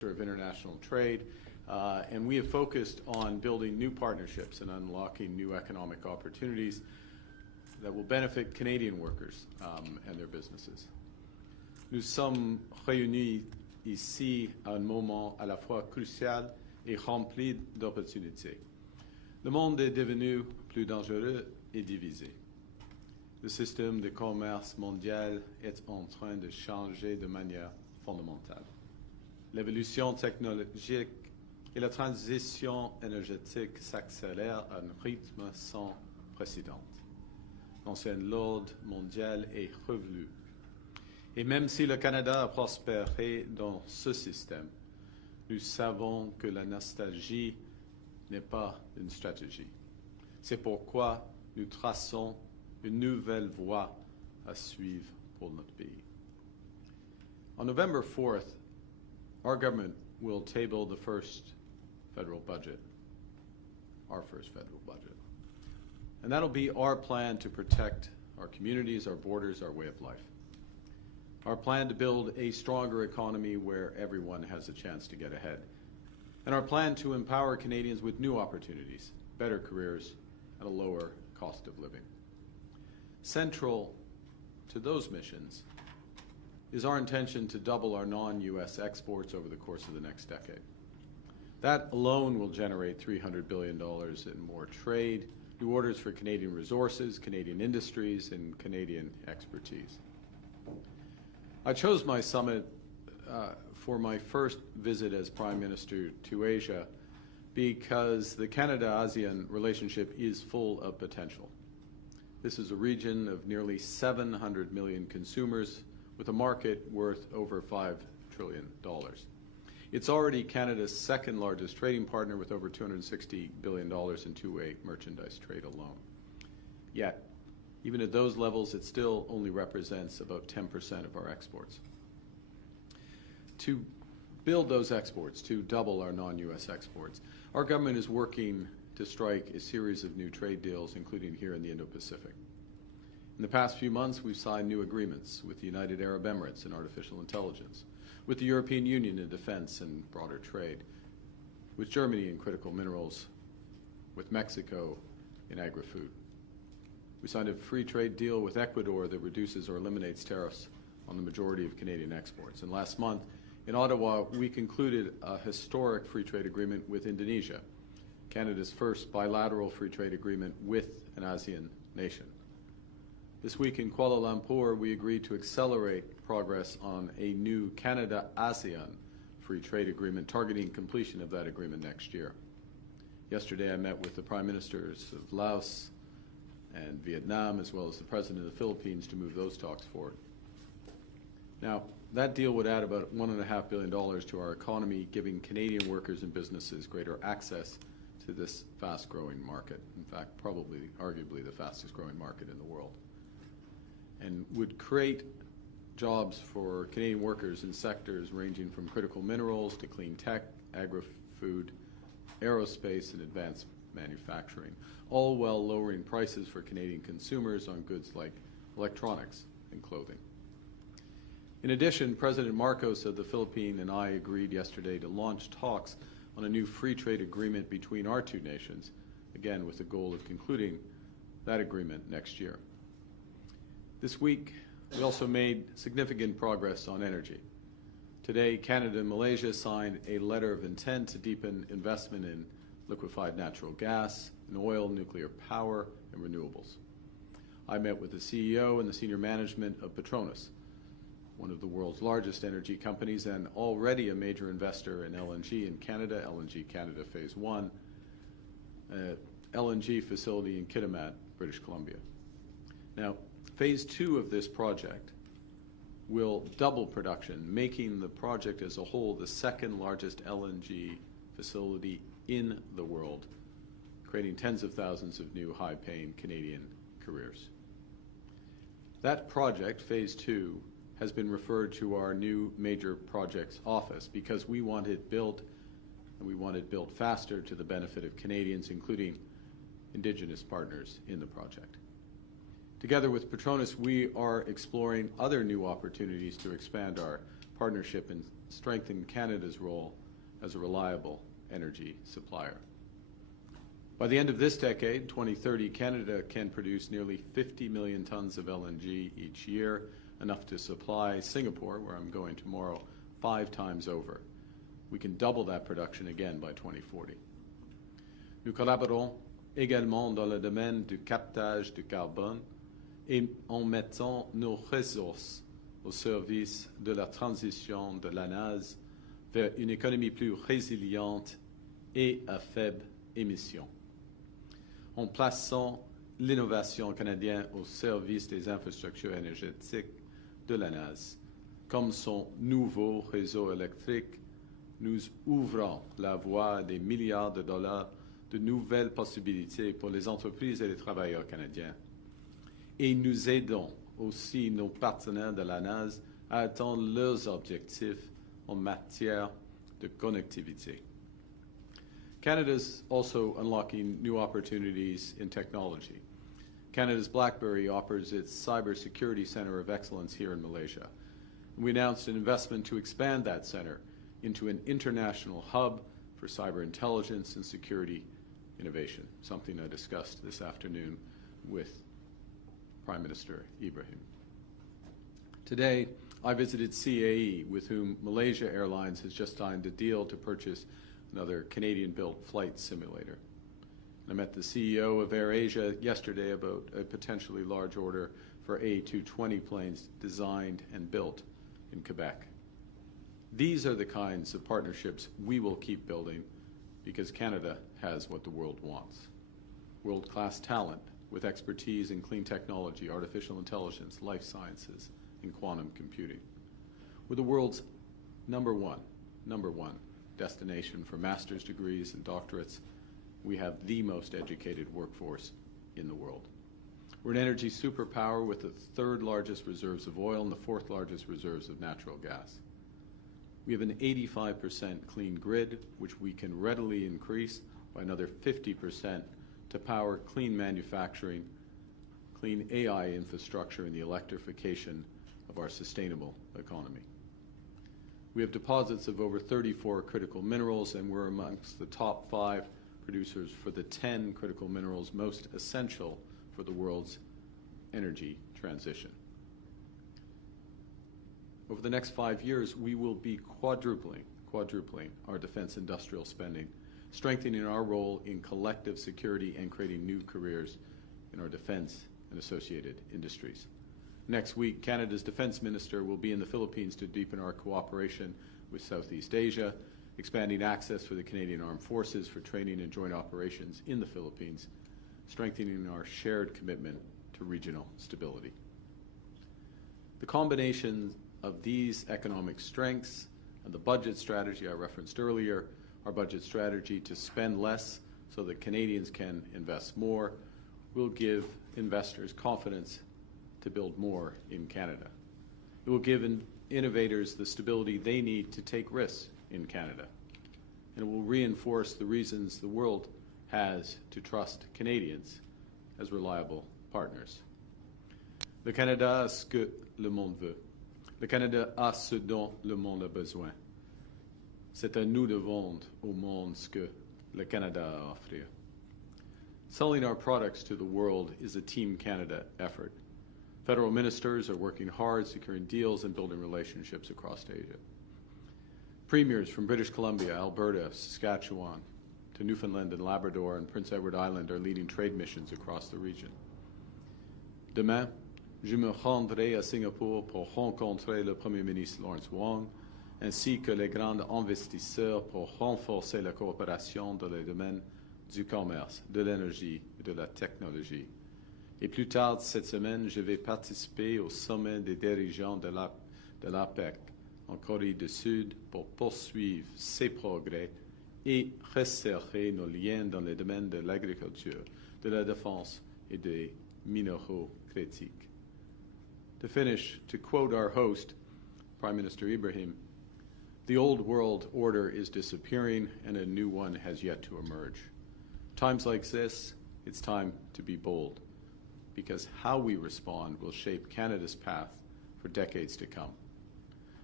of international trade, and we have focused on building new partnerships and unlocking new economic opportunities that will benefit Canadian workers and their businesses. Nous sommes réunis ici à un moment à la fois crucial et rempli d'opportunités. Le monde est devenu plus dangereux et divisé. Le système de commerce mondial est en train de changer de manière fondamentale. L'évolution technologique et la transition énergétique s'accélèrent à un rythme sans précédent. L'ancien ordre mondial est revenu. Et même si le Canada a prospéré dans ce système, nous savons que la nostalgie n'est pas une stratégie. C'est pourquoi nous traçons une nouvelle voie à suivre pour notre pays. On November 4th, our government will table the first federal budget, our first federal budget. And that'll be our plan to protect our communities, our borders, our way of life. Our plan to build a stronger economy where everyone has a chance to get ahead. And our plan to empower Canadians with new opportunities, better careers, and a lower cost of living. Central to those missions is our intention to double our non-U.S. exports over the course of the next decade. That alone will generate $300 billion in more trade, new orders for Canadian resources, Canadian industries, and Canadian expertise. I chose my summit for my first visit as Prime Minister to Asia because the Canada-ASEAN relationship is full of potential. This is a region of nearly 700 million consumers with a market worth over $5 trillion. It's already Canada's second largest trading partner with over $260 billion in two-way merchandise trade alone. Yet, even at those levels, it still only represents about 10% of our exports. To build those exports, to double our non-U.S. exports, our government is working to strike a series of new trade deals, including here in the Indo-Pacific. In the past few months, we've signed new agreements with the United Arab Emirates in artificial intelligence, with the European Union in defense and broader trade, with Germany in critical minerals, with Mexico in agri-food. We signed a free trade deal with Ecuador that reduces or eliminates tariffs on the majority of Canadian exports. And last month, in Ottawa, we concluded a historic free trade agreement with Indonesia, Canada's first bilateral free trade agreement with an ASEAN nation. This week in Kuala Lumpur, we agreed to accelerate progress on a new Canada-ASEAN free trade agreement, targeting completion of that agreement next year. Yesterday, I met with the Prime Ministers of Laos and Vietnam, as well as the President of the Philippines, to move those talks forward. Now, that deal would add about $1.5 billion to our economy, giving Canadian workers and businesses greater access to this fast-growing market. In fact, probably, arguably, the fastest-growing market in the world. And would create jobs for Canadian workers in sectors ranging from critical minerals to clean tech, agri-food, aerospace, and advanced manufacturing, all while lowering prices for Canadian consumers on goods like electronics and clothing. In addition, President Marcos of the Philippines and I agreed yesterday to launch talks on a new free trade agreement between our two nations, again with the goal of concluding that agreement next year. This week, we also made significant progress on energy. Today, Canada and Malaysia signed a letter of intent to deepen investment in liquefied natural gas, and oil, nuclear power, and renewables. I met with the CEO and the senior management of Petronas, one of the world's largest energy companies and already a major investor in LNG in Canada, LNG Canada Phase 1, LNG facility in Kitimat, British Columbia. Now, Phase 2 of this project will double production, making the project as a whole the second largest LNG facility in the world, creating tens of thousands of new high-paying Canadian careers. That project, Phase 2, has been referred to our new Major Projects Office because we want it built, and we want it built faster to the benefit of Canadians, including Indigenous partners in the project. Together with Petronas, we are exploring other new opportunities to expand our partnership and strengthen Canada's role as a reliable energy supplier. By the end of this decade, 2030, Canada can produce nearly 50 million tons of LNG each year, enough to supply Singapore, where I'm going tomorrow, 5 times over. We can double that production again by 2040. Nous collaborons également dans le domaine du captage du carbone et en mettant nos ressources au service de la transition de l'ANAS vers une économie plus résiliente et à faible émission. En plaçant l'innovation canadienne au service des infrastructures énergétiques de l'ANAS, comme son nouveau réseau électrique, nous ouvrons la voie à des milliards de dollars de nouvelles possibilités pour les entreprises et les travailleurs canadiens. Et nous aidons aussi nos partenaires de l'ANAS à atteindre leurs objectifs en matière de connectivité. Canada's also unlocking new opportunities in technology. Canada's BlackBerry offers its Cybersecurity Center of Excellence here in Malaysia. We announced an investment to expand that center into an international hub for cyber intelligence and security innovation, something I discussed this afternoon with Prime Minister Ibrahim. Today, I visited CAE, with whom Malaysia Airlines has just signed a deal to purchase another Canadian-built flight simulator. I met the CEO of AirAsia yesterday about a potentially large order for A220 planes designed and built in Quebec. These are the kinds of partnerships we will keep building because Canada has what the world wants. World-class talent with expertise in clean technology, artificial intelligence, life sciences, and quantum computing. We're the world's number one destination for master's degrees and doctorates. We have the most educated workforce in the world. We're an energy superpower with the 3rd largest reserves of oil and the 4th largest reserves of natural gas. We have an 85% clean grid, which we can readily increase by another 50% to power clean manufacturing, clean AI infrastructure, and the electrification of our sustainable economy. We have deposits of over 34 critical minerals, and we're amongst the top 5 producers for the 10 critical minerals most essential for the world's energy transition. Over the next 5 years, we will be quadrupling our defense industrial spending, strengthening our role in collective security and creating new careers in our defense and associated industries. Next week, Canada's Defense Minister will be in the Philippines to deepen our cooperation with Southeast Asia, expanding access for the Canadian Armed Forces for training and joint operations in the Philippines, strengthening our shared commitment to regional stability. The combination of these economic strengths and the budget strategy I referenced earlier, our budget strategy to spend less so that Canadians can invest more, will give investors confidence to build more in Canada. It will give innovators the stability they need to take risks in Canada. And it will reinforce the reasons the world has to trust Canadians as reliable partners. Le Canada a ce que le monde veut. Le Canada a ce dont le monde a besoin. C'est à nous de vendre au monde ce que le Canada a à offrir. Selling our products to the world is a Team Canada effort. Federal ministers are working hard, securing deals and building relationships across Asia. Premiers from British Columbia, Alberta, Saskatchewan, to Newfoundland and Labrador and Prince Edward Island are leading trade missions across the region. Demain, je me rendrai à Singapour pour rencontrer le Premier ministre Lawrence Wong, ainsi que les grands investisseurs pour renforcer la coopération dans les domaines du commerce, de l'énergie et de la technologie. Et plus tard cette semaine, je vais participer au sommet des dirigeants de l'APEC en Corée du Sud pour poursuivre ces progrès et resserrer nos liens dans les domaines de l'agriculture, de la défense et des minéraux critiques. To finish, to quote our host, Prime Minister Ibrahim, the old world order is disappearing and a new one has yet to emerge. Times like this, it's time to be bold, because how we respond will shape Canada's path for decades to come.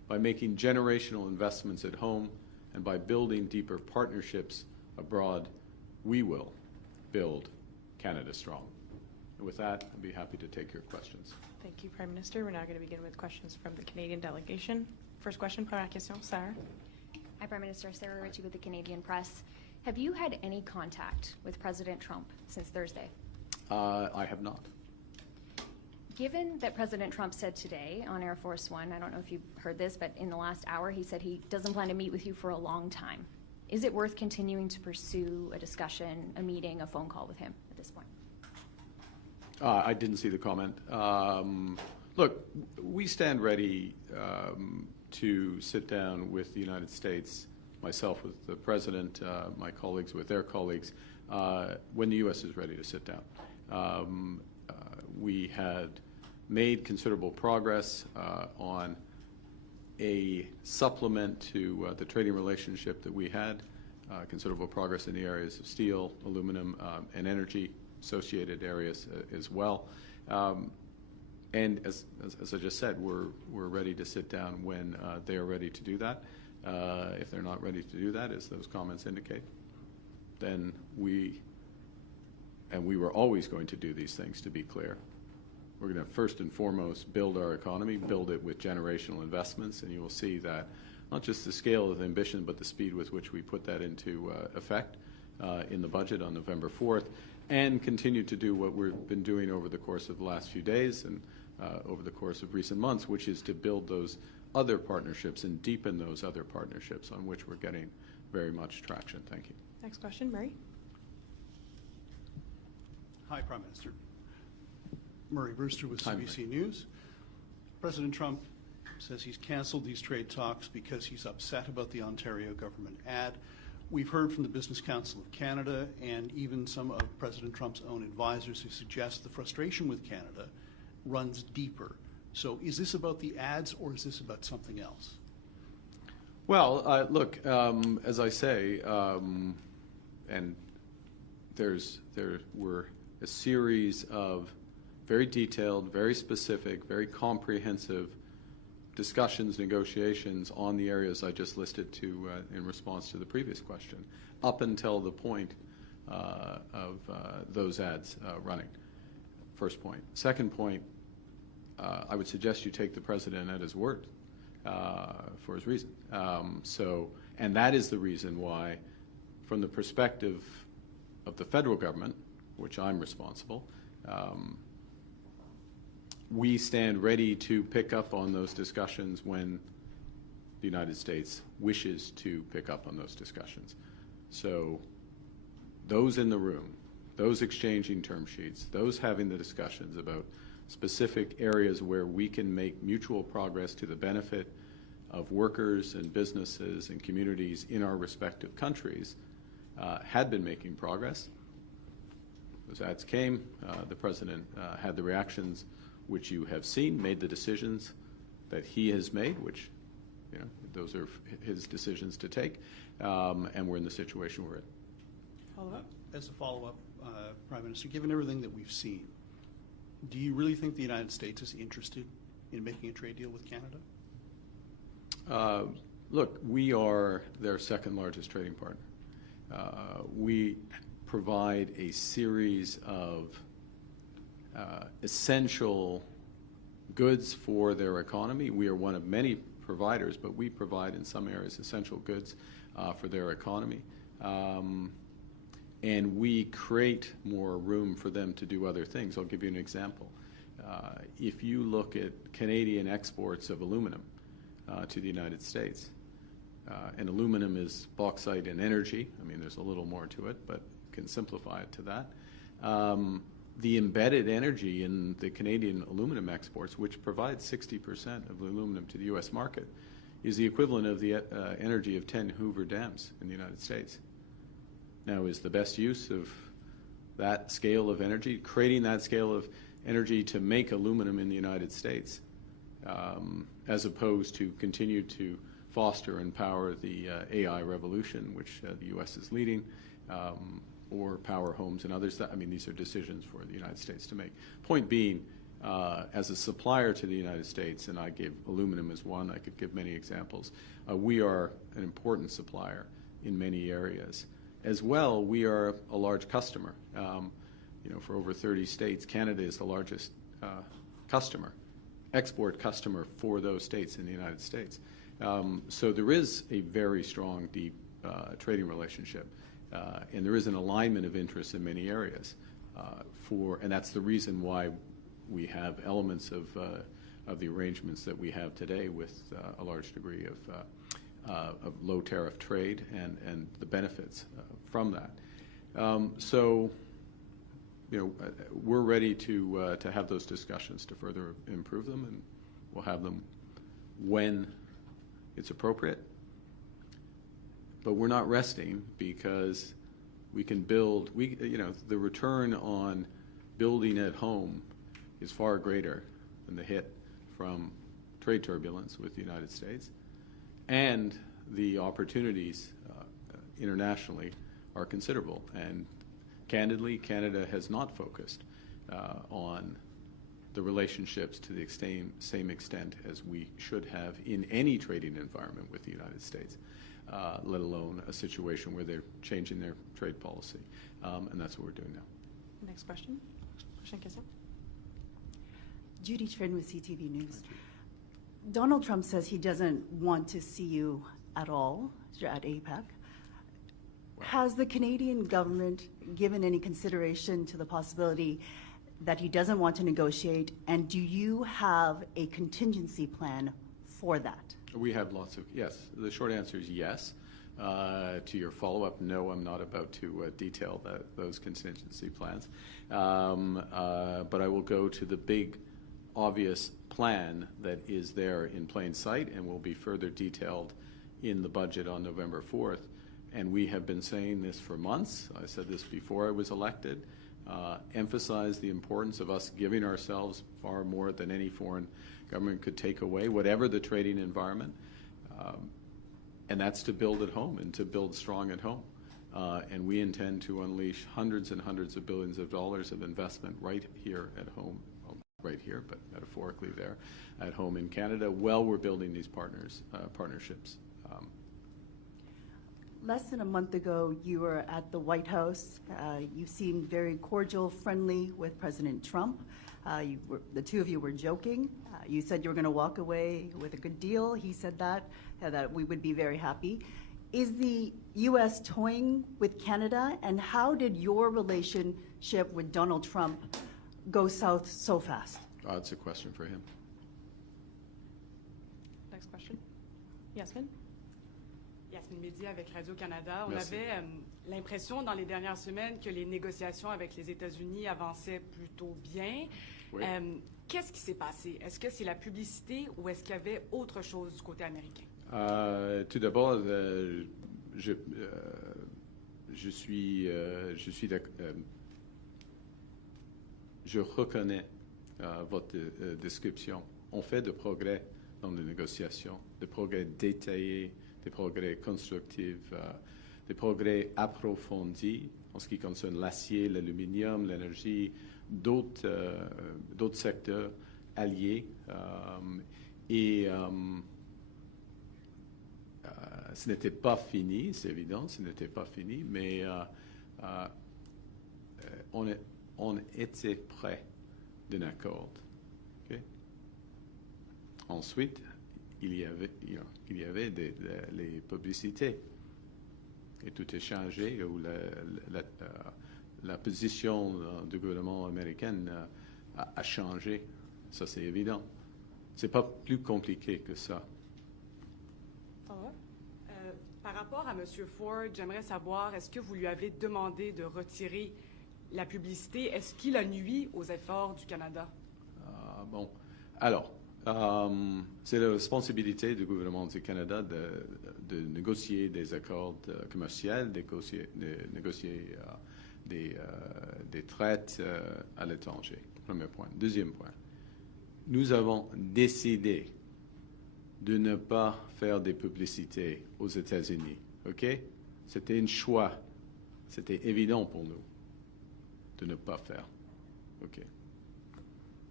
by making generational investments at home, and by building deeper partnerships abroad, we will build Canada strong. And with that, I'd be happy to take your questions. Thank you, Prime Minister. We're now going to begin with questions from the Canadian delegation. First question, première question, Sarah. Hi, Prime Minister. Sarah Ritchie with the Canadian Press. Have you had any contact with President Trump since Thursday? I have not. Given that President Trump said today on Air Force One, I don't know if you heard this, but in the last hour he said he doesn't plan to meet with you for a long time. Is it worth continuing to pursue a discussion, a meeting, a phone call with him at this point? I didn't see the comment. Look, we stand ready to sit down with the United States, myself with the President, my colleagues with their colleagues, when the U.S. is ready to sit down. We had made considerable progress on a supplement to the trading relationship that we had, considerable progress in the areas of steel, aluminum, and energy associated areas as well. And as I just said, we're ready to sit down when they are ready to do that. If they're not ready to do that, as those comments indicate, then we were always going to do these things, to be clear. We're going to first and foremost build our economy, build it with generational investments, and you will see that not just the scale of ambition, but the speed with which we put that into effect in the budget on November 4th, and continue to do what we've been doing over the course of the last few days and over the course of recent months, which is to build those other partnerships and deepen those other partnerships on which we're getting very much traction. Thank you. Next question, Murray. Hi, Prime Minister. Murray Brewster with Hi, CBC News. President Trump says he's canceled these trade talks because he's upset about the Ontario government ad. We've heard from the Business Council of Canada and even some of President Trump's own advisors who suggest the frustration with Canada runs deeper. So is this about the ads or is this about something else? Well, look, as I say, and there were a series of very detailed, very specific, very comprehensive discussions, negotiations on the areas I just listed to in response to the previous question, up until the point of those ads running. First point. Second point, I would suggest you take the President at his word for his reason. And that is the reason why, from the perspective of the federal government, which I'm responsible, we stand ready to pick up on those discussions when the United States wishes to pick up on those discussions. So those in the room, those exchanging term sheets, those having the discussions about specific areas where we can make mutual progress to the benefit of workers and businesses and communities in our respective countries, had been making progress. Those ads came. The President had the reactions which you have seen, made the decisions that he has made, which, you know, those are his decisions to take, and we're in the situation we're in. Follow-up? As a follow-up, Prime Minister, given everything that we've seen, do you really think the United States is interested in making a trade deal with Canada? Look, we are their second largest trading partner. We provide a series of essential goods for their economy. We are one of many providers, but we provide in some areas essential goods for their economy. And we create more room for them to do other things. I'll give you an example. If you look at Canadian exports of aluminum to the United States, and aluminum is bauxite and energy. I mean, there's a little more to it, but can simplify it to that. The embedded energy in the Canadian aluminum exports, which provides 60% of the aluminum to the U.S. market, is the equivalent of the energy of 10 Hoover dams in the United States. Now, is the best use of that scale of energy, creating that scale of energy to make aluminum in the United States, as opposed to continue to foster and power the AI revolution, which the U.S. is leading, or power homes and others? I mean, these are decisions for the United States to make. Point being, as a supplier to the United States, and I gave aluminum as one, I could give many examples, we are an important supplier in many areas. As well, we are a large customer. For over 30 states, Canada is the largest export customer for those states in the United States. So there is a very strong, deep trading relationship, and there is an alignment of interests in many areas. And that's the reason why we have elements of the arrangements that we have today with a large degree of low tariff trade and the benefits from that. So, we're ready to have those discussions to further improve them, and we'll have them when it's appropriate. But we're not resting because we can build. The return on building at home is far greater than the hit from trade turbulence with the United States, and the opportunities internationally are considerable. And candidly, Canada has not focused on the relationships to the same extent as we should have in any trading environment with the United States, let alone a situation where they're changing their trade policy. And that's what we're doing now. Next question. Prochaine question. Judy Trin with CTV News. Donald Trump says he doesn't want to see you at all at APEC. Has the Canadian government given any consideration to the possibility that he doesn't want to negotiate, and do you have a contingency plan for that? We have yes. The short answer is yes. To your follow-up, no, I'm not about to detail those contingency plans. But I will go to the big, obvious plan that is there in plain sight and will be further detailed in the budget on November 4th. And we have been saying this for months. I said this before I was elected. Emphasize the importance of us giving ourselves far more than any foreign government could take away, whatever the trading environment. And that's to build at home and to build strong at home. And we intend to unleash hundreds and hundreds of billions of dollars of investment right here at home. Well, right here, but metaphorically there, at home in Canada, while we're building these partnerships. Less than a month ago, you were at the White House. You seemed very cordial, friendly with President Trump. The two of you were joking. You said you were going to walk away with a good deal. He said that we would be very happy. Is the U.S. toying with Canada, and how did your relationship with Donald Trump go south so fast? That's a question for him. Next question. Yasmin. Yasmin Mehdi avec Radio-Canada. On Merci. avait l'impression dans les dernières semaines que les négociations avec les États-Unis avançaient plutôt bien. Oui. Qu'est-ce qui s'est passé? Est-ce que c'est la publicité ou est-ce qu'il y avait autre chose du côté américain? Tout d'abord, je reconnais votre description. On fait de progrès dans les négociations, des progrès détaillés, des progrès constructifs, des progrès approfondis en ce qui concerne l'acier, l'aluminium, l'énergie, d'autres secteurs alliés. Et ce n'était pas fini, c'est évident, ce n'était pas fini, mais on était prêt d'un accord. Okay? Ensuite, il y avait les publicités. Et tout est changé, où la position du gouvernement américain a changé. Ça, c'est évident. C'est pas plus compliqué que ça. Par rapport à M. Ford, j'aimerais savoir, est-ce que vous lui avez demandé de retirer la publicité? Est-ce qu'il a nui aux efforts du Canada? Bon. Alors, c'est la responsabilité du gouvernement du Canada de négocier des accords commerciaux, de négocier des traites à l'étranger. Premier point. Deuxième point. Nous avons décidé de ne pas faire des publicités aux États-Unis. OK? C'était un choix. C'était évident pour nous de ne pas faire. OK?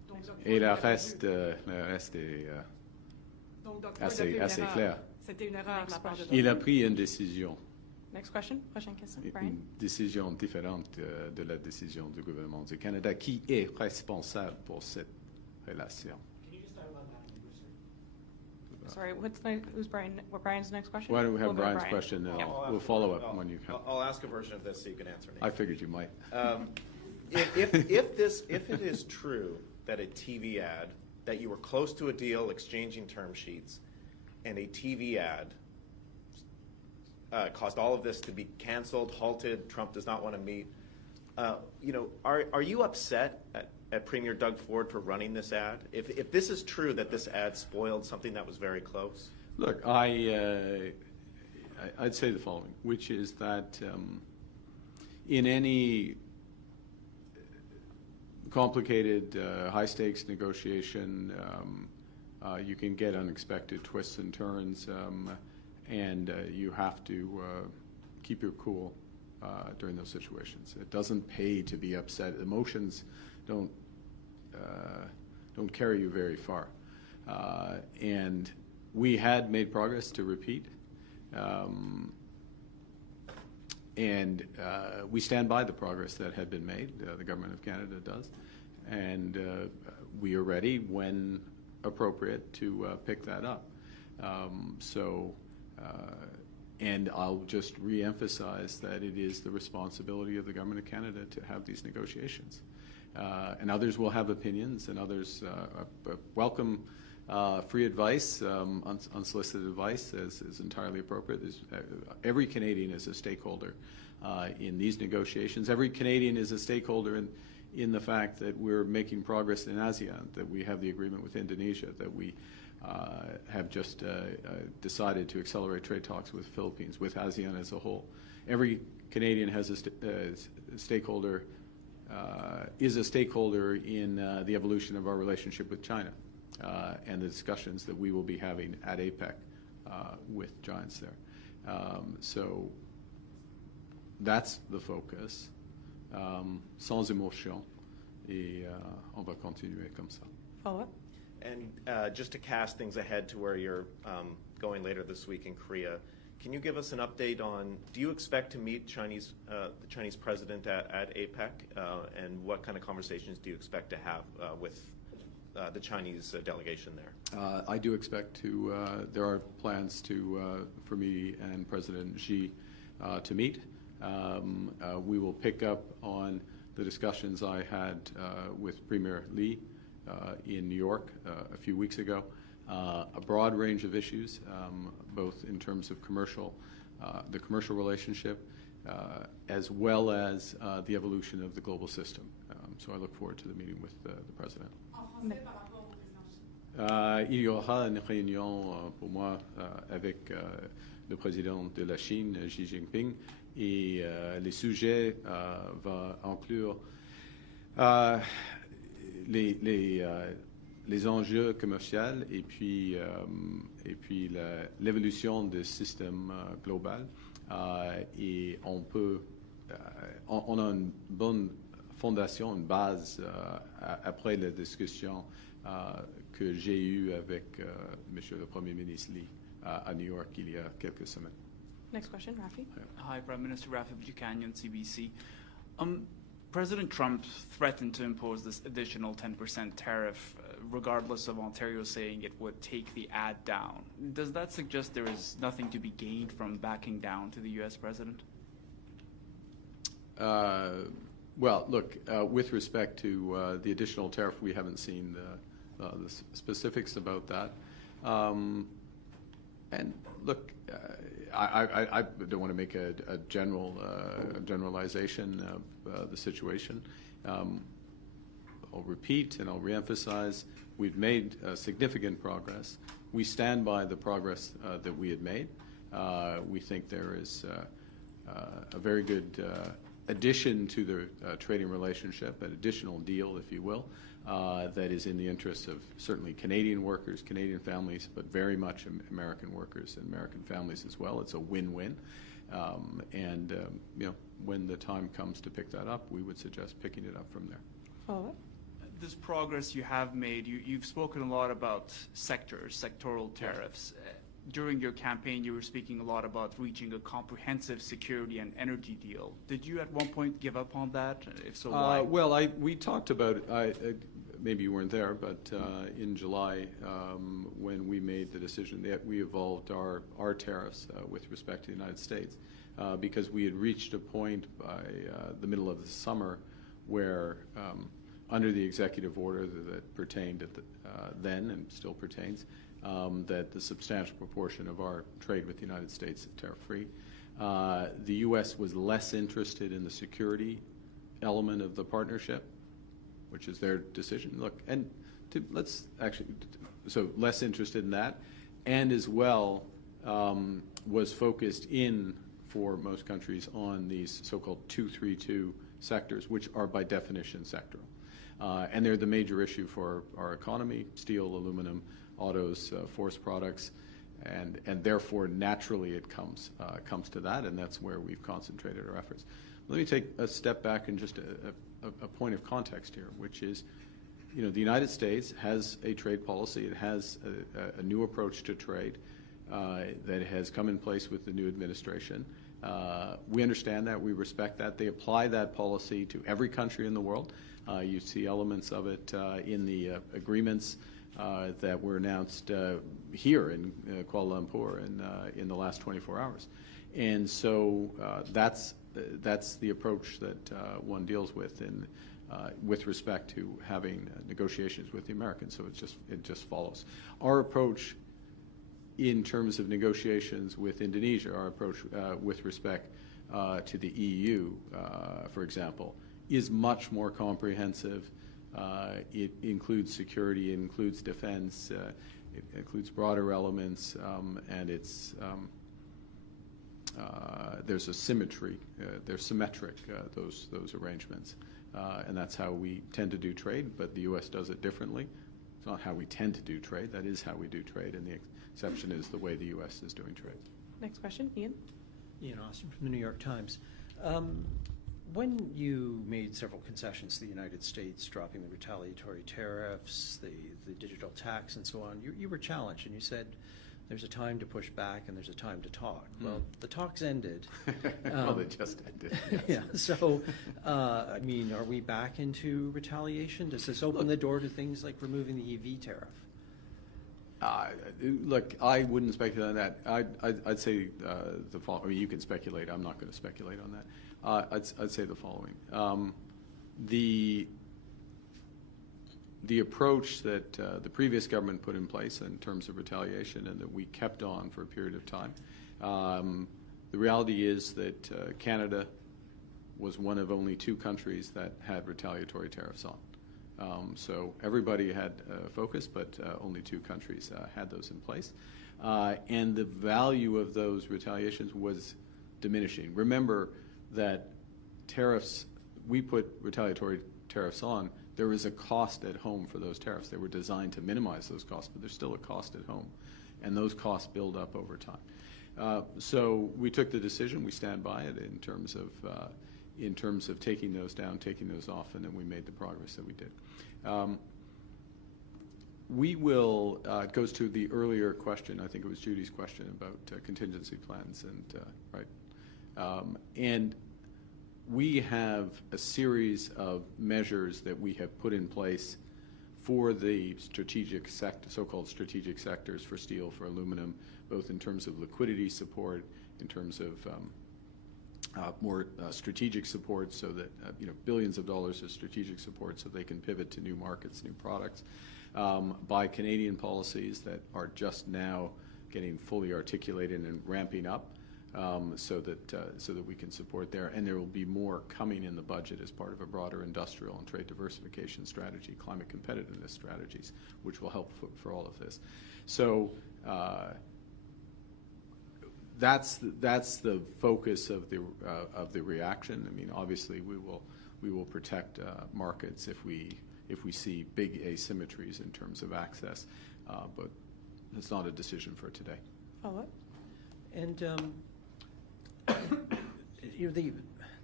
Et le reste est Donc, Dr. Ford a assez, fait une assez erreur. clair. C'était une erreur de la part de Dr. Il a pris une décision, Next question. Prochaine question. Brian. une décision différente de la décision du gouvernement du Canada, qui est responsable pour cette relation. Sorry, what Brian's next question? Why don't we have We'll go to Brian's Brian. question, and Yeah. we'll follow up when you come. I'll ask a version of this so you can answer me. I figured you might. If it is true that a TV ad, that you were close to a deal, exchanging term sheets, and a TV ad caused all of this to be canceled, halted, Trump does not want to meet, are you upset at Premier Doug Ford for running this ad? If this is true that this ad spoiled something that was very close? Look, I'd say the following, which is that in any complicated, high-stakes negotiation, you can get unexpected twists and turns, and you have to keep your cool during those situations. It doesn't pay to be upset. Emotions don't carry you very far. And we had made progress, to repeat, and we stand by the progress that had been made. The Government of Canada does. And we are ready, when appropriate, to pick that up. And I'll just re-emphasize that it is the responsibility of the Government of Canada to have these negotiations. And others will have opinions, and others welcome free advice, unsolicited advice is entirely appropriate. Every Canadian is a stakeholder in these negotiations. Every Canadian is a stakeholder in the fact that we're making progress in ASEAN, that we have the agreement with Indonesia, that we have just decided to accelerate trade talks with the Philippines, with ASEAN as a whole. Every Canadian has a stakeholder, is a stakeholder in the evolution of our relationship with China and the discussions that we will be having at APEC with giants there. So that's the focus, sans émotion, et on va continuer comme ça. Follow up. And just to cast things ahead to where you're going later this week in Korea, can you give us an update on, do you expect to meet the Chinese president at APEC? And what kind of conversations do you expect to have with the Chinese delegation there? I do expect to, there are plans for me and President Xi to meet. We will pick up on the discussions I had with Premier Lee in New York a few weeks ago, a broad range of issues, both in terms of the commercial relationship, as well as the evolution of the global system. So I look forward to the meeting with the President. Il y aura une réunion pour moi avec le président de la Chine, Xi Jinping, et les sujets vont inclure les enjeux commerciaux et puis l'évolution du système global. Et on a une bonne fondation, une base après la discussion que j'ai eue avec Monsieur le Premier ministre Lee à New York il y a quelques semaines. Next question, Rafi. Hi, Prime Minister Rafi Buchanan, CBC. President Trump threatened to impose this additional 10% tariff, regardless of Ontario saying it would take the ad down. Does that suggest there is nothing to be gained from backing down to the U.S. President? Well, look, with respect to the additional tariff, we haven't seen the specifics about that. And look, I don't want to make a generalization of the situation. I'll repeat and I'll reemphasize, we've made significant progress. We stand by the progress that we had made. We think there is a very good addition to the trading relationship, an additional deal, if you will, that is in the interests of certainly Canadian workers, Canadian families, but very much American workers and American families as well. It's a win-win. When the time comes to pick that up, we would suggest picking it up from there. Follow up. this progress you have made, you've spoken a lot about sectoral tariffs. During your campaign, you were speaking a lot about reaching a comprehensive security and energy deal. Did you at one point give up on that? If so, why? Well, we talked about, maybe you weren't there, but in July, when we made the decision that we evolved our tariffs with respect to the United States, because we had reached a point by the middle of the summer where, under the executive order that pertained at then and still pertains, that the substantial proportion of our trade with the United States is tariff-free. The U.S. was less interested in the security element of the partnership, which is their decision. Look, and let's actually, so less interested in that, and as well was focused in, for most countries, on these so-called 232 sectors, which are by definition sectoral. And they're the major issue for our economy: steel, aluminum, autos, forest products, and therefore naturally it comes to that, and that's where we've concentrated our efforts. Let me take a step back and just a point of context here, which is, the United States has a trade policy. It has a new approach to trade that has come in place with the new administration. We understand that. We respect that. They apply that policy to every country in the world. You see elements of it in the agreements that were announced here in Kuala Lumpur in the last 24 hours. And so that's the approach that one deals with with respect to having negotiations with the Americans. So it just follows. Our approach in terms of negotiations with Indonesia, our approach with respect to the EU, for example, is much more comprehensive. It includes security, it includes defense, it includes broader elements, and there's a symmetry. They're symmetric, those arrangements, and that's how we tend to do trade. But the U.S. does it differently. It's not how we tend to do trade. That is how we do trade, and the exception is the way the U.S. is doing trade. Next question, Ian. Ian Austin from the New York Times. When you made several concessions to the United States, dropping the retaliatory tariffs, the digital tax, and so on, you were challenged, and you said there's a time to push back and there's a time to talk. Well, the talks ended. Well, they just ended. Yes. Yeah. So, I mean, are we back into retaliation? Does this open the door to things like removing the EV tariff? Look, I wouldn't speculate on that. I'd say the following. I mean, you can speculate. I'm not going to speculate on that. I'd say the following. The approach that the previous government put in place in terms of retaliation and that we kept on for a period of time, the reality is that Canada was one of only 2 countries that had retaliatory tariffs on. So everybody had focus, but only 2 countries had those in place. And the value of those retaliations was diminishing. Remember that tariffs, we put retaliatory tariffs on, there is a cost at home for those tariffs. They were designed to minimize those costs, but there's still a cost at home, and those costs build up over time. So we took the decision, we stand by it in terms of taking those down, taking those off, and then we made the progress that we did. We will, it goes to the earlier question, I think it was Judy's question about contingency plans, and right. And we have a series of measures that we have put in place for the strategic so-called strategic sectors, for steel, for aluminum, both in terms of liquidity support, in terms of more strategic support, so that billions of dollars of strategic support, so they can pivot to new markets, new products, by Canadian policies that are just now getting fully articulated and ramping up, so that we can support there. And there will be more coming in the budget as part of a broader industrial and trade diversification strategy, climate competitiveness strategies, which will help for all of this. So that's the focus of the reaction. I mean, obviously we will protect markets if we see big asymmetries in terms of access, but it's not a decision for today. Follow up. And the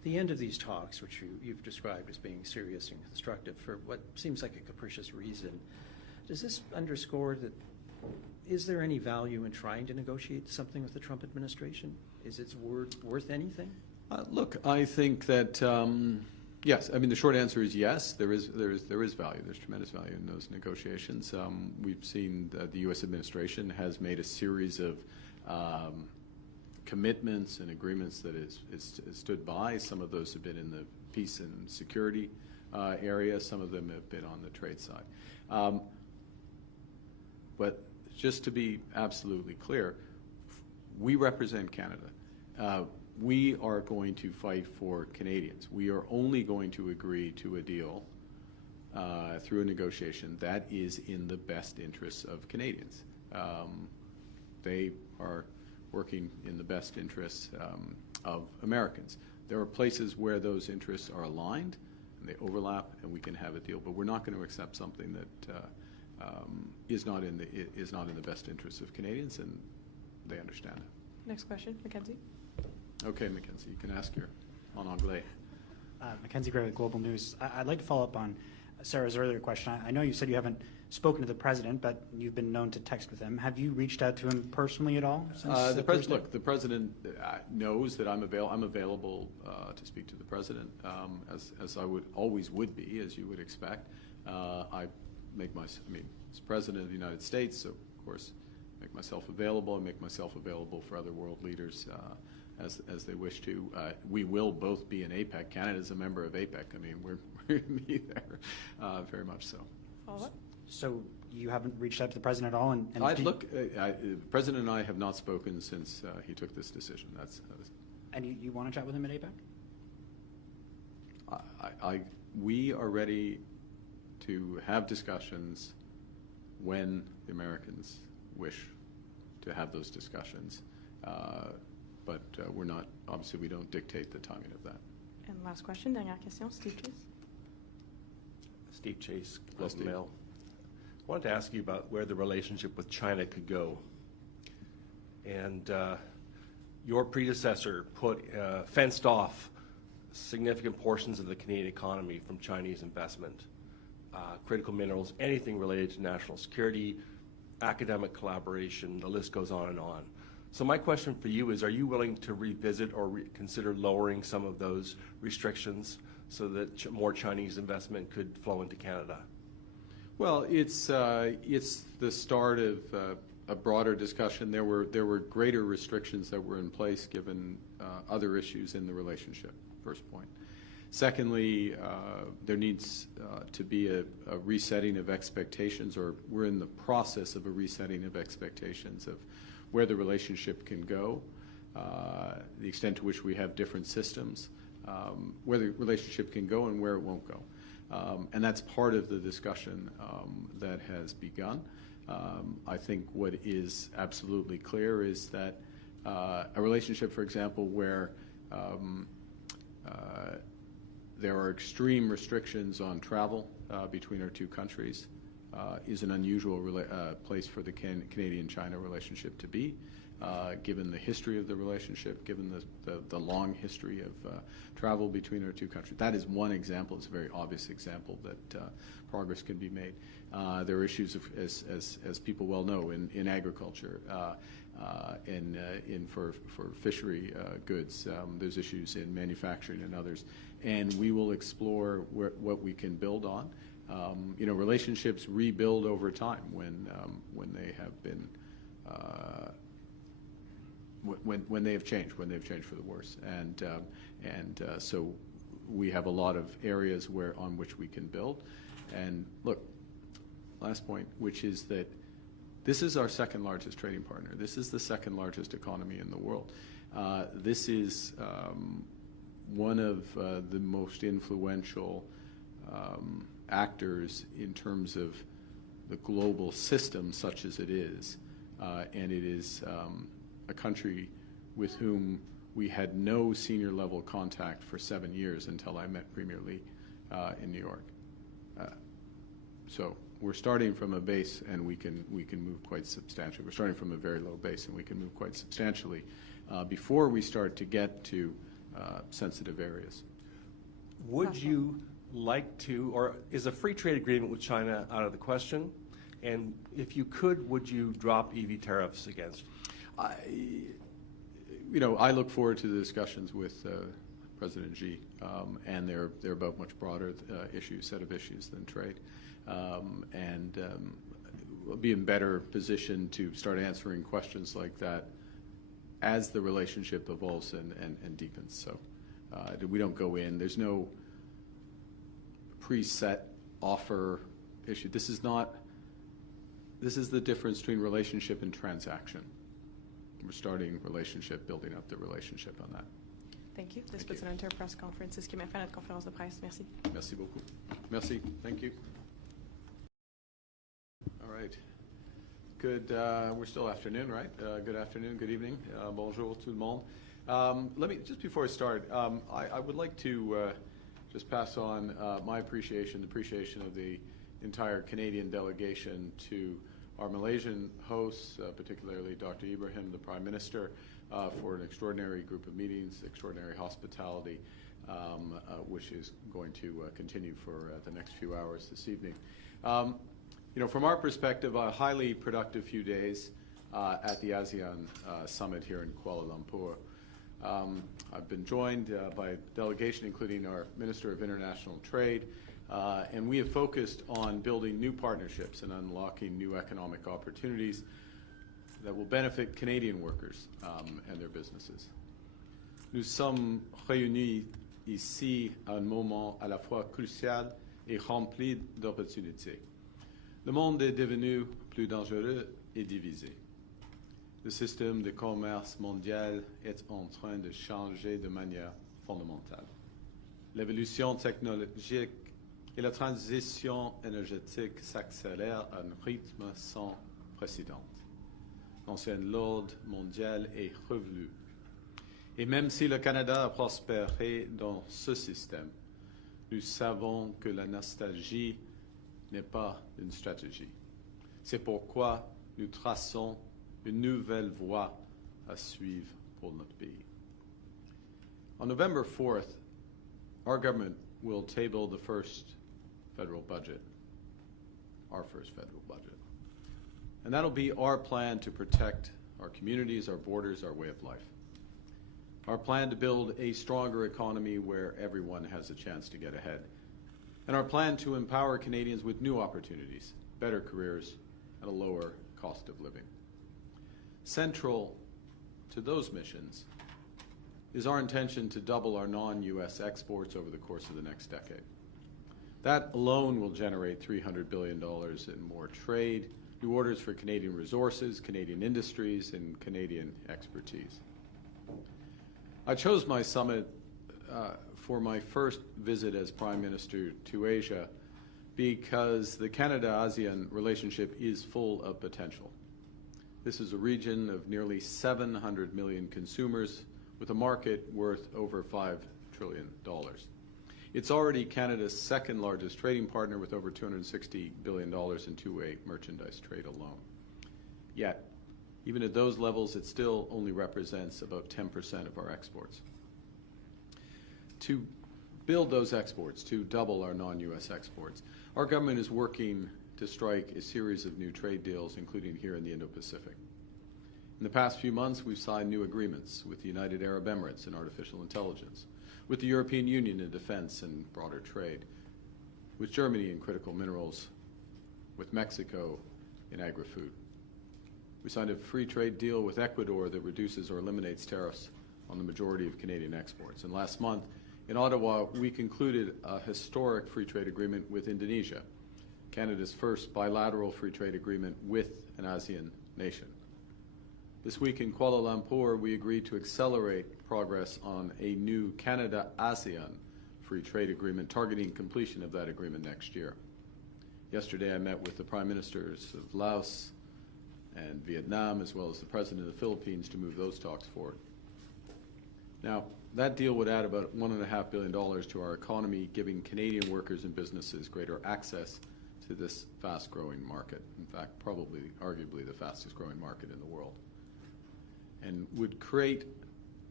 the end of these talks, which you've described as being serious and constructive for what seems like a capricious reason, does this underscore that, is there any value in trying to negotiate something with the Trump administration? Is it worth anything? Look, I think that yes. I mean, the short answer is yes. There is value. There's tremendous value in those negotiations. We've seen that the U.S. administration has made a series of commitments and agreements that is stood by. Some of those have been in the peace and security area. Some of them have been on the trade side. But just to be absolutely clear, we represent Canada. We are going to fight for Canadians. We are only going to agree to a deal through a negotiation that is in the best interests of Canadians. They are working in the best interests of Americans. There are places where those interests are aligned and they overlap, and we can have a deal. But we're not going to accept something that is not in the best interests of Canadians, and they understand it. Next question, Mackenzie. Okay, Mackenzie, you can ask your en anglais. Mackenzie Gray with Global News. I'd like to follow up on Sarah's earlier question. I know you said you haven't spoken to the president, but you've been known to text with him. Have you reached out to him personally at all? The president knows that I'm available to speak to the president, as I always would be, as you would expect. I as president of the United States, so of course, make myself available. I make myself available for other world leaders as they wish to. We will both be in APEC. Canada is a member of APEC. I mean, we're going to be there very much so. Follow up? So you haven't reached out to the president at all? The president and I have not spoken since he took this decision. And you want to chat with him at APEC? We are ready to have discussions when the Americans wish to have those discussions. But we're not, obviously we don't dictate the timing of that. And last question, dernière question, Steve Chase. Steve Chase, Globe and Mail. I wanted to ask you about where the relationship with China could go. And your predecessor fenced off significant portions of the Canadian economy from Chinese investment, critical minerals, anything related to national security, academic collaboration, the list goes on and on. So my question for you is, are you willing to revisit or consider lowering some of those restrictions so that more Chinese investment could flow into Canada? Well, it's the start of a broader discussion. There were greater restrictions that were in place given other issues in the relationship, first point. Secondly, there needs to be a resetting of expectations, or we're in the process of a resetting of expectations of where the relationship can go, the extent to which we have different systems, where the relationship can go and where it won't go. And that's part of the discussion that has begun. I think what is absolutely clear is that a relationship, for example, where there are extreme restrictions on travel between our two countries is an unusual place for the Canadian-China relationship to be, given the history of the relationship, given the long history of travel between our two countries. That is one example. It's a very obvious example that progress can be made. There are issues, as people well know, in agriculture, for fishery goods. There's issues in manufacturing and others. And we will explore what we can build on. Relationships rebuild over time when they have been when they have changed for the worse, and so we have a lot of areas on which we can build. And look, last point, which is that this is our second largest trading partner. This is the second largest economy in the world. This is one of the most influential actors in terms of the global system, such as it is, and it is a country with whom we had no senior level contact for 7 years until I met Premier Lee in New York. So we're starting from a base, and we can move quite substantially. We're starting from a very low base, and we can move quite substantially before we start to get to sensitive areas. Would you like to, or is a free trade agreement with China out of the question? And if you could, would you drop EV tariffs against? I look forward to the discussions with President Xi, and they're about much broader set of issues than trade, and we'll be in better position to start answering questions like that as the relationship evolves and deepens. So we don't go in. There's no preset offer issue. This is the difference between relationship and transaction. We're starting relationship, building up the relationship on that. Thank you. This puts an end to our press conference. C'est ce qui met fin à notre conférence de presse. Merci. Merci beaucoup. Merci. Thank you. All right. Good. We're still afternoon, right? Good afternoon. Good evening. Bonjour tout le monde. Let me, just before I start, I would like to just pass on my appreciation, the appreciation of the entire Canadian delegation to our Malaysian hosts, particularly Dr. Ibrahim, the Prime Minister, for an extraordinary group of meetings, extraordinary hospitality, which is going to continue for the next few hours this evening. From our perspective, a highly productive few days at the ASEAN summit here in Kuala Lumpur. I've been joined by a delegation including our Minister of International Trade, and we have focused on building new partnerships and unlocking new economic opportunities that will benefit Canadian workers and their businesses. Nous sommes réunis ici à un moment à la fois crucial et rempli d'opportunités. Le monde est devenu plus dangereux et divisé. Le système de commerce mondial est en train de changer de manière fondamentale. L'évolution technologique et la transition énergétique s'accélèrent à un rythme sans précédent. L'ancien ordre mondial est revenu. Et même si le Canada a prospéré dans ce système, nous savons que la nostalgie n'est pas une stratégie. C'est pourquoi nous traçons une nouvelle voie à suivre pour notre pays. On November 4th, our government will table the first federal budget, our first federal budget. And that'll be our plan to protect our communities, our borders, our way of life. Our plan to build a stronger economy where everyone has a chance to get ahead. And our plan to empower Canadians with new opportunities, better careers, and a lower cost of living. Central to those missions is our intention to double our non-U.S. exports over the course of the next decade. That alone will generate $300 billion in more trade, new orders for Canadian resources, Canadian industries, and Canadian expertise. I chose my summit for my first visit as Prime Minister to Asia because the Canada-ASEAN relationship is full of potential. This is a region of nearly 700 million consumers with a market worth over $5 trillion. It's already Canada's second largest trading partner with over $260 billion in two-way merchandise trade alone. Yet, even at those levels, it still only represents about 10% of our exports. To build those exports, to double our non-U.S. exports, our government is working to strike a series of new trade deals, including here in the Indo-Pacific. In the past few months, we've signed new agreements with the United Arab Emirates in artificial intelligence, with the European Union in defense and broader trade, with Germany in critical minerals, with Mexico in agri-food. We signed a free trade deal with Ecuador that reduces or eliminates tariffs on the majority of Canadian exports. And last month, in Ottawa, we concluded a historic free trade agreement with Indonesia, Canada's first bilateral free trade agreement with an ASEAN nation. This week in Kuala Lumpur, we agreed to accelerate progress on a new Canada-ASEAN free trade agreement, targeting completion of that agreement next year. Yesterday, I met with the Prime Ministers of Laos and Vietnam, as well as the President of the Philippines, to move those talks forward. Now, that deal would add about $1.5 billion to our economy, giving Canadian workers and businesses greater access to this fast-growing market. In fact, probably, arguably, the fastest-growing market in the world. And would create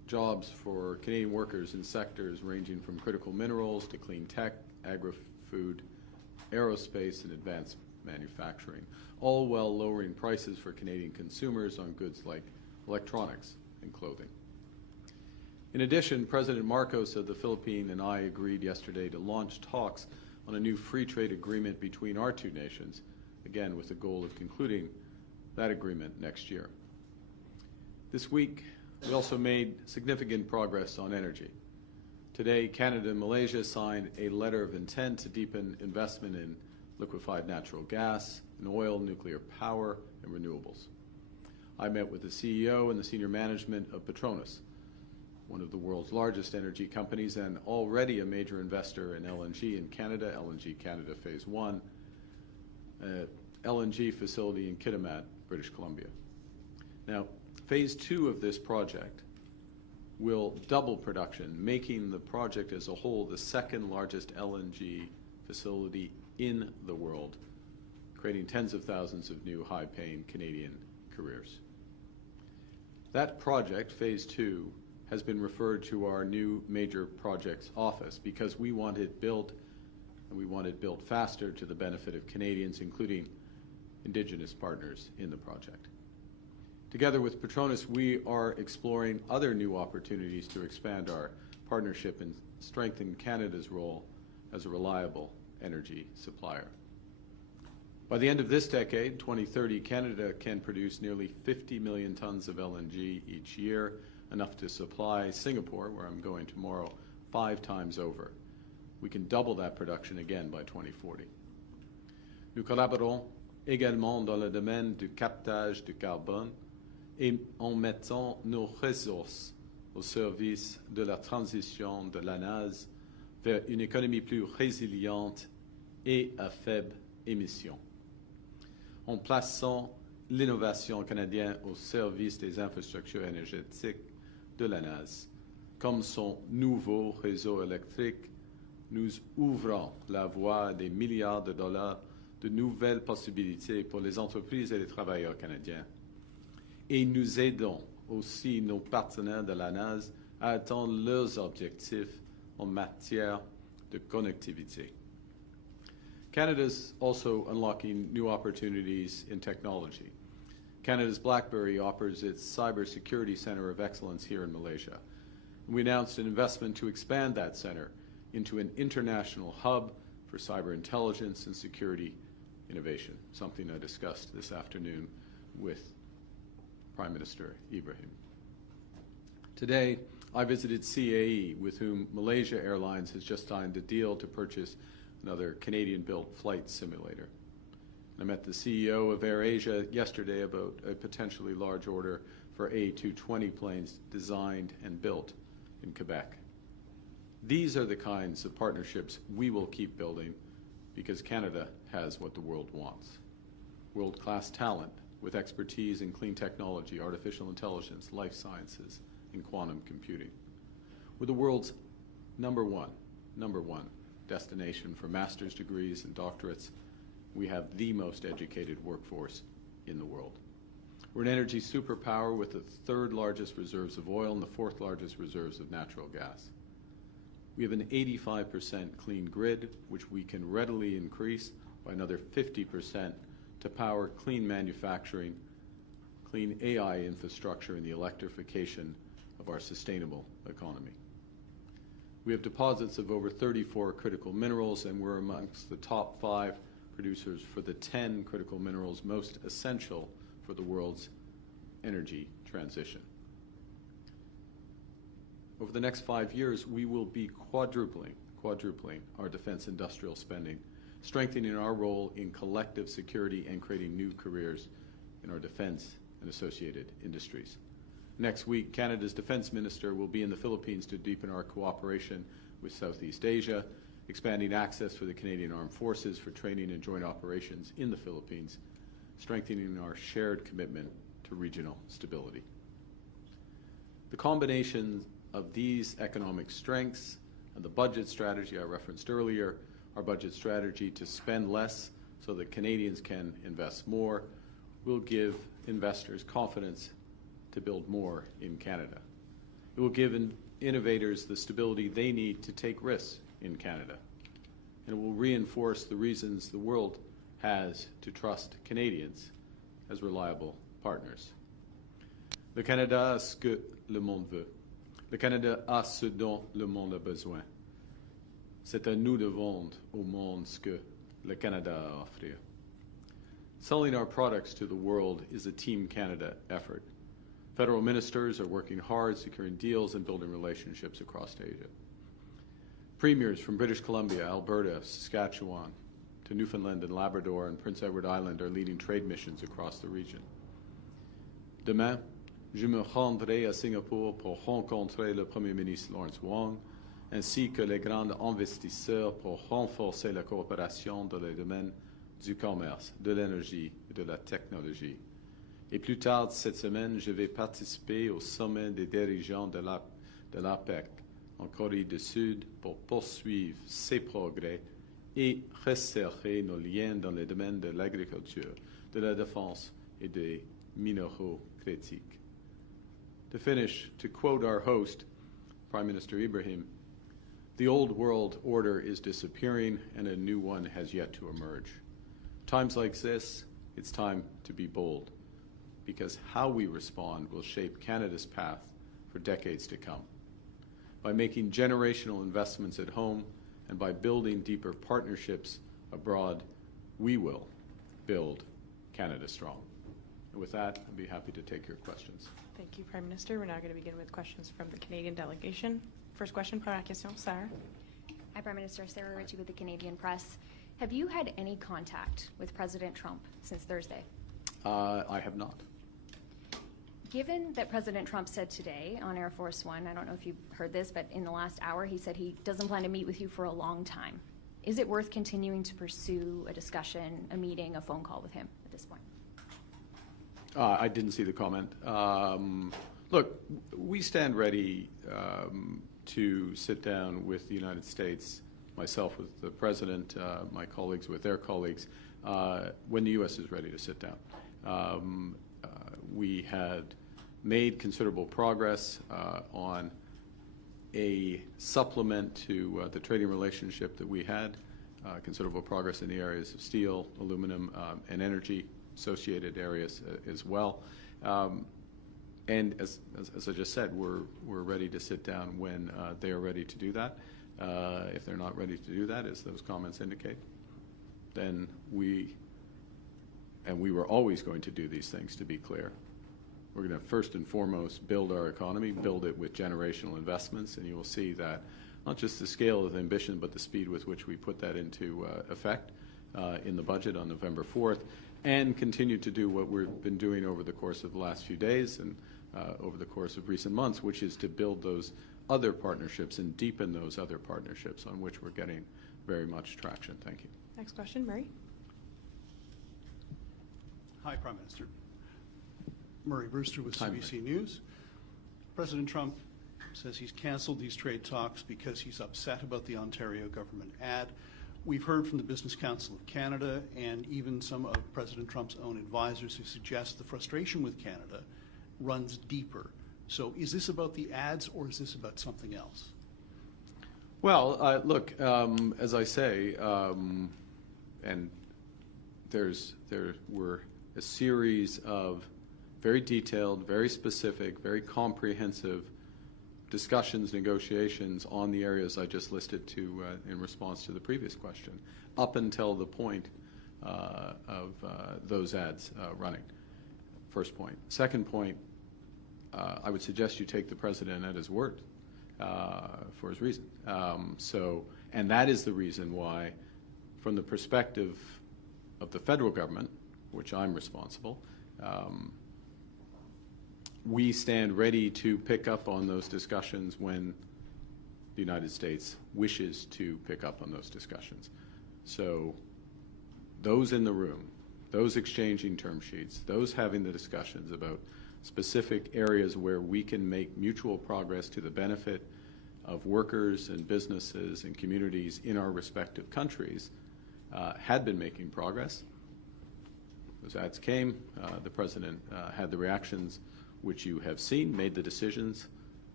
jobs for Canadian workers in sectors ranging from critical minerals to clean tech, agri-food, aerospace, and advanced manufacturing, all while lowering prices for Canadian consumers on goods like electronics and clothing. In addition, President Marcos of the Philippines and I agreed yesterday to launch talks on a new free trade agreement between our two nations, again with the goal of concluding that agreement next year. This week, we also made significant progress on energy. Today, Canada and Malaysia signed a letter of intent to deepen investment in liquefied natural gas, in oil, nuclear power, and renewables. I met with the CEO and the senior management of Petronas, one of the world's largest energy companies and already a major investor in LNG in Canada, LNG Canada Phase 1, LNG facility in Kitimat, British Columbia. Now, Phase 2 of this project will double production, making the project as a whole the second largest LNG facility in the world, creating tens of thousands of new high-paying Canadian careers. That project, Phase 2, has been referred to our new major projects office because we want it built, and we want it built faster to the benefit of Canadians, including Indigenous partners in the project. Together with Petronas, we are exploring other new opportunities to expand our partnership and strengthen Canada's role as a reliable energy supplier. By the end of this decade, 2030, Canada can produce nearly 50 million tons of LNG each year, enough to supply Singapore, where I'm going tomorrow, 5 times over. We can double that production again by 2040. Nous collaborons également dans le domaine du captage du carbone et en mettant nos ressources au service de la transition de l'ANAS vers une économie plus résiliente et à faible émission. En plaçant l'innovation canadienne au service des infrastructures énergétiques de l'ANAS, comme son nouveau réseau électrique, nous ouvrons la voie à des milliards de dollars de nouvelles possibilités pour les entreprises et les travailleurs canadiens. Et nous aidons aussi nos partenaires de l'ANAS à atteindre leurs objectifs en matière de connectivité. Canada's also unlocking new opportunities in technology. Canada's BlackBerry offers its Cybersecurity Center of Excellence here in Malaysia. We announced an investment to expand that center into an international hub for cyber intelligence and security innovation, something I discussed this afternoon with Prime Minister Ibrahim. Today, I visited CAE, with whom Malaysia Airlines has just signed a deal to purchase another Canadian-built flight simulator. I met the CEO of AirAsia yesterday about a potentially large order for A220 planes designed and built in Quebec. These are the kinds of partnerships we will keep building because Canada has what the world wants. World-class talent with expertise in clean technology, artificial intelligence, life sciences, and quantum computing. We're the world's number one destination for master's degrees and doctorates. We have the most educated workforce in the world. We're an energy superpower with the 3rd largest reserves of oil and the 4th largest reserves of natural gas. We have an 85% clean grid, which we can readily increase by another 50% to power clean manufacturing, clean AI infrastructure, and the electrification of our sustainable economy. We have deposits of over 34 critical minerals, and we're amongst the top 5 producers for the 10 critical minerals most essential for the world's energy transition. Over the next 5 years, we will be quadrupling our defense industrial spending, strengthening our role in collective security and creating new careers in our defense and associated industries. Next week, Canada's defense minister will be in the Philippines to deepen our cooperation with Southeast Asia, expanding access for the Canadian Armed Forces for training and joint operations in the Philippines, strengthening our shared commitment to regional stability. The combination of these economic strengths and the budget strategy I referenced earlier, our budget strategy to spend less so that Canadians can invest more, will give investors confidence to build more in Canada. It will give innovators the stability they need to take risks in Canada. And it will reinforce the reasons the world has to trust Canadians as reliable partners. Le Canada a ce que le monde veut. Le Canada a ce dont le monde a besoin. C'est à nous de vendre au monde ce que le Canada a à offrir. Selling our products to the world is a Team Canada effort. Federal ministers are working hard, securing deals and building relationships across Asia. Premiers from British Columbia, Alberta, Saskatchewan, to Newfoundland and Labrador and Prince Edward Island are leading trade missions across the region. Demain, je me rendrai à Singapour pour rencontrer le Premier ministre Lawrence Wong, ainsi que les grands investisseurs pour renforcer la coopération dans les domaines du commerce, de l'énergie et de la technologie. Et plus tard cette semaine, je vais participer au sommet des dirigeants de l'APEC en Corée du Sud pour poursuivre ces progrès et resserrer nos liens dans les domaines de l'agriculture, de la défense et des minéraux critiques. To finish, to quote our host, Prime Minister Ibrahim, the old world order is disappearing and a new one has yet to emerge. Times like this, it's time to be bold, because how we respond will shape Canada's path for decades to come. By making generational investments at home and by building deeper partnerships abroad, we will build Canada strong. And with that, I'd be happy to take your questions. Thank you, Prime Minister. We're now going to begin with questions from the Canadian delegation. First question, première question, Sarah. Hi, Prime Minister. Sarah Ritchie with the Canadian Press. Have you had any contact with President Trump since Thursday? I have not. Given that President Trump said today on Air Force One, I don't know if you heard this, but in the last hour he said he doesn't plan to meet with you for a long time. Is it worth continuing to pursue a discussion, a meeting, a phone call with him at this point? I didn't see the comment. Look, we stand ready to sit down with the United States, myself with the President, my colleagues with their colleagues, when the U.S. is ready to sit down. We had made considerable progress on a supplement to the trading relationship that we had, considerable progress in the areas of steel, aluminum, and energy, associated areas as well. And as I just said, we're ready to sit down when they are ready to do that. If they're not ready to do that, as those comments indicate, then we were always going to do these things, to be clear. We're going to first and foremost build our economy, build it with generational investments, and you will see that not just the scale of ambition, but the speed with which we put that into effect in the budget on November 4th, and continue to do what we've been doing over the course of the last few days and over the course of recent months, which is to build those other partnerships and deepen those other partnerships on which we're getting very much traction. Thank you. Next question, Murray. Hi, Prime Minister. Murray Brewster with Hi, CBC News. President Trump says he's canceled these trade talks because he's upset about the Ontario government ad. We've heard from the Business Council of Canada and even some of President Trump's own advisors who suggest the frustration with Canada runs deeper. So is this about the ads or is this about something else? Well, look, as I say, and there were a series of very detailed, very specific, very comprehensive discussions, negotiations on the areas I just listed to in response to the previous question, up until the point of those ads running. First point. Second point, I would suggest you take the President at his word for his reason. And that is the reason why, from the perspective of the federal government, which I'm responsible, we stand ready to pick up on those discussions when the United States wishes to pick up on those discussions. So those in the room, those exchanging term sheets, those having the discussions about specific areas where we can make mutual progress to the benefit of workers and businesses and communities in our respective countries had been making progress. Those ads came. The President had the reactions which you have seen, made the decisions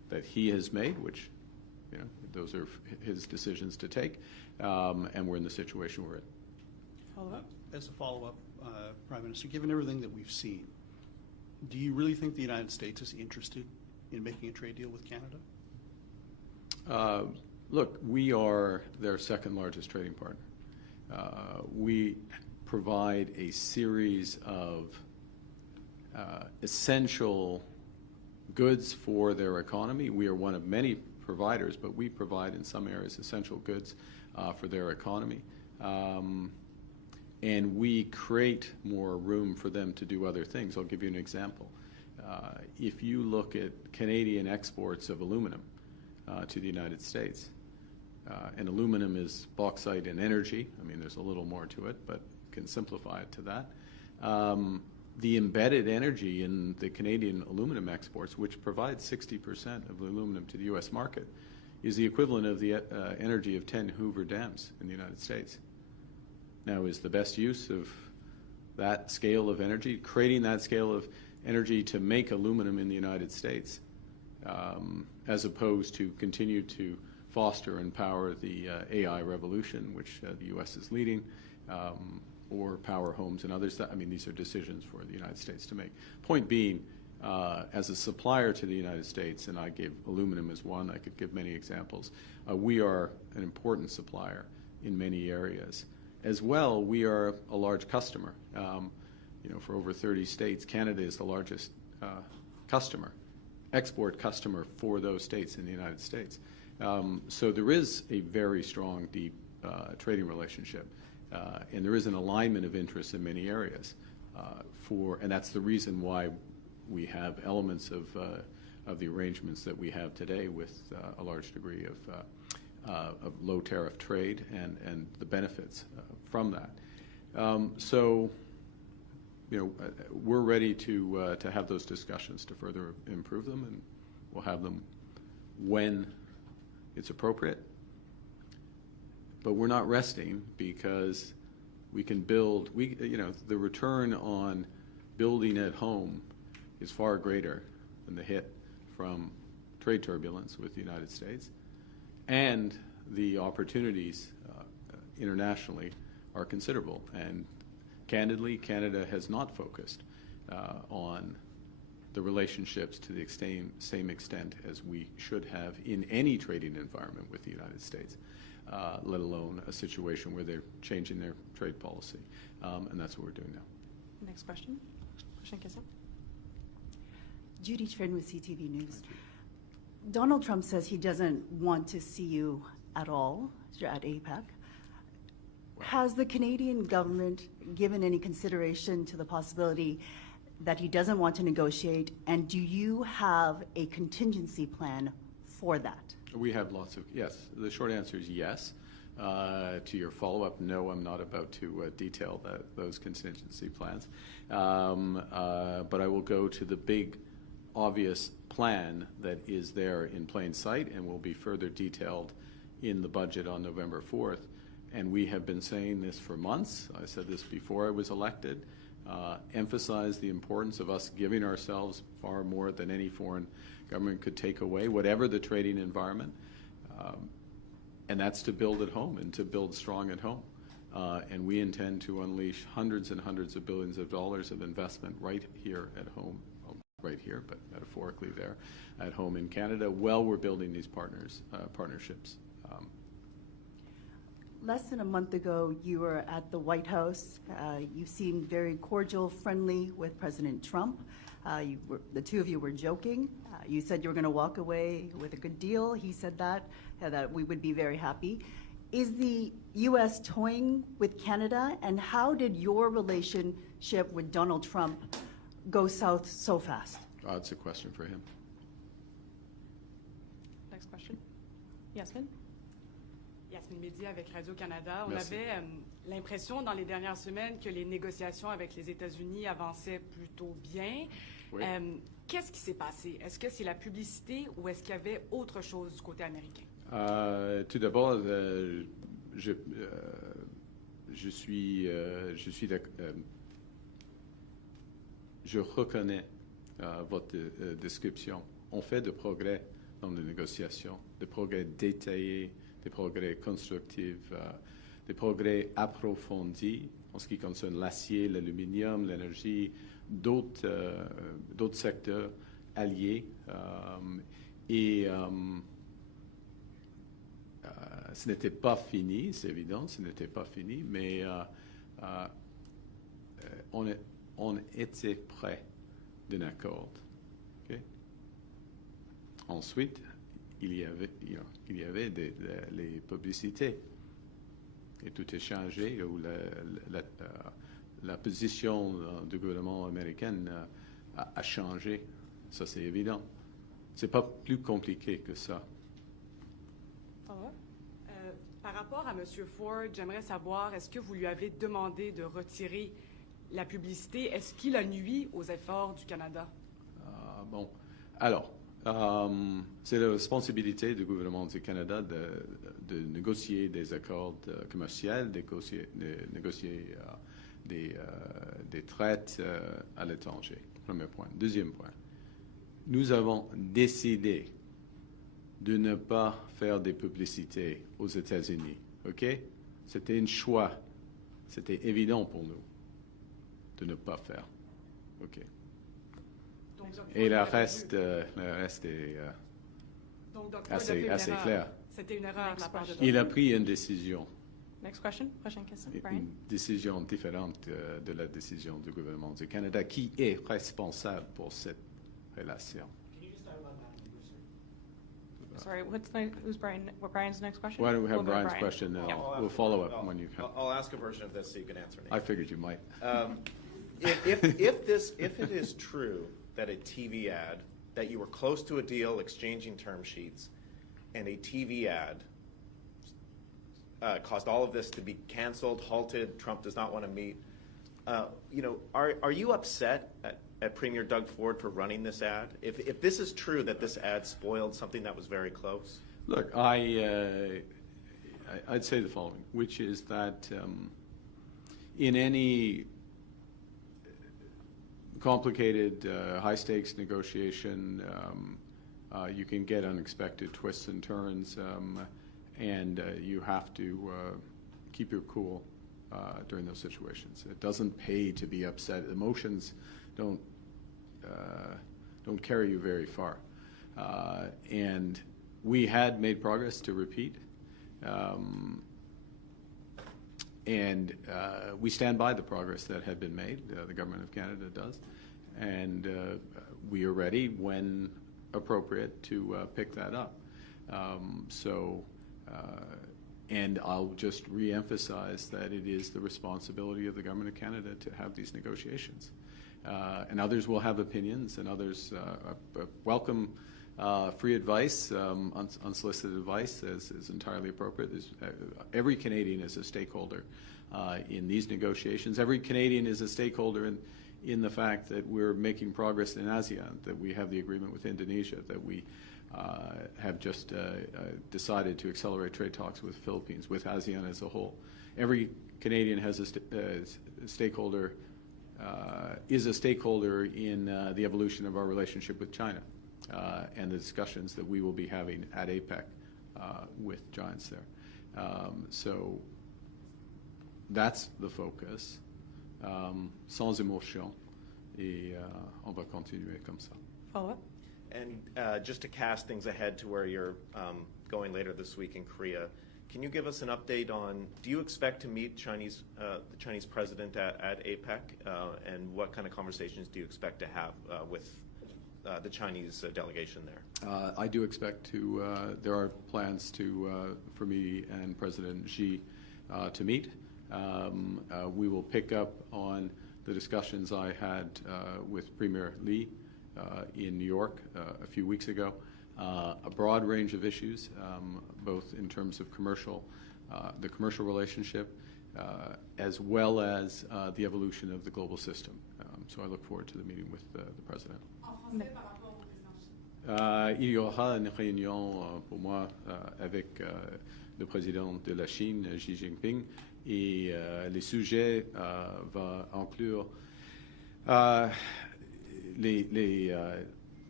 that he has made, which, those are his decisions to take, and we're in the situation we're in. Follow-up? As a follow-up, Prime Minister, given everything that we've seen, do you really think the United States is interested in making a trade deal with Canada? Look, we are their second largest trading partner. We provide a series of essential goods for their economy. We are one of many providers, but we provide in some areas essential goods for their economy. And we create more room for them to do other things. I'll give you an example. If you look at Canadian exports of aluminum to the United States, and aluminum is bauxite and energy. I mean, there's a little more to it, but can simplify it to that. The embedded energy in the Canadian aluminum exports, which provides 60% of the aluminum to the U.S. market, is the equivalent of the energy of 10 Hoover dams in the United States. Now, is the best use of that scale of energy, creating that scale of energy to make aluminum in the United States, as opposed to continue to foster and power the AI revolution, which the U.S. is leading, or power homes and others? I mean, these are decisions for the United States to make. Point being, as a supplier to the United States, and I gave aluminum as one, I could give many examples, we are an important supplier in many areas. As well, we are a large customer. For over 30 states, Canada is the largest export customer for those states in the United States. So there is a very strong, deep trading relationship, and there is an alignment of interests in many areas. And that's the reason why we have elements of the arrangements that we have today with a large degree of low tariff trade and the benefits from that. So, we're ready to have those discussions to further improve them, and we'll have them when it's appropriate. But we're not resting, because we can build. The return on building at home is far greater than the hit from trade turbulence with the United States, and the opportunities internationally are considerable. And candidly, Canada has not focused on the relationships to the same extent as we should have in any trading environment with the United States, let alone a situation where they're changing their trade policy. And that's what we're doing now. Next question. Prochaine question. Judy Trin with CTV News. Donald Trump says he doesn't want to see you at all at APEC. Has the Canadian government given any consideration to the possibility that he doesn't want to negotiate, and do you have a contingency plan for that? We have yes. The short answer is yes. To your follow-up, no, I'm not about to detail those contingency plans. But I will go to the big, obvious plan that is there in plain sight and will be further detailed in the budget on November 4th. And we have been saying this for months. I said this before I was elected. Emphasize the importance of us giving ourselves far more than any foreign government could take away, whatever the trading environment. And that's to build at home and to build strong at home. And we intend to unleash hundreds and hundreds of billions of dollars of investment right here at home. Well, right here, but metaphorically there, at home in Canada, while we're building these partnerships. Less than a month ago, you were at the White House. You seemed very cordial, friendly with President Trump. The two of you were joking. You said you were going to walk away with a good deal. He said that we would be very happy. Is the U.S. toying with Canada, and how did your relationship with Donald Trump go south so fast? That's a question for him. Next question. Yasmin? Yasmin Média avec Radio-Canada. On Merci. avait l'impression dans les dernières semaines que les négociations avec les États-Unis avançaient plutôt bien. Oui. Qu'est-ce qui s'est passé? Est-ce que c'est la publicité ou est-ce qu'il y avait autre chose du côté américain? Tout d'abord, je reconnais votre description. On fait de progrès dans les négociations, des progrès détaillés, des progrès constructifs, des progrès approfondis en ce qui concerne l'acier, l'aluminium, l'énergie, d'autres secteurs alliés. Ce n'était pas fini, c'est évident, ce n'était pas fini, mais on était prêt d'un accord. Okay? Ensuite, il y avait les publicités. Et tout est changé, où la position du gouvernement américain a changé. Ça, c'est évident. C'est pas plus compliqué que ça. Par rapport à M. Ford, j'aimerais savoir, est-ce que vous lui avez demandé de retirer la publicité? Est-ce qu'il a nui aux efforts du Canada? Bon. Alors, c'est la responsabilité du gouvernement du Canada de négocier des accords commerciaux, de négocier des traites à l'étranger. Premier point. Deuxième point. Nous avons décidé de ne pas faire des publicités aux États-Unis. OK? C'était un choix. C'était évident pour nous de ne pas faire. OK. Donc, Et le reste est assez clair. C'était une erreur de la part de Il a pris une décision. Next question. Prochaine question. Brian. Une décision différente de la décision du gouvernement du Canada qui est responsable pour cette relation. Sorry, what Brian's next question? Why don't we have We'll go to Brian's Brian. question, and Yeah. we'll follow up when you come. I'll ask a version of this so you can answer me. I figured you might. If it is true that a TV ad, that you were close to a deal, exchanging term sheets, and a TV ad caused all of this to be canceled, halted, Trump does not want to meet, are you upset at Premier Doug Ford for running this ad? If this is true that this ad spoiled something that was very close? Look, I'd say the following, which is that in any complicated, high-stakes negotiation, you can get unexpected twists and turns, and you have to keep your cool during those situations. It doesn't pay to be upset. Emotions don't carry you very far. And we had made progress, to repeat, and we stand by the progress that had been made. The Government of Canada does. And we are ready, when appropriate, to pick that up. And I'll just re-emphasize that it is the responsibility of the Government of Canada to have these negotiations. And others will have opinions, and others welcome free advice, unsolicited advice is entirely appropriate. Every Canadian is a stakeholder in these negotiations. Every Canadian is a stakeholder in the fact that we're making progress in ASEAN, that we have the agreement with Indonesia, that we have just decided to accelerate trade talks with the Philippines, with ASEAN as a whole. Every Canadian has a stakeholder, is a stakeholder in the evolution of our relationship with China and the discussions that we will be having at APEC with giants there. So that's the focus, sans émotion, et on va continuer comme ça. Follow up. And just to cast things ahead to where you're going later this week in Korea, can you give us an update on, do you expect to meet the Chinese president at APEC? And what kind of conversations do you expect to have with the Chinese delegation there? I do expect to, there are plans for me and President Xi to meet. We will pick up on the discussions I had with Premier Lee in New York a few weeks ago, a broad range of issues, both in terms of the commercial relationship, as well as the evolution of the global system. So I look forward to the meeting with the President. Il y aura une réunion pour moi avec le président de la Chine, Xi Jinping, et les sujets vont inclure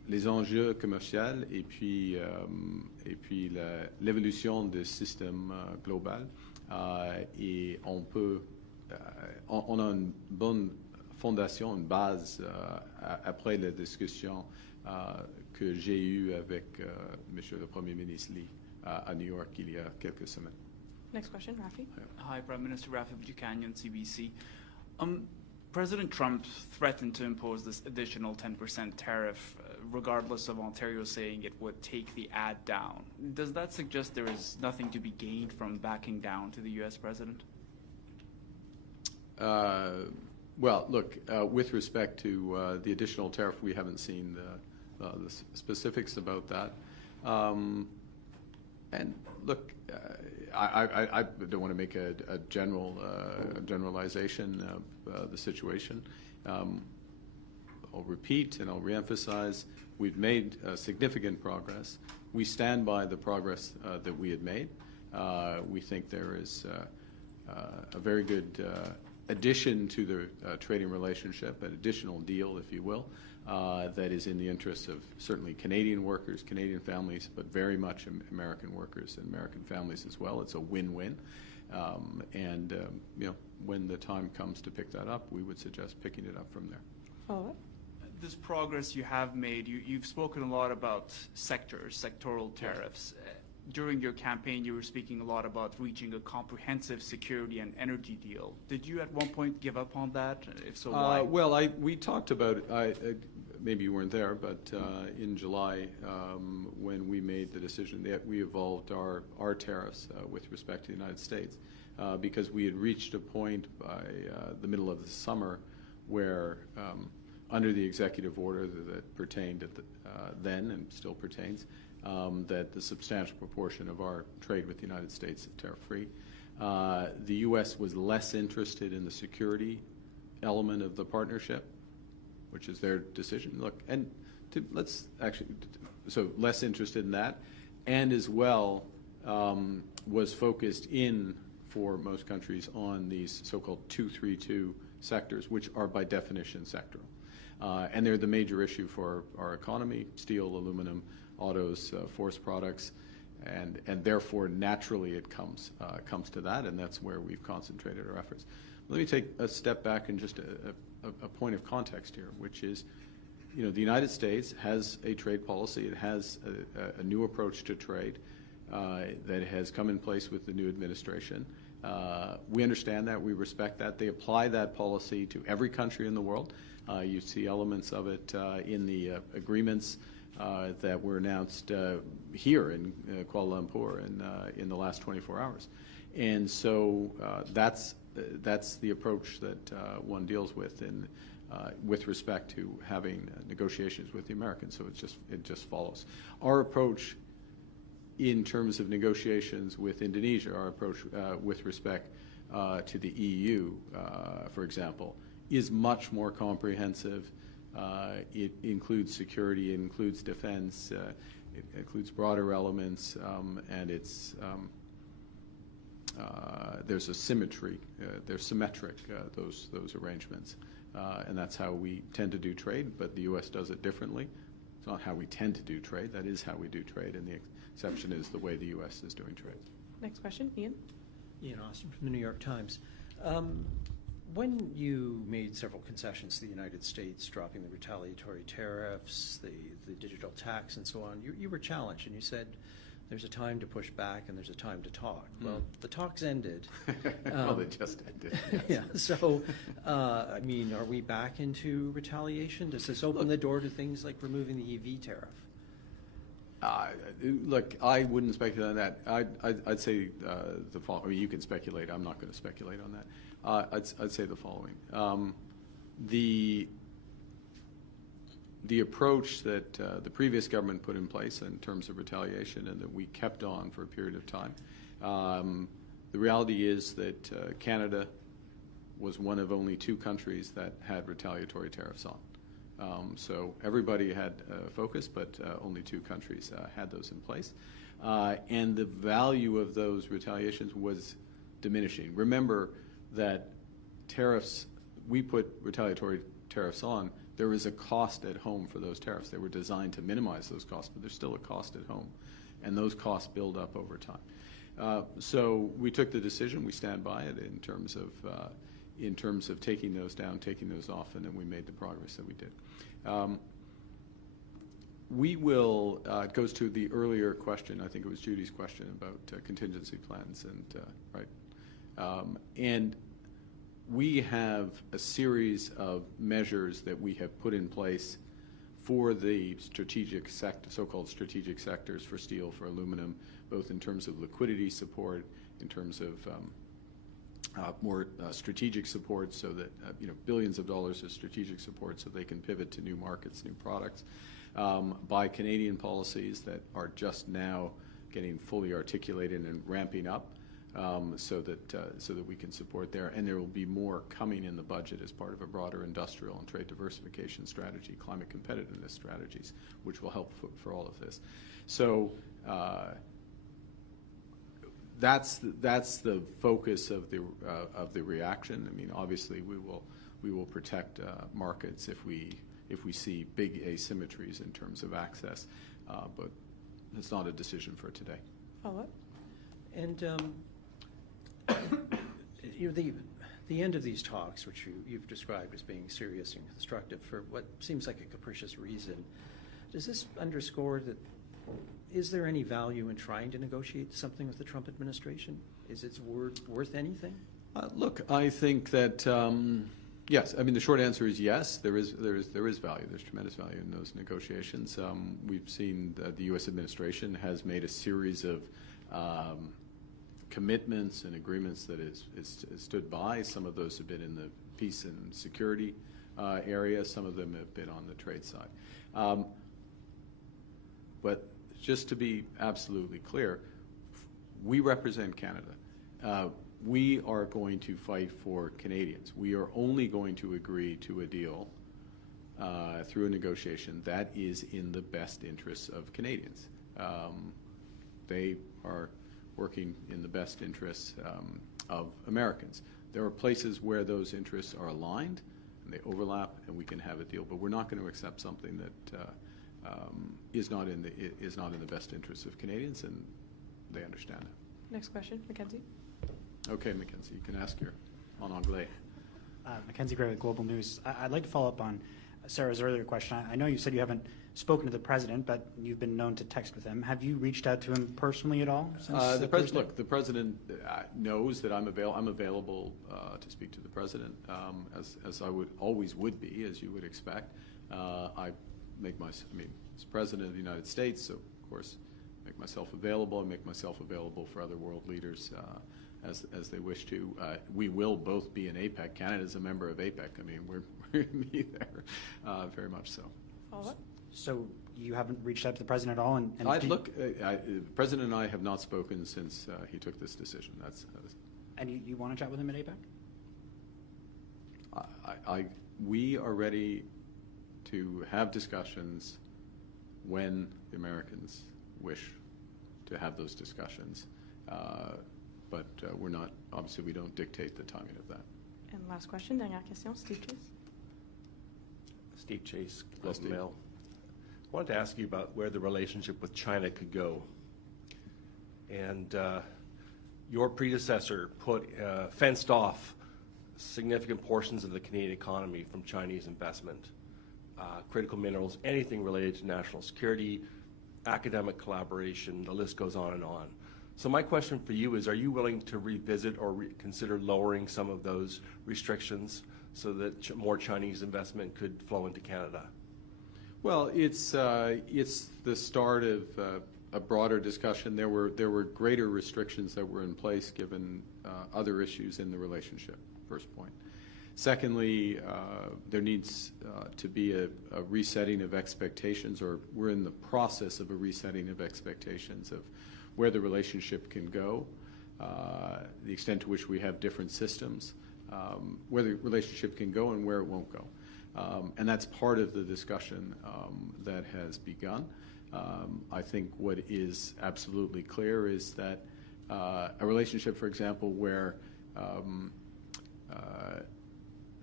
les enjeux commerciaux et puis l'évolution du système global. Et on a une bonne fondation, une base après la discussion que j'ai eue avec Monsieur le Premier ministre Lee à New York il y a quelques semaines. Next question, Rafi. Hi, Prime Minister Rafi Buchanan, CBC. President Trump threatened to impose this additional 10% tariff, regardless of Ontario saying it would take the ad down. Does that suggest there is nothing to be gained from backing down to the U.S. president? Well, look, with respect to the additional tariff, we haven't seen the specifics about that. And look, I don't want to make a generalization of the situation. I'll repeat and I'll reemphasize, we've made significant progress. We stand by the progress that we had made. We think there is a very good addition to the trading relationship, an additional deal, if you will, that is in the interests of certainly Canadian workers, Canadian families, but very much American workers and American families as well. It's a win-win. And when the time comes to pick that up, we would suggest picking it up from there. Follow-up. This progress you have made, you've spoken a lot about sectoral tariffs. During your campaign, you were speaking a lot about reaching a comprehensive security and energy deal. Did you at one point give up on that? If so, why? Well, we talked about it. Maybe you weren't there, but in July, when we made the decision that we evolved our tariffs with respect to the United States, because we had reached a point by the middle of the summer where, under the executive order that pertained at then and still pertains, that the substantial proportion of our trade with the United States is tariff-free. The U.S. was less interested in the security element of the partnership, which is their decision. Look, and so less interested in that, and as well was focused in, for most countries, on these so-called 232 sectors, which are by definition sectoral. And they're the major issue for our economy: steel, aluminum, autos, forest products, and therefore naturally it comes to that, and that's where we've concentrated our efforts. Let me take a step back and just a point of context here, which is, the United States has a trade policy. It has a new approach to trade that has come in place with the new administration. We understand that. We respect that. They apply that policy to every country in the world. You see elements of it in the agreements that were announced here in Kuala Lumpur in the last 24 hours. And so that's the approach that one deals with with respect to having negotiations with the Americans. So it just follows. Our approach in terms of negotiations with Indonesia, our approach with respect to the EU, for example, is much more comprehensive. It includes security, it includes defense, it includes broader elements, and there's a symmetry. They're symmetric, those arrangements, and that's how we tend to do trade. But the U.S. does it differently. It's not how we tend to do trade. That is how we do trade, and the exception is the way the U.S. is doing trade. Next question, Ian. Ian Austin from the New York Times. When you made several concessions to the United States, dropping the retaliatory tariffs, the digital tax, and so on, you were challenged, and you said there's a time to push back and there's a time to talk. Well, the talks ended. Well, they just ended. Yes. Yeah. So, are we back into retaliation? Does this open the door to things like removing the EV tariff? Look, I wouldn't speculate on that. I'd say the following. You can speculate. I'm not going to speculate on that. I'd say the following. The approach that the previous government put in place in terms of retaliation and that we kept on for a period of time, the reality is that Canada was one of only 2 countries that had retaliatory tariffs on. So everybody had focus, but only 2 countries had those in place. And the value of those retaliations was diminishing. Remember that tariffs, we put retaliatory tariffs on there is a cost at home for those tariffs. They were designed to minimize those costs, but there's still a cost at home, and those costs build up over time. So we took the decision. We stand by it in terms of taking those down, taking those off, and then we made the progress that we did. We will, it goes to the earlier question, I think it was Judy's question about contingency plans, and right. And we have a series of measures that we have put in place for the strategic sector, so-called strategic sectors for steel, for aluminum, both in terms of liquidity support, in terms of more strategic support, so that billions of dollars of strategic support, so they can pivot to new markets, new products. By Canadian policies that are just now getting fully articulated and ramping up, so that we can support there. And there will be more coming in the budget as part of a broader industrial and trade diversification strategy, climate competitiveness strategies, which will help for all of this. So that's the focus of the reaction. I mean, obviously we will protect markets if we see big asymmetries in terms of access, but it's not a decision for today. Follow-up? And the end of these talks, which you've described as being serious and constructive for what seems like a capricious reason, does this underscore that, is there any value in trying to negotiate something with the Trump administration? Is it worth anything? Look, I think that yes. I mean, the short answer is yes. There is value. There's tremendous value in those negotiations. We've seen that the U.S. administration has made a series of commitments and agreements that is stood by. Some of those have been in the peace and security area. Some of them have been on the trade side. But just to be absolutely clear, we represent Canada. We are going to fight for Canadians. We are only going to agree to a deal through a negotiation that is in the best interests of Canadians. They are working in the best interests of Americans. There are places where those interests are aligned and they overlap, and we can have a deal. But we're not going to accept something that is not in the best interests of Canadians, and they understand that. Next question, Mackenzie. Okay, Mackenzie, you can ask your en anglais. Mackenzie Gray with Global News. I'd like to follow up on Sarah's earlier question. I know you said you haven't spoken to the president, but you've been known to text with him. Have you reaced out to him personally at all? The president knows that I'm available to speak to the president, as I always would be, as you would expect. As president of the United States, so of course, make myself available. I make myself available for other world leaders as they wish to. We will both be in APEC. Canada's a member of APEC. I mean, we're going to be there, very much so. Follow-up? So you haven't reached out to the president at all? The president and I have not spoken since he took this decision. And you want to chat with him at APEC? We are ready to have discussions when the Americans wish to have those discussions. But we're not, obviously we don't dictate the timing of that. And last question, dernière question, Steve Chase. Steve Chase, Globe and Mail. I wanted to ask you about where the relationship with China could go. And your predecessor fenced off significant portions of the Canadian economy from Chinese investment, critical minerals, anything related to national security, academic collaboration, the list goes on and on. So my question for you is, are you willing to revisit or consider lowering some of those restrictions so that more Chinese investment could flow into Canada? Well, it's the start of a broader discussion. There were greater restrictions that were in place given other issues in the relationship, first point. Secondly, there needs to be a resetting of expectations, or we're in the process of a resetting of expectations of where the relationship can go, the extent to which we have different systems, where the relationship can go and where it won't go. And that's part of the discussion that has begun. I think what is absolutely clear is that a relationship, for example, where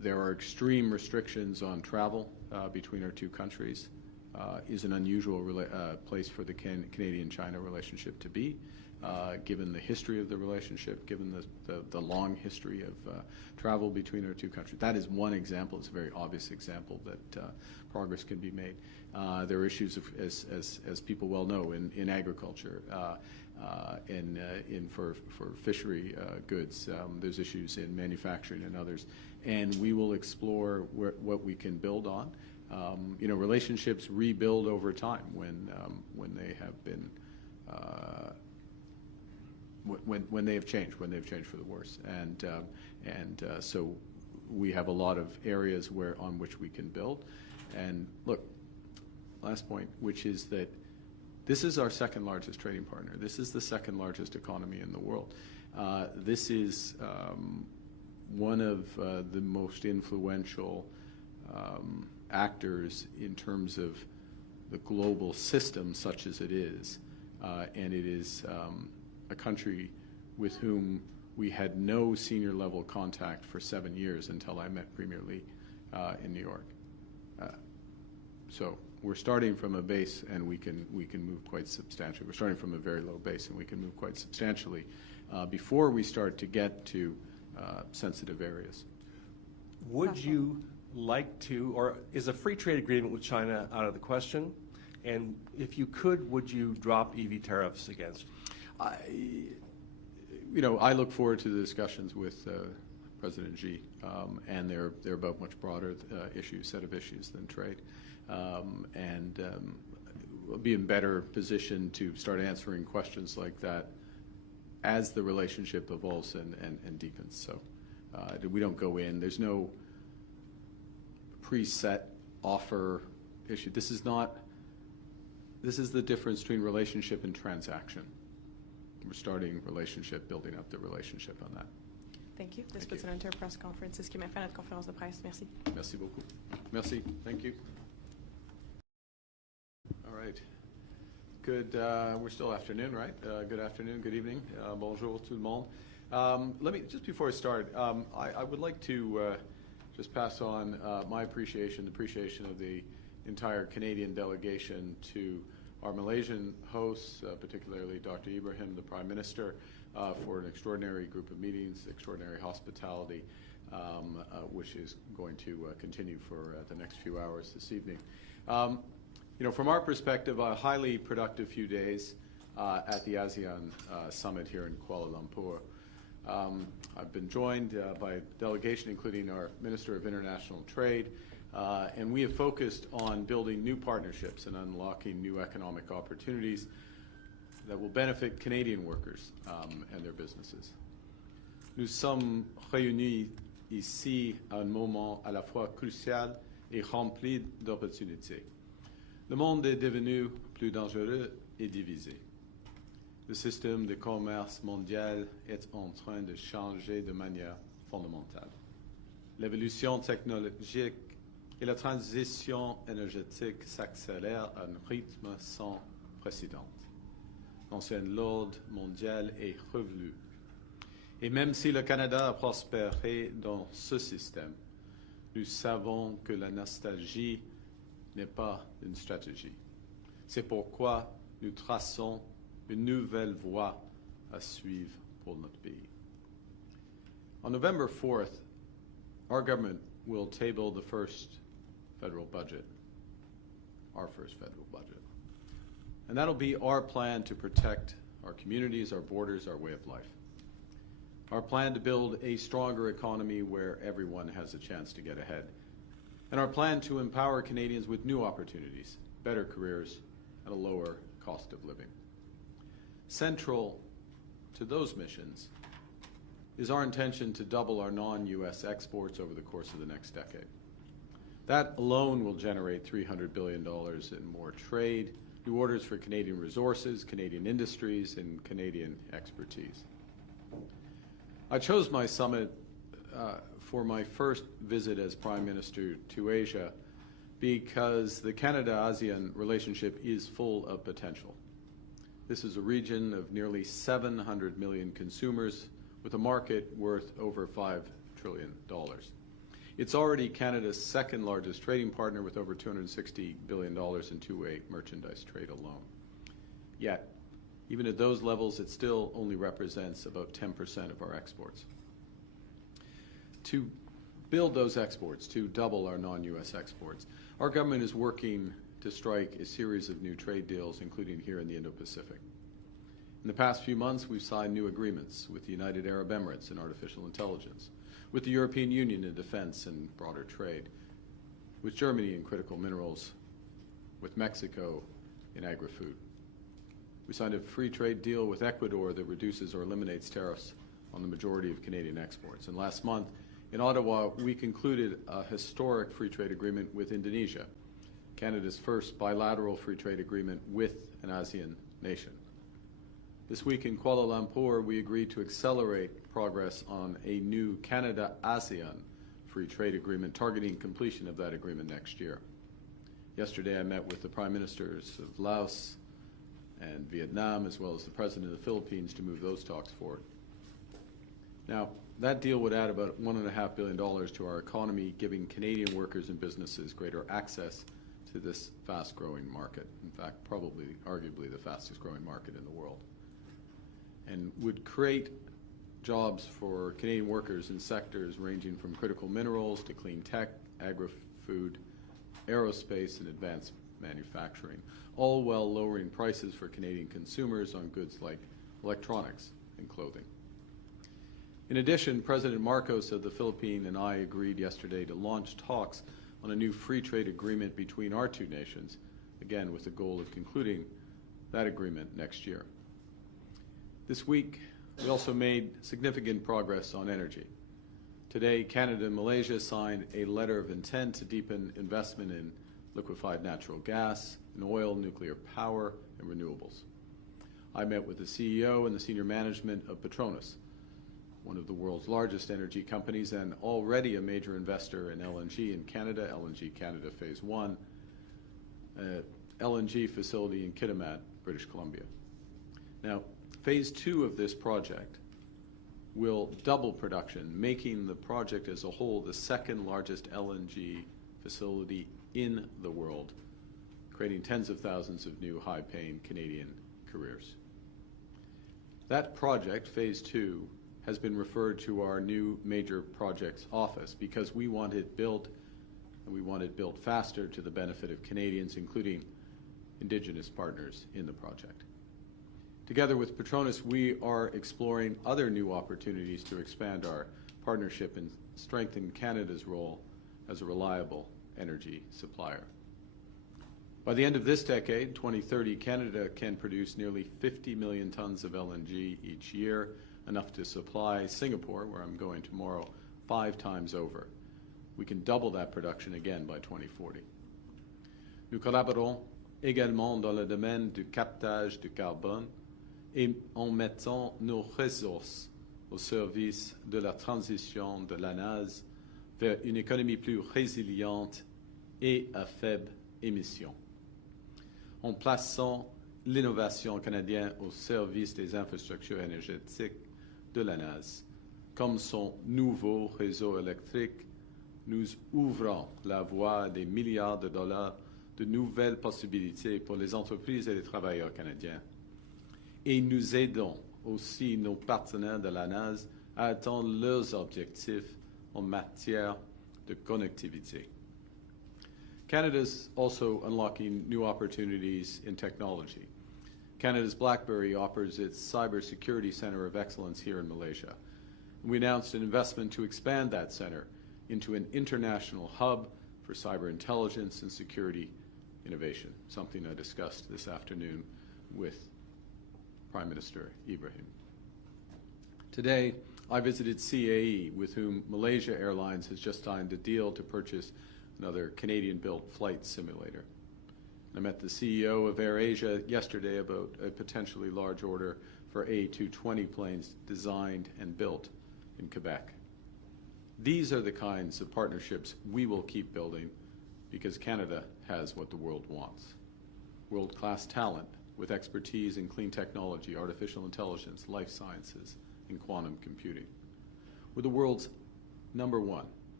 There are extreme restrictions on travel between our two countries. Is an unusual place for the Canadian-China relationship to be, given the history of the relationship, given the long history of travel between our two countries. That is one example. It's a very obvious example that progress can be made. There are issues, as people well know, in agriculture, for fishery goods. There's issues in manufacturing and others, and we will explore what we can build on. Relationships rebuild over time when they have been when they have changed for the worse, and so we have a lot of areas on which we can build. And look, last point, which is that this is our second largest trading partner. This is the second largest economy in the world. This is one of the most influential actors in terms of the global system, such as it is, and it is a country with whom we had no senior level contact for 7 years until I met Premier Lee in New York. So we're starting from a base, and we can move quite substantially. We're starting from a very low base, and we can move quite substantially before we start to get to sensitive areas. Would you like to, or is a free trade agreement with China out of the question? And if you could, would you drop EV tariffs against? I look forward to the discussions with President Xi, and they're about much broader set of issues than trade, and we'll be in better position to start answering questions like that as the relationship evolves and deepens. So we don't go in. There's no preset offer issue. This is the difference between relationship and transaction. We're starting relationship, building up the relationship on that. Thank you. This puts an end to our press conference. C'est ce qui met fin à notre conférence de presse. Merci. Merci beaucoup. Merci. Thank you. All right. Good. We're still afternoon, right? Good afternoon. Good evening. Bonjour tout le monde. Let me, just before I start, I would like to just pass on my appreciation of the entire Canadian delegation to our Malaysian hosts, particularly Dr. Ibrahim, the Prime Minister, for an extraordinary group of meetings, extraordinary hospitality, which is going to continue for the next few hours this evening. From our perspective, a highly productive few days at the ASEAN summit here in Kuala Lumpur. I've been joined by a delegation, including our Minister of International Trade, and we have focused on building new partnerships and unlocking new economic opportunities that will benefit Canadian workers and their businesses. Nous sommes réunis ici à un moment à la fois crucial et rempli d'opportunités. Le monde est devenu plus dangereux et divisé. Le système de commerce mondial est en train de changer de manière fondamentale. L'évolution technologique et la transition énergétique s'accélèrent à un rythme sans précédent. L'ancien ordre mondial est revenu. Et même si le Canada a prospéré dans ce système, nous savons que la nostalgie n'est pas une stratégie. C'est pourquoi nous traçons une nouvelle voie à suivre pour notre pays. On November 4th, our government will table the first federal budget, our first federal budget. And that'll be our plan to protect our communities, our borders, our way of life. Our plan to build a stronger economy where everyone has a chance to get ahead. And our plan to empower Canadians with new opportunities, better careers, and a lower cost of living. Central to those missions is our intention to double our non-U.S. exports over the course of the next decade. That alone will generate $300 billion in more trade, new orders for Canadian resources, Canadian industries, and Canadian expertise. I chose my summit for my first visit as Prime Minister to Asia because the Canada-ASEAN relationship is full of potential. This is a region of nearly 700 million consumers with a market worth over $5 trillion. It's already Canada's second largest trading partner with over $260 billion in two-way merchandise trade alone. Yet, even at those levels, it still only represents about 10% of our exports. To build those exports, to double our non-U.S. exports, our government is working to strike a series of new trade deals, including here in the Indo-Pacific. In the past few months, we've signed new agreements with the United Arab Emirates in artificial intelligence, with the European Union in defense and broader trade, with Germany in critical minerals, with Mexico in agri-food. We signed a free trade deal with Ecuador that reduces or eliminates tariffs on the majority of Canadian exports. And last month, in Ottawa, we concluded a historic free trade agreement with Indonesia, Canada's first bilateral free trade agreement with an ASEAN nation. This week in Kuala Lumpur, we agreed to accelerate progress on a new Canada-ASEAN free trade agreement, targeting completion of that agreement next year. Yesterday, I met with the Prime Ministers of Laos and Vietnam, as well as the President of the Philippines, to move those talks forward. Now, that deal would add about $1.5 billion to our economy, giving Canadian workers and businesses greater access to this fast-growing market. In fact, probably, arguably, the fastest-growing market in the world. And would create jobs for Canadian workers in sectors ranging from critical minerals to clean tech, agri-food, aerospace, and advanced manufacturing, all while lowering prices for Canadian consumers on goods like electronics and clothing. In addition, President Marcos of the Philippines and I agreed yesterday to launch talks on a new free trade agreement between our two nations, again with the goal of concluding that agreement next year. This week, we also made significant progress on energy. Today, Canada and Malaysia signed a letter of intent to deepen investment in liquefied natural gas, in oil, nuclear power, and renewables. I met with the CEO and the senior management of Petronas, one of the world's largest energy companies and already a major investor in LNG in Canada, LNG Canada Phase 1, LNG facility in Kitimat, British Columbia. Now, Phase 2 of this project will double production, making the project as a whole the second largest LNG facility in the world, creating tens of thousands of new high-paying Canadian careers. That project, Phase 2, has been referred to our new major projects office because we want it built, and we want it built faster to the benefit of Canadians, including Indigenous partners in the project. Together with Petronas, we are exploring other new opportunities to expand our partnership and strengthen Canada's role as a reliable energy supplier. By the end of this decade, 2030, Canada can produce nearly 50 million tons of LNG each year, enough to supply Singapore, where I'm going tomorrow, 5 times over. We can double that production again by 2040. Nous collaborons également dans le domaine du captage du carbone et en mettant nos ressources au service de la transition de l'ANAS vers une économie plus résiliente et à faible émission. En plaçant l'innovation canadienne au service des infrastructures énergétiques de l'ANAS. Comme son nouveau réseau électrique, nous ouvrons la voie à des milliards de dollars de nouvelles possibilités pour les entreprises et les travailleurs canadiens. Et nous aidons aussi nos partenaires de l'ANAS à atteindre leurs objectifs en matière de connectivité. Canada's also unlocking new opportunities in technology. Canada's BlackBerry offers its Cybersecurity Center of Excellence here in Malaysia. We announced an investment to expand that center into an international hub for cyber intelligence and security innovation, something I discussed this afternoon with Prime Minister Ibrahim. Today, I visited CAE, with whom Malaysia Airlines has just signed a deal to purchase another Canadian-built flight simulator. I met the CEO of AirAsia yesterday about a potentially large order for A220 planes designed and built in Quebec. These are the kinds of partnerships we will keep building because Canada has what the world wants. World-class talent with expertise in clean technology, artificial intelligence, life sciences, and quantum computing. We're the world's #1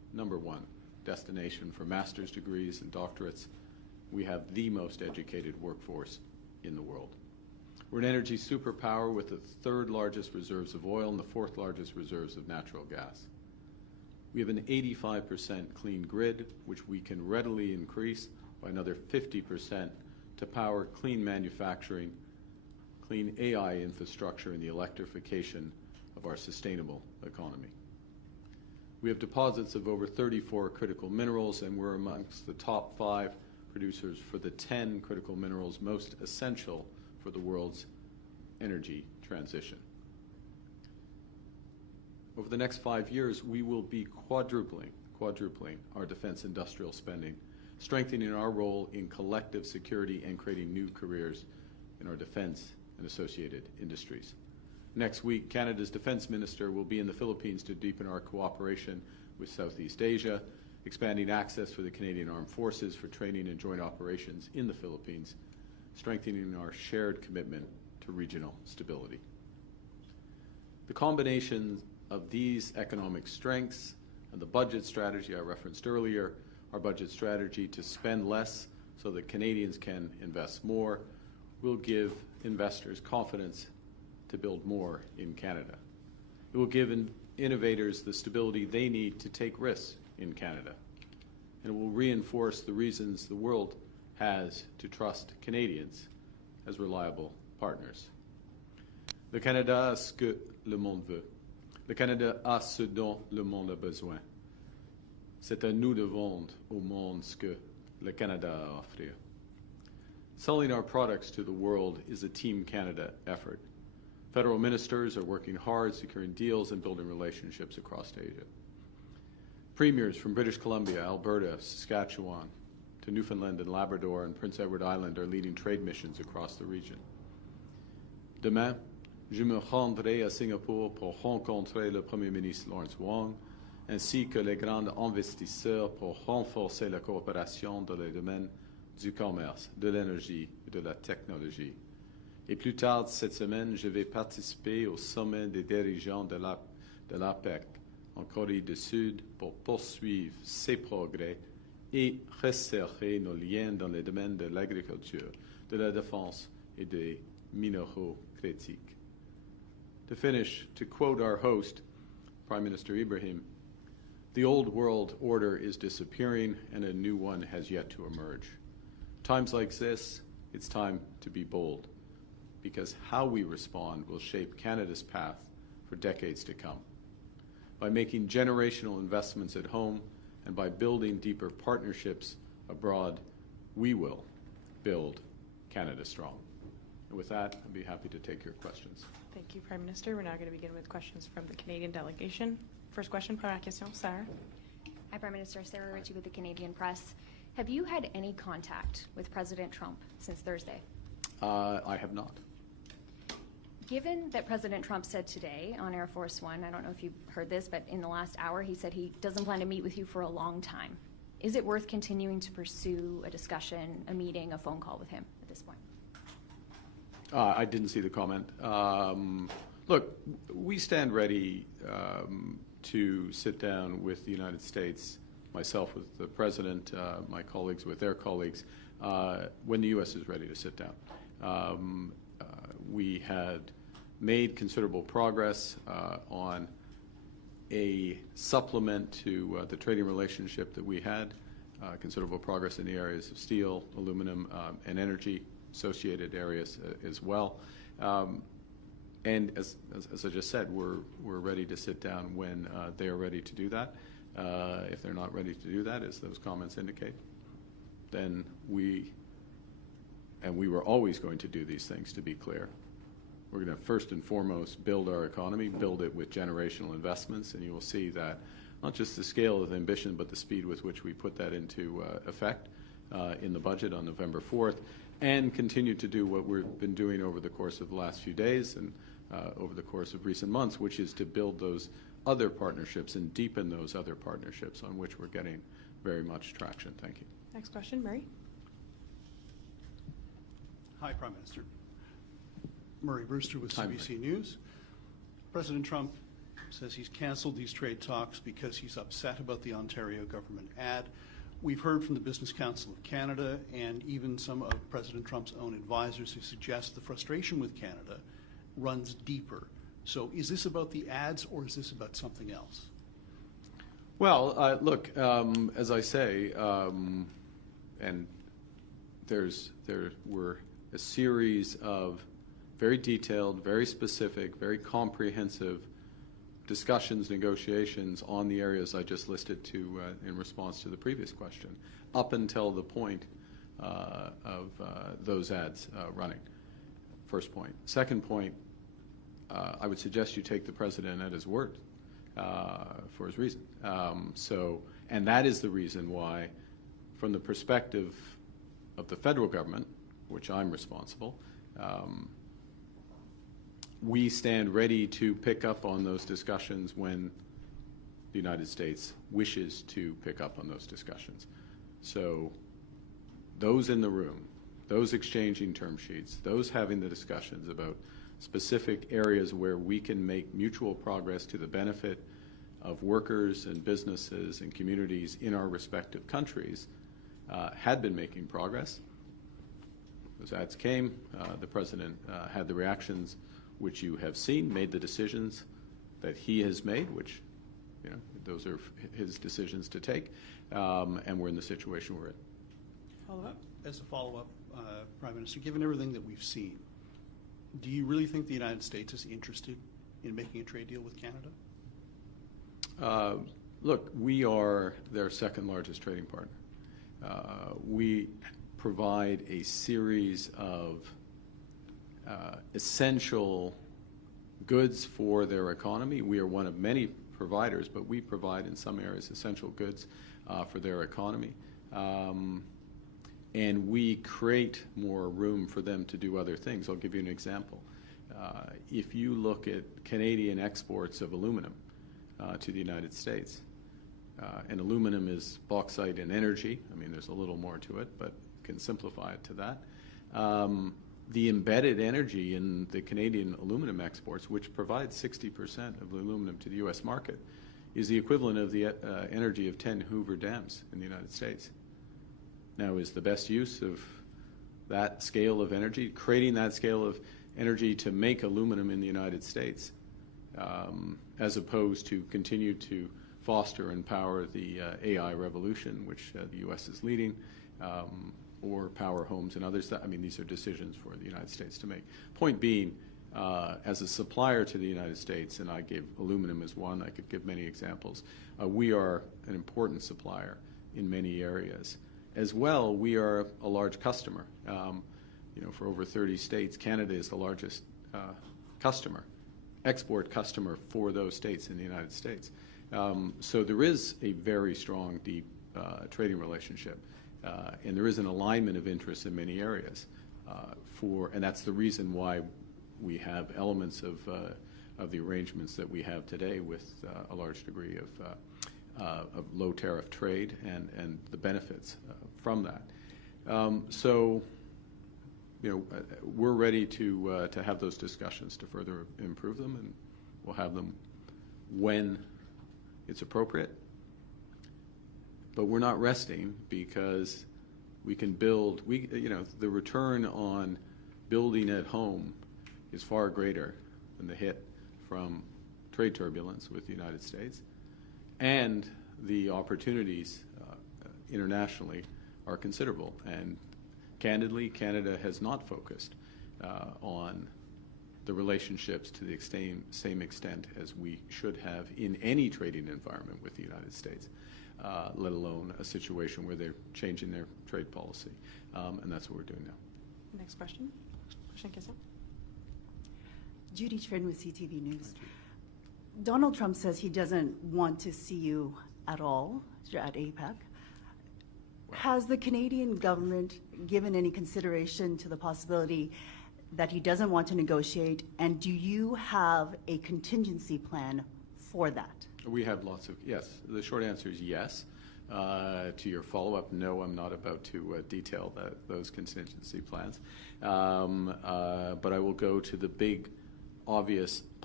#1 destination for master's degrees and doctorates. We have the most educated workforce in the world. We're an energy superpower with the 3rd largest reserves of oil and the 4th largest reserves of natural gas. We have an 85% clean grid, which we can readily increase by another 50% to power clean manufacturing, clean AI infrastructure, and the electrification of our sustainable economy. We have deposits of over 34 critical minerals, and we're amongst the top 5 producers for the 10 critical minerals most essential for the world's energy transition. Over the next 5 years, we will be quadrupling our defense industrial spending, strengthening our role in collective security and creating new careers in our defense and associated industries. Next week, Canada's Defense Minister will be in the Philippines to deepen our cooperation with Southeast Asia, expanding access for the Canadian Armed Forces for training and joint operations in the Philippines, strengthening our shared commitment to regional stability. The combination of these economic strengths and the budget strategy I referenced earlier, our budget strategy to spend less so that Canadians can invest more, will give investors confidence to build more in Canada. It will give innovators the stability they need to take risks in Canada. And it will reinforce the reasons the world has to trust Canadians as reliable partners. Le Canada a ce que le monde veut. Le Canada a ce dont le monde a besoin. C'est à nous de vendre au monde ce que le Canada a à offrir. Selling our products to the world is a Team Canada effort. Federal ministers are working hard, securing deals and building relationships across Asia. Premiers from British Columbia, Alberta, Saskatchewan, to Newfoundland and Labrador and Prince Edward Island are leading trade missions across the region. Demain, je me rendrai à Singapour pour rencontrer le Premier ministre Lawrence Wong, ainsi que les grands investisseurs pour renforcer la coopération dans les domaines du commerce, de l'énergie et de la technologie. Et plus tard cette semaine, je vais participer au sommet des dirigeants de l'APEC en Corée du Sud pour poursuivre ces progrès et resserrer nos liens dans les domaines de l'agriculture, de la défense et des minéraux critiques. To finish, to quote our host, Prime Minister Ibrahim, the old world order is disappearing and a new one has yet to emerge. Times like this, it's time to be bold, because how we respond will shape Canada's path for decades to come. By making generational investments at home and by building deeper partnerships abroad, we will build Canada strong. And with that, I'd be happy to take your questions. Thank you, Prime Minister. We're now going to begin with questions from the Canadian delegation. First question, première question, Sarah. Hi, Prime Minister. Sarah Ritchie with the Canadian Press. Have you had any contact with President Trump since Thursday? I have not. Given that President Trump said today on Air Force One, I don't know if you heard this, but in the last hour he said he doesn't plan to meet with you for a long time. Is it worth continuing to pursue a discussion, a meeting, a phone call with him at this point? I didn't see the comment. Look, we stand ready to sit down with the United States, myself with the President, my colleagues with their colleagues, when the U.S. is ready to sit down. We had made considerable progress on a supplement to the trading relationship that we had, considerable progress in the areas of steel, aluminum, and energy, associated areas as well. And as I just said, we're ready to sit down when they are ready to do that. If they're not ready to do that, as those comments indicate, then we were always going to do these things, to be clear. We're going to first and foremost build our economy, build it with generational investments, and you will see that not just the scale of ambition, but the speed with which we put that into effect in the budget on November 4th, and continue to do what we've been doing over the course of the last few days and over the course of recent months, which is to build those other partnerships and deepen those other partnerships on which we're getting very much traction. Thank you. Next question, Murray. Hi, Prime Minister. Murray Brewster with Hi, CBC News. President Trump says he's canceled these trade talks because he's upset about the Ontario government ad. We've heard from the Business Council of Canada and even some of President Trump's own advisors who suggest the frustration with Canada runs deeper. So is this about the ads or is this about something else? Well, look, as I say, and there were a series of very detailed, very specific, very comprehensive discussions, negotiations on the areas I just listed to in response to the previous question, up until the point of those ads running. First point. Second point, I would suggest you take the president at his word for his reason. And that is the reason why, from the perspective of the federal government, which I'm responsible, we stand ready to pick up on those discussions when the United States wishes to pick up on those discussions. So those in the room, those exchanging term sheets, those having the discussions about specific areas where we can make mutual progress to the benefit of workers and businesses and communities in our respective countries, had been making progress. Those ads came. The president had the reactions which you have seen, made the decisions that he has made, which, you know, those are his decisions to take, and we're in the situation we're in. Follow-up? As a follow-up, Prime Minister, given everything that we've seen, do you really think the United States is interested in making a trade deal with Canada? Look, we are their second largest trading partner. We provide a series of essential goods for their economy. We are one of many providers, but we provide in some areas essential goods for their economy. And we create more room for them to do other things. I'll give you an example. If you look at Canadian exports of aluminum to the United States, and aluminum is bauxite and energy. I mean, there's a little more to it, but can simplify it to that. The embedded energy in the Canadian aluminum exports, which provides 60% of the aluminum to the U.S. market, is the equivalent of the energy of 10 Hoover dams in the United States. Now, is the best use of that scale of energy, creating that scale of energy to make aluminum in the United States, as opposed to continue to foster and power the AI revolution, which the U.S. is leading, or power homes and others? I mean, these are decisions for the United States to make. Point being, as a supplier to the United States, and I gave aluminum as one, I could give many examples, we are an important supplier in many areas. As well, we are a large customer. You know, for over 30 states, Canada is the largest customer, export customer for those states in the United States. So there is a very strong, deep trading relationship, and there is an alignment of interests in many areas. And that's the reason why we have elements of the arrangements that we have today with a large degree of low tariff trade and the benefits from that. So, you know, we're ready to have those discussions to further improve them, and we'll have them when it's appropriate. But we're not resting, because we can build. You know, the return on building at home is far greater than the hit from trade turbulence with the United States, and the opportunities internationally are considerable. And candidly, Canada has not focused on the relationships to the same extent as we should have in any trading environment with the United States, let alone a situation where they're changing their trade policy. And that's what we're doing now. Next question. Prochaine question. Judy Trin with CTV News. Donald Trump says he doesn't want to see you at all at APEC. Has the Canadian government given any consideration to the possibility that he doesn't want to negotiate, and do you have a contingency plan for that? We have lots of, yes. The short answer is yes. To your follow-up, no, I'm not about to detail those contingency plans. But I will go to the big, obvious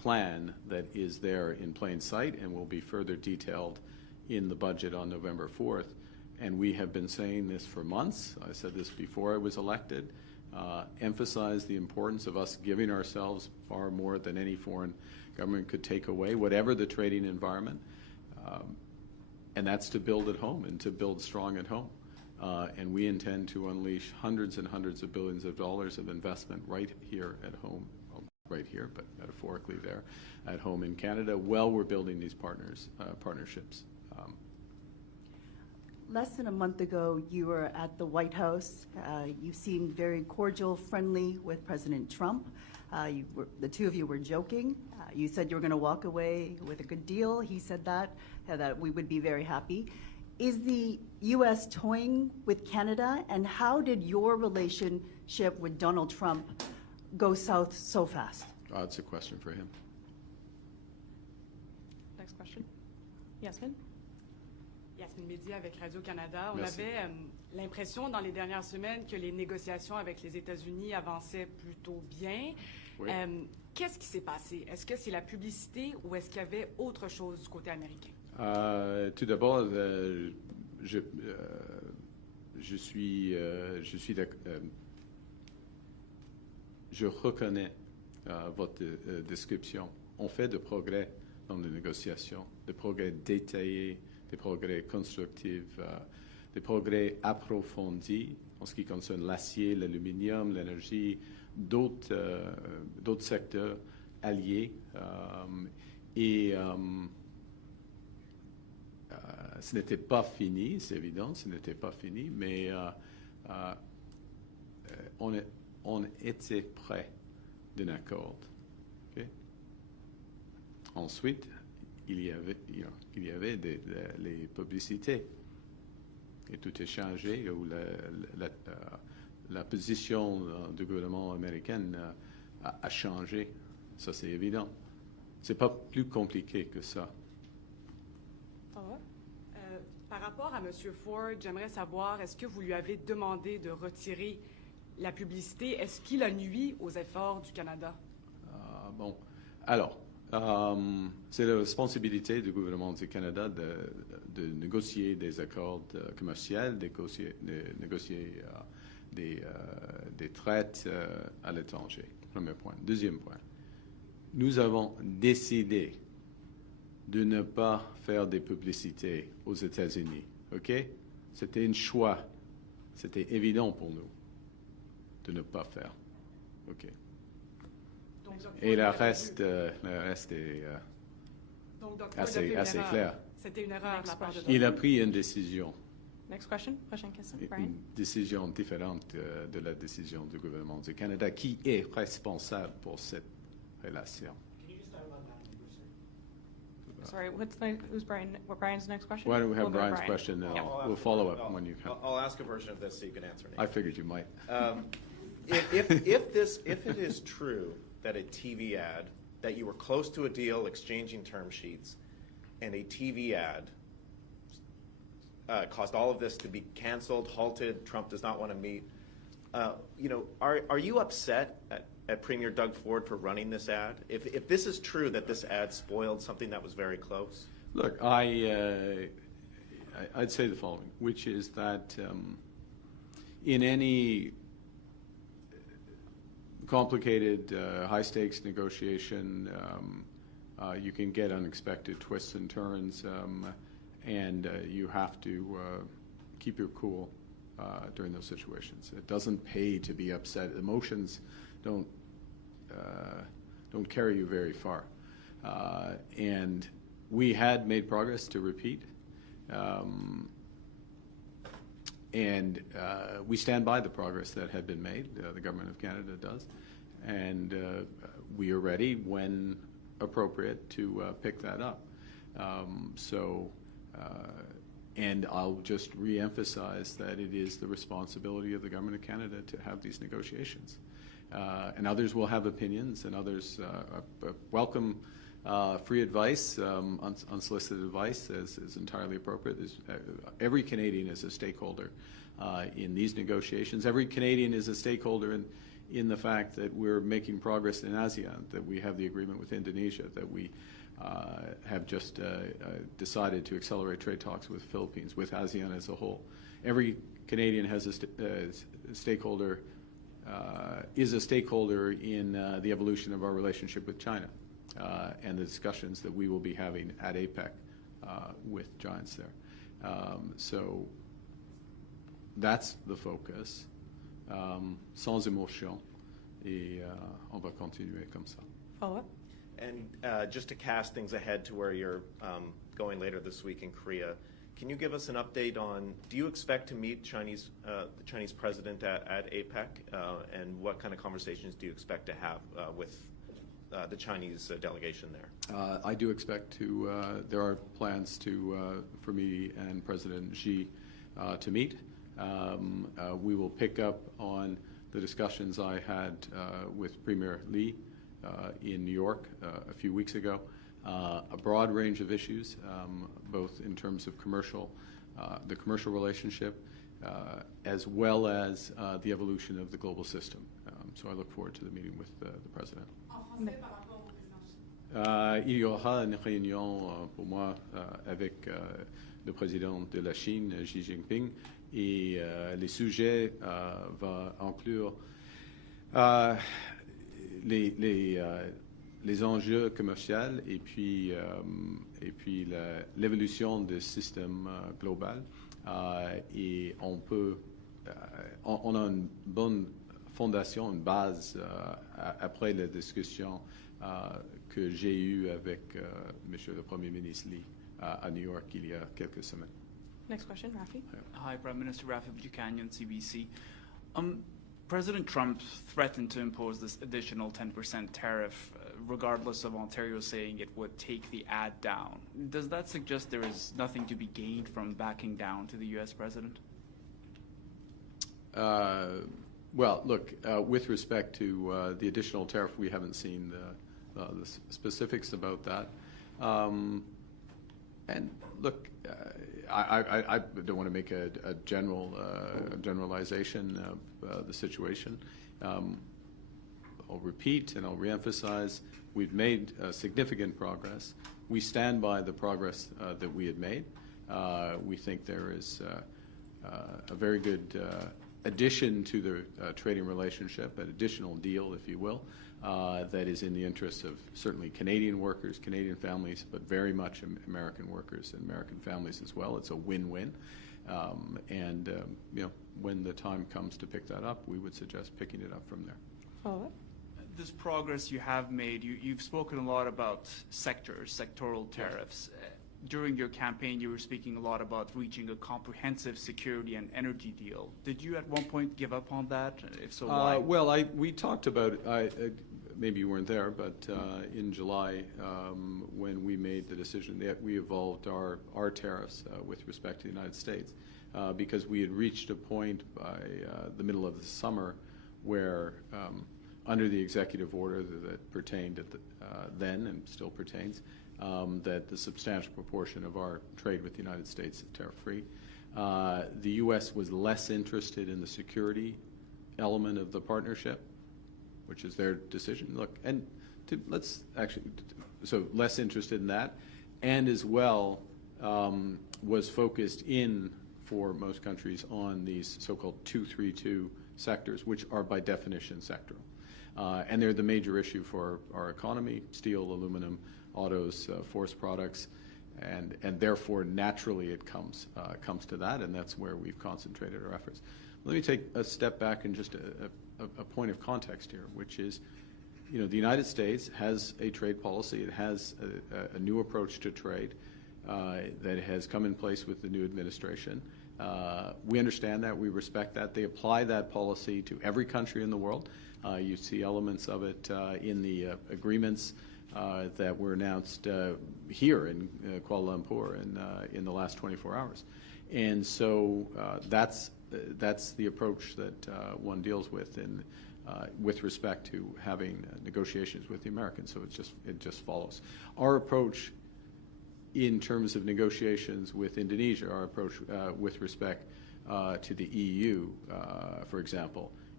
plan that is there in plain sight and will be further detailed in the budget on November 4th. And we have been saying this for months. I said this before I was elected. Emphasize the importance of us giving ourselves far more than any foreign government could take away, whatever the trading environment. And that's to build at home and to build strong at home. And we intend to unleash hundreds and hundreds of billions of dollars of investment right here at home, well, not right here, but metaphorically there, at home in Canada, while we're building these partnerships. Less than a month ago, you were at the White House. You seemed very cordial, friendly with President Trump. The two of you were joking. You said you were going to walk away with a good deal. He said that we would be very happy. Is the U.S. toying with Canada, and how did your relationship with Donald Trump go south so fast? That's a question for him. Next question. Yasmin? Yasmin Média avec Radio-Canada. On Merci. avait l'impression dans les dernières semaines que les négociations avec les États-Unis avançaient plutôt bien. Oui. Qu'est-ce qui s'est passé? Est-ce que c'est la publicité ou est-ce qu'il y avait autre chose du côté américain? Tout d'abord, je reconnais votre description. On fait de progrès dans les négociations, des progrès détaillés, des progrès constructifs, des progrès approfondis en ce qui concerne l'acier, l'aluminium, l'énergie, d'autres secteurs alliés. Ce n'était pas fini, c'est évident, ce n'était pas fini, mais on était près d'un accord. Okay? Ensuite, il y avait les publicités. Et tout est changé, où la position du gouvernement américain a changé. Ça, c'est évident. C'est pas plus compliqué que ça. Par rapport à M. Ford, j'aimerais savoir, est-ce que vous lui avez demandé de retirer la publicité? Est-ce qu'il a nui aux efforts du Canada? Bon. Alors, c'est la responsabilité du gouvernement du Canada de négocier des accords commerciaux, de négocier des traites à l'étranger. Premier point. Deuxième point. Nous avons décidé de ne pas faire des publicités aux États-Unis. OK? C'était un choix. C'était évident pour nous de ne pas faire. OK. Donc, Et le reste est donc, assez clair. C'était une erreur de la part de Il a pris une décision. Next question. Prochaine question. Brian? Une décision différente de la décision du gouvernement du Canada qui est responsable pour cette relation. Sorry, who's Brian? What Brian's next question? Why don't we have We'll go to Brian's Brian. question now? Yeah. We'll follow up when you come. I'll ask a version of this so you can answer it. I figured you might. If it is true that a TV ad, that you were close to a deal exchanging term sheets, and a TV ad caused all of this to be canceled, halted, Trump does not want to meet, are you upset at Premier Doug Ford for running this ad? If this is true that this ad spoiled something that was very close? Look, I'd say the following, which is that in any complicated, high-stakes negotiation, you can get unexpected twists and turns, and you have to keep your cool during those situations. It doesn't pay to be upset. Emotions don't carry you very far. And we had made progress, to repeat, and we stand by the progress that had been made. The Government of Canada does. And we are ready, when appropriate, to pick that up. And I'll just re-emphasize that it is the responsibility of the Government of Canada to have these negotiations. And others will have opinions, and others welcome free advice, unsolicited advice is entirely appropriate. Every Canadian is a stakeholder in these negotiations. Every Canadian is a stakeholder in the fact that we're making progress in ASEAN, that we have the agreement with Indonesia, that we have just decided to accelerate trade talks with the Philippines, with ASEAN as a whole. Every Canadian has a stakeholder, is a stakeholder in the evolution of our relationship with China and the discussions that we will be having at APEC with giants there. So that's the focus, sans émotion, et on va continuer comme ça. Follow-up? And just to cast things ahead to where you're going later this week in Korea, can you give us an update on, do you expect to meet the Chinese president at APEC, and what kind of conversations do you expect to have with the Chinese delegation there? I do expect to, there are plans for me and President Xi to meet. We will pick up on the discussions I had with Premier Lee in New York a few weeks ago. A broad range of issues, both in terms of the commercial relationship, as well as the evolution of the global system. So I look forward to the meeting with the President. Il y aura une réunion pour moi avec le président de la Chine, Xi Jinping, et les sujets vont inclure les enjeux commerciaux et puis l'évolution du système global. Et on a une bonne fondation, une base après la discussion que j'ai eue avec Monsieur le Premier ministre Lee à New York il y a quelques semaines. Next question, Rafi. Hi, Prime Minister Rafi Buchanan, CBC. President Trump threatened to impose this additional 10% tariff, regardless of Ontario saying it would take the ad down. Does that suggest there is nothing to be gained from backing down to the U.S. president? Well, look, with respect to the additional tariff, we haven't seen the specifics about that. And look, I don't want to make a generalization of the situation. I'll repeat and I'll reemphasize, we've made significant progress. We stand by the progress that we had made. We think there is a very good addition to the trading relationship, an additional deal, if you will, that is in the interests of certainly Canadian workers, Canadian families, but very much American workers and American families as well. It's a win-win. When the time comes to pick that up, we would suggest picking it up from there. Follow-up? This progress you have made, you've spoken a lot about sectoral tariffs. During your campaign, you were speaking a lot about reaching a comprehensive security and energy deal. Did you at one point give up on that? If so, why? Well, we talked about, maybe you weren't there, but in July, when we made the decision that we evolved our tariffs with respect to the United States, because we had reached a point by the middle of the summer where, under the executive order that pertained at then and still pertains, that the substantial proportion of our trade with the United States is tariff-free. The U.S. was less interested in the security element of the partnership, which is their decision. Look, and so less interested in that, and as well was focused for most countries on these so-called 232 sectors, which are by definition sectoral. And they're the major issue for our economy: steel, aluminum, autos, forest products, and therefore naturally it comes to that, and that's where we've concentrated our efforts. Let me take a step back and just a point of context here, which is, the United States has a trade policy. It has a new approach to trade that has come in place with the new administration. We understand that. We respect that. They apply that policy to every country in the world. You see elements of it in the agreements that were announced here in Kuala Lumpur in the last 24 hours. And so that's the approach that one deals with with respect to having negotiations with the Americans. So it just follows. Our approach in terms of negotiations with Indonesia, our approach with respect to the EU, for example,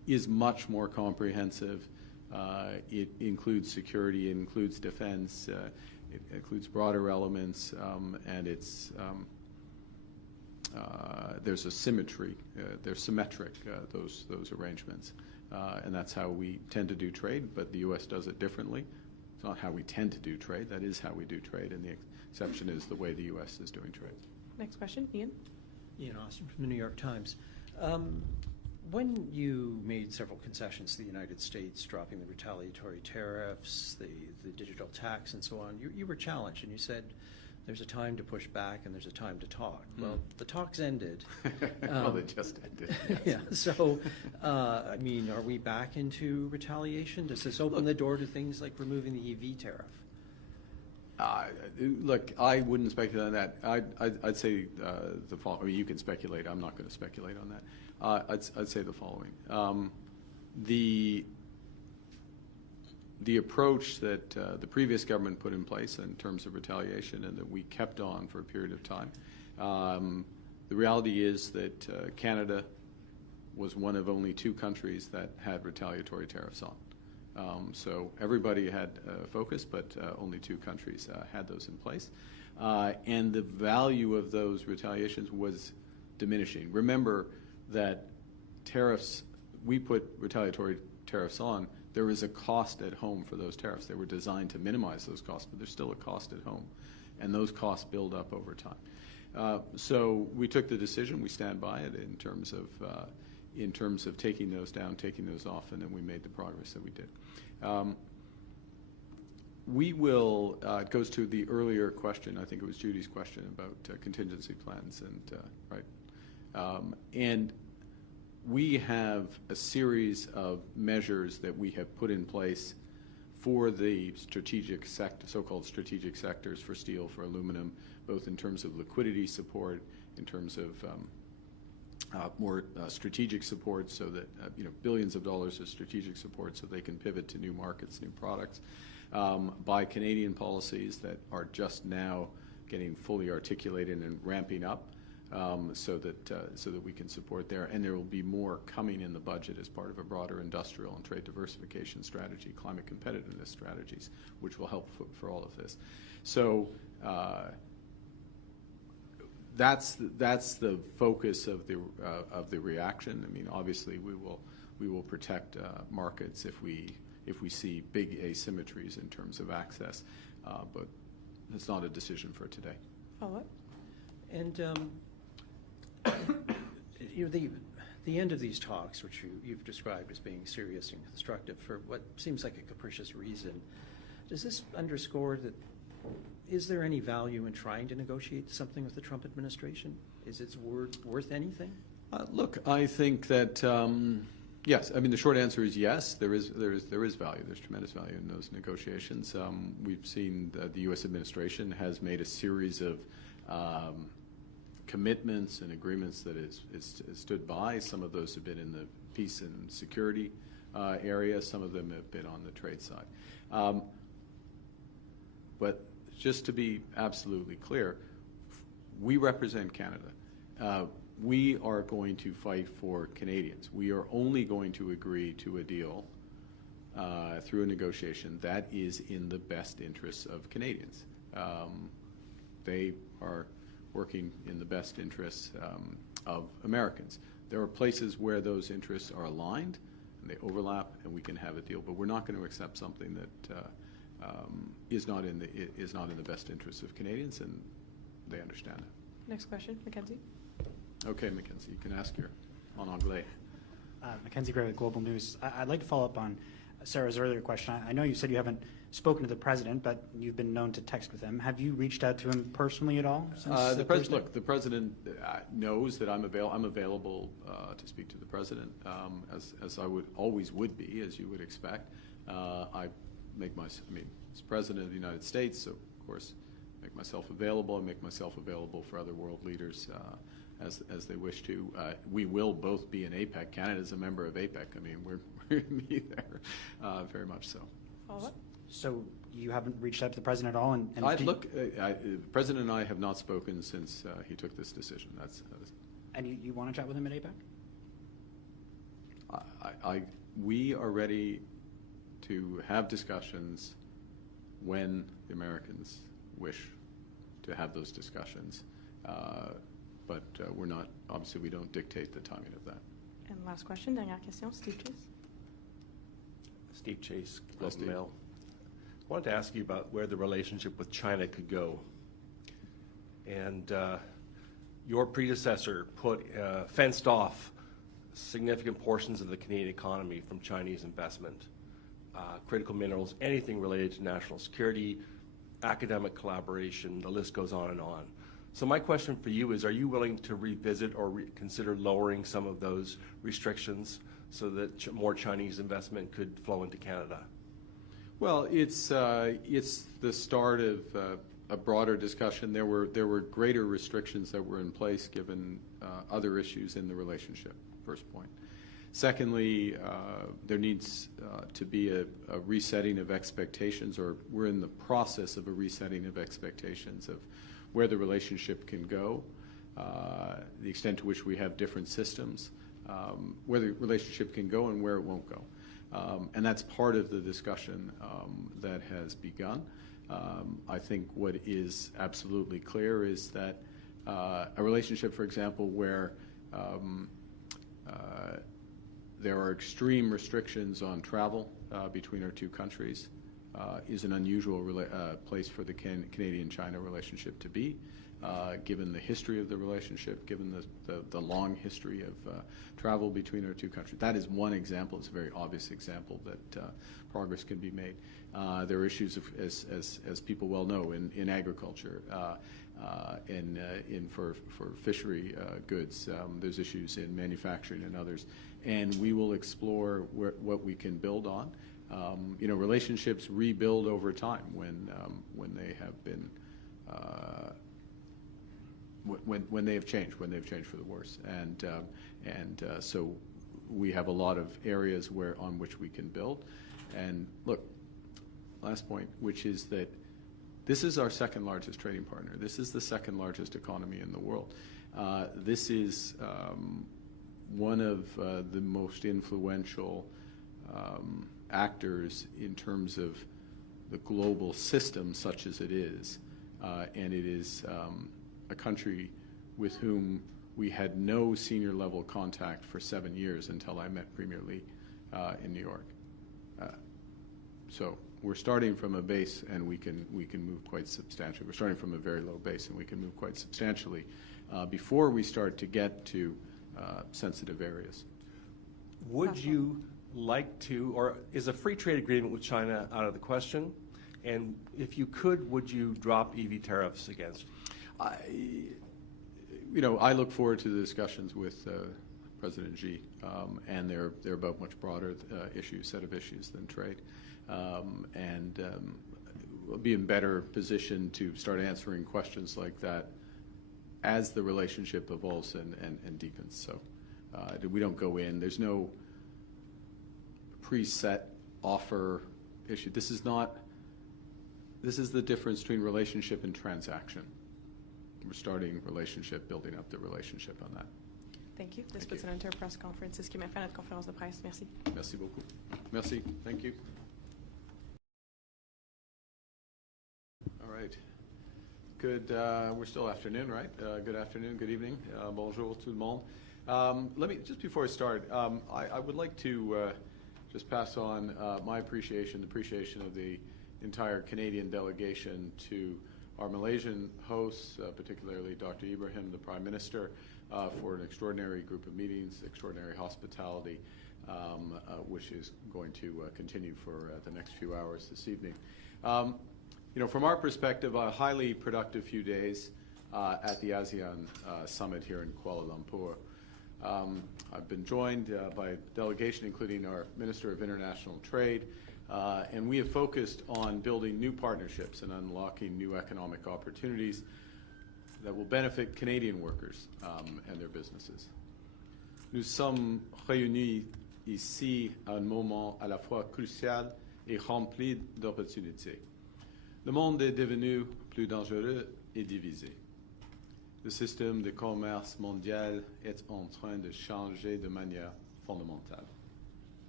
is much more comprehensive. It includes security, it includes defense, it includes broader elements, and there's a symmetry. They're symmetric, those arrangements. And that's how we tend to do trade, but the U.S. does it differently. It's not how we tend to do trade. That is how we do trade, and the exception is the way the U.S. is doing trade. Next question, Ian. Ian Austin from the New York Times. When you made several concessions to the United States, dropping the retaliatory tariffs, the digital tax, and so on, you were challenged, and you said there's a time to push back and there's a time to talk. Well, the talks ended. Well, they just ended. Yes. Yeah. So, I mean, are we back into retaliation? Does this open the door to things like removing the EV tariff? Look, I wouldn't speculate on that. I'd say the following. I mean, you can speculate. I'm not going to speculate on that. I'd say the following. The approach that the previous government put in place in terms of retaliation and that we kept on for a period of time, the reality is that Canada was one of only 2 countries that had retaliatory tariffs on. So everybody had focus, but only 2 countries had those in place. And the value of those retaliations was diminishing. Remember that tariffs, we put retaliatory tariffs on, there is a cost at home for those tariffs. They were designed to minimize those costs, but there's still a cost at home. And those costs build up over time. So we took the decision, we stand by it in terms of taking those down, taking those off, and then we made the progress that we did. We will, it goes to the earlier question, I think it was Judy's question about contingency plans, and we have a series of measures that we have put in place for the strategic sector, so-called strategic sectors for steel, for aluminum, both in terms of liquidity support, in terms of more strategic support, so that billions of dollars of strategic support, so they can pivot to new markets, new products. By Canadian policies that are just now getting fully articulated and ramping up, so that we can support there, and there will be more coming in the budget as part of a broader industrial and trade diversification strategy, climate competitiveness strategies, which will help for all of this. So. That's the focus of the reaction. I mean, obviously, we will protect markets if we see big asymmetries in terms of access, but it's not a decision for today. Follow-up. And the end of these talks, which you've described as being serious and constructive for what seems like a capricious reason, does this underscore that? Is there any value in trying to negotiate something with the Trump administration? Is it worth anything? Look, I think that yes. I mean, the short answer is yes. There is value. There's tremendous value in those negotiations. We've seen that the U.S. administration has made a series of commitments and agreements that is stood by. Some of those have been in the peace and security area. Some of them have been on the trade side. But just to be absolutely clear, we represent Canada. We are going to fight for Canadians. We are only going to agree to a deal through a negotiation that is in the best interests of Canadians. They are working in the best interests of Americans. There are places where those interests are aligned and they overlap, and we can have a deal. But we're not going to accept something that is not in the best interests of Canadians, and they understand it. Next question, Mackenzie. Okay, Mackenzie, you can ask your en anglais. Mackenzie Gray with Global News. I'd like to follow up on Sarah's earlier question. I know you said you haven't spoken to the president, but you've been known to text with him. Have you reached out to him personally at all? The president knows that I'm available to speak to the president, as I always would be, as you would expect. As President of the United States, so of course, make myself available. I make myself available for other world leaders as they wish to. We will both be in APEC. Canada's a member of APEC. I mean, we're going to be there, very much so. Follow-up? So you haven't reached out to the president at all? The president and I have not spoken since he took this decision. And you want to chat with him at APEC? We are ready to have discussions when the Americans wish to have those discussions. But we're not, obviously, we don't dictate the timing of that. And last question, dernière question, Steve Chase. Steve Chase, Hi, Globe Steve. Mail. I wanted to ask you about where the relationship with China could go. And your predecessor fenced off significant portions of the Canadian economy from Chinese investment, critical minerals, anything related to national security, academic collaboration, the list goes on and on. So my question for you is, are you willing to revisit or consider lowering some of those restrictions so that more Chinese investment could flow into Canada? Well, it's the start of a broader discussion. There were greater restrictions that were in place given other issues in the relationship, first point. Secondly, there needs to be a resetting of expectations, or we're in the process of a resetting of expectations of where the relationship can go, the extent to which we have different systems, where the relationship can go and where it won't go. And that's part of the discussion that has begun. I think what is absolutely clear is that a relationship, for example, where there are extreme restrictions on travel between our two countries is an unusual place for the Canadian-China relationship to be, given the history of the relationship, given the long history of travel between our two countries. That is one example. It's a very obvious example that progress can be made. There are issues, as people well know, in agriculture, for fishery goods. There's issues in manufacturing and others. And we will explore what we can build on. Relationships rebuild over time when they have been when they have changed for the worse, and so we have a lot of areas on which we can build. And look, last point, which is that this is our second largest trading partner. This is the second largest economy in the world. This is one of the most influential actors in terms of the global system, such as it is, and it is a country with whom we had no senior level contact for 7 years until I met Premier Lee in New York. So we're starting from a base, and we can move quite substantially. We're starting from a very low base, and we can move quite substantially before we start to get to sensitive areas. Would you like to, or is a free trade agreement with China out of the question? And if you could, would you drop EV tariffs against? I look forward to the discussions with President Xi, and they're about much broader set of issues than trade, and we'll be in better position to start answering questions like that as the relationship evolves and deepens. So we don't go in. There's no preset offer issue. This is the difference between relationship and transaction. We're starting relationship, building up the relationship on that. Thank you. This puts an end to our press conference. C'est ce qui met fin à notre conférence de presse. Merci. Merci beaucoup. Merci. Thank you. All right. Good. We're still afternoon, right? Good afternoon. Good evening. Bonjour tout le monde. Let me, just before I start, I would like to just pass on my appreciation, the appreciation of the entire Canadian delegation to our Malaysian hosts, particularly Dr. Ibrahim, the Prime Minister, for an extraordinary group of meetings, extraordinary hospitality, which is going to continue for the next few hours this evening. From our perspective, a highly productive few days at the ASEAN summit here in Kuala Lumpur. I've been joined by a delegation, including our Minister of International Trade, and we have focused on building new partnerships and unlocking new economic opportunities that will benefit Canadian workers and their businesses. Nous sommes réunis ici à un moment à la fois crucial et rempli d'opportunités. Le monde est devenu plus dangereux et divisé. Le système de commerce mondial est en train de changer de manière fondamentale.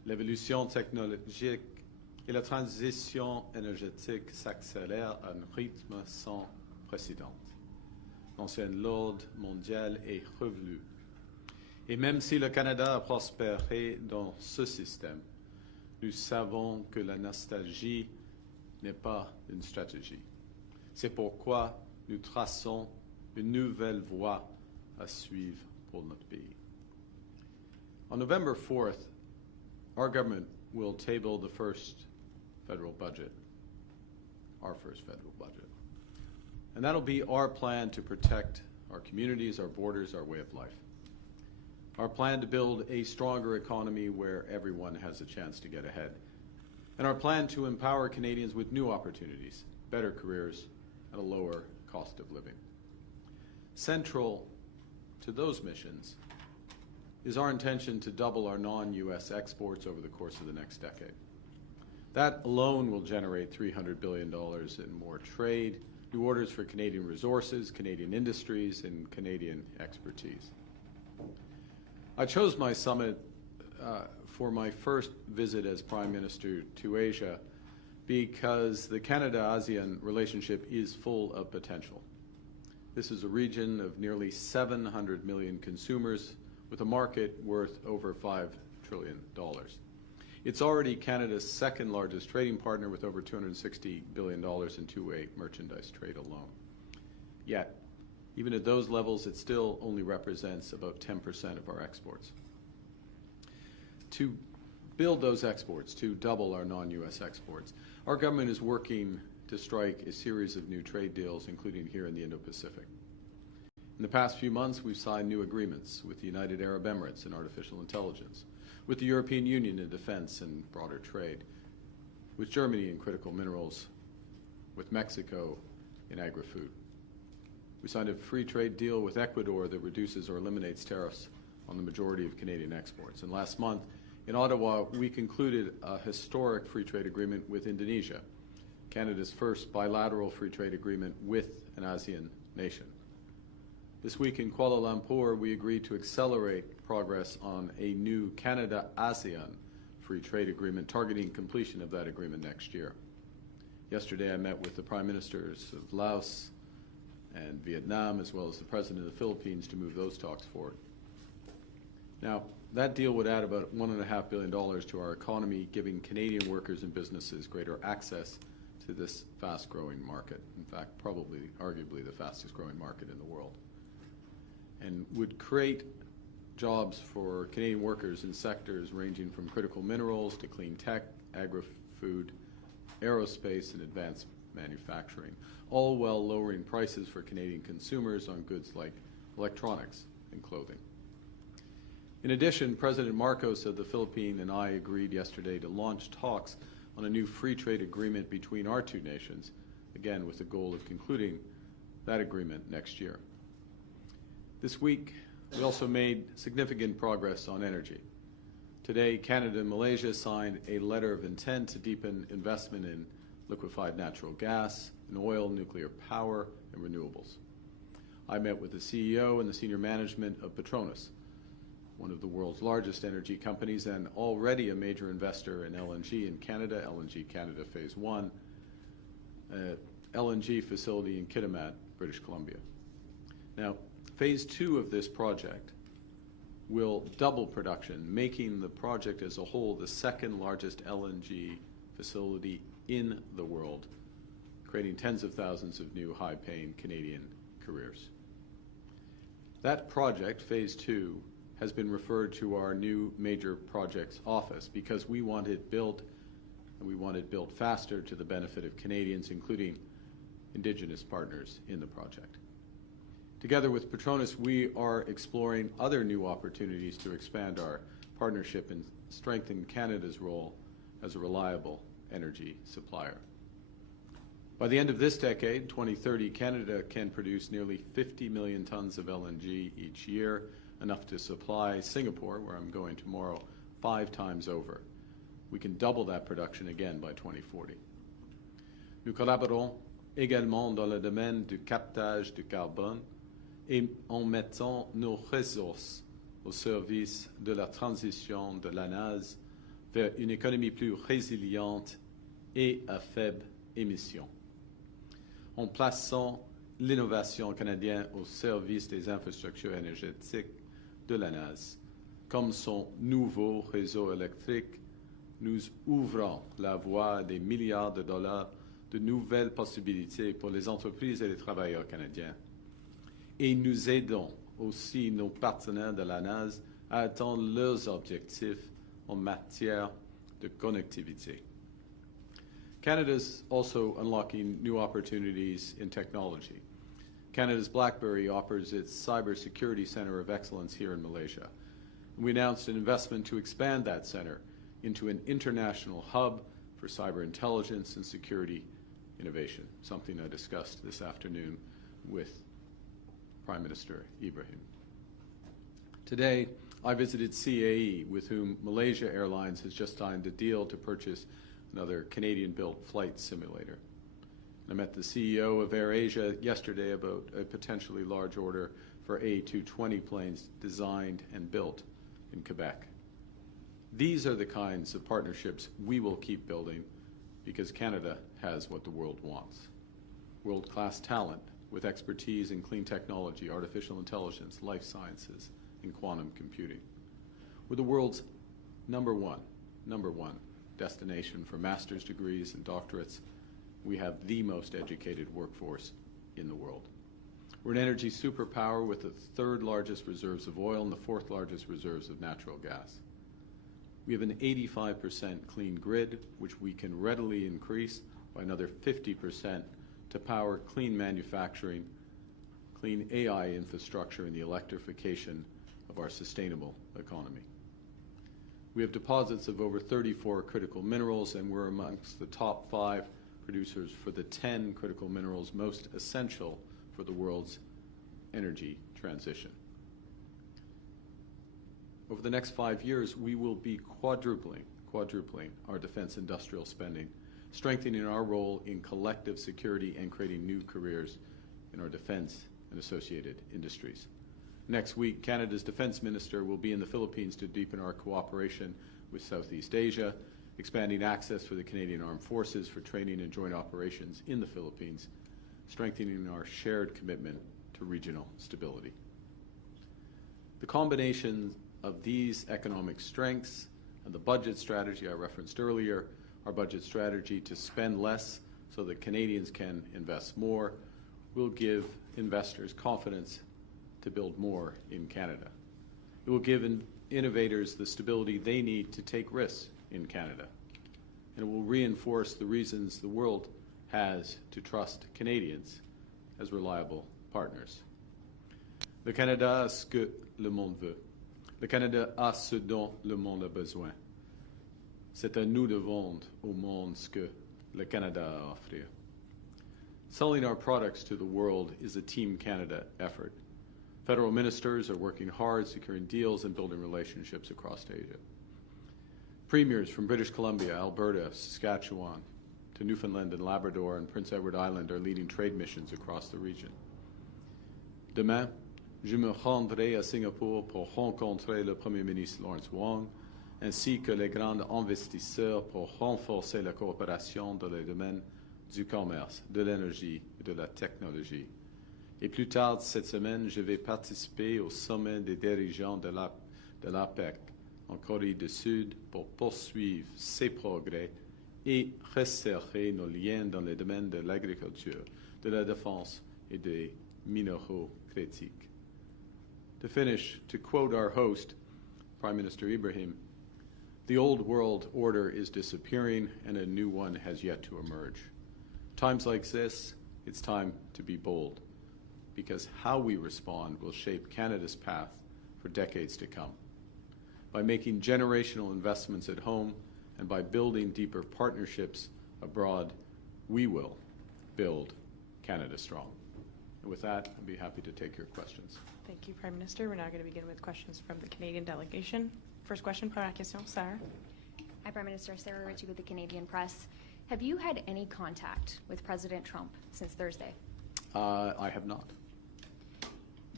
L'évolution technologique et la transition énergétique s'accélèrent à un rythme sans précédent. L'ancien ordre mondial est revenu. Et même si le Canada a prospéré dans ce système, nous savons que la nostalgie n'est pas une stratégie. C'est pourquoi nous traçons une nouvelle voie à suivre pour notre pays. On November 4th, our government will table the first federal budget, our first federal budget. And that'll be our plan to protect our communities, our borders, our way of life. Our plan to build a stronger economy where everyone has a chance to get ahead. And our plan to empower Canadians with new opportunities, better careers, and a lower cost of living. Central to those missions is our intention to double our non-U.S. exports over the course of the next decade. That alone will generate $300 billion in more trade, new orders for Canadian resources, Canadian industries, and Canadian expertise. I chose my summit for my first visit as Prime Minister to Asia because the Canada-ASEAN relationship is full of potential. This is a region of nearly 700 million consumers with a market worth over $5 trillion. It's already Canada's second largest trading partner with over $260 billion in two-way merchandise trade alone. Yet, even at those levels, it still only represents about 10% of our exports. To build those exports, to double our non-U.S. exports, our government is working to strike a series of new trade deals, including here in the Indo-Pacific. In the past few months, we've signed new agreements with the United Arab Emirates in artificial intelligence, with the European Union in defense and broader trade, with Germany in critical minerals, with Mexico in agri-food. We signed a free trade deal with Ecuador that reduces or eliminates tariffs on the majority of Canadian exports. And last month, in Ottawa, we concluded a historic free trade agreement with Indonesia, Canada's first bilateral free trade agreement with an ASEAN nation. This week in Kuala Lumpur, we agreed to accelerate progress on a new Canada-ASEAN free trade agreement, targeting completion of that agreement next year. Yesterday, I met with the Prime Ministers of Laos and Vietnam, as well as the President of the Philippines, to move those talks forward. Now, that deal would add about $1.5 billion to our economy, giving Canadian workers and businesses greater access to this fast-growing market. In fact, probably, arguably, the fastest-growing market in the world. And would create jobs for Canadian workers in sectors ranging from critical minerals to clean tech, agri-food, aerospace, and advanced manufacturing, all while lowering prices for Canadian consumers on goods like electronics and clothing. In addition, President Marcos of the Philippines and I agreed yesterday to launch talks on a new free trade agreement between our two nations, again with the goal of concluding that agreement next year. This week, we also made significant progress on energy. Today, Canada and Malaysia signed a letter of intent to deepen investment in liquefied natural gas, in oil, nuclear power, and renewables. I met with the CEO and the senior management of Petronas, one of the world's largest energy companies and already a major investor in LNG in Canada, LNG Canada Phase 1, LNG facility in Kitimat, British Columbia. Now, Phase 2 of this project will double production, making the project as a whole the second largest LNG facility in the world, creating tens of thousands of new high-paying Canadian careers. That project, Phase 2, has been referred to our new major projects office because we want it built, and we want it built faster to the benefit of Canadians, including Indigenous partners in the project. Together with Petronas, we are exploring other new opportunities to expand our partnership and strengthen Canada's role as a reliable energy supplier. By the end of this decade, 2030, Canada can produce nearly 50 million tons of LNG each year, enough to supply Singapore, where I'm going tomorrow, 5 times over. We can double that production again by 2040. Nous collaborons également dans le domaine du captage du carbone et en mettant nos ressources au service de la transition de l'ANAS vers une économie plus résiliente et à faible émission. En plaçant l'innovation canadienne au service des infrastructures énergétiques de la NAS, comme son nouveau réseau électrique, nous ouvrons la voie à des milliards de dollars de nouvelles possibilités pour les entreprises et les travailleurs canadiens. Et nous aidons aussi nos partenaires de la NAS à atteindre leurs objectifs en matière de connectivité. Canada's also unlocking new opportunities in technology. Canada's BlackBerry offers its Cybersecurity Center of Excellence here in Malaysia. We announced an investment to expand that center into an international hub for cyber intelligence and security innovation, something I discussed this afternoon with Prime Minister Ibrahim. Today, I visited CAE, with whom Malaysia Airlines has just signed a deal to purchase another Canadian-built flight simulator. I met the CEO of AirAsia yesterday about a potentially large order for A220 planes designed and built in Quebec. These are the kinds of partnerships we will keep building because Canada has what the world wants. World-class talent with expertise in clean technology, artificial intelligence, life sciences, and quantum computing. We're the world's number one destination for master's degrees and doctorates. We have the most educated workforce in the world. We're an energy superpower with the third largest reserves of oil and the fourth largest reserves of natural gas. We have an 85% clean grid, which we can readily increase by another 50% to power clean manufacturing, clean AI infrastructure, and the electrification of our sustainable economy. We have deposits of over 34 critical minerals, and we're amongst the top 5 producers for the 10 critical minerals most essential for the world's energy transition. Over the next 5 years, we will be quadrupling our defense industrial spending, strengthening our role in collective security and creating new careers in our defense and associated industries. Next week, Canada's Defense Minister will be in the Philippines to deepen our cooperation with Southeast Asia, expanding access for the Canadian Armed Forces for training and joint operations in the Philippines, strengthening our shared commitment to regional stability. The combination of these economic strengths and the budget strategy I referenced earlier, our budget strategy to spend less so that Canadians can invest more, will give investors confidence to build more in Canada. It will give innovators the stability they need to take risks in Canada. And it will reinforce the reasons the world has to trust Canadians as reliable partners. Le Canada a ce que le monde veut. Le Canada a ce dont le monde a besoin. C'est à nous de vendre au monde ce que le Canada a à offrir. Selling our products to the world is a Team Canada effort. Federal ministers are working hard, securing deals and building relationships across Asia. Premiers from British Columbia, Alberta, Saskatchewan, to Newfoundland and Labrador and Prince Edward Island are leading trade missions across the region. Demain, je me rendrai à Singapour pour rencontrer le Premier ministre Lawrence Wong, ainsi que les grands investisseurs pour renforcer la coopération dans les domaines du commerce, de l'énergie et de la technologie. Et plus tard cette semaine, je vais participer au sommet des dirigeants de l'APEC en Corée du Sud pour poursuivre ces progrès et resserrer nos liens dans les domaines de l'agriculture, de la défense et des minéraux critiques. To finish, to quote our host, Prime Minister Ibrahim, the old world order is disappearing and a new one has yet to emerge. Times like this, it's time to be bold, because how we respond will shape Canada's path for decades to come. By making generational investments at home and by building deeper partnerships abroad, we will build Canada strong. And with that, I'd be happy to take your questions. Thank you, Prime Minister. We're now going to begin with questions from the Canadian delegation. First question, première question, Sarah. Hi, Prime Minister. Sarah Ritchie with the Canadian Press. Have you had any contact with President Trump since Thursday? I have not.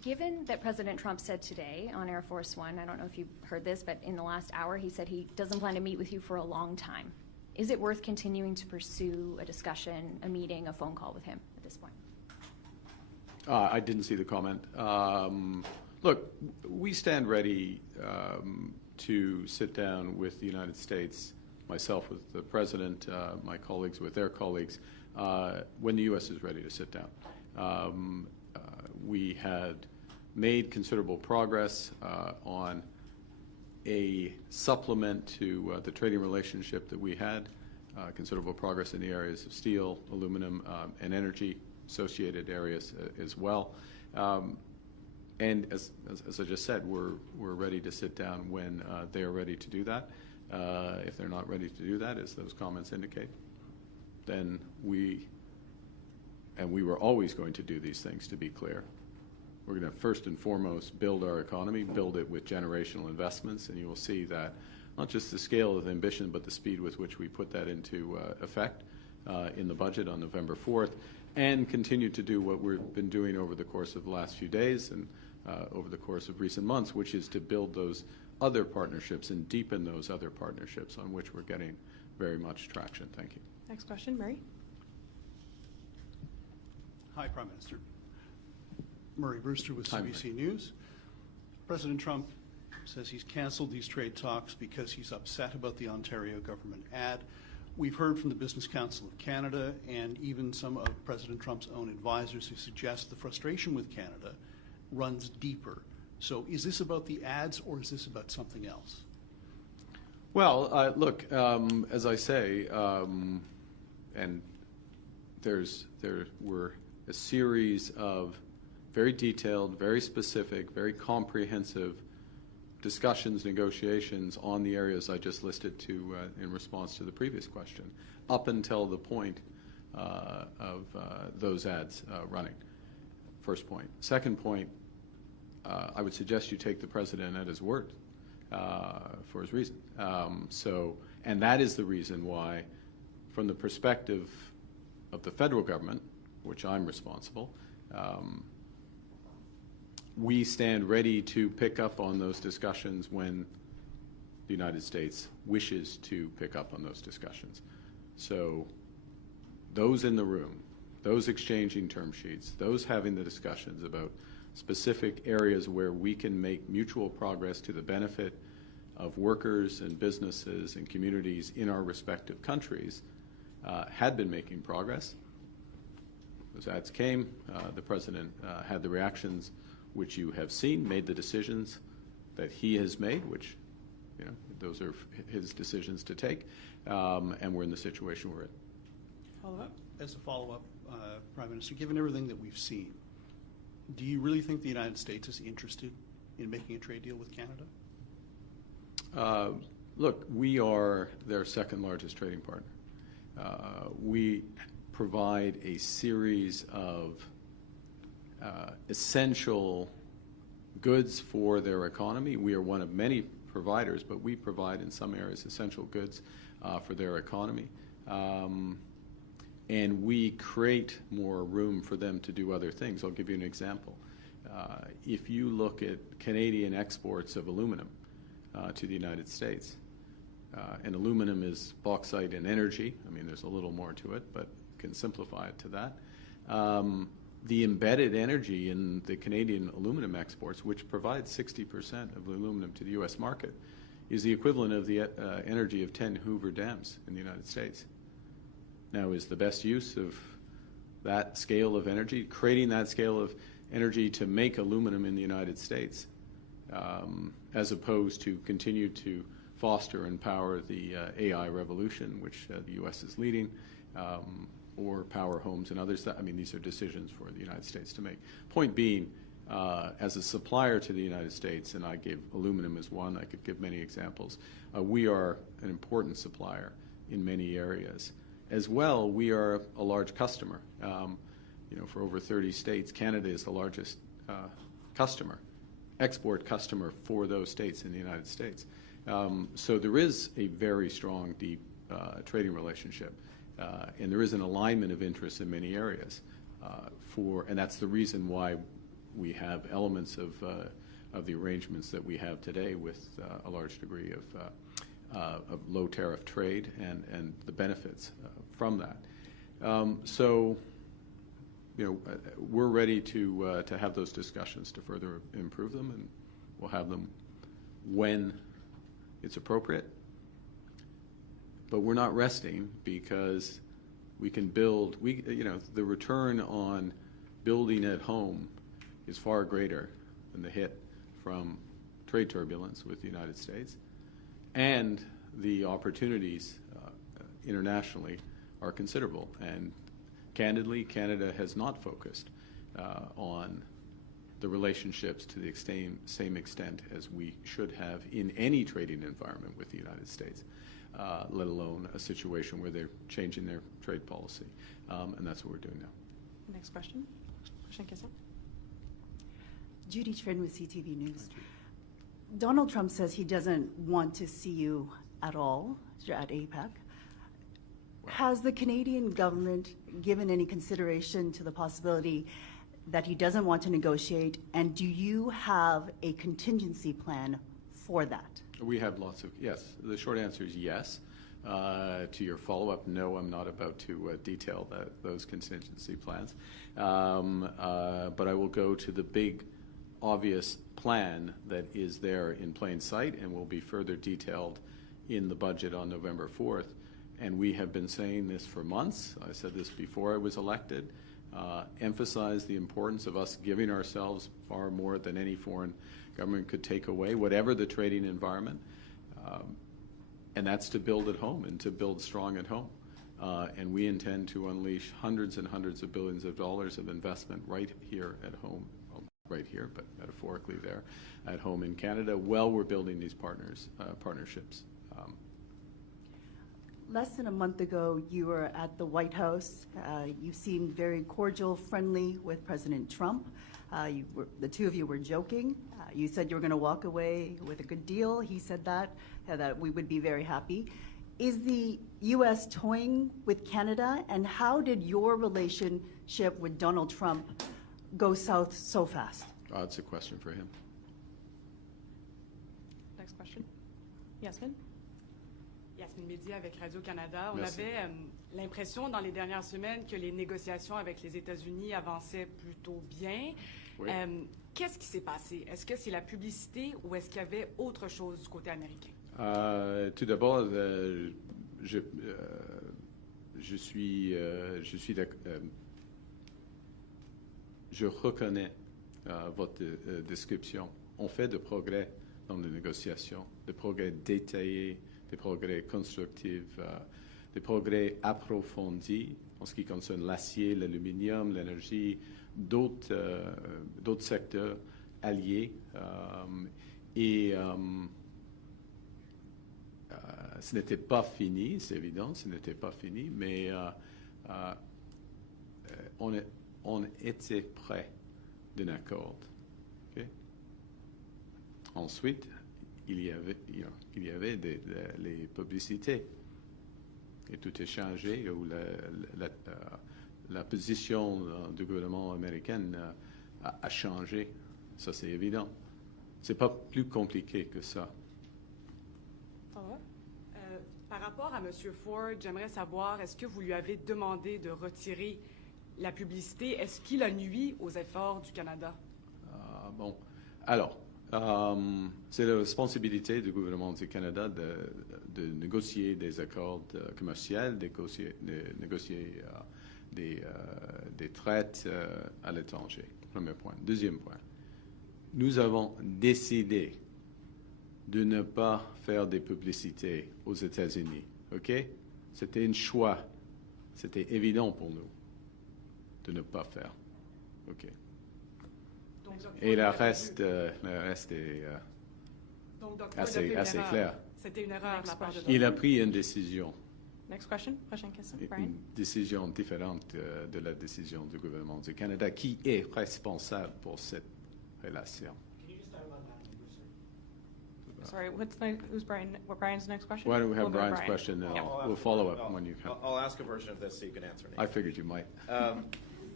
Given that President Trump said today on Air Force One, I don't know if you heard this, but in the last hour he said he doesn't plan to meet with you for a long time. Is it worth continuing to pursue a discussion, a meeting, a phone call with him at this point? I didn't see the comment. Look, we stand ready to sit down with the United States, myself with the President, my colleagues with their colleagues, when the U.S. is ready to sit down. We had made considerable progress on a supplement to the trading relationship that we had, considerable progress in the areas of steel, aluminum, and energy, associated areas as well. And as I just said, we're ready to sit down when they are ready to do that. If they're not ready to do that, as those comments indicate, then we were always going to do these things, to be clear. We're going to first and foremost build our economy, build it with generational investments, and you will see that not just the scale of ambition, but the speed with which we put that into effect in the budget on November 4th, and continue to do what we've been doing over the course of the last few days and over the course of recent months, which is to build those other partnerships and deepen those other partnerships on which we're getting very much traction. Thank you. Next question, Murray. Hi, Prime Minister. Murray Brewster with Hi, CBC News. President Trump says he's canceled these trade talks because he's upset about the Ontario government ad. We've heard from the Business Council of Canada and even some of President Trump's own advisors who suggest the frustration with Canada runs deeper. So is this about the ads or is this about something else? Well, look, as I say, and there were a series of very detailed, very specific, very comprehensive discussions, negotiations on the areas I just listed to in response to the previous question, up until the point of those ads running. First point. Second point, I would suggest you take the President at his word for his reason. And that is the reason why, from the perspective of the federal government, which I'm responsible, we stand ready to pick up on those discussions when the United States wishes to pick up on those discussions. So those in the room, those exchanging term sheets, those having the discussions about specific areas where we can make mutual progress to the benefit of workers and businesses and communities in our respective countries, had been making progress. Those ads came, the President had the reactions which you have seen, made the decisions that he has made, which, you know, those are his decisions to take, and we're in the situation we're in. Follow-up? As a follow-up, Prime Minister, given everything that we've seen, do you really think the United States is interested in making a trade deal with Canada? Look, we are their second largest trading partner. We provide a series of essential goods for their economy. We are one of many providers, but we provide in some areas essential goods for their economy. And we create more room for them to do other things. I'll give you an example. If you look at Canadian exports of aluminum to the United States, and aluminum is bauxite and energy. I mean, there's a little more to it, but can simplify it to that. The embedded energy in the Canadian aluminum exports, which provides 60% of the aluminum to the U.S. market, is the equivalent of the energy of 10 Hoover dams in the United States. Now, is the best use of that scale of energy, creating that scale of energy to make aluminum in the United States, as opposed to continue to foster and power the AI revolution, which the U.S. is leading, or power homes and others? I mean, these are decisions for the United States to make. Point being, as a supplier to the United States, and I gave aluminum as one, I could give many examples, we are an important supplier in many areas. As well, we are a large customer. You know, for over 30 states, Canada is the largest customer, export customer for those states in the United States. So there is a very strong, deep trading relationship, and there is an alignment of interests in many areas. And that's the reason why we have elements of the arrangements that we have today with a large degree of low tariff trade and the benefits from that. So, we're ready to have those discussions to further improve them, and we'll have them when it's appropriate. But we're not resting because we can build. The return on building at home is far greater than the hit from trade turbulence with the United States, and the opportunities internationally are considerable. And candidly, Canada has not focused on the relationships to the same extent as we should have in any trading environment with the United States, let alone a situation where they're changing their trade policy. And that's what we're doing now. Next question. Prochaine question. Judy Trin with CTV News. Donald Trump says he doesn't want to see you at all at APEC. Has the Canadian government given any consideration to the possibility that he doesn't want to negotiate, and do you have a contingency plan for that? We have lots of, yes. The short answer is yes. To your follow-up, no, I'm not about to detail those contingency plans. But I will go to the big, obvious plan that is there in plain sight and will be further detailed in the budget on November 4th. And we have been saying this for months. I said this before I was elected. Emphasize the importance of us giving ourselves far more than any foreign government could take away, whatever the trading environment. And that's to build at home and to build strong at home. And we intend to unleash hundreds and hundreds of billions of dollars of investment right here at home. Well, right here, but metaphorically there, at home in Canada, while we're building these partnerships. Less than a month ago, you were at the White House. You seemed very cordial, friendly with President Trump. The two of you were joking. You said you were going to walk away with a good deal. He said that we would be very happy. Is the U.S. toying with Canada, and how did your relationship with Donald Trump go south so fast? That's a question for him. Next question. Yasmin. Yasmin Mehdi avec Radio-Canada. On Merci. avait l'impression dans les dernières semaines que les négociations avec les États-Unis avançaient plutôt bien. Oui. Qu'est-ce qui s'est passé? Est-ce que c'est la publicité ou est-ce qu'il y avait autre chose du côté américain? Tout d'abord, je reconnais votre description. On fait de progrès dans les négociations, des progrès détaillés, des progrès constructifs, des progrès approfondis en ce qui concerne l'acier, l'aluminium, l'énergie, d'autres secteurs alliés. Ce n'était pas fini, c'est évident, ce n'était pas fini, mais on était près d'un accord. Okay? Ensuite, il y avait les publicités. Et tout est changé, où la position du gouvernement américain a changé. Ça, c'est évident. C'est pas plus compliqué que ça. Par rapport à M. Ford, j'aimerais savoir, est-ce que vous lui avez demandé de retirer la publicité? Est-ce qu'il a nui aux efforts du Canada? Bon. Alors, c'est la responsabilité du gouvernement du Canada de négocier des accords commerciaux, de négocier des traites à l'étranger. Premier point. Deuxième point. Nous avons décidé de ne pas faire des publicités aux États-Unis. OK? C'était un choix. C'était évident pour nous de ne pas faire. OK? Et le reste est assez clair. C'était une erreur de la part de Il a pris une décision. Next question. Prochaine question. Brian. Une décision différente de la décision du gouvernement du Canada qui est responsable pour cette relation. Sorry, who's Brian? What Brian's next question? Why don't we have We'll go to Brian's Brian. question, and we'll follow up when you come. I'll ask a version of this so you can answer. I figured you might.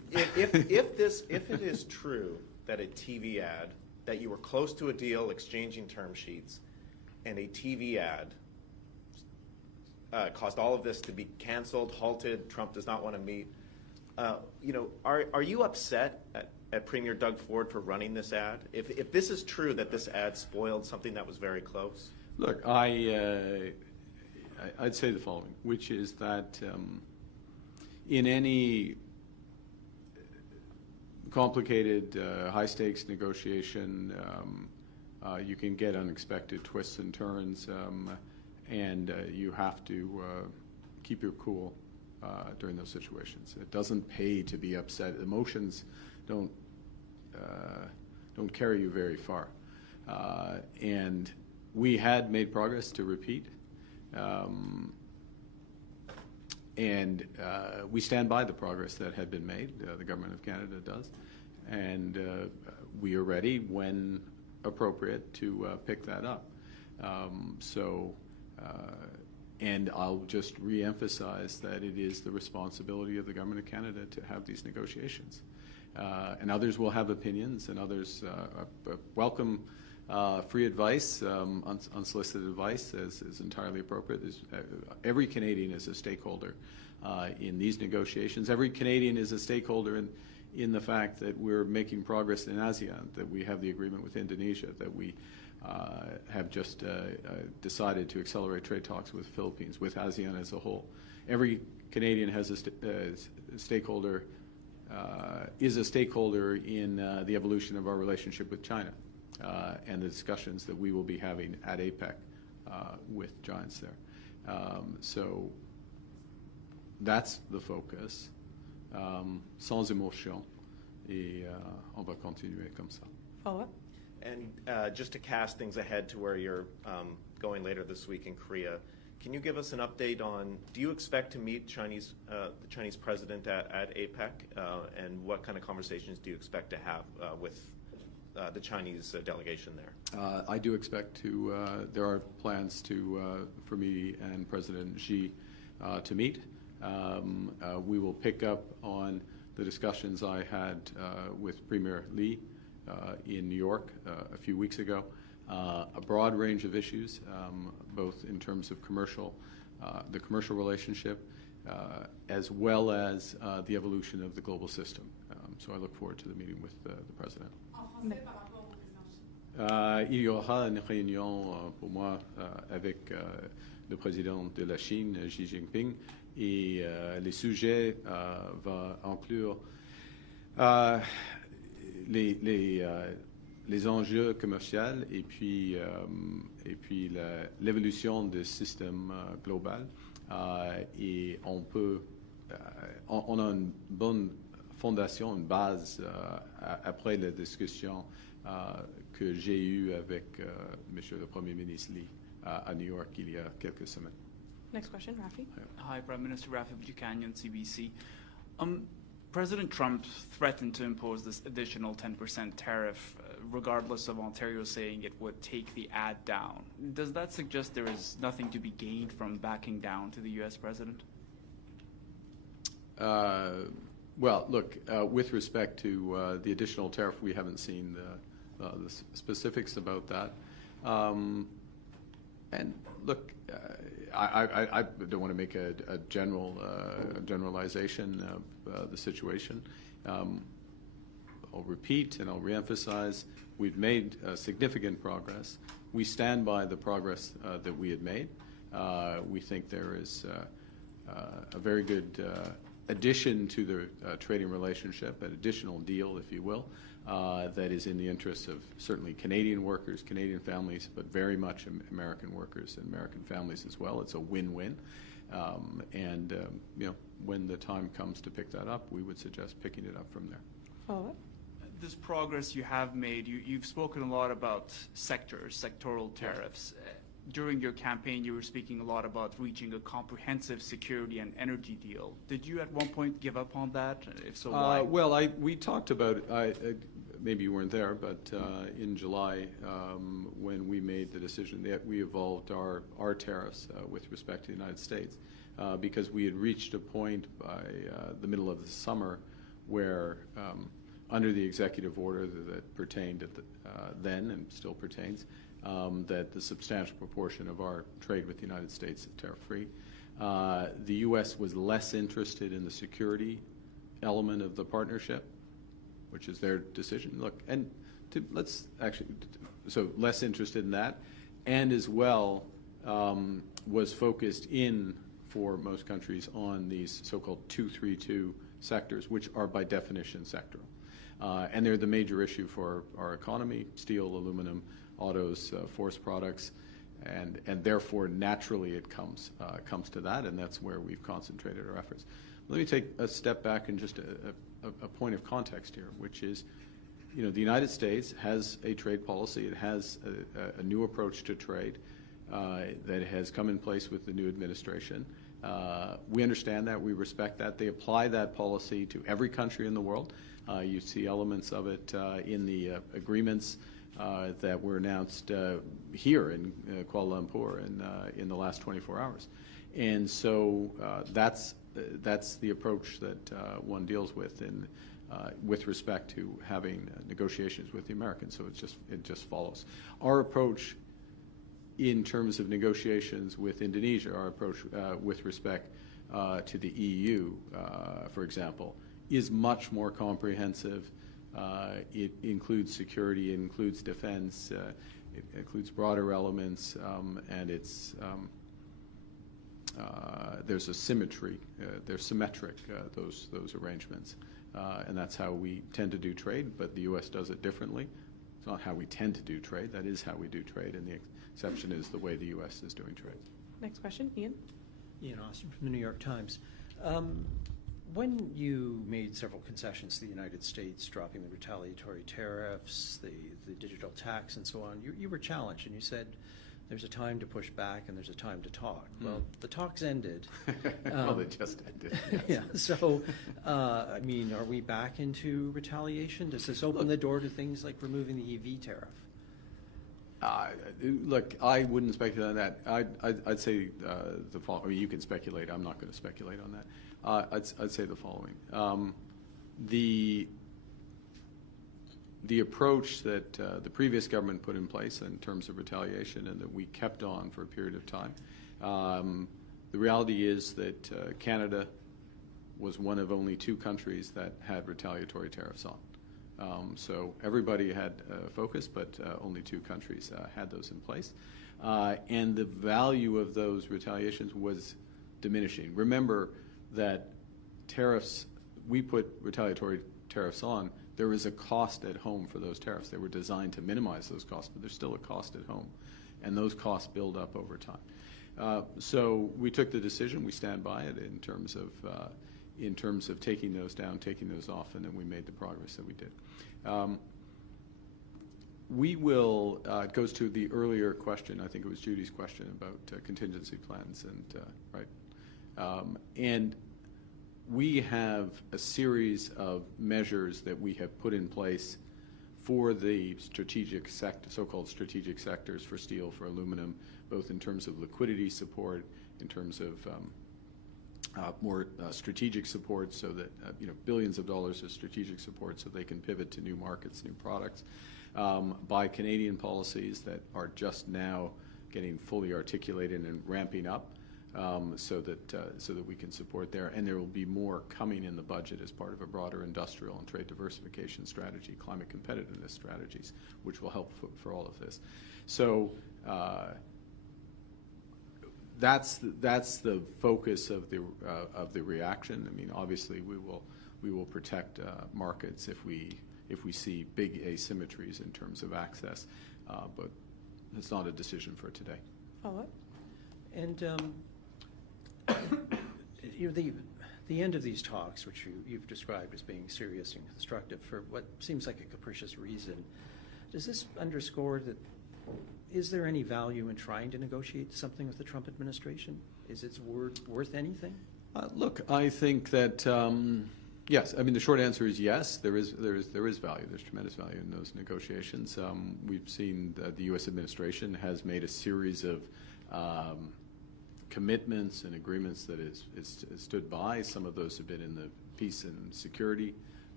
if it is true that a TV ad, that you were close to a deal exchanging term sheets, and a TV ad caused all of this to be canceled, halted, Trump does not want to meet, are you upset at Premier Doug Ford for running this ad? If this is true that this ad spoiled something that was very close? Look, I'd say the following, which is that in any complicated, high-stakes negotiation, you can get unexpected twists and turns, and you have to keep your cool during those situations. It doesn't pay to be upset. Emotions don't carry you very far. And we had made progress, to repeat, and we stand by the progress that had been made. The Government of Canada does. And we are ready, when appropriate, to pick that up. And I'll just re-emphasize that it is the responsibility of the Government of Canada to have these negotiations. And others will have opinions, and others welcome free advice, unsolicited advice is entirely appropriate. Every Canadian is a stakeholder in these negotiations. Every Canadian is a stakeholder in the fact that we're making progress in ASEAN, that we have the agreement with Indonesia, that we have just decided to accelerate trade talks with the Philippines, with ASEAN as a whole. Every Canadian has a stakeholder, is a stakeholder in the evolution of our relationship with China and the discussions that we will be having at APEC with giants there. So that's the focus, sans émotion, et on va continuer comme ça. Follow-up? And just to cast things ahead to where you're going later this week in Korea, can you give us an update on, do you expect to meet the Chinese president at APEC, and what kind of conversations do you expect to have with the Chinese delegation there? I do expect to, there are plans for me and President Xi to meet. We will pick up on the discussions I had with Premier Lee in New York a few weeks ago. A broad range of issues, both in terms of the commercial relationship, as well as the evolution of the global system. So I look forward to the meeting with the President. Il y aura une réunion pour moi avec le président de la Chine, Xi Jinping, et les sujets vont inclure les enjeux commerciaux et puis l'évolution du système global. Et on a une bonne fondation, une base après la discussion que j'ai eue avec Monsieur le Premier ministre Lee à New York il y a quelques semaines. Next question, Rafi. Hi, Prime Minister Rafi Buchanan, CBC. President Trump threatened to impose this additional 10% tariff, regardless of Ontario saying it would take the ad down. Does that suggest there is nothing to be gained from backing down to the U.S. president? Well, look, with respect to the additional tariff, we haven't seen the specifics about that. And look, I don't want to make a generalization of the situation. I'll repeat and I'll reemphasize, we've made significant progress. We stand by the progress that we had made. We think there is a very good addition to the trading relationship, an additional deal, if you will, that is in the interests of certainly Canadian workers, Canadian families, but very much American workers and American families as well. It's a win-win. And when the time comes to pick that up, we would suggest picking it up from there. Follow-up? This progress you have made, you've spoken a lot about sectoral tariffs. During your campaign, you were speaking a lot about reaching a comprehensive security and energy deal. Did you at one point give up on that? If so, why? Well, we talked about it. Maybe you weren't there, but in July, when we made the decision that we evolved our tariffs with respect to the United States, because we had reached a point by the middle of the summer where under the executive order that pertained at the, then and still pertains, that the substantial proportion of our trade with the United States is tariff-free. The U.S. was less interested in the security element of the partnership, which is their decision. Look, and let's actually, so less interested in that, and as well was focused in, for most countries, on these so-called 232 sectors, which are by definition sectoral. And they're the major issue for our economy: steel, aluminum, autos, forest products, and therefore naturally it comes to that, and that's where we've concentrated our efforts. Let me take a step back and just a point of context here, which is, you know, the United States has a trade policy. It has a new approach to trade that has come in place with the new administration. We understand that. We respect that. They apply that policy to every country in the world. You see elements of it in the agreements that were announced here in Kuala Lumpur in the last 24 hours. And so that's the approach that one deals with with respect to having negotiations with the Americans. So it just follows. Our approach in terms of negotiations with Indonesia, our approach with respect to the EU, for example, is much more comprehensive. It includes security, it includes defense, it includes broader elements, and it's there's a symmetry. They're symmetric, those arrangements, and that's how we tend to do trade. But the U.S. does it differently. It's not how we tend to do trade. That is how we do trade, and the exception is the way the U.S. is doing trade. Next question, Ian. Ian Austin from the New York Times. When you made several concessions to the United States, dropping the retaliatory tariffs, the digital tax, and so on, you were challenged, and you said there's a time to push back and there's a time to talk. Well, the talks ended. Well, they just ended. Yes. Yeah. So, I mean, are we back into retaliation? Does this open the door to things like removing the EV tariff? Look, I wouldn't speculate on that. I'd say the following. I mean, you can speculate. I'm not going to speculate on that. I'd say the following. The approach that the previous government put in place in terms of retaliation and that we kept on for a period of time, the reality is that Canada was one of only 2 countries that had retaliatory tariffs on. So everybody had focus, but only 2 countries had those in place. And the value of those retaliations was diminishing. Remember that tariffs, we put retaliatory tariffs on, there is a cost at home for those tariffs. They were designed to minimize those costs, but there's still a cost at home, and those costs build up over time. So we took the decision, we stand by it in terms of taking those down, taking those off, and then we made the progress that we did. We will, it goes to the earlier question, I think it was Judy's question about contingency plans, and right. And we have a series of measures that we have put in place for the strategic so-called strategic sectors for steel, for aluminum, both in terms of liquidity support, in terms of more strategic support, so that billions of dollars of strategic support, so they can pivot to new markets, new products, by Canadian policies that are just now getting fully articulated and ramping up, so that we can support there. And there will be more coming in the budget as part of a broader industrial and trade diversification strategy, climate competitiveness strategies, which will help for all of this. So that's the focus of the reaction. I mean, obviously we will protect markets if we see big asymmetries in terms of access, but it's not a decision for today. Follow-up? And the end of these talks, which you've described as being serious and constructive for what seems like a capricious reason, does this underscore that, is there any value in trying to negotiate something with the Trump administration? Is it worth anything? Look, I think that yes. I mean, the short answer is yes. There is value. There's tremendous value in those negotiations. We've seen that the U.S. administration has made a series of commitments and agreements that is stood by. Some of those have been in the peace and security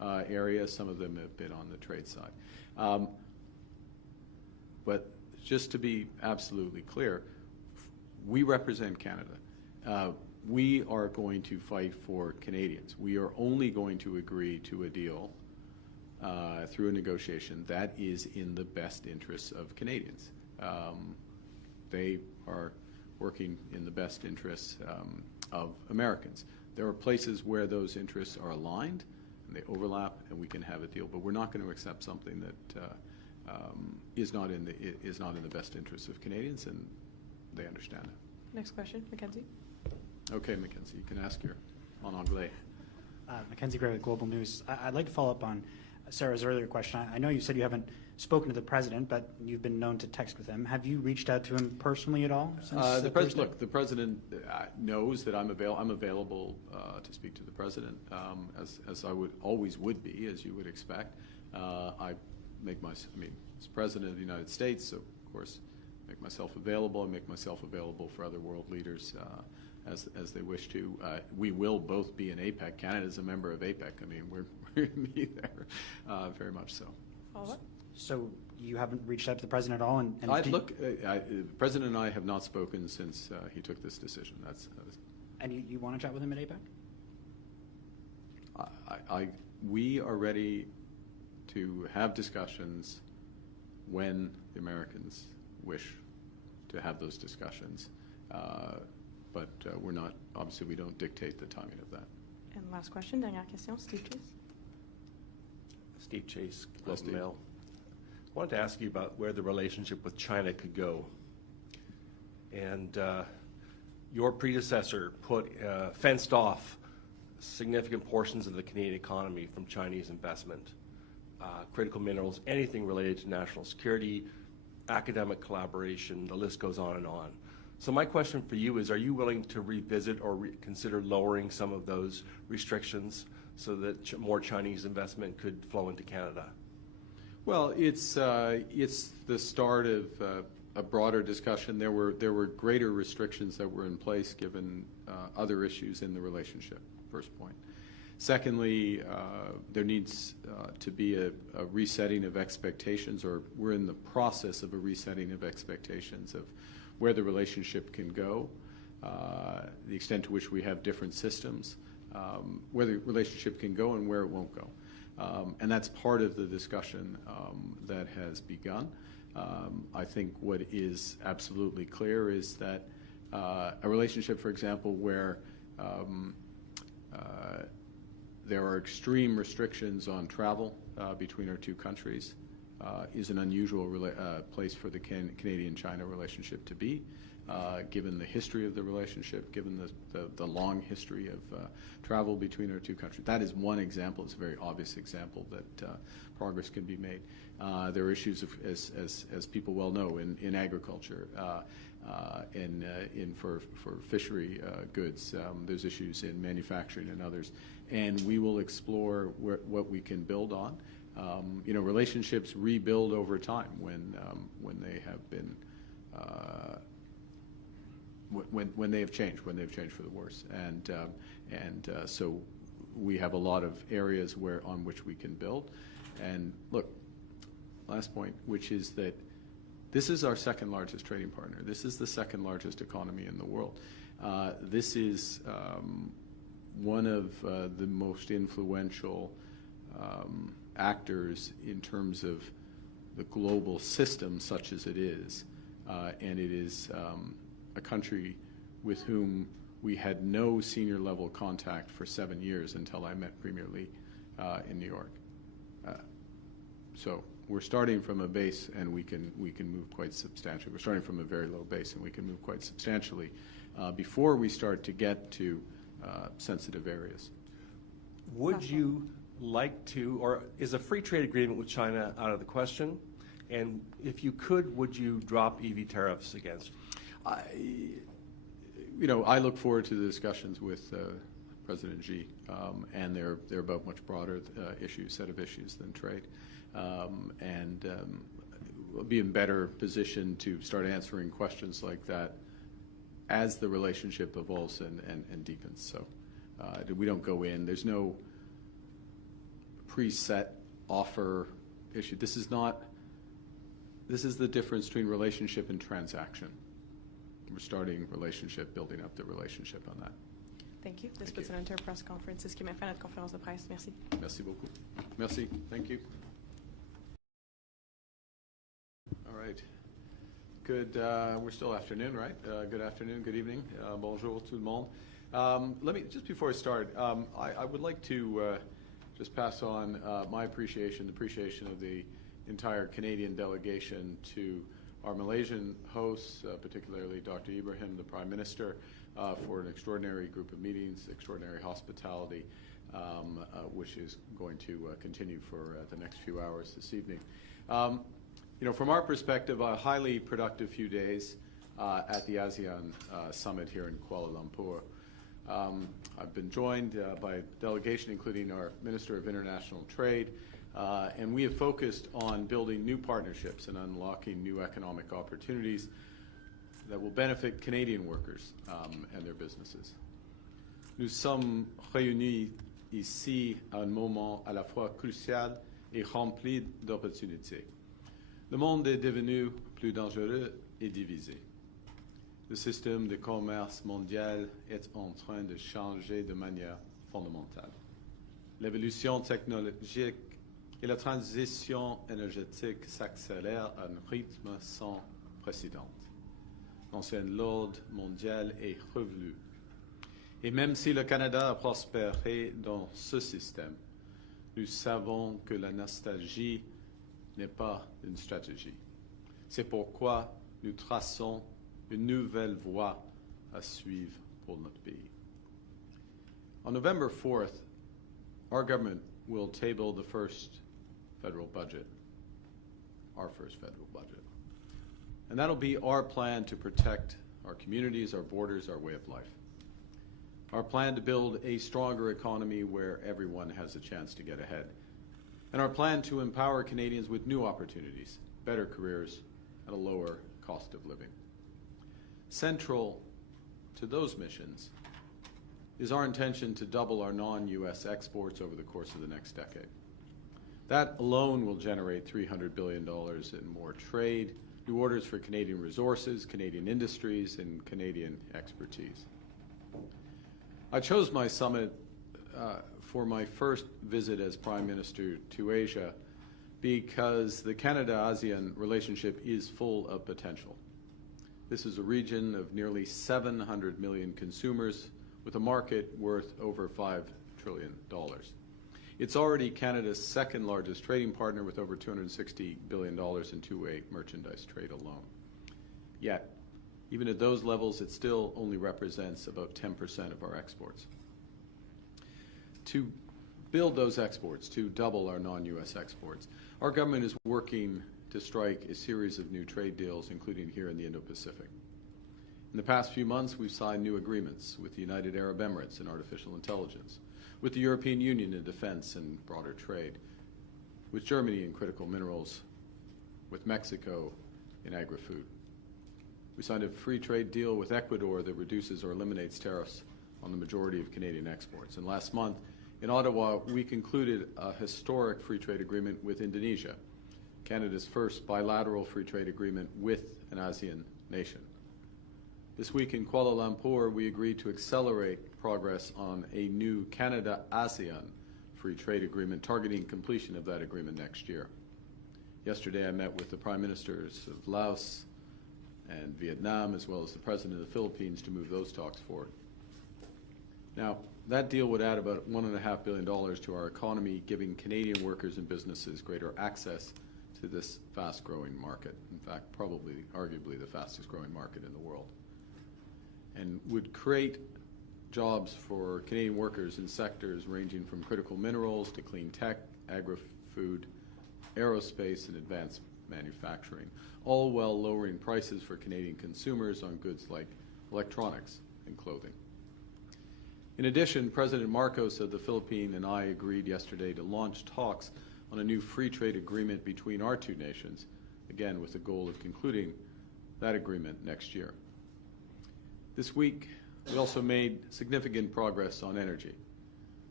area. Some of them have been on the trade side. But just to be absolutely clear, we represent Canada. We are going to fight for Canadians. We are only going to agree to a deal through a negotiation that is in the best interests of Canadians. They are working in the best interests of Americans. There are places where those interests are aligned and they overlap, and we can have a deal. But we're not going to accept something that is not in the best interests of Canadians, and they understand it. Next question, Mackenzie. Okay, Mackenzie, you can ask your en anglais. Mackenzie Gray with Global News. I'd like to follow up on Sarah's earlier question. I know you said you haven't spoken to the president, but you've been known to text with him. Have you reached out to him personally at all? The president knows that I'm available to speak to the president, as I would be, as you would expect. As president of the United States, so of course, make myself available. I make myself available for other world leaders as they wish to. We will both be in APEC. Canada's a member of APEC. I mean, we're going to be there, very much so. Follow up? So you haven't reached out to the president at all? The president and I have not spoken since he took this decision. And you want to chat with him at APEC? We are ready to have discussions when the Americans wish to have those discussions. But we're not, obviously we don't dictate the timing of that. And last question, dernière question, Steve Chase. Steve Chase, Globe and Mail. I wanted to ask you about where the relationship with China could go. And your predecessor fenced off significant portions of the Canadian economy from Chinese investment, critical minerals, anything related to national security, academic collaboration, the list goes on and on. So my question for you is, are you willing to revisit or consider lowering some of those restrictions so that more Chinese investment could flow into Canada? Well, it's the start of a broader discussion. There were greater restrictions that were in place given other issues in the relationship, first point. Secondly, there needs to be a resetting of expectations, or we're in the process of a resetting of expectations of where the relationship can go, the extent to which we have different systems, where the relationship can go and where it won't go. And that's part of the discussion that has begun. I think what is absolutely clear is that a relationship, for example, where there are extreme restrictions on travel between our two countries is an unusual place for the Canadian-China relationship to be, given the history of the relationship, given the long history of travel between our two countries. That is one example. It's a very obvious example that progress can be made. There are issues, as people well know, in agriculture, for fishery goods. There's issues in manufacturing and others. And we will explore what we can build on. Relationships rebuild over time when they have been when they have changed for the worse, and so we have a lot of areas on which we can build. And look, last point, which is that this is our second largest trading partner. This is the second largest economy in the world. This is one of the most influential actors in terms of the global system, such as it is, and it is a country with whom we had no senior level contact for 7 years until I met Premier Lee in New York. So we're starting from a base, and we can move quite substantially. We're starting from a very low base, and we can move quite substantially before we start to get to sensitive areas. Would you like to, or is a free trade agreement with China out of the question? And if you could, would you drop EV tariffs against? I look forward to the discussions with President Xi, and they're about much broader set of issues than trade, and we'll be in better position to start answering questions like that as the relationship evolves and deepens. So we don't go in. There's no preset offer issue. This is the difference between relationship and transaction. We're starting relationship, building up the relationship on that. Thank you. This Thank puts you. an end to our press conference. C'est ce qui met fin à notre conférence de presse. Merci. Merci beaucoup. Merci. Thank you. All right. Good. We're still afternoon, right? Good afternoon. Good evening. Bonjour tout le monde. Let me just before I start, I would like to just pass on my appreciation, the appreciation of the entire Canadian delegation to our Malaysian hosts, particularly Dr. Ibrahim, the Prime Minister, for an extraordinary group of meetings, extraordinary hospitality, which is going to continue for the next few hours this evening. From our perspective, a highly productive few days at the ASEAN summit here in Kuala Lumpur. I've been joined by a delegation, including our Minister of International Trade, and we have focused on building new partnerships and unlocking new economic opportunities that will benefit Canadian workers and their businesses. Nous sommes réunis ici à un moment à la fois crucial et rempli d'opportunités. Le monde est devenu plus dangereux et divisé. Le système de commerce mondial est en train de changer de manière fondamentale. L'évolution technologique et la transition énergétique s'accélèrent à un rythme sans précédent. L'ancien ordre mondial est revenu. Et même si le Canada a prospéré dans ce système, nous savons que la nostalgie n'est pas une stratégie. C'est pourquoi nous traçons une nouvelle voie à suivre pour notre pays. On November 4th, our government will table the first federal budget, our first federal budget. And that'll be our plan to protect our communities, our borders, our way of life. Our plan to build a stronger economy where everyone has a chance to get ahead. And our plan to empower Canadians with new opportunities, better careers, and a lower cost of living. Central to those missions is our intention to double our non-U.S. exports over the course of the next decade. That alone will generate $300 billion in more trade, new orders for Canadian resources, Canadian industries, and Canadian expertise. I chose my summit for my first visit as Prime Minister to Asia because the Canada-ASEAN relationship is full of potential. This is a region of nearly 700 million consumers with a market worth over $5 trillion. It's already Canada's second largest trading partner with over $260 billion in two-way merchandise trade alone. Yet, even at those levels, it still only represents about 10% of our exports. To build those exports, to double our non-U.S. exports, our government is working to strike a series of new trade deals, including here in the Indo-Pacific. In the past few months, we've signed new agreements with the United Arab Emirates in artificial intelligence, with the European Union in defense and broader trade, with Germany in critical minerals, with Mexico in agri-food. We signed a free trade deal with Ecuador that reduces or eliminates tariffs on the majority of Canadian exports. And last month, in Ottawa, we concluded a historic free trade agreement with Indonesia, Canada's first bilateral free trade agreement with an ASEAN nation. This week in Kuala Lumpur, we agreed to accelerate progress on a new Canada-ASEAN free trade agreement, targeting completion of that agreement next year. Yesterday, I met with the Prime Ministers of Laos and Vietnam, as well as the President of the Philippines, to move those talks forward. Now, that deal would add about $1.5 billion to our economy, giving Canadian workers and businesses greater access to this fast-growing market. In fact, probably, arguably, the fastest-growing market in the world. And would create jobs for Canadian workers in sectors ranging from critical minerals to clean tech, agri-food, aerospace, and advanced manufacturing, all while lowering prices for Canadian consumers on goods like electronics and clothing. In addition, President Marcos of the Philippines and I agreed yesterday to launch talks on a new free trade agreement between our two nations, again with the goal of concluding that agreement next year. This week, we also made significant progress on energy.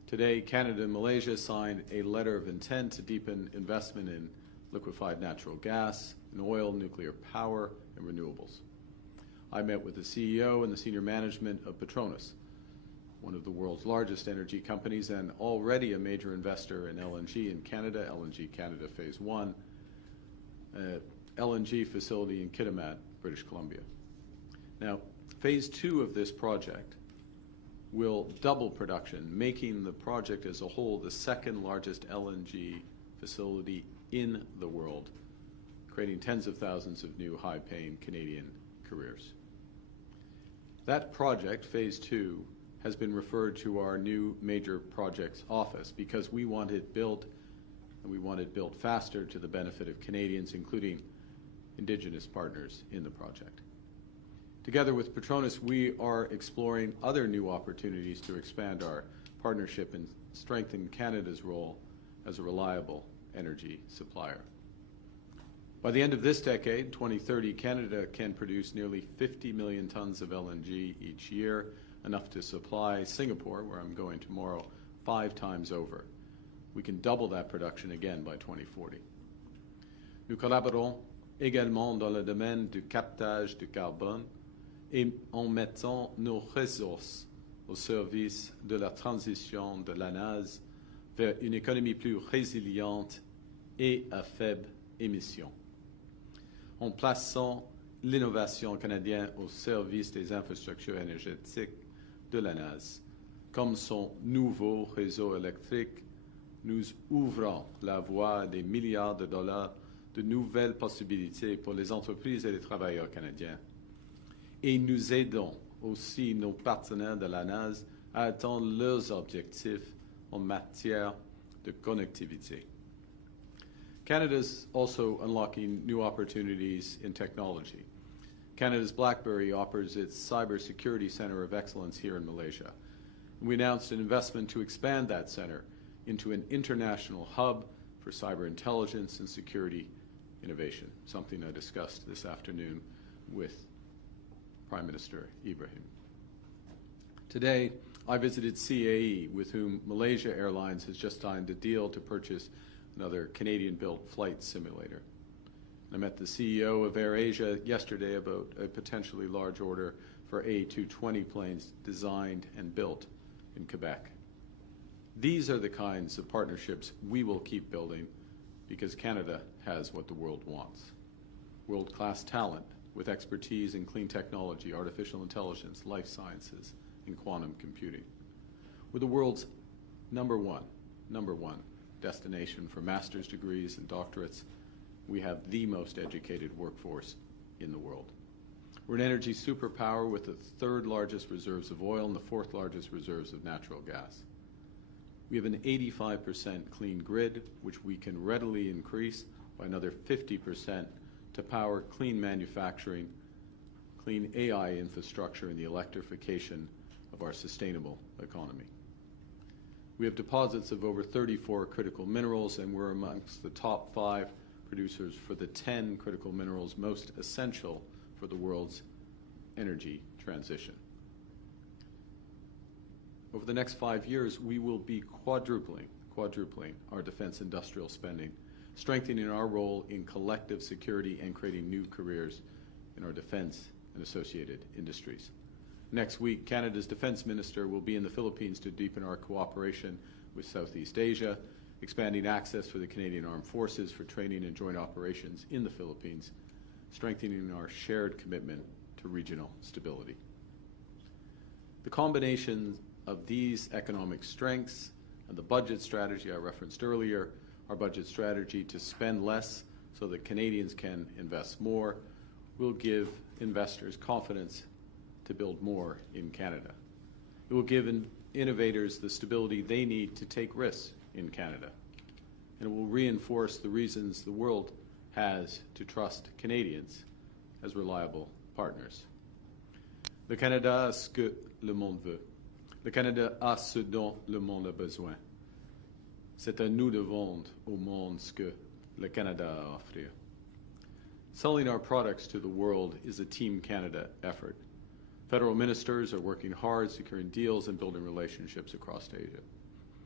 Today, Canada and Malaysia signed a letter of intent to deepen investment in liquefied natural gas, in oil, nuclear power, and renewables. I met with the CEO and the senior management of Petronas, one of the world's largest energy companies and already a major investor in LNG in Canada, LNG Canada Phase 1, LNG facility in Kitimat, British Columbia. Now, Phase 2 of this project will double production, making the project as a whole the second largest LNG facility in the world, creating tens of thousands of new high-paying Canadian careers. That project, Phase 2, has been referred to our new major projects office because we want it built, and we want it built faster to the benefit of Canadians, including Indigenous partners in the project. Together with Petronas, we are exploring other new opportunities to expand our partnership and strengthen Canada's role as a reliable energy supplier. By the end of this decade, 2030, Canada can produce nearly 50 million tons of LNG each year, enough to supply Singapore, where I'm going tomorrow, 5 times over. We can double that production again by 2040. Nous collaborons également dans le domaine du captage du carbone et en mettant nos ressources au service de la transition de l'ANAS vers une économie plus résiliente et à faible émission, en plaçant l'innovation canadienne au service des infrastructures énergétiques de l'ANAS. Comme son nouveau réseau électrique, nous ouvrons la voie à des milliards de dollars de nouvelles possibilités pour les entreprises et les travailleurs canadiens. Et nous aidons aussi nos partenaires de l'ANAS à atteindre leurs objectifs en matière de connectivité. Canada's also unlocking new opportunities in technology. Canada's BlackBerry offers its Cybersecurity Center of Excellence here in Malaysia. We announced an investment to expand that center into an international hub for cyber intelligence and security innovation, something I discussed this afternoon with Prime Minister Ibrahim. Today, I visited CAE, with whom Malaysia Airlines has just signed a deal to purchase another Canadian-built flight simulator. I met the CEO of AirAsia yesterday about a potentially large order for A220 planes designed and built in Quebec. These are the kinds of partnerships we will keep building because Canada has what the world wants. World-class talent with expertise in clean technology, artificial intelligence, life sciences, and quantum computing. We're the world's number one destination for master's degrees and doctorates. We have the most educated workforce in the world. We're an energy superpower with the 3rd largest reserves of oil and the 4th largest reserves of natural gas. We have an 85% clean grid, which we can readily increase by another 50% to power clean manufacturing, clean AI infrastructure, and the electrification of our sustainable economy. We have deposits of over 34 critical minerals, and we're amongst the top 5 producers for the 10 critical minerals most essential for the world's energy transition. Over the next 5 years, we will be quadrupling our defense industrial spending, strengthening our role in collective security and creating new careers in our defense and associated industries. Next week, Canada's Defense Minister will be in the Philippines to deepen our cooperation with Southeast Asia, expanding access for the Canadian Armed Forces for training and joint operations in the Philippines, strengthening our shared commitment to regional stability. The combination of these economic strengths and the budget strategy I referenced earlier, our budget strategy to spend less so that Canadians can invest more, will give investors confidence to build more in Canada. It will give innovators the stability they need to take risks in Canada. And it will reinforce the reasons the world has to trust Canadians as reliable partners. Le Canada a ce que le monde veut. Le Canada a ce dont le monde a besoin. C'est à nous de vendre au monde ce que le Canada a à offrir. Selling our products to the world is a Team Canada effort. Federal ministers are working hard, securing deals and building relationships across Asia.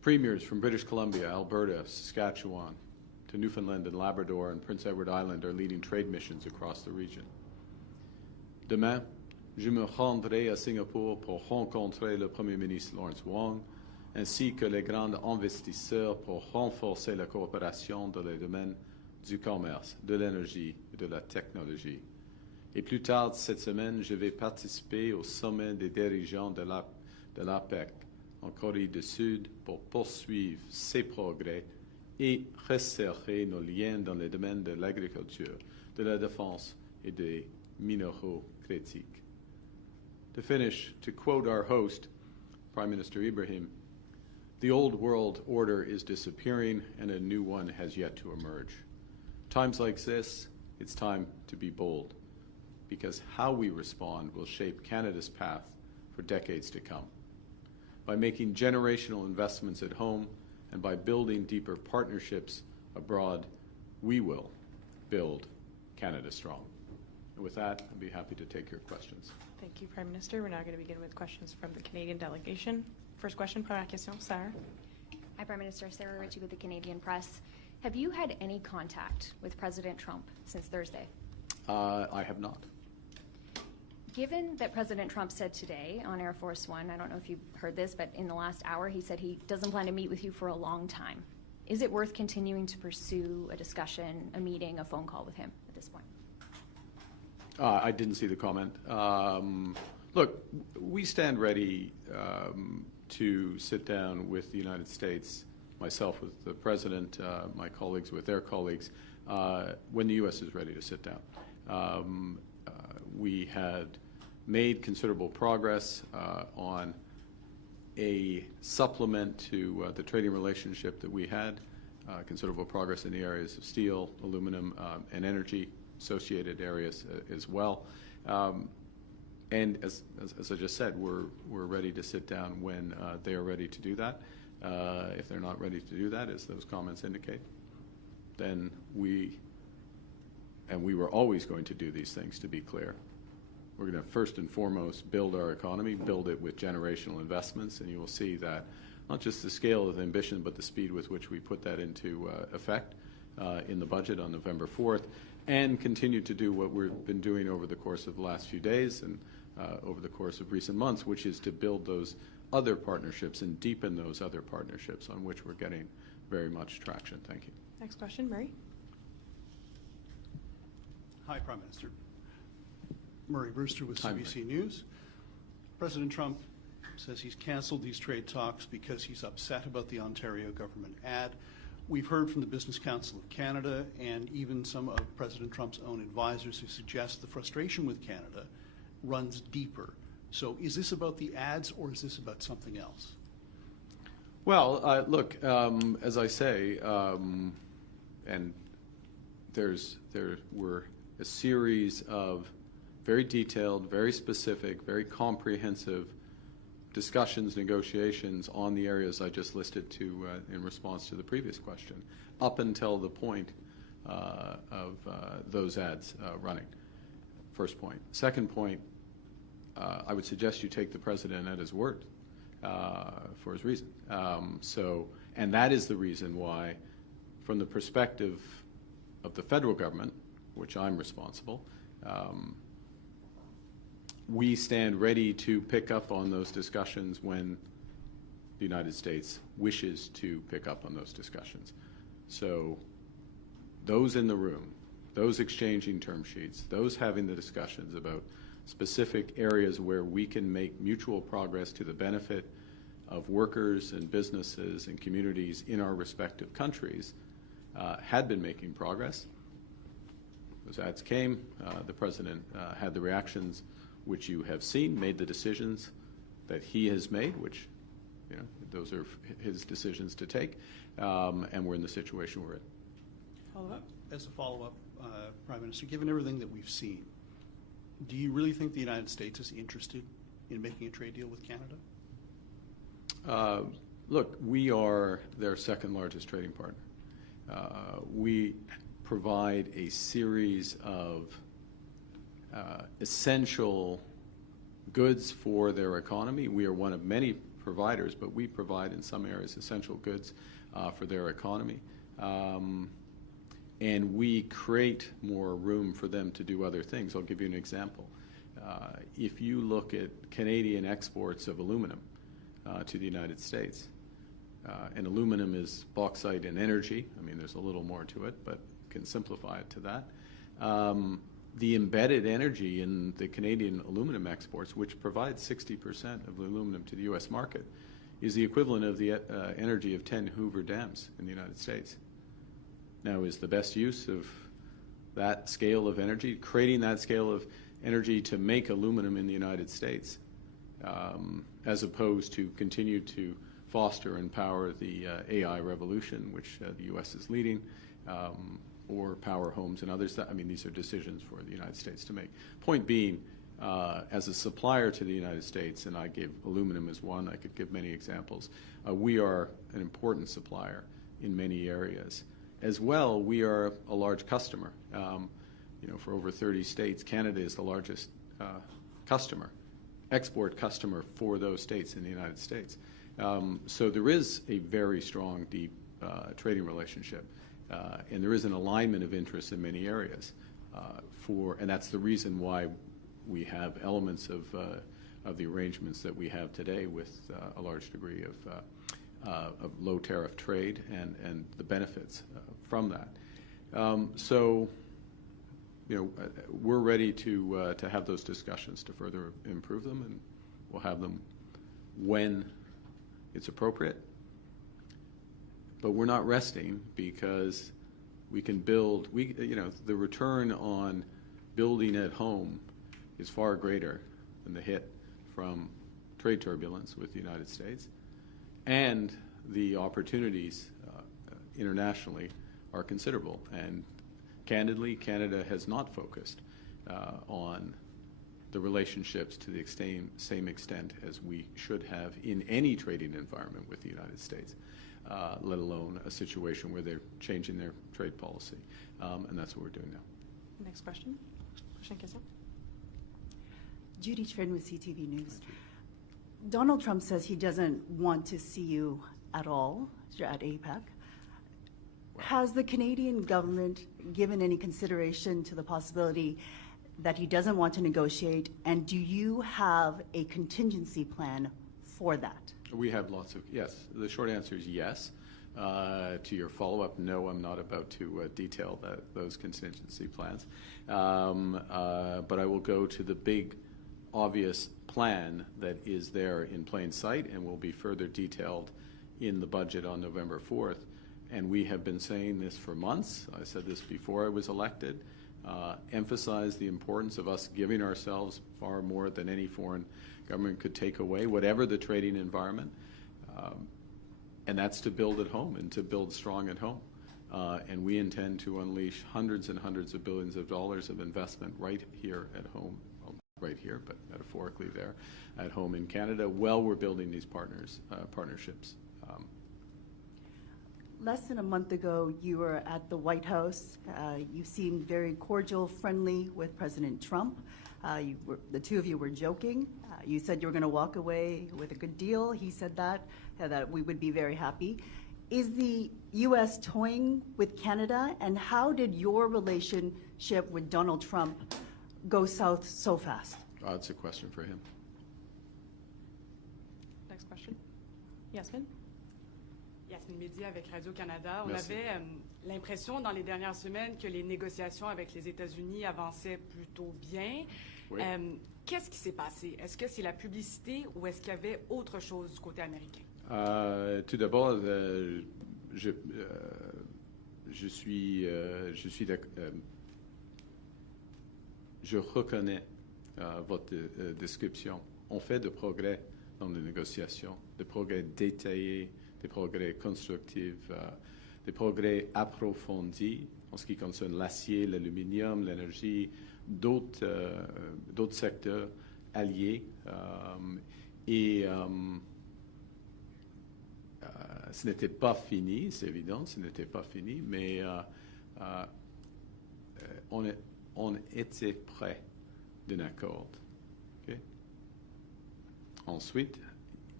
Premiers from British Columbia, Alberta, Saskatchewan, to Newfoundland and Labrador and Prince Edward Island are leading trade missions across the region. Demain, je me rendrai à Singapour pour rencontrer le Premier ministre Lawrence Wong, ainsi que les grands investisseurs pour renforcer la coopération dans les domaines du commerce, de l'énergie et de la technologie. Et plus tard cette semaine, je vais participer au sommet des dirigeants de l'APEC en Corée du Sud pour poursuivre ces progrès et resserrer nos liens dans les domaines de l'agriculture, de la défense et des minéraux critiques. To finish, to quote our host, Prime Minister Ibrahim, the old world order is disappearing and a new one has yet to emerge. Times like this, it's time to be bold, because how we respond will shape Canada's path for decades to come. By making generational investments at home and by building deeper partnerships abroad, we will build Canada strong. And with that, I'd be happy to take your questions. Thank you, Prime Minister. We're now going to begin with questions from the Canadian delegation. First question, première question, Sarah. Hi, Prime Minister. Sarah Ritchie with the Canadian Press. Have you had any contact with President Trump since Thursday? I have not. Given that President Trump said today on Air Force One, I don't know if you heard this, but in the last hour he said he doesn't plan to meet with you for a long time. Is it worth continuing to pursue a discussion, a meeting, a phone call with him at this point? I didn't see the comment. Look, we stand ready to sit down with the United States, myself with the President, my colleagues with their colleagues, when the U.S. is ready to sit down. We had made considerable progress on a supplement to the trading relationship that we had, considerable progress in the areas of steel, aluminum, and energy, associated areas as well. And as I just said, we're ready to sit down when they are ready to do that. If they're not ready to do that, as those comments indicate, then we were always going to do these things, to be clear. We're going to first and foremost build our economy, build it with generational investments, and you will see that not just the scale of the ambition, but the speed with which we put that into effect in the budget on November 4th, and continue to do what we've been doing over the course of the last few days and over the course of recent months, which is to build those other partnerships and deepen those other partnerships on which we're getting very much traction. Thank you. Next question, Murray. Hi, Prime Minister. Murray Brewster with Hi, CBC News. President Trump says he's canceled these trade talks because he's upset about the Ontario government ad. We've heard from the Business Council of Canada and even some of President Trump's own advisors who suggest the frustration with Canada runs deeper. So is this about the ads or is this about something else? Well, look, as I say, and there were a series of very detailed, very specific, very comprehensive discussions, negotiations on the areas I just listed to in response to the previous question, up until the point of those ads running. First point. Second point, I would suggest you take the President at his word for his reason. And that is the reason why, from the perspective of the federal government, which I'm responsible, we stand ready to pick up on those discussions when the United States wishes to pick up on those discussions. So those in the room, those exchanging term sheets, those having the discussions about specific areas where we can make mutual progress to the benefit of workers and businesses and communities in our respective countries, had been making progress. Those ads came. The President had the reactions which you have seen, made the decisions that he has made, which, you know, those are his decisions to take, and we're in the situation we're in. Follow-up? As a follow-up, Prime Minister, given everything that we've seen, do you really think the United States is interested in making a trade deal with Canada? Look, we are their second largest trading partner. We provide a series of essential goods for their economy. We are one of many providers, but we provide in some areas essential goods for their economy. And we create more room for them to do other things. I'll give you an example. If you look at Canadian exports of aluminum to the United States, and aluminum is bauxite and energy. I mean, there's a little more to it, but can simplify it to that. The embedded energy in the Canadian aluminum exports, which provides 60% of the aluminum to the U.S. market, is the equivalent of the energy of 10 Hoover dams in the United States. Now, is the best use of that scale of energy, creating that scale of energy to make aluminum in the United States, as opposed to continue to foster and power the AI revolution, which the U.S. is leading, or power homes and others? I mean, these are decisions for the United States to make. Point being, as a supplier to the United States, and I gave aluminum as one, I could give many examples, we are an important supplier in many areas. As well, we are a large customer. For over 30 states, Canada is the largest export customer for those states in the United States. So there is a very strong, deep trading relationship, and there is an alignment of interests in many areas. And that's the reason why we have elements of the arrangements that we have today with a large degree of low tariff trade and the benefits from that. So, we're ready to have those discussions to further improve them, and we'll have them when it's appropriate. But we're not resting, because we can build. The return on building at home is far greater than the hit from trade turbulence with the United States, and the opportunities internationally are considerable. And candidly, Canada has not focused on the relationships to the same extent as we should have in any trading environment with the United States, let alone a situation where they're changing their trade policy. And that's what we're doing now. Next question. Prochaine question. Judy Trin with CTV News. Donald Trump says he doesn't want to see you at all at APEC. Has the Canadian government given any consideration to the possibility that he doesn't want to negotiate, and do you have a contingency plan for that? We have lots of, yes. The short answer is yes. To your follow-up, no, I'm not about to detail those contingency plans. But I will go to the big, obvious plan that is there in plain sight and will be further detailed in the budget on November 4th. And we have been saying this for months. I said this before I was elected. Emphasize the importance of us giving ourselves far more than any foreign government could take away, whatever the trading environment. And that's to build at home and to build strong at home. And we intend to unleash hundreds and hundreds of billions of dollars of investment right here at home, well, right here, but metaphorically there, at home in Canada, while we're building these partnerships. Less than a month ago, you were at the White House. You seemed very cordial, friendly with President Trump. The two of you were joking. You said you were going to walk away with a good deal. He said that we would be very happy. Is the U.S. toying with Canada, and how did your relationship with Donald Trump go south so fast? It's a question for him. Next question. Yasmin. Yasmin Mehdi avec Radio-Canada. On Merci. avait l'impression dans les dernières semaines que les négociations avec les États-Unis avançaient plutôt bien. Oui. Qu'est-ce qui s'est passé? Est-ce que c'est la publicité ou est-ce qu'il y avait autre chose du côté américain? Tout d'abord, je reconnais votre description. On fait de progrès dans les négociations, des progrès détaillés, des progrès constructifs, des progrès approfondis en ce qui concerne l'acier, l'aluminium, l'énergie, d'autres secteurs alliés. Et ce n'était pas fini, c'est évident, ce n'était pas fini, mais on était près d'un accord. Okay? Ensuite,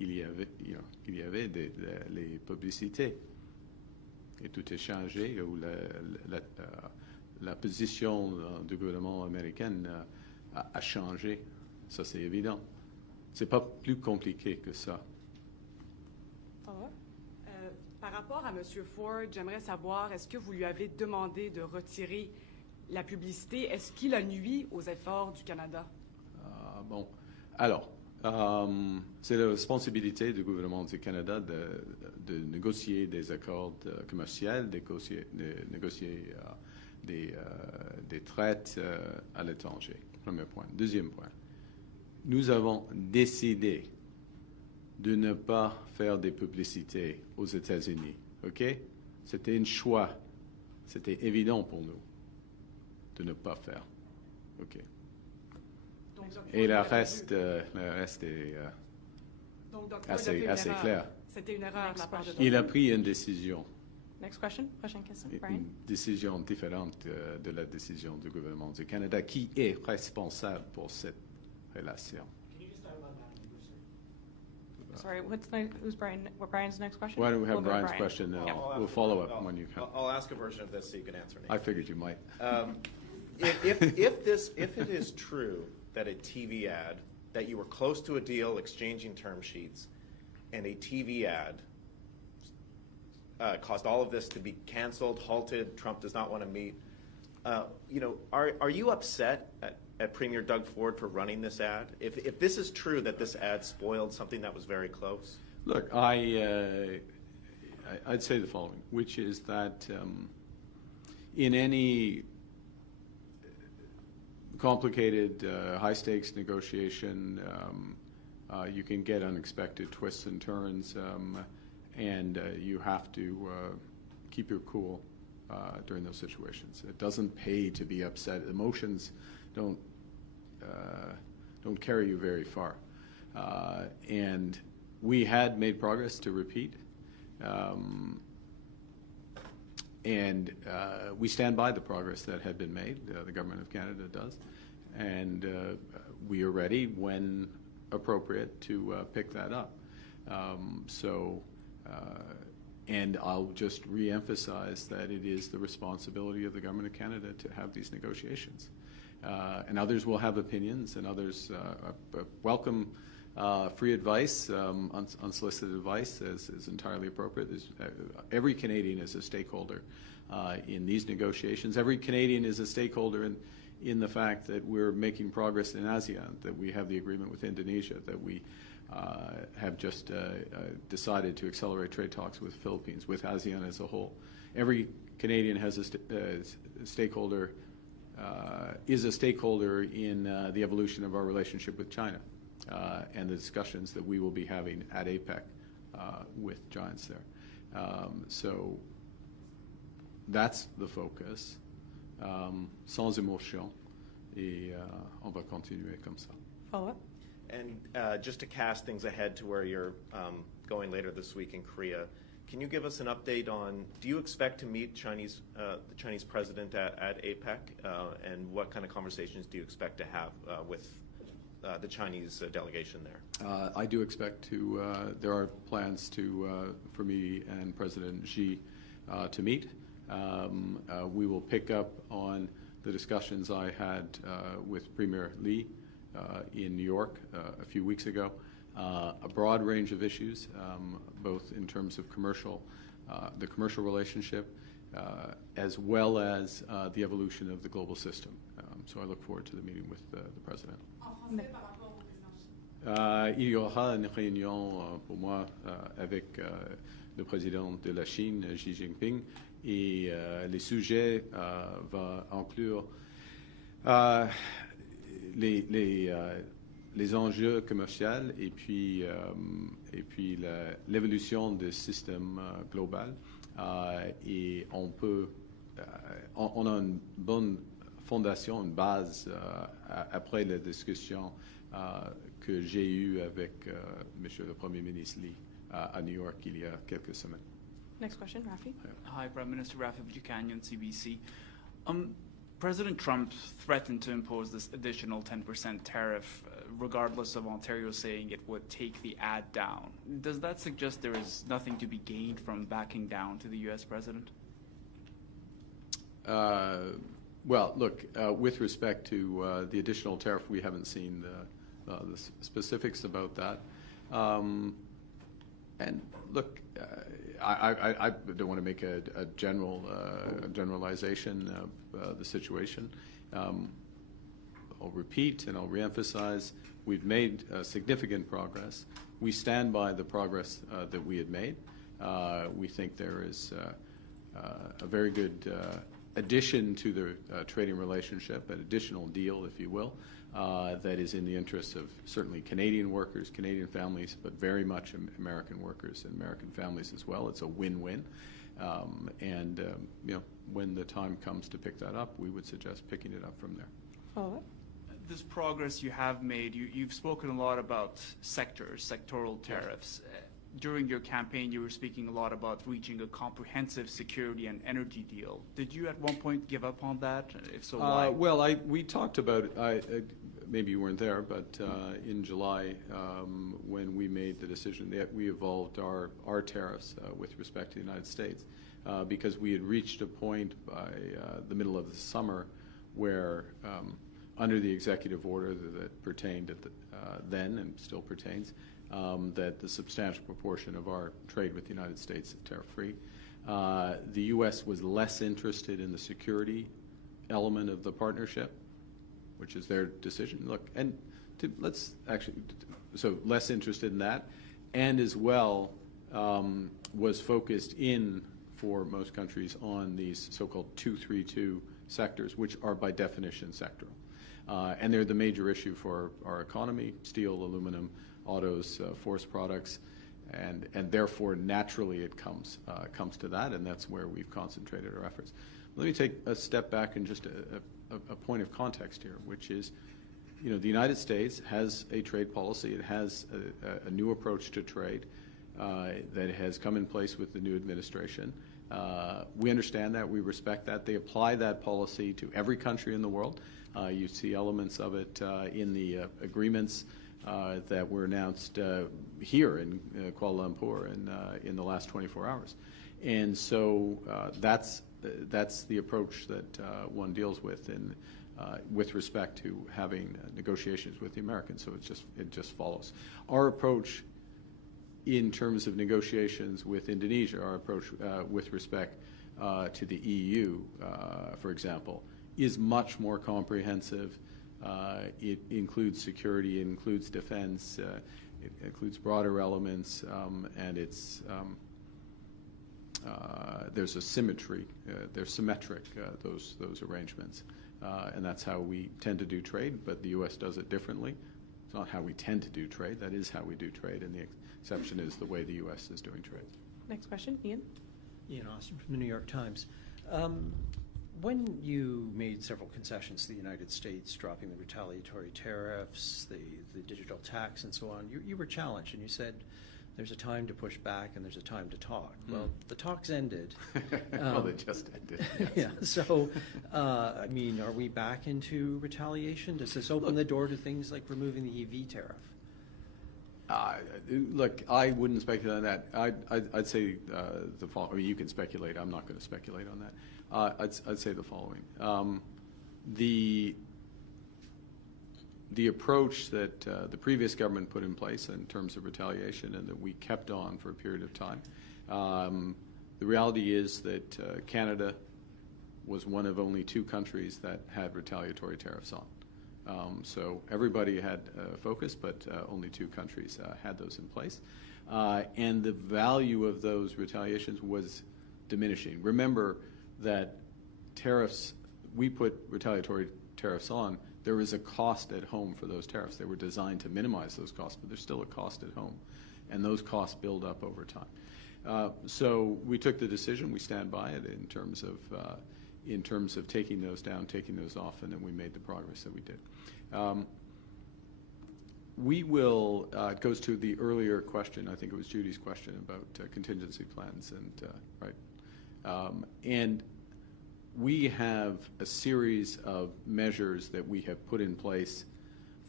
il y avait les publicités. Et tout est changé, où la position du gouvernement américain a changé. Ça, c'est évident. C'est pas plus compliqué que ça. Par rapport à M. Ford, j'aimerais savoir, est-ce que vous lui avez demandé de retirer la publicité? Est-ce qu'il a nui aux efforts du Canada? Bon. Alors, c'est la responsabilité du gouvernement du Canada de négocier des accords commerciaux, de négocier des traites à l'étranger. Premier point. Deuxième point. Nous avons décidé de ne pas faire des publicités aux États-Unis. OK? C'était un choix. C'était évident pour nous de ne pas faire. OK? Donc, Et le reste est donc, assez clair. C'était une erreur de la part de Il a pris une décision. Next question. Prochaine question. Brian. Une décision différente de la décision du gouvernement du Canada qui est responsable pour cette relation. Sorry, who's Brian? What Brian's next question? Why don't we have We'll go to Brian's Brian. question, and Yeah. we'll follow up when you come. I'll ask a version of this so you can answer me. I figured you might. If it is true that a TV ad, that you were close to a deal, exchanging term sheets, and a TV ad caused all of this to be canceled, halted, Trump does not want to meet, are you upset at Premier Doug Ford for running this ad? If this is true that this ad spoiled something that was very close? Look, I'd say the following, which is that in any complicated, high-stakes negotiation, you can get unexpected twists and turns, and you have to keep your cool during those situations. It doesn't pay to be upset. Emotions don't carry you very far. And we had made progress, to repeat, and we stand by the progress that had been made. The Government of Canada does. And we are ready, when appropriate, to pick that up. And I'll just re-emphasize that it is the responsibility of the Government of Canada to have these negotiations. And others will have opinions, and others welcome free advice, unsolicited advice is entirely appropriate. Every Canadian is a stakeholder in these negotiations. Every Canadian is a stakeholder in the fact that we're making progress in ASEAN, that we have the agreement with Indonesia, that we have just decided to accelerate trade talks with the Philippines, with ASEAN as a whole. Every Canadian has a stakeholder, is a stakeholder in the evolution of our relationship with China and the discussions that we will be having at APEC with giants there. So that's the focus, sans émotion, et on va continuer comme ça. Follow-up. And just to cast things ahead to where you're going later this week in Korea, can you give us an update on, do you expect to meet the Chinese president at APEC? And what kind of conversations do you expect to have with the Chinese delegation there? I do expect to, there are plans for me and President Xi to meet. We will pick up on the discussions I had with Premier Lee in New York a few weeks ago, a broad range of issues, both in terms of the commercial relationship, as well as the evolution of the global system. So I look forward to the meeting with the President. Il y aura une réunion pour moi avec le président de la Chine, Xi Jinping, et les sujets vont inclure les enjeux commerciaux et puis l'évolution du système global. Et on a une bonne fondation, une base après la discussion que j'ai eue avec Monsieur le Premier ministre Lee à New York il y a quelques semaines. Next question, Rafi. Hi, Prime Minister Rafi Buchanan, CBC. President Trump threatened to impose this additional 10% tariff, regardless of Ontario saying it would take the ad down. Does that suggest there is nothing to be gained from backing down to the U.S. president? Well, look, with respect to the additional tariff, we haven't seen the specifics about that. And look, I don't want to make a generalization of the situation. I'll repeat and I'll reemphasize, we've made significant progress. We stand by the progress that we had made. We think there is a very good addition to the trading relationship, an additional deal, if you will, that is in the interests of certainly Canadian workers, Canadian families, but very much American workers and American families as well. It's a win-win. When the time comes to pick that up, we would suggest picking it up from there. Follow-up? This progress you have made, you've spoken a lot about sectoral tariffs. During your campaign, you were speaking a lot about reaching a comprehensive security and energy deal. Did you at one point give up on that? If so, why? Well, we talked about it. Maybe you weren't there, but in July, when we made the decision that we evolved our tariffs with respect to the United States, because we had reached a point by the middle of the summer where, under the executive order that pertained at then and still pertains, that the substantial proportion of our trade with the United States is tariff-free. The U.S. was less interested in the security element of the partnership, which is their decision. Look, and so less interested in that, and as well was focused in, for most countries, on these so-called 232 sectors, which are by definition sectoral. And they're the major issue for our economy: steel, aluminum, autos, forest products, and therefore naturally it comes to that, and that's where we've concentrated our efforts. Let me take a step back and just a point of context here, which is, the United States has a trade policy. It has a new approach to trade that has come in place with the new administration. We understand that. We respect that. They apply that policy to every country in the world. You see elements of it in the agreements that were announced here in Kuala Lumpur in the last 24 hours. And so that's the approach that one deals with with respect to having negotiations with the Americans. So it just follows. Our approach in terms of negotiations with Indonesia, our approach with respect to the EU, for example, is much more comprehensive. It includes security, it includes defense, it includes broader elements, and there's a symmetry. They're symmetric, those arrangements, and that's how we tend to do trade. But the U.S. does it differently. It's not how we tend to do trade. That is how we do trade, and the exception is the way the U.S. is doing trade. Next question, Ian. Ian Austin from the New York Times. When you made several concessions to the United States, dropping the retaliatory tariffs, the digital tax, and so on, you were challenged, and you said there's a time to push back and there's a time to talk. Well, the talks ended. Well, they just ended. Yes. Yeah. So, are we back into retaliation? Does this open the door to things like removing the EV tariff? Look, I wouldn't speculate on that. I'd say the following. You can speculate. I'm not going to speculate on that. I'd say the following. The approach that the previous government put in place in terms of retaliation and that we kept on for a period of time, the reality is that Canada was one of only 2 countries that had retaliatory tariffs on. So everybody had focus, but only 2 countries had those in place. And the value of those retaliations was diminishing. Remember that tariffs, we put retaliatory tariffs on, there is a cost at home for those tariffs. They were designed to minimize those costs, but there's still a cost at home, and those costs build up over time. So we took the decision, we stand by it in terms of taking those down, taking those off, and then we made the progress that we did. We will, it goes to the earlier question, I think it was Judy's question about contingency plans, and we have a series of measures that we have put in place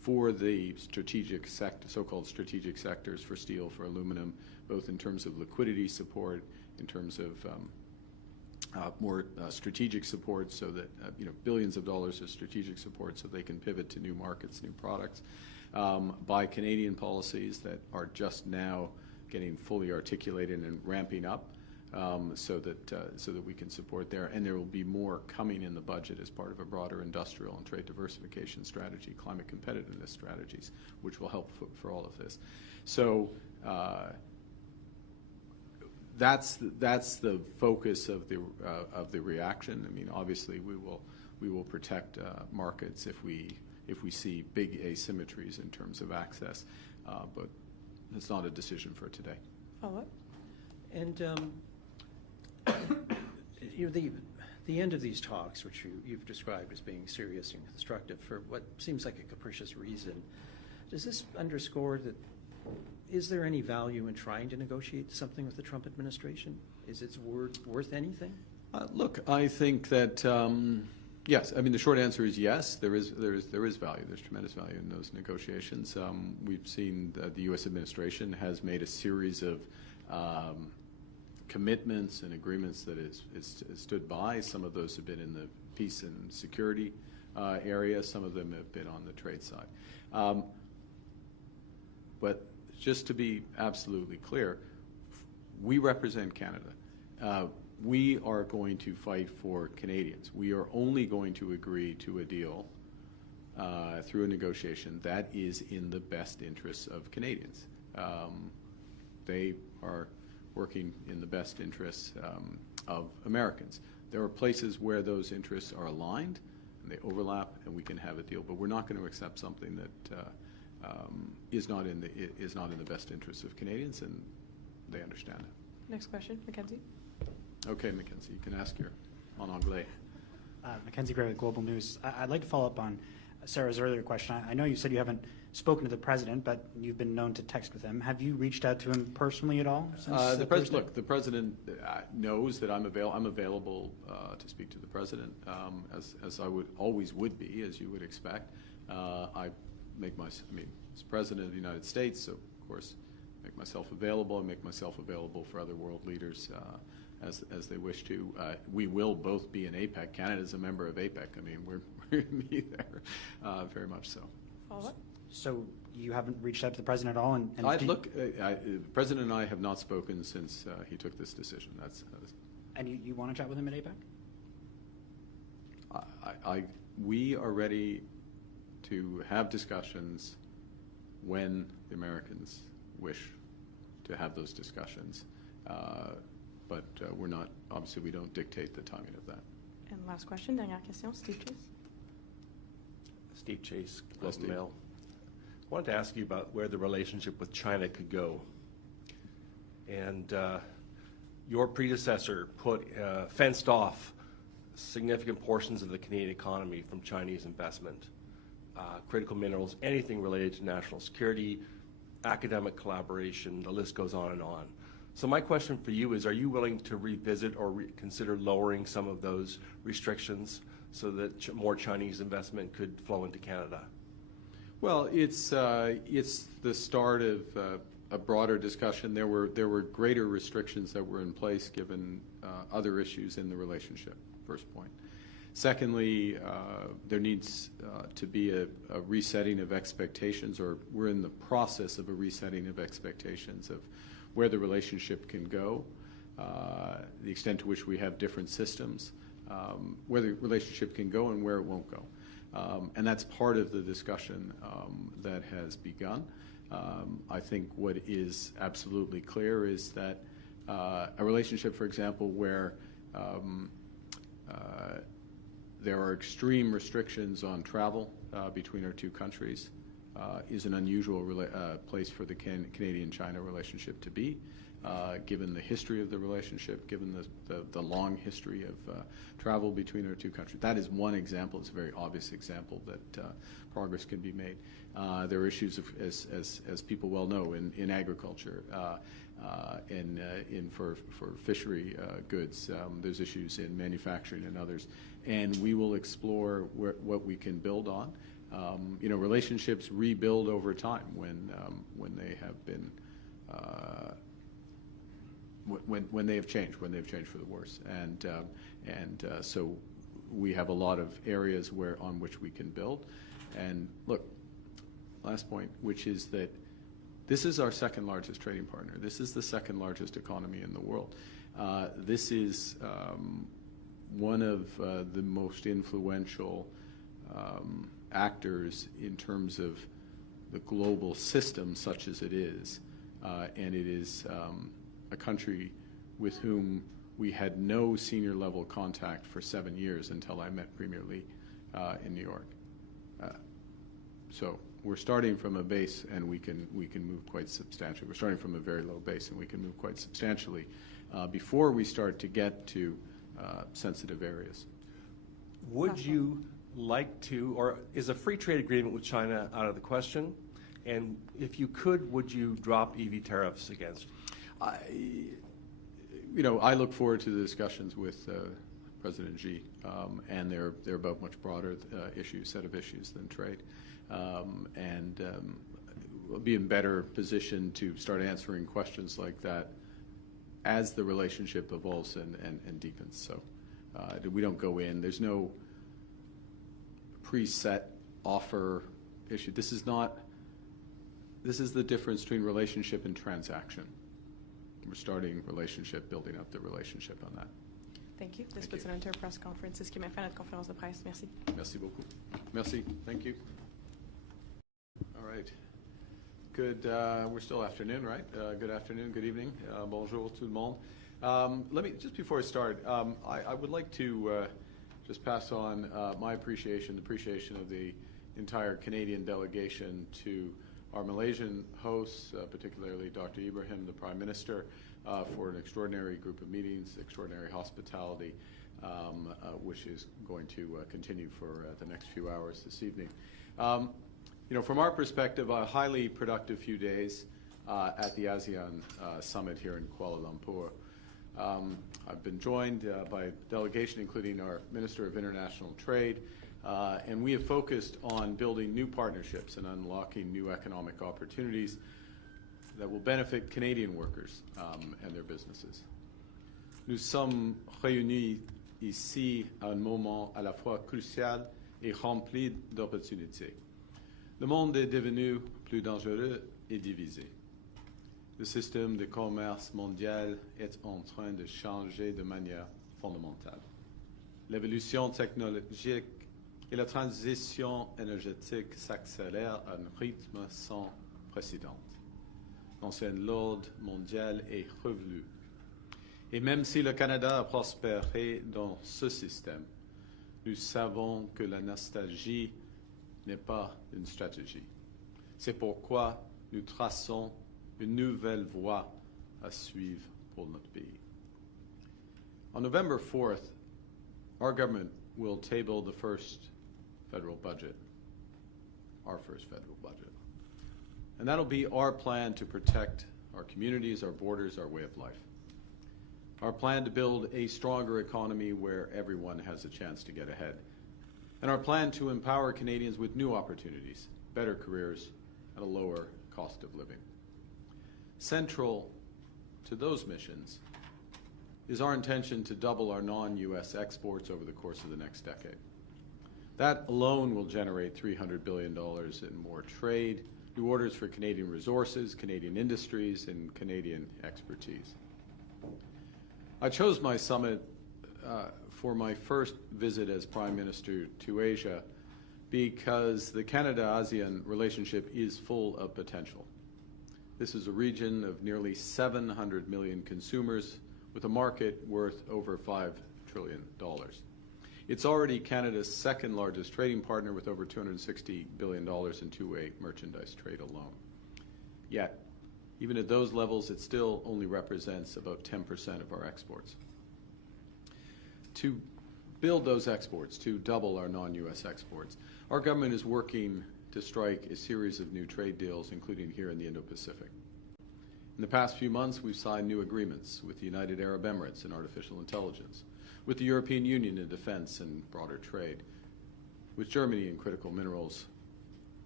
for the so-called strategic sectors for steel, for aluminum, both in terms of liquidity support, in terms of more strategic support, so that billions of dollars of strategic support, so they can pivot to new markets, new products. By Canadian policies that are just now getting fully articulated and ramping up, so that we can support there. And there will be more coming in the budget as part of a broader industrial and trade diversification strategy, climate competitiveness strategies, which will help for all of this. So that's the focus of the reaction. I mean, obviously we will protect markets if we see big asymmetries in terms of access, but it's not a decision for today. Follow-up? And the end of these talks, which you've described as being serious and constructive for what seems like a capricious reason, does this underscore that is there any value in trying to negotiate something with the Trump administration? Is its word worth anything? Look, I think that yes. I mean, the short answer is yes. There is value. There's tremendous value in those negotiations. We've seen that the U.S. administration has made a series of commitments and agreements that is stood by. Some of those have been in the peace and security area. Some of them have been on the trade side. But just to be absolutely clear, we represent Canada. We are going to fight for Canadians. We are only going to agree to a deal through a negotiation that is in the best interests of Canadians. They are working in the best interests of Americans. There are places where those interests are aligned and they overlap, and we can have a deal. But we're not going to accept something that is not in the best interests of Canadians, and they understand it. Next question, Mackenzie. Okay, Mackenzie, you can ask your en anglais. Mackenzie Gray with Global News. I'd like to follow up on Sarah's earlier question. I know you said you haven't spoken to the president, but you've been known to text with him. Have you reached out to him personally at all? The president knows that I'm available to speak to the president, as I always would be, as you would expect. As president of the United States, so of course, make myself available. I make myself available for other world leaders as they wish to. We will both be in APEC. Canada's a member of APEC. I mean, we're going to be there, very much so. Follow-up? So you haven't reached out to the president at all? The president and I have not spoken since he took this decision. And you want to chat with him at APEC? We are ready to have discussions when the Americans wish to have those discussions. But we're not, obviously we don't dictate the timing of that. And last question, dernière question, Steve Chase. Steve Chase, Global Mail. I wanted to ask you about where the relationship with China could go. And your predecessor fenced off significant portions of the Canadian economy from Chinese investment. Critical minerals, anything related to national security, academic collaboration, the list goes on and on. So my question for you is, are you willing to revisit or consider lowering some of those restrictions so that more Chinese investment could flow into Canada? Well, it's the start of a broader discussion. There were greater restrictions that were in place given other issues in the relationship, first point. Secondly, there needs to be a resetting of expectations, or we're in the process of a resetting of expectations of where the relationship can go, the extent to which we have different systems, where the relationship can go and where it won't go. And that's part of the discussion that has begun. I think what is absolutely clear is that a relationship, for example, where there are extreme restrictions on travel between our two countries is an unusual place for the Canadian-China relationship to be, given the history of the relationship, given the long history of travel between our two countries. That is one example. It's a very obvious example that progress can be made. There are issues, as people well know, in agriculture, for fishery goods. There's issues in manufacturing and others. And we will explore what we can build on. Relationships rebuild over time when they have been when they have changed for the worse, and so we have a lot of areas on which we can build. And look, last point, which is that this is our second largest trading partner. This is the second largest economy in the world. This is one of the most influential actors in terms of the global system, such as it is, and it is a country with whom we had no senior level contact for 7 years until I met Premier Lee in New York. So we're starting from a base, and we can move quite substantially. We're starting from a very low base, and we can move quite substantially before we start to get to sensitive areas. Would you like to, or is a free trade agreement with China out of the question? And if you could, would you drop EV tariffs against? I look forward to the discussions with President Xi, and they're about much broader set of issues than trade, and we'll be in better position to start answering questions like that as the relationship evolves and deepens. So we don't go in. There's no preset offer issue. This is the difference between relationship and transaction. We're starting relationship, building up the relationship on that. Thank you. This puts an end to our press conference. C'est ce qui met fin à notre conférence de presse. Merci. Merci beaucoup. Merci. Thank you. All right. Good. We're still afternoon, right? Good afternoon. Good evening. Bonjour tout le monde. Let me, just before I start, I would like to just pass on my appreciation, the appreciation of the entire Canadian delegation to our Malaysian hosts, particularly Dr. Ibrahim, the Prime Minister, for an extraordinary group of meetings, extraordinary hospitality, which is going to continue for the next few hours this evening. From our perspective, a highly productive few days at the ASEAN summit here in Kuala Lumpur. I've been joined by a delegation, including our Minister of International Trade, and we have focused on building new partnerships and unlocking new economic opportunities that will benefit Canadian workers and their businesses. Nous sommes réunis ici à un moment à la fois crucial et rempli d'opportunités. Le monde est devenu plus dangereux et divisé. Le système de commerce mondial est en train de changer de manière fondamentale. L'évolution technologique et la transition énergétique s'accélèrent à un rythme sans précédent. L'ancien ordre mondial est revenu. Et même si le Canada a prospéré dans ce système, nous savons que la nostalgie n'est pas une stratégie. C'est pourquoi nous traçons une nouvelle voie à suivre pour notre pays. On November 4th, our government will table the first federal budget, our first federal budget. And that'll be our plan to protect our communities, our borders, our way of life. Our plan to build a stronger economy where everyone has a chance to get ahead. And our plan to empower Canadians with new opportunities, better careers, and a lower cost of living. Central to those missions is our intention to double our non-U.S. exports over the course of the next decade. That alone will generate $300 billion in more trade, new orders for Canadian resources, Canadian industries, and Canadian expertise. I chose my summit for my first visit as Prime Minister to Asia because the Canada-ASEAN relationship is full of potential. This is a region of nearly 700 million consumers with a market worth over $5 trillion. It's already Canada's second largest trading partner with over $260 billion in two-way merchandise trade alone. Yet, even at those levels, it still only represents about 10% of our exports. To build those exports, to double our non-U.S. exports, our government is working to strike a series of new trade deals, including here in the Indo-Pacific. In the past few months, we've signed new agreements with the United Arab Emirates in artificial intelligence, with the European Union in defense and broader trade, with Germany in critical minerals,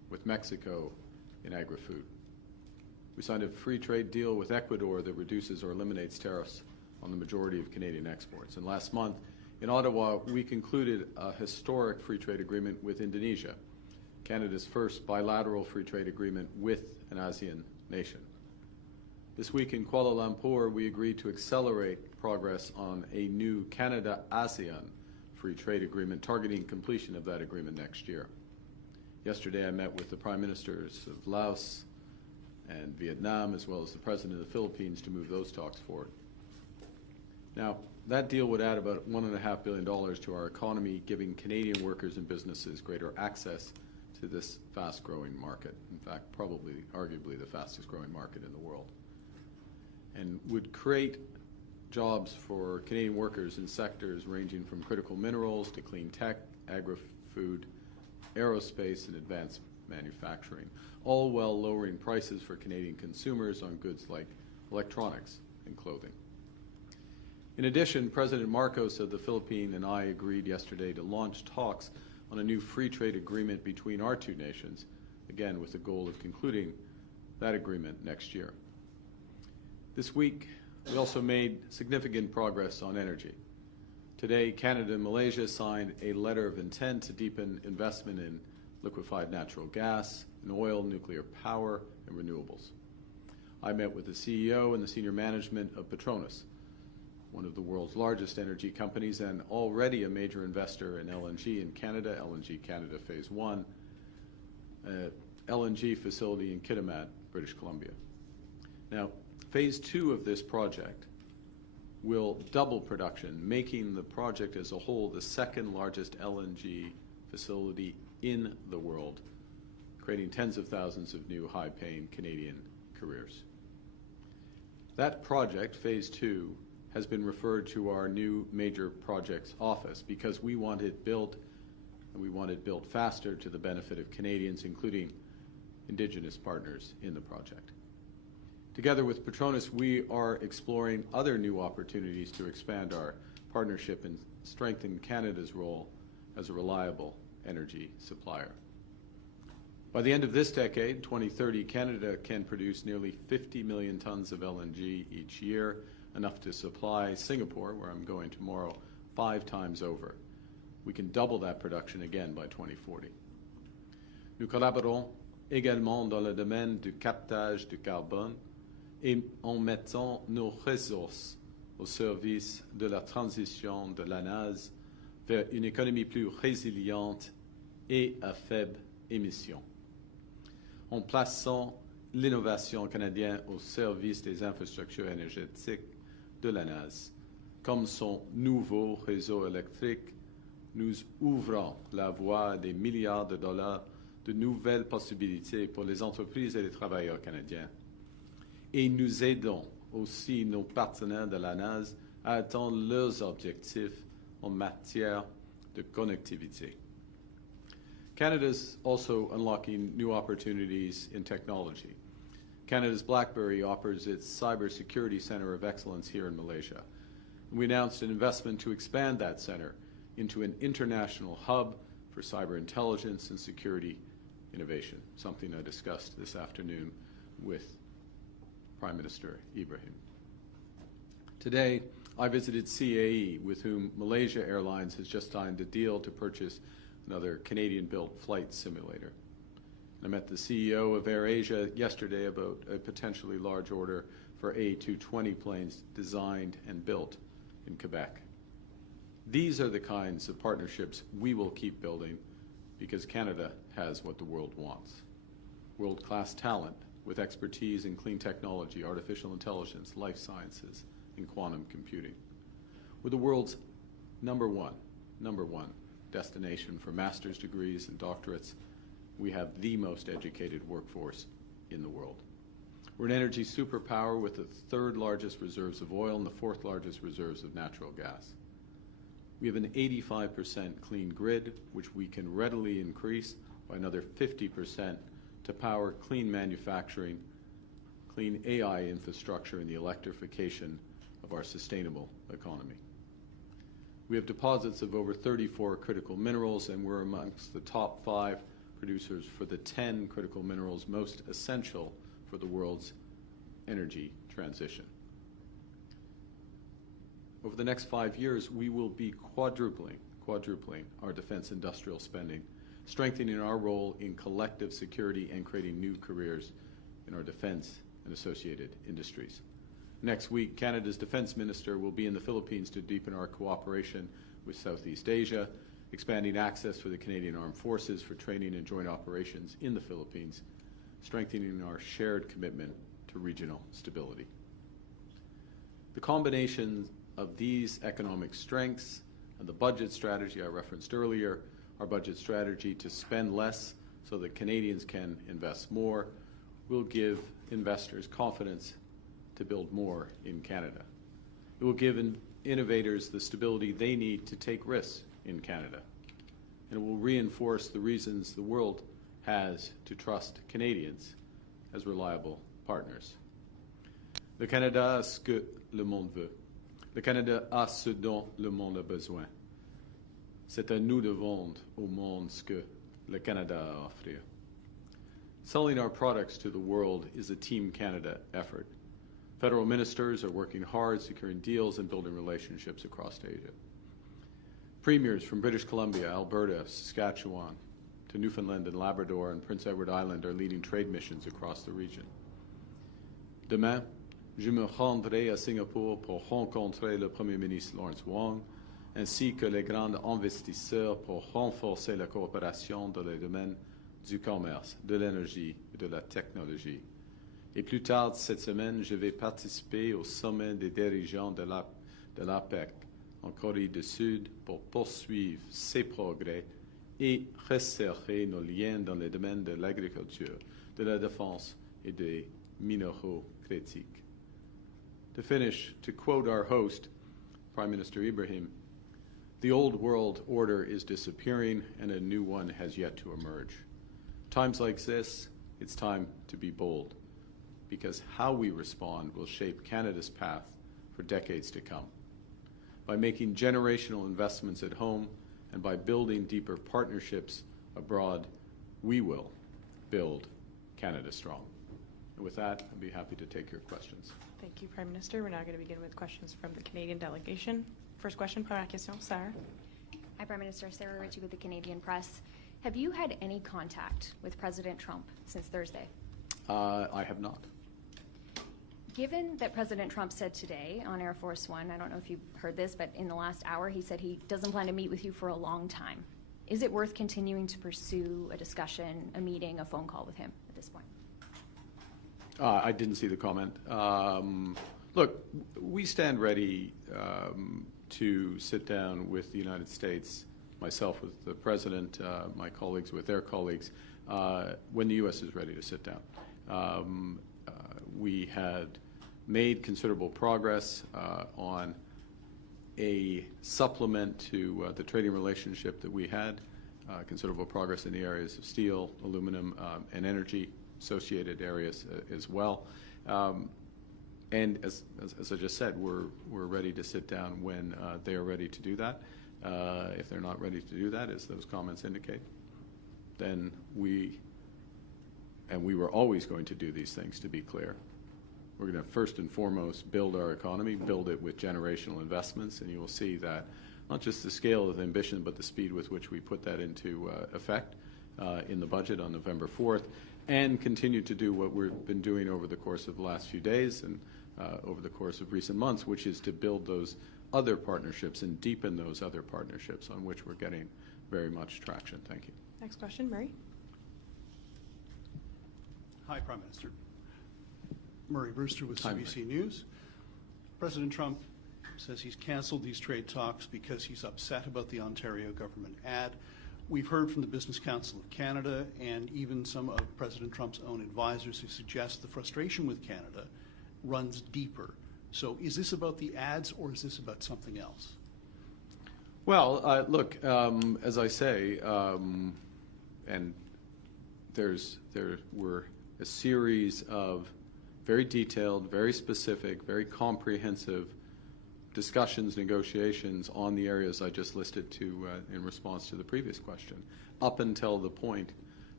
with Mexico in agri-food. We signed a free trade deal with Ecuador that reduces or eliminates tariffs on the majority of Canadian exports. And last month, in Ottawa, we concluded a historic free trade agreement with Indonesia, Canada's first bilateral free trade agreement with an ASEAN nation. This week in Kuala Lumpur, we agreed to accelerate progress on a new Canada-ASEAN free trade agreement, targeting completion of that agreement next year. Yesterday, I met with the Prime Ministers of Laos and Vietnam, as well as the President of the Philippines, to move those talks forward. Now, that deal would add about $1.5 billion to our economy, giving Canadian workers and businesses greater access to this fast-growing market. In fact, probably, arguably, the fastest-growing market in the world. And would create jobs for Canadian workers in sectors ranging from critical minerals to clean tech, agri-food, aerospace, and advanced manufacturing, all while lowering prices for Canadian consumers on goods like electronics and clothing. In addition, President Marcos of the Philippines and I agreed yesterday to launch talks on a new free trade agreement between our two nations, again with the goal of concluding that agreement next year. This week, we also made significant progress on energy. Today, Canada and Malaysia signed a letter of intent to deepen investment in liquefied natural gas, in oil, nuclear power, and renewables. I met with the CEO and the senior management of Petronas, one of the world's largest energy companies and already a major investor in LNG in Canada, LNG Canada Phase 1, LNG facility in Kitimat, British Columbia. Now, Phase 2 of this project will double production, making the project as a whole the second largest LNG facility in the world, creating tens of thousands of new high-paying Canadian careers. That project, Phase 2, has been referred to our new major projects office because we want it built, and we want it built faster to the benefit of Canadians, including Indigenous partners in the project. Together with Petronas, we are exploring other new opportunities to expand our partnership and strengthen Canada's role as a reliable energy supplier. By the end of this decade, 2030, Canada can produce nearly 50 million tons of LNG each year, enough to supply Singapore, where I'm going tomorrow, 5 times over. We can double that production again by 2040. Nous collaborons également dans le domaine du captage du carbone et en mettant nos ressources au service de la transition de l'ANAS vers une économie plus résiliente et à faible émission. En plaçant l'innovation canadienne au service des infrastructures énergétiques de l'ANAS, comme son nouveau réseau électrique, nous ouvrons la voie à des milliards de dollars de nouvelles possibilités pour les entreprises et les travailleurs canadiens. Et nous aidons aussi nos partenaires de l'ANAS à atteindre leurs objectifs en matière de connectivité. Canada's also unlocking new opportunities in technology. Canada's BlackBerry offers its Cybersecurity Center of Excellence here in Malaysia. We announced an investment to expand that center into an international hub for cyber intelligence and security innovation, something I discussed this afternoon with Prime Minister Ibrahim. Today, I visited CAE, with whom Malaysia Airlines has just signed a deal to purchase another Canadian-built flight simulator. I met the CEO of AirAsia yesterday about a potentially large order for A220 planes designed and built in Quebec. These are the kinds of partnerships we will keep building because Canada has what the world wants. World-class talent with expertise in clean technology, artificial intelligence, life sciences, and quantum computing. We're the world's number one destination for master's degrees and doctorates. We have the most educated workforce in the world. We're an energy superpower with the 3rd largest reserves of oil and the 4th largest reserves of natural gas. We have an 85% clean grid, which we can readily increase by another 50% to power clean manufacturing, clean AI infrastructure, and the electrification of our sustainable economy. We have deposits of over 34 critical minerals, and we're amongst the top 5 producers for the 10 critical minerals most essential for the world's energy transition. Over the next 5 years, we will be quadrupling our defense industrial spending, strengthening our role in collective security and creating new careers in our defense and associated industries. Next week, Canada's defense minister will be in the Philippines to deepen our cooperation with Southeast Asia, expanding access for the Canadian Armed Forces for training and joint operations in the Philippines, strengthening our shared commitment to regional stability. The combination of these economic strengths and the budget strategy I referenced earlier, our budget strategy to spend less so that Canadians can invest more, will give investors confidence to build more in Canada. It will give innovators the stability they need to take risks in Canada. And it will reinforce the reasons the world has to trust Canadians as reliable partners. Le Canada a ce que le monde veut. Le Canada a ce dont le monde a besoin. C'est à nous de vendre au monde ce que le Canada a à offrir. Selling our products to the world is a Team Canada effort. Federal ministers are working hard, securing deals and building relationships across Asia. Premiers from British Columbia, Alberta, Saskatchewan, to Newfoundland and Labrador and Prince Edward Island are leading trade missions across the region. Demain, je me rendrai à Singapour pour rencontrer le Premier ministre Lawrence Wong, ainsi que les grands investisseurs pour renforcer la coopération dans les domaines du commerce, de l'énergie et de la technologie. Et plus tard cette semaine, je vais participer au sommet des dirigeants de l'APEC en Corée du Sud pour poursuivre ces progrès et resserrer nos liens dans les domaines de l'agriculture, de la défense et des minéraux critiques. To finish, to quote our host, Prime Minister Ibrahim, the old world order is disappearing and a new one has yet to emerge. Times like this, it's time to be bold, because how we respond will shape Canada's path for decades to come. By making generational investments at home and by building deeper partnerships abroad, we will build Canada strong. And with that, I'd be happy to take your questions. Thank you, Prime Minister. We're now going to begin with questions from the Canadian delegation. First question, première question, Sarah. Hi, Prime Minister. Sarah Ritchie with the Canadian Press. Have you had any contact with President Trump since Thursday? I have not. Given that President Trump said today on Air Force One, I don't know if you heard this, but in the last hour he said he doesn't plan to meet with you for a long time. Is it worth continuing to pursue a discussion, a meeting, a phone call with him at this point? I didn't see the comment. Look, we stand ready to sit down with the United States, myself with the President, my colleagues with their colleagues, when the U.S. is ready to sit down. We had made considerable progress on a supplement to the trading relationship that we had, considerable progress in the areas of steel, aluminum, and energy, associated areas as well. And as I just said, we're ready to sit down when they are ready to do that. If they're not ready to do that, as those comments indicate, then we were always going to do these things, to be clear. We're going to first and foremost build our economy, build it with generational investments, and you will see that not just the scale of ambition, but the speed with which we put that into effect in the budget on November 4th, and continue to do what we've been doing over the course of the last few days and over the course of recent months, which is to build those other partnerships and deepen those other partnerships on which we're getting very much traction. Thank you. Next question, Murray. Hi, Prime Minister. Murray Brewster with Hi, CBC News. President Trump says he's canceled these trade talks because he's upset about the Ontario government ad. We've heard from the Business Council of Canada and even some of President Trump's own advisors who suggest the frustration with Canada runs deeper. So is this about the ads or is this about something else? Well, look, as I say, and there were a series of very detailed, very specific, very comprehensive discussions, negotiations on the areas I just listed to in response to the previous question, up until the point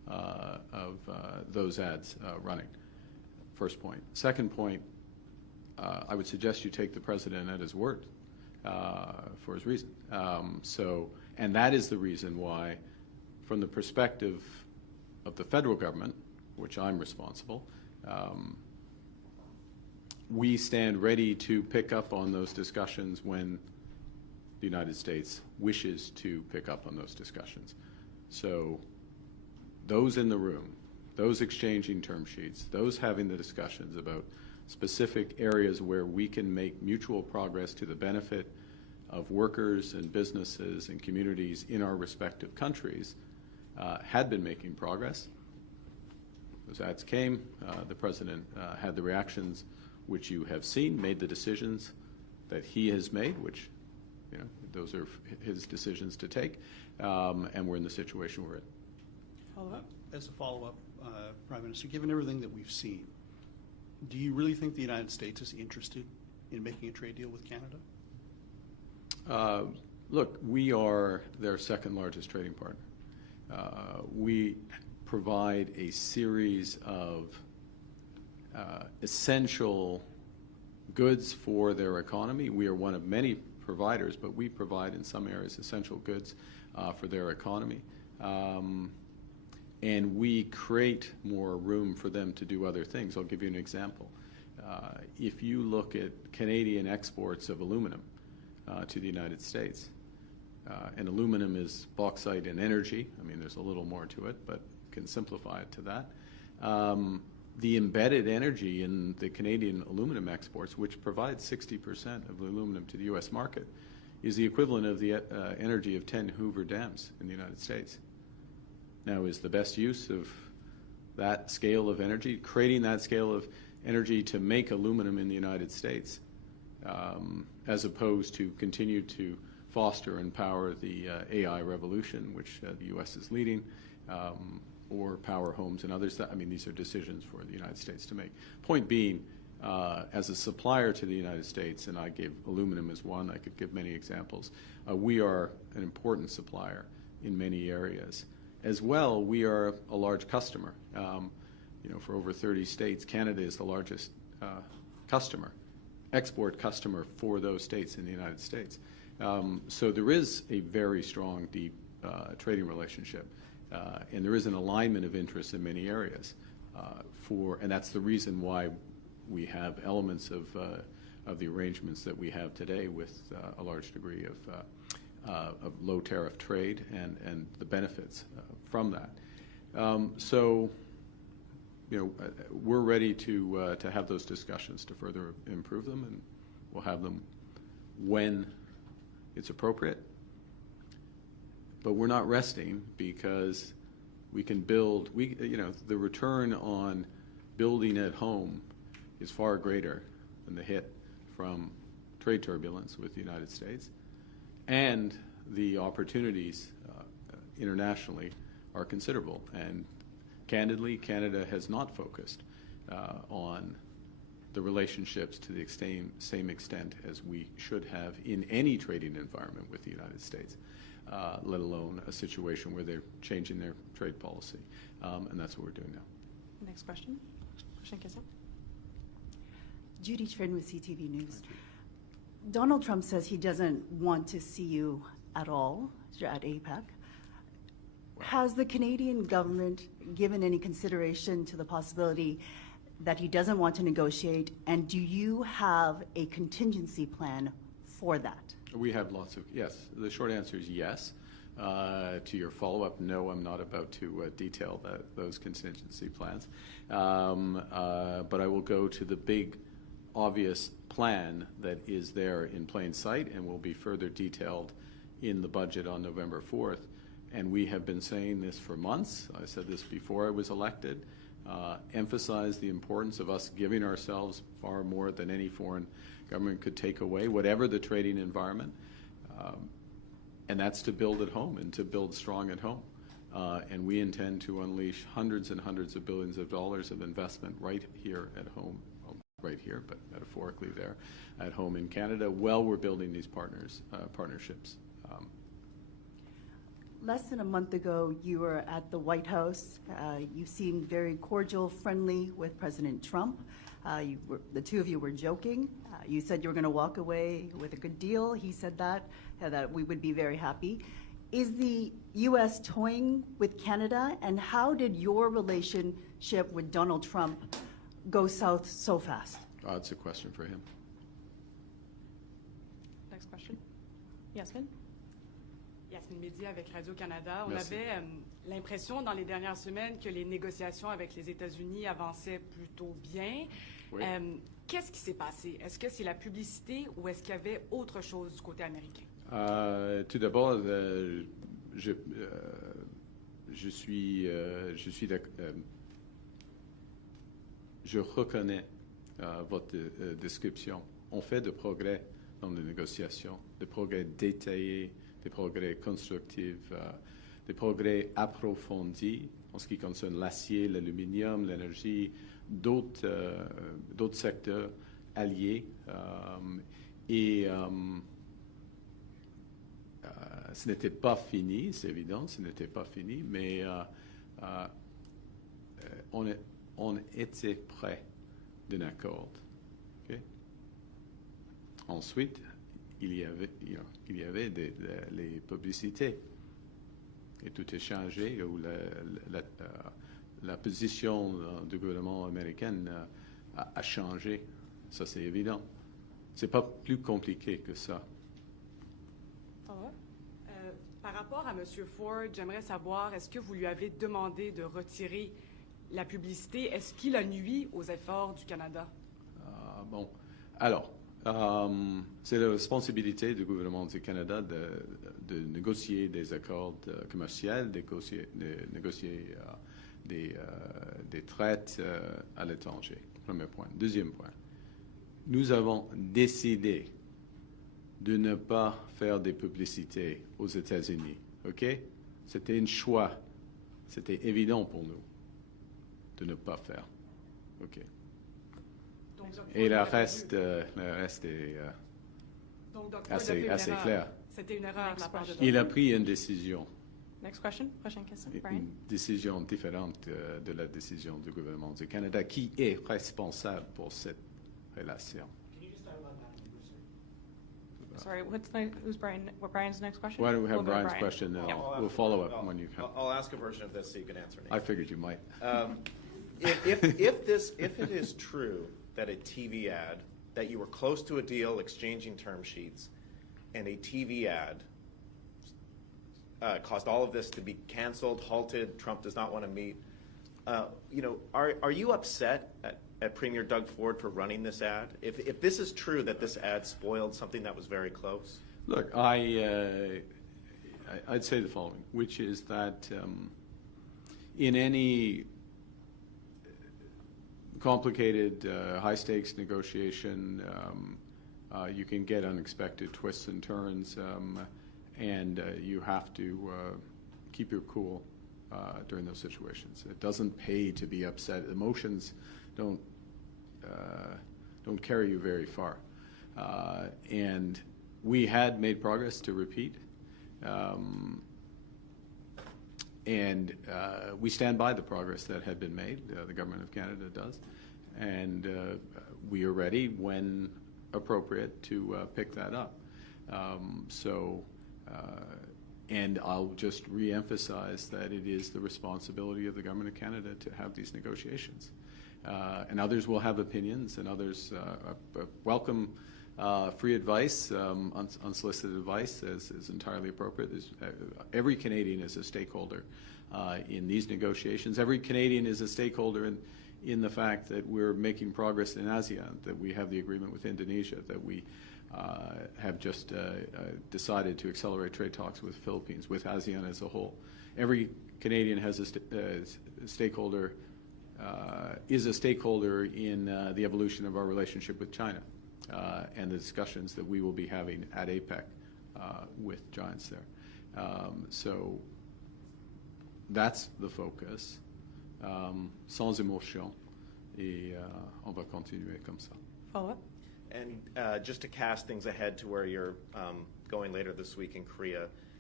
those ads running. First point. Second point, I would suggest you take the president at his word for his reason. And that is the reason why, from the perspective of the federal government, which I'm responsible, we stand ready to pick up on those discussions when the United States wishes to pick up on those discussions. So those in the room, those exchanging term sheets, those having the discussions about specific areas where we can make mutual progress to the benefit of workers and businesses and communities in our respective countries, had been making progress. Those ads came. The president had the reactions which you have seen, made the decisions that he has made, which, you know, those are his decisions to take, and we're in the situation we're in. Follow-up? As a follow-up, Prime Minister, given everything that we've seen, do you really think the United States is interested in making a trade deal with Canada? Look, we are their second largest trading partner. We provide a series of essential goods for their economy. We are one of many providers, but we provide in some areas essential goods for their economy. And we create more room for them to do other things. I'll give you an example. If you look at Canadian exports of aluminum to the United States, and aluminum is bauxite and energy. I mean, there's a little more to it, but can simplify it to that. The embedded energy in the Canadian aluminum exports, which provides 60% of the aluminum to the U.S. market, is the equivalent of the energy of 10 Hoover dams in the United States. Now, is the best use of that scale of energy, creating that scale of energy to make aluminum in the United States, as opposed to continue to foster and power the AI revolution, which the U.S. is leading, or power homes and others? I mean, these are decisions for the United States to make. Point being, as a supplier to the United States, and I gave aluminum as one, I could give many examples, we are an important supplier in many areas. As well, we are a large customer. You know, for over 30 states, Canada is the largest export customer for those states in the United States. So there is a very strong, deep trading relationship, and there is an alignment of interests in many areas. And that's the reason why we have elements of the arrangements that we have today with a large degree of low tariff trade and the benefits from that. So, you know, we're ready to have those discussions to further improve them, and we'll have them when it's appropriate. But we're not resting, because we can build. You know, the return on building at home is far greater than the hit from trade turbulence with the United States, and the opportunities internationally are considerable. And candidly, Canada has not focused on the relationships to the same extent as we should have in any trading environment with the United States, let alone a situation where they're changing their trade policy. And that's what we're doing now. Next question. Prochaine question. Judy Trin with CTV News. Donald Trump says he doesn't want to see you at all at APEC. Has the Canadian government given any consideration to the possibility that he doesn't want to negotiate, and do you have a contingency plan for that? We have lots of, yes. The short answer is yes. To your follow-up, no, I'm not about to detail those contingency plans. But I will go to the big, obvious plan that is there in plain sight and will be further detailed in the budget on November 4th. And we have been saying this for months. I said this before I was elected. Emphasize the importance of us giving ourselves far more than any foreign government could take away, whatever the trading environment. And that's to build at home and to build strong at home. And we intend to unleash hundreds and hundreds of billions of dollars of investment right here at home. Well, right here, but metaphorically there, at home in Canada, while we're building these partnerships. Less than a month ago, you were at the White House. You seemed very cordial, friendly with President Trump. The two of you were joking. You said you were going to walk away with a good deal. He said that we would be very happy. Is the U.S. toying with Canada, and how did your relationship with Donald Trump go south so fast? That's a question for him. Next question. Yasmin? Yasmin Mehdi avec Radio-Canada. On Merci. avait l'impression dans les dernières semaines que les négociations avec les États-Unis avançaient plutôt bien. Oui. Qu'est-ce qui s'est passé? Est-ce que c'est la publicité ou est-ce qu'il y avait autre chose du côté américain? Tout d'abord, je reconnais votre description. On fait de progrès dans les négociations, des progrès détaillés, des progrès constructifs, des progrès approfondis en ce qui concerne l'acier, l'aluminium, l'énergie, d'autres secteurs alliés. Ce n'était pas fini, c'est évident, ce n'était pas fini, mais on était prêt d'un accord. Okay? Ensuite, il y avait les publicités. Et tout est changé, où la position du gouvernement américain a changé. Ça, c'est évident. C'est pas plus compliqué que ça. Par rapport à M. Ford, j'aimerais savoir, est-ce que vous lui avez demandé de retirer la publicité? Est-ce qu'il a nui aux efforts du Canada? Bon. Alors, c'est la responsabilité du gouvernement du Canada de négocier des accords commerciaux, de négocier des traites à l'étranger. Premier point. Deuxième point. Nous avons décidé de ne pas faire des publicités aux États-Unis. OK? C'était un choix. C'était évident pour nous de ne pas faire. OK? Donc, Et le reste est donc, Dr. assez Ford a fait une erreur. clair. C'était une erreur de la part de Il Dr. a pris une décision, Next question. Prochaine question. Brian? une décision différente de la décision du gouvernement du Canada, qui est responsable pour cette relation. Sorry, who's Brian's next question? Why don't we have We'll go to Brian's Brian. question, and we'll follow up when you come. I'll ask a version of this so you can answer. Nate. I figured you might. If it is true that a TV ad, that you were close to a deal, exchanging term sheets, and a TV ad caused all of this to be canceled, halted, Trump does not want to meet, are you upset at Premier Doug Ford for running this ad? If this is true that this ad spoiled something that was very close? Look, I'd say the following, which is that in any complicated, high-stakes negotiation, you can get unexpected twists and turns, and you have to keep your cool during those situations. It doesn't pay to be upset. Emotions don't carry you very far. And we had made progress, to repeat, and we stand by the progress that had been made. The Government of Canada does. And we are ready, when appropriate, to pick that up. And I'll just re-emphasize that it is the responsibility of the Government of Canada to have these negotiations. And others will have opinions, and others welcome free advice, unsolicited advice is entirely appropriate. Every Canadian is a stakeholder in these negotiations. Every Canadian is a stakeholder in the fact that we're making progress in ASEAN, that we have the agreement with Indonesia, that we have just decided to accelerate trade talks with the Philippines, with ASEAN as a whole. Every Canadian has a stakeholder, is a stakeholder in the evolution of our relationship with China and the discussions that we will be having at APEC with giants there. So that's the focus, sans émotion, et on va continuer comme ça. Follow up? And just to cast things ahead to where you're going later this week in Korea,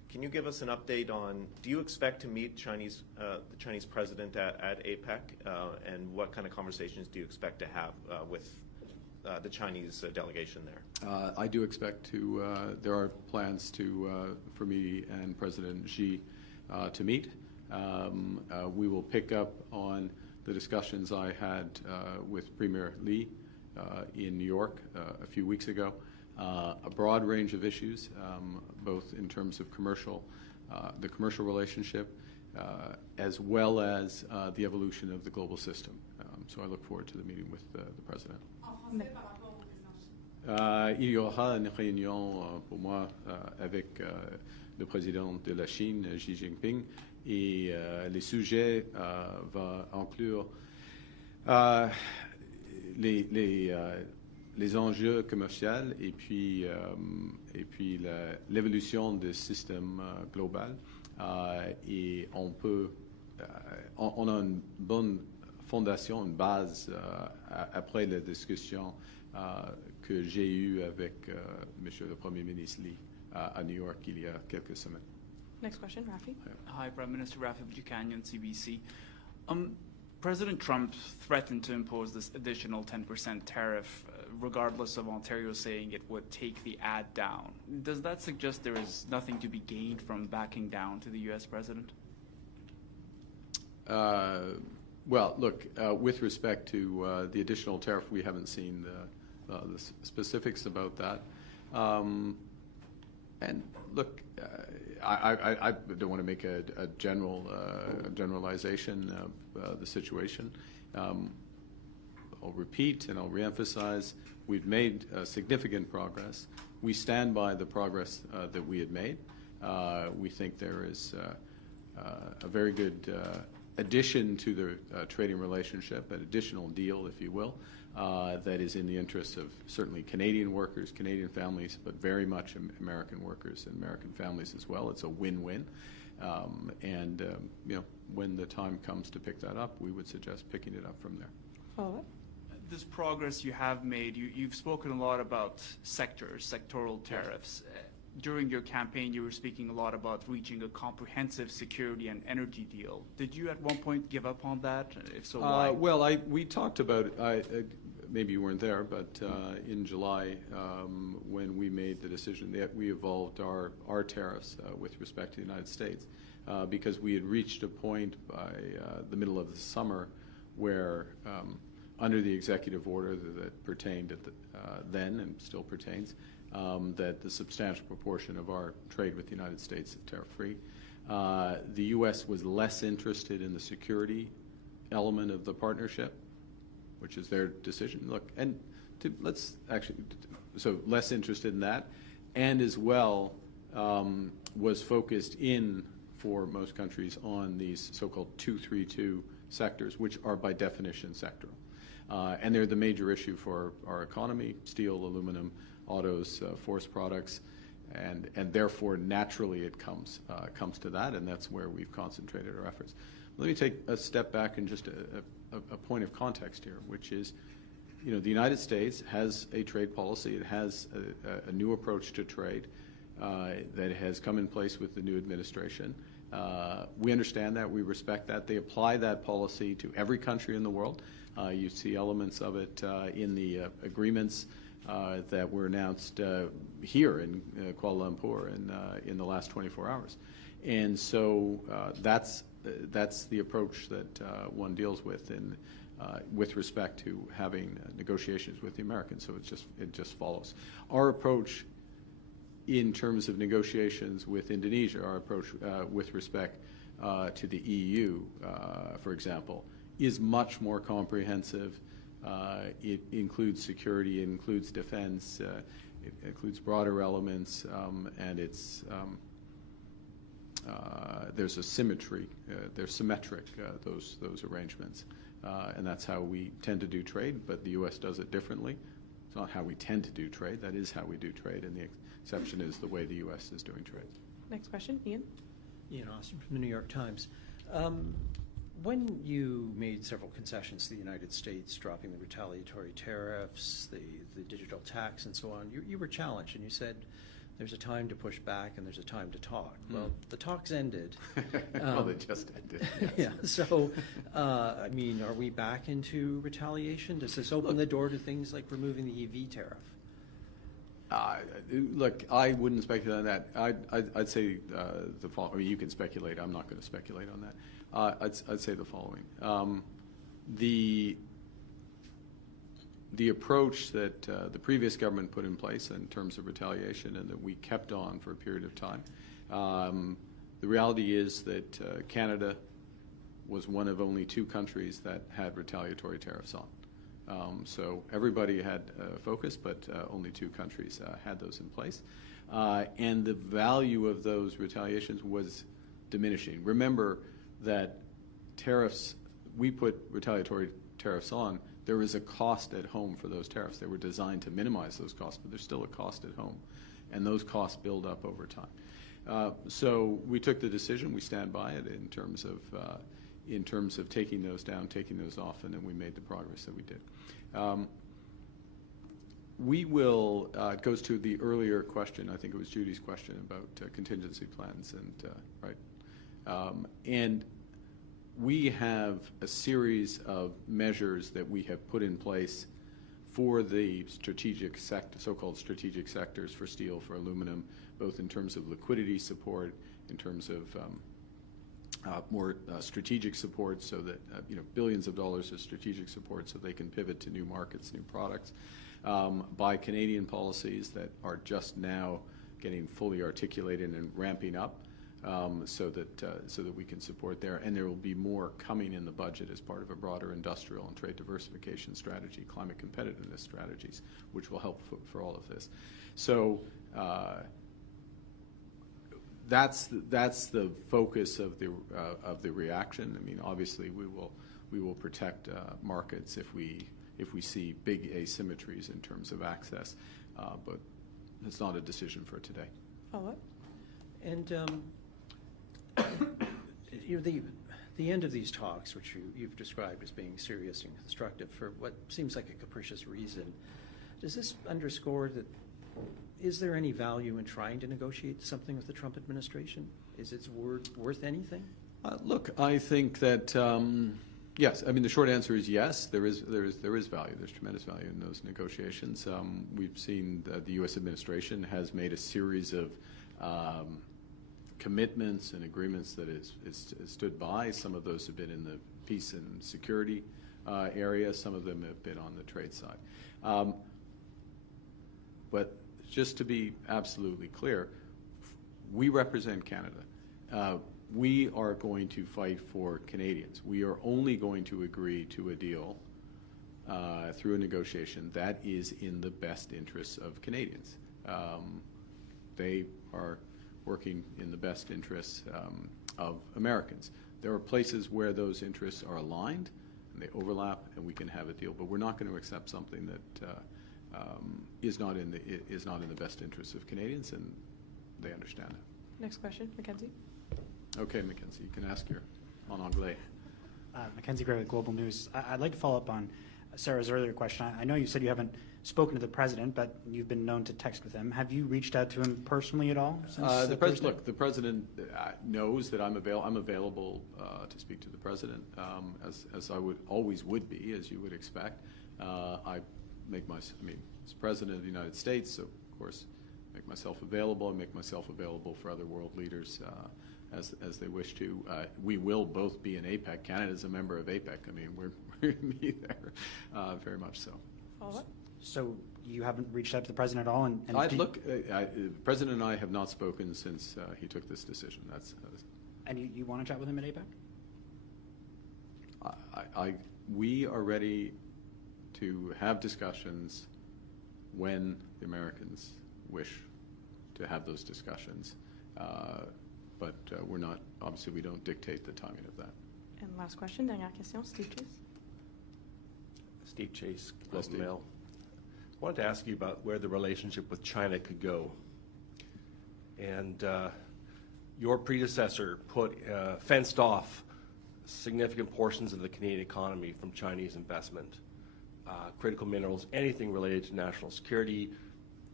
Can you give us an update on, do you expect to meet the Chinese president at APEC? And what kind of conversations do you expect to have with the Chinese delegation there? I do expect to, there are plans for me and President Xi to meet. We will pick up on the discussions I had with Premier Li in New York a few weeks ago. A broad range of issues, both in terms of the commercial relationship, as well as the evolution of the global system. So I look forward to the meeting with the President. Il y aura une réunion pour moi avec le président de la Chine, Xi Jinping, et les sujets vont inclure les enjeux commerciaux et puis l'évolution du système global. Et on a une bonne fondation, une base après la discussion que j'ai eue avec Monsieur le Premier ministre Li à New York il y a quelques semaines. Next question, Rafi. Hi, Prime Minister Rafi Buchanan, CBC. President Trump threatened to impose this additional 10% tariff, regardless of Ontario saying it would take the ad down. Does that suggest there is nothing to be gained from backing down to the U.S. president? Well, look, with respect to the additional tariff, we haven't seen the specifics about that. And look, I don't want to make a generalization of the situation. I'll repeat and I'll reemphasize, we've made significant progress. We stand by the progress that we had made. We think there is a very good addition to the trading relationship, an additional deal, if you will, that is in the interests of certainly Canadian workers, Canadian families, but very much American workers and American families as well. It's a win-win. When the time comes to pick that up, we would suggest picking it up from there. Follow-up? This progress you have made, you've spoken a lot about sectoral tariffs. During your campaign, you were speaking a lot about reaching a comprehensive security and energy deal. Did you at one point give up on that? If so, why? Well, we talked about it. Maybe you weren't there, but in July, when we made the decision that we evolved our tariffs with respect to the United States, because we had reached a point by the middle of the summer where, under the executive order that pertained at then and still pertains, that the substantial proportion of our trade with the United States is tariff-free. The U.S. was less interested in the security element of the partnership, which is their decision. Look, and so less interested in that, and as well was focused in, for most countries, on these so-called 232 sectors, which are by definition sectoral. And they're the major issue for our economy: steel, aluminum, autos, forest products, and therefore naturally it comes to that, and that's where we've concentrated our efforts. Let me take a step back and just a point of context here, which is, the United States has a trade policy. It has a new approach to trade that has come in place with the new administration. We understand that. We respect that. They apply that policy to every country in the world. You see elements of it in the agreements that were announced here in Kuala Lumpur in the last 24 hours. And so that's the approach that one deals with with respect to having negotiations with the Americans. So it just follows. Our approach in terms of negotiations with Indonesia, our approach with respect to the EU, for example, is much more comprehensive. It includes security, it includes defense, it includes broader elements, and it's there's a symmetry. They're symmetric, those arrangements, and that's how we tend to do trade. But the U.S. does it differently. It's not how we tend to do trade. That is how we do trade, and the exception is the way the U.S. is doing trade. Next question, Ian. Ian Austin from the New York Times. When you made several concessions to the United States, dropping the retaliatory tariffs, the digital tax, and so on, you were challenged, and you said there's a time to push back and there's a time to talk. Well, the talk's ended. Well, they just ended. Yes. Yeah, so, I mean, are we back into retaliation? Does this open the door to things like removing the EV tariff? Look, I wouldn't speculate on that. I'd say the following. I mean, you can speculate. I'm not going to speculate on that. I'd say the following. The approach that the previous government put in place in terms of retaliation and that we kept on for a period of time, the reality is that Canada was one of only 2 countries that had retaliatory tariffs on. So everybody had focus, but only 2 countries had those in place. And the value of those retaliations was diminishing. Remember that tariffs, we put retaliatory tariffs on, there is a cost at home for those tariffs. They were designed to minimize those costs, but there's still a cost at home. And those costs build up over time. So we took the decision, we stand by it in terms of taking those down, taking those off, and then we made the progress that we did. We will, it goes to the earlier question, I think it was Judy's question about contingency plans, and right. And we have a series of measures that we have put in place for the strategic sector, so-called strategic sectors for steel, for aluminum, both in terms of liquidity support, in terms of more strategic support, so that billions of dollars of strategic support, so they can pivot to new markets, new products. By Canadian policies that are just now getting fully articulated and ramping up, so that we can support there, and there will be more coming in the budget as part of a broader industrial and trade diversification strategy, climate competitiveness strategies, which will help for all of this. So. That's the focus of the reaction. I mean, obviously, we will protect markets if we see big asymmetries in terms of access, but it's not a decision for today. Follow-up? And the end of these talks, which you've described as being serious and constructive for what seems like a capricious reason, does this underscore that? Is there any value in trying to negotiate something with the Trump administration? Is it worth anything? Look, I think that yes. I mean, the short answer is yes. There is value. There's tremendous value in those negotiations. We've seen that the U.S. administration has made a series of commitments and agreements that is stood by. Some of those have been in the peace and security area. Some of them have been on the trade side. But just to be absolutely clear, we represent Canada. We are going to fight for Canadians. We are only going to agree to a deal through a negotiation that is in the best interests of Canadians. They are working in the best interests of Americans. There are places where those interests are aligned and they overlap, and we can have a deal. But we're not going to accept something that is not in the best interests of Canadians, and they understand it. Next question, Mackenzie. Okay, Mackenzie, you can ask your en anglais. Mackenzie Gray with Global News. I'd like to follow up on Sarah's earlier question. I know you said you haven't spoken to the president, but you've been known to text with him. Have you reached out to him personally at all? The president knows that I'm available to speak to the president, as I would be, as you would expect. As President of the United States, so of course, make myself available. I make myself available for other world leaders as they wish to. We will both be in APEC. Canada's a member of APEC. I mean, we're going to be there, very much so. Follow-up? So you haven't reached out to the president at all? The president and I have not spoken since he took this decision. And you want to chat with him at APEC? We are ready to have discussions when the Americans wish to have those discussions. But we're not, obviously we don't dictate the timing of that. And last question, dernière question, Steve Chase. Steve Chase, Globe and Mail. I wanted to ask you about where the relationship with China could go. And your predecessor fenced off significant portions of the Canadian economy from Chinese investment, critical minerals, anything related to national security,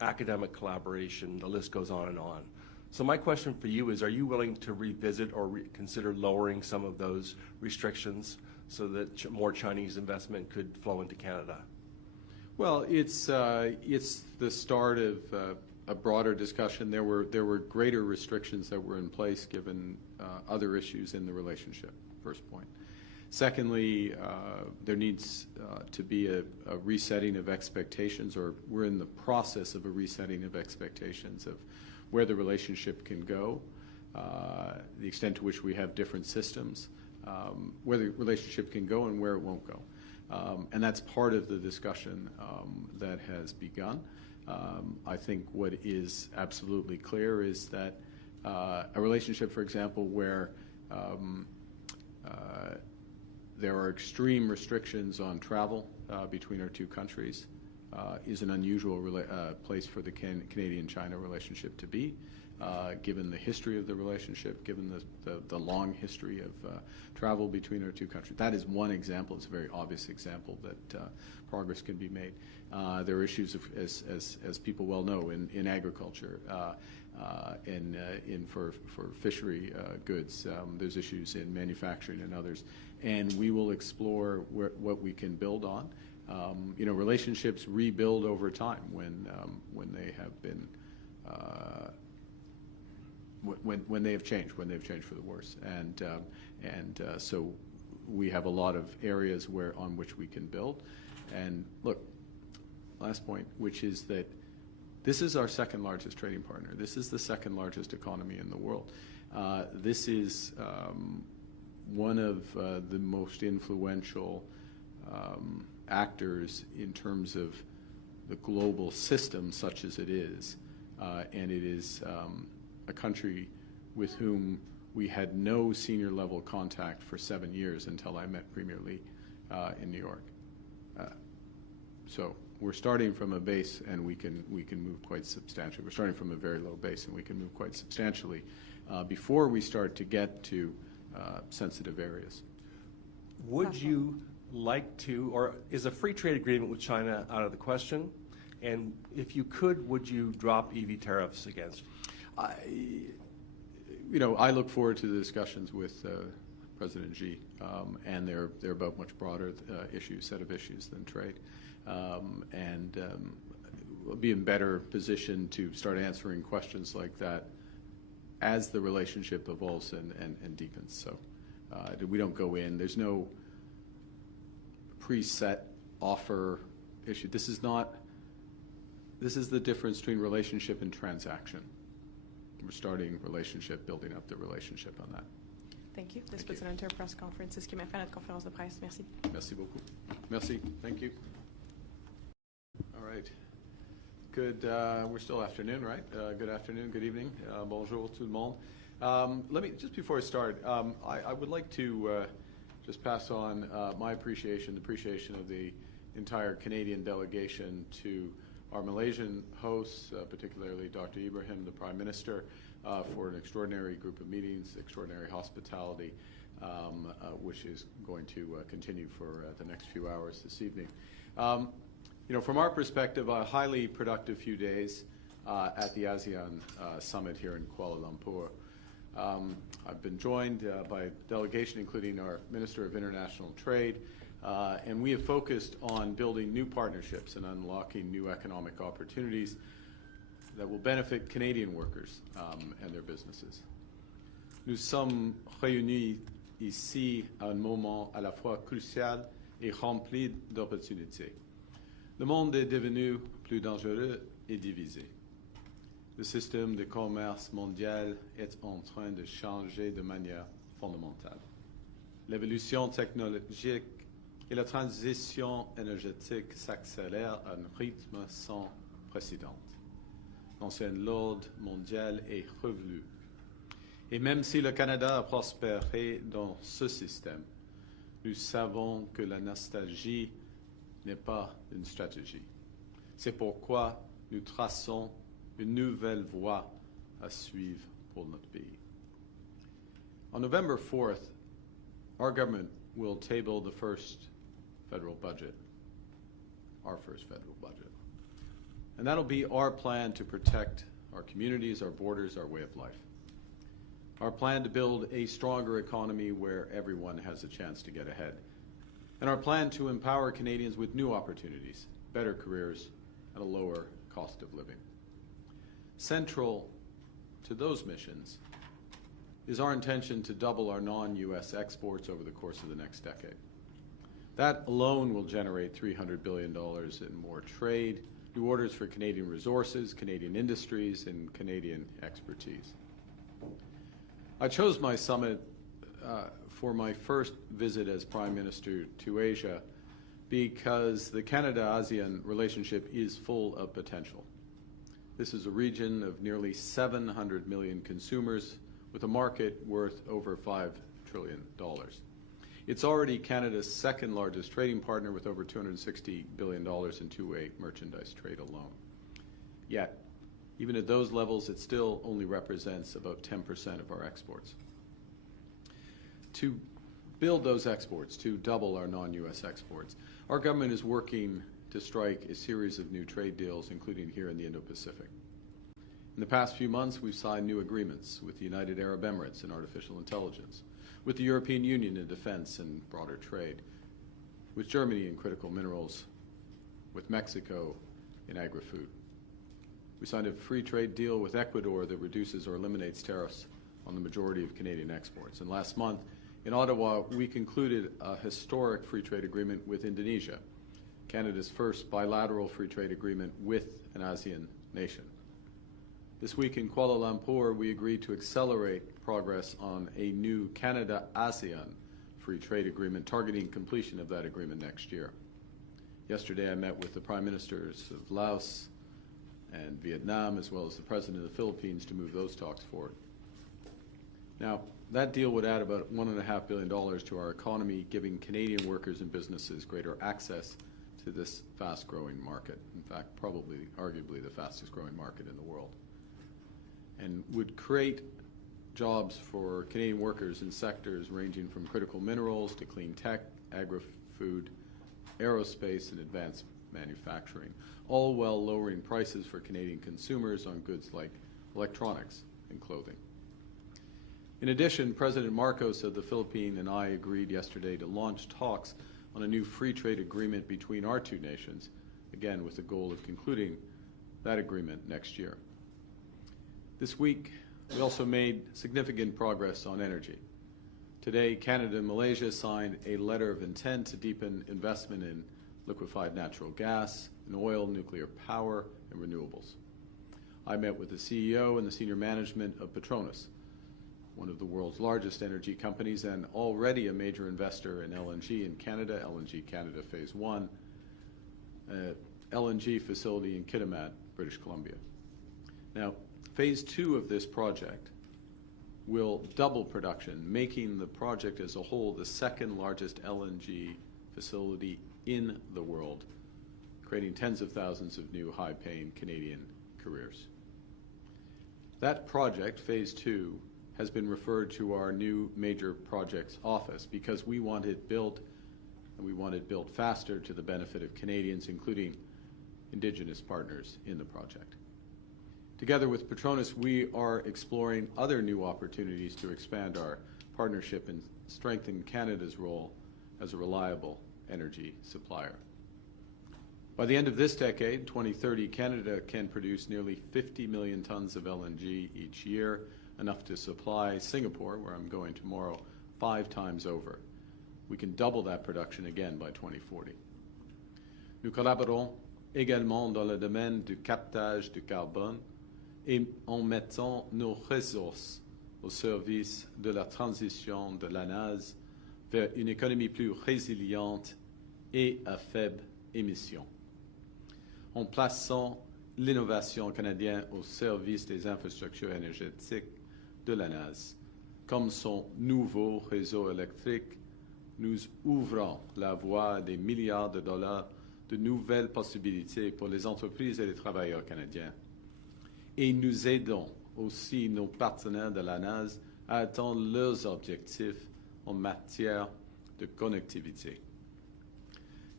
academic collaboration, the list goes on and on. So my question for you is, are you willing to revisit or consider lowering some of those restrictions so that more Chinese investment could flow into Canada? Well, it's the start of a broader discussion. There were greater restrictions that were in place given other issues in the relationship, first point. Secondly, there needs to be a resetting of expectations, or we're in the process of a resetting of expectations of where the relationship can go, the extent to which we have different systems, where the relationship can go and where it won't go. And that's part of the discussion that has begun. I think what is absolutely clear is that a relationship, for example, where there are extreme restrictions on travel between our two countries is an unusual place for the Canadian-China relationship to be, given the history of the relationship, given the long history of travel between our two countries. That is one example. It's a very obvious example that progress can be made. There are issues, as people well know, in agriculture, for fishery goods. There's issues in manufacturing and others. And we will explore what we can build on. Relationships rebuild over time when they have been when they have changed for the worse, and so we have a lot of areas on which we can build. And look, last point, which is that this is our second largest trading partner. This is the second largest economy in the world. This is one of the most influential actors in terms of the global system, such as it is, and it is a country with whom we had no senior level contact for 7 years until I met Premier Lee in New York. So we're starting from a base, and we can move quite substantially. We're starting from a very low base, and we can move quite substantially before we start to get to sensitive areas. Would you like to, or is a free trade agreement with China out of the question? And if you could, would you drop EV tariffs against? I look forward to the discussions with President Xi, and they're about much broader set of issues than trade, and we'll be in better position to start answering questions like that as the relationship evolves and deepens. So we don't go in. There's no preset offer issue. This is the difference between relationship and transaction. We're starting relationship, building up the relationship on that. Thank you. This puts an end to our press conference. C'est ce qui m'a fait notre conférence de presse. Merci. Merci beaucoup. Merci. Thank you. All right. Good. We're still afternoon, right? Good afternoon. Good evening. Bonjour tout le monde. Let me, just before I start, I would like to just pass on my appreciation of the entire Canadian delegation to our Malaysian hosts, particularly Dr. Ibrahim, the Prime Minister, for an extraordinary group of meetings, extraordinary hospitality, which is going to continue for the next few hours this evening. From our perspective, a highly productive few days at the ASEAN summit here in Kuala Lumpur. I've been joined by a delegation including our Minister of International Trade, and we have focused on building new partnerships and unlocking new economic opportunities that will benefit Canadian workers and their businesses. Nous sommes réunis ici à un moment à la fois crucial et rempli d'opportunités. Le monde est devenu plus dangereux et divisé. Le système de commerce mondial est en train de changer de manière fondamentale. L'évolution technologique et la transition énergétique s'accélèrent à un rythme sans précédent. L'ancien ordre mondial est revenu. Et même si le Canada a prospéré dans ce système, nous savons que la nostalgie n'est pas une stratégie. C'est pourquoi nous traçons une nouvelle voie à suivre pour notre pays. On November 4th, our government will table the first federal budget, our first federal budget. And that'll be our plan to protect our communities, our borders, our way of life. Our plan to build a stronger economy where everyone has a chance to get ahead. And our plan to empower Canadians with new opportunities, better careers, and a lower cost of living. Central to those missions is our intention to double our non-U.S. exports over the course of the next decade. That alone will generate $300 billion in more trade, new orders for Canadian resources, Canadian industries, and Canadian expertise. I chose my summit for my first visit as Prime Minister to Asia because the Canada-ASEAN relationship is full of potential. This is a region of nearly 700 million consumers with a market worth over $5 trillion. It's already Canada's second largest trading partner with over $260 billion in two-way merchandise trade alone. Yet, even at those levels, it still only represents about 10% of our exports. To build those exports, to double our non-U.S. exports, our government is working to strike a series of new trade deals, including here in the Indo-Pacific. In the past few months, we've signed new agreements with the United Arab Emirates in artificial intelligence, with the European Union in defense and broader trade, with Germany in critical minerals, with Mexico in agri-food. We signed a free trade deal with Ecuador that reduces or eliminates tariffs on the majority of Canadian exports. And last month, in Ottawa, we concluded a historic free trade agreement with Indonesia, Canada's first bilateral free trade agreement with an ASEAN nation. This week in Kuala Lumpur, we agreed to accelerate progress on a new Canada-ASEAN free trade agreement, targeting completion of that agreement next year. Yesterday, I met with the Prime Ministers of Laos and Vietnam, as well as the President of the Philippines, to move those talks forward. Now, that deal would add about $1.5 billion to our economy, giving Canadian workers and businesses greater access to this fast-growing market. In fact, probably, arguably, the fastest-growing market in the world. And would create jobs for Canadian workers in sectors ranging from critical minerals to clean tech, agri-food, aerospace, and advanced manufacturing, all while lowering prices for Canadian consumers on goods like electronics and clothing. In addition, President Marcos of the Philippines and I agreed yesterday to launch talks on a new free trade agreement between our two nations, again with the goal of concluding that agreement next year. This week, we also made significant progress on energy. Today, Canada and Malaysia signed a letter of intent to deepen investment in liquefied natural gas, in oil, nuclear power, and renewables. I met with the CEO and the senior management of Petronas, one of the world's largest energy companies and already a major investor in LNG in Canada, LNG Canada Phase 1, LNG facility in Kitimat, British Columbia. Now, Phase 2 of this project will double production, making the project as a whole the second largest LNG facility in the world, creating tens of thousands of new high-paying Canadian careers. That project, Phase 2, has been referred to our new major projects office because we want it built, and we want it built faster to the benefit of Canadians, including Indigenous partners in the project. Together with Petronas, we are exploring other new opportunities to expand our partnership and strengthen Canada's role as a reliable energy supplier. By the end of this decade, 2030, Canada can produce nearly 50 million tons of LNG each year, enough to supply Singapore, where I'm going tomorrow, 5 times over. We can double that production again by 2040. Nous collaborons également dans le domaine du captage du carbone et en mettant nos ressources au service de la transition de l'ANAS vers une économie plus résiliente et à faible émission, en plaçant l'innovation canadienne au service des infrastructures énergétiques de l'ANAS. Comme son nouveau réseau électrique, nous ouvrons la voie à des milliards de dollars de nouvelles possibilités pour les entreprises et les travailleurs canadiens. Et nous aidons aussi nos partenaires de l'ANAS à atteindre leurs objectifs en matière de connectivité.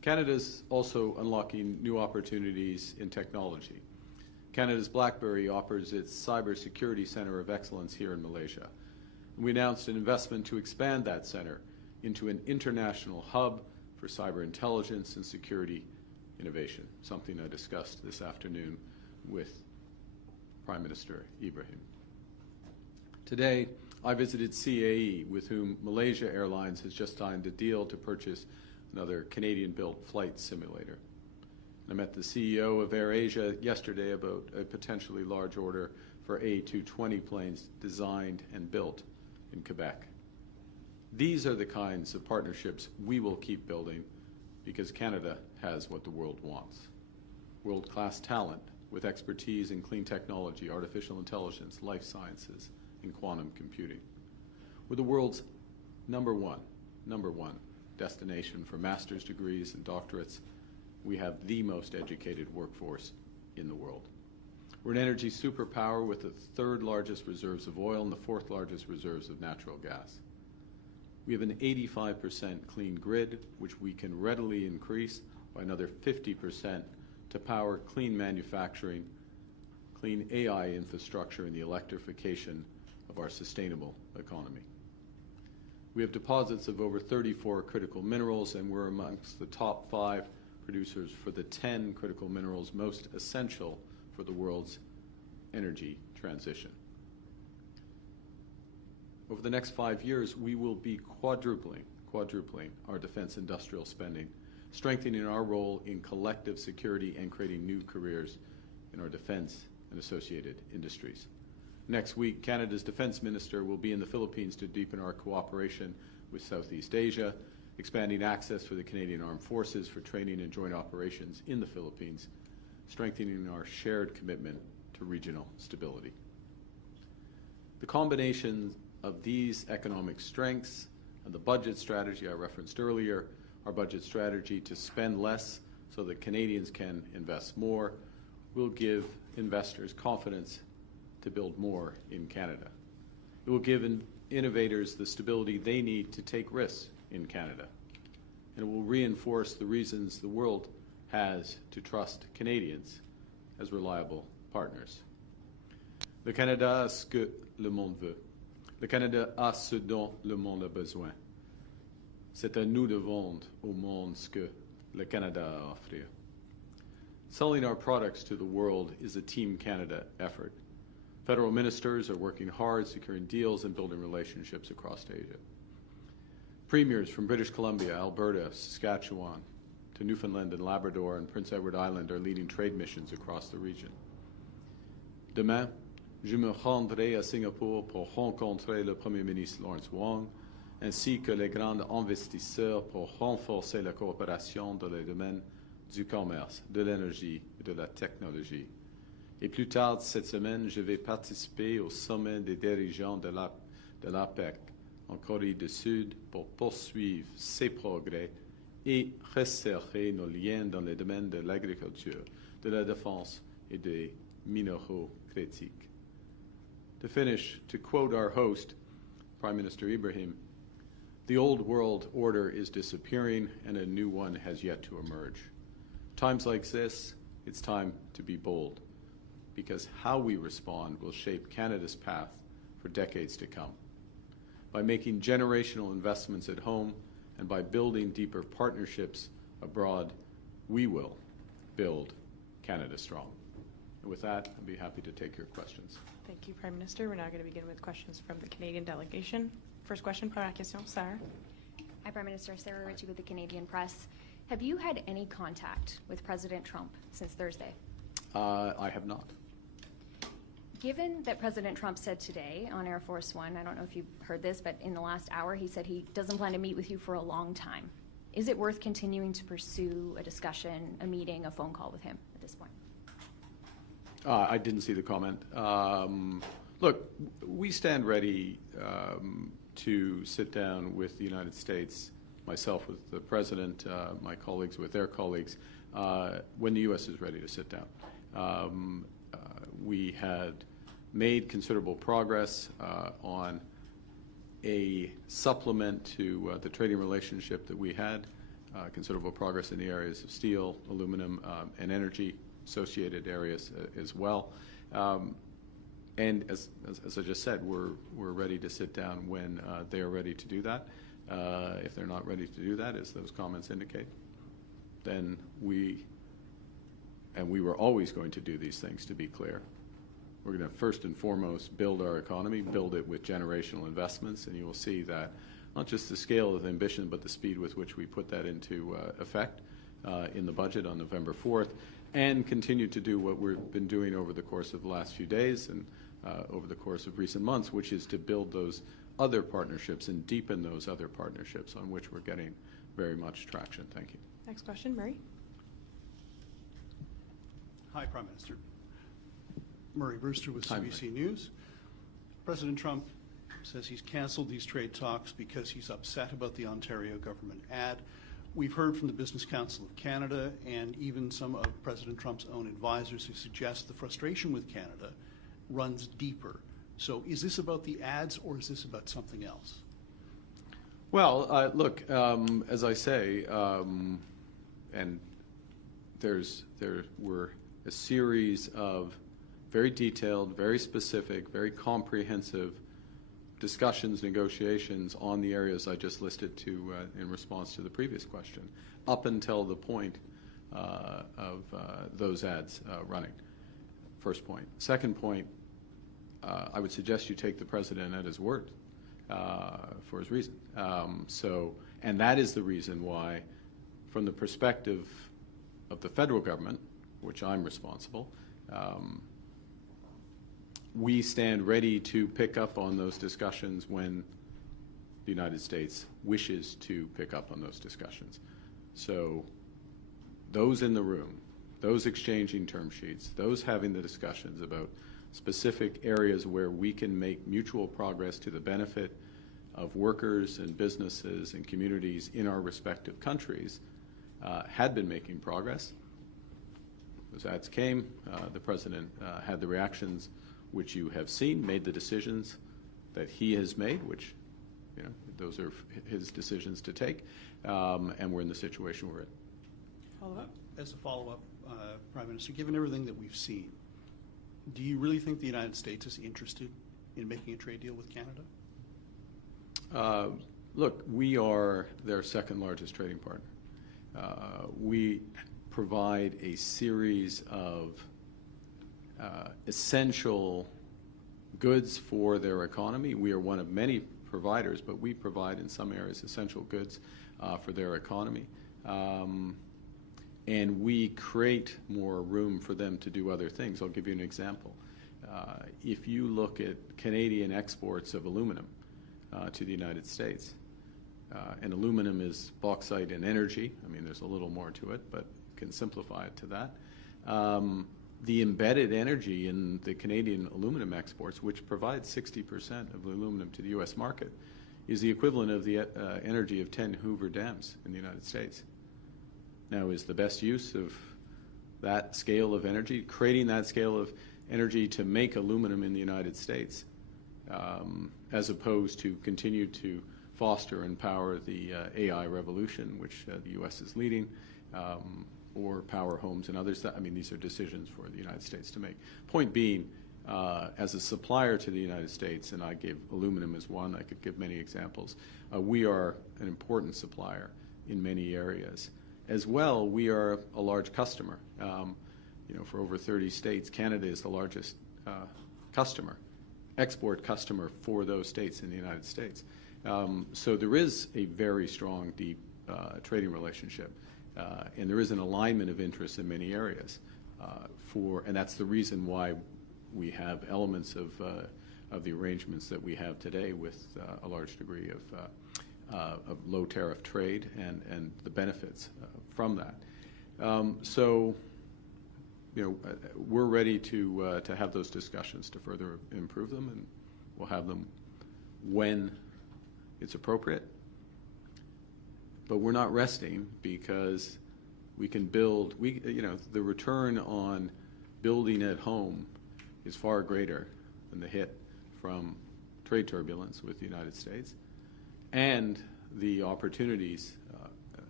Canada's also unlocking new opportunities in technology. Canada's BlackBerry offers its Cybersecurity Center of Excellence here in Malaysia. We announced an investment to expand that center into an international hub for cyber intelligence and security innovation, something I discussed this afternoon with Prime Minister Ibrahim. Today, I visited CAE, with whom Malaysia Airlines has just signed a deal to purchase another Canadian-built flight simulator. I met the CEO of AirAsia yesterday about a potentially large order for A220 planes designed and built in Quebec. These are the kinds of partnerships we will keep building because Canada has what the world wants. World-class talent with expertise in clean technology, artificial intelligence, life sciences, and quantum computing. We're the world's number one destination for master's degrees and doctorates. We have the most educated workforce in the world. We're an energy superpower with the third largest reserves of oil and the fourth largest reserves of natural gas. We have an 85% clean grid, which we can readily increase by another 50% to power clean manufacturing, clean AI infrastructure, and the electrification of our sustainable economy. We have deposits of over 34 critical minerals, and we're amongst the top 5 producers for the 10 critical minerals most essential for the world's energy transition. Over the next 5 years, we will be quadrupling our defense industrial spending, strengthening our role in collective security and creating new careers in our defense and associated industries. Next week, Canada's Defense Minister will be in the Philippines to deepen our cooperation with Southeast Asia, expanding access for the Canadian Armed Forces for training and joint operations in the Philippines, strengthening our shared commitment to regional stability. The combination of these economic strengths and the budget strategy I referenced earlier, our budget strategy to spend less so that Canadians can invest more, will give investors confidence to build more in Canada. It will give innovators the stability they need to take risks in Canada. And it will reinforce the reasons the world has to trust Canadians as reliable partners. Le Canada a ce que le monde veut. Le Canada a ce dont le monde a besoin. C'est à nous de vendre au monde ce que le Canada a à offrir. Selling our products to the world is a Team Canada effort. Federal ministers are working hard, securing deals and building relationships across Asia. Premiers from British Columbia, Alberta, Saskatchewan, to Newfoundland and Labrador and Prince Edward Island are leading trade missions across the region. Demain, je me rendrai à Singapour pour rencontrer le Premier ministre Lawrence Wong, ainsi que les grands investisseurs pour renforcer la coopération dans les domaines du commerce, de l'énergie et de la technologie. Et plus tard cette semaine, je vais participer au sommet des dirigeants de l'APEC en Corée du Sud pour poursuivre ces progrès et resserrer nos liens dans les domaines de l'agriculture, de la défense et des minéraux critiques. To finish, to quote our host, Prime Minister Ibrahim, the old world order is disappearing and a new one has yet to emerge. Times like this, it's time to be bold, because how we respond will shape Canada's path for decades to come. By making generational investments at home and by building deeper partnerships abroad, we will build Canada strong. And with that, I'd be happy to take your questions. Thank you, Prime Minister. We're now going to begin with questions from the Canadian delegation. First question, première question, Sarah. Hi, Prime Minister. Sarah Ritchie with the Canadian Press. Have you had any contact with President Trump since Thursday? I have not. Given that President Trump said today on Air Force One, I don't know if you've heard this, but in the last hour he said he doesn't plan to meet with you for a long time. Is it worth continuing to pursue a discussion, a meeting, a phone call with him at this point? I didn't see the comment. Look, we stand ready to sit down with the United States, myself with the President, my colleagues with their colleagues, when the U.S. is ready to sit down. We had made considerable progress on a supplement to the trading relationship that we had considerable progress in the areas of steel, aluminum, and energy-associated areas as well. And as I just said, we're ready to sit down when they are ready to do that. If they're not ready to do that, as those comments indicate, then we were always going to do these things, to be clear. We're going to first and foremost build our economy, build it with generational investments, and you will see that not just the scale of ambition, but the speed with which we put that into effect in the budget on November 4th, and continue to do what we've been doing over the course of the last few days and over the course of recent months, which is to build those other partnerships and deepen those other partnerships on which we're getting very much traction. Thank you. Next question, Murray. Hi, Prime Minister. Murray Brewster with Hi, CBC News. President Trump says he's canceled these trade talks because he's upset about the Ontario government ad. We've heard from the Business Council of Canada and even some of President Trump's own advisors who suggest the frustration with Canada runs deeper. So is this about the ads or is this about something else? Well, look, as I say, and there were a series of very detailed, very specific, very comprehensive discussions, negotiations on the areas I just listed to in response to the previous question, up until the point of those ads running. First point. Second point, I would suggest you take the president at his word for his reason. And that is the reason why, from the perspective of the federal government, which I'm responsible, we stand ready to pick up on those discussions when the United States wishes to pick up on those discussions. So those in the room, those exchanging term sheets, those having the discussions about specific areas where we can make mutual progress to the benefit of workers and businesses and communities in our respective countries had been making progress. Those ads came. The president had the reactions which you have seen, made the decisions that he has made, which, you know, those are his decisions to take, and we're in the situation we're in. Follow-up? As a follow-up, Prime Minister, given everything that we've seen, do you really think the United States is interested in making a trade deal with Canada? Look, we are their second largest trading partner. We provide a series of essential goods for their economy. We are one of many providers, but we provide in some areas essential goods for their economy. And we create more room for them to do other things. I'll give you an example. If you look at Canadian exports of aluminum to the United States, and aluminum is bauxite and energy. I mean, there's a little more to it, but can simplify it to that. The embedded energy in the Canadian aluminum exports, which provides 60% of the aluminum to the U.S. market, is the equivalent of the energy of 10 Hoover dams in the United States. Now, is the best use of that scale of energy, creating that scale of energy to make aluminum in the United States, as opposed to continue to foster and power the AI revolution, which the U.S. is leading, or power homes and others? I mean, these are decisions for the United States to make. Point being, as a supplier to the United States, and I gave aluminum as one, I could give many examples, we are an important supplier in many areas. As well, we are a large customer. You know, for over 30 states, Canada is the largest customer, export customer for those states in the United States. So there is a very strong, deep trading relationship, and there is an alignment of interests in many areas. And that's the reason why we have elements of the arrangements that we have today with a large degree of low tariff trade and the benefits from that. So, you know, we're ready to have those discussions to further improve them, and we'll have them when it's appropriate. But we're not resting because we can build. You know, the return on building at home is far greater than the hit from trade turbulence with the United States, and the opportunities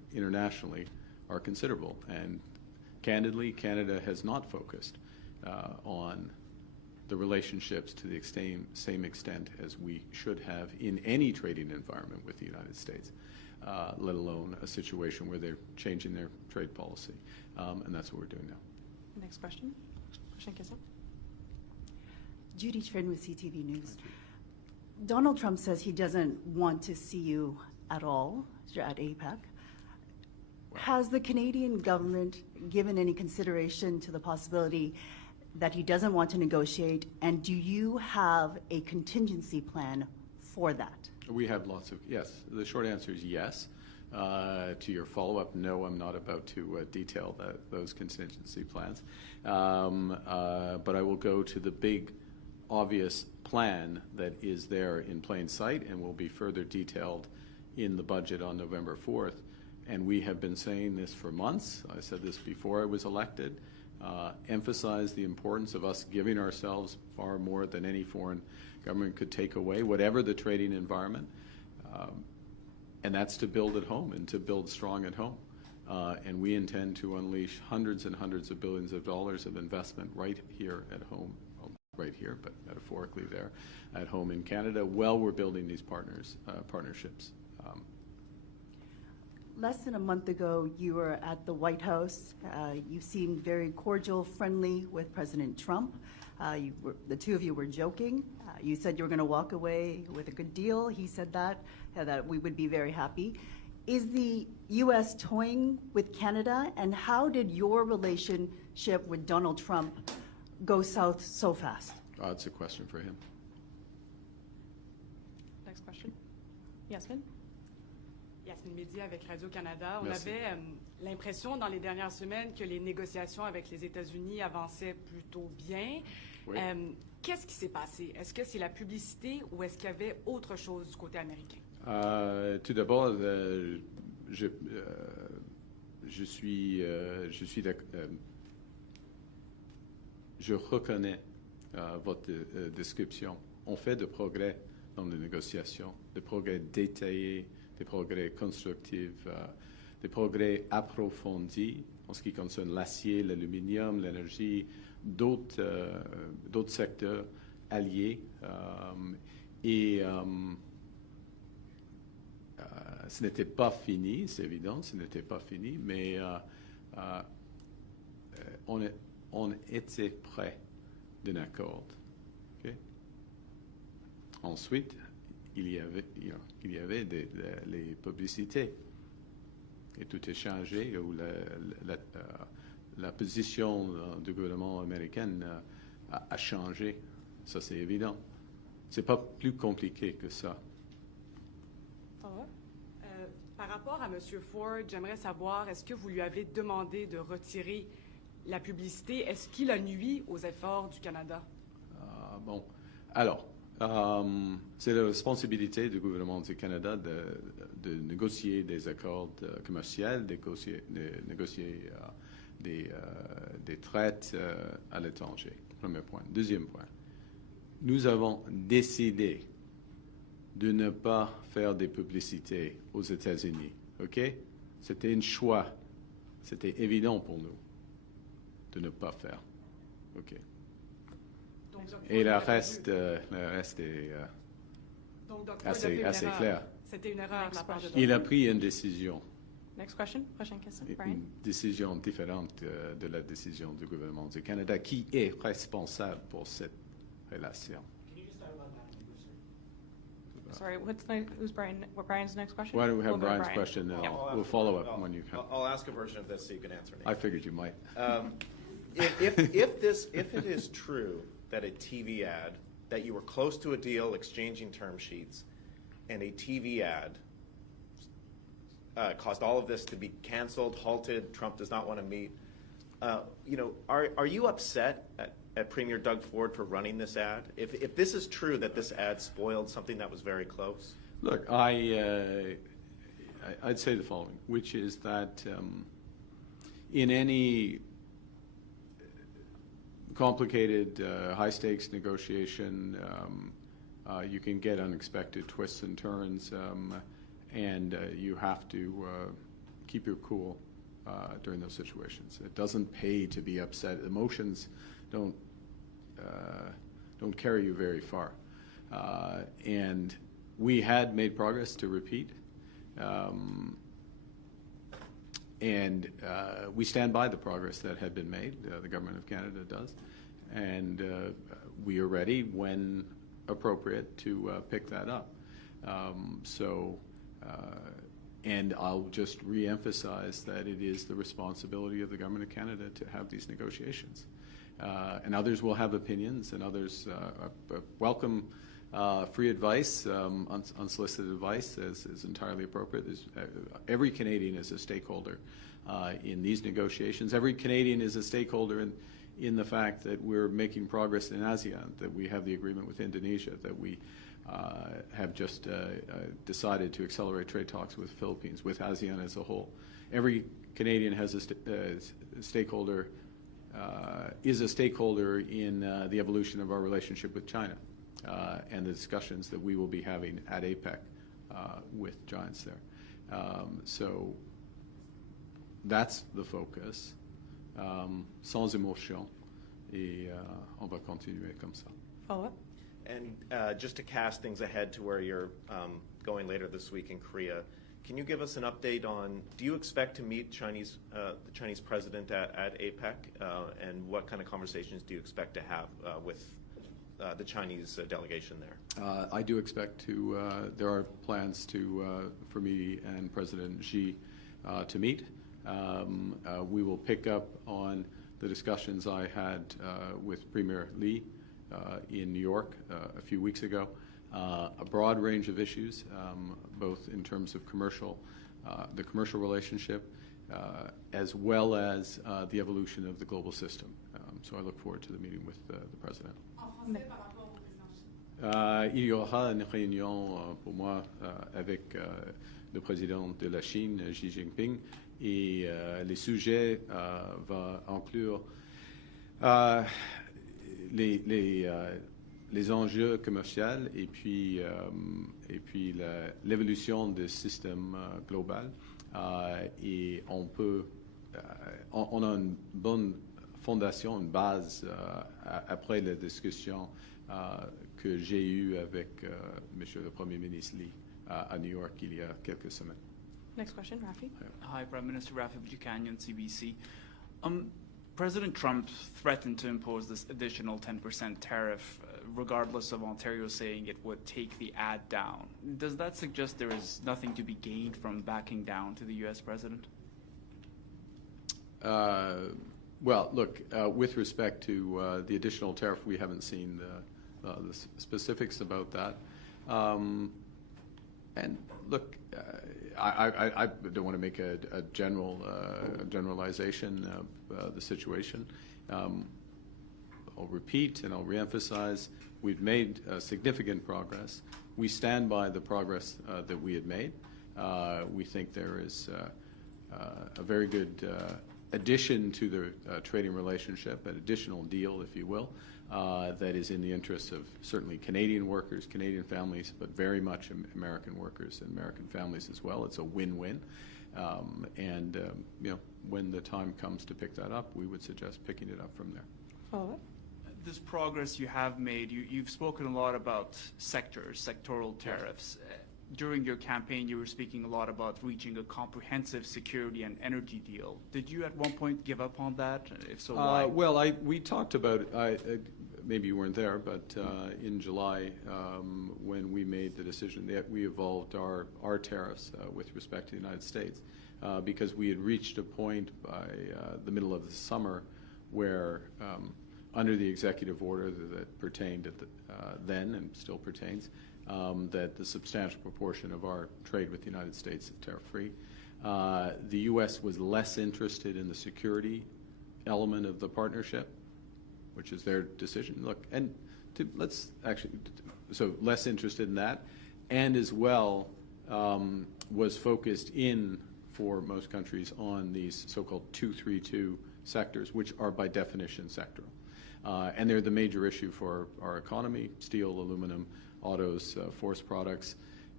internationally are considerable. And candidly, Canada has not focused on the relationships to the same extent as we should have in any trading environment with the United States, let alone a situation where they're changing their trade policy. And that's what we're doing now. Next question. Prochaine question. Judy Trin with CTV News. Donald Trump says he doesn't want to see you at all at APEC. Has the Canadian government given any consideration to the possibility that he doesn't want to negotiate, and do you have a contingency plan for that? We have lots of, yes. The short answer is yes. To your follow-up, no, I'm not about to detail those contingency plans. But I will go to the big, obvious plan that is there in plain sight and will be further detailed in the budget on November 4th. And we have been saying this for months. I said this before I was elected. Emphasize the importance of us giving ourselves far more than any foreign government could take away, whatever the trading environment. And that's to build at home and to build strong at home. And we intend to unleash hundreds and hundreds of billions of dollars of investment right here at home, well, right here, but metaphorically there, at home in Canada, while we're building these partnerships. Less than a month ago, you were at the White House. You seemed very cordial, friendly with President Trump. The two of you were joking. You said you were going to walk away with a good deal. He said that we would be very happy. Is the U.S. toying with Canada, and how did your relationship with Donald Trump go south so fast? It's a question for him. Next question. Yasmin. Yasmin Mehdi avec Radio-Canada. On Merci. avait l'impression dans les dernières semaines que les négociations avec les États-Unis avançaient plutôt bien. Oui. Qu'est-ce qui s'est passé? Est-ce que c'est la publicité ou est-ce qu'il y avait autre chose du côté américain? Tout d'abord, je reconnais votre description. On fait de progrès dans les négociations, des progrès détaillés, des progrès constructifs, des progrès approfondis en ce qui concerne l'acier, l'aluminium, l'énergie, d'autres secteurs alliés. Et ce n'était pas fini, c'est évident, ce n'était pas fini, mais on était près d'un accord. Okay? Ensuite, il y avait les publicités. Et tout est changé, où la position du gouvernement américain a changé. Ça, c'est évident. C'est pas plus compliqué que ça. Follow-up. Par rapport à M. Ford, j'aimerais savoir, est-ce que vous lui avez demandé de retirer la publicité? Est-ce qu'il a nui aux efforts du Canada? Bon. Alors, c'est la responsabilité du gouvernement du Canada de négocier des accords commerciaux, de négocier des traites à l'étranger. Premier point. Deuxième point. Nous avons décidé de ne pas faire des publicités aux États-Unis. OK? C'était un choix. C'était évident pour nous de ne pas faire. OK. Donc, Et le reste est donc, assez clair. C'était une erreur de la part de Il a pris une décision, Next question. Prochaine question. Brian. une décision différente de la décision du gouvernement du Canada qui est responsable pour cette relation. Sorry, who's Brian's next question? Why don't we have We'll go to Brian's Brian. question, and Yeah. we'll follow up when you come. I'll ask a version of this so you can answer. I figured you might. If it is true that a TV ad, that you were close to a deal, exchanging term sheets, and a TV ad caused all of this to be canceled, halted, Trump does not want to meet, are you upset at Premier Doug Ford for running this ad? If this is true that this ad spoiled something that was very close? Look, I'd say the following, which is that in any complicated, high-stakes negotiation, you can get unexpected twists and turns, and you have to keep your cool during those situations. It doesn't pay to be upset. Emotions don't carry you very far. And we had made progress, to repeat. And we stand by the progress that had been made. The Government of Canada does. And we are ready, when appropriate, to pick that up. And I'll just re-emphasize that it is the responsibility of the Government of Canada to have these negotiations. And others will have opinions, and others welcome free advice, unsolicited advice is entirely appropriate. Every Canadian is a stakeholder in these negotiations. Every Canadian is a stakeholder in the fact that we're making progress in ASEAN, that we have the agreement with Indonesia, that we have just decided to accelerate trade talks with the Philippines, with ASEAN as a whole. Every Canadian has a stakeholder, is a stakeholder in the evolution of our relationship with China and the discussions that we will be having at APEC with giants there. So that's the focus, sans émotion, et on va continuer comme ça. Follow-up? And just to cast things ahead to where you're going later this week in Korea, can you give us an update on, do you expect to meet the Chinese president at APEC? And what kind of conversations do you expect to have with the Chinese delegation there? I do expect to, there are plans for me and President Xi to meet. We will pick up on the discussions I had with Premier Lee in New York a few weeks ago. A broad range of issues, both in terms of the commercial relationship, as well as the evolution of the global system. So I look forward to the meeting with the President. Il y aura une réunion pour moi avec le président de la Chine, Xi Jinping, et les sujets vont inclure les enjeux commerciaux et puis l'évolution du système global. Et on a une bonne fondation, une base après la discussion que j'ai eue avec Monsieur le Premier ministre Lee à New York il y a quelques semaines. Next question, Rafi. Hi, Prime Minister Rafi Buchanan, CBC. President Trump threatened to impose this additional 10% tariff, regardless of Ontario saying it would take the ad down. Does that suggest there is nothing to be gained from backing down to the U.S. president? Well, look, with respect to the additional tariff, we haven't seen the specifics about that. And look, I don't want to make a generalization of the situation. I'll repeat and I'll reemphasize, we've made significant progress. We stand by the progress that we had made. We think there is a very good addition to the trading relationship, an additional deal, if you will, that is in the interests of certainly Canadian workers, Canadian families, but very much American workers and American families as well. It's a win-win. When the time comes to pick that up, we would suggest picking it up from there. Follow-up? This progress you have made, you've spoken a lot about sectoral tariffs. During your campaign, you were speaking a lot about reaching a comprehensive security and energy deal. Did you at one point give up on that? If so, why? Well, we talked about, maybe you weren't there, but in July, when we made the decision that we evolved our tariffs with respect to the United States, because we had reached a point by the middle of the summer where, under the executive order that pertained then and still pertains, that the substantial proportion of our trade with the United States is tariff-free. The U.S. was less interested in the security element of the partnership, which is their decision. Look, and so less interested in that, and as well was focused for most countries on these so-called 232 sectors, which are by definition sectoral. And they're the major issue for our economy: steel, aluminum, autos, forest products.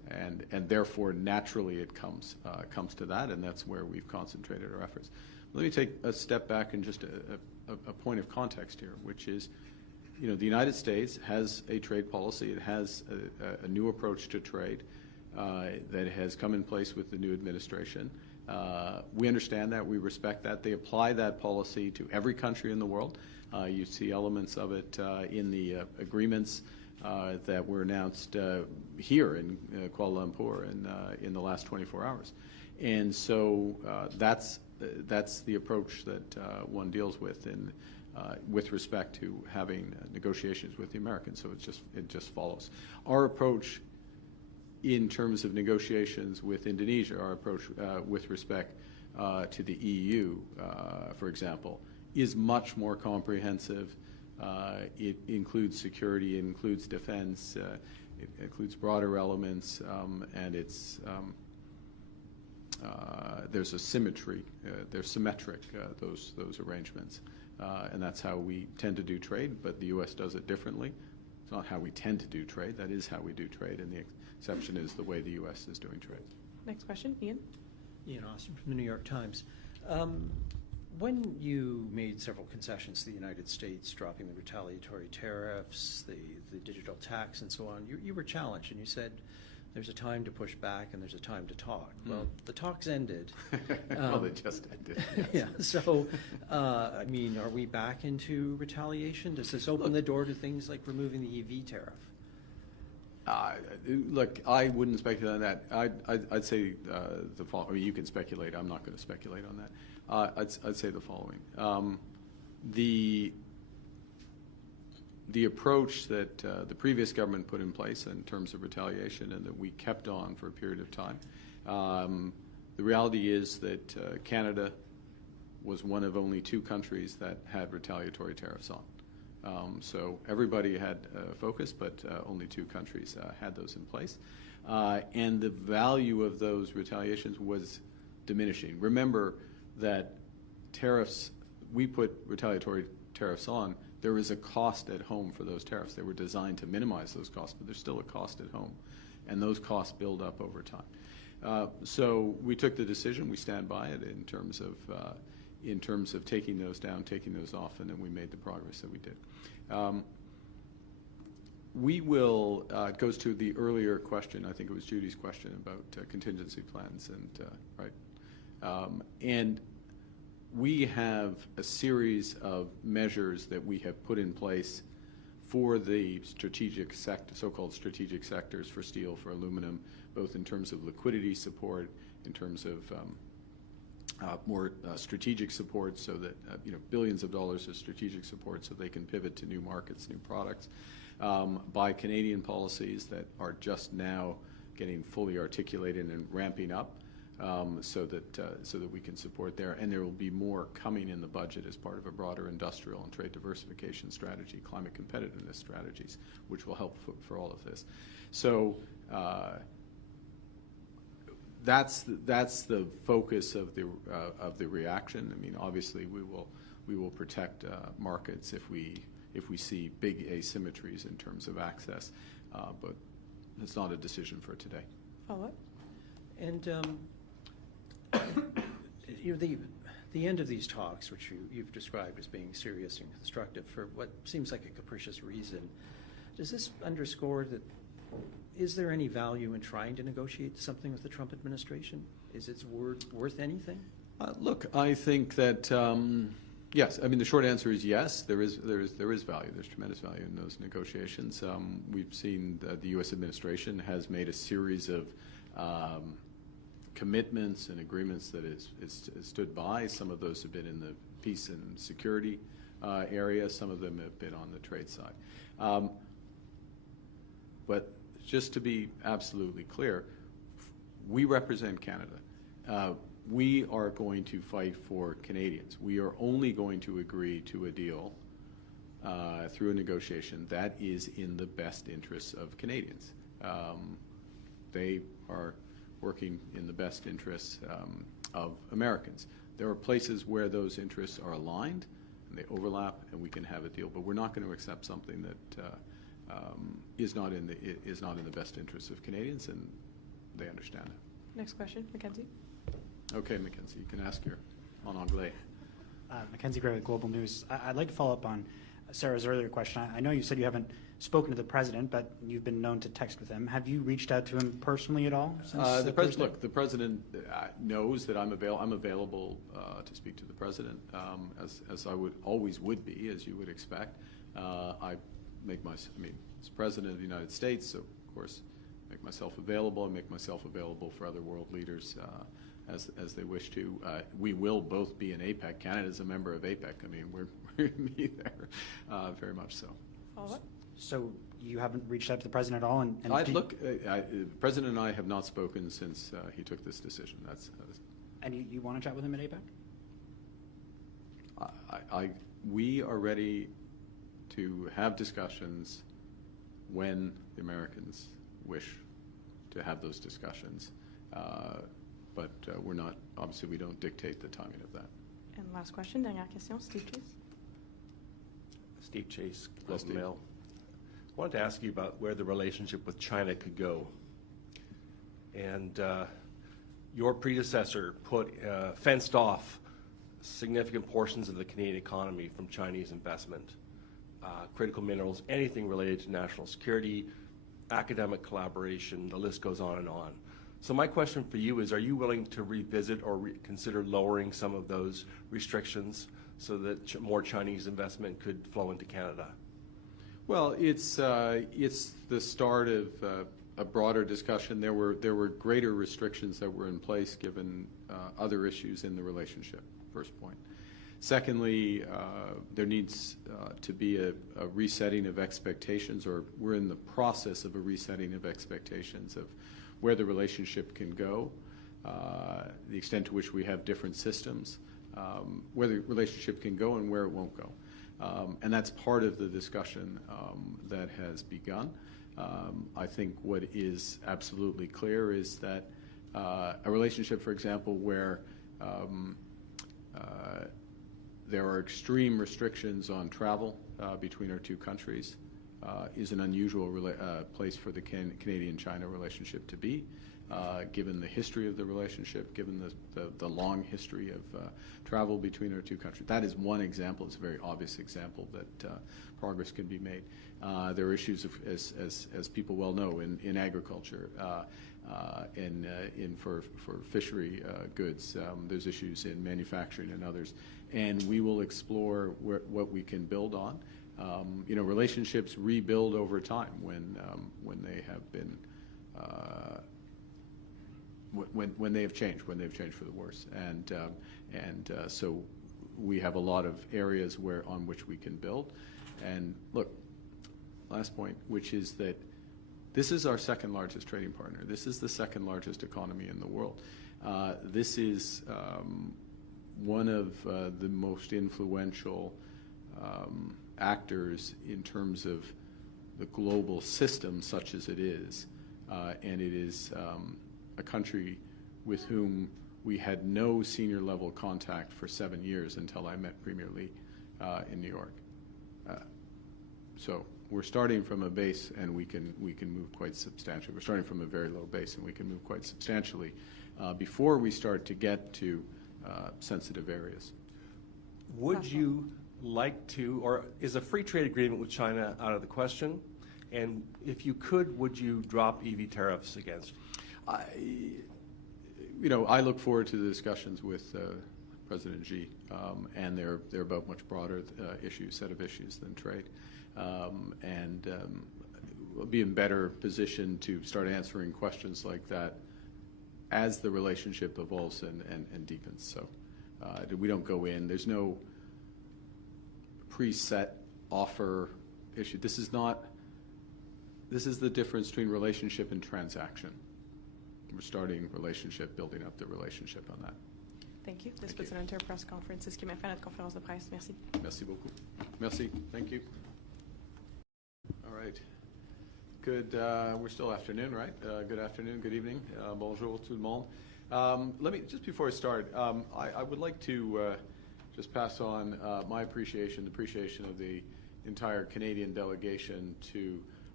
and therefore naturally it comes to that, and that's where we've concentrated our efforts. Let me take a step back and just a point of context here, which is, the United States has a trade policy. It has a new approach to trade that has come in place with the new administration. We understand that. We respect that. They apply that policy to every country in the world. You see elements of it in the agreements that were announced here in Kuala Lumpur in the last 24 hours. And so that's the approach that one deals with with respect to having negotiations with the Americans. So it just follows. Our approach in terms of negotiations with Indonesia, our approach with respect to the EU, for example, is much more comprehensive. It includes security, it includes defense, it includes broader elements, and there's a symmetry. They're symmetric, those arrangements. And that's how we tend to do trade, but the U.S. does it differently. It's not how we tend to do trade. That is how we do trade, and the exception is the way the U.S. is doing trade. Next question, Ian. Ian Austin from the New York Times. When you made several concessions to the United States, dropping the retaliatory tariffs, the digital tax, and so on, you were challenged, and you said there's a time to push back and there's a time to talk. Well, the talks ended. Well, they just ended. Yes. Yeah. So, are we back into retaliation? Does this open the door to things like removing the EV tariff? Look, I wouldn't speculate on that. I'd say the following. You can speculate. I'm not going to speculate on that. I'd say the following. The approach that the previous government put in place in terms of retaliation and that we kept on for a period of time, the reality is that Canada was one of only 2 countries that had retaliatory tariffs on. So everybody had focus, but only 2 countries had those in place. And the value of those retaliations was diminishing. Remember that tariffs, we put retaliatory tariffs on, there is a cost at home for those tariffs. They were designed to minimize those costs, but there's still a cost at home, and those costs build up over time. So we took the decision. We stand by it in terms of taking those down, taking those off, and then we made the progress that we did. We will. It goes to the earlier question. I think it was Judy's question about contingency plans, and right. And we have a series of measures that we have put in place for the strategic so-called strategic sectors for steel, for aluminum, both in terms of liquidity support, in terms of more strategic support, so that billions of dollars of strategic support, so they can pivot to new markets, new products, by Canadian policies that are just now getting fully articulated and ramping up. So that we can support there, and there will be more coming in the budget as part of a broader industrial and trade diversification strategy, climate competitiveness strategies, which will help for all of this. So that's the focus of the reaction. I mean, obviously we will protect markets if we see big asymmetries in terms of access, but it's not a decision for today. Follow-up. And the end of these talks, which you've described as being serious and constructive for what seems like a capricious reason, does this underscore that, is there any value in trying to negotiate something with the Trump administration? Is its word worth anything? Look, I think that yes. I mean, the short answer is yes. There is value. There's tremendous value in those negotiations. We've seen that the U.S. administration has made a series of commitments and agreements that is stood by. Some of those have been in the peace and security area. Some of them have been on the trade side. But just to be absolutely clear, we represent Canada. We are going to fight for Canadians. We are only going to agree to a deal through a negotiation that is in the best interests of Canadians. They are working in the best interests of Americans. There are places where those interests are aligned and they overlap, and we can have a deal. But we're not going to accept something that is not in the best interests of Canadians, and they understand it. Next question, Mackenzie. Okay, Mackenzie, you can ask your en anglais. Mackenzie Gray with Global News. I'd like to follow up on Sarah's earlier question. I know you said you haven't spoken to the president, but you've been known to text with him. Have you reached out to him personally at all? Since The president knows that I'm available to speak to the president, as I would be, as you would expect. As president of the United States, so of course, make myself available. I make myself available for other world leaders as they wish to. We will both be in APEC. Canada's a member of APEC. I mean, we're going to be there, very much so. Follow-up? So you haven't reached out to the president at all? The president and I have not spoken since he took this decision. And you want to chat with him at APEC? We are ready to have discussions when the Americans wish to have those discussions. But we're not, obviously we don't dictate the timing of that. And last question, dernière question, Steve Chase. Steve Chase, Globe and Mail. I wanted to ask you about where the relationship with China could go. And your predecessor fenced off significant portions of the Canadian economy from Chinese investment, critical minerals, anything related to national security, academic collaboration, the list goes on and on. So my question for you is, are you willing to revisit or consider lowering some of those restrictions so that more Chinese investment could flow into Canada? Well, it's the start of a broader discussion. There were greater restrictions that were in place given other issues in the relationship, first point. Secondly, there needs to be a resetting of expectations, or we're in the process of a resetting of expectations of where the relationship can go, the extent to which we have different systems, where the relationship can go and where it won't go. And that's part of the discussion that has begun. I think what is absolutely clear is that a relationship, for example, where there are extreme restrictions on travel between our two countries is an unusual place for the Canadian-China relationship to be, given the history of the relationship, given the long history of travel between our two countries. That is one example. It's a very obvious example that progress can be made. There are issues, as people well know, in agriculture, for fishery goods. There's issues in manufacturing and others. And we will explore what we can build on. Relationships rebuild over time when they have been when they have changed for the worse, and so we have a lot of areas on which we can build. And look, last point, which is that this is our second largest trading partner. This is the second largest economy in the world. This is one of the most influential actors in terms of the global system, such as it is, and it is a country with whom we had no senior level contact for 7 years until I met Premier Lee in New York. So we're starting from a base, and we can move quite substantially. We're starting from a very low base, and we can move quite substantially before we start to get to sensitive areas. Would you like to, or is a free trade agreement with China out of the question? And if you could, would you drop EV tariffs against? I look forward to the discussions with President Xi, and they're about much broader set of issues than trade, and we'll be in better position to start answering questions like that as the relationship evolves and deepens. So we don't go in. There's no preset offer issue. This is the difference between relationship and transaction. We're starting relationship, building up the relationship on that. Thank you. This puts an end to our press conference. C'est ce qui met fin à notre conférence de presse. Merci. Merci beaucoup. Merci. Thank you. All right. Good. We're still afternoon, right? Good afternoon. Good evening. Bonjour tout le monde. Let me, just before I start, I would like to just pass on my appreciation, the appreciation of the entire Canadian delegation to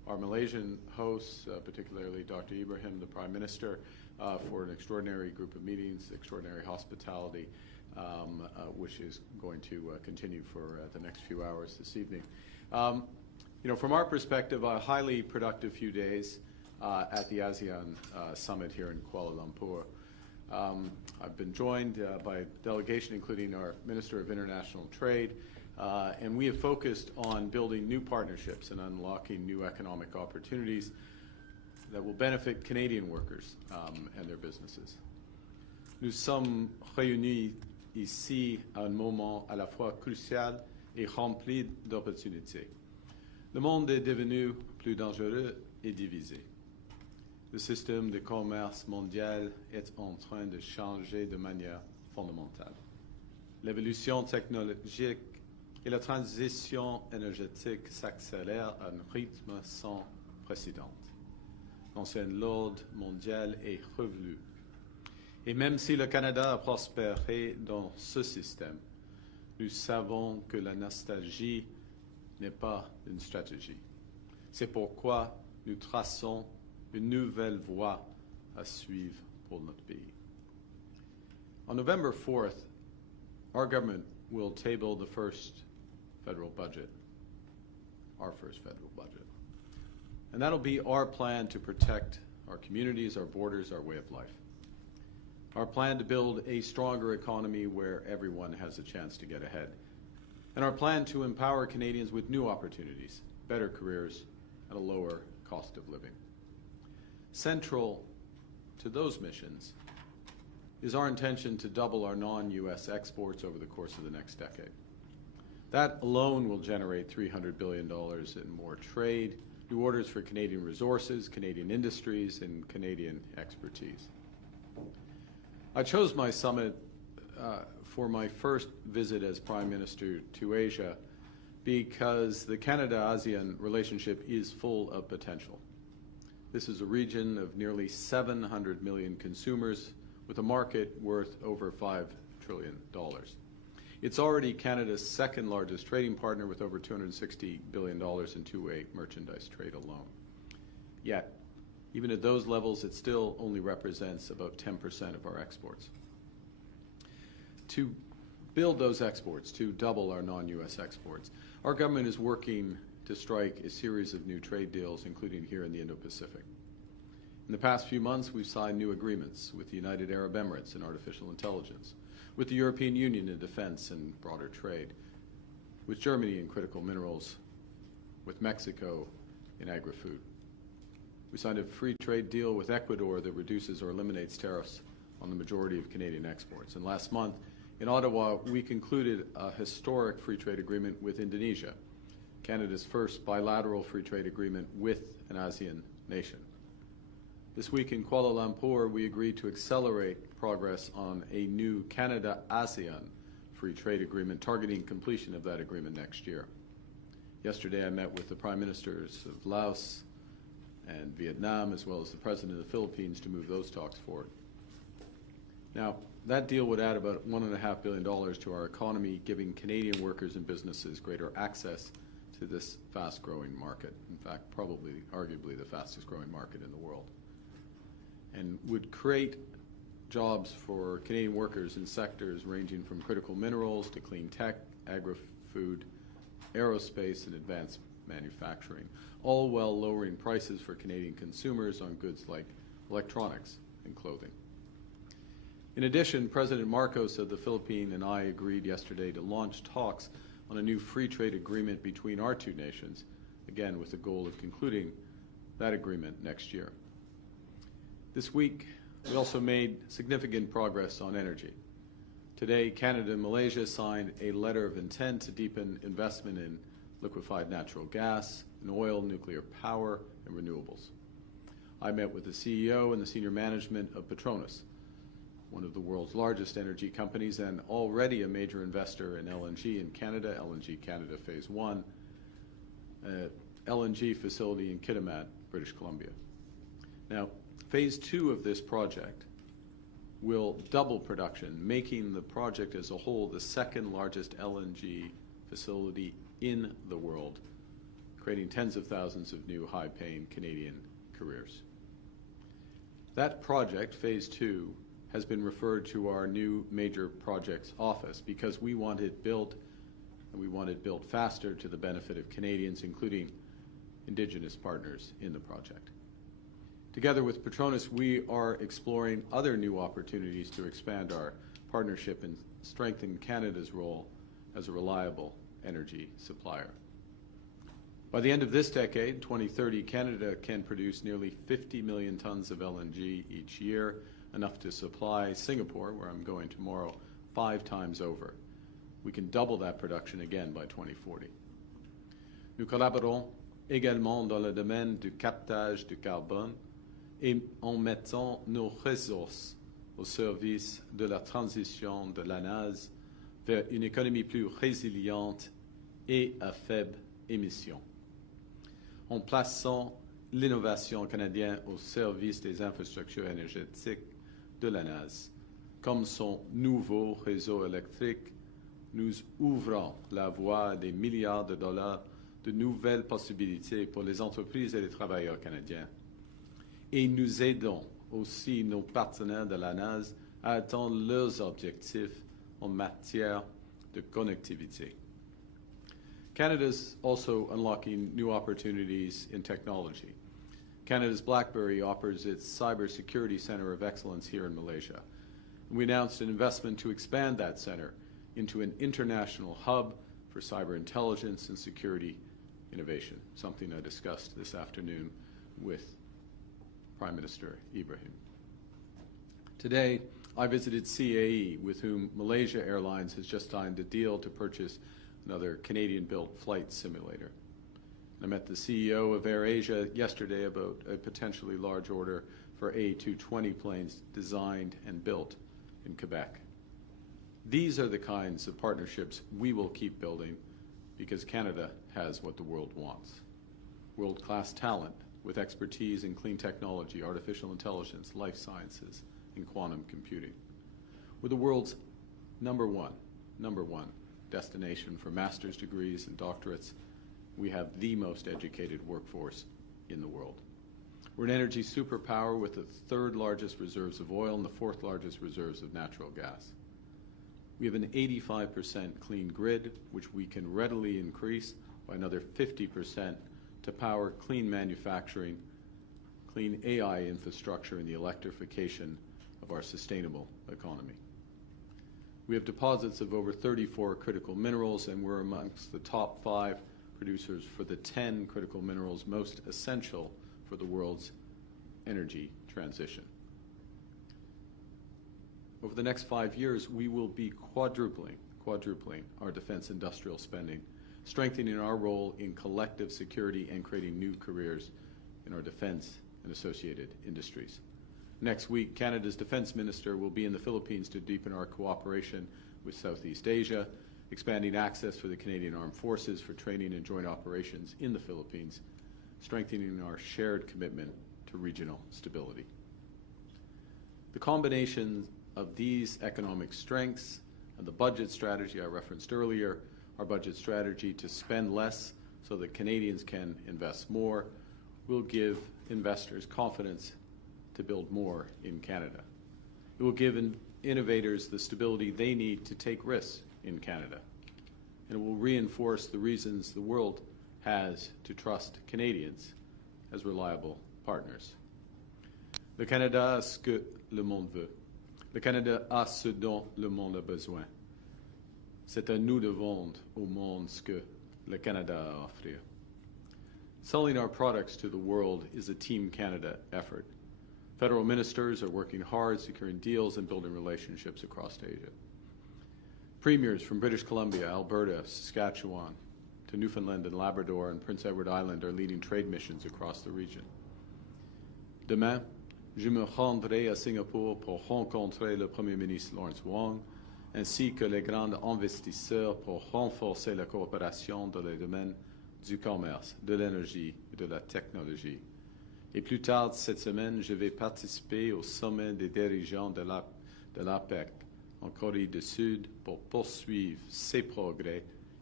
our Malaysian hosts, particularly Dr. Ibrahim, the Prime Minister, for an extraordinary group of meetings, extraordinary hospitality, which is going to continue for the next few hours this evening. From our perspective, a highly productive few days at the ASEAN summit here in Kuala Lumpur. I've been joined by a delegation including our Minister of International Trade, and we have focused on building new partnerships and unlocking new economic opportunities that will benefit Canadian workers and their businesses. Nous sommes réunis ici à un moment à la fois crucial et rempli d'opportunités. Le monde est devenu plus dangereux et divisé. Le système de commerce mondial est en train de changer de manière fondamentale. L'évolution technologique et la transition énergétique s'accélèrent à un rythme sans précédent. L'ancien ordre mondial est revenu. Et même si le Canada a prospéré dans ce système, nous savons que la nostalgie n'est pas une stratégie. C'est pourquoi nous traçons une nouvelle voie à suivre pour notre pays. On November 4th, our government will table the first federal budget, our first federal budget. And that'll be our plan to protect our communities, our borders, our way of life. Our plan to build a stronger economy where everyone has a chance to get ahead. And our plan to empower Canadians with new opportunities, better careers, and a lower cost of living. Central to those missions is our intention to double our non-U.S. exports over the course of the next decade. That alone will generate $300 billion in more trade, new orders for Canadian resources, Canadian industries, and Canadian expertise. I chose my summit for my first visit as Prime Minister to Asia because the Canada-ASEAN relationship is full of potential. This is a region of nearly 700 million consumers with a market worth over $5 trillion. It's already Canada's second largest trading partner with over $260 billion in two-way merchandise trade alone. Yet, even at those levels, it still only represents about 10% of our exports. To build those exports, to double our non-U.S. exports, our government is working to strike a series of new trade deals, including here in the Indo-Pacific. In the past few months, we've signed new agreements with the United Arab Emirates in artificial intelligence, with the European Union in defense and broader trade, with Germany in critical minerals, with Mexico in agri-food. We signed a free trade deal with Ecuador that reduces or eliminates tariffs on the majority of Canadian exports. And last month, in Ottawa, we concluded a historic free trade agreement with Indonesia, Canada's first bilateral free trade agreement with an ASEAN nation. This week in Kuala Lumpur, we agreed to accelerate progress on a new Canada-ASEAN free trade agreement, targeting completion of that agreement next year. Yesterday, I met with the Prime Ministers of Laos and Vietnam, as well as the President of the Philippines, to move those talks forward. Now, that deal would add about $1.5 billion to our economy, giving Canadian workers and businesses greater access to this fast-growing market. In fact, probably, arguably, the fastest-growing market in the world. And would create jobs for Canadian workers in sectors ranging from critical minerals to clean tech, agri-food, aerospace, and advanced manufacturing, all while lowering prices for Canadian consumers on goods like electronics and clothing. In addition, President Marcos of the Philippines and I agreed yesterday to launch talks on a new free trade agreement between our two nations, again with the goal of concluding that agreement next year. This week, we also made significant progress on energy. Today, Canada and Malaysia signed a letter of intent to deepen investment in liquefied natural gas, in oil, nuclear power, and renewables. I met with the CEO and the senior management of Petronas, one of the world's largest energy companies and already a major investor in LNG in Canada, LNG Canada Phase 1, LNG facility in Kitimat, British Columbia. Now, Phase 2 of this project will double production, making the project as a whole the second largest LNG facility in the world, creating tens of thousands of new high-paying Canadian careers. That project, Phase 2, has been referred to our new Major Projects Office because we want it built, and we want it built faster to the benefit of Canadians, including Indigenous partners in the project. Together with Petronas, we are exploring other new opportunities to expand our partnership and strengthen Canada's role as a reliable energy supplier. By the end of this decade, 2030, Canada can produce nearly 50 million tons of LNG each year, enough to supply Singapore, where I'm going tomorrow, 5 times over. We can double that production again by 2040. Nous collaborons également dans le domaine du captage du carbone et en mettant nos ressources au service de la transition de l'ANAS vers une économie plus résiliente et à faible émission. En plaçant l'innovation canadienne au service des infrastructures énergétiques de l'ANAS. Comme son nouveau réseau électrique, nous ouvrons la voie à des milliards de dollars de nouvelles possibilités pour les entreprises et les travailleurs canadiens. Et nous aidons aussi nos partenaires de l'ANAS à atteindre leurs objectifs en matière de connectivité. Canada's also unlocking new opportunities in technology. Canada's BlackBerry offers its Cybersecurity Center of Excellence here in Malaysia. And we announced an investment to expand that center into an international hub for cyber intelligence and security innovation, something I discussed this afternoon with Prime Minister Ibrahim. Today, I visited CAE, with whom Malaysia Airlines has just signed a deal to purchase another Canadian-built flight simulator. I met the CEO of AirAsia yesterday about a potentially large order for A220 planes designed and built in Quebec. These are the kinds of partnerships we will keep building because Canada has what the world wants. World-class talent with expertise in clean technology, artificial intelligence, life sciences, and quantum computing. We're the world's number one destination for master's degrees and doctorates. We have the most educated workforce in the world. We're an energy superpower with the 3rd largest reserves of oil and the 4th largest reserves of natural gas. We have an 85% clean grid, which we can readily increase by another 50% to power clean manufacturing, clean AI infrastructure, and the electrification of our sustainable economy. We have deposits of over 34 critical minerals, and we're amongst the top 5 producers for the 10 critical minerals most essential for the world's energy transition. Over the next 5 years, we will be quadrupling our defense industrial spending, strengthening our role in collective security and creating new careers in our defense and associated industries. Next week, Canada's Defense Minister will be in the Philippines to deepen our cooperation with Southeast Asia, expanding access for the Canadian Armed Forces for training and joint operations in the Philippines, strengthening our shared commitment to regional stability. The combination of these economic strengths and the budget strategy I referenced earlier, our budget strategy to spend less so that Canadians can invest more, will give investors confidence to build more in Canada. It will give innovators the stability they need to take risks in Canada. And it will reinforce the reasons the world has to trust Canadians as reliable partners. Le Canada a ce que le monde veut. Le Canada a ce dont le monde a besoin. C'est à nous de vendre au monde ce que le Canada a à offrir. Selling our products to the world is a Team Canada effort. Federal ministers are working hard, securing deals and building relationships across Asia. Premiers from British Columbia, Alberta, Saskatchewan, to Newfoundland and Labrador and Prince Edward Island are leading trade missions across the region. Demain, je me rendrai à Singapour pour rencontrer le Premier ministre Lawrence Wong, ainsi que les grands investisseurs pour renforcer la coopération dans les domaines du commerce, de l'énergie et de la technologie. Et plus tard cette semaine, je vais participer au sommet des dirigeants de l'APEC en Corée du Sud pour poursuivre ces progrès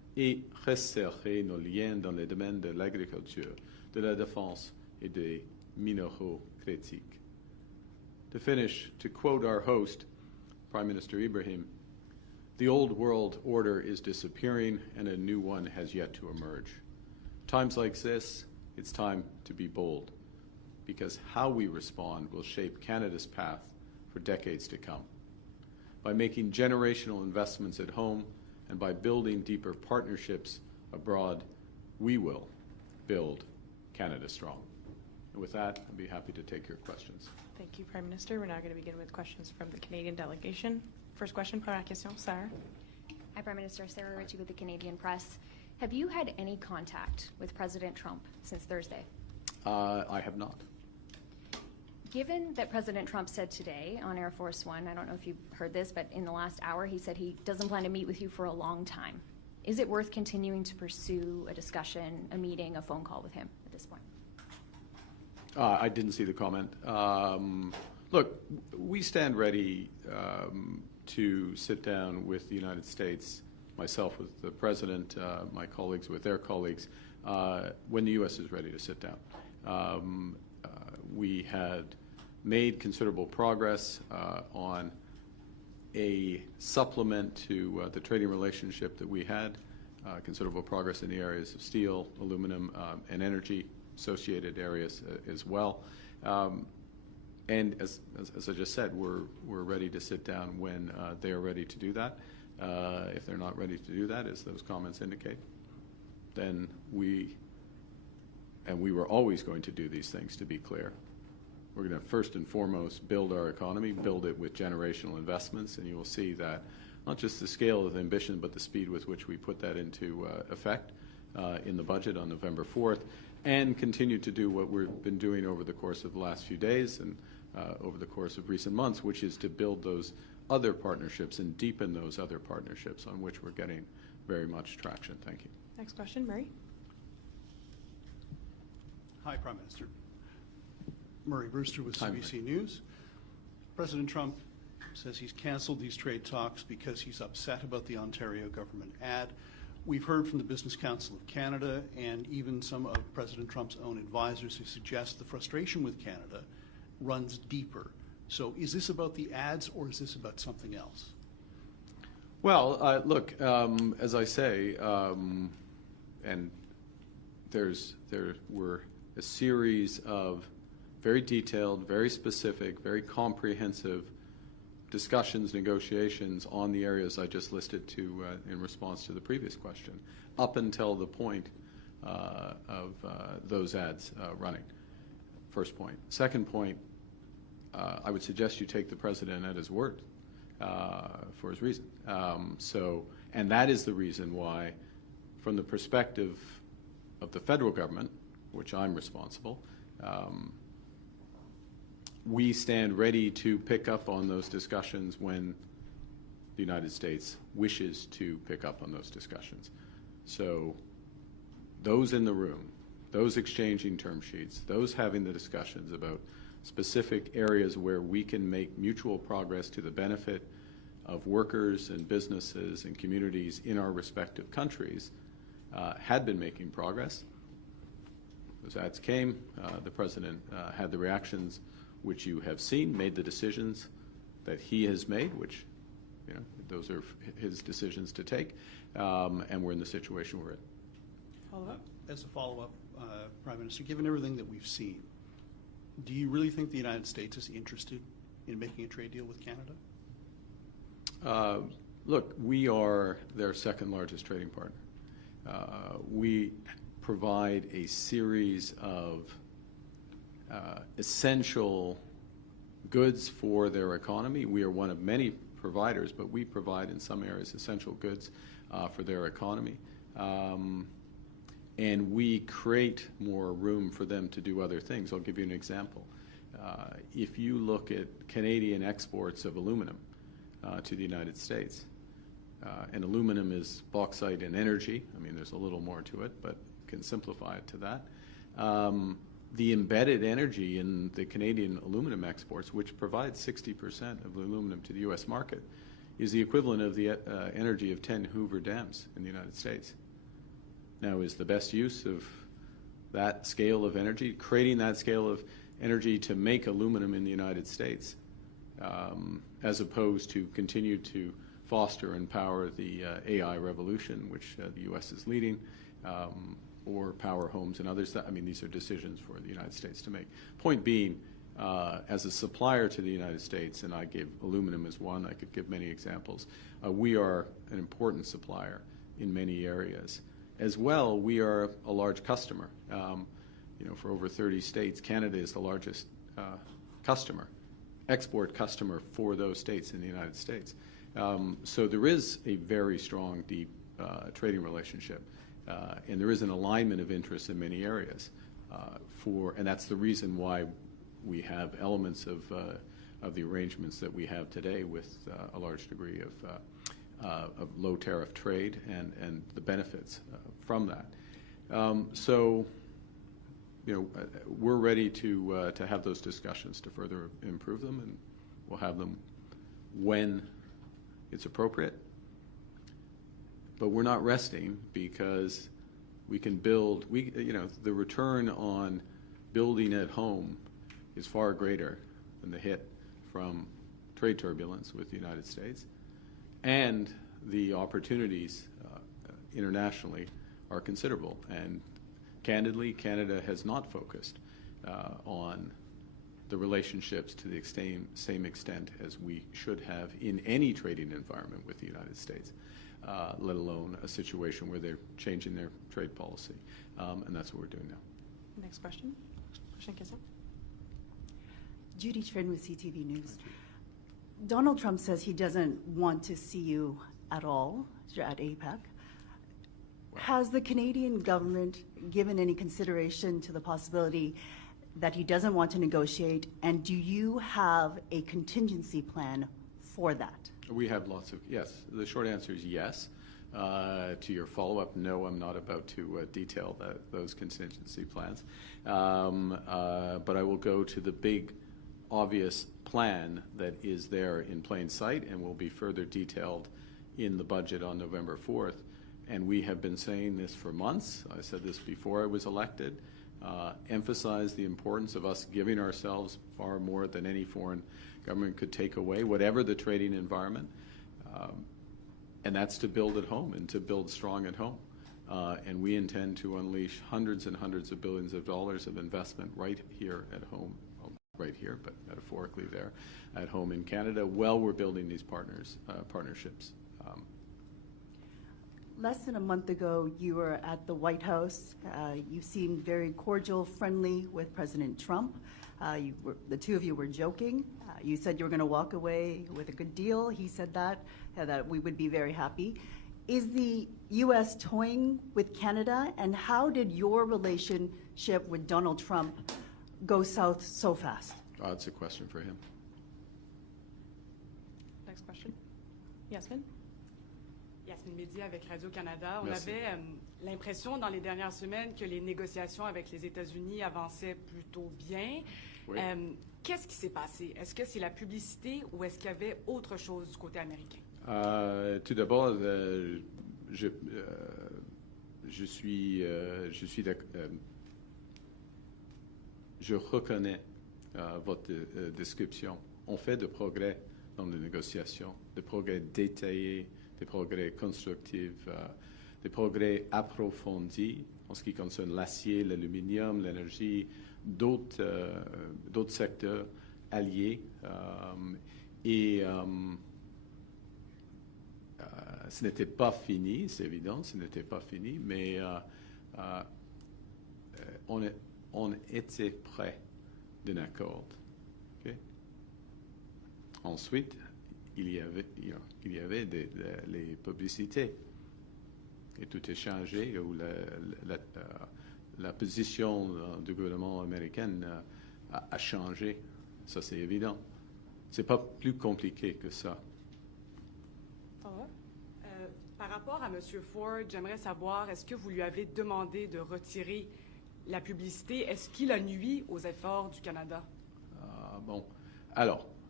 et resserrer nos liens dans les domaines de l'agriculture, de la défense et des minéraux critiques. To finish, to quote our host, Prime Minister Ibrahim, the old world order is disappearing and a new one has yet to emerge. Times like this, it's time to be bold, because how we respond will shape Canada's path for decades to come. By making generational investments at home and by building deeper partnerships abroad, we will build Canada strong. And with that, I'd be happy to take your questions. Thank you, Prime Minister. We're now going to begin with questions from the Canadian delegation. First question, première question, Sarah. Hi, Prime Minister. Sarah Ritchie with the Canadian Press. Have you had any contact with President Trump since Thursday? I have not. Given that President Trump said today on Air Force One, I don't know if you heard this, but in the last hour he said he doesn't plan to meet with you for a long time. Is it worth continuing to pursue a discussion, a meeting, a phone call with him at this point? I didn't see the comment. Look, we stand ready to sit down with the United States, myself with the President, my colleagues with their colleagues, when the U.S. is ready to sit down. We had made considerable progress on a supplement to the trading relationship that we had, considerable progress in the areas of steel, aluminum, and energy, associated areas as well. And as I just said, we're ready to sit down when they are ready to do that. If they're not ready to do that, as those comments indicate, then we were always going to do these things, to be clear. We're going to first and foremost build our economy, build it with generational investments, and you will see that not just the scale of ambition, but the speed with which we put that into effect in the budget on November 4th, and continue to do what we've been doing over the course of the last few days and over the course of recent months, which is to build those other partnerships and deepen those other partnerships on which we're getting very much traction. Thank you. Next question, Murray. Hi, Prime Minister. Murray Brewster with Hi, CBC News. President Trump says he's canceled these trade talks because he's upset about the Ontario government ad. We've heard from the Business Council of Canada and even some of President Trump's own advisors who suggest the frustration with Canada runs deeper. So is this about the ads or is this about something else? Well, look, as I say, and there were a series of very detailed, very specific, very comprehensive discussions, negotiations on the areas I just listed to in response to the previous question, up until the point of those ads running. First point. Second point, I would suggest you take the President at his word for his reason. And that is the reason why, from the perspective of the federal government, which I'm responsible, we stand ready to pick up on those discussions when the United States wishes to pick up on those discussions. So those in the room, those exchanging term sheets, those having the discussions about specific areas where we can make mutual progress to the benefit of workers and businesses and communities in our respective countries, had been making progress. Those ads came. The President had the reactions which you have seen, made the decisions that he has made, which, you know, those are his decisions to take, and we're in the situation we're in. Follow-up? As a follow-up, Prime Minister, given everything that we've seen, do you really think the United States is interested in making a trade deal with Canada? Look, we are their second largest trading partner. We provide a series of essential goods for their economy. We are one of many providers, but we provide in some areas essential goods for their economy. And we create more room for them to do other things. I'll give you an example. If you look at Canadian exports of aluminum to the United States, and aluminum is bauxite and energy. I mean, there's a little more to it, but can simplify it to that. The embedded energy in the Canadian aluminum exports, which provides 60% of the aluminum to the U.S. market, is the equivalent of the energy of 10 Hoover dams in the United States. Now, is the best use of that scale of energy, creating that scale of energy to make aluminum in the United States, as opposed to continue to foster and power the AI revolution, which the U.S. is leading, or power homes and others? I mean, these are decisions for the United States to make. Point being, as a supplier to the United States, and I gave aluminum as one, I could give many examples, we are an important supplier in many areas. As well, we are a large customer. For over 30 states, Canada is the largest customer, export customer for those states in the United States. So there is a very strong, deep trading relationship, and there is an alignment of interests in many areas. And that's the reason why we have elements of the arrangements that we have today with a large degree of low tariff trade and the benefits from that. So, we're ready to have those discussions to further improve them, and we'll have them when it's appropriate. But we're not resting, because we can build. The return on building at home is far greater than the hit from trade turbulence with the United States, and the opportunities internationally are considerable. And candidly, Canada has not focused on the relationships to the same extent as we should have in any trading environment with the United States, let alone a situation where they're changing their trade policy. And that's what we're doing now. Next question. Prochaine question. Judy Trin with CTV News. Donald Trump says he doesn't want to see you at all at APEC. Has the Canadian government given any consideration to the possibility that he doesn't want to negotiate, and do you have a contingency plan for that? We have lots of, yes. The short answer is yes. To your follow-up, no, I'm not about to detail those contingency plans. But I will go to the big, obvious plan that is there in plain sight and will be further detailed in the budget on November 4th. And we have been saying this for months. I said this before I was elected. Emphasize the importance of us giving ourselves far more than any foreign government could take away, whatever the trading environment. And that's to build at home and to build strong at home. And we intend to unleash hundreds and hundreds of billions of dollars of investment right here at home, well, right here, but metaphorically there, at home in Canada, while we're building these partnerships. Less than a month ago, you were at the White House. You seemed very cordial, friendly with President Trump. The two of you were joking. You said you were going to walk away with a good deal. He said that we would be very happy. Is the U.S. toying with Canada, and how did your relationship with Donald Trump go south so fast? That's a question for him. Next question. Yasmin? Yasmin Mehdi avec Radio-Canada. On Merci. avait l'impression dans les dernières semaines que les négociations avec les États-Unis avançaient plutôt bien. Oui. Qu'est-ce qui s'est passé? Est-ce que c'est la publicité ou est-ce qu'il y avait autre chose du côté américain? Tout d'abord, je reconnais votre description. On fait de progrès dans les négociations, des progrès détaillés, des progrès constructifs, des progrès approfondis en ce qui concerne l'acier, l'aluminium, l'énergie, d'autres secteurs alliés. Et ce n'était pas fini, c'est évident, ce n'était pas fini, mais on était près d'un accord. Okay? Ensuite, il y avait les publicités. Et tout est changé, où la position du gouvernement américain a changé. Ça, c'est évident. C'est pas plus compliqué que ça. Par rapport à M. Ford, j'aimerais savoir, est-ce que vous lui avez demandé de retirer la publicité? Est-ce qu'il a nui aux efforts du Canada? Bon. Alors,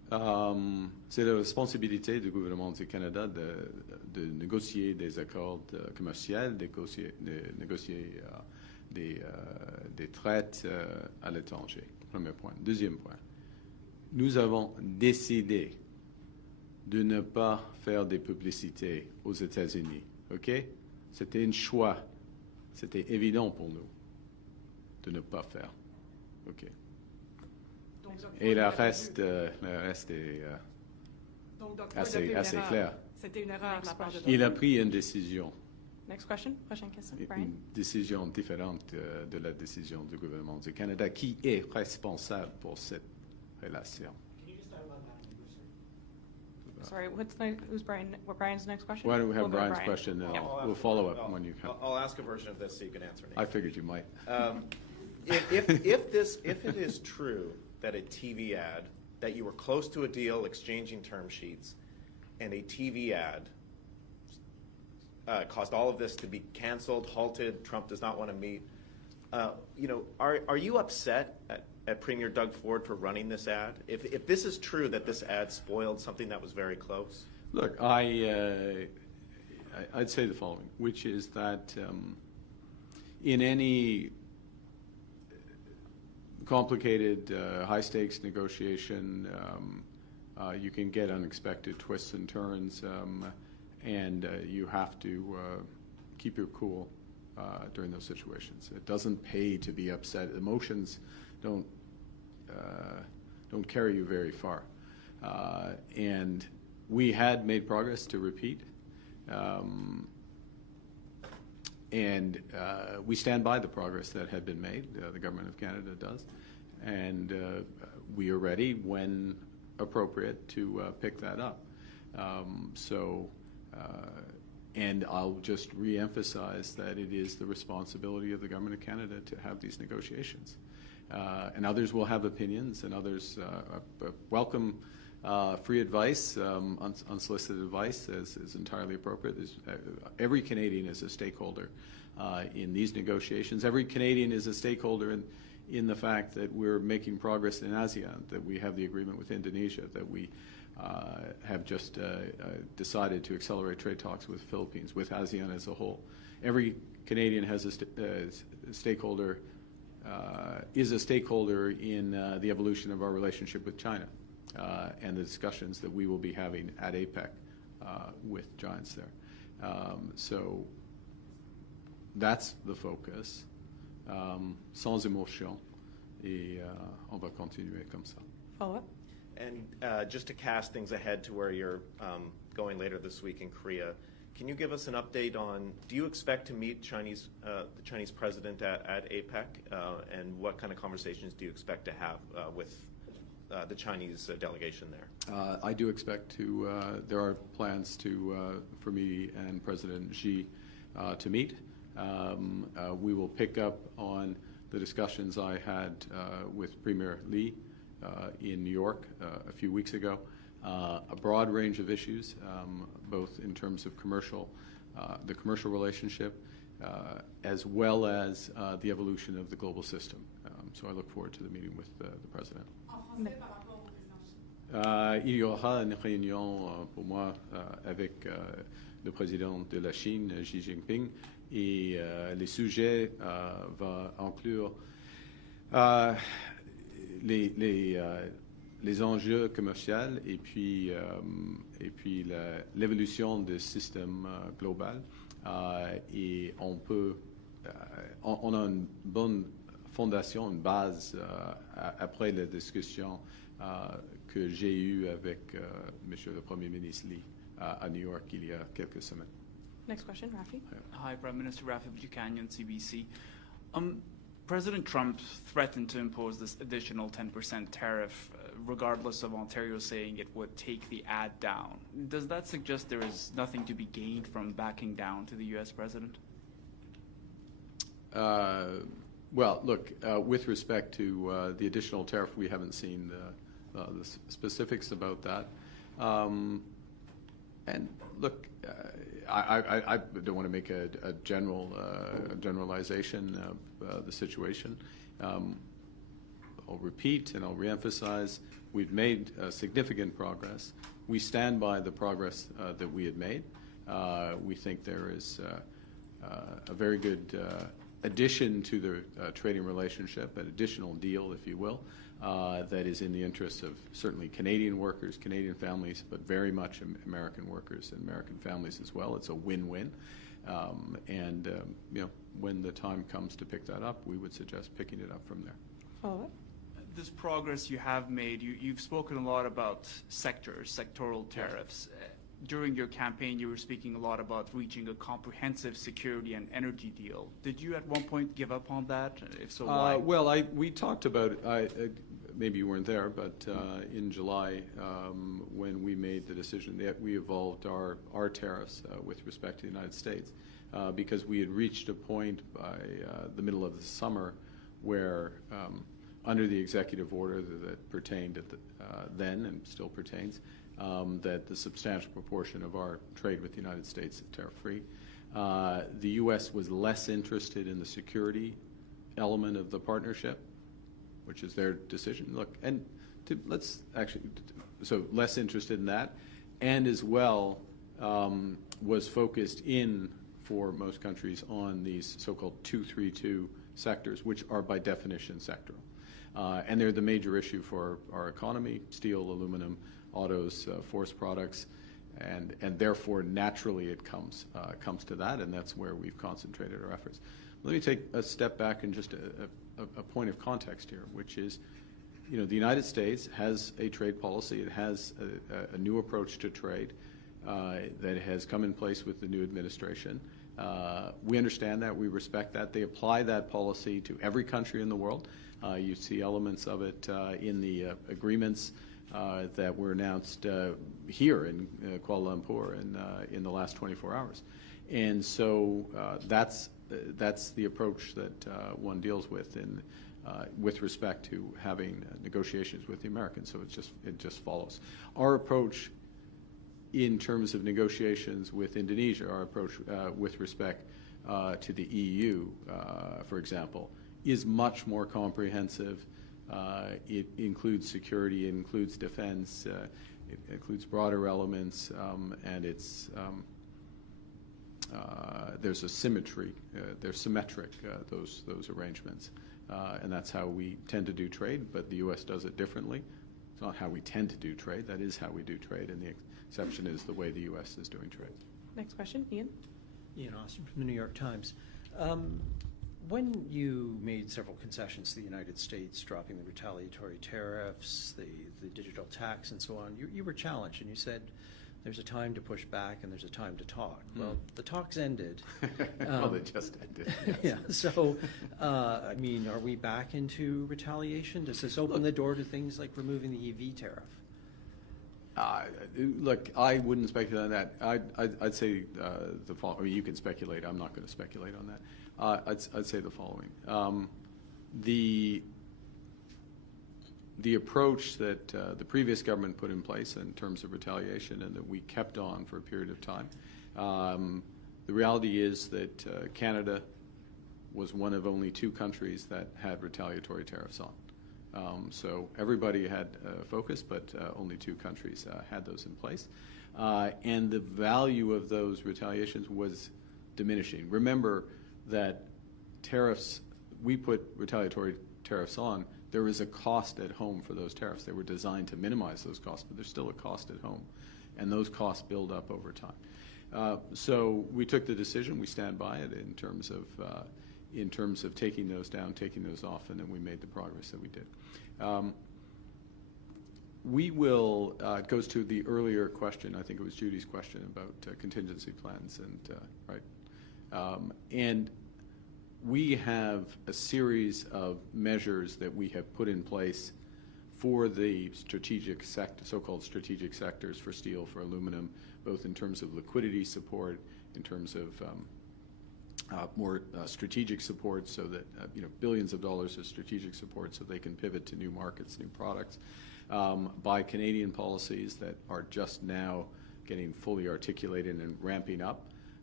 C'est la responsabilité du gouvernement du Canada de négocier des accords commerciaux, de négocier des traités à l'étranger. Premier point. Deuxième point. Nous avons décidé de ne pas faire des publicités aux États-Unis. OK? C'était un choix. C'était évident pour nous de ne pas faire. OK. Donc, Doug Et Ford le l'avait reste, vu. est Donc, Doug Ford a assez, fait une assez erreur. clair. C'était une erreur de la part de Doug Il a Ford. pris une décision, Next question. Prochaine question. Brian. une décision différente de la décision du gouvernement du Canada qui est responsable pour cette relation. Sorry, who's Brian? What Brian's next question? Why don't we We'll have go to Brian's Brian. question, and Yeah. we'll follow up when you come. I'll ask a version of this so you can answer, Nate. I figured you might. If it is true that a TV ad, that you were close to a deal exchanging term sheets, and a TV ad caused all of this to be canceled, halted, Trump does not want to meet, are you upset at Premier Doug Ford for running this ad? If this is true that this ad spoiled something that was very close? Look, I'd say the following, which is that in any complicated, high-stakes negotiation, you can get unexpected twists and turns, and you have to keep your cool during those situations. It doesn't pay to be upset. Emotions don't carry you very far. And we had made progress, to repeat, and we stand by the progress that had been made. The Government of Canada does. And we are ready, when appropriate, to pick that up. And I'll just re-emphasize that it is the responsibility of the Government of Canada to have these negotiations. And others will have opinions, and others welcome free advice, unsolicited advice is entirely appropriate. Every Canadian is a stakeholder in these negotiations. Every Canadian is a stakeholder in the fact that we're making progress in ASEAN, that we have the agreement with Indonesia, that we have just decided to accelerate trade talks with the Philippines, with ASEAN as a whole. Every Canadian has a stakeholder, is a stakeholder in the evolution of our relationship with China and the discussions that we will be having at APEC with giants there. So that's the focus, sans émotion, et on va continuer comme ça. Follow up. And just to cast things ahead to where you're going later this week in Korea, can you give us an update on, do you expect to meet the Chinese president at APEC? And what kind of conversations do you expect to have with the Chinese delegation there? I do expect to, there are plans for me and President Xi to meet. We will pick up on the discussions I had with Premier Lee in New York a few weeks ago. A broad range of issues, both in terms of the commercial relationship, as well as the evolution of the global system. So I look forward to the meeting with the President. Il y aura une réunion pour moi avec le président de la Chine, Xi Jinping, et les sujets vont inclure les enjeux commerciaux et puis l'évolution du système global. Et on a une bonne fondation, une base après la discussion que j'ai eue avec Monsieur le Premier ministre Lee à New York il y a quelques semaines. Next question, Rafi. Hi, Prime Minister Rafi Buchanan, CBC. President Trump threatened to impose this additional 10% tariff, regardless of Ontario saying it would take the ad down. Does that suggest there is nothing to be gained from backing down to the U.S. president? Well, look, with respect to the additional tariff, we haven't seen the specifics about that. And look, I don't want to make a generalization of the situation. I'll repeat and I'll reemphasize, we've made significant progress. We stand by the progress that we had made. We think there is a very good addition to the trading relationship, an additional deal, if you will, that is in the interests of certainly Canadian workers, Canadian families, but very much American workers and American families as well. It's a win-win. When the time comes to pick that up, we would suggest picking it up from there. Follow-up? This progress you have made, you've spoken a lot about sectoral tariffs. During your campaign, you were speaking a lot about reaching a comprehensive security and energy deal. Did you at one point give up on that? If so, why? Well, we talked about, maybe you weren't there, but in July, when we made the decision that we evolved our tariffs with respect to the United States, because we had reached a point by the middle of the summer where under the executive order that pertained at then and still pertains, that the substantial proportion of our trade with the United States is tariff-free. The U.S. was less interested in the security element of the partnership, which is their decision. Look, and so less interested in that, and as well was focused in, for most countries, on these so-called 232 sectors, which are by definition sectoral. And they're the major issue for our economy: steel, aluminum, autos, forest products, and therefore naturally it comes to that, and that's where we've concentrated our efforts. Let me take a step back and just a point of context here, which is, the United States has a trade policy. It has a new approach to trade that has come in place with the new administration. We understand that. We respect that. They apply that policy to every country in the world. You see elements of it in the agreements that were announced here in Kuala Lumpur in the last 24 hours. And so that's the approach that one deals with with respect to having negotiations with the Americans. So it just follows. Our approach in terms of negotiations with Indonesia, our approach with respect to the EU, for example, is much more comprehensive. It includes security, it includes defense, it includes broader elements, and there's a symmetry. They're symmetric, those arrangements, and that's how we tend to do trade. But the U.S. does it differently. It's not how we tend to do trade. That is how we do trade, and the exception is the way the U.S. is doing trade. Next question, Ian. Ian Austin from the New York Times. When you made several concessions to the United States, dropping the retaliatory tariffs, the digital tax, and so on, you were challenged, and you said there's a time to push back and there's a time to talk. Well, the talks ended. Well, they just ended. Yes. Yeah. So, are we back into retaliation? Does this open the door to things like removing the EV tariff? Look, I wouldn't speculate on that. I'd say the following. You can speculate. I'm not going to speculate on that. I'd say the following. The approach that the previous government put in place in terms of retaliation and that we kept on for a period of time, the reality is that Canada was one of only 2 countries that had retaliatory tariffs on. So everybody had focus, but only 2 countries had those in place. And the value of those retaliations was diminishing. Remember that tariffs, we put retaliatory tariffs on, there is a cost at home for those tariffs. They were designed to minimize those costs, but there's still a cost at home, and those costs build up over time. So we took the decision, we stand by it in terms of taking those down, taking those off, and then we made the progress that we did. We will, it goes to the earlier question, I think it was Judy's question about contingency plans, and we have a series of measures that we have put in place for the strategic so-called strategic sectors, for steel, for aluminum, both in terms of liquidity support, in terms of more strategic support, so that billions of dollars of strategic support so they can pivot to new markets, new products, by Canadian policies that are just now getting fully articulated and ramping up.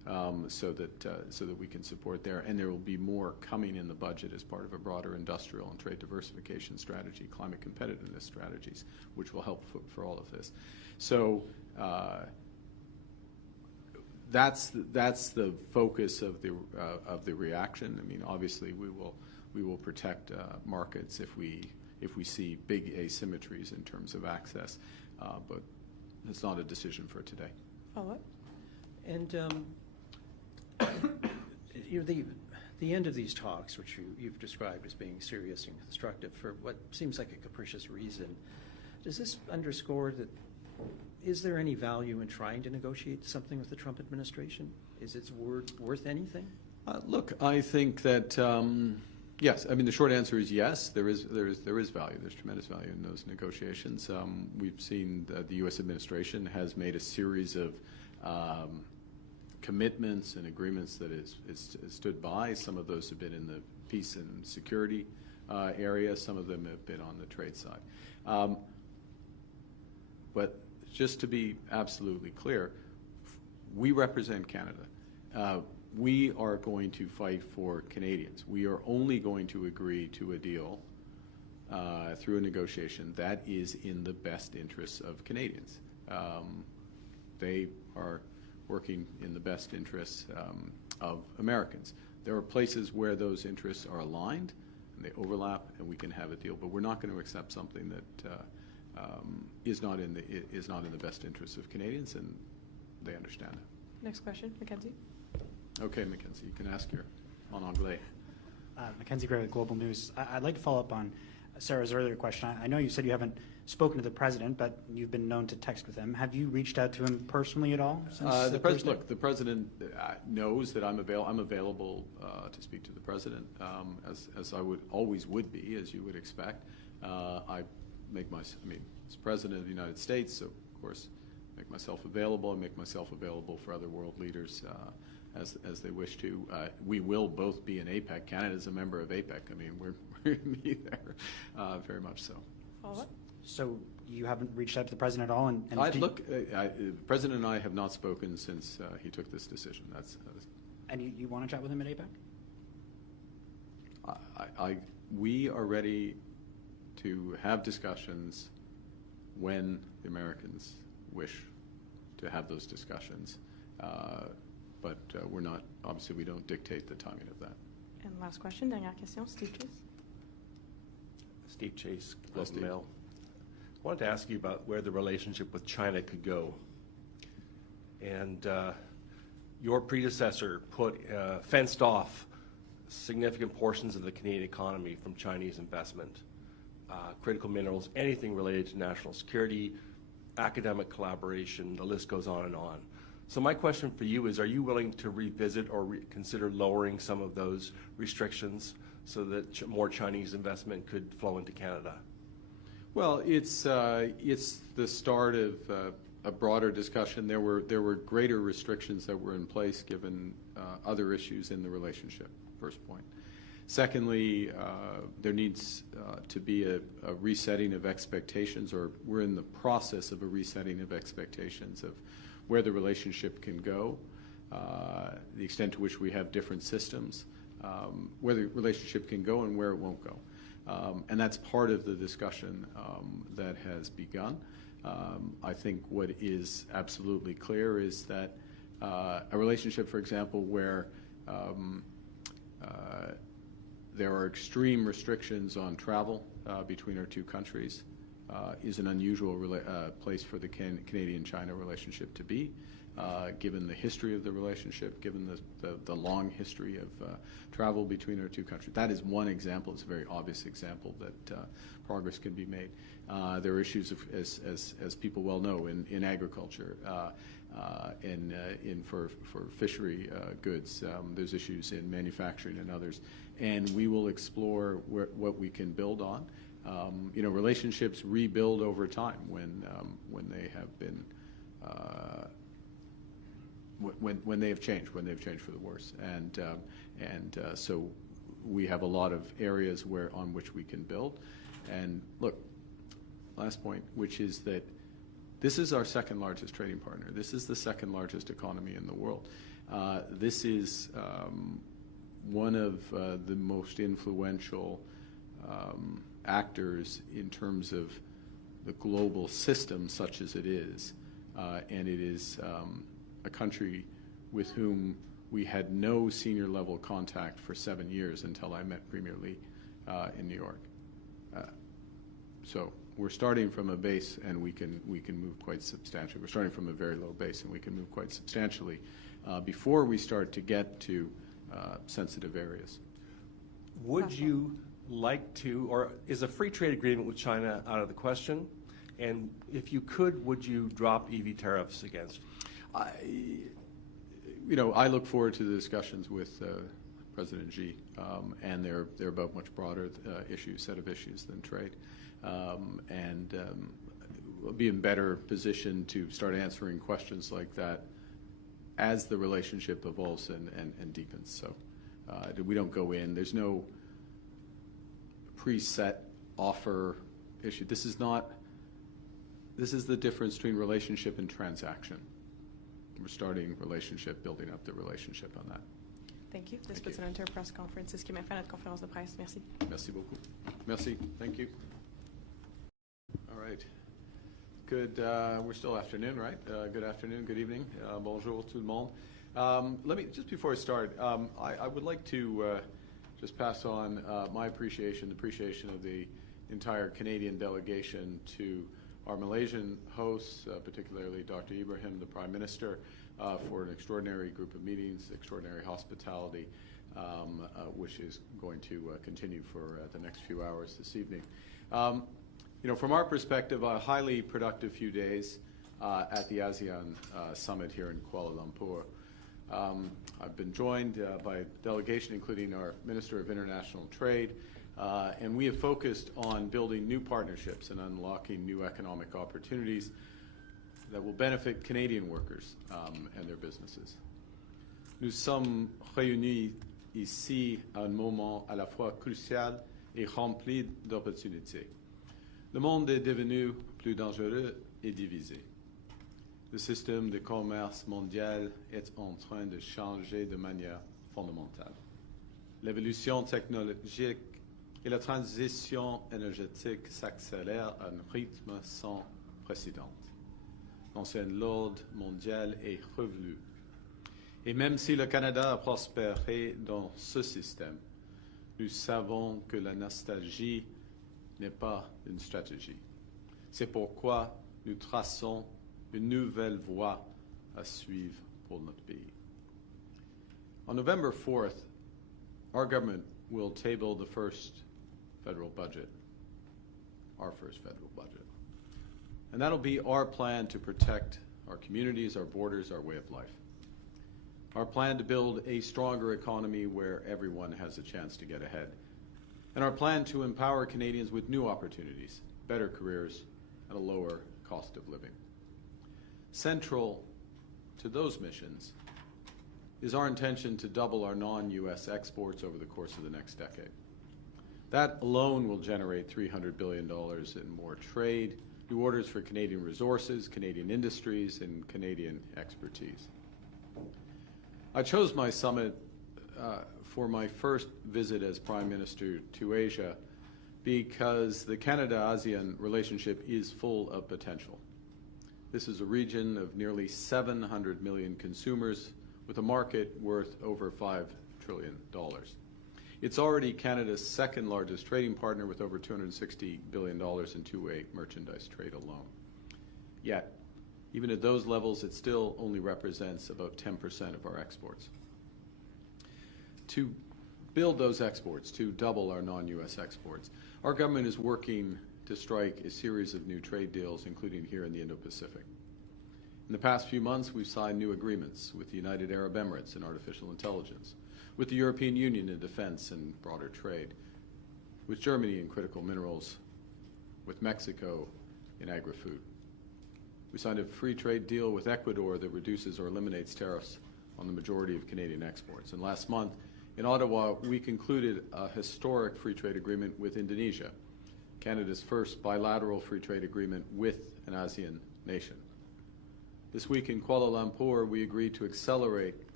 so that we can support there. And there will be more coming in the budget as part of a broader industrial and trade diversification strategy, climate competitiveness strategies, which will help for all of this. So that's the focus of the reaction. I mean, obviously we will protect markets if we see big asymmetries in terms of access, but it's not a decision for today. Follow-up? And the end of these talks, which you've described as being serious and constructive for what seems like a capricious reason, does this underscore that, is there any value in trying to negotiate something with the Trump administration? Is its word worth anything? Look, I think that yes. I mean, the short answer is yes. There is value. There's tremendous value in those negotiations. We've seen that the U.S. administration has made a series of commitments and agreements that is stood by. Some of those have been in the peace and security area. Some of them have been on the trade side. But just to be absolutely clear, we represent Canada. We are going to fight for Canadians. We are only going to agree to a deal through a negotiation that is in the best interests of Canadians. They are working in the best interests of Americans. There are places where those interests are aligned and they overlap, and we can have a deal. But we're not going to accept something that is not in the best interests of Canadians, and they understand it. Next question, Mackenzie. Okay, Mackenzie, you can ask your en anglais. Mackenzie Gray with Global News. I'd like to follow up on Sarah's earlier question. I know you said you haven't spoken to the president, but you've been known to text with him. Have you reached out to him personally at all? The president knows that I'm available to speak to the president, as I always would be, as you would expect. As president of the United States, so of course, make myself available. I make myself available for other world leaders as they wish to. We will both be in APEC. Canada is a member of APEC. I mean, we're going to be there, very much so. Follow-up? So you haven't reached out to the president at all? The president and I have not spoken since he took this decision. And you want to chat with him at APEC? We are ready to have discussions when the Americans wish to have those discussions. But we're not, obviously we don't dictate the timing of that. And last question, dernière question, Steve Chase. Steve Chase, Globe and Mail. I wanted to ask you about where the relationship with China could go. And your predecessor fenced off significant portions of the Canadian economy from Chinese investment, critical minerals, anything related to national security, academic collaboration, the list goes on and on. So my question for you is, are you willing to revisit or consider lowering some of those restrictions so that more Chinese investment could flow into Canada? Well, it's the start of a broader discussion. There were greater restrictions that were in place given other issues in the relationship, first point. Secondly, there needs to be a resetting of expectations, or we're in the process of a resetting of expectations of where the relationship can go, the extent to which we have different systems, where the relationship can go and where it won't go. And that's part of the discussion that has begun. I think what is absolutely clear is that a relationship, for example, where there are extreme restrictions on travel between our two countries is an unusual place for the Canadian-China relationship to be, given the history of the relationship, given the long history of travel between our two countries. That is one example. It's a very obvious example that progress can be made. There are issues, as people well know, in agriculture, for fishery goods. There's issues in manufacturing and others. And we will explore what we can build on. Relationships rebuild over time when they have been when they have changed for the worse, and so we have a lot of areas on which we can build. And look, last point, which is that this is our second largest trading partner. This is the second largest economy in the world. This is one of the most influential actors in terms of the global system, such as it is. And it is a country with whom we had no senior level contact for 7 years until I met Premier Lee in New York. So we're starting from a base, and we can move quite substantially. We're starting from a very low base, and we can move quite substantially before we start to get to sensitive areas. Would you like to, or is a free trade agreement with China out of the question? And if you could, would you drop EV tariffs against? I look forward to the discussions with President Xi, and they're about much broader set of issues than trade. We'll be in better position to start answering questions like that as the relationship evolves and deepens. So we don't go in. There's no preset offer issue. This is the difference between relationship and transaction. We're starting relationship, building up the relationship on that. Thank you. Vice-président press conference. C'est ce qui m'a fait notre conférence de presse. Merci. Merci beaucoup. Merci. Thank you. All right. Good. We're still afternoon, right? Good afternoon. Good evening. Bonjour tout le monde. Let me just before I start, I would like to just pass on my appreciation, the appreciation of the entire Canadian delegation to our Malaysian hosts, particularly Dr. Ibrahim, the Prime Minister, for an extraordinary group of meetings, extraordinary hospitality, which is going to continue for the next few hours this evening. From our perspective, a highly productive few days at the ASEAN summit here in Kuala Lumpur. I've been joined by a delegation, including our Minister of International Trade, and we have focused on building new partnerships and unlocking new economic opportunities that will benefit Canadian workers and their businesses. Nous sommes réunis ici à un moment à la fois crucial et rempli d'opportunités. Le monde est devenu plus dangereux et divisé. Le système de commerce mondial est en train de changer de manière fondamentale. L'évolution technologique et la transition énergétique s'accélèrent à un rythme sans précédent. L'ancien ordre mondial est revenu. Et même si le Canada a prospéré dans ce système, nous savons que la nostalgie n'est pas une stratégie. C'est pourquoi nous traçons une nouvelle voie à suivre pour notre pays. On November 4th, our government will table the first federal budget, our first federal budget. And that'll be our plan to protect our communities, our borders, our way of life. Our plan to build a stronger economy where everyone has a chance to get ahead. And our plan to empower Canadians with new opportunities, better careers, and a lower cost of living. Central to those missions is our intention to double our non-U.S. exports over the course of the next decade. That alone will generate $300 billion in more trade, new orders for Canadian resources, Canadian industries, and Canadian expertise. I chose my summit for my first visit as Prime Minister to Asia because the Canada-ASEAN relationship is full of potential. This is a region of nearly 700 million consumers with a market worth over $5 trillion. It's already Canada's second largest trading partner with over $260 billion in two-way merchandise trade alone. Yet, even at those levels, it still only represents about 10% of our exports. To build those exports, to double our non-U.S. exports, our government is working to strike a series of new trade deals, including here in the Indo-Pacific. In the past few months, we've signed new agreements with the United Arab Emirates in artificial intelligence, with the European Union in defense and broader trade, with Germany in critical minerals, with Mexico in agri-food. We signed a free trade deal with Ecuador that reduces or eliminates tariffs on the majority of Canadian exports. And last month, in Ottawa, we concluded a historic free trade agreement with Indonesia, Canada's first bilateral free trade agreement with an ASEAN nation. This week in Kuala Lumpur, we agreed to accelerate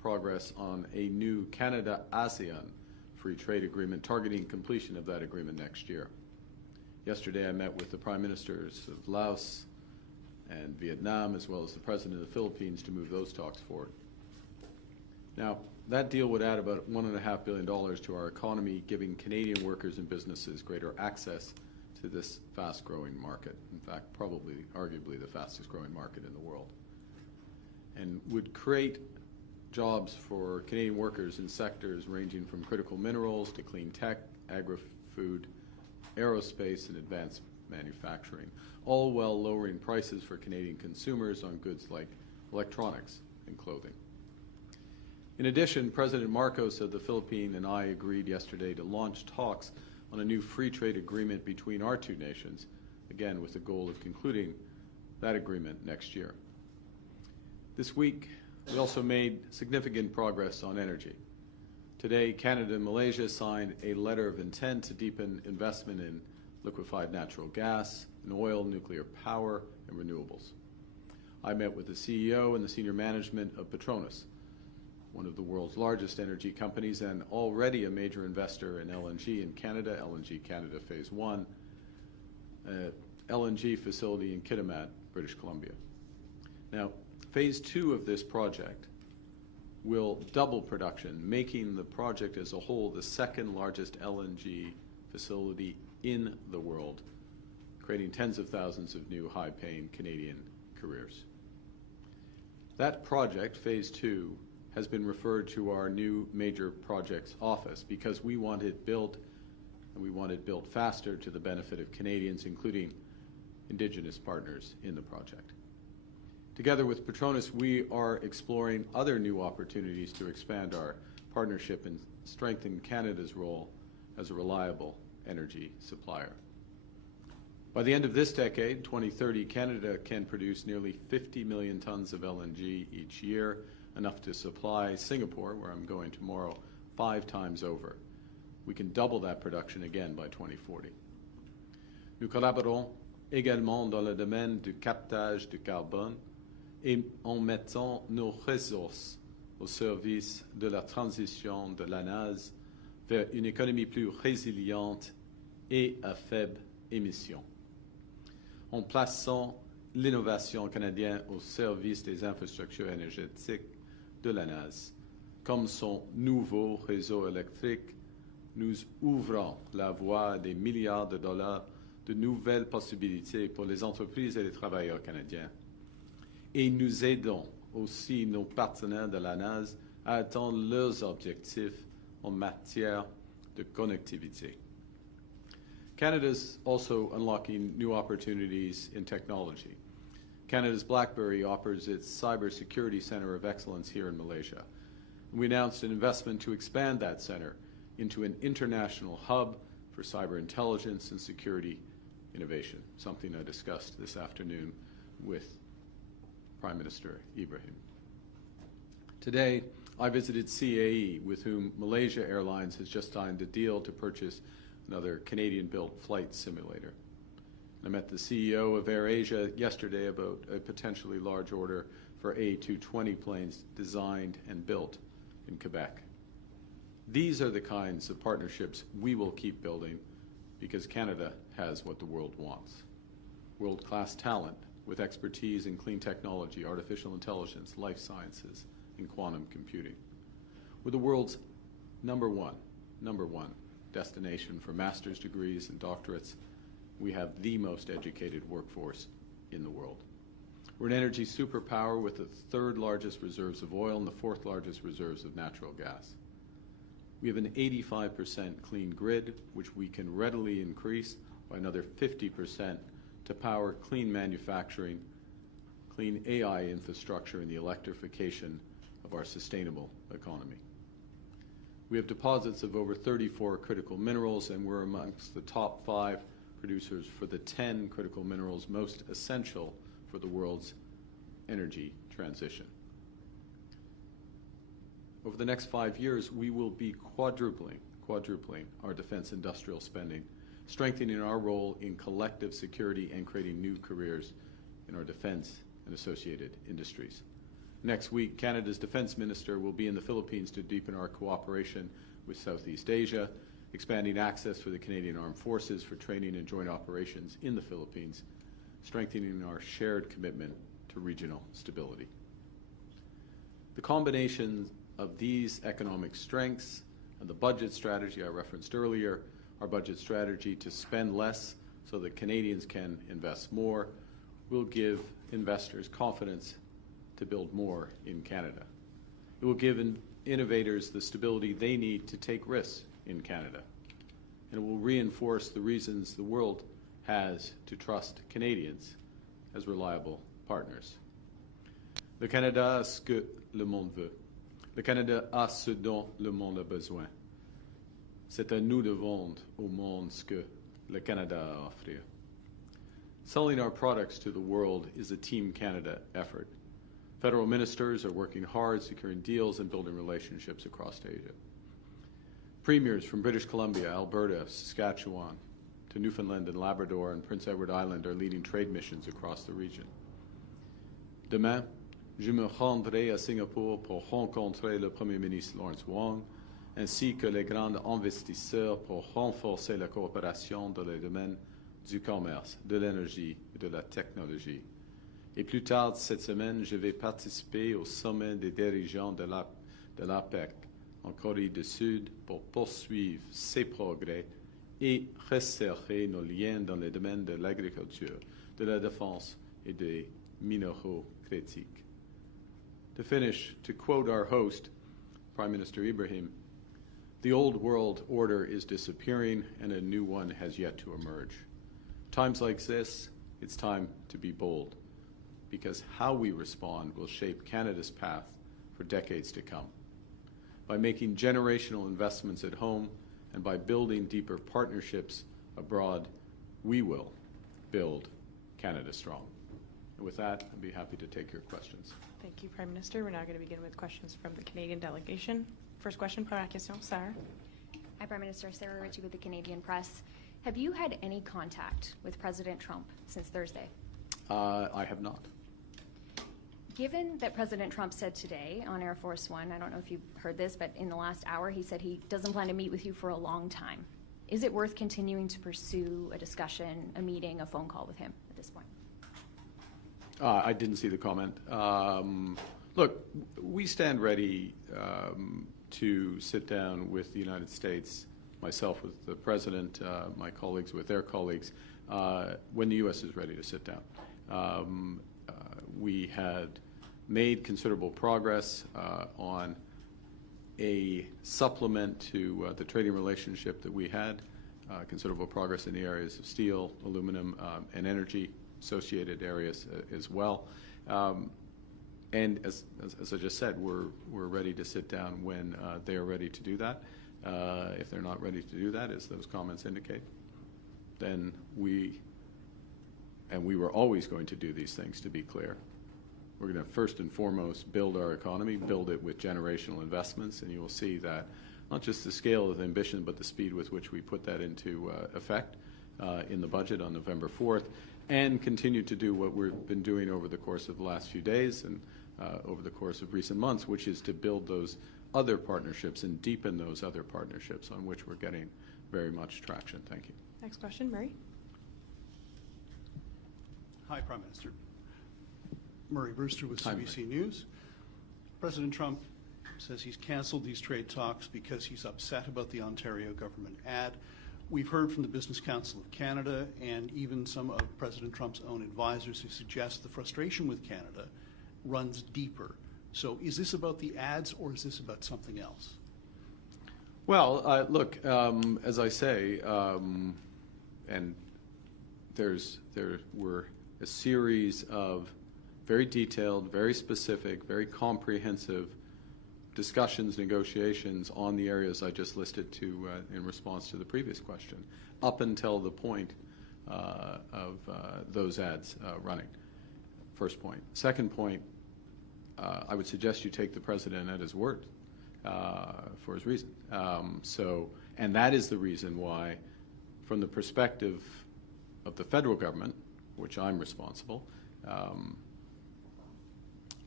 progress on a new Canada-ASEAN free trade agreement, targeting completion of that agreement next year. Yesterday, I met with the Prime Ministers of Laos and Vietnam, as well as the President of the Philippines, to move those talks forward. Now, that deal would add about $1.5 billion to our economy, giving Canadian workers and businesses greater access to this fast-growing market. In fact, probably, arguably, the fastest-growing market in the world. And would create jobs for Canadian workers in sectors ranging from critical minerals to clean tech, agri-food, aerospace, and advanced manufacturing, all while lowering prices for Canadian consumers on goods like electronics and clothing. In addition, President Marcos of the Philippines and I agreed yesterday to launch talks on a new free trade agreement between our two nations, again with the goal of concluding that agreement next year. This week, we also made significant progress on energy. Today, Canada and Malaysia signed a letter of intent to deepen investment in liquefied natural gas, and oil, nuclear power, and renewables. I met with the CEO and the senior management of Petronas, one of the world's largest energy companies and already a major investor in LNG in Canada, LNG Canada Phase 1, LNG facility in Kitimat, British Columbia. Now, Phase 2 of this project will double production, making the project as a whole the second largest LNG facility in the world, creating tens of thousands of new high-paying Canadian careers. That project, Phase 2, has been referred to our new major projects office because we want it built, and we want it built faster to the benefit of Canadians, including Indigenous partners in the project. Together with Petronas, we are exploring other new opportunities to expand our partnership and strengthen Canada's role as a reliable energy supplier. By the end of this decade, 2030, Canada can produce nearly 50 million tons of LNG each year, enough to supply Singapore, where I'm going tomorrow, 5 times over. We can double that production again by 2040. Nous collaborons également dans le domaine du captage de carbone et en mettant nos ressources au service de la transition de l'ANAS vers une économie plus résiliente et à faible émission, en plaçant l'innovation canadienne au service des infrastructures énergétiques de l'ANAS. Comme son nouveau réseau électrique, nous ouvrons la voie à des milliards de dollars de nouvelles possibilités pour les entreprises et les travailleurs canadiens. Et nous aidons aussi nos partenaires de l'ANAS à atteindre leurs objectifs en matière de connectivité. Canada's also unlocking new opportunities in technology. Canada's BlackBerry offers its Cybersecurity Center of Excellence here in Malaysia. We announced an investment to expand that center into an international hub for cyber intelligence and security innovation, something I discussed this afternoon with Prime Minister Ibrahim. Today, I visited CAE, with whom Malaysia Airlines has just signed a deal to purchase another Canadian-built flight simulator. I met the CEO of AirAsia yesterday about a potentially large order for A220 planes designed and built in Quebec. These are the kinds of partnerships we will keep building because Canada has what the world wants. World-class talent with expertise in clean technology, artificial intelligence, life sciences, and quantum computing. We're the world's number one destination for master's degrees and doctorates. We have the most educated workforce in the world. We're an energy superpower with the 3rd largest reserves of oil and the 4th largest reserves of natural gas. We have an 85% clean grid, which we can readily increase by another 50% to power clean manufacturing, clean AI infrastructure, and the electrification of our sustainable economy. We have deposits of over 34 critical minerals, and we're amongst the top 5 producers for the 10 critical minerals most essential for the world's energy transition. Over the next 5 years, we will be quadrupling our defense industrial spending, strengthening our role in collective security and creating new careers in our defense and associated industries. Next week, Canada's Defence Minister will be in the Philippines to deepen our cooperation with Southeast Asia, expanding access for the Canadian Armed Forces for training and joint operations in the Philippines, strengthening our shared commitment to regional stability. The combination of these economic strengths and the budget strategy I referenced earlier, our budget strategy to spend less so that Canadians can invest more, will give investors confidence to build more in Canada. It will give innovators the stability they need to take risks in Canada. And it will reinforce the reasons the world has to trust Canadians as reliable partners. Le Canada a ce que le monde veut. Le Canada a ce dont le monde a besoin. C'est à nous de vendre au monde ce que le Canada a à offrir. Selling our products to the world is a Team Canada effort. Federal ministers are working hard, securing deals and building relationships across Asia. Premiers from British Columbia, Alberta, Saskatchewan, to Newfoundland and Labrador and Prince Edward Island are leading trade missions across the region. Demain, je me rendrai à Singapour pour rencontrer le Premier ministre Lawrence Wong, ainsi que les grands investisseurs pour renforcer la coopération dans les domaines du commerce, de l'énergie et de la technologie. Et plus tard cette semaine, je vais participer au sommet des dirigeants de l'APEC en Corée du Sud pour poursuivre ces progrès et resserrer nos liens dans les domaines de l'agriculture, de la défense et des minéraux critiques. To finish, to quote our host, Prime Minister Ibrahim, the old world order is disappearing and a new one has yet to emerge. Times like this, it's time to be bold, because how we respond will shape Canada's path for decades to come. By making generational investments at home and by building deeper partnerships abroad, we will build Canada strong. And with that, I'd be happy to take your questions. Thank you, Prime Minister. We're now going to begin with questions from the Canadian delegation. First question, première question, Sarah. Hi, Prime Minister. Sarah Ritchie with the Canadian Press. Have you had any contact with President Trump since Thursday? I have not. Given that President Trump said today on Air Force One, I don't know if you heard this, but in the last hour he said he doesn't plan to meet with you for a long time. Is it worth continuing to pursue a discussion, a meeting, a phone call with him at this point? I didn't see the comment. Look, we stand ready to sit down with the United States, myself with the President, my colleagues with their colleagues, when the U.S. is ready to sit down. We had made considerable progress on a supplement to the trading relationship that we had, considerable progress in the areas of steel, aluminum, and energy, associated areas as well. And as I just said, we're ready to sit down when they are ready to do that. If they're not ready to do that, as those comments indicate, then we were always going to do these things, to be clear. We're going to first and foremost build our economy, build it with generational investments, and you will see that not just the scale of the ambition, but the speed with which we put that into effect in the budget on November 4th, and continue to do what we've been doing over the course of the last few days and over the course of recent months, which is to build those other partnerships and deepen those other partnerships on which we're getting very much traction. Thank you. Next question, Murray. Hi, Prime Minister. Murray Brewster with Hi, CBC News. President Trump says he's canceled these trade talks because he's upset about the Ontario government ad. We've heard from the Business Council of Canada and even some of President Trump's own advisors who suggest the frustration with Canada runs deeper. So is this about the ads or is this about something else? Well, look, as I say, and there were a series of very detailed, very specific, very comprehensive discussions, negotiations on the areas I just listed to in response to the previous question, up until the point of those ads running. First point. Second point, I would suggest you take the President at his word for his reason. And that is the reason why, from the perspective of the federal government, which I'm responsible,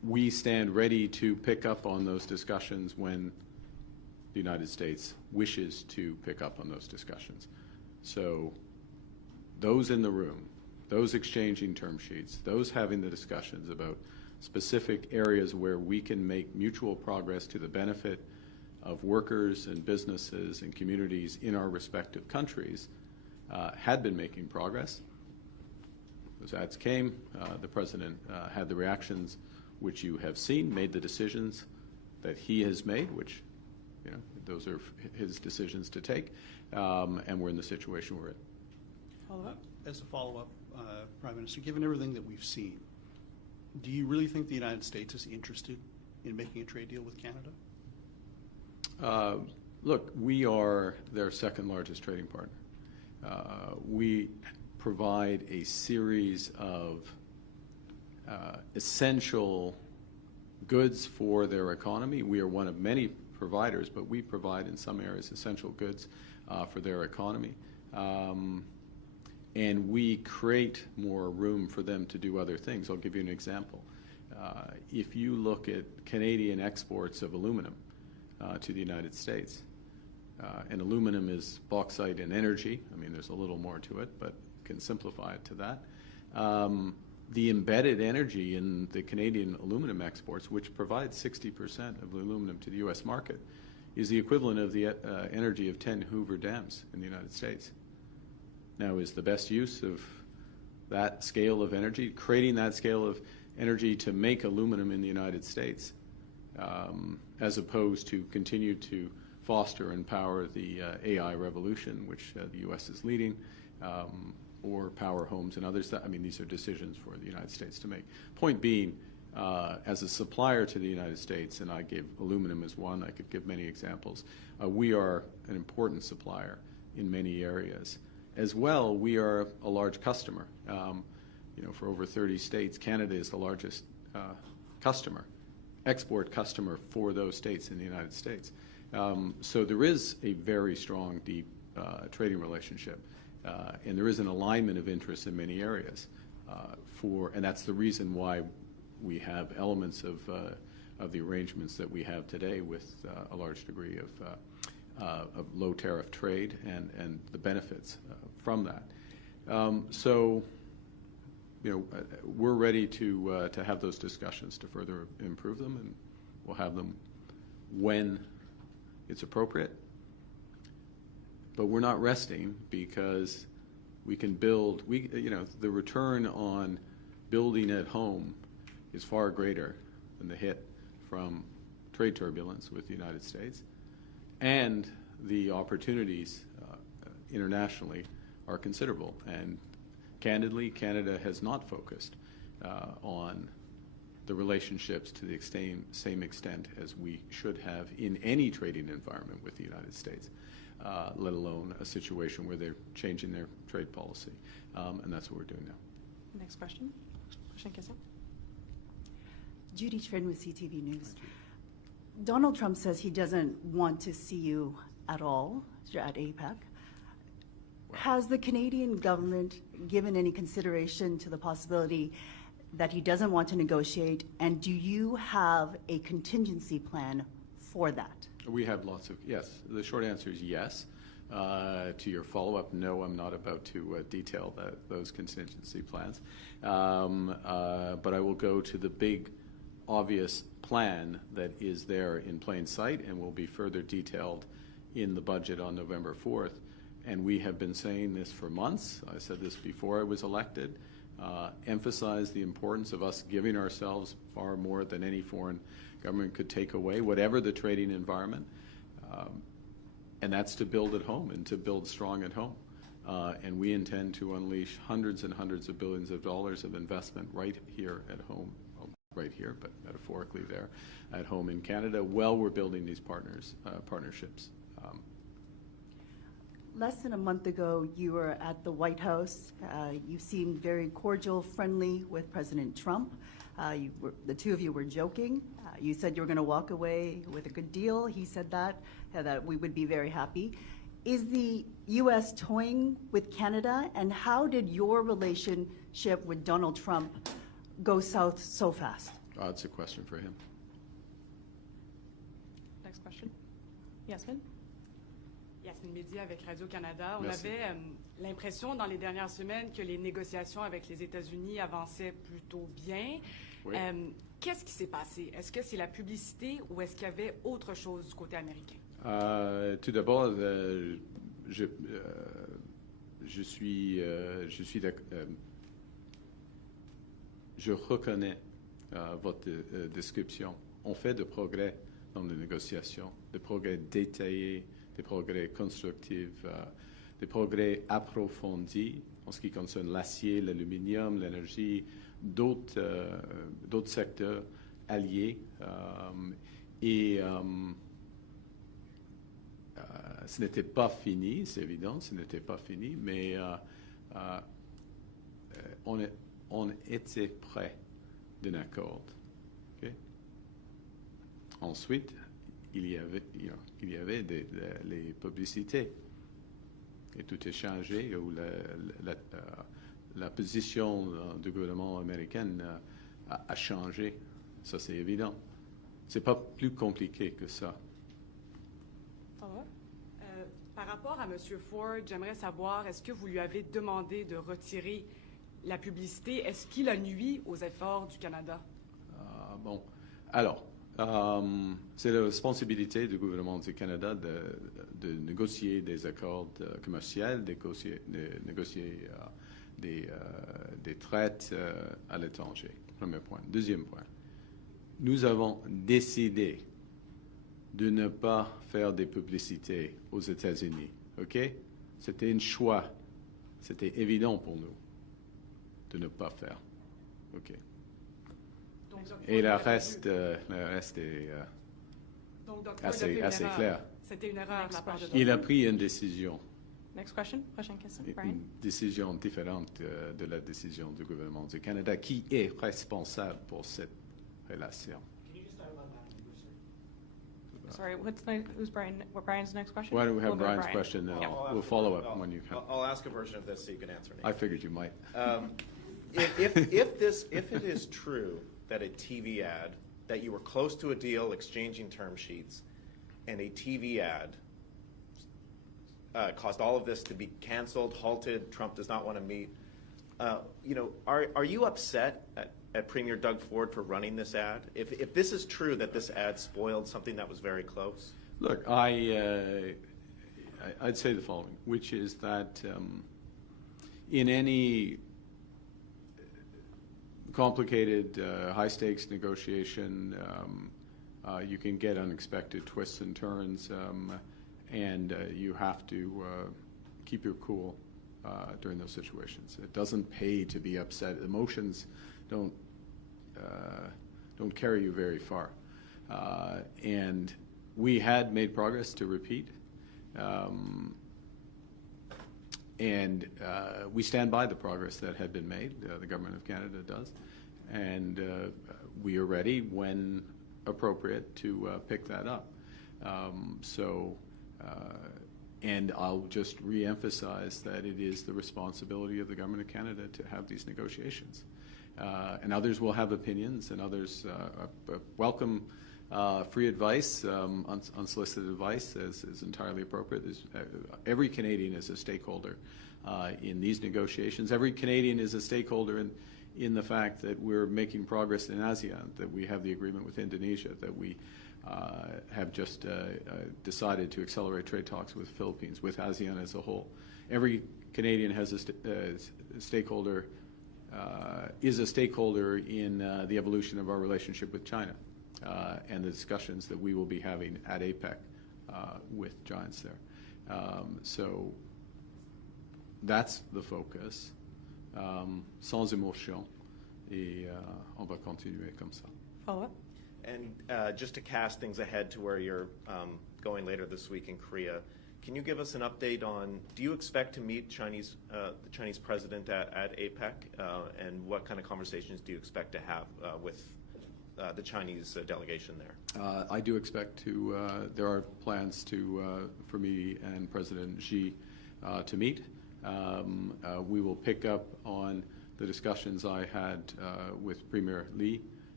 we stand ready to pick up on those discussions when the United States wishes to pick up on those discussions. So those in the room, those exchanging term sheets, those having the discussions about specific areas where we can make mutual progress to the benefit of workers and businesses and communities in our respective countries had been making progress. Those ads came. The President had the reactions which you have seen, made the decisions that he has made, which, you know, those are his decisions to take, and we're in the situation we're in. Follow-up? As a follow-up, Prime Minister, given everything that we've seen, do you really think the United States is interested in making a trade deal with Canada? Look, we are their second largest trading partner. We provide a series of essential goods for their economy. We are one of many providers, but we provide in some areas essential goods for their economy. And we create more room for them to do other things. I'll give you an example. If you look at Canadian exports of aluminum to the United States, and aluminum is bauxite and energy. I mean, there's a little more to it, but can simplify it to that. The embedded energy in the Canadian aluminum exports, which provides 60% of the aluminum to the U.S. market, is the equivalent of the energy of 10 Hoover dams in the United States. Now, is the best use of that scale of energy, creating that scale of energy to make aluminum in the United States, as opposed to continue to foster and power the AI revolution, which the U.S. is leading, or power homes and others? I mean, these are decisions for the United States to make. Point being, as a supplier to the United States, and I gave aluminum as one, I could give many examples, we are an important supplier in many areas. As well, we are a large customer. You know, for over 30 states, Canada is the largest export customer for those states in the United States. So there is a very strong, deep trading relationship, and there is an alignment of interests in many areas. And that's the reason why we have elements of the arrangements that we have today with a large degree of low tariff trade and the benefits from that. So, you know, we're ready to have those discussions to further improve them, and we'll have them when it's appropriate. But we're not resting because we can build. You know, the return on building at home is far greater than the hit from trade turbulence with the United States, and the opportunities internationally are considerable. And candidly, Canada has not focused on the relationships to the same extent as we should have in any trading environment with the United States, let alone a situation where they're changing their trade policy. And that's what we're doing now. Next question. Prochaine question. Judy Trin with CTV News. Donald Trump says he doesn't want to see you at all at APEC. Has the Canadian government given any consideration to the possibility that he doesn't want to negotiate, and do you have a contingency plan for that? We have lots of, yes. The short answer is yes. To your follow-up, no, I'm not about to detail those contingency plans. But I will go to the big, obvious plan that is there in plain sight and will be further detailed in the budget on November 4th. And we have been saying this for months. I said this before I was elected. Emphasize the importance of us giving ourselves far more than any foreign government could take away, whatever the trading environment. And that's to build at home and to build strong at home. And we intend to unleash hundreds and hundreds of billions of dollars of investment right here at home, well, right here, but metaphorically there, at home in Canada, while we're building these partnerships. Less than a month ago, you were at the White House. You seemed very cordial, friendly with President Trump. The two of you were joking. You said you were going to walk away with a good deal. He said that we would be very happy. Is the U.S. toying with Canada, and how did your relationship with Donald Trump go south so fast? That's a question for him. Next question. Yasmin? Yasmin Mehdi avec Radio-Canada. On Merci. avait l'impression dans les dernières semaines que les négociations avec les États-Unis avançaient plutôt bien. Oui. Qu'est-ce qui s'est passé? Est-ce que c'est la publicité ou est-ce qu'il y avait autre chose du côté américain? Tout d'abord, je reconnais votre description. On fait de progrès dans les négociations, des progrès détaillés, des progrès constructifs, des progrès approfondis en ce qui concerne l'acier, l'aluminium, l'énergie, d'autres secteurs alliés. Ce n'était pas fini, c'est évident, ce n'était pas fini, mais on était près d'un accord. Okay? Ensuite, il y avait les publicités. Et tout est changé, où la position du gouvernement américain a changé. Ça, c'est évident. C'est pas plus compliqué que ça. Follow-up? Par rapport à M. Ford, j'aimerais savoir, est-ce que vous lui avez demandé de retirer la publicité? Est-ce qu'il a nui aux efforts du Canada? Bon. Alors, c'est la responsabilité du gouvernement du Canada de négocier des accords commerciaux, de négocier des traites à l'étranger. Premier point. Deuxième point. Nous avons décidé de ne pas faire des publicités aux États-Unis. OK? C'était un choix. C'était évident pour nous de ne pas faire. OK. Donc, Et le reste est Donc, Dr. Ford a assez fait une erreur. clair. C'était une erreur de la part de Il a pris une décision, Next question. Prochaine question. Brian? une décision différente de la décision du gouvernement du Canada qui est responsable pour cette relation. Sorry, who's Brian? What Brian's next question? Why don't we have We'll go to Brian's Brian. question, and Yeah. we'll follow up when you come. I'll ask a version of this so you can answer me. I figured you might. If it is true that a TV ad, that you were close to a deal exchanging term sheets, and a TV ad caused all of this to be canceled, halted, Trump does not want to meet, are you upset at Premier Doug Ford for running this ad? If this is true that this ad spoiled something that was very close? Look, I'd say the following, which is that in any complicated, high-stakes negotiation, you can get unexpected twists and turns, and you have to keep your cool during those situations. It doesn't pay to be upset. Emotions don't carry you very far. And we had made progress, to repeat, and we stand by the progress that had been made. The Government of Canada does. And we are ready, when appropriate, to pick that up. And I'll just re-emphasize that it is the responsibility of the Government of Canada to have these negotiations. And others will have opinions, and others welcome free advice, unsolicited advice is entirely appropriate. Every Canadian is a stakeholder in these negotiations. Every Canadian is a stakeholder in the fact that we're making progress in ASEAN, that we have the agreement with Indonesia, that we have just decided to accelerate trade talks with the Philippines, with ASEAN as a whole. Every Canadian has a stakeholder, is a stakeholder in the evolution of our relationship with China and the discussions that we will be having at APEC with giants there. So that's the focus, sans émotion, et on va continuer comme ça. Follow-up? And just to cast things ahead to where you're going later this week in Korea, can you give us an update on, do you expect to meet the Chinese president at APEC? And what kind of conversations do you expect to have with the Chinese delegation there? I do expect to, there are plans for me and President Xi to meet. We will pick up on the discussions I had with Premier Lee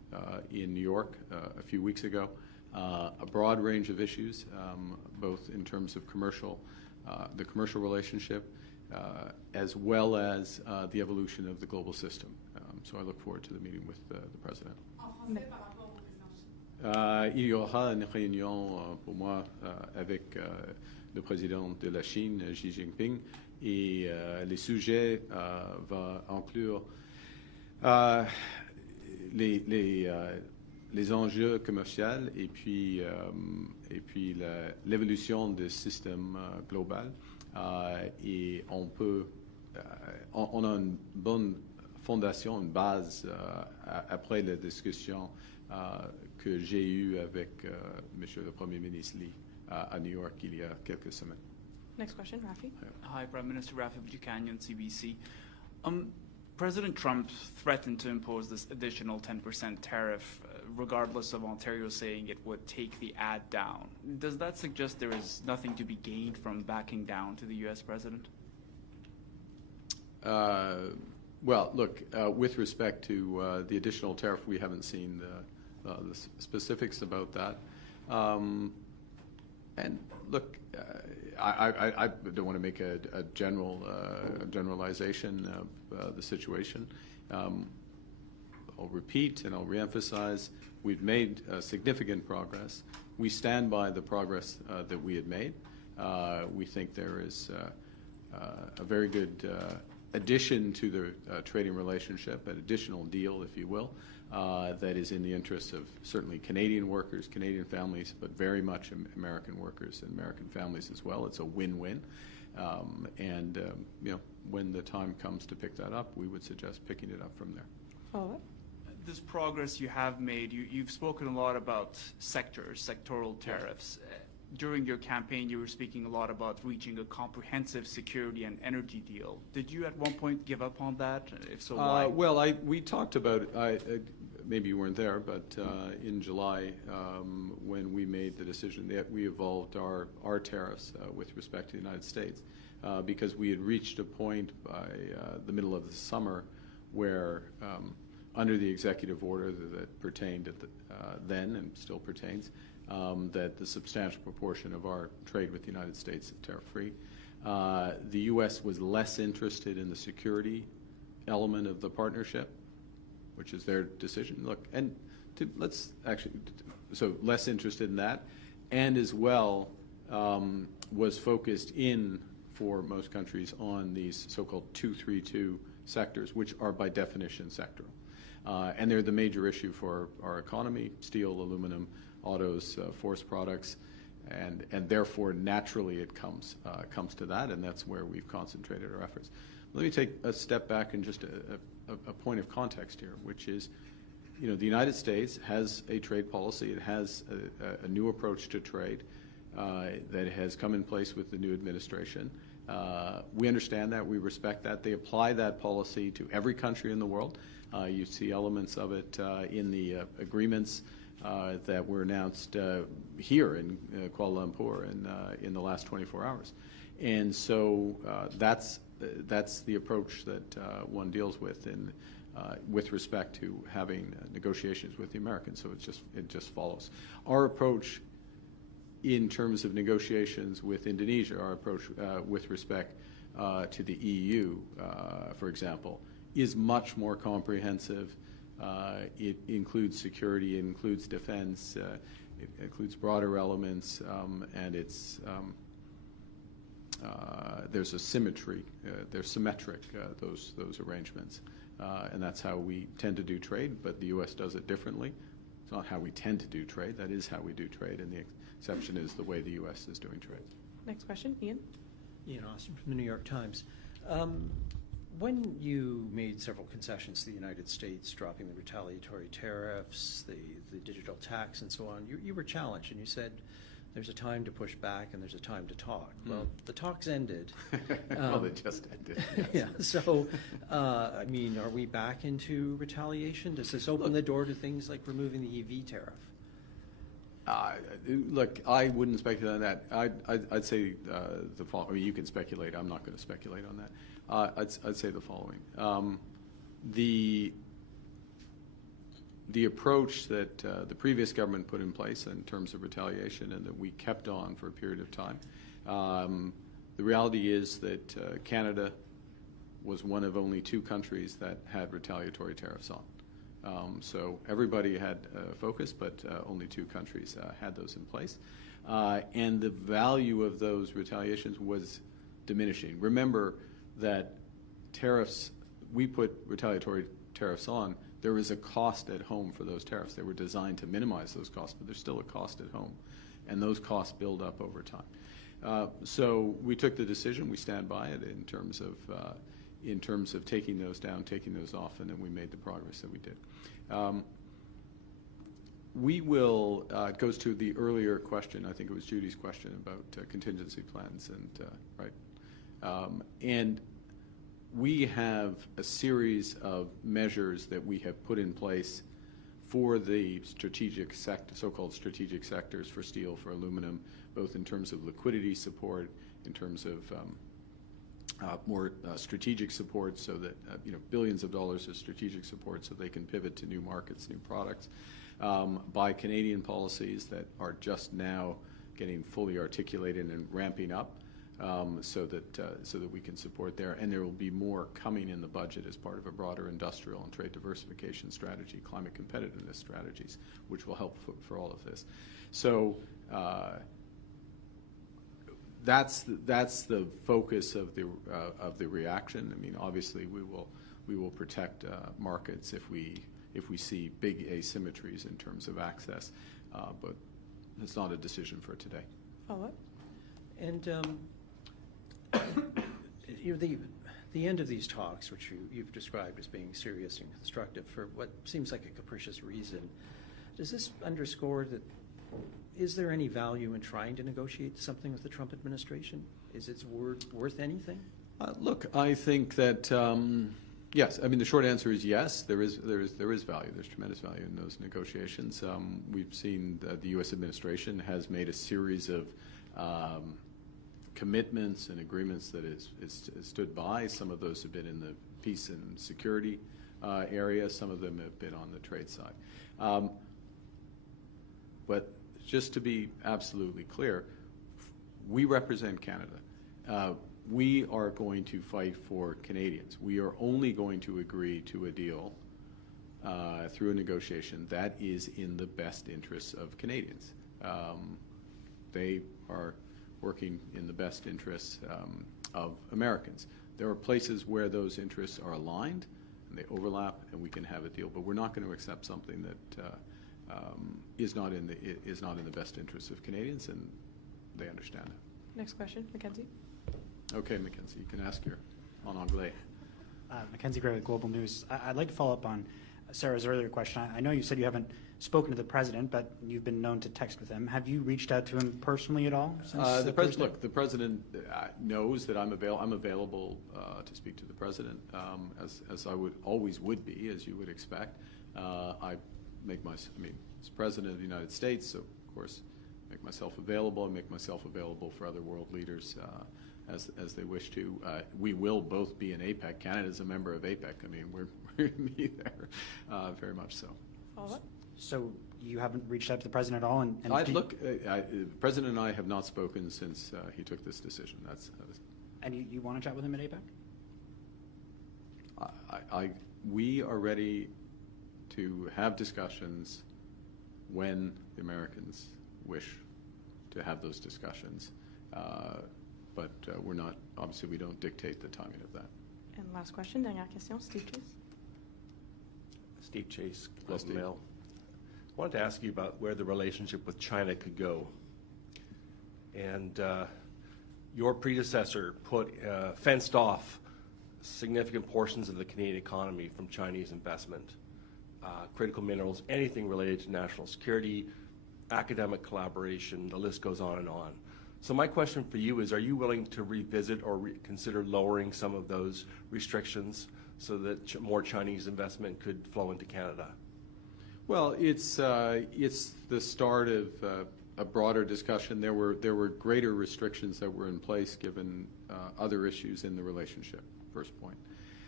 in New York a few weeks ago. A broad range of issues, both in terms of the commercial relationship, as well as the evolution of the global system. So I look forward to the meeting with the President. Il y aura une réunion pour moi avec le président de la Chine, Xi Jinping, et les sujets vont inclure les enjeux commerciaux et puis l'évolution du système global. Et on a une bonne fondation, une base après la discussion que j'ai eue avec Monsieur le Premier ministre Lee à New York il y a quelques semaines. Next question, Rafi. Hi, Prime Minister Rafi Buchanan, CBC. President Trump threatened to impose this additional 10% tariff, regardless of Ontario saying it would take the ad down. Does that suggest there is nothing to be gained from backing down to the U.S. President? Well, look, with respect to the additional tariff, we haven't seen the specifics about that. And look, I don't want to make a generalization of the situation. I'll repeat and I'll reemphasize, we've made significant progress. We stand by the progress that we had made. We think there is a very good addition to the trading relationship, an additional deal, if you will, that is in the interests of certainly Canadian workers, Canadian families, but very much American workers and American families as well. It's a win-win. When the time comes to pick that up, we would suggest picking it up from there. Follow-up. This progress you have made, you've spoken a lot about sectoral tariffs. During your campaign, you were speaking a lot about reaching a comprehensive security and energy deal. Did you at one point give up on that? If so, why? Well, we talked about it. Maybe you weren't there, but in July, when we made the decision that we evolved our tariffs with respect to the United States, because we had reached a point by the middle of the summer where, under the executive order that pertained at then and still pertains, that the substantial proportion of our trade with the United States is tariff-free. The U.S. was less interested in the security element of the partnership, which is their decision. Look, and so less interested in that, and as well was focused in, for most countries, on these so-called 232 sectors, which are by definition sectoral. And they're the major issue for our economy: steel, aluminum, autos, forest products, and therefore naturally it comes to that, and that's where we've concentrated our efforts. Let me take a step back and just a point of context here, which is, the United States has a trade policy. It has a new approach to trade that has come in place with the new administration. We understand that. We respect that. They apply that policy to every country in the world. You see elements of it in the agreements that were announced here in Kuala Lumpur in the last 24 hours. And so that's the approach that one deals with with respect to having negotiations with the Americans. So it just follows. Our approach in terms of negotiations with Indonesia, our approach with respect to the EU, for example, is much more comprehensive. It includes security, it includes defense, it includes broader elements, and there's a symmetry. They're symmetric, those arrangements, and that's how we tend to do trade. But the U.S. does it differently. It's not how we tend to do trade. That is how we do trade, and the exception is the way the U.S. is doing trade. Next question, Ian. Ian Austin from the New York Times. When you made several concessions to the United States, dropping the retaliatory tariffs, the digital tax, and so on, you were challenged, and you said there's a time to push back and there's a time to talk. Well, the talks ended. Well, they just ended. Yes. Yeah. So, are we back into retaliation? Does this open the door to things like removing the EV tariff? Look, I wouldn't speculate on that. I'd say the following. You can speculate. I'm not going to speculate on that. I'd say the following. the approach that the previous government put in place in terms of retaliation and that we kept on for a period of time. The reality is that Canada was one of only 2 countries that had retaliatory tariffs on. So everybody had focus, but only 2 countries had those in place. And the value of those retaliations was diminishing. Remember that tariffs, we put retaliatory tariffs on, there is a cost at home for those tariffs. They were designed to minimize those costs, but there's still a cost at home, and those costs build up over time. So we took the decision, we stand by it in terms of taking those down, taking those off, and then we made the progress that we did. We will, it goes to the earlier question, I think it was Judy's question about contingency plans, and right. And we have a series of measures that we have put in place for the strategic so-called strategic sectors for steel, for aluminum, both in terms of liquidity support, in terms of more strategic support, so that billions of dollars of strategic support so they can pivot to new markets, new products, by Canadian policies that are just now getting fully articulated and ramping up, so that we can support there. And there will be more coming in the budget as part of a broader industrial and trade diversification strategy, climate competitiveness strategies, which will help for all of this. So that's the focus of the reaction. I mean, obviously we will protect markets if we see big asymmetries in terms of access, but it's not a decision for today. Follow-up? And the end of these talks, which you've described as being serious and constructive for what seems like a capricious reason, does this underscore that, is there any value in trying to negotiate something with the Trump administration? Is its word worth anything? Look, I think that yes. I mean, the short answer is yes. There is value. There's tremendous value in those negotiations. We've seen that the U.S. administration has made a series of commitments and agreements that is stood by. Some of those have been in the peace and security area. Some of them have been on the trade side. But just to be absolutely clear, we represent Canada. We are going to fight for Canadians. We are only going to agree to a deal through a negotiation that is in the best interests of Canadians. They are working in the best interests of Americans. There are places where those interests are aligned and they overlap, and we can have a deal. But we're not going to accept something that is not in the best interests of Canadians, and they understand it. Next question, Mackenzie. Okay, Mackenzie, you can ask your en anglais. Mackenzie Gray with Global News. I'd like to follow up on Sarah's earlier question. I know you said you haven't spoken to the president, but you've been known to text with him. Have you reached out to him personally at all? The president knows that I'm available to speak to the president, as I always would be, as you would expect. As president of the United States, so of course, make myself available. I make myself available for other world leaders as they wish to. We will both be in APEC. Canada's a member of APEC. I mean, we're going to be there, very much so. Follow-up? So you haven't reached out to the president at all? The president and I have not spoken since he took this decision. And you want to chat with him at APEC? We are ready to have discussions when the Americans wish to have those discussions. But we're not, obviously we don't dictate the timing of that. And last question, dernière question, Steve Chase. Steve Chase, Globe Mail. I wanted to ask you about where the relationship with China could go. And your predecessor fenced off significant portions of the Canadian economy from Chinese investment, critical minerals, anything related to national security, academic collaboration, the list goes on and on. So my question for you is, are you willing to revisit or consider lowering some of those restrictions so that more Chinese investment could flow into Canada? Well, it's the start of a broader discussion. There were greater restrictions that were in place given other issues in the relationship, first point.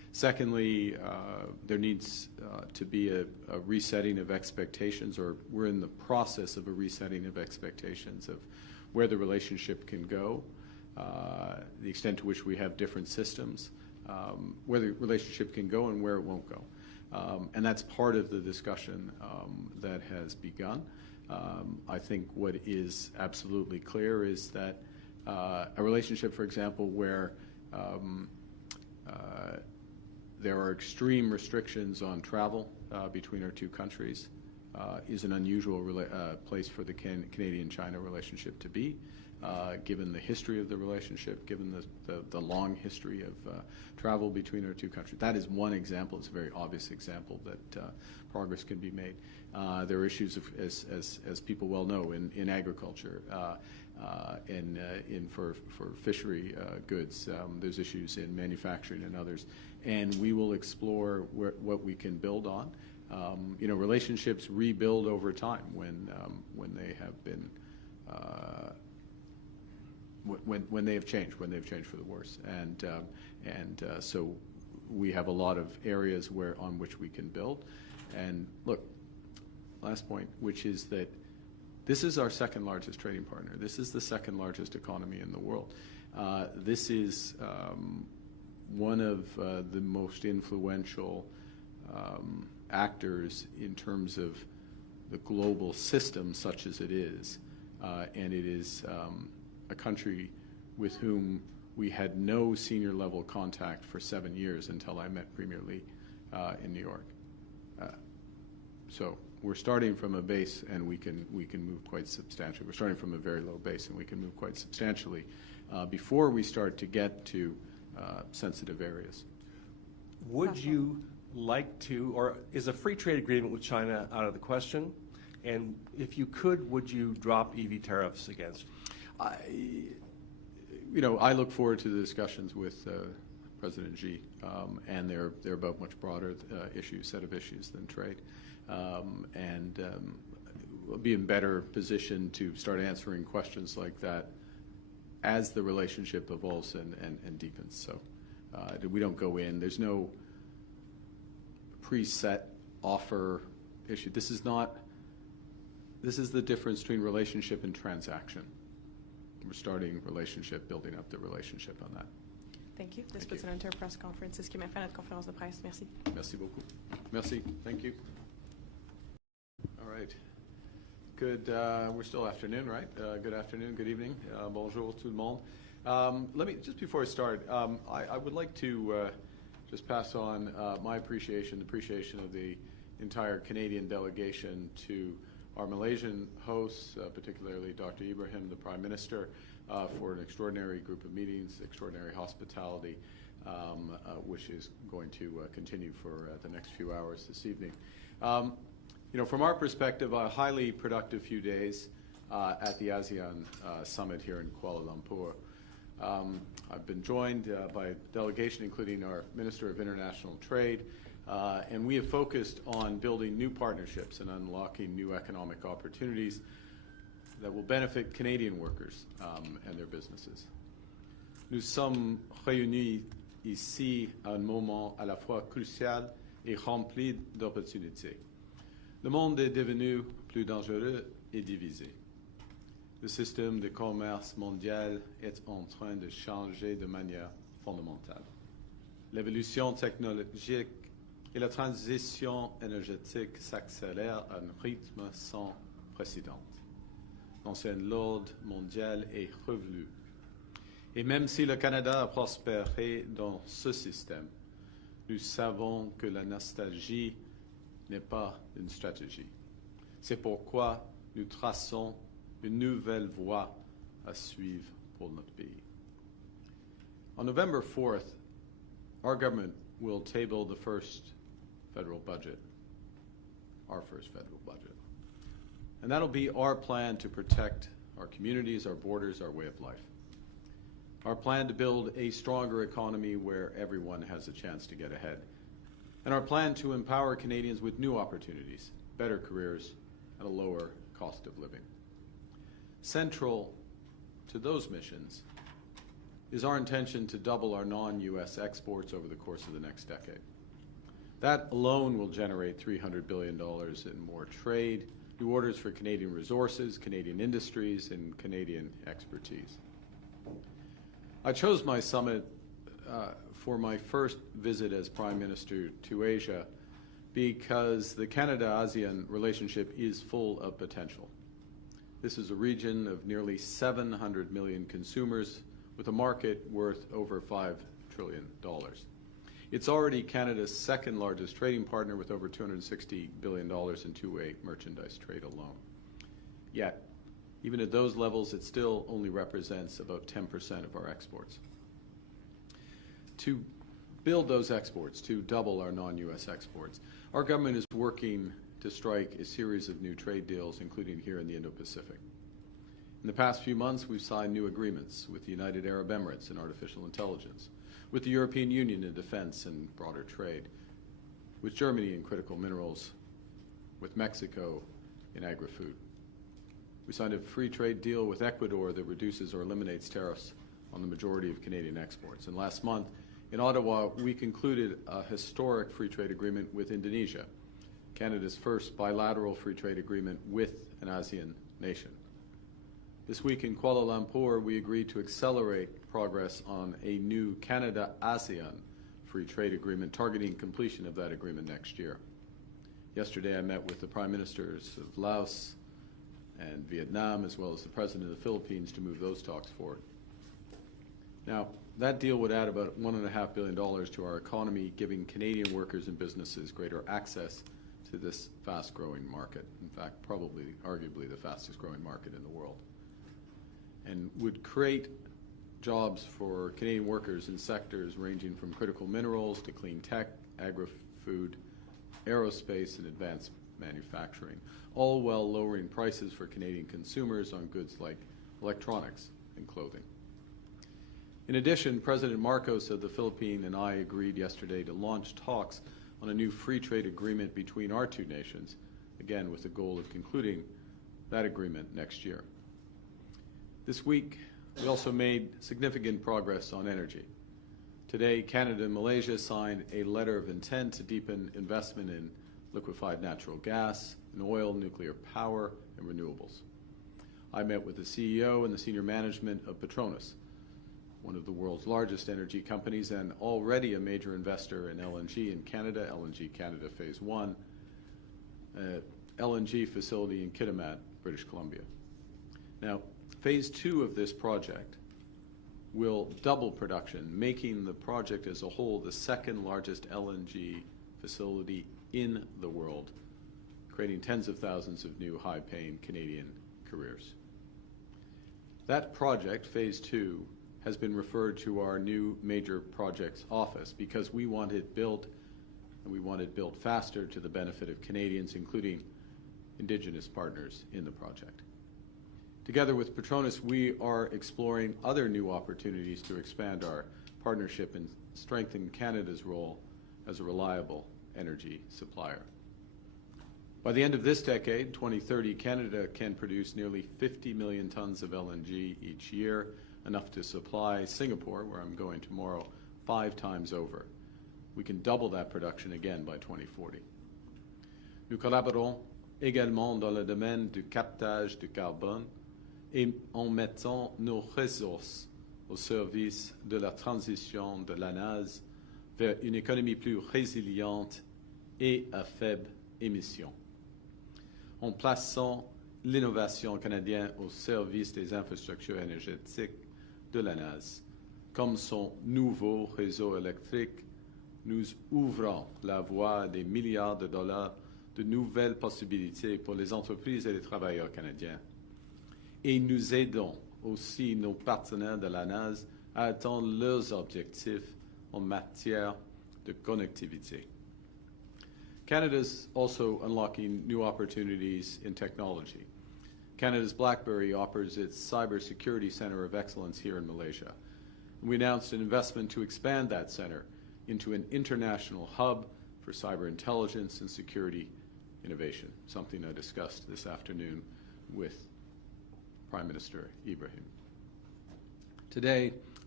Secondly, there needs to be a resetting of expectations, or we're in the process of a resetting of expectations of where the relationship can go, the extent to which we have different systems, where the relationship can go and where it won't go. And that's part of the discussion that has begun. I think what is absolutely clear is that a relationship, for example, where there are extreme restrictions on travel between our two countries is an unusual place for the Canadian-China relationship to be, given the history of the relationship, given the long history of travel between our two countries. That is one example. It's a very obvious example that progress can be made. There are issues, as people well know, in agriculture, for fishery goods. There's issues in manufacturing and others. And we will explore what we can build on. Relationships rebuild over time when they have been when they have changed for the worse. And so we have a lot of areas on which we can build. And look, last point, which is that this is our second largest trading partner. This is the second largest economy in the world. This is one of the most influential actors in terms of the global system, such as it is. And it is a country with whom we had no senior level contact for 7 years until I met Premier Lee in New York. So we're starting from a base, and we can move quite substantially. We're starting from a very low base, and we can move quite substantially before we start to get to sensitive areas. Would you like to, or is a free trade agreement with China out of the question? And if you could, would you drop EV tariffs against? I look forward to the discussions with President Xi, and they're about much broader set of issues than trade. We'll be in better position to start answering questions like that as the relationship evolves and deepens. So we don't go in. There's no preset offer issue. This is the difference between relationship and transaction. We're starting relationship, building up the relationship on that. Thank you. This puts an end to our press conference. C'est ce qui met fin à notre conférence de presse. Merci. Merci beaucoup. Merci. Thank you. All right. Good. We're still afternoon, right? Good afternoon. Good evening. Bonjour tout le monde. Let me, just before I start, I would like to just pass on my appreciation of the entire Canadian delegation to our Malaysian hosts, particularly Dr. Ibrahim, the Prime Minister, for an extraordinary group of meetings, extraordinary hospitality, which is going to continue for the next few hours this evening. From our perspective, a highly productive few days at the ASEAN summit here in Kuala Lumpur. I've been joined by a delegation, including our Minister of International Trade, and we have focused on building new partnerships and unlocking new economic opportunities that will benefit Canadian workers and their businesses. Nous sommes réunis ici à un moment à la fois crucial et rempli d'opportunités. Le monde est devenu plus dangereux et divisé. Le système de commerce mondial est en train de changer de manière fondamentale. L'évolution technologique et la transition énergétique s'accélèrent à un rythme sans précédent. L'ancien ordre mondial est revenu. Et même si le Canada a prospéré dans ce système, nous savons que la nostalgie n'est pas une stratégie. C'est pourquoi nous traçons une nouvelle voie à suivre pour notre pays. On November 4th, our government will table the first federal budget, our first federal budget. And that'll be our plan to protect our communities, our borders, our way of life. Our plan to build a stronger economy where everyone has a chance to get ahead. And our plan to empower Canadians with new opportunities, better careers, and a lower cost of living. Central to those missions is our intention to double our non-U.S. exports over the course of the next decade. That alone will generate $300 billion in more trade, new orders for Canadian resources, Canadian industries, and Canadian expertise. I chose my summit for my first visit as Prime Minister to Asia because the Canada-ASEAN relationship is full of potential. This is a region of nearly 700 million consumers with a market worth over $5 trillion. It's already Canada's second largest trading partner with over $260 billion in two-way merchandise trade alone. Yet, even at those levels, it still only represents about 10% of our exports. To build those exports, to double our non-U.S. exports, our government is working to strike a series of new trade deals, including here in the Indo-Pacific. In the past few months, we've signed new agreements with the United Arab Emirates in artificial intelligence, with the European Union in defense and broader trade, with Germany in critical minerals, with Mexico in agri-food. We signed a free trade deal with Ecuador that reduces or eliminates tariffs on the majority of Canadian exports. And last month, in Ottawa, we concluded a historic free trade agreement with Indonesia, Canada's first bilateral free trade agreement with an ASEAN nation. This week in Kuala Lumpur, we agreed to accelerate progress on a new Canada-ASEAN free trade agreement, targeting completion of that agreement next year. Yesterday, I met with the Prime Ministers of Laos and Vietnam, as well as the President of the Philippines, to move those talks forward. Now, that deal would add about $1.5 billion to our economy, giving Canadian workers and businesses greater access to this fast-growing market. In fact, probably, arguably, the fastest-growing market in the world. And would create jobs for Canadian workers in sectors ranging from critical minerals to clean tech, agri-food, aerospace, and advanced manufacturing, all while lowering prices for Canadian consumers on goods like electronics and clothing. In addition, President Marcos of the Philippines and I agreed yesterday to launch talks on a new free trade agreement between our two nations, again with the goal of concluding that agreement next year. This week, we also made significant progress on energy. Today, Canada and Malaysia signed a letter of intent to deepen investment in liquefied natural gas, and oil, nuclear power, and renewables. I met with the CEO and the senior management of Petronas, one of the world's largest energy companies and already a major investor in LNG in Canada, LNG Canada Phase 1, LNG facility in Kitimat, British Columbia. Now, Phase 2 of this project will double production, making the project as a whole the second largest LNG facility in the world, creating tens of thousands of new high-paying Canadian careers. That project, Phase 2, has been referred to our new major projects office because we want it built, and we want it built faster to the benefit of Canadians, including Indigenous partners in the project. Together with Petronas, we are exploring other new opportunities to expand our partnership and strengthen Canada's role as a reliable energy supplier. By the end of this decade, 2030, Canada can produce nearly 50 million tons of LNG each year, enough to supply Singapore, where I'm going tomorrow, 5 times over. We can double that production again by 2040. Nous collaborons également dans le domaine du captage du carbone et en mettant nos ressources au service de la transition de l'ANAS vers une économie plus résiliente et à faible émission, en plaçant l'innovation canadienne au service des infrastructures énergétiques de l'ANAS. Comme son nouveau réseau électrique, nous ouvrons la voie à des milliards de dollars de nouvelles possibilités pour les entreprises et les travailleurs canadiens. Et nous aidons aussi nos partenaires de l'ANAS à atteindre leurs objectifs en matière de connectivité. Canada's also unlocking new opportunities in technology. Canada's BlackBerry offers its Cybersecurity Center of Excellence here in Malaysia. We announced an investment to expand that center into an international hub for cyber intelligence and security innovation, something I discussed this afternoon with Prime Minister Ibrahim. Today,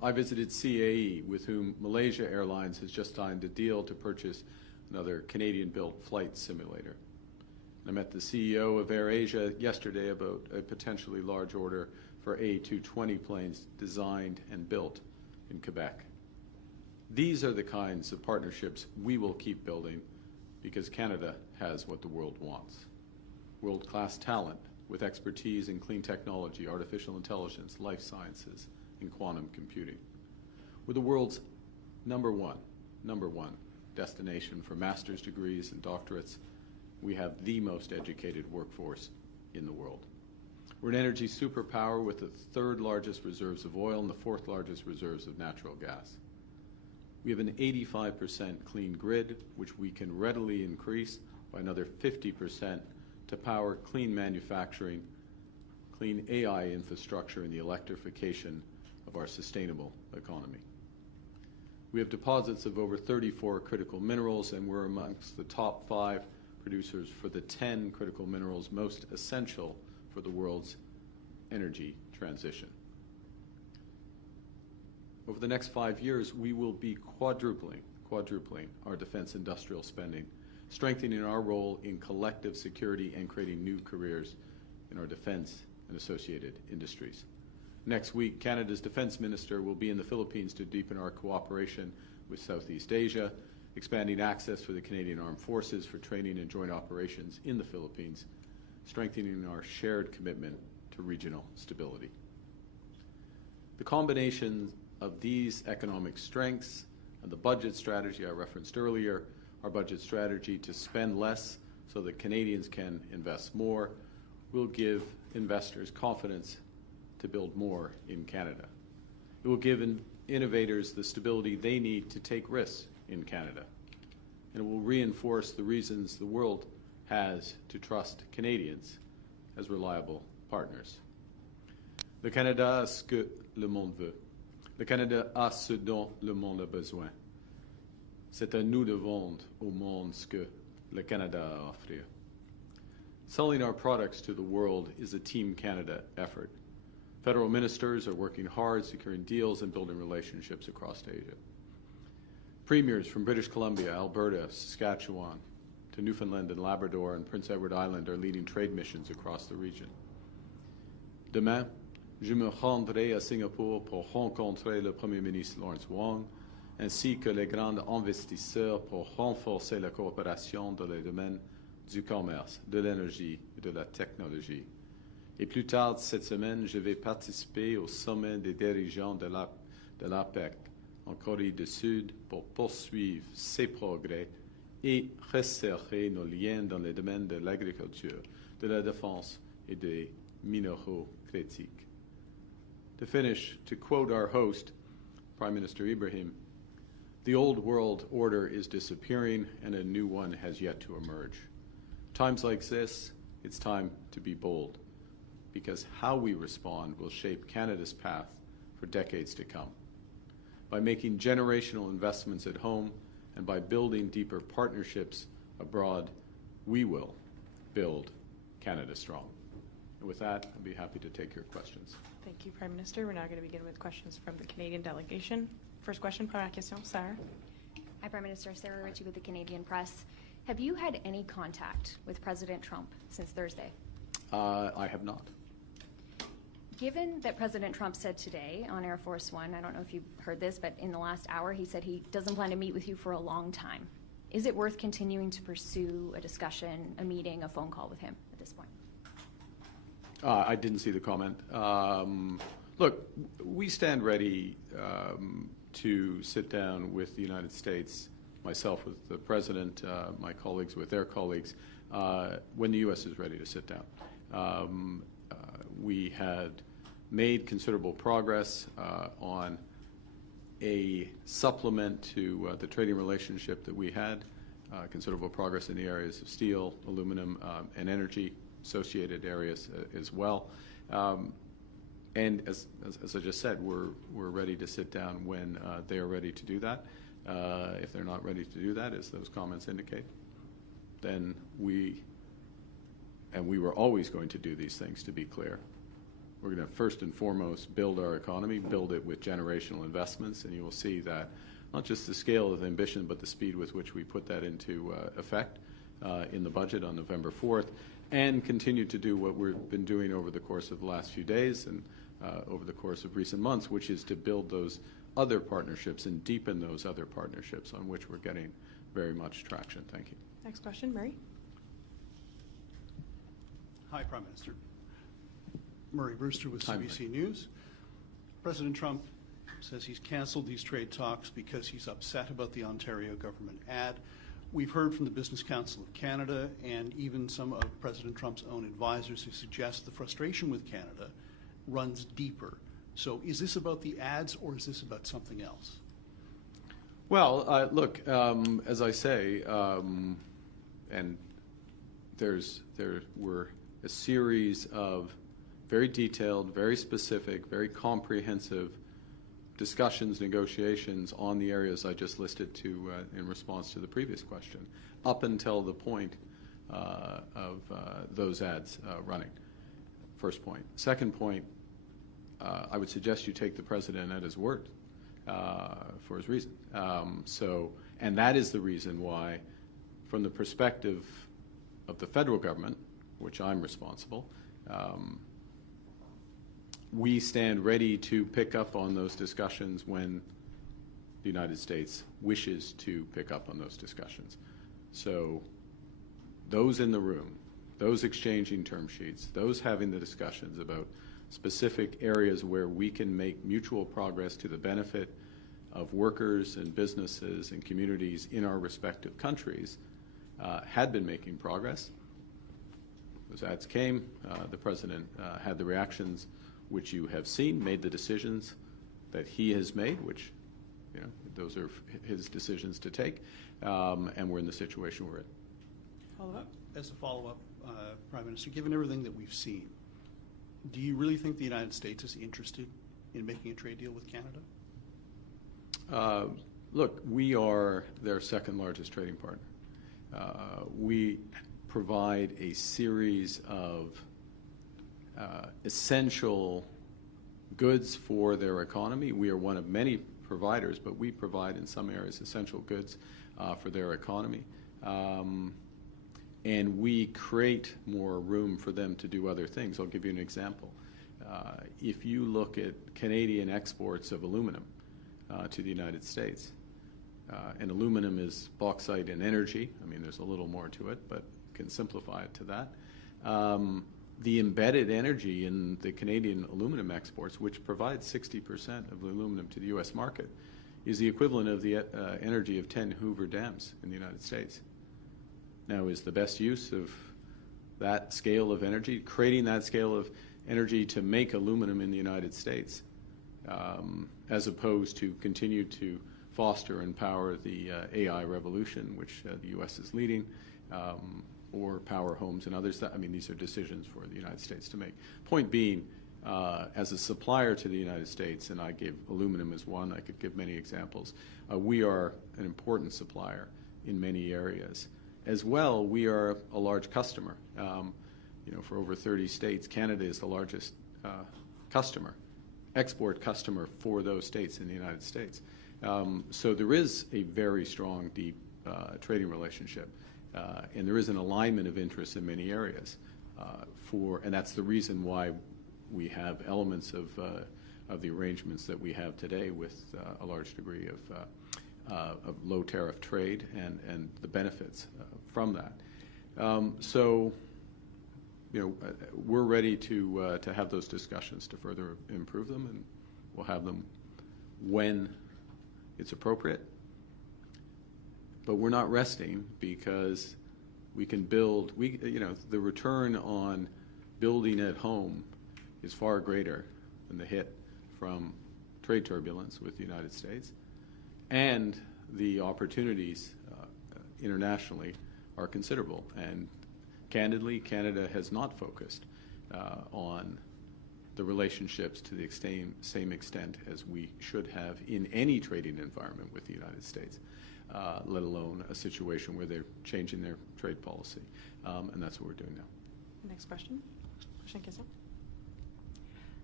I visited CAE, with whom Malaysia Airlines has just signed a deal to purchase another Canadian-built flight simulator. I met the CEO of AirAsia yesterday about a potentially large order for A220 planes designed and built in Quebec. These are the kinds of partnerships we will keep building because Canada has what the world wants. World-class talent with expertise in clean technology, artificial intelligence, life sciences, and quantum computing. We're the world's number one destination for master's degrees and doctorates. We have the most educated workforce in the world. We're an energy superpower with the third largest reserves of oil and the fourth largest reserves of natural gas. We have an 85% clean grid, which we can readily increase by another 50% to power clean manufacturing, clean AI infrastructure, and the electrification of our sustainable economy. We have deposits of over 34 critical minerals, and we're amongst the top 5 producers for the 10 critical minerals most essential for the world's energy transition. Over the next 5 years, we will be quadrupling our defense industrial spending, strengthening our role in collective security and creating new careers in our defense and associated industries. Next week, Canada's Defense Minister will be in the Philippines to deepen our cooperation with Southeast Asia, expanding access for the Canadian Armed Forces for training and joint operations in the Philippines, strengthening our shared commitment to regional stability. The combination of these economic strengths and the budget strategy I referenced earlier, our budget strategy to spend less so that Canadians can invest more, will give investors confidence to build more in Canada. It will give innovators the stability they need to take risks in Canada. And it will reinforce the reasons the world has to trust Canadians as reliable partners. Le Canada a ce que le monde veut. Le Canada a ce dont le monde a besoin. C'est à nous de vendre au monde ce que le Canada a à offrir. Selling our products to the world is a Team Canada effort. Federal ministers are working hard, securing deals and building relationships across Asia. Premiers from British Columbia, Alberta, Saskatchewan, to Newfoundland and Labrador and Prince Edward Island are leading trade missions across the region. Demain, je me rendrai à Singapour pour rencontrer le Premier ministre Lawrence Wong, ainsi que les grands investisseurs pour renforcer la coopération dans les domaines du commerce, de l'énergie et de la technologie. Et plus tard cette semaine, je vais participer au sommet des dirigeants de l'APEC en Corée du Sud pour poursuivre ces progrès et resserrer nos liens dans les domaines de l'agriculture, de la défense et des minéraux critiques. To finish, to quote our host, Prime Minister Ibrahim, the old world order is disappearing and a new one has yet to emerge. Times like this, it's time to be bold, because how we respond will shape Canada's path for decades to come. By making generational investments at home and by building deeper partnerships abroad, we will build Canada strong. And with that, I'd be happy to take your questions. Thank you, Prime Minister. We're now going to begin with questions from the Canadian delegation. First question, première question, Sarah. Hi, Prime Minister. Sarah Ritchie with the Canadian Press. Have you had any contact with President Trump since Thursday? I have not. Given that President Trump said today on Air Force One, I don't know if you heard this, but in the last hour he said he doesn't plan to meet with you for a long time. Is it worth continuing to pursue a discussion, a meeting, a phone call with him at this point? I didn't see the comment. Look, we stand ready to sit down with the United States, myself with the President, my colleagues with their colleagues, when the U.S. is ready to sit down. We had made considerable progress on a supplement to the trading relationship that we had, considerable progress in the areas of steel, aluminum, and energy, associated areas as well. And as I just said, we're ready to sit down when they are ready to do that. If they're not ready to do that, as those comments indicate, then we were always going to do these things, to be clear. we're going to first and foremost build our economy, build it with generational investments, and you will see that not just the scale of ambition, but the speed with which we put that into effect in the budget on November 4th, and continue to do what we've been doing over the course of the last few days and over the course of recent months, which is to build those other partnerships and deepen those other partnerships on which we're getting very much traction. Thank you. Next question, Murray. Hi, Prime Minister. Murray Brewster with Hi, CBC News. President Trump says he's canceled these trade talks because he's upset about the Ontario government ad. We've heard from the Business Council of Canada and even some of President Trump's own advisors who suggest the frustration with Canada runs deeper. So is this about the ads or is this about something else? Well, look, as I say, and there were a series of very detailed, very specific, very comprehensive discussions, negotiations on the areas I just listed in response to the previous question, up until the point of those ads running. First point. Second point, I would suggest you take the president at his word for his reason. And that is the reason why, from the perspective of the federal government, which I'm responsible, we stand ready to pick up on those discussions when the United States wishes to pick up on those discussions. So those in the room, those exchanging term sheets, those having the discussions about specific areas where we can make mutual progress to the benefit of workers and businesses and communities in our respective countries had been making progress. Those ads came. The president had the reactions which you have seen, made the decisions that he has made, which, those are his decisions to take, and we're in the situation we're in. Follow-up? As a follow-up, Prime Minister, given everything that we've seen, do you really think the United States is interested in making a trade deal with Canada? Look, we are their second largest trading partner. We provide a series of essential goods for their economy. We are one of many providers, but we provide in some areas essential goods for their economy. And we create more room for them to do other things. I'll give you an example. If you look at Canadian exports of aluminum to the United States, and aluminum is bauxite and energy. I mean, there's a little more to it, but can simplify it to that. The embedded energy in the Canadian aluminum exports, which provides 60% of the aluminum to the U.S. market, is the equivalent of the energy of 10 Hoover dams in the United States. Now, is the best use of that scale of energy, creating that scale of energy to make aluminum in the United States, as opposed to continue to foster and power the AI revolution, which the U.S. is leading, or power homes and others? I mean, these are decisions for the United States to make. Point being, as a supplier to the United States, and I gave aluminum as one, I could give many examples, we are an important supplier in many areas. As well, we are a large customer. For over 30 states, Canada is the largest customer, export customer for those states in the United States. So there is a very strong, deep trading relationship, and there is an alignment of interests in many areas. And that's the reason why we have elements of the arrangements that we have today with a large degree of low tariff trade and the benefits from that. We're ready to have those discussions to further improve them, and we'll have them when it's appropriate. But we're not resting because we can build. The return on building at home is far greater than the hit from trade turbulence with the United States, and the opportunities internationally are considerable. And candidly, Canada has not focused on the relationships to the same extent as we should have in any trading environment with the United States, let alone a situation where they're changing their trade policy. And that's what we're doing now. Next question. Question question.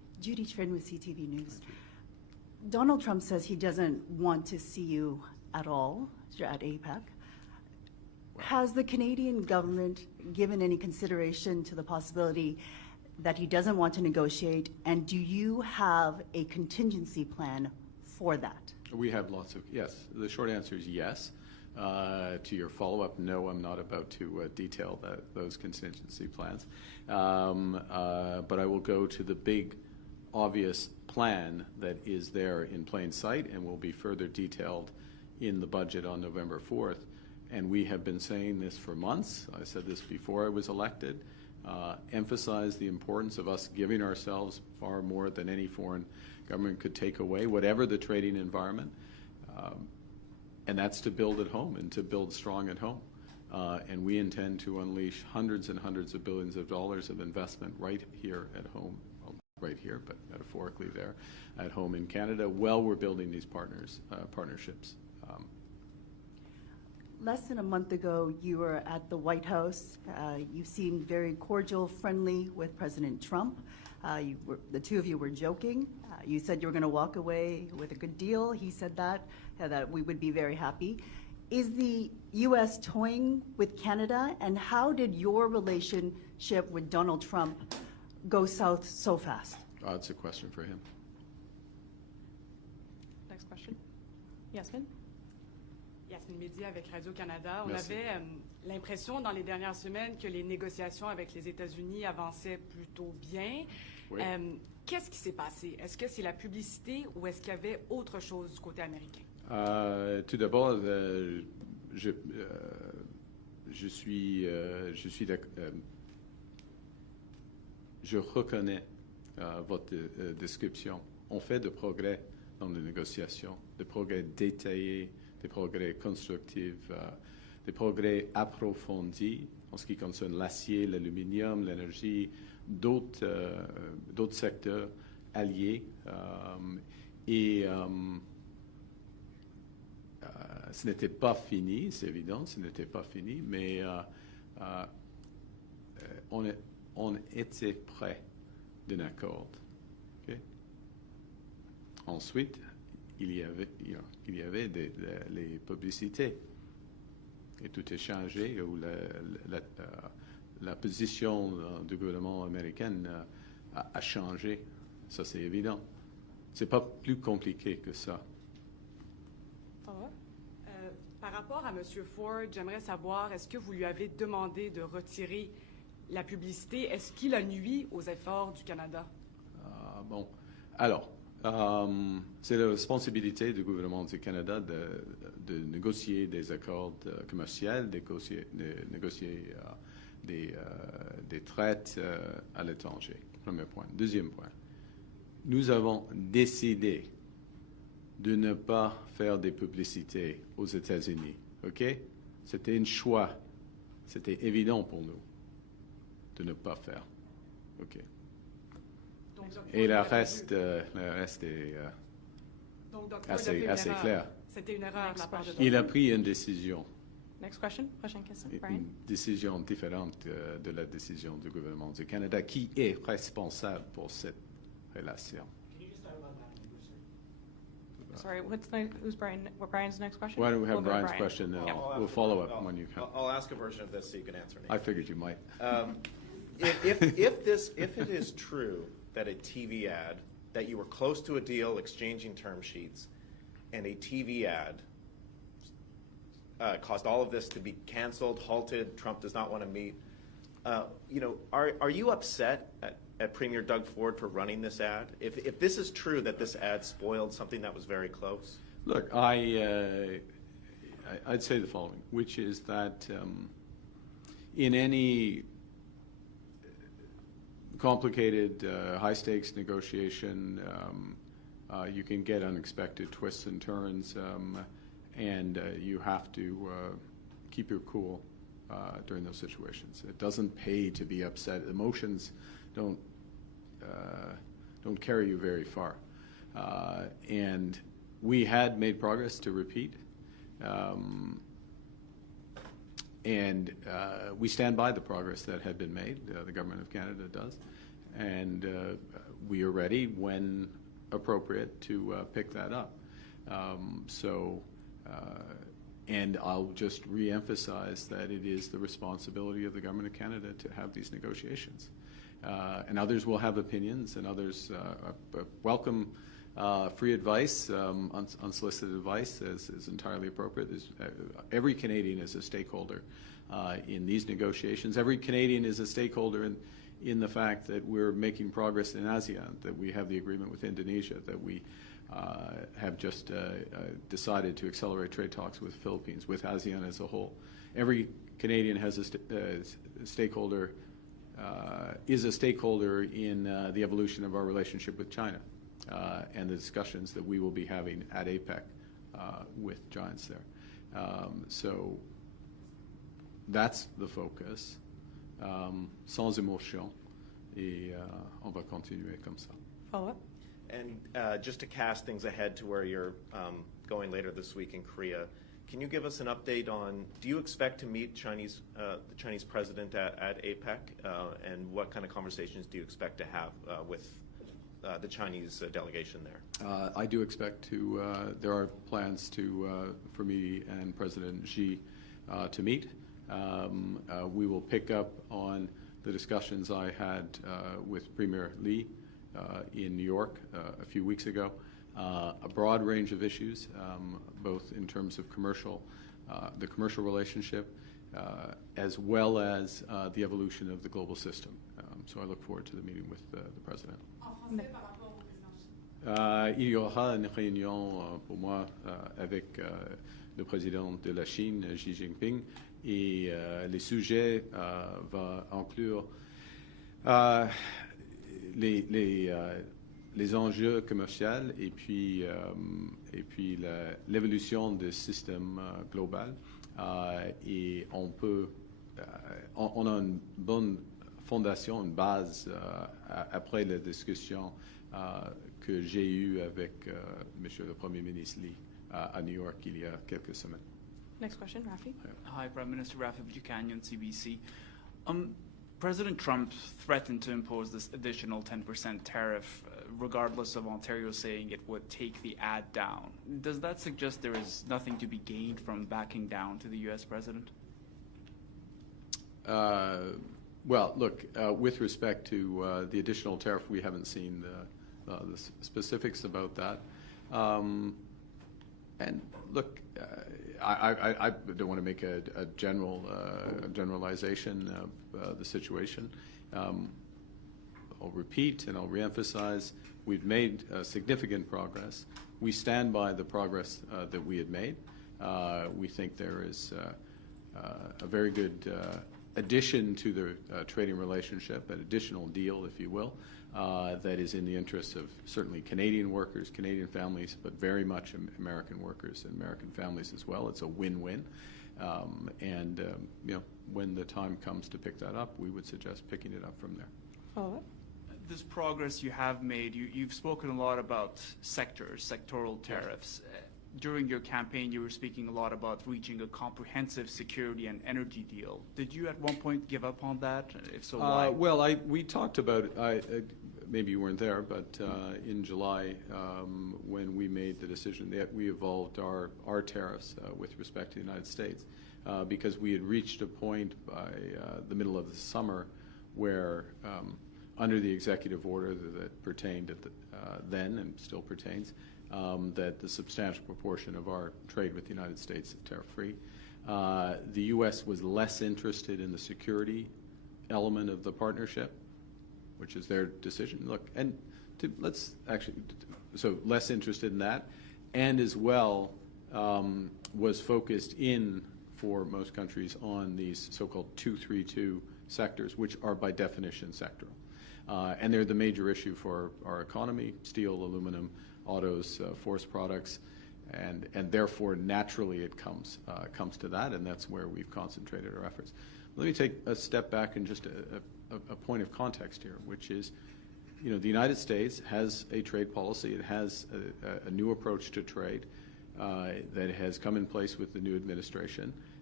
Judy Trin with CTV News. Donald Trump says he doesn't want to see you at all at APEC. Has the Canadian government given any consideration to the possibility that he doesn't want to negotiate, and do you have a contingency plan for that? We have lots of, yes. The short answer is yes. To your follow-up, no, I'm not about to detail those contingency plans. But I will go to the big, obvious plan that is there in plain sight and will be further detailed in the budget on November 4th. And we have been saying this for months. I said this before I was elected. Emphasize the importance of us giving ourselves far more than any foreign government could take away, whatever the trading environment. And that's to build at home and to build strong at home. And we intend to unleash hundreds and hundreds of billions of dollars of investment right here at home, well, right here, but metaphorically there, at home in Canada, while we're building these partnerships. Less than a month ago, you were at the White House. You seemed very cordial, friendly with President Trump. The two of you were joking. You said you were going to walk away with a good deal. He said that we would be very happy. Is the U.S. toying with Canada, and how did your relationship with Donald Trump go south so fast? It's a question for him. Next question. Yasmin? Yasmin Mehdi avec Radio-Canada. On Merci. avait l'impression dans les dernières semaines que les négociations avec les États-Unis avançaient plutôt bien. Oui. Qu'est-ce qui s'est passé? Est-ce que c'est la publicité ou est-ce qu'il y avait autre chose du côté américain? Tout d'abord, je reconnais votre description. On fait de progrès dans les négociations, des progrès détaillés, des progrès constructifs, des progrès approfondis en ce qui concerne l'acier, l'aluminium, l'énergie, d'autres secteurs alliés. Ce n'était pas fini, c'est évident, ce n'était pas fini, mais on était près d'un accord. Okay? Ensuite, il y avait les publicités. Et tout est changé, où la position du gouvernement américain a changé. Ça, c'est évident. C'est pas plus compliqué que ça. Follow-up? Par rapport à M. Ford, j'aimerais savoir, est-ce que vous lui avez demandé de retirer la publicité? Est-ce qu'il a nui aux efforts du Canada? Bon. Alors, c'est la responsabilité du gouvernement du Canada de négocier des accords commerciaux, de négocier des traites à l'étranger. Premier point. Deuxième point. Nous avons décidé de ne pas faire des publicités aux États-Unis. OK? C'était un choix. C'était évident pour nous de ne pas faire. OK? Donc, Et le reste est donc, Dr. assez Ford a fait une erreur. clair. C'était une erreur de la part de Il a Dr. pris une décision, Next question. Prochaine question. Brian? une décision différente de la décision du gouvernement du Canada qui est responsable pour cette relation. Sorry, who's Brian's next question? Why don't we have We'll go to Brian's Brian. question, and Yeah. we'll follow up when you come. I'll ask a version of this so you can answer me. I figured you might. If it is true that a TV ad, that you were close to a deal, exchanging term sheets, and a TV ad caused all of this to be canceled, halted, Trump does not want to meet, are you upset at Premier Doug Ford for running this ad? If this is true that this ad spoiled something that was very close? Look, I'd say the following, which is that in any complicated, high-stakes negotiation, you can get unexpected twists and turns, and you have to keep your cool during those situations. It doesn't pay to be upset. Emotions don't carry you very far. And we had made progress, to repeat, and we stand by the progress that had been made. The Government of Canada does. and we are ready when appropriate to pick that up. And I'll just re-emphasize that it is the responsibility of the Government of Canada to have these negotiations. And others will have opinions, and others welcome free advice, unsolicited advice is entirely appropriate. Every Canadian is a stakeholder in these negotiations. Every Canadian is a stakeholder in the fact that we're making progress in ASEAN, that we have the agreement with Indonesia, that we have just decided to accelerate trade talks with the Philippines, with ASEAN as a whole. Every Canadian has a stakeholder, is a stakeholder in the evolution of our relationship with China and the discussions that we will be having at APEC with giants there. So that's the focus, sans émotion, et on va continuer comme ça. Follow-up? And just to cast things ahead to where you're going later this week in Korea, can you give us an update on, do you expect to meet the Chinese president at APEC? And what kind of conversations do you expect to have with the Chinese delegation there? I do expect to, there are plans for me and President Xi to meet. We will pick up on the discussions I had with Premier Lee in New York a few weeks ago, a broad range of issues, both in terms of the commercial relationship, as well as the evolution of the global system. So I look forward to the meeting with the President. Il y aura une réunion pour moi avec le président de la Chine, Xi Jinping, et les sujets vont inclure les enjeux commerciaux et puis l'évolution du système global. Et on a une bonne fondation, une base après la discussion que j'ai eue avec Monsieur le Premier ministre Lee à New York il y a quelques semaines. Next question, Rafi. Hi, Prime Minister Rafi Buchanan, CBC. President Trump threatened to impose this additional 10% tariff, regardless of Ontario saying it would take the ad down. Does that suggest there is nothing to be gained from backing down to the U.S. president? Well, look, with respect to the additional tariff, we haven't seen the specifics about that. And look, I don't want to make a generalization of the situation. I'll repeat and I'll reemphasize, we've made significant progress. We stand by the progress that we had made. We think there is a very good addition to the trading relationship, an additional deal, if you will, that is in the interests of certainly Canadian workers, Canadian families, but very much American workers and American families as well. It's a win-win. When the time comes to pick that up, we would suggest picking it up from there. Follow-up? This progress you have made, you've spoken a lot about sectoral tariffs. During your campaign, you were speaking a lot about reaching a comprehensive security and energy deal. Did you at one point give up on that? If so, why? Well, we talked about it. Maybe you weren't there, but in July, when we made the decision that we evolved our tariffs with respect to the United States, because we had reached a point by the middle of the summer where, under the executive order that pertained then and still pertains, that the substantial proportion of our trade with the United States is tariff-free. The U.S. was less interested in the security element of the partnership, which is their decision. Look, and let's actually, so less interested in that, and as well was focused in, for most countries, on these so-called 232 sectors, which are by definition sectoral. And they're the major issue for our economy: steel, aluminum, autos, forest products, and therefore naturally it comes to that, and that's where we've concentrated our efforts. Let me take a step back and just a point of context here, which is, the United States has a trade policy. It has a new approach to trade that has come in place with the new administration.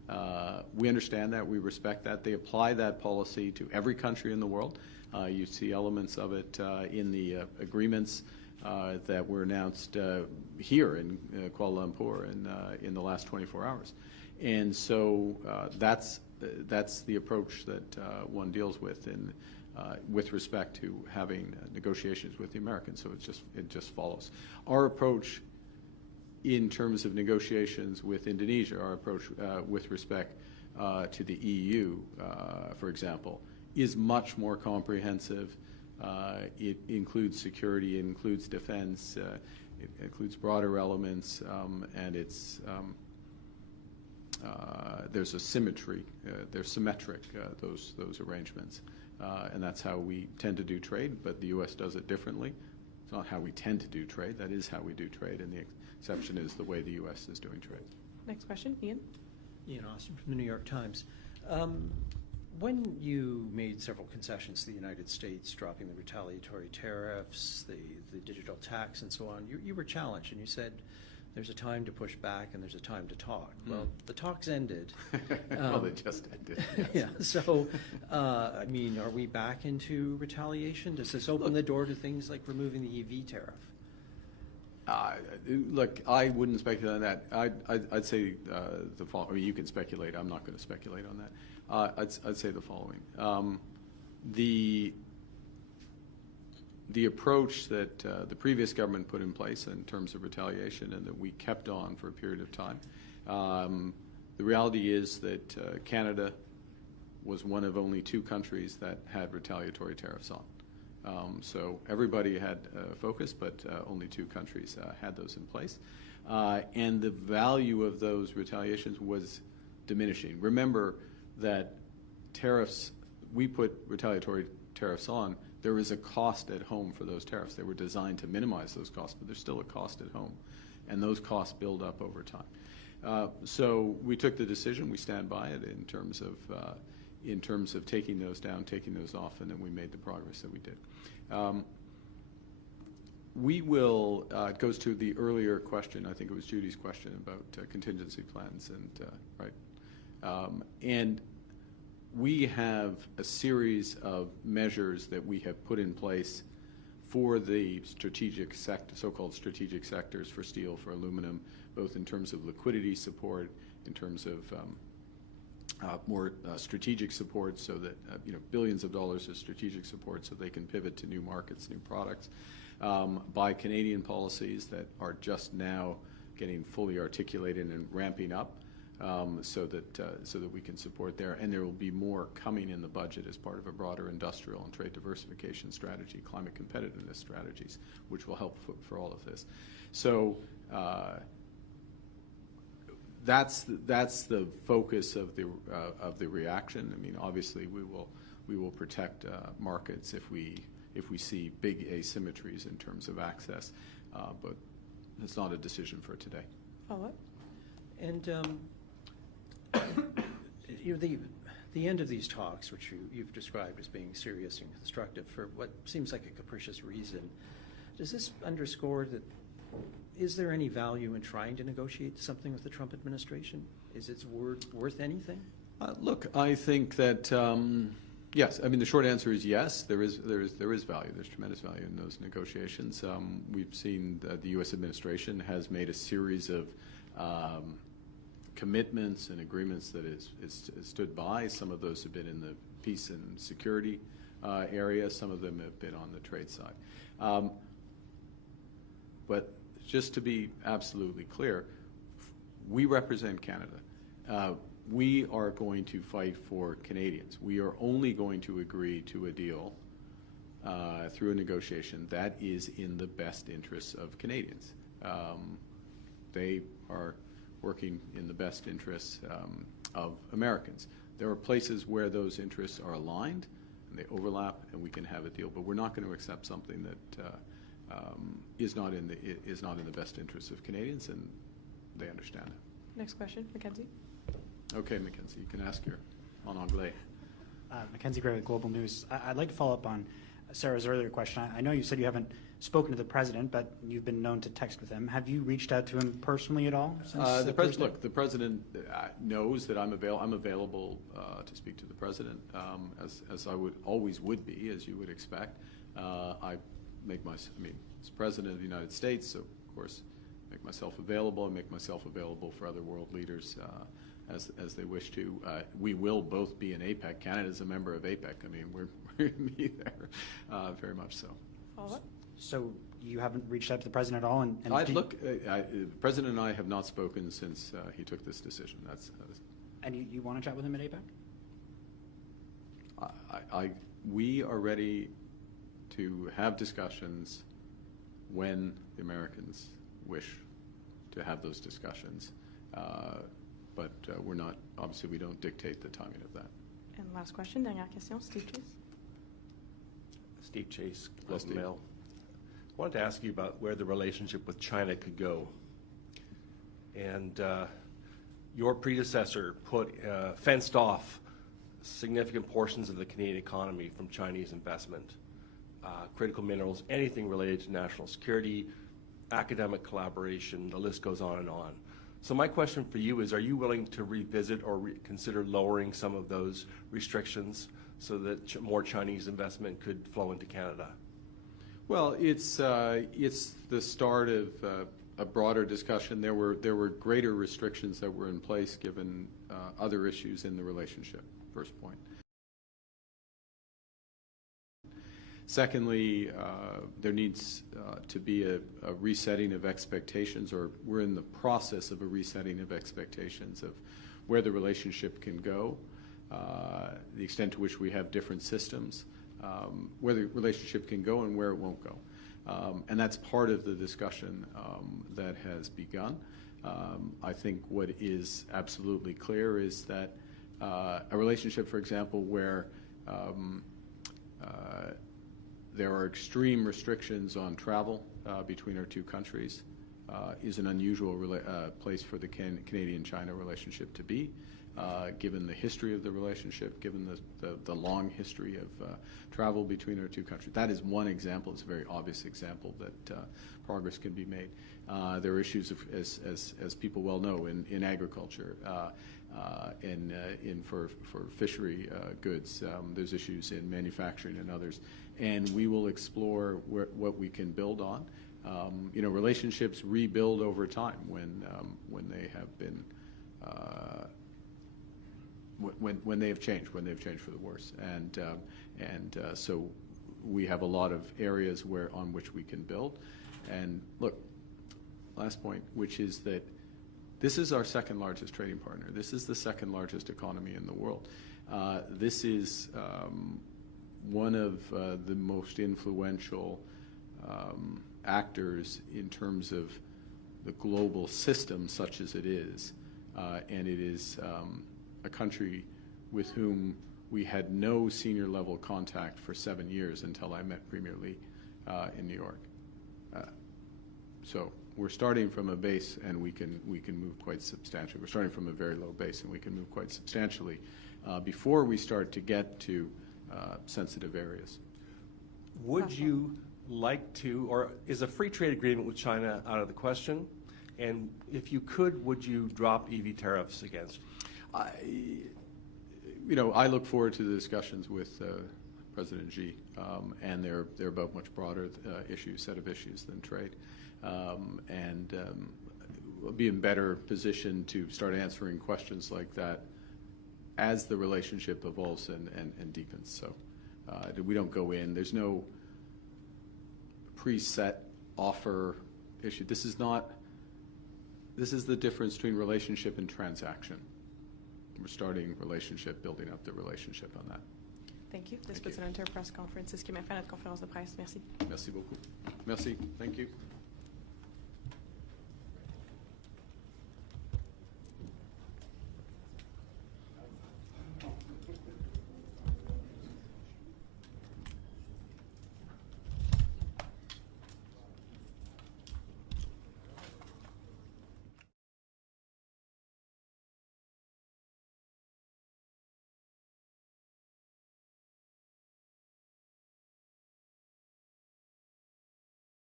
We understand that. We respect that. They apply that policy to every country in the world. You see elements of it in the agreements that were announced here in Kuala Lumpur in the last 24 hours. And so that's the approach that one deals with with respect to having negotiations with the Americans. So it just follows. Our approach in terms of negotiations with Indonesia, our approach with respect to the EU, for example, is much more comprehensive. It includes security, it includes defense, it includes broader elements, and there's a symmetry. They're symmetric, those arrangements. And that's how we tend to do trade, but the U.S. does it differently. It's not how we tend to do trade. That is how we do trade, and the exception is the way the U.S. is doing trade. Next question, Ian. Ian Austin from the New York Times. When you made several concessions to the United States, dropping the retaliatory tariffs, the digital tax, and so on, you were challenged, and you said there's a time to push back and there's a time to talk. Well, the talks ended. Well, they just ended. Yes. Yeah. So, I mean, are we back into retaliation? Does this open the door to things like removing the EV tariff? Look, I wouldn't speculate on that. I'd say the following. I mean, you can speculate. I'm not going to speculate on that. I'd say the following. The approach that the previous government put in place in terms of retaliation and that we kept on for a period of time, the reality is that Canada was one of only 2 countries that had retaliatory tariffs on. So everybody had focus, but only 2 countries had those in place. And the value of those retaliations was diminishing. Remember that tariffs, we put retaliatory tariffs on, there is a cost at home for those tariffs. They were designed to minimize those costs, but there's still a cost at home, and those costs build up over time. So we took the decision, we stand by it in terms of taking those down, taking those off, and then we made the progress that we did. We will, it goes to the earlier question, I think it was Judy's question about contingency plans, and right. And we have a series of measures that we have put in place for the strategic so-called strategic sectors for steel, for aluminum, both in terms of liquidity support, in terms of more strategic support, so that billions of dollars of strategic support, so they can pivot to new markets, new products, by Canadian policies that are just now getting fully articulated and ramping up, so that we can support there. And there will be more coming in the budget as part of a broader industrial and trade diversification strategy, climate competitiveness strategies, which will help for all of this. So. That's the focus of the reaction. I mean, obviously, we will protect markets if we see big asymmetries in terms of access, but it's not a decision for today. Follow-up. And the end of these talks, which you've described as being serious and constructive for what seems like a capricious reason, does this underscore that? Is there any value in trying to negotiate something with the Trump administration? Is it worth anything? Look, I think that yes. I mean, the short answer is yes. There is value. There's tremendous value in those negotiations. We've seen that the U.S. administration has made a series of commitments and agreements that is stood by. Some of those have been in the peace and security area. Some of them have been on the trade side. But just to be absolutely clear, we represent Canada. We are going to fight for Canadians. We are only going to agree to a deal through a negotiation that is in the best interests of Canadians. They are working in the best interests of Americans. There are places where those interests are aligned and they overlap, and we can have a deal. But we're not going to accept something that is not in the best interests of Canadians, and they understand it. Next question, Mackenzie. Okay, Mackenzie, you can ask your en anglais. Mackenzie Gray with Global News. I'd like to follow up on Sarah's earlier question. I know you said you haven't spoken to the president, but you've been known to text with him. Have you reached out to him personally at all? Since The Thursday? look, the president knows that I'm available to speak to the president, as I would be, as you would expect. I mean, as president of the United States, so of course, make myself available. I make myself available for other world leaders as they wish to. We will both be in APEC. Canada's a member of APEC. I mean, we're going to be there, very much so. Follow-up? So you haven't reached out to the president at all? And The president and I have not spoken since he took this decision. And you want to chat with him at APEC? We are ready to have discussions when the Americans wish to have those discussions. But we're not, obviously, we don't dictate the timing of that. And last question, dernière question, Steve Chase. Steve Chase, Hello, Globe Steve. Mail. I wanted to ask you about where the relationship with China could go. And your predecessor fenced off significant portions of the Canadian economy from Chinese investment, critical minerals, anything related to national security, academic collaboration, the list goes on and on. So my question for you is, are you willing to revisit or consider lowering some of those restrictions so that more Chinese investment could flow into Canada? Well, it's the start of a broader discussion. There were greater restrictions that were in place given other issues in the relationship, first point. Secondly, there needs to be a resetting of expectations, or we're in the process of a resetting of expectations of where the relationship can go, the extent to which we have different systems, where the relationship can go and where it won't go. And that's part of the discussion that has begun. I think what is absolutely clear is that a relationship, for example, where there are extreme restrictions on travel between our two countries is an unusual place for the Canadian-China relationship to be, given the history of the relationship, given the long history of travel between our two countries. That is one example. It's a very obvious example that progress can be made. There are issues, as people well know, in agriculture, for fishery goods. There's issues in manufacturing and others. And we will explore what we can build on. Relationships rebuild over time when they have been when they have changed for the worse. And so we have a lot of areas on which we can build. And look, last point, which is that this is our second largest trading partner. This is the second largest economy in the world. This is one of the most influential actors in terms of the global system, such as it is. And it is a country with whom we had no senior level contact for 7 years until I met Premier Lee in New York. So we're starting from a base, and we can move quite substantially. We're starting from a very low base, and we can move quite substantially before we start to get to sensitive areas. Would you like to, or is a free trade agreement with China out of the question? And if you could, would you drop EV tariffs against? I look forward to the discussions with President Xi, and they're about much broader set of issues than trade, and we'll be in better position to start answering questions like that as the relationship evolves and deepens. So we don't go in. There's no preset offer issue. This is the difference between relationship and transaction. We're starting relationship, building up the relationship on that. Thank you. This was an inter-press conference. C'est ce qui m'a fait notre conférence de presse. Merci. Merci beaucoup. Merci. Thank you.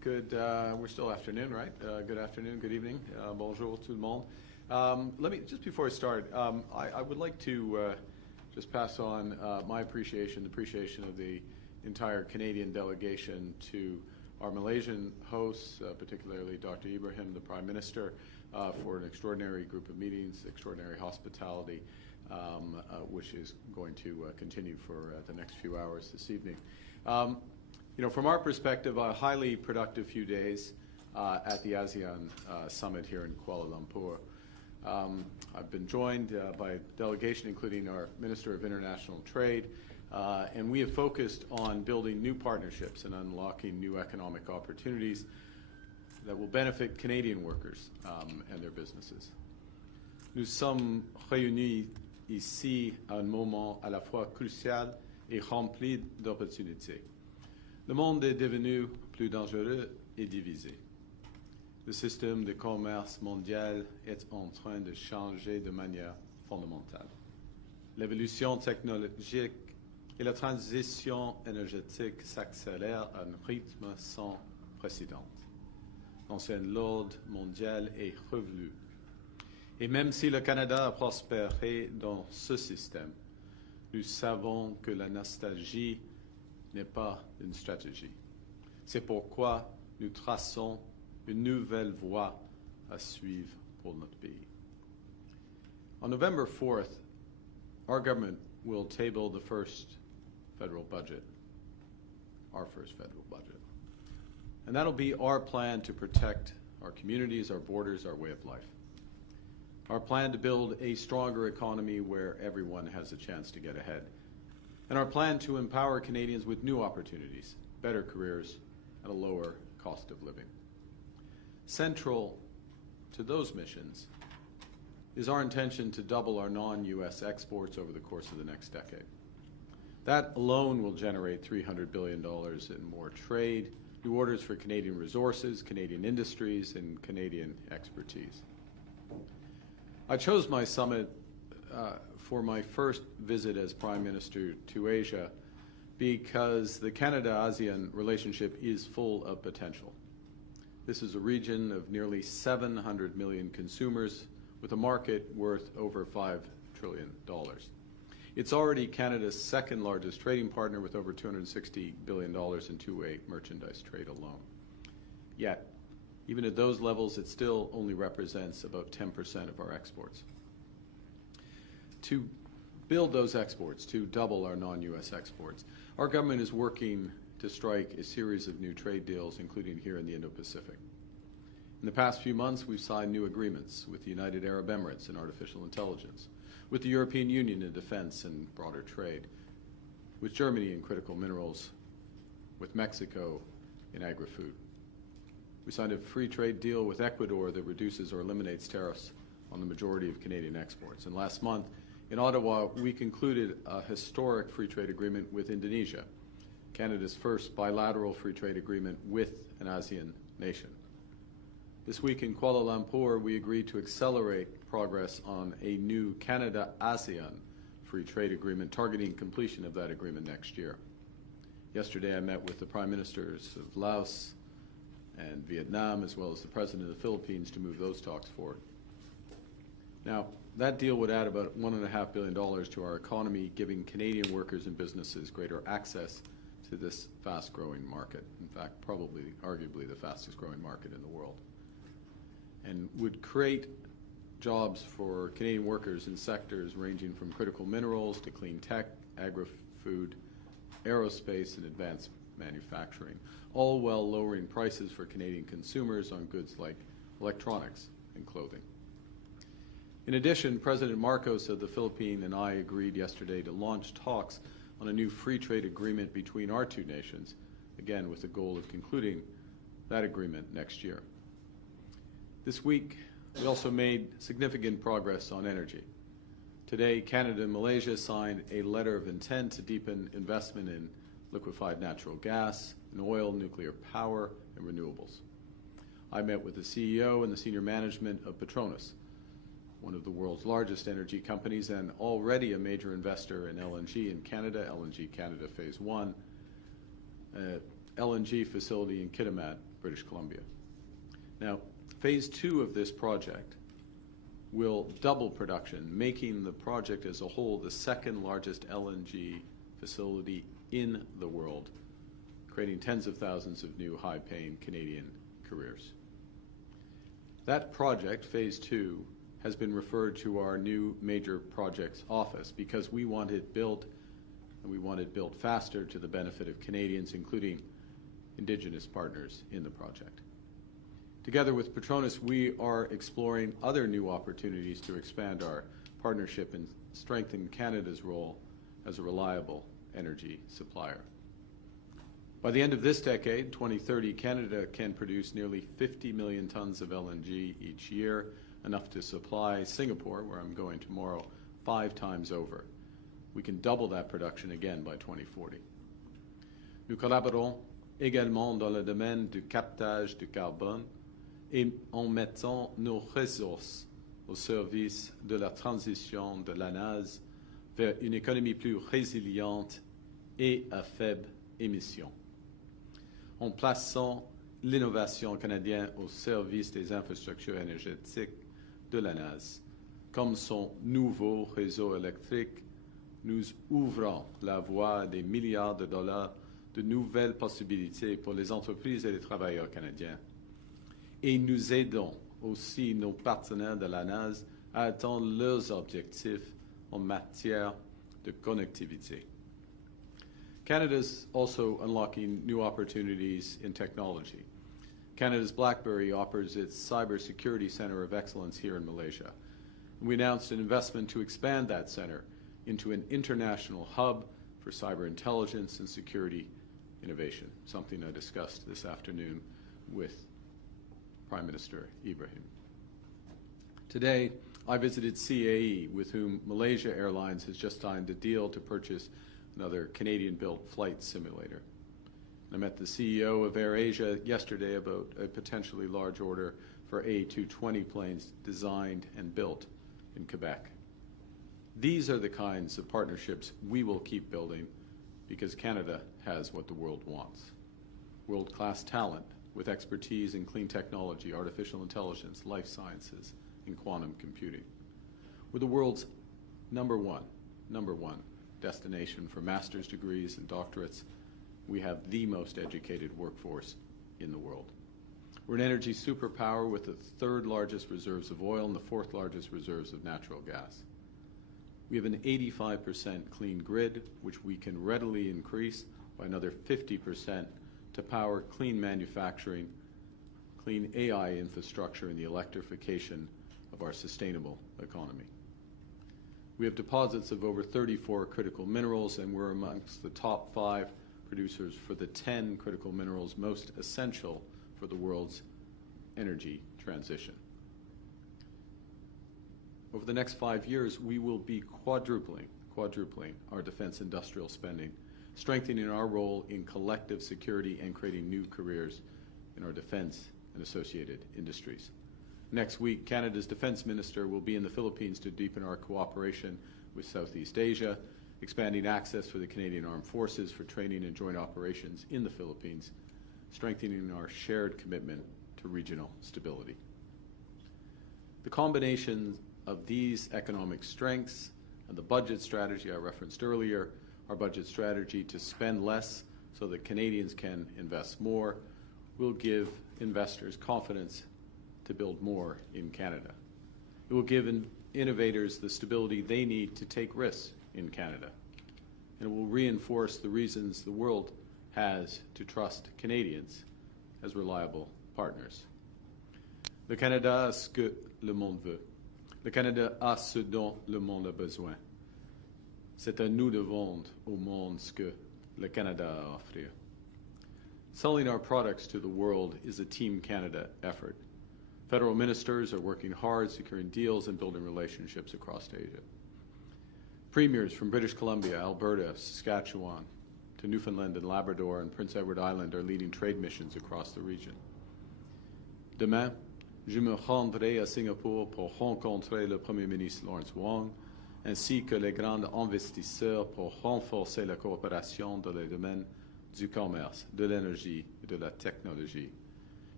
Good, we're still afternoon, right? Good afternoon, good evening. Bonjour tout le monde. Let me, just before I start, I would like to just pass on my appreciation, the appreciation of the entire Canadian delegation to our Malaysian hosts, particularly Dr. Ibrahim, the Prime Minister, for an extraordinary group of meetings, extraordinary hospitality, which is going to continue for the next few hours this evening. You know, from our perspective, a highly productive few days at the ASEAN summit here in Kuala Lumpur. I've been joined by a delegation including our Minister of International Trade, and we have focused on building new partnerships and unlocking new economic opportunities that will benefit Canadian workers and their businesses. Nous sommes réunis ici à un moment à la fois crucial et rempli d'opportunités. Le monde est devenu plus dangereux et divisé. Le système de commerce mondial est en train de changer de manière fondamentale. L'évolution technologique et la transition énergétique s'accélèrent à un rythme sans précédent. L'ancien ordre mondial est revenu. Et même si le Canada a prospéré dans ce système, nous savons que la nostalgie n'est pas une stratégie. C'est pourquoi nous traçons une nouvelle voie à suivre pour notre pays. On November 4th, our government will table the first federal budget, our first federal budget. And that'll be our plan to protect our communities, our borders, our way of life. Our plan to build a stronger economy where everyone has a chance to get ahead. And our plan to empower Canadians with new opportunities, better careers, and a lower cost of living. Central to those missions is our intention to double our non-U.S. exports over the course of the next decade. That alone will generate $300 billion in more trade, new orders for Canadian resources, Canadian industries, and Canadian expertise. I chose my summit for my first visit as Prime Minister to Asia because the Canada-ASEAN relationship is full of potential. This is a region of nearly 700 million consumers with a market worth over $5 trillion. It's already Canada's second largest trading partner with over $260 billion in two-way merchandise trade alone. Yet, even at those levels, it still only represents about 10% of our exports. To build those exports, to double our non-U.S. exports, our government is working to strike a series of new trade deals, including here in the Indo-Pacific. In the past few months, we've signed new agreements with the United Arab Emirates in artificial intelligence, with the European Union in defense and broader trade, with Germany in critical minerals, with Mexico in agri-food. We signed a free trade deal with Ecuador that reduces or eliminates tariffs on the majority of Canadian exports. And last month, in Ottawa, we concluded a historic free trade agreement with Indonesia, Canada's first bilateral free trade agreement with an ASEAN nation. This week in Kuala Lumpur, we agreed to accelerate progress on a new Canada-ASEAN free trade agreement, targeting completion of that agreement next year. Yesterday, I met with the Prime Ministers of Laos and Vietnam, as well as the President of the Philippines, to move those talks forward. Now, that deal would add about $1.5 billion to our economy, giving Canadian workers and businesses greater access to this fast-growing market. In fact, probably, arguably, the fastest-growing market in the world. And would create jobs for Canadian workers in sectors ranging from critical minerals to clean tech, agri-food, aerospace, and advanced manufacturing, all while lowering prices for Canadian consumers on goods like electronics and clothing. In addition, President Marcos of the Philippines and I agreed yesterday to launch talks on a new free trade agreement between our two nations, again with the goal of concluding that agreement next year. This week, we also made significant progress on energy. Today, Canada and Malaysia signed a letter of intent to deepen investment in liquefied natural gas, and oil, nuclear power, and renewables. I met with the CEO and the senior management of Petronas, one of the world's largest energy companies and already a major investor in LNG in Canada, LNG Canada Phase 1, LNG facility in Kitimat, British Columbia. Now, phase 2 of this project will double production, making the project as a whole the second largest LNG facility in the world, creating tens of thousands of new high-paying Canadian careers. That project, phase 2, has been referred to our new major projects office because we want it built, and we want it built faster to the benefit of Canadians, including Indigenous partners in the project. Together with Petronas, we are exploring other new opportunities to expand our partnership and strengthen Canada's role as a reliable energy supplier. By the end of this decade, 2030, Canada can produce nearly 50 million tons of LNG each year, enough to supply Singapore, where I'm going tomorrow, 5 times over. We can double that production again by 2040. Nous collaborons également dans le domaine du captage du carbone et en mettant nos ressources au service de la transition de l'ANAS vers une économie plus résiliente et à faible émission. En plaçant l'innovation canadienne au service des infrastructures énergétiques de l'ANAS, comme son nouveau réseau électrique, nous ouvrons la voie à des milliards de dollars de nouvelles possibilités pour les entreprises et les travailleurs canadiens. Et nous aidons aussi nos partenaires de l'ANAS à atteindre leurs objectifs en matière de connectivité. Canada's also unlocking new opportunities in technology. Canada's BlackBerry offers its Cybersecurity Center of Excellence here in Malaysia. We announced an investment to expand that center into an international hub for cyber intelligence and security innovation, something I discussed this afternoon with Prime Minister Ibrahim. Today, I visited CAE, with whom Malaysia Airlines has just signed a deal to purchase another Canadian-built flight simulator. I met the CEO of AirAsia yesterday about a potentially large order for A220 planes designed and built in Quebec. These are the kinds of partnerships we will keep building because Canada has what the world wants. World-class talent with expertise in clean technology, artificial intelligence, life sciences, and quantum computing. We're the world's number one destination for master's degrees and doctorates. We have the most educated workforce in the world. We're an energy superpower with the 3rd largest reserves of oil and the 4th largest reserves of natural gas. We have an 85% clean grid, which we can readily increase by another 50% to power clean manufacturing, clean AI infrastructure, and the electrification of our sustainable economy. We have deposits of over 34 critical minerals, and we're amongst the top 5 producers for the 10 critical minerals most essential for the world's energy transition. Over the next 5 years, we will be quadrupling our defense industrial spending, strengthening our role in collective security and creating new careers in our defense and associated industries. Next week, Canada's Defense Minister will be in the Philippines to deepen our cooperation with Southeast Asia, expanding access for the Canadian Armed Forces for training and joint operations in the Philippines, strengthening our shared commitment to regional stability. The combination of these economic strengths and the budget strategy I referenced earlier, our budget strategy to spend less so that Canadians can invest more, will give investors confidence to build more in Canada. It will give innovators the stability they need to take risks in Canada. And it will reinforce the reasons the world has to trust Canadians as reliable partners. Le Canada a ce que le monde veut. Le Canada a ce dont le monde a besoin. C'est à nous de vendre au monde ce que le Canada a à offrir. Selling our products to the world is a Team Canada effort. Federal ministers are working hard, securing deals and building relationships across Asia. Premiers from British Columbia, Alberta, Saskatchewan, to Newfoundland and Labrador and Prince Edward Island are leading trade missions across the region. Demain, je me rendrai à Singapour pour rencontrer le Premier ministre Lawrence Wong, ainsi que les grands investisseurs pour renforcer la coopération dans les domaines du commerce, de l'énergie et de la technologie.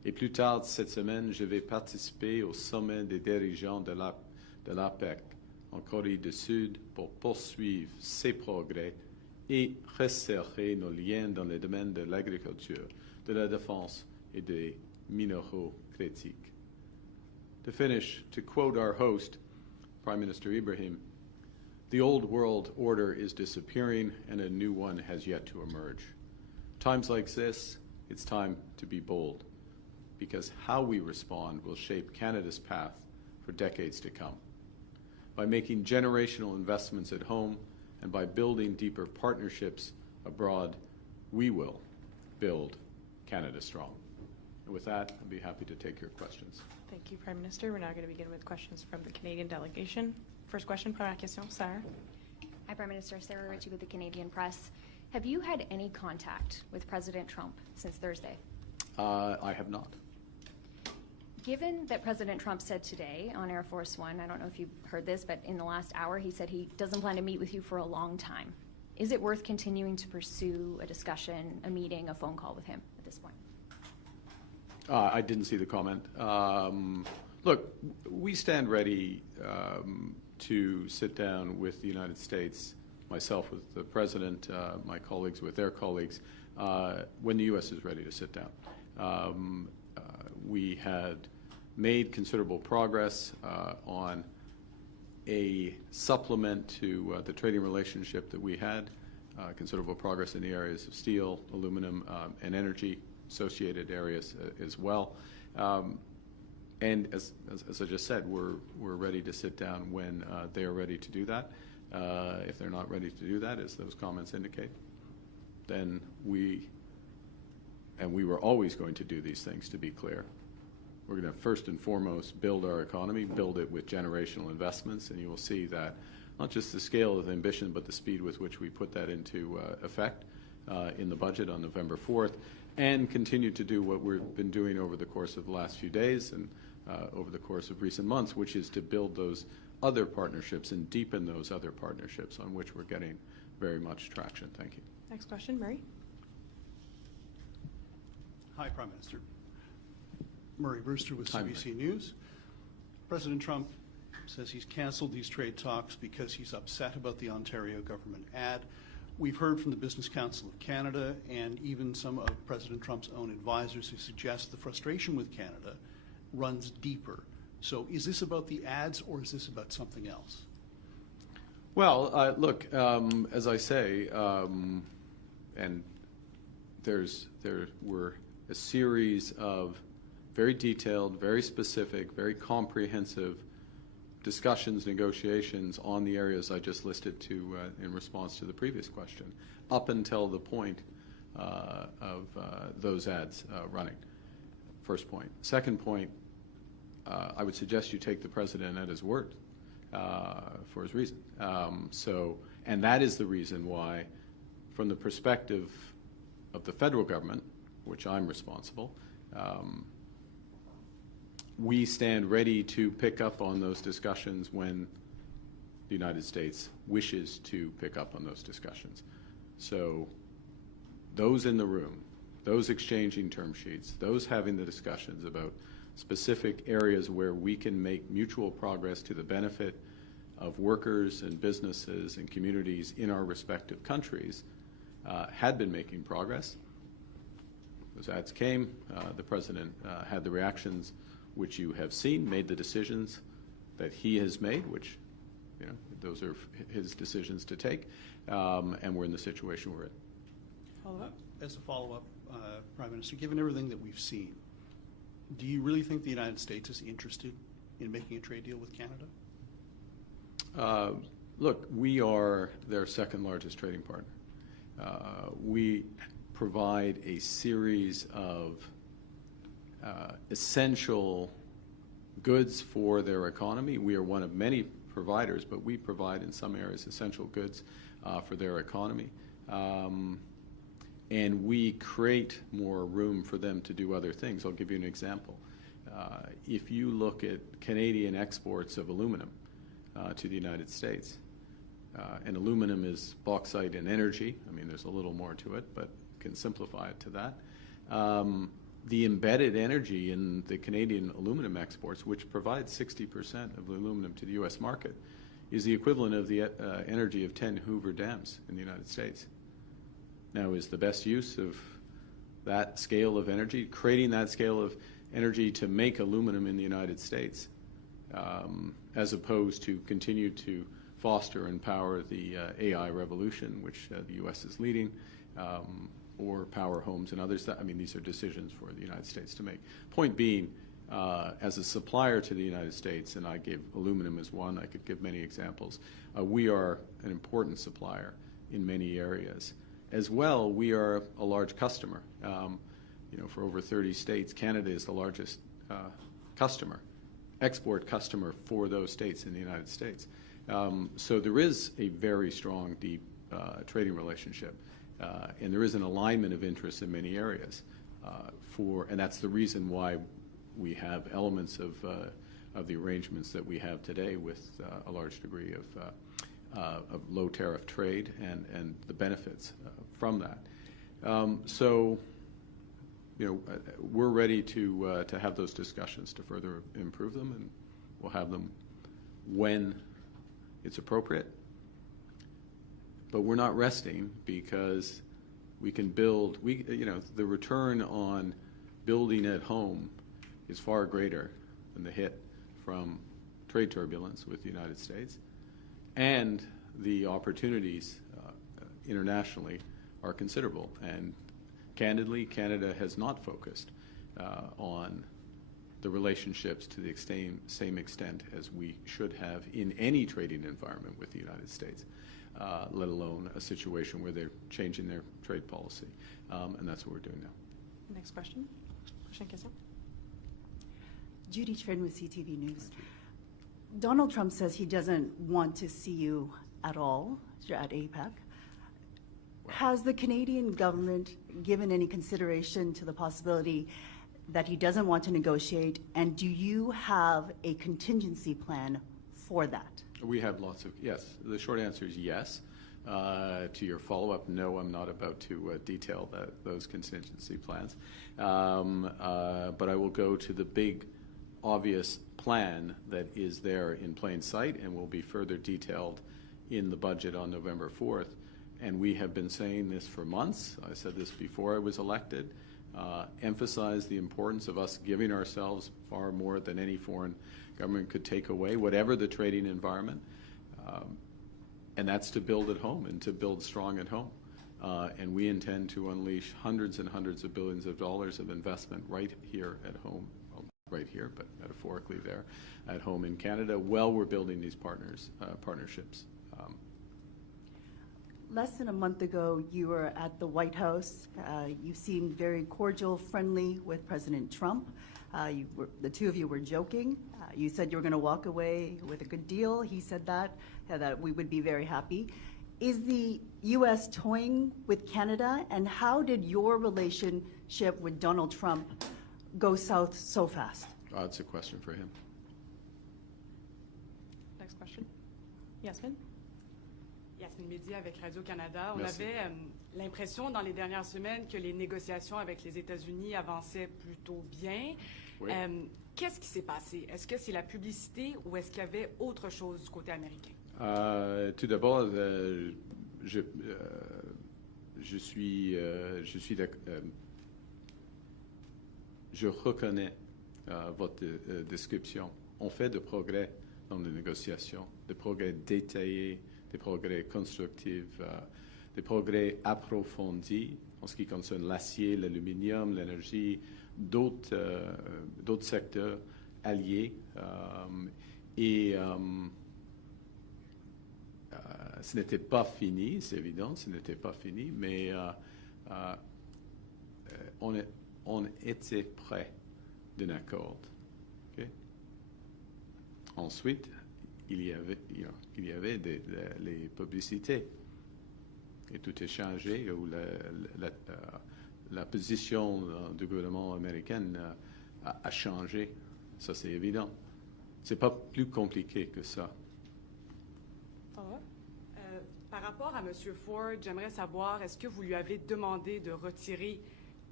Et plus tard cette semaine, je vais participer au sommet des dirigeants de l'APEC en Corée du Sud pour poursuivre ces progrès et resserrer nos liens dans les domaines de l'agriculture, de la défense et des minéraux critiques. To finish, to quote our host, Prime Minister Ibrahim, the old world order is disappearing and a new one has yet to emerge. Times like this, it's time to be bold, because how we respond will shape Canada's path for decades to come. By making generational investments at home and by building deeper partnerships abroad, we will build Canada strong. And with that, I'd be happy to take your questions. Thank you, Prime Minister. We're now going to begin with questions from the Canadian delegation. First question, première question, Sarah. Hi, Prime Minister. Sarah Ritchie with the Canadian Press. Have you had any contact with President Trump since Thursday? I have not. Given that President Trump said today on Air Force One, I don't know if you heard this, but in the last hour he said he doesn't plan to meet with you for a long time. Is it worth continuing to pursue a discussion, a meeting, a phone call with him at this point? I didn't see the comment. Look, we stand ready to sit down with the United States, myself with the President, my colleagues with their colleagues, when the U.S. is ready to sit down. We had made considerable progress on a supplement to the trading relationship that we had, considerable progress in the areas of steel, aluminum, and energy, associated areas as well. And as I just said, we're ready to sit down when they are ready to do that. If they're not ready to do that, as those comments indicate, then we were always going to do these things, to be clear. We're going to first and foremost build our economy, build it with generational investments, and you will see that not just the scale of the ambition, but the speed with which we put that into effect in the budget on November 4th, and continue to do what we've been doing over the course of the last few days and over the course of recent months, which is to build those other partnerships and deepen those other partnerships on which we're getting very much traction. Thank you. Next question, Murray. Hi, Prime Minister. Murray Brewster with Hi, CBC News. President Trump says he's canceled these trade talks because he's upset about the Ontario government ad. We've heard from the Business Council of Canada and even some of President Trump's own advisors who suggest the frustration with Canada runs deeper. So is this about the ads or is this about something else? Well, look, as I say, and there were a series of very detailed, very specific, very comprehensive discussions, negotiations on the areas I just listed to in response to the previous question, up until the point of those ads running. First point. Second point, I would suggest you take the President at his word for his reason. And that is the reason why, from the perspective of the federal government, which I'm responsible, we stand ready to pick up on those discussions when the United States wishes to pick up on those discussions. So those in the room, those exchanging term sheets, those having the discussions about specific areas where we can make mutual progress to the benefit of workers and businesses and communities in our respective countries had been making progress. Those ads came. The President had the reactions which you have seen, made the decisions that he has made, which, you know, those are his decisions to take, and we're in the situation we're in. Follow-up? As a follow-up, Prime Minister, given everything that we've seen, do you really think the United States is interested in making a trade deal with Canada? Look, we are their second largest trading partner. We provide a series of essential goods for their economy. We are one of many providers, but we provide in some areas essential goods for their economy. And we create more room for them to do other things. I'll give you an example. If you look at Canadian exports of aluminum to the United States, and aluminum is bauxite and energy. I mean, there's a little more to it, but can simplify it to that. the embedded energy in the Canadian aluminum exports, which provides 60% of the aluminum to the U.S. market, is the equivalent of the energy of 10 Hoover dams in the United States. Now, is the best use of that scale of energy, creating that scale of energy to make aluminum in the United States, as opposed to continue to foster and power the AI revolution, which the U.S. is leading, or power homes and others? I mean, these are decisions for the United States to make. Point being, as a supplier to the United States, and I gave aluminum as one, I could give many examples, we are an important supplier in many areas. As well, we are a large customer. For over 30 states, Canada is the largest export customer for those states in the United States. So there is a very strong, deep trading relationship, and there is an alignment of interests in many areas. And that's the reason why we have elements of the arrangements that we have today with a large degree of low tariff trade and the benefits from that. So, we're ready to have those discussions to further improve them, and we'll have them when it's appropriate. But we're not resting, because we can build. The return on building at home is far greater than the hit from trade turbulence with the United States, and the opportunities internationally are considerable. And candidly, Canada has not focused on the relationships to the same extent as we should have in any trading environment with the United States, let alone a situation where they're changing their trade policy. And that's what we're doing now. Next question. Prochaine question. Judy Trin with CTV News. Donald Trump says he doesn't want to see you at all at APEC. Has the Canadian government given any consideration to the possibility that he doesn't want to negotiate, and do you have a contingency plan for that? We have lots of, yes. The short answer is yes. To your follow-up, no, I'm not about to detail those contingency plans. But I will go to the big, obvious plan that is there in plain sight and will be further detailed in the budget on November 4th. And we have been saying this for months. I said this before I was elected. Emphasize the importance of us giving ourselves far more than any foreign government could take away, whatever the trading environment. And that's to build at home and to build strong at home. And we intend to unleash hundreds and hundreds of billions of dollars of investment right here at home, well, right here, but metaphorically there, at home in Canada, while we're building these partnerships. Less than a month ago, you were at the White House. You seemed very cordial, friendly with President Trump. The two of you were joking. You said you were going to walk away with a good deal. He said that we would be very happy. Is the U.S. toying with Canada, and how did your relationship with Donald Trump go south so fast? It's a question for him. Next question. Yasmin. Yasmin Mehdi avec Radio-Canada. On Merci. avait l'impression dans les dernières semaines que les négociations avec les États-Unis avançaient plutôt bien. Oui. Qu'est-ce qui s'est passé? Est-ce que c'est la publicité ou est-ce qu'il y avait autre chose du côté américain? Tout d'abord, je reconnais votre description. On fait de progrès dans les négociations, des progrès détaillés, des progrès constructifs, des progrès approfondis en ce qui concerne l'acier, l'aluminium, l'énergie, d'autres secteurs alliés. Et ce n'était pas fini, c'est évident, ce n'était pas fini, mais on était près d'un accord. Okay? Ensuite, il y avait les publicités. Et tout est changé, où la position du gouvernement américain a changé. Ça, c'est évident. C'est pas plus compliqué que ça. Par rapport à M. Ford, j'aimerais savoir, est-ce que vous lui avez demandé de retirer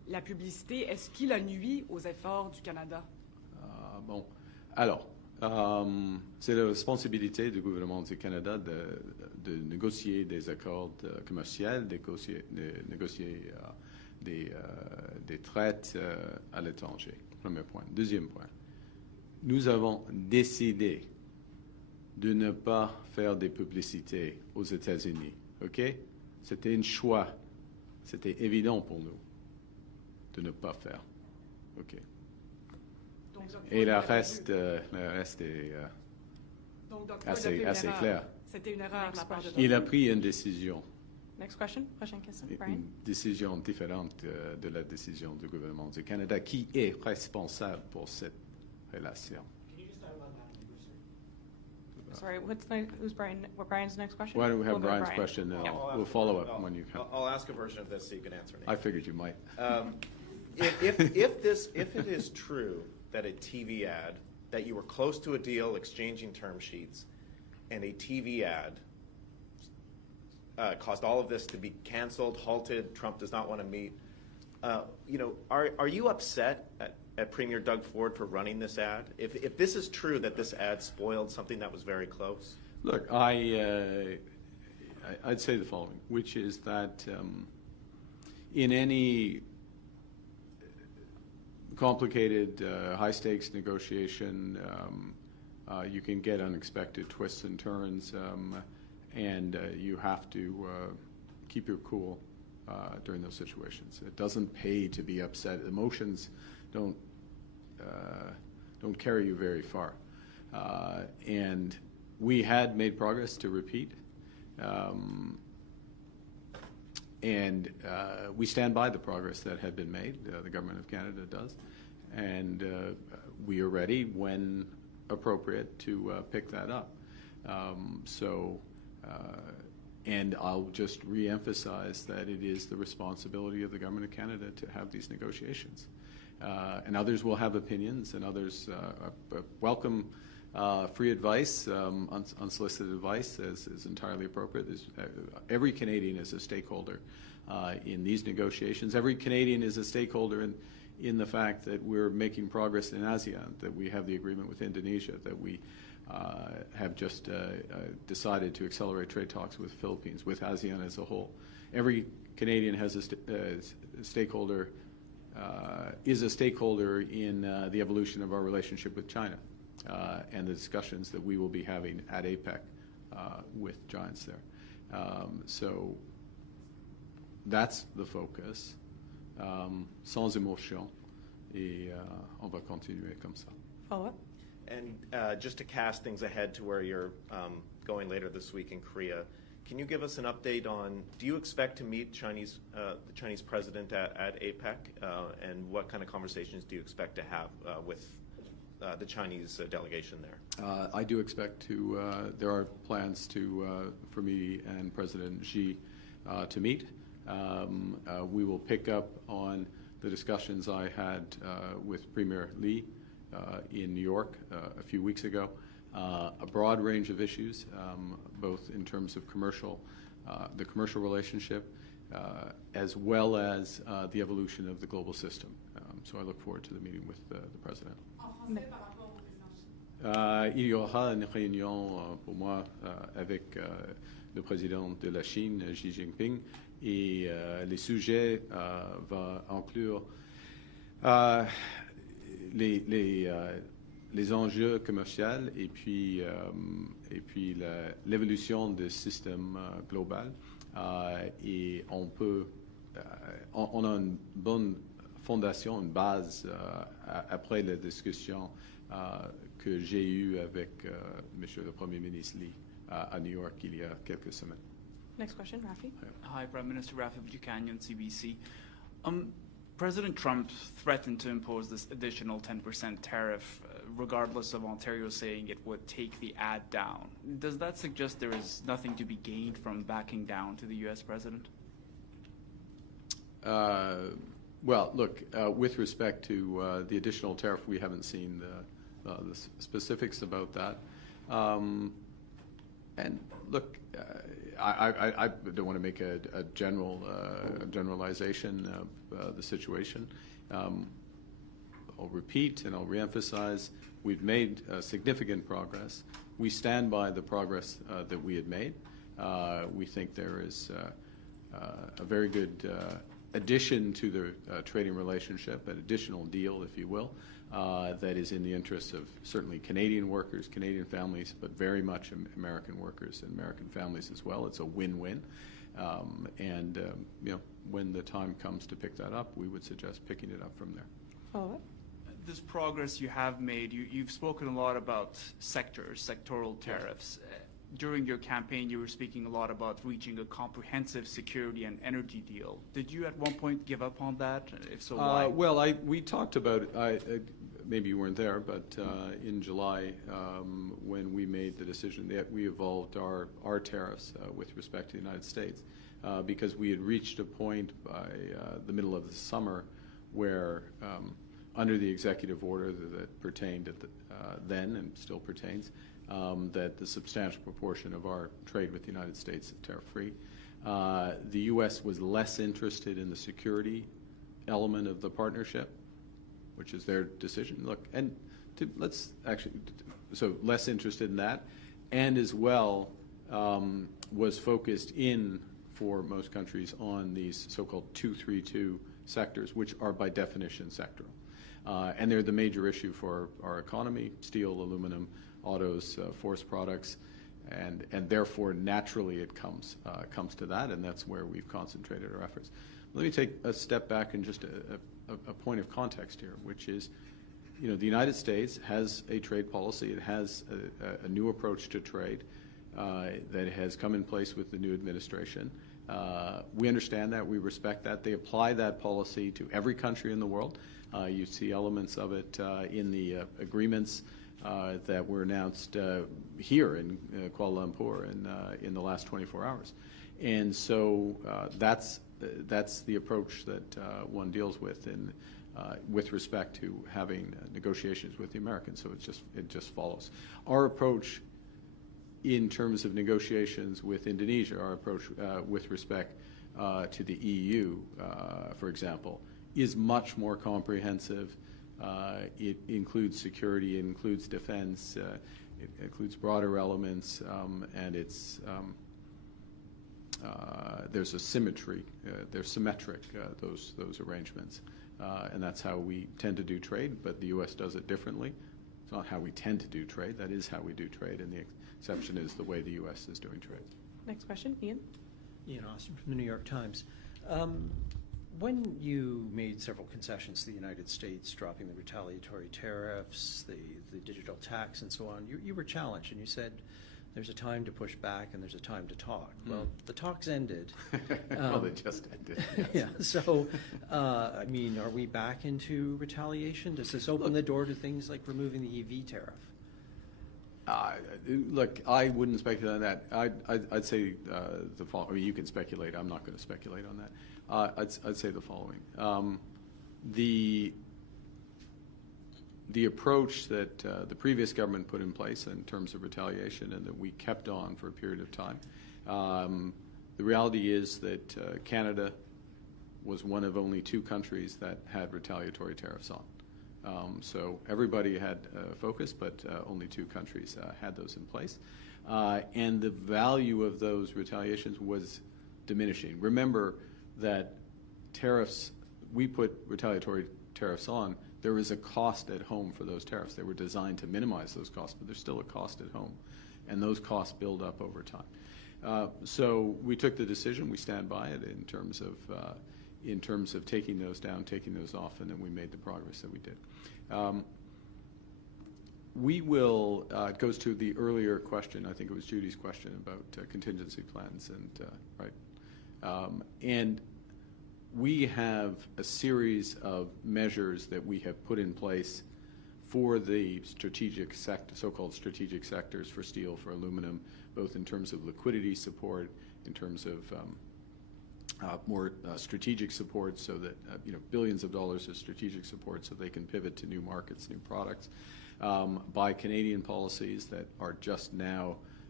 la publicité, est-ce qu'il a nui aux efforts du Canada? Bon, alors, c'est la responsabilité du gouvernement du Canada de négocier des accords commerciaux, de négocier des traites à l'étranger. Premier point. Deuxième point. Nous avons décidé de ne pas faire des publicités aux États-Unis. OK? C'était un choix. C'était évident pour nous de ne pas faire. OK. Donc, Et le reste est donc, Dr. assez Ford a fait une erreur. clair. C'était une erreur de la part de Il a pris une décision, Next question. Prochaine question. Brian. une décision différente de la décision du gouvernement du Canada qui est responsable pour cette relation. Sorry, who's Brian? What Brian's next question? Why don't we have We'll go to Brian's Brian. question, and Yeah. we'll follow up when you come. I'll ask a version of this so you can answer. I figured you might. If it is true that a TV ad, that you were close to a deal, exchanging term sheets, and a TV ad caused all of this to be canceled, halted, Trump does not want to meet, are you upset at Premier Doug Ford for running this ad? If this is true that this ad spoiled something that was very close? Look, I'd say the following, which is that in any complicated, high-stakes negotiation, you can get unexpected twists and turns, and you have to keep your cool during those situations. It doesn't pay to be upset. Emotions don't carry you very far. And we had made progress, to repeat, and we stand by the progress that had been made. The Government of Canada does. And we are ready, when appropriate, to pick that up. And I'll just re-emphasize that it is the responsibility of the Government of Canada to have these negotiations. And others will have opinions, and others welcome free advice, unsolicited advice is entirely appropriate. Every Canadian is a stakeholder in these negotiations. Every Canadian is a stakeholder in the fact that we're making progress in ASEAN, that we have the agreement with Indonesia, that we have just decided to accelerate trade talks with the Philippines, with ASEAN as a whole. Every Canadian has a stakeholder, is a stakeholder in the evolution of our relationship with China and the discussions that we will be having at APEC with giants there. So that's the focus, sans émotion, et on va continuer comme ça. Follow up. And just to cast things ahead to where you're going later this week in Korea, can you give us an update on, do you expect to meet the Chinese president at APEC? And what kind of conversations do you expect to have with the Chinese delegation there? I do expect to, there are plans for me and President Xi to meet. We will pick up on the discussions I had with Premier Lee in New York a few weeks ago. A broad range of issues, both in terms of the commercial relationship, as well as the evolution of the global system. So I look forward to the meeting with the President. Il y aura une réunion pour moi avec le président de la Chine, Xi Jinping, et les sujets vont inclure les enjeux commerciaux et puis l'évolution du système global. Et on a une bonne fondation, une base après la discussion que j'ai eue avec Monsieur le Premier ministre Lee à New York il y a quelques semaines. Next question, Rafi. Hi, Prime Minister Rafi Buchanan, CBC. President Trump threatened to impose this additional 10% tariff, regardless of Ontario saying it would take the ad down. Does that suggest there is nothing to be gained from backing down to the U.S. president? Well, look, with respect to the additional tariff, we haven't seen the specifics about that. And look, I don't want to make a generalization of the situation. I'll repeat and I'll reemphasize, we've made significant progress. We stand by the progress that we had made. We think there is a very good addition to the trading relationship, an additional deal, if you will, that is in the interests of certainly Canadian workers, Canadian families, but very much American workers and American families as well. It's a win-win. When the time comes to pick that up, we would suggest picking it up from there. Follow-up? This progress you have made, you've spoken a lot about sectoral tariffs. During your campaign, you were speaking a lot about reaching a comprehensive security and energy deal. Did you at one point give up on that? If so, why? Well, we talked about it. Maybe you weren't there, but in July, when we made the decision that we evolved our tariffs with respect to the United States, because we had reached a point by the middle of the summer where, under the executive order that pertained at then and still pertains, that the substantial proportion of our trade with the United States is tariff-free. The U.S. was less interested in the security element of the partnership, which is their decision. Look, and so less interested in that, and as well was focused in, for most countries, on these so-called 232 sectors, which are by definition sectoral. And they're the major issue for our economy: steel, aluminum, autos, forest products, and therefore naturally it comes to that, and that's where we've concentrated our efforts. Let me take a step back and just a point of context here, which is, the United States has a trade policy. It has a new approach to trade that has come in place with the new administration. We understand that. We respect that. They apply that policy to every country in the world. You see elements of it in the agreements that were announced here in Kuala Lumpur in the last 24 hours. And so that's the approach that one deals with with respect to having negotiations with the Americans. So it just follows. Our approach in terms of negotiations with Indonesia, our approach with respect to the EU, for example, is much more comprehensive. It includes security, it includes defense, it includes broader elements, and there's a symmetry. They're symmetric, those arrangements, and that's how we tend to do trade. But the U.S. does it differently. It's not how we tend to do trade. That is how we do trade, and the exception is the way the U.S. is doing trade. Next question, Ian. Ian Austin from the New York Times. When you made several concessions to the United States, dropping the retaliatory tariffs, the digital tax, and so on, you were challenged, and you said there's a time to push back and there's a time to talk. Well, the talks ended. Well, they just ended. Yes. Yeah. So, are we back into retaliation? Does this open the door to things like removing the EV tariff? Look, I wouldn't speculate on that. I'd say the following. You can speculate. I'm not going to speculate on that. I'd say the following. The approach that the previous government put in place in terms of retaliation and that we kept on for a period of time, the reality is that Canada was one of only 2 countries that had retaliatory tariffs on. So everybody had focus, but only 2 countries had those in place. And the value of those retaliations was diminishing. Remember that tariffs, we put retaliatory tariffs on, there is a cost at home for those tariffs. They were designed to minimize those costs, but there's still a cost at home, and those costs build up over time. So we took the decision, we stand by it in terms of taking those down, taking those off, and then we made the progress that we did. We will, it goes to the earlier question, I think it was Judy's question about contingency plans, and we have a series of measures that we have put in place for the strategic so-called strategic sectors, for steel, for aluminum, both in terms of liquidity support, in terms of more strategic support, so that billions of dollars of strategic support so they can pivot to new markets, new products, by Canadian policies that are just now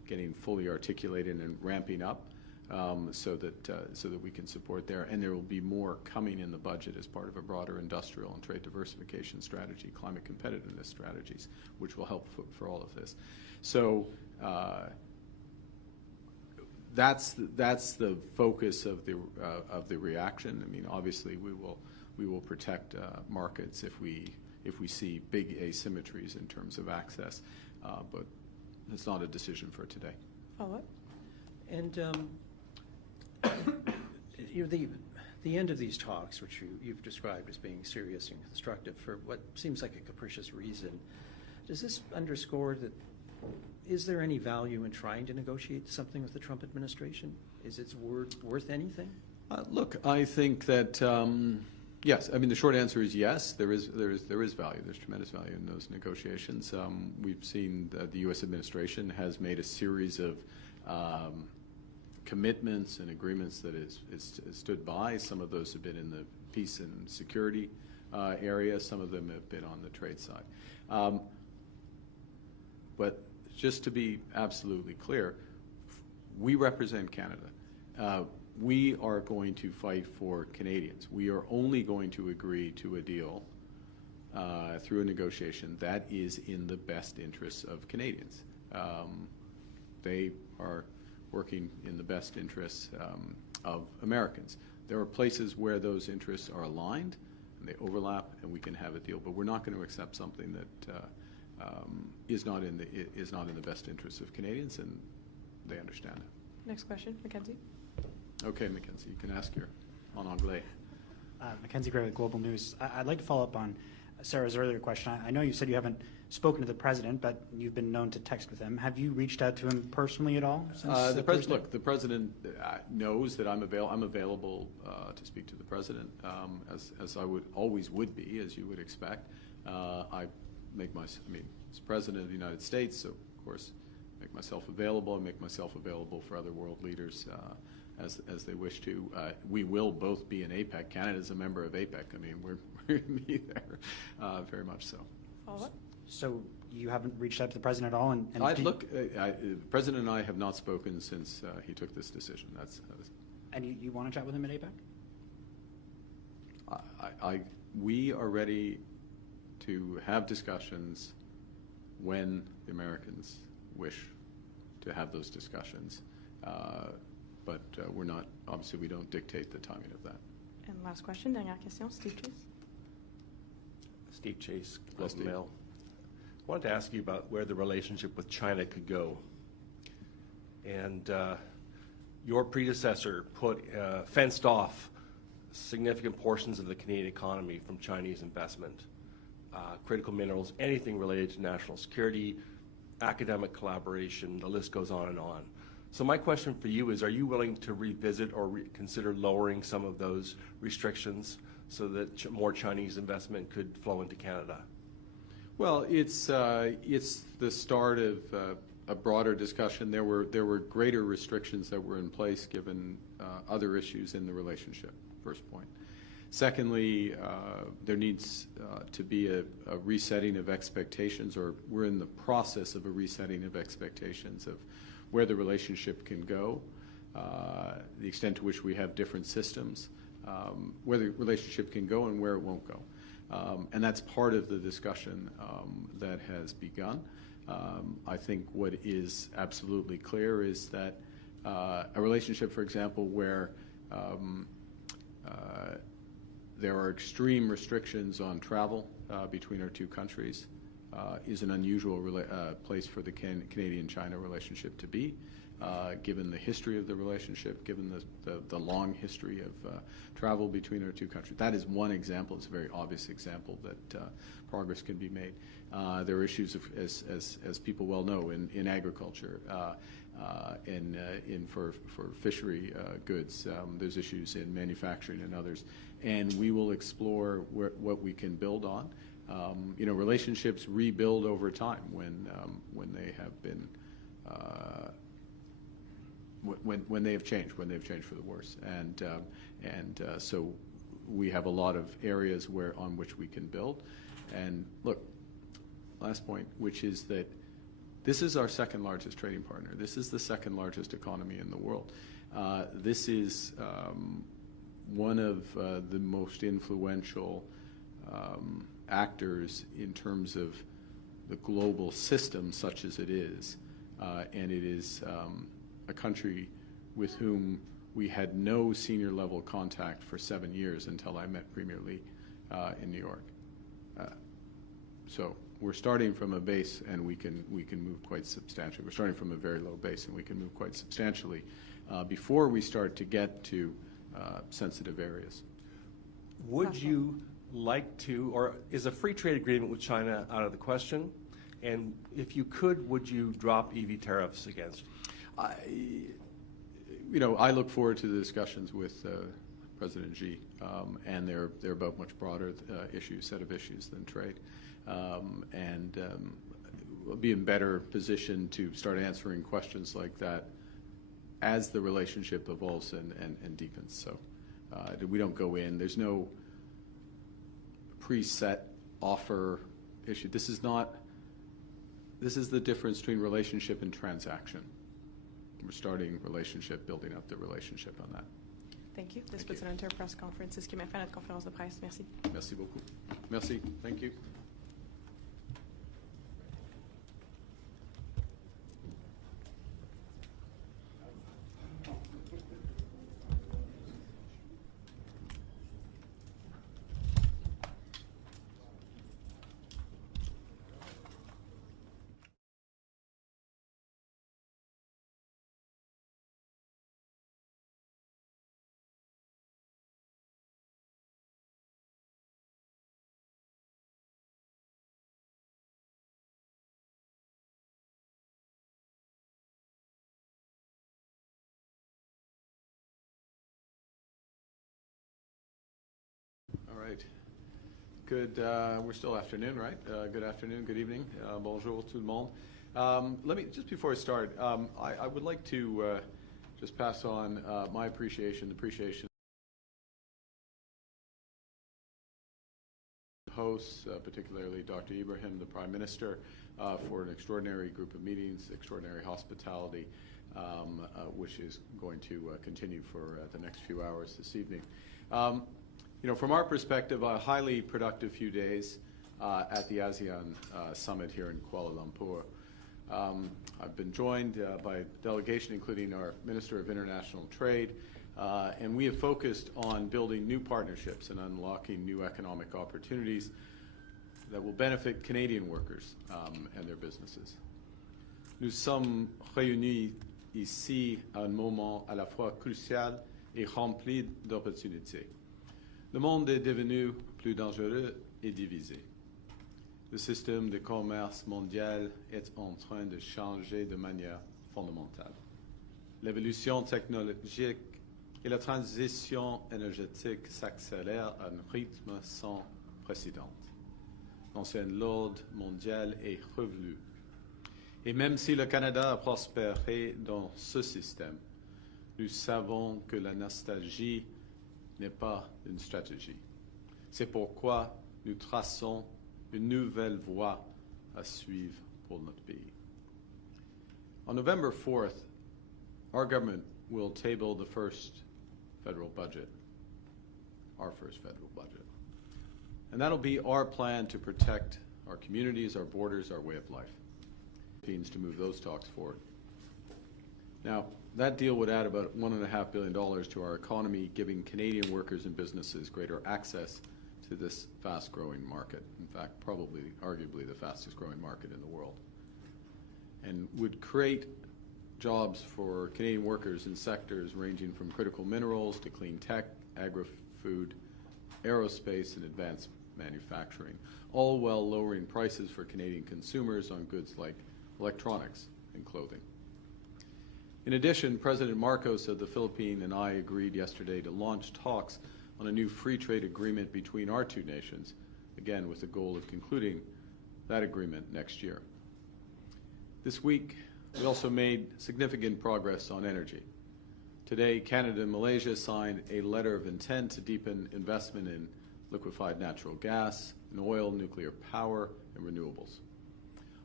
getting fully articulated and ramping up so that we can support there. And there will be more coming in the budget as part of a broader industrial and trade diversification strategy, climate competitiveness strategies, which will help for all of this. So that's the focus of the reaction. I mean, obviously we will protect markets if we see big asymmetries in terms of access, but it's not a decision for today. Follow-up? And the end of these talks, which you've described as being serious and constructive for what seems like a capricious reason, does this underscore that is there any value in trying to negotiate something with the Trump administration? Is its word worth anything? Look, I think that yes. I mean, the short answer is yes. There is value. There's tremendous value in those negotiations. We've seen that the U.S. administration has made a series of commitments and agreements that is stood by. Some of those have been in the peace and security area. Some of them have been on the trade side. But just to be absolutely clear, we represent Canada. We are going to fight for Canadians. We are only going to agree to a deal through a negotiation that is in the best interests of Canadians. They are working in the best interests of Americans. There are places where those interests are aligned and they overlap, and we can have a deal. But we're not going to accept something that is not in the best interests of Canadians, and they understand that. Next question, Mackenzie. Okay, Mackenzie, you can ask your en anglais. Mackenzie Gray with Global News. I'd like to follow up on Sarah's earlier question. I know you said you haven't spoken to the president, but you've been known to text with him. Have you reached out to him personally at all? The president knows that I'm available to speak to the president, as I always would be, as you would expect. As president of the United States, so of course, make myself available. I make myself available for other world leaders as they wish to. We will both be in APEC. Canada's a member of APEC. I mean, we're going to be there, very much so. Follow-up? So you haven't reached out to the president at all? The president and I have not spoken since he took this decision. And you want to chat with him at APEC? We are ready to have discussions when the Americans wish to have those discussions. But we're not, obviously we don't dictate the timing of that. And last question, dernière question, Steve Chase. Steve Chase, Hi, Globe Steve. Mail. I wanted to ask you about where the relationship with China could go. And your predecessor fenced off significant portions of the Canadian economy from Chinese investment, critical minerals, anything related to national security, academic collaboration, the list goes on and on. So my question for you is, are you willing to revisit or consider lowering some of those restrictions so that more Chinese investment could flow into Canada? Well, it's the start of a broader discussion. There were greater restrictions that were in place given other issues in the relationship, first point. Secondly, there needs to be a resetting of expectations, or we're in the process of a resetting of expectations of where the relationship can go, the extent to which we have different systems, where the relationship can go and where it won't go. And that's part of the discussion that has begun. I think what is absolutely clear is that a relationship, for example, where there are extreme restrictions on travel between our two countries is an unusual place for the Canadian-China relationship to be, given the history of the relationship, given the long history of travel between our two countries. That is one example. It's a very obvious example that progress can be made. There are issues, as people well know, in agriculture, for fishery goods. There's issues in manufacturing and others. And we will explore what we can build on. Relationships rebuild over time when they have been when they have changed for the worse, and so we have a lot of areas on which we can build. And look, last point, which is that This is our second largest trading partner. This is the second largest economy in the world. This is one of the most influential actors in terms of the global system, such as it is. And it is a country with whom we had no senior level contact for 7 years until I met Premier Lee in New York. So we're starting from a base, and we can move quite substantially. We're starting from a very low base, and we can move quite substantially before we start to get to sensitive areas. Would you like to, or is a free trade agreement with China out of the question? And if you could, would you drop EV tariffs against? I look forward to the discussions with President Xi, and they're about much broader set of issues than trade. We'll be in better position to start answering questions like that as the relationship evolves and deepens. So we don't go in. There's no preset offer issue. This is the difference between relationship and transaction. We're starting relationship, building up the relationship on that. Thank you. This puts an end to our press conference. C'est ce qui met fin à notre conférence de presse. Merci. Merci beaucoup. Merci. Thank you. All right. Good. We're still afternoon, right? Good afternoon, good evening. Bonjour tout le monde. Let me, just before I start, I would like to just pass on my appreciation hosts, particularly Dr. Ibrahim, the Prime Minister, for an extraordinary group of meetings, extraordinary hospitality, which is going to continue for the next few hours this evening. From our perspective, a highly productive few days at the ASEAN summit here in Kuala Lumpur. I've been joined by a delegation including our Minister of International Trade, and we have focused on building new partnerships and unlocking new economic opportunities that will benefit Canadian workers and their businesses. Nous sommes réunis ici à un moment à la fois crucial et rempli d'opportunités. Le monde est devenu plus dangereux et divisé. Le système de commerce mondial est en train de changer de manière fondamentale. L'évolution technologique et la transition énergétique s'accélèrent à un rythme sans précédent. L'ancien ordre mondial est revenu. Et même si le Canada a prospéré dans ce système, nous savons que la nostalgie n'est pas une stratégie. C'est pourquoi nous traçons une nouvelle voie à suivre pour notre pays. On November 4th, our government will table the first federal budget, our first federal budget. And that'll be our plan to protect our communities, our borders, our way of life. To move those talks forward. Now, that deal would add about $1.5 billion to our economy, giving Canadian workers and businesses greater access to this fast-growing market. In fact, probably, arguably, the fastest-growing market in the world. And would create jobs for Canadian workers in sectors ranging from critical minerals to clean tech, agri-food, aerospace, and advanced manufacturing, all while lowering prices for Canadian consumers on goods like electronics and clothing. In addition, President Marcos of the Philippines and I agreed yesterday to launch talks on a new free trade agreement between our two nations, again with the goal of concluding that agreement next year. This week, we also made significant progress on energy. Today, Canada and Malaysia signed a letter of intent to deepen investment in liquefied natural gas, and oil, nuclear power, and renewables.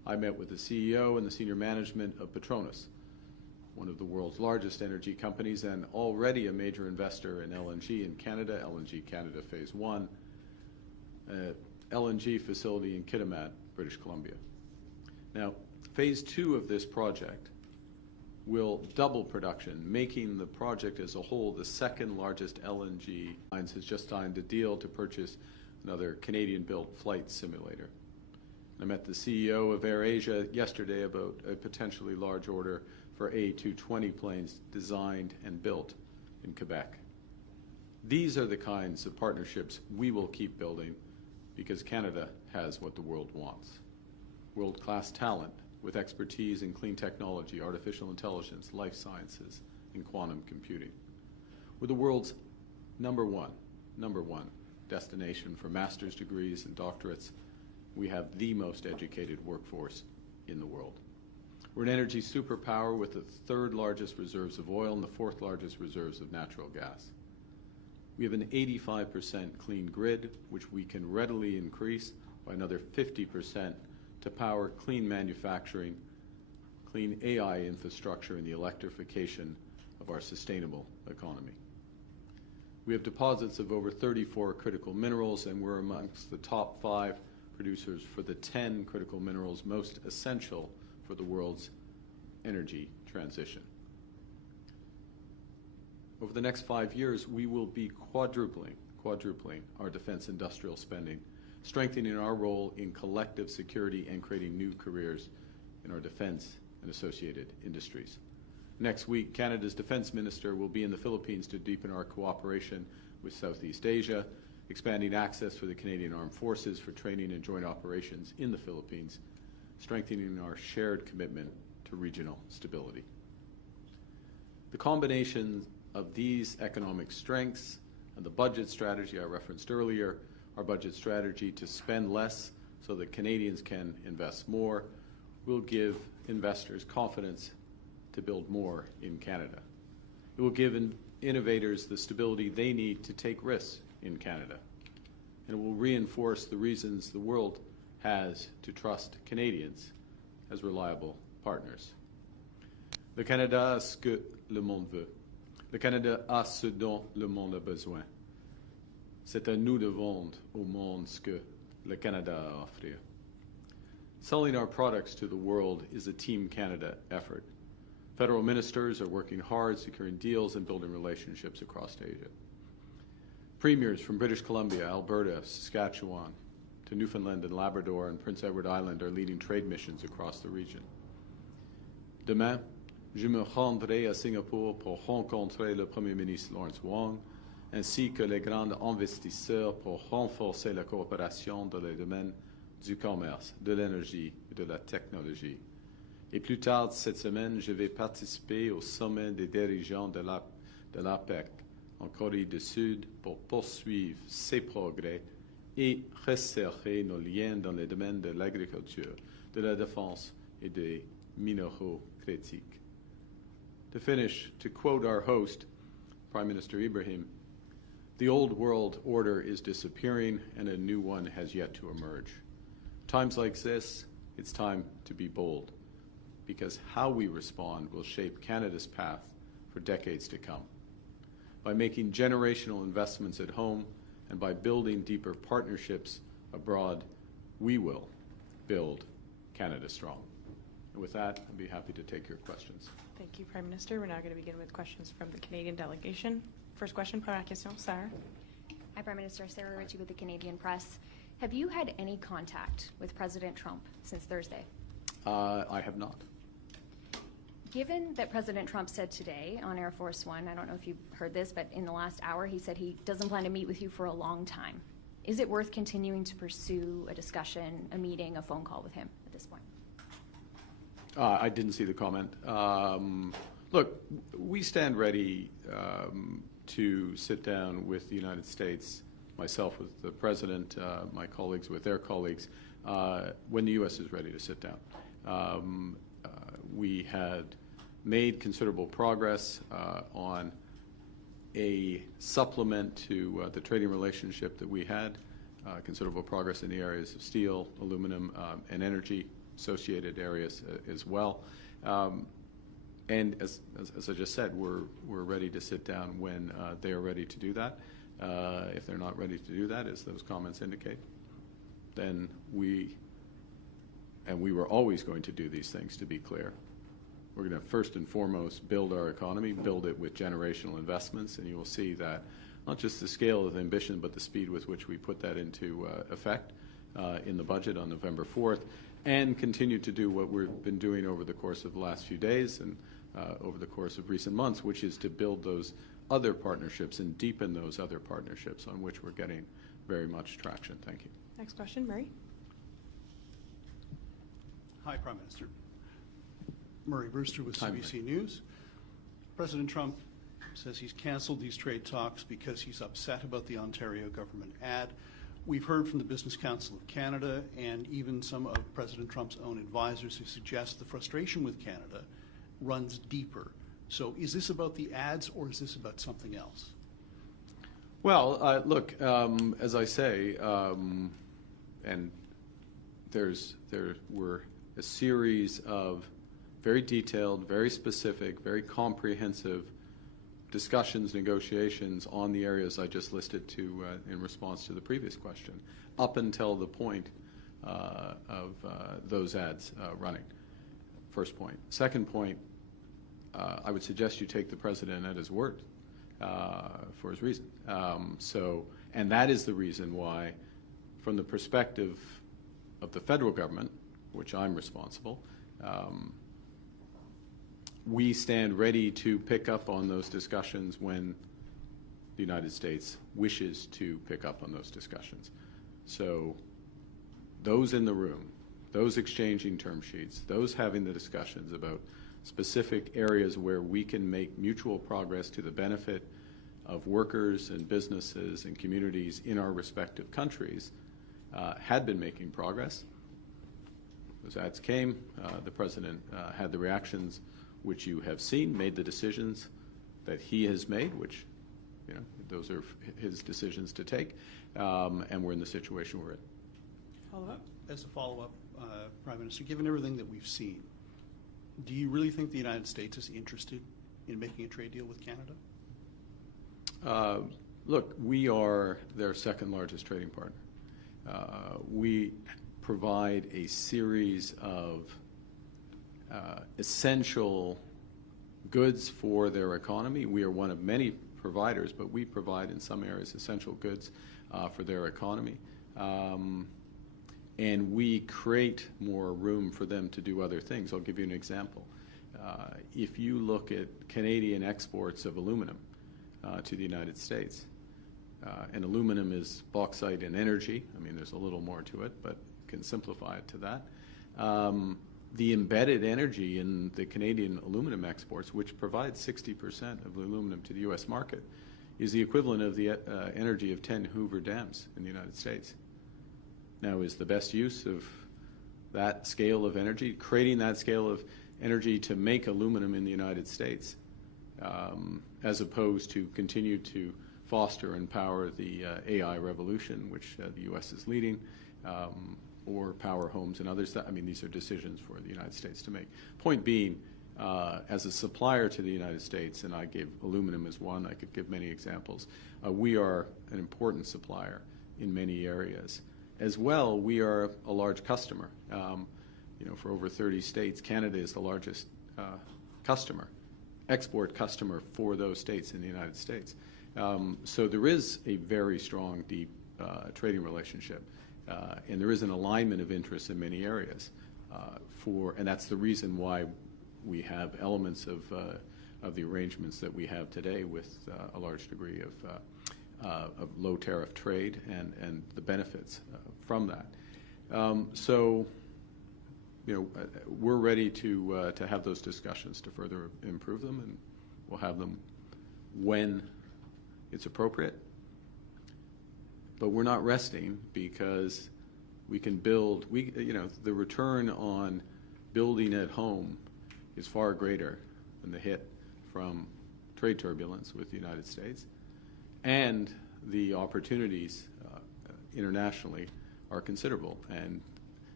I met with the CEO and the senior management of Petronas, one of the world's largest energy companies and already a major investor in LNG in Canada, LNG Canada Phase 1, LNG facility in Kitimat, British Columbia. Now, Phase 2 of this project will double production, making the project as a whole the second largest LNG. Lines has just signed a deal to purchase another Canadian-built flight simulator. I met the CEO of AirAsia yesterday about a potentially large order for A220 planes designed and built in Quebec. These are the kinds of partnerships we will keep building because Canada has what the world wants. World-class talent with expertise in clean technology, artificial intelligence, life sciences, and quantum computing. We're the world's number one destination for master's degrees and doctorates. We have the most educated workforce in the world. We're an energy superpower with the third largest reserves of oil and the fourth largest reserves of natural gas. We have an 85% clean grid, which we can readily increase by another 50% to power clean manufacturing, clean AI infrastructure, and the electrification of our sustainable economy. We have deposits of over 34 critical minerals, and we're amongst the top 5 producers for the 10 critical minerals most essential for the world's energy transition. Over the next 5 years, we will be quadrupling our defense industrial spending, strengthening our role in collective security and creating new careers in our defense and associated industries. Next week, Canada's defense minister will be in the Philippines to deepen our cooperation with Southeast Asia, expanding access for the Canadian Armed Forces for training and joint operations in the Philippines, strengthening our shared commitment to regional stability. The combination of these economic strengths and the budget strategy I referenced earlier, our budget strategy to spend less so that Canadians can invest more, will give investors confidence to build more in Canada. It will give innovators the stability they need to take risks in Canada. And it will reinforce the reasons the world has to trust Canadians as reliable partners. Le Canada a ce que le monde veut. Le Canada a ce dont le monde a besoin. C'est à nous de vendre au monde ce que le Canada a à offrir. Selling our products to the world is a Team Canada effort. Federal ministers are working hard, securing deals and building relationships across Asia. Premiers from British Columbia, Alberta, Saskatchewan, to Newfoundland and Labrador and Prince Edward Island are leading trade missions across the region. Demain, je me rendrai à Singapour pour rencontrer le Premier ministre Lawrence Wong, ainsi que les grands investisseurs pour renforcer la coopération dans les domaines du commerce, de l'énergie et de la technologie. Et plus tard cette semaine, je vais participer au sommet des dirigeants de l'APEC en Corée du Sud pour poursuivre ces progrès et resserrer nos liens dans les domaines de l'agriculture, de la défense et des minéraux critiques. To finish, to quote our host, Prime Minister Ibrahim, the old world order is disappearing and a new one has yet to emerge. Times like this, it's time to be bold, because how we respond will shape Canada's path for decades to come. By making generational investments at home and by building deeper partnerships abroad, we will build Canada strong. And with that, I'd be happy to take your questions. Thank you, Prime Minister. We're now going to begin with questions from the Canadian delegation. First question, première question, Sarah. Hi, Prime Minister. Sarah Ritchie with the Canadian Press. Have you had any contact with President Trump since Thursday? I have not. Given that President Trump said today on Air Force One, I don't know if you heard this, but in the last hour he said he doesn't plan to meet with you for a long time. Is it worth continuing to pursue a discussion, a meeting, a phone call with him at this point? I didn't see the comment. Look, we stand ready to sit down with the United States, myself with the President, my colleagues with their colleagues, when the U.S. is ready to sit down. We had made considerable progress on a supplement to the trading relationship that we had, considerable progress in the areas of steel, aluminum, and energy. associated areas as well. And as I just said, we're ready to sit down when they are ready to do that. If they're not ready to do that, as those comments indicate, then we were always going to do these things, to be clear. We're going to first and foremost build our economy, build it with generational investments, and you will see that not just the scale of ambition, but the speed with which we put that into effect in the budget on November 4th, and continue to do what we've been doing over the course of the last few days and over the course of recent months, which is to build those other partnerships and deepen those other partnerships on which we're getting very much traction. Thank you. Next question, Murray. Hi, Prime Minister. Murray Brewster with Hi, CBC News. President Trump says he's canceled these trade talks because he's upset about the Ontario government ad. We've heard from the Business Council of Canada and even some of President Trump's own advisors who suggest the frustration with Canada runs deeper. So is this about the ads or is this about something else? Well, look, as I say, and there were a series of very detailed, very specific, very comprehensive discussions, negotiations on the areas I just listed to in response to the previous question, up until the point of those ads running. First point. Second point, I would suggest you take the president at his word for his reason. And that is the reason why, from the perspective of the federal government, which I'm responsible, we stand ready to pick up on those discussions when the United States wishes to pick up on those discussions. So those in the room, those exchanging term sheets, those having the discussions about specific areas where we can make mutual progress to the benefit of workers and businesses and communities in our respective countries had been making progress. Those ads came. The president had the reactions which you have seen, made the decisions that he has made, which, you know, those are his decisions to take, and we're in the situation we're in. Follow-up? As a follow-up, Prime Minister, given everything that we've seen, do you really think the United States is interested in making a trade deal with Canada? Look, we are their second largest trading partner. We provide a series of essential goods for their economy. We are one of many providers, but we provide in some areas essential goods for their economy. And we create more room for them to do other things. I'll give you an example. If you look at Canadian exports of aluminum to the United States, and aluminum is bauxite and energy. I mean, there's a little more to it, but can simplify it to that. The embedded energy in the Canadian aluminum exports, which provides 60% of the aluminum to the U.S. market, is the equivalent of the energy of 10 Hoover dams in the United States. Now, is the best use of that scale of energy, creating that scale of energy to make aluminum in the United States, as opposed to continue to foster and power the AI revolution, which the U.S. is leading, or power homes and others? I mean, these are decisions for the United States to make. Point being, as a supplier to the United States, and I gave aluminum as one, I could give many examples, we are an important supplier in many areas. As well, we are a large customer. You know, for over 30 states, Canada is the largest export customer for those states in the United States. So there is a very strong, deep trading relationship, and there is an alignment of interests in many areas. And that's the reason why we have elements of the arrangements that we have today with a large degree of low tariff trade and the benefits from that. So, you know, we're ready to have those discussions to further improve them, and we'll have them when it's appropriate. But we're not resting because we can build. You know, the return on building at home is far greater than the hit from trade turbulence with the United States, and the opportunities internationally are considerable. And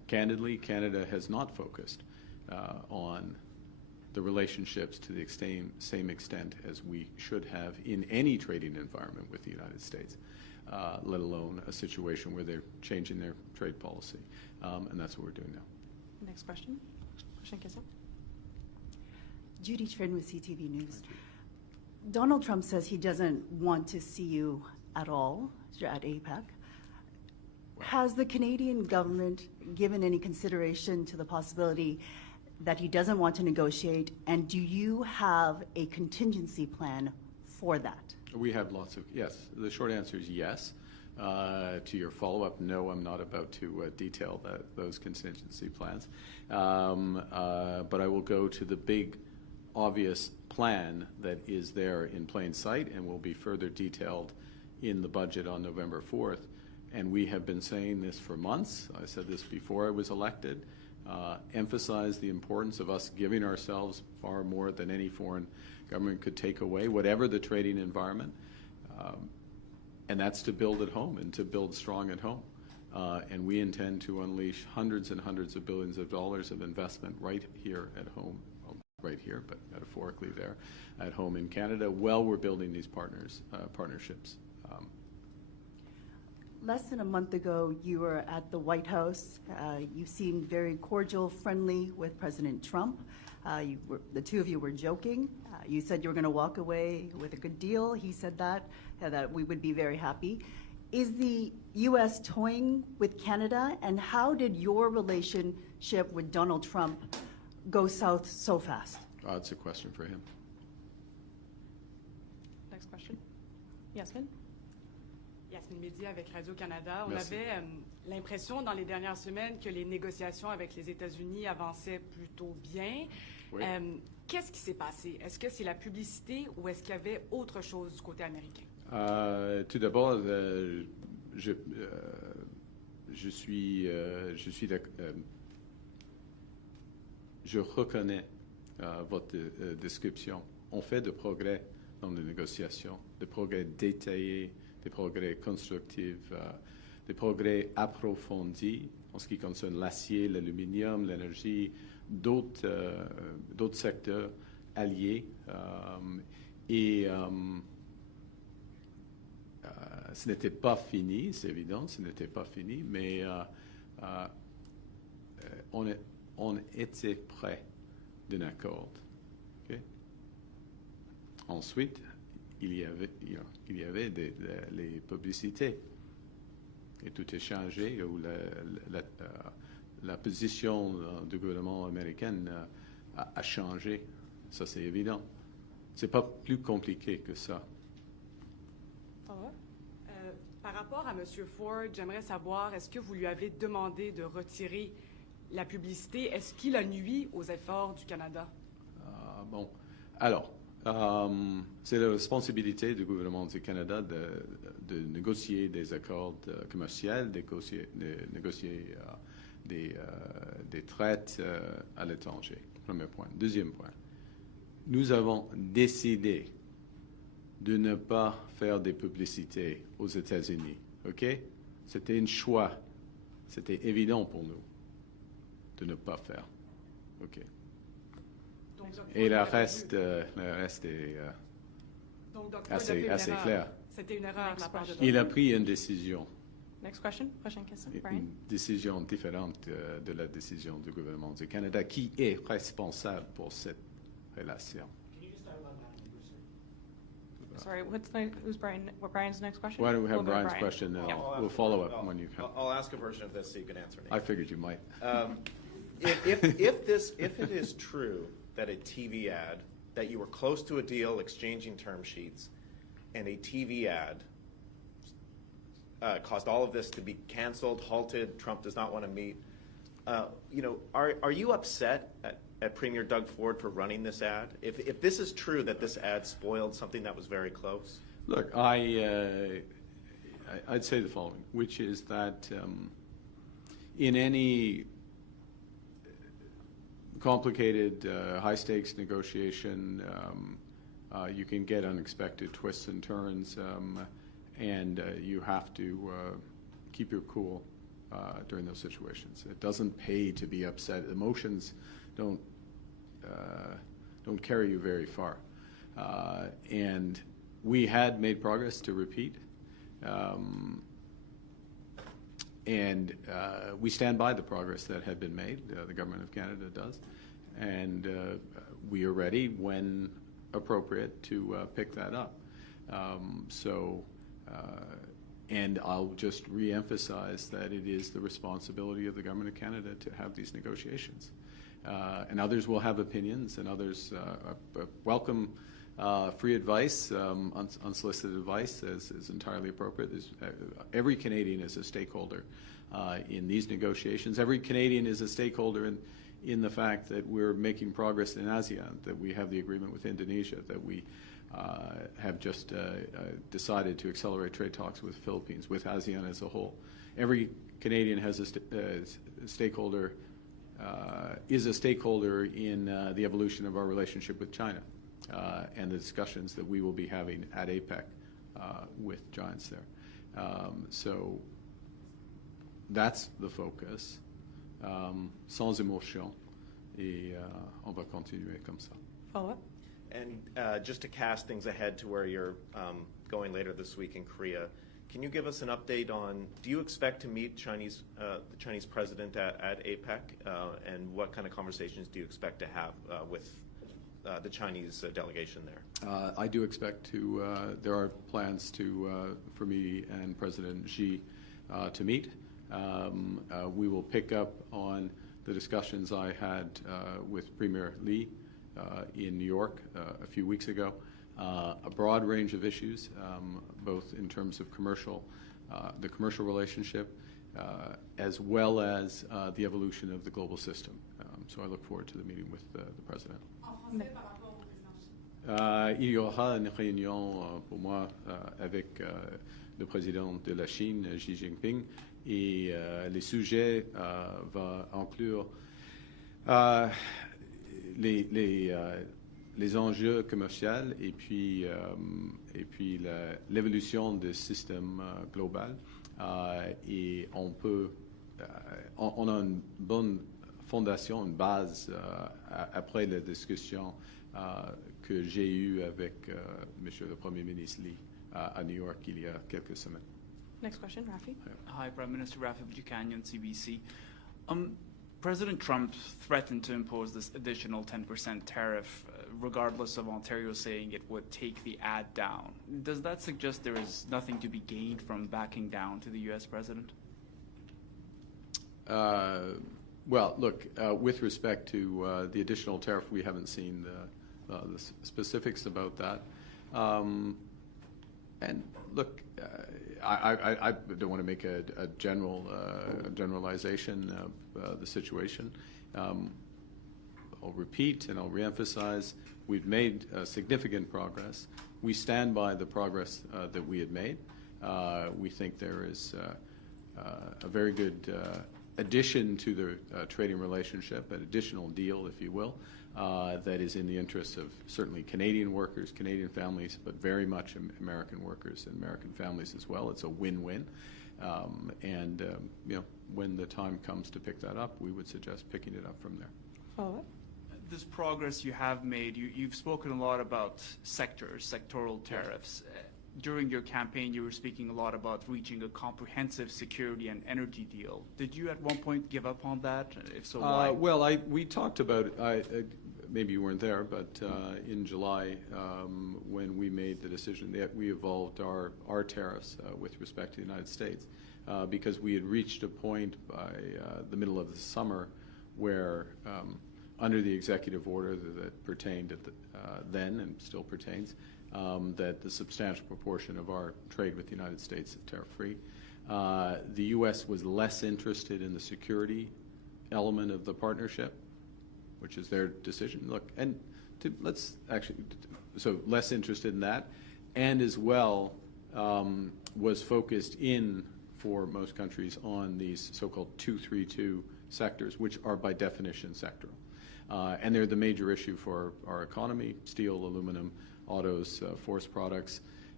Candidly, Canada has not focused on the relationships to the same extent as we should have in any trading environment with the United States, let alone a situation where they're changing their trade policy. And that's what we're doing now. Next question. Prochaine question. Judy Trin with CTV News. Donald Trump says he doesn't want to see you at all at APEC. Has the Canadian government given any consideration to the possibility that he doesn't want to negotiate, and do you have a contingency plan for that? We have lots of, yes. The short answer is yes. To your follow-up, no, I'm not about to detail those contingency plans. But I will go to the big, obvious plan that is there in plain sight and will be further detailed in the budget on November 4th. And we have been saying this for months. I said this before I was elected. Emphasize the importance of us giving ourselves far more than any foreign government could take away, whatever the trading environment. And that's to build at home and to build strong at home. And we intend to unleash hundreds and hundreds of billions of dollars of investment right here at home, well, right here, but metaphorically there, at home in Canada, while we're building these partnerships. Less than a month ago, you were at the White House. You seemed very cordial, friendly with President Trump. The two of you were joking. You said you were going to walk away with a good deal. He said that we would be very happy. Is the U.S. toying with Canada, and how did your relationship with Donald Trump go south so fast? That's a question for him. Next question. Yasmin. Yasmin Mehdi avec Radio-Canada. On Merci. avait l'impression dans les dernières semaines que les négociations avec les États-Unis avançaient plutôt bien. Oui. Qu'est-ce qui s'est passé? Est-ce que c'est la publicité ou est-ce qu'il y avait autre chose du côté américain? Tout d'abord, je reconnais votre description. On fait de progrès dans les négociations, des progrès détaillés, des progrès constructifs, des progrès approfondis en ce qui concerne l'acier, l'aluminium, l'énergie, d'autres secteurs alliés. Ce n'était pas fini, c'est évident, ce n'était pas fini, mais on était près d'un accord. Okay? Ensuite, il y avait les publicités. Et tout est changé, où la position du gouvernement américain a changé. Ça, c'est évident. C'est pas plus compliqué que ça. Par rapport à M. Ford, j'aimerais savoir, est-ce que vous lui avez demandé de retirer la publicité? Est-ce qu'il a nui aux efforts du Canada? Bon. Alors, c'est la responsabilité du gouvernement du Canada de négocier des accords commerciaux, de négocier des traites à l'étranger. Premier point. Deuxième point. Nous avons décidé de ne pas faire des publicités aux États-Unis. OK? C'était un choix. C'était évident pour nous de ne pas faire. OK. Donc, Et le reste est donc, assez clair. C'était une erreur de la part de Il a pris une décision. Next question. Prochaine question. Brian. Une décision différente de la décision du gouvernement du Canada qui est responsable pour cette relation. Sorry, who's Brian? What Brian's next question? Why don't we have We'll go to Brian's Brian. question, and Yeah. we'll follow up when you come. I'll ask a version of this so you can answer me. I figured you might. If it is true that a TV ad, that you were close to a deal exchanging term sheets, and a TV ad caused all of this to be canceled, halted, Trump does not want to meet, are you upset at Premier Doug Ford for running this ad? If this is true that this ad spoiled something that was very close? Look, I'd say the following, which is that in any complicated, high-stakes negotiation, you can get unexpected twists and turns, and you have to keep your cool during those situations. It doesn't pay to be upset. Emotions don't carry you very far. And we had made progress, to repeat. And we stand by the progress that had been made. The Government of Canada does. And we are ready, when appropriate, to pick that up. And I'll just re-emphasize that it is the responsibility of the Government of Canada to have these negotiations. And others will have opinions, and others welcome free advice, unsolicited advice is entirely appropriate. Every Canadian is a stakeholder in these negotiations. Every Canadian is a stakeholder in the fact that we're making progress in ASEAN, that we have the agreement with Indonesia, that we have just decided to accelerate trade talks with the Philippines, with ASEAN as a whole. Every Canadian has a stakeholder, is a stakeholder in the evolution of our relationship with China and the discussions that we will be having at APEC with giants there. So that's the focus, sans émotion, et on va continuer comme ça. Follow-up? And just to cast things ahead to where you're going later this week in Korea, can you give us an update on, do you expect to meet the Chinese president at APEC? And what kind of conversations do you expect to have with the Chinese delegation there? I do expect to, there are plans for me and President Xi to meet. We will pick up on the discussions I had with Premier Lee in New York a few weeks ago. A broad range of issues, both in terms of the commercial relationship, as well as the evolution of the global system. So I look forward to the meeting with the President. Il y aura une réunion pour moi avec le président de la Chine, Xi Jinping, et les sujets vont inclure les enjeux commerciaux et puis l'évolution du système global. Et on a une bonne fondation, une base après la discussion que j'ai eue avec Monsieur le Premier ministre Lee à New York il y a quelques semaines. Next question, Rafi. Hi, Prime Minister Rafi Buchanan, CBC. President Trump threatened to impose this additional 10% tariff, regardless of Ontario saying it would take the ad down. Does that suggest there is nothing to be gained from backing down to the U.S. president? Well, look, with respect to the additional tariff, we haven't seen the specifics about that. And look, I don't want to make a generalization of the situation. I'll repeat and I'll reemphasize, we've made significant progress. We stand by the progress that we had made. We think there is a very good addition to the trading relationship, an additional deal, if you will, that is in the interests of certainly Canadian workers, Canadian families, but very much American workers and American families as well. It's a win-win. And when the time comes to pick that up, we would suggest picking it up from there. Follow-up? This progress you have made, you've spoken a lot about sectoral tariffs. During your campaign, you were speaking a lot about reaching a comprehensive security and energy deal. Did you at one point give up on that? If so, why? Well, we talked about it. Maybe you weren't there, but in July, when we made the decision that we evolved our tariffs with respect to the United States, because we had reached a point by the middle of the summer where, under the executive order that pertained at then and still pertains, that the substantial proportion of our trade with the United States is tariff-free. The U.S. was less interested in the security element of the partnership, which is their decision. Look, and let's actually, so less interested in that, and as well was focused in, for most countries, on these so-called 232 sectors, which are by definition sectoral. And they're the major issue for our economy: steel, aluminum, autos, forest products.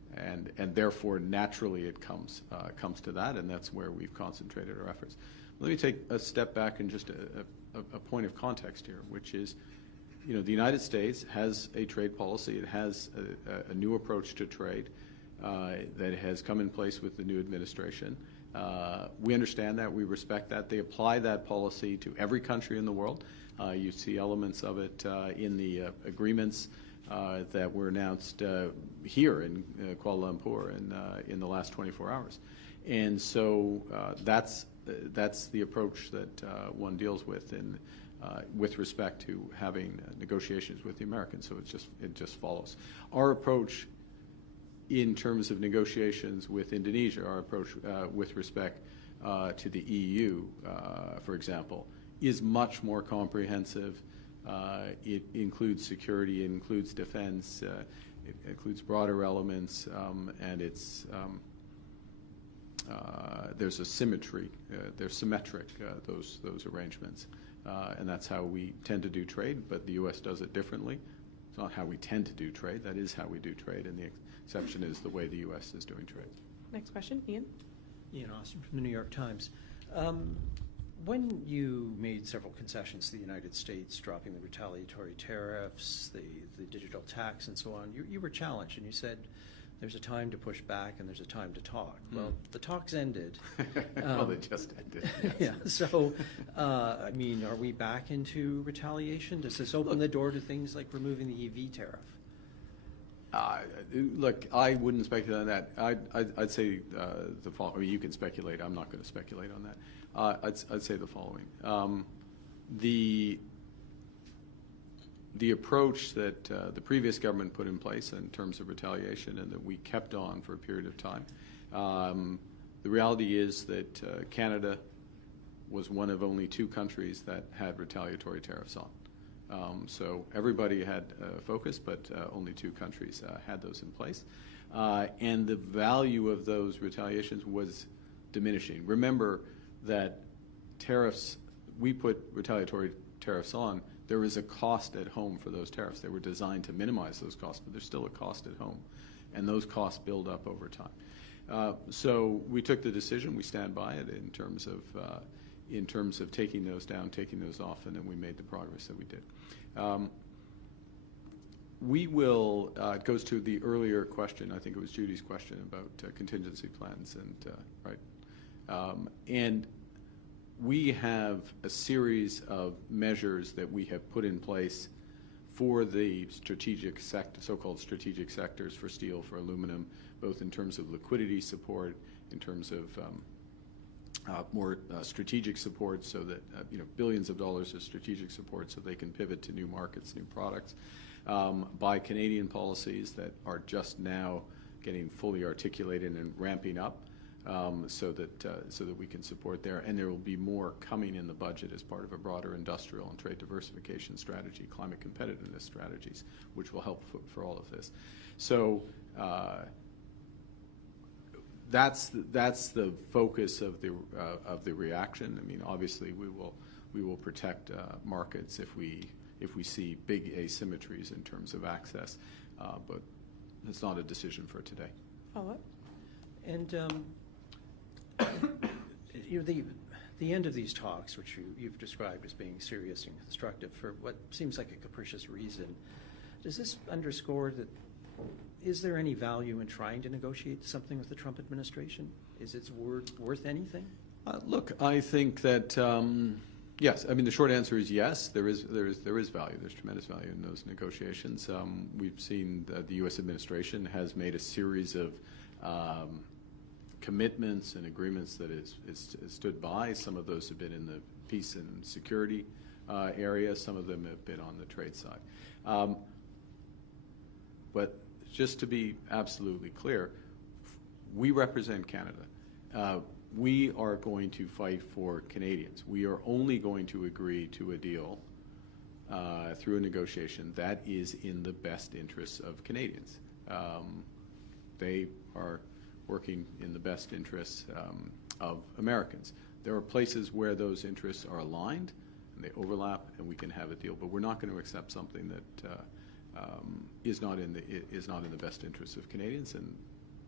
And therefore, naturally, it comes to that, and that's where we've concentrated our efforts. Let me take a step back and just a point of context here, which is, the United States has a trade policy. It has a new approach to trade that has come in place with the new administration. We understand that. We respect that. They apply that policy to every country in the world. You see elements of it in the agreements that were announced here in Kuala Lumpur in the last 24 hours. And so that's the approach that one deals with with respect to having negotiations with the Americans. So it just follows. Our approach in terms of negotiations with Indonesia, our approach with respect to the EU, for example, is much more comprehensive. It includes security, it includes defense, it includes broader elements, and there's a symmetry. They're symmetric, those arrangements, and that's how we tend to do trade. But the U.S. does it differently. It's not how we tend to do trade. That is how we do trade, and the exception is the way the U.S. is doing trade. Next question, Ian. Ian Austin from the New York Times. When you made several concessions to the United States, dropping the retaliatory tariffs, the digital tax, and so on, you were challenged, and you said there's a time to push back and there's a time to talk. Well, the talks ended. Well, they just ended. Yes. Yeah. So, I mean, are we back into retaliation? Does this open the door to things like removing the EV tariff? Look, I wouldn't speculate on that. I'd say the following. I mean, you can speculate. I'm not going to speculate on that. I'd say the following. The approach that the previous government put in place in terms of retaliation and that we kept on for a period of time, the reality is that Canada was one of only 2 countries that had retaliatory tariffs on. So everybody had focus, but only 2 countries had those in place. And the value of those retaliations was diminishing. Remember that tariffs, we put retaliatory tariffs on, there is a cost at home for those tariffs. They were designed to minimize those costs, but there's still a cost at home, and those costs build up over time. So we took the decision, we stand by it in terms of taking those down, taking those off, and then we made the progress that we did. We will, it goes to the earlier question, I think it was Judy's question about contingency plans, and right. And we have a series of measures that we have put in place for the strategic sector, so-called strategic sectors for steel, for aluminum, both in terms of liquidity support, in terms of more strategic support, so that billions of dollars of strategic support, so they can pivot to new markets, new products, by Canadian policies that are just now getting fully articulated and ramping up, so that we can support there. And there will be more coming in the budget as part of a broader industrial and trade diversification strategy, climate competitiveness strategies, which will help for all of this. So that's the focus of the reaction. I mean, obviously we will protect markets if we see big asymmetries in terms of access, but it's not a decision for today. Follow up. And the end of these talks, which you've described as being serious and constructive for what seems like a capricious reason, does this underscore that? Is there any value in trying to negotiate something with the Trump administration? Is it worth anything? Look, I think that yes. I mean, the short answer is yes. There is value. There's tremendous value in those negotiations. We've seen that the U.S. administration has made a series of commitments and agreements that is stood by. Some of those have been in the peace and security area. Some of them have been on the trade side. But just to be absolutely clear, we represent Canada. We are going to fight for Canadians. We are only going to agree to a deal through a negotiation that is in the best interests of Canadians. They are working in the best interests of Americans. There are places where those interests are aligned and they overlap, and we can have a deal. But we're not going to accept something that is not in the best interests of Canadians, and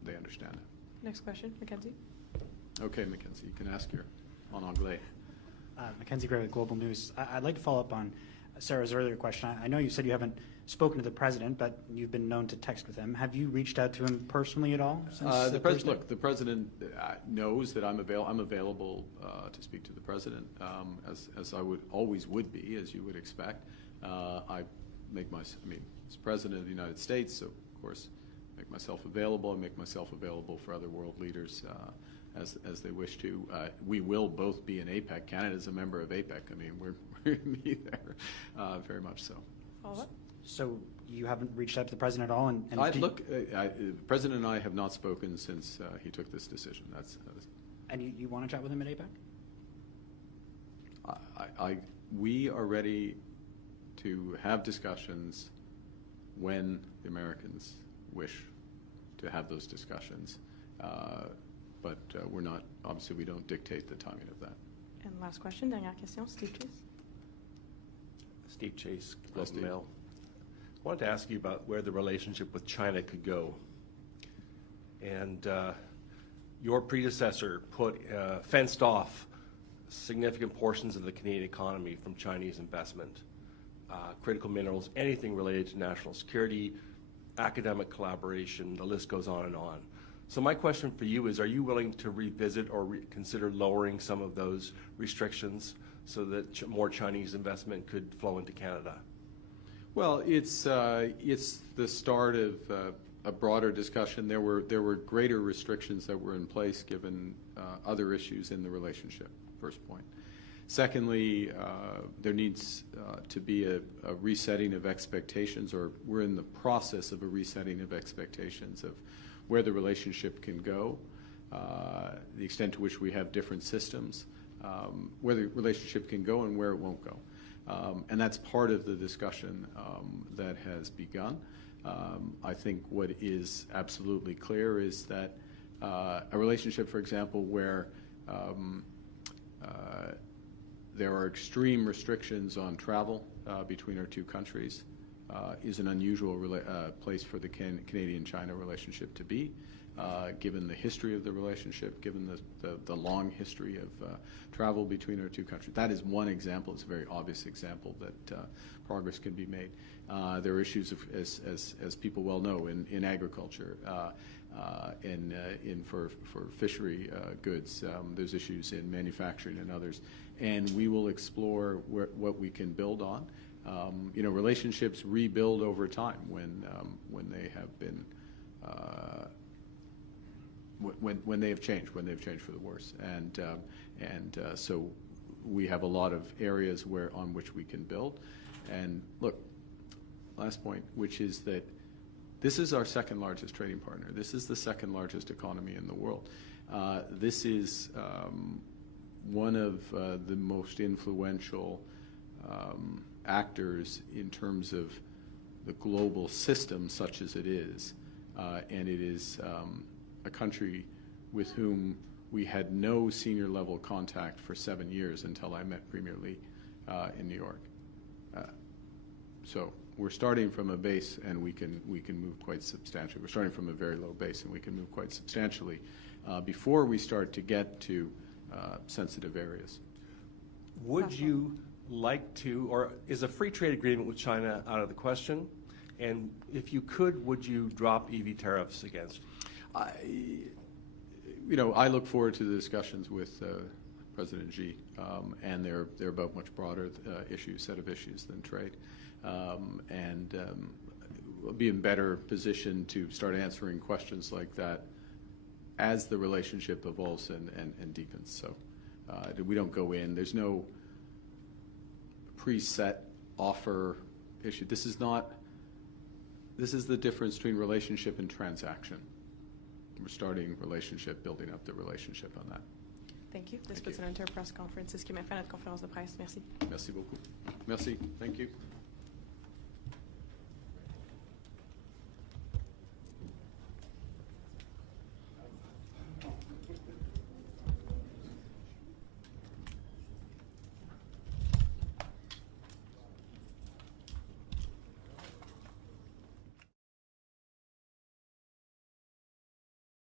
they understand it. Next question, Mackenzie. Okay, Mackenzie, you can ask your en anglais. Mackenzie Gray with Global News. I'd like to follow up on Sarah's earlier question. I know you said you haven't spoken to the president, but you've been known to text with him. Have you reached out to him personally at all? Since Look, the president knows that I'm available to speak to the president, as I always would be, as you would expect. I as president of the United States, so of course, make myself available. I make myself available for other world leaders as they wish to. We will both be in APEC. Canada's a member of APEC. I mean, we're going to be there, very much so. Follow up. So you haven't reached out to the president at all? The president and I have not spoken since he took this decision. And you want to chat with him at APEC? We are ready to have discussions when the Americans wish to have those discussions. But we're not, obviously we don't dictate the timing of that. And last question, dernière question, Steve Chase. Steve Chase, Globe and Mail. I wanted to ask you about where the relationship with China could go. And your predecessor fenced off significant portions of the Canadian economy from Chinese investment, critical minerals, anything related to national security, academic collaboration, the list goes on and on. So my question for you is, are you willing to revisit or consider lowering some of those restrictions so that more Chinese investment could flow into Canada? Well, it's the start of a broader discussion. There were greater restrictions that were in place given other issues in the relationship, first point. Secondly, there needs to be a resetting of expectations, or we're in the process of a resetting of expectations of where the relationship can go, the extent to which we have different systems, where the relationship can go and where it won't go. And that's part of the discussion that has begun. I think what is absolutely clear is that a relationship, for example, where there are extreme restrictions on travel between our two countries is an unusual place for the Canadian-China relationship to be, given the history of the relationship, given the long history of travel between our two countries. That is one example. It's a very obvious example that progress can be made. There are issues, as people well know, in agriculture, for fishery goods. There's issues in manufacturing and others. And we will explore what we can build on. Relationships rebuild over time when they have been when they have changed for the worse, and so we have a lot of areas on which we can build. And look, last point, which is that this is our second largest trading partner. This is the second largest economy in the world. This is one of the most influential actors in terms of the global system, such as it is, and it is a country with whom we had no senior level contact for 7 years until I met Premier Lee in New York. So we're starting from a base, and we can move quite substantially. We're starting from a very low base, and we can move quite substantially before we start to get to sensitive areas. Would you like to, or is a free trade agreement with China out of the question? And if you could, would you drop EV tariffs against? I look forward to the discussions with President Xi, and they're about much broader set of issues than trade, and we'll be in better position to start answering questions like that as the relationship evolves and deepens. So we don't go in. There's no preset offer issue. This is the difference between relationship and transaction. We're starting relationship, building up the relationship on that. Thank you. This puts an end to our press conference. C'est ce qui met fin à notre conférence de presse. Merci. Merci beaucoup. Merci. Thank you.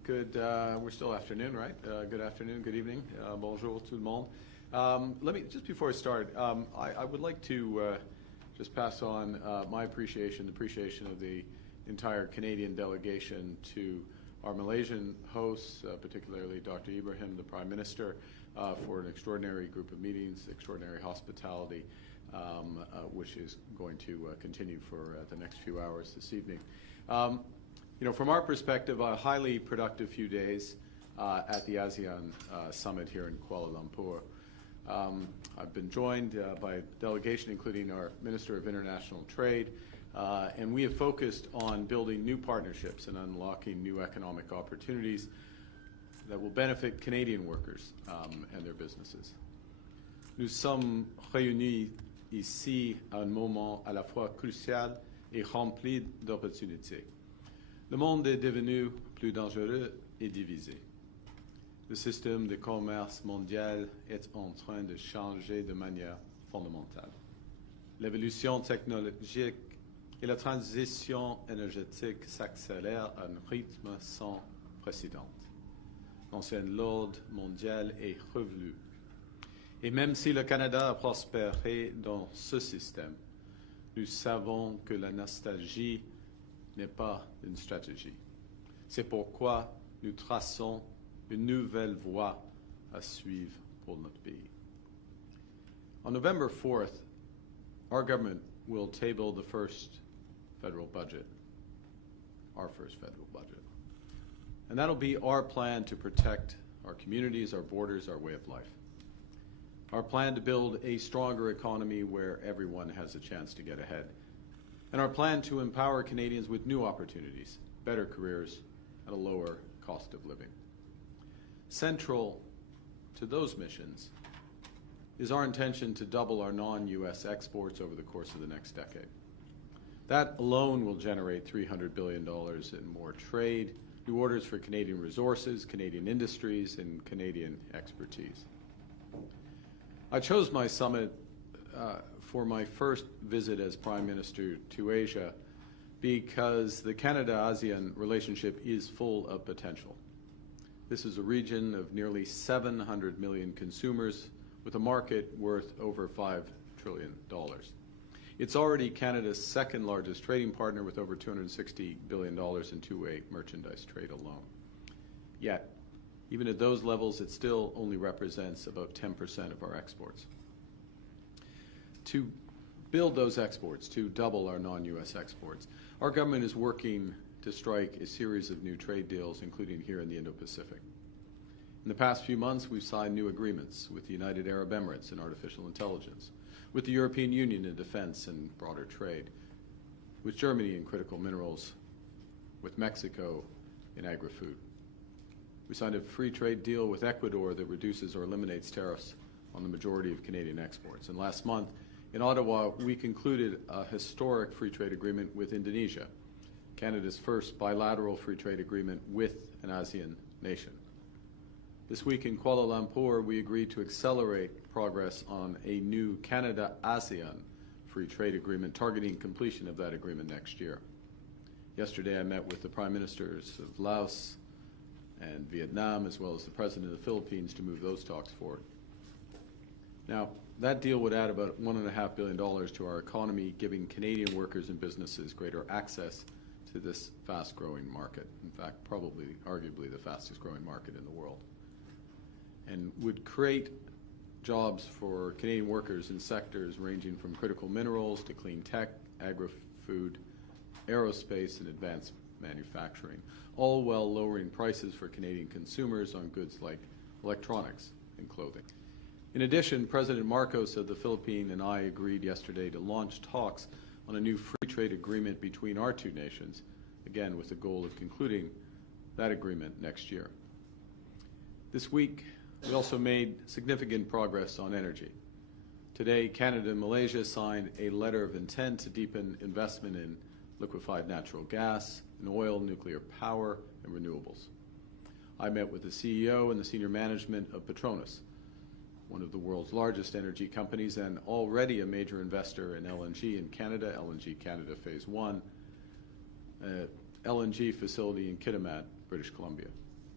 We're still afternoon, right? Good afternoon, good evening. Bonjour tout le monde. Let me, just before I start, I would like to just pass on my appreciation of the entire Canadian delegation to our Malaysian hosts, particularly Dr. Ibrahim, the Prime Minister, for an extraordinary group of meetings, extraordinary hospitality, which is going to continue for the next few hours this evening. From our perspective, a highly productive few days at the ASEAN summit here in Kuala Lumpur. I've been joined by a delegation, including our Minister of International Trade, and we have focused on building new partnerships and unlocking new economic opportunities that will benefit Canadian workers and their businesses. Nous sommes réunis ici à un moment à la fois crucial et rempli d'opportunités. Le monde est devenu plus dangereux et divisé. Le système de commerce mondial est en train de changer de manière fondamentale. L'évolution technologique et la transition énergétique s'accélèrent à un rythme sans précédent. L'ancien ordre mondial est revenu. Et même si le Canada a prospéré dans ce système, nous savons que la nostalgie n'est pas une stratégie. C'est pourquoi nous traçons une nouvelle voie à suivre pour notre pays. On November 4th, our government will table the first federal budget, our first federal budget. And that'll be our plan to protect our communities, our borders, our way of life. Our plan to build a stronger economy where everyone has a chance to get ahead. And our plan to empower Canadians with new opportunities, better careers, and a lower cost of living. Central to those missions is our intention to double our non-U.S. exports over the course of the next decade. That alone will generate $300 billion in more trade, new orders for Canadian resources, Canadian industries, and Canadian expertise. I chose my summit for my first visit as Prime Minister to Asia because the Canada-ASEAN relationship is full of potential. This is a region of nearly 700 million consumers with a market worth over $5 trillion. It's already Canada's second largest trading partner with over $260 billion in two-way merchandise trade alone. Yet, even at those levels, it still only represents about 10% of our exports. To build those exports, to double our non-U.S. exports, our government is working to strike a series of new trade deals, including here in the Indo-Pacific. In the past few months, we've signed new agreements with the United Arab Emirates in artificial intelligence, with the European Union in defense and broader trade, with Germany in critical minerals, with Mexico in agri-food. We signed a free trade deal with Ecuador that reduces or eliminates tariffs on the majority of Canadian exports. And last month, in Ottawa, we concluded a historic free trade agreement with Indonesia, Canada's first bilateral free trade agreement with an ASEAN nation. This week in Kuala Lumpur, we agreed to accelerate progress on a new Canada-ASEAN free trade agreement, targeting completion of that agreement next year. Yesterday, I met with the Prime Ministers of Laos and Vietnam, as well as the President of the Philippines, to move those talks forward. Now, that deal would add about $1.5 billion to our economy, giving Canadian workers and businesses greater access to this fast-growing market. In fact, probably, arguably, the fastest-growing market in the world. And would create jobs for Canadian workers in sectors ranging from critical minerals to clean tech, agri-food, aerospace, and advanced manufacturing, all while lowering prices for Canadian consumers on goods like electronics and clothing. In addition, President Marcos of the Philippines and I agreed yesterday to launch talks on a new free trade agreement between our two nations, again with the goal of concluding that agreement next year. This week, we also made significant progress on energy. Today, Canada and Malaysia signed a letter of intent to deepen investment in liquefied natural gas, in oil, nuclear power, and renewables. I met with the CEO and the senior management of Petronas, one of the world's largest energy companies and already a major investor in LNG in Canada, LNG Canada Phase 1, LNG facility in Kitimat, British Columbia.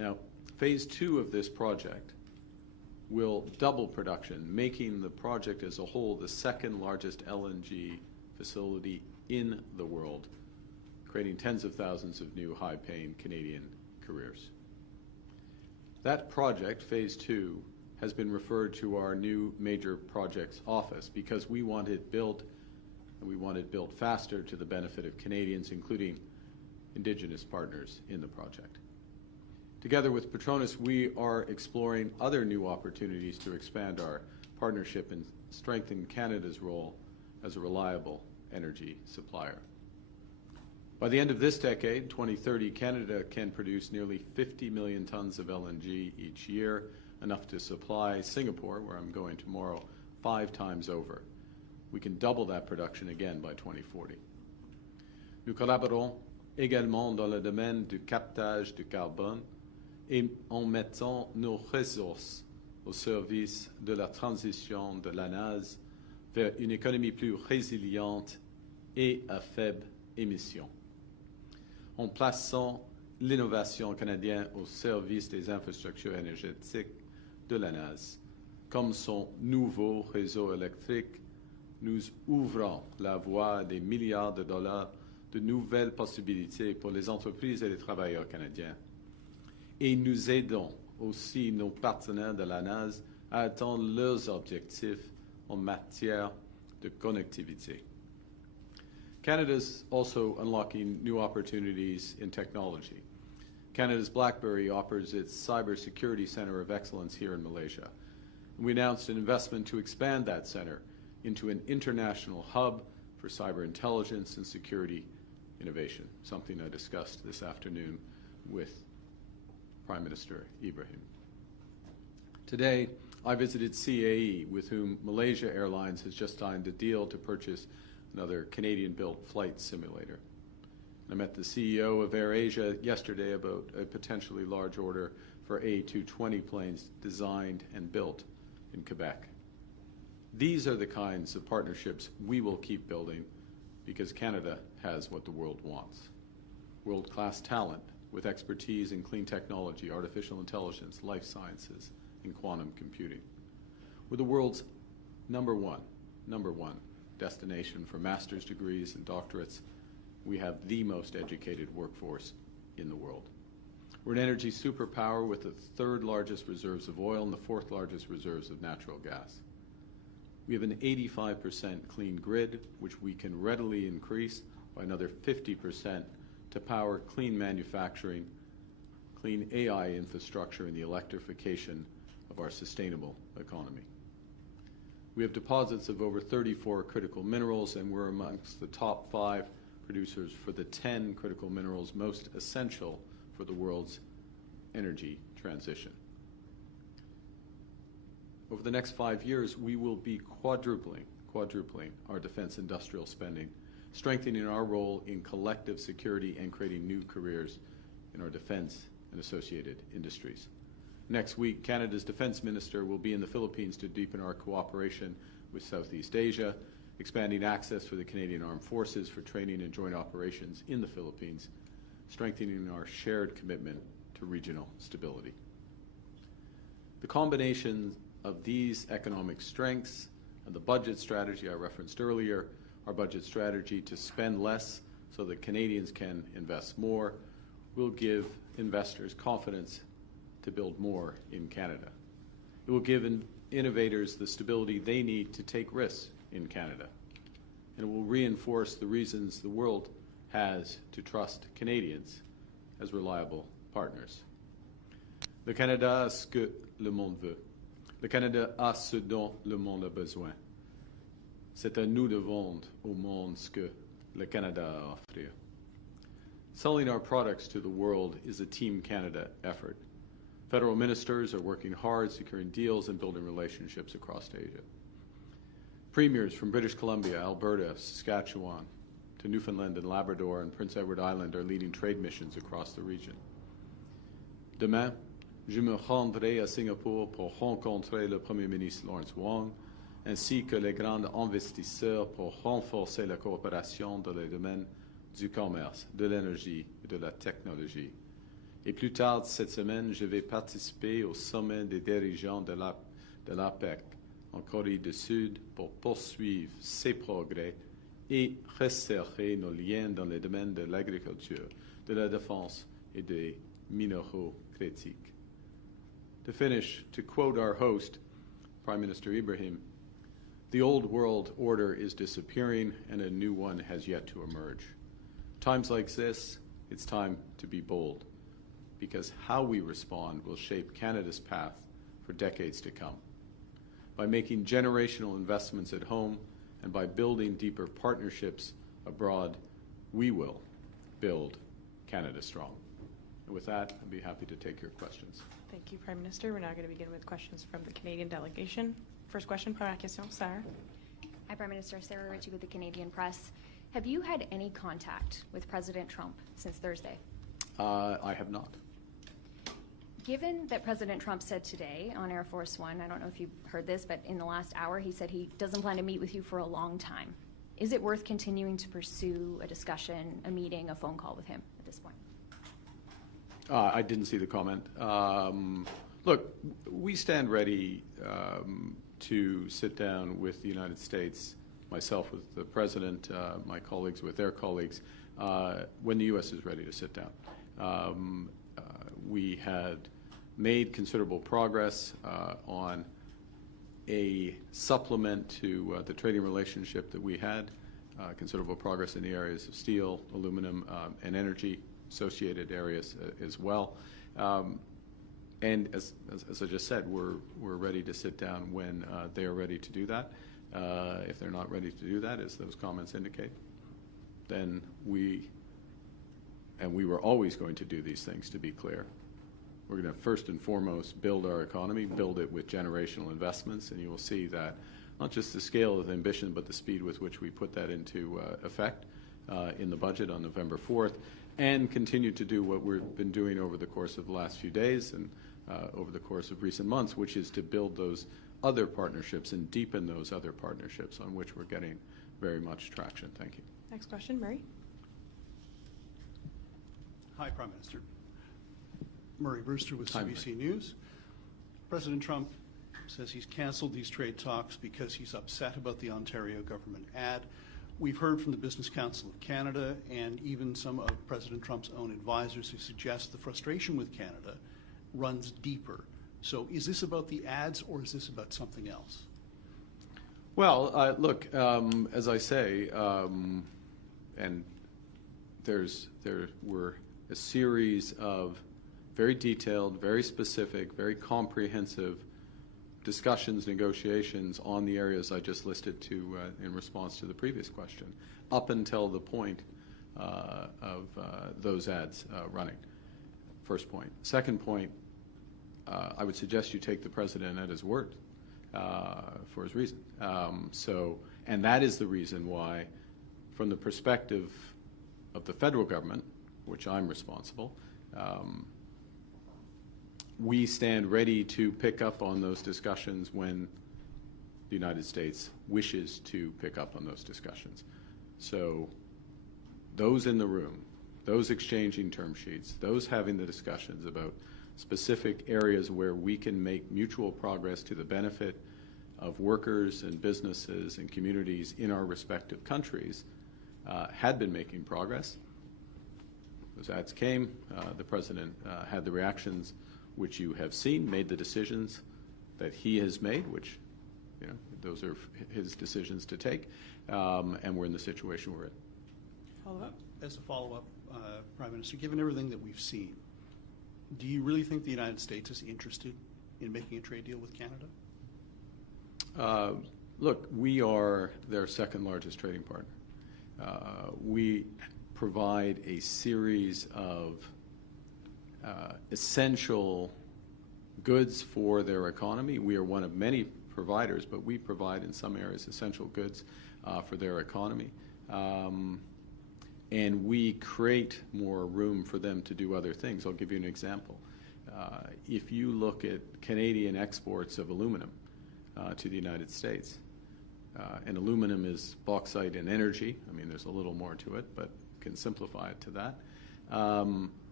Now, phase 2 of this project will double production, making the project as a whole the second largest LNG facility in the world, creating tens of thousands of new high-paying Canadian careers. That project, phase 2, has been referred to our new major projects office because we want it built, and we want it built faster to the benefit of Canadians, including Indigenous partners in the project. Together with Petronas, we are exploring other new opportunities to expand our partnership and strengthen Canada's role as a reliable energy supplier. By the end of this decade, 2030, Canada can produce nearly 50 million tons of LNG each year, enough to supply Singapore, where I'm going tomorrow, 5 times over. We can double that production again by 2040. Nous collaborons également dans le domaine du captage du carbone et en mettant nos ressources au service de la transition de l'ANAS vers une économie plus résiliente et à faible émission. En plaçant l'innovation canadienne au service des infrastructures énergétiques de l'ANAS, comme son nouveau réseau électrique, nous ouvrons la voie à des milliards de dollars de nouvelles possibilités pour les entreprises et les travailleurs canadiens. Et nous aidons aussi nos partenaires de l'ANAS à atteindre leurs objectifs en matière de connectivité. Canada's also unlocking new opportunities in technology. Canada's BlackBerry offers its Cybersecurity Center of Excellence here in Malaysia. And we announced an investment to expand that center into an international hub for cyber intelligence and security innovation, something I discussed this afternoon with Prime Minister Ibrahim. Today, I visited CAE, with whom Malaysia Airlines has just signed a deal to purchase another Canadian-built flight simulator. I met the CEO of AirAsia yesterday about a potentially large order for A220 planes designed and built in Quebec. These are the kinds of partnerships we will keep building because Canada has what the world wants. World-class talent with expertise in clean technology, artificial intelligence, life sciences, and quantum computing. We're the world's number one destination for master's degrees and doctorates. We have the most educated workforce in the world. We're an energy superpower with the 3rd largest reserves of oil and the 4th largest reserves of natural gas. We have an 85% clean grid, which we can readily increase by another 50% to power clean manufacturing, clean AI infrastructure, and the electrification of our sustainable economy. We have deposits of over 34 critical minerals, and we're amongst the top 5 producers for the 10 critical minerals most essential for the world's energy transition. Over the next 5 years, we will be quadrupling our defense industrial spending, strengthening our role in collective security and creating new careers in our defense and associated industries. Next week, Canada's Defense Minister will be in the Philippines to deepen our cooperation with Southeast Asia, expanding access for the Canadian Armed Forces for training and joint operations in the Philippines, strengthening our shared commitment to regional stability. The combination of these economic strengths and the budget strategy I referenced earlier, our budget strategy to spend less so that Canadians can invest more, will give investors confidence to build more in Canada. It will give innovators the stability they need to take risks in Canada. And it will reinforce the reasons the world has to trust Canadians as reliable partners. Le Canada a ce que le monde veut. Le Canada a ce dont le monde a besoin. C'est à nous de vendre au monde ce que le Canada a à offrir. Selling our products to the world is a Team Canada effort. Federal ministers are working hard, securing deals and building relationships across Asia. Premiers from British Columbia, Alberta, Saskatchewan, to Newfoundland and Labrador and Prince Edward Island are leading trade missions across the region. Demain, je me rendrai à Singapour pour rencontrer le Premier ministre Lawrence Wong, ainsi que les grands investisseurs pour renforcer la coopération dans les domaines du commerce, de l'énergie et de la technologie. Et plus tard cette semaine, je vais participer au sommet des dirigeants de l'APEC en Corée du Sud pour poursuivre ces progrès et resserrer nos liens dans les domaines de l'agriculture, de la défense et des minéraux critiques. To finish, to quote our host, Prime Minister Ibrahim, the old world order is disappearing and a new one has yet to emerge. Times like this, it's time to be bold, because how we respond will shape Canada's path for decades to come. By making generational investments at home and by building deeper partnerships abroad, we will build Canada strong. And with that, I'd be happy to take your questions. Thank you, Prime Minister. We're now going to begin with questions from the Canadian delegation. First question, première question, Sarah. Hi, Prime Minister. Sarah Ritchie with the Canadian Press. Have you had any contact with President Trump since Thursday? I have not. Given that President Trump said today on Air Force One, I don't know if you heard this, but in the last hour he said he doesn't plan to meet with you for a long time. Is it worth continuing to pursue a discussion, a meeting, a phone call with him at this point? I didn't see the comment. Look, we stand ready to sit down with the United States, myself with the President, my colleagues with their colleagues, when the U.S. is ready to sit down. We had made considerable progress on a supplement to the trading relationship that we had, considerable progress in the areas of steel, aluminum, and energy, associated areas as well. And as I just said, we're ready to sit down when they are ready to do that. If they're not ready to do that, as those comments indicate, then we were always going to do these things, to be clear. We're going to first and foremost build our economy, build it with generational investments, and you will see that not just the scale of the ambition, but the speed with which we put that into effect in the budget on November 4th, and continue to do what we've been doing over the course of the last few days and over the course of recent months, which is to build those other partnerships and deepen those other partnerships on which we're getting very much traction. Thank you. Next question, Murray. Hi, Prime Minister. Murray Brewster with Hi, CBC News. President Trump says he's canceled these trade talks because he's upset about the Ontario government ad. We've heard from the Business Council of Canada and even some of President Trump's own advisors who suggest the frustration with Canada runs deeper. So is this about the ads or is this about something else? Well, look, as I say, and there were a series of very detailed, very specific, very comprehensive discussions, negotiations on the areas I just listed to in response to the previous question, up until the point of those ads running. First point. Second point, I would suggest you take the President at his word for his reason. And that is the reason why, from the perspective of the federal government, which I'm responsible, we stand ready to pick up on those discussions when the United States wishes to pick up on those discussions. So those in the room, those exchanging term sheets, those having the discussions about specific areas where we can make mutual progress to the benefit of workers and businesses and communities in our respective countries had been making progress. Those ads came. The President had the reactions which you have seen, made the decisions that he has made, which, you know, those are his decisions to take, and we're in the situation we're in. Follow-up? As a follow-up, Prime Minister, given everything that we've seen, do you really think the United States is interested in making a trade deal with Canada? Look, we are their second largest trading partner. We provide a series of essential goods for their economy. We are one of many providers, but we provide in some areas essential goods for their economy. And we create more room for them to do other things. I'll give you an example. If you look at Canadian exports of aluminum to the United States, and aluminum is bauxite and energy. I mean, there's a little more to it, but can simplify it to that.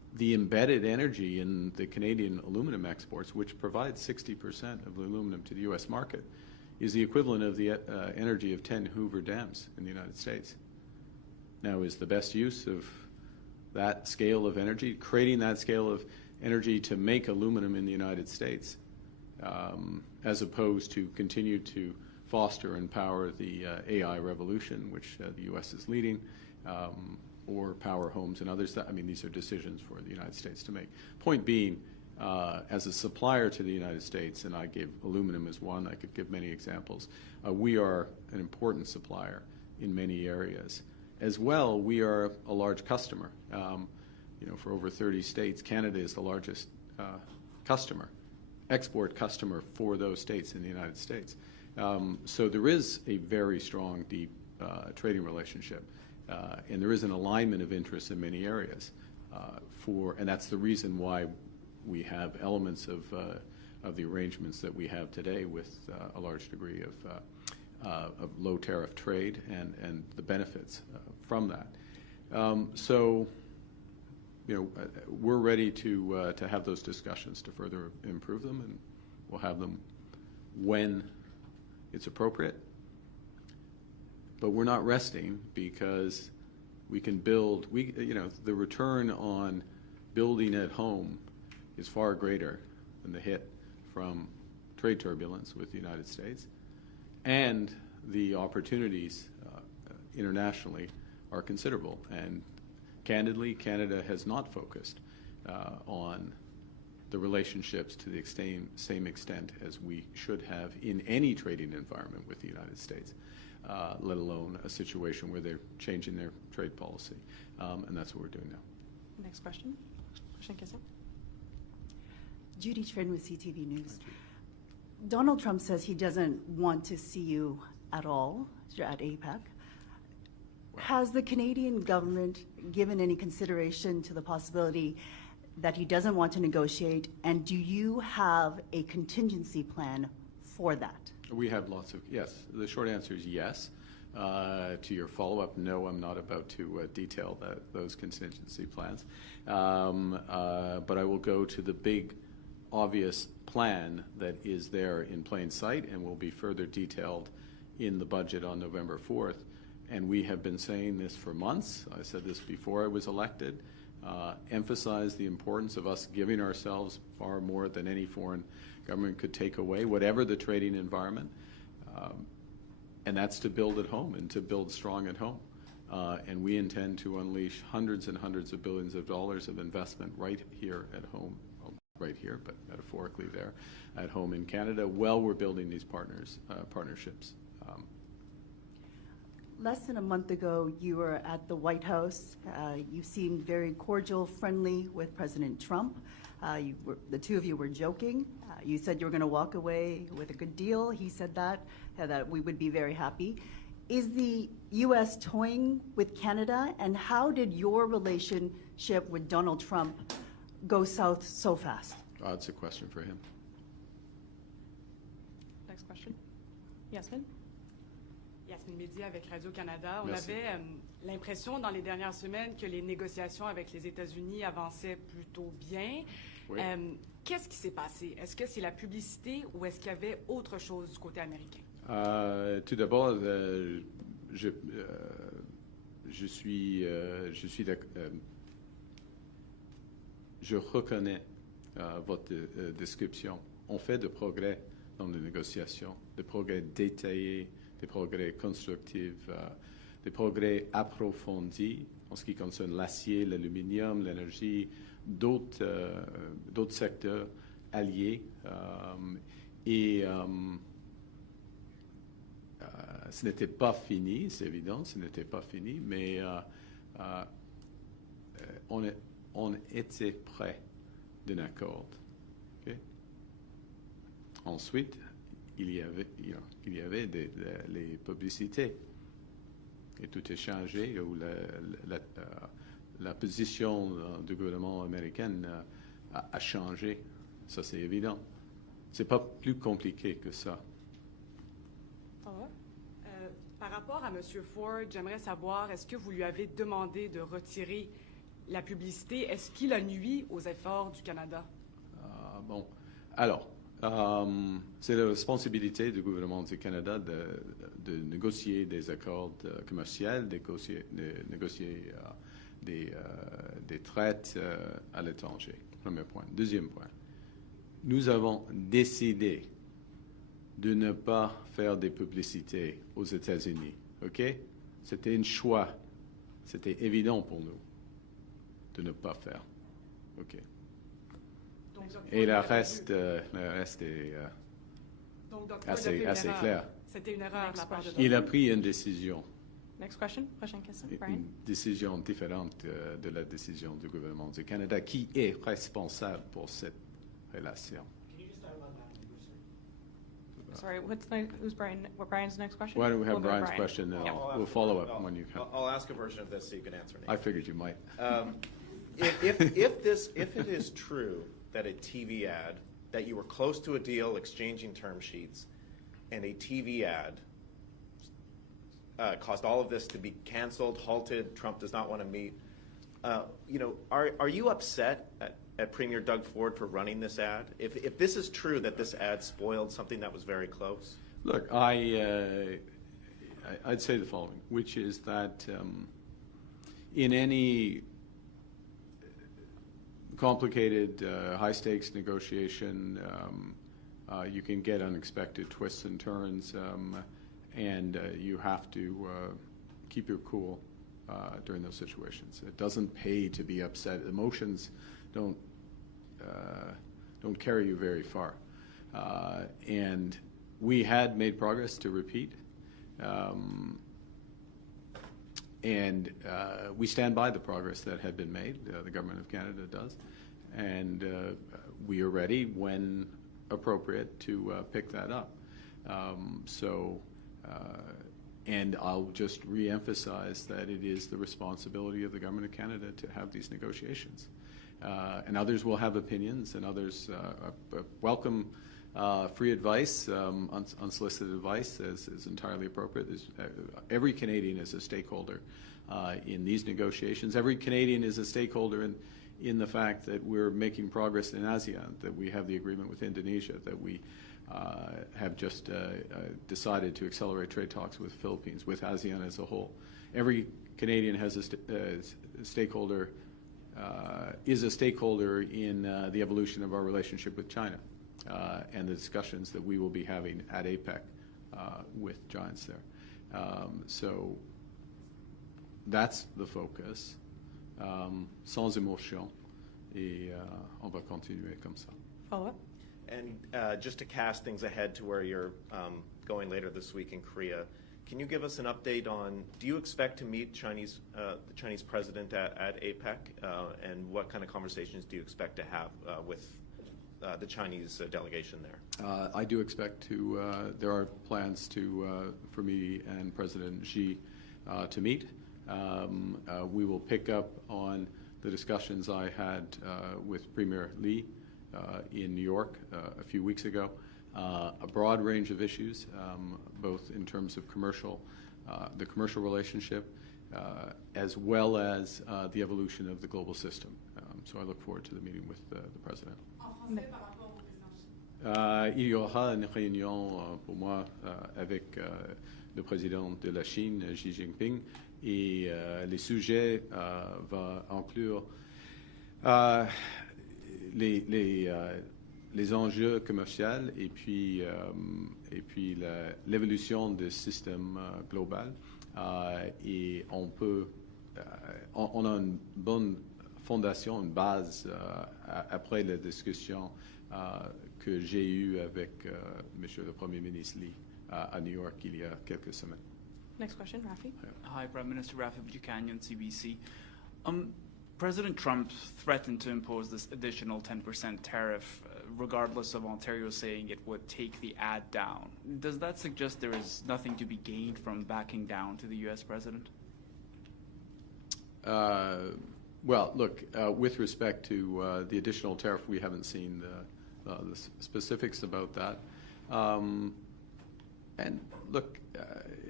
the embedded energy in the Canadian aluminum exports, which provides 60% of the aluminum to the U.S. market, is the equivalent of the energy of 10 Hoover dams in the United States. Now, is the best use of that scale of energy, creating that scale of energy to make aluminum in the United States, as opposed to continue to foster and power the AI revolution, which the U.S. is leading, or power homes and others? I mean, these are decisions for the United States to make. Point being, as a supplier to the United States, and I gave aluminum as one, I could give many examples, we are an important supplier in many areas. As well, we are a large customer. For over 30 states, Canada is the largest export customer for those states in the United States. So there is a very strong, deep trading relationship, and there is an alignment of interests in many areas. And that's the reason why we have elements of the arrangements that we have today with a large degree of low tariff trade and the benefits from that. So, we're ready to have those discussions to further improve them, and we'll have them when it's appropriate. But we're not resting, because we can build. The return on building at home is far greater than the hit from trade turbulence with the United States, and the opportunities internationally are considerable. And candidly, Canada has not focused on the relationships to the same extent as we should have in any trading environment with the United States, let alone a situation where they're changing their trade policy. And that's what we're doing now. Next question. Prochaine question. Judy Trin with CTV News. Donald Trump says he doesn't want to see you at all at APEC. Has the Canadian government given any consideration to the possibility that he doesn't want to negotiate, and do you have a contingency plan for that? We have lots of, yes. The short answer is yes. To your follow-up, no, I'm not about to detail those contingency plans. But I will go to the big, obvious plan that is there in plain sight and will be further detailed in the budget on November 4th. And we have been saying this for months. I said this before I was elected. Emphasize the importance of us giving ourselves far more than any foreign government could take away, whatever the trading environment. And that's to build at home and to build strong at home. And we intend to unleash hundreds and hundreds of billions of dollars of investment right here at home, well, right here, but metaphorically there, at home in Canada, while we're building these partnerships. Less than a month ago, you were at the White House. You seemed very cordial, friendly with President Trump. The two of you were joking. You said you were going to walk away with a good deal. He said that we would be very happy. Is the U.S. toying with Canada, and how did your relationship with Donald Trump go south so fast? It's a question for him. Next question. Yasmin. Yasmin Mehdi avec Radio-Canada. On Merci. avait l'impression dans les dernières semaines que les négociations avec les États-Unis avançaient plutôt bien. Oui. Qu'est-ce qui s'est passé? Est-ce que c'est la publicité ou est-ce qu'il y avait autre chose du côté américain? Tout d'abord, je reconnais votre description. On fait de progrès dans les négociations, des progrès détaillés, des progrès constructifs, des progrès approfondis en ce qui concerne l'acier, l'aluminium, l'énergie, d'autres secteurs alliés. Et ce n'était pas fini, c'est évident, ce n'était pas fini, mais on était près d'un accord. Okay? Ensuite, il y avait les publicités. Et tout est changé, où la position du gouvernement américain a changé. Ça, c'est évident. C'est pas plus compliqué que ça. Par rapport à M. Ford, j'aimerais savoir, est-ce que vous lui avez demandé de retirer la publicité, est-ce qu'il a nui aux efforts du Canada? Bon, alors, c'est la responsabilité du gouvernement du Canada de négocier des accords commerciaux, de négocier des traités à l'étranger. Premier point. Deuxième point. Nous avons décidé de ne pas faire des publicités aux États-Unis. OK? C'était un choix. C'était évident pour nous de ne pas faire. OK. Donc, Et le reste est donc, Dr. assez Ford a fait une erreur. clair. C'était une erreur de la part de Il a Dr. pris une décision, Next question. Prochaine question. Brian. une décision différente de la décision du gouvernement du Canada qui est responsable pour cette relation. Sorry, who's Brian? What Brian's next question? Why don't we have We'll go to Brian's Brian. question, and Yeah. we'll follow up when you come. I'll ask a version of this so you can answer, Nate. I figured you might. If it is true that a TV ad, that you were close to a deal exchanging term sheets, and a TV ad caused all of this to be canceled, halted, Trump does not want to meet, are you upset at Premier Doug Ford for running this ad? If this is true that this ad spoiled something that was very close? Look, I'd say the following, which is that in any complicated, high-stakes negotiation, you can get unexpected twists and turns, and you have to keep your cool during those situations. It doesn't pay to be upset. Emotions don't carry you very far. And we had made progress, to repeat, and we stand by the progress that had been made. The Government of Canada does. And we are ready, when appropriate, to pick that up. And I'll just re-emphasize that it is the responsibility of the Government of Canada to have these negotiations. And others will have opinions, and others welcome free advice, unsolicited advice is entirely appropriate. Every Canadian is a stakeholder in these negotiations. Every Canadian is a stakeholder in the fact that we're making progress in ASEAN, that we have the agreement with Indonesia, that we have just decided to accelerate trade talks with the Philippines, with ASEAN as a whole. Every Canadian has a stakeholder, is a stakeholder in the evolution of our relationship with China and the discussions that we will be having at APEC with giants there. So that's the focus, sans émotion, et on va continuer comme ça. Follow-up. And just to cast things ahead to where you're going later this week in Korea, can you give us an update on, do you expect to meet the Chinese president at APEC? And what kind of conversations do you expect to have with the Chinese delegation there? I do expect to, there are plans for me and President Xi to meet. We will pick up on the discussions I had with Premier Lee in New York a few weeks ago, a broad range of issues, both in terms of the commercial relationship, as well as the evolution of the global system. So I look forward to the meeting with the President. Il y aura une réunion pour moi avec le président de la Chine, Xi Jinping, et les sujets vont inclure les enjeux commerciaux et puis l'évolution du système global. Et on a une bonne fondation, une base après la discussion que j'ai eue avec Monsieur le Premier ministre Lee à New York il y a quelques semaines. Next question, Rafi. Hi, Prime Minister Rafi Buchanan, CBC. President Trump threatened to impose this additional 10% tariff, regardless of Ontario saying it would take the ad down. Does that suggest there is nothing to be gained from backing down to the U.S. president? Well, look, with respect to the additional tariff, we haven't seen the specifics about that. And look,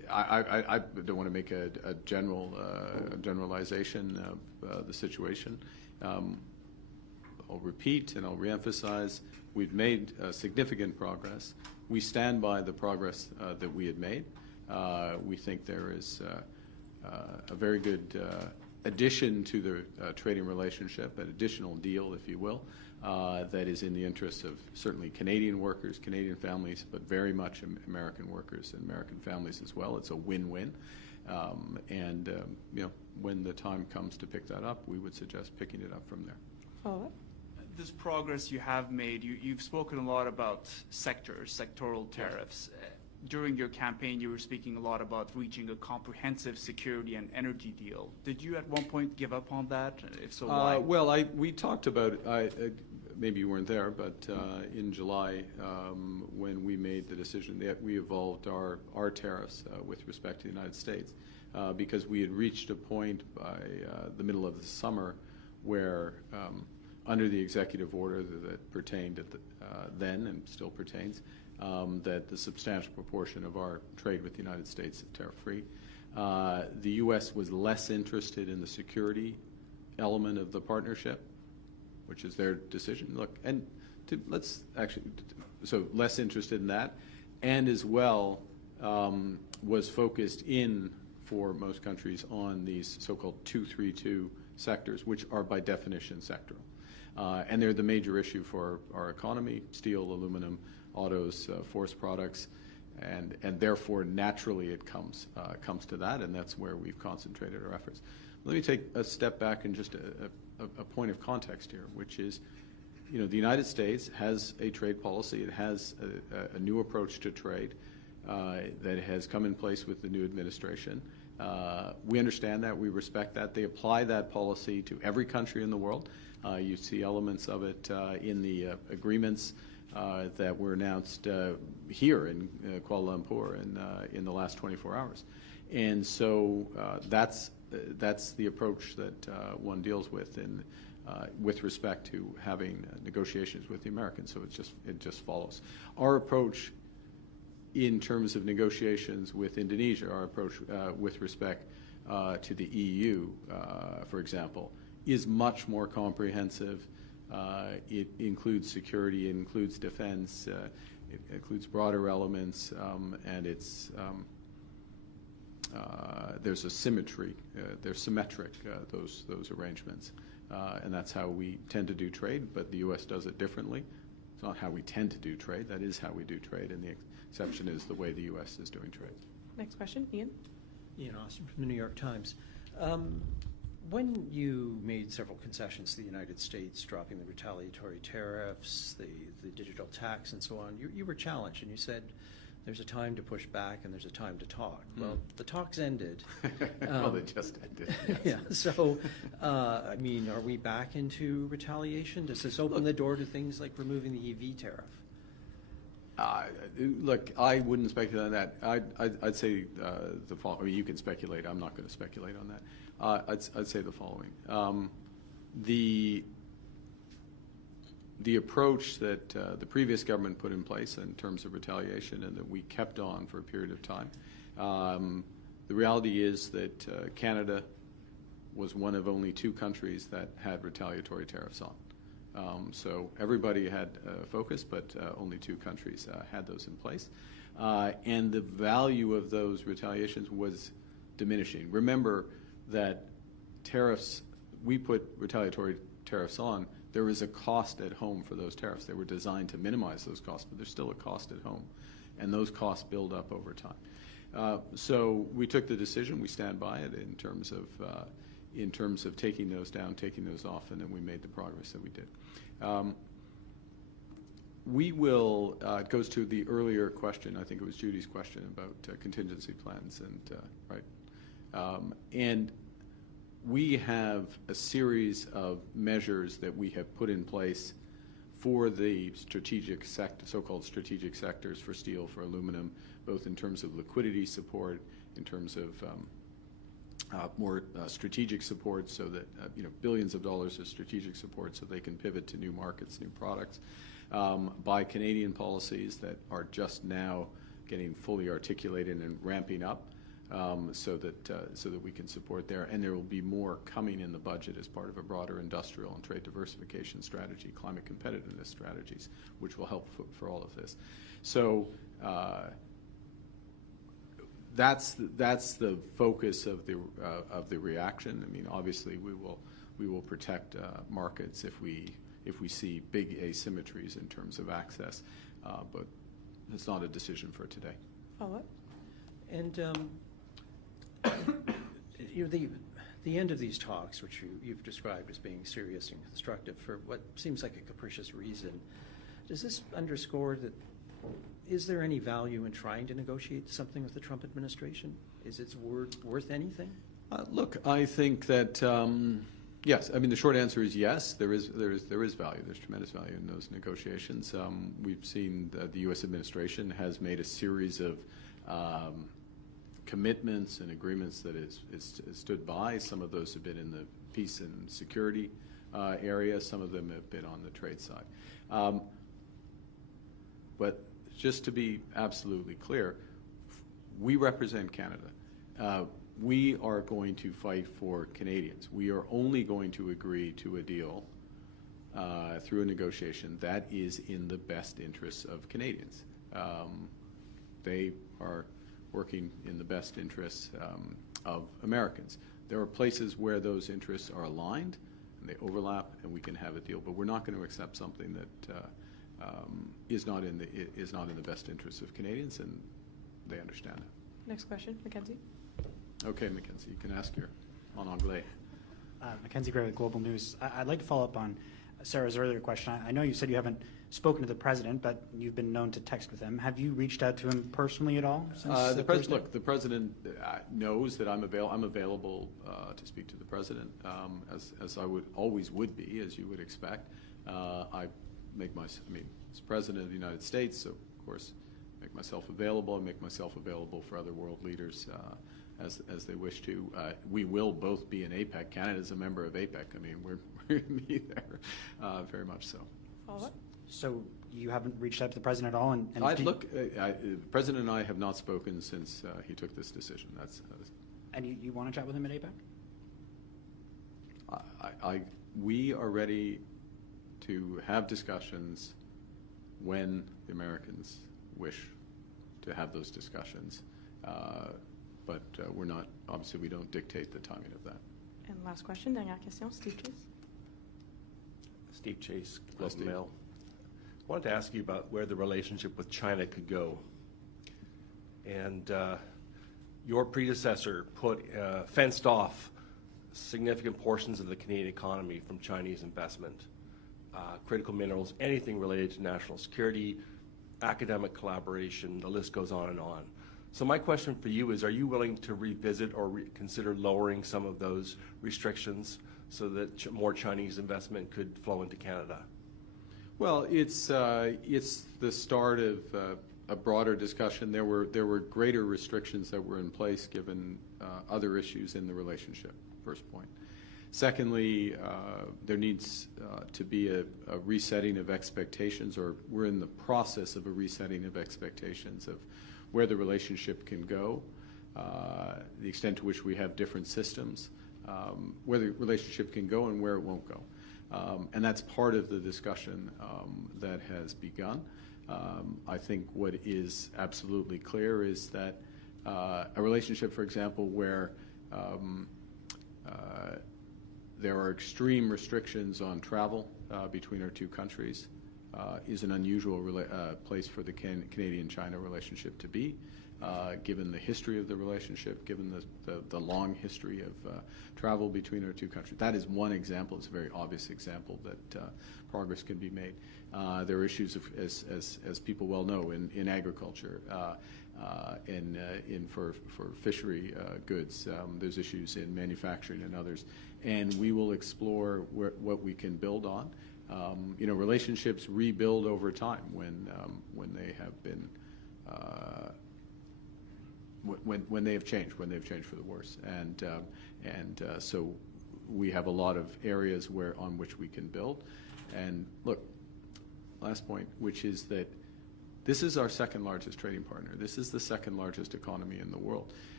I don't want to make a generalization of the situation. I'll repeat and I'll reemphasize, we've made significant progress. We stand by the progress that we had made. We think there is a very good addition to the trading relationship, an additional deal, if you will, that is in the interest of certainly Canadian workers, Canadian families, but very much American workers and American families as well. It's a win-win. When the time comes to pick that up, we would suggest picking it up from there. Follow-up? This progress you have made, you've spoken a lot about sectoral tariffs. During your campaign, you were speaking a lot about reaching a comprehensive security and energy deal. Did you at one point give up on that? If so, why? Well, we talked about it. Maybe you weren't there, but in July, when we made the decision that we evolved our tariffs with respect to the United States, because we had reached a point by the middle of the summer where, under the executive order that pertained at then and still pertains, that the substantial proportion of our trade with the United States is tariff-free. The U.S. was less interested in the security element of the partnership, which is their decision. Look, and so less interested in that, and as well was focused in, for most countries, on these so-called 232 sectors, which are by definition sectoral. And they're the major issue for our economy: steel, aluminum, autos, forest products, and therefore naturally it comes to that, and that's where we've concentrated our efforts. Let me take a step back and just a point of context here, which is, the United States has a trade policy. It has a new approach to trade that has come in place with the new administration. We understand that. We respect that. They apply that policy to every country in the world. You see elements of it in the agreements that were announced here in Kuala Lumpur in the last 24 hours. And so that's the approach that one deals with with respect to having negotiations with the Americans. So it just follows. Our approach in terms of negotiations with Indonesia, our approach with respect to the EU, for example, is much more comprehensive. It includes security, it includes defense, it includes broader elements, and there's a symmetry. They're symmetric, those arrangements, and that's how we tend to do trade. But the U.S. does it differently. It's not how we tend to do trade. That is how we do trade, and the exception is the way the U.S. is doing trade. Next question, Ian. Ian Austin from the New York Times. When you made several concessions to the United States, dropping the retaliatory tariffs, the digital tax, and so on, you were challenged, and you said there's a time to push back and there's a time to talk. Well, the talks ended. Well, they just ended. Yes. Yeah. So, are we back into retaliation? Does this open the door to things like removing the EV tariff? Look, I wouldn't speculate on that. I'd say the following. You can speculate. I'm not going to speculate on that. I'd say the following. The approach that the previous government put in place in terms of retaliation and that we kept on for a period of time, the reality is that Canada was one of only 2 countries that had retaliatory tariffs on. So everybody had focus, but only 2 countries had those in place. And the value of those retaliations was diminishing. Remember that tariffs, we put retaliatory tariffs on, there is a cost at home for those tariffs. They were designed to minimize those costs, but there's still a cost at home, and those costs build up over time. So we took the decision, we stand by it in terms of taking those down, taking those off, and then we made the progress that we did. We will, it goes to the earlier question, I think it was Judy's question about contingency plans, and we have a series of measures that we have put in place for the so-called strategic sectors, for steel, for aluminum, both in terms of liquidity support, in terms of more strategic support, so that billions of dollars of strategic support so they can pivot to new markets, new products, by Canadian policies that are just now getting fully articulated and ramping up, so that we can support there. And there will be more coming in the budget as part of a broader industrial and trade diversification strategy, climate competitiveness strategies, which will help for all of this. So that's the focus of the reaction. I mean, obviously we will protect markets if we see big asymmetries in terms of access, but it's not a decision for today. Follow-up? And the end of these talks, which you've described as being serious and constructive for what seems like a capricious reason, does this underscore that is there any value in trying to negotiate something with the Trump administration? Is its word worth anything? Look, I think that yes. I mean, the short answer is yes. There is value. There's tremendous value in those negotiations. We've seen that the U.S. administration has made a series of commitments and agreements that is stood by. Some of those have been in the peace and security area. Some of them have been on the trade side. But just to be absolutely clear, we represent Canada. We are going to fight for Canadians. We are only going to agree to a deal through a negotiation that is in the best interests of Canadians. They are working in the best interests of Americans. There are places where those interests are aligned and they overlap, and we can have a deal. But we're not going to accept something that is not in the best interests of Canadians, and they understand it. Next question, Mackenzie. Okay, Mackenzie, you can ask your en anglais. Mackenzie Gray with Global News. I'd like to follow up on Sarah's earlier question. I know you said you haven't spoken to the president, but you've been known to text with him. Have you reached out to him personally at all? The president knows that I'm available to speak to the president, as I would be, as you would expect. As president of the United States, so of course, make myself available. I make myself available for other world leaders as they wish to. We will both be in APEC. Canada's a member of APEC. I mean, we're going to be there, very much so. Follow-up? So you haven't reached out to the president at all? The president and I have not spoken since he took this decision. And you want to chat with him at APEC? We are ready to have discussions when the Americans wish to have those discussions. But we're not, obviously we don't dictate the timing of that. And last question, dernière question, Steve Chase. Steve Chase, Globe Mail. I wanted to ask you about where the relationship with China could go. And your predecessor fenced off significant portions of the Canadian economy from Chinese investment, critical minerals, anything related to national security, academic collaboration, the list goes on and on. So my question for you is, are you willing to revisit or consider lowering some of those restrictions so that more Chinese investment could flow into Canada? Well, it's the start of a broader discussion. There were greater restrictions that were in place given other issues in the relationship, first point. Secondly, there needs to be a resetting of expectations, or we're in the process of a resetting of expectations of where the relationship can go, the extent to which we have different systems, where the relationship can go and where it won't go. And that's part of the discussion that has begun. I think what is absolutely clear is that a relationship, for example, where there are extreme restrictions on travel between our two countries is an unusual place for the Canadian-China relationship to be, given the history of the relationship, given the long history of travel between our two countries. That is one example. It's a very obvious example that progress can be made. There are issues, as people well know, in agriculture, for fishery goods. There's issues in manufacturing and others. And we will explore what we can build on. Relationships rebuild over time when they have been when they have changed for the worse, and so we have a lot of areas on which we can build. And look, last point, which is that this is our second largest trading partner. This is the second largest economy in the world.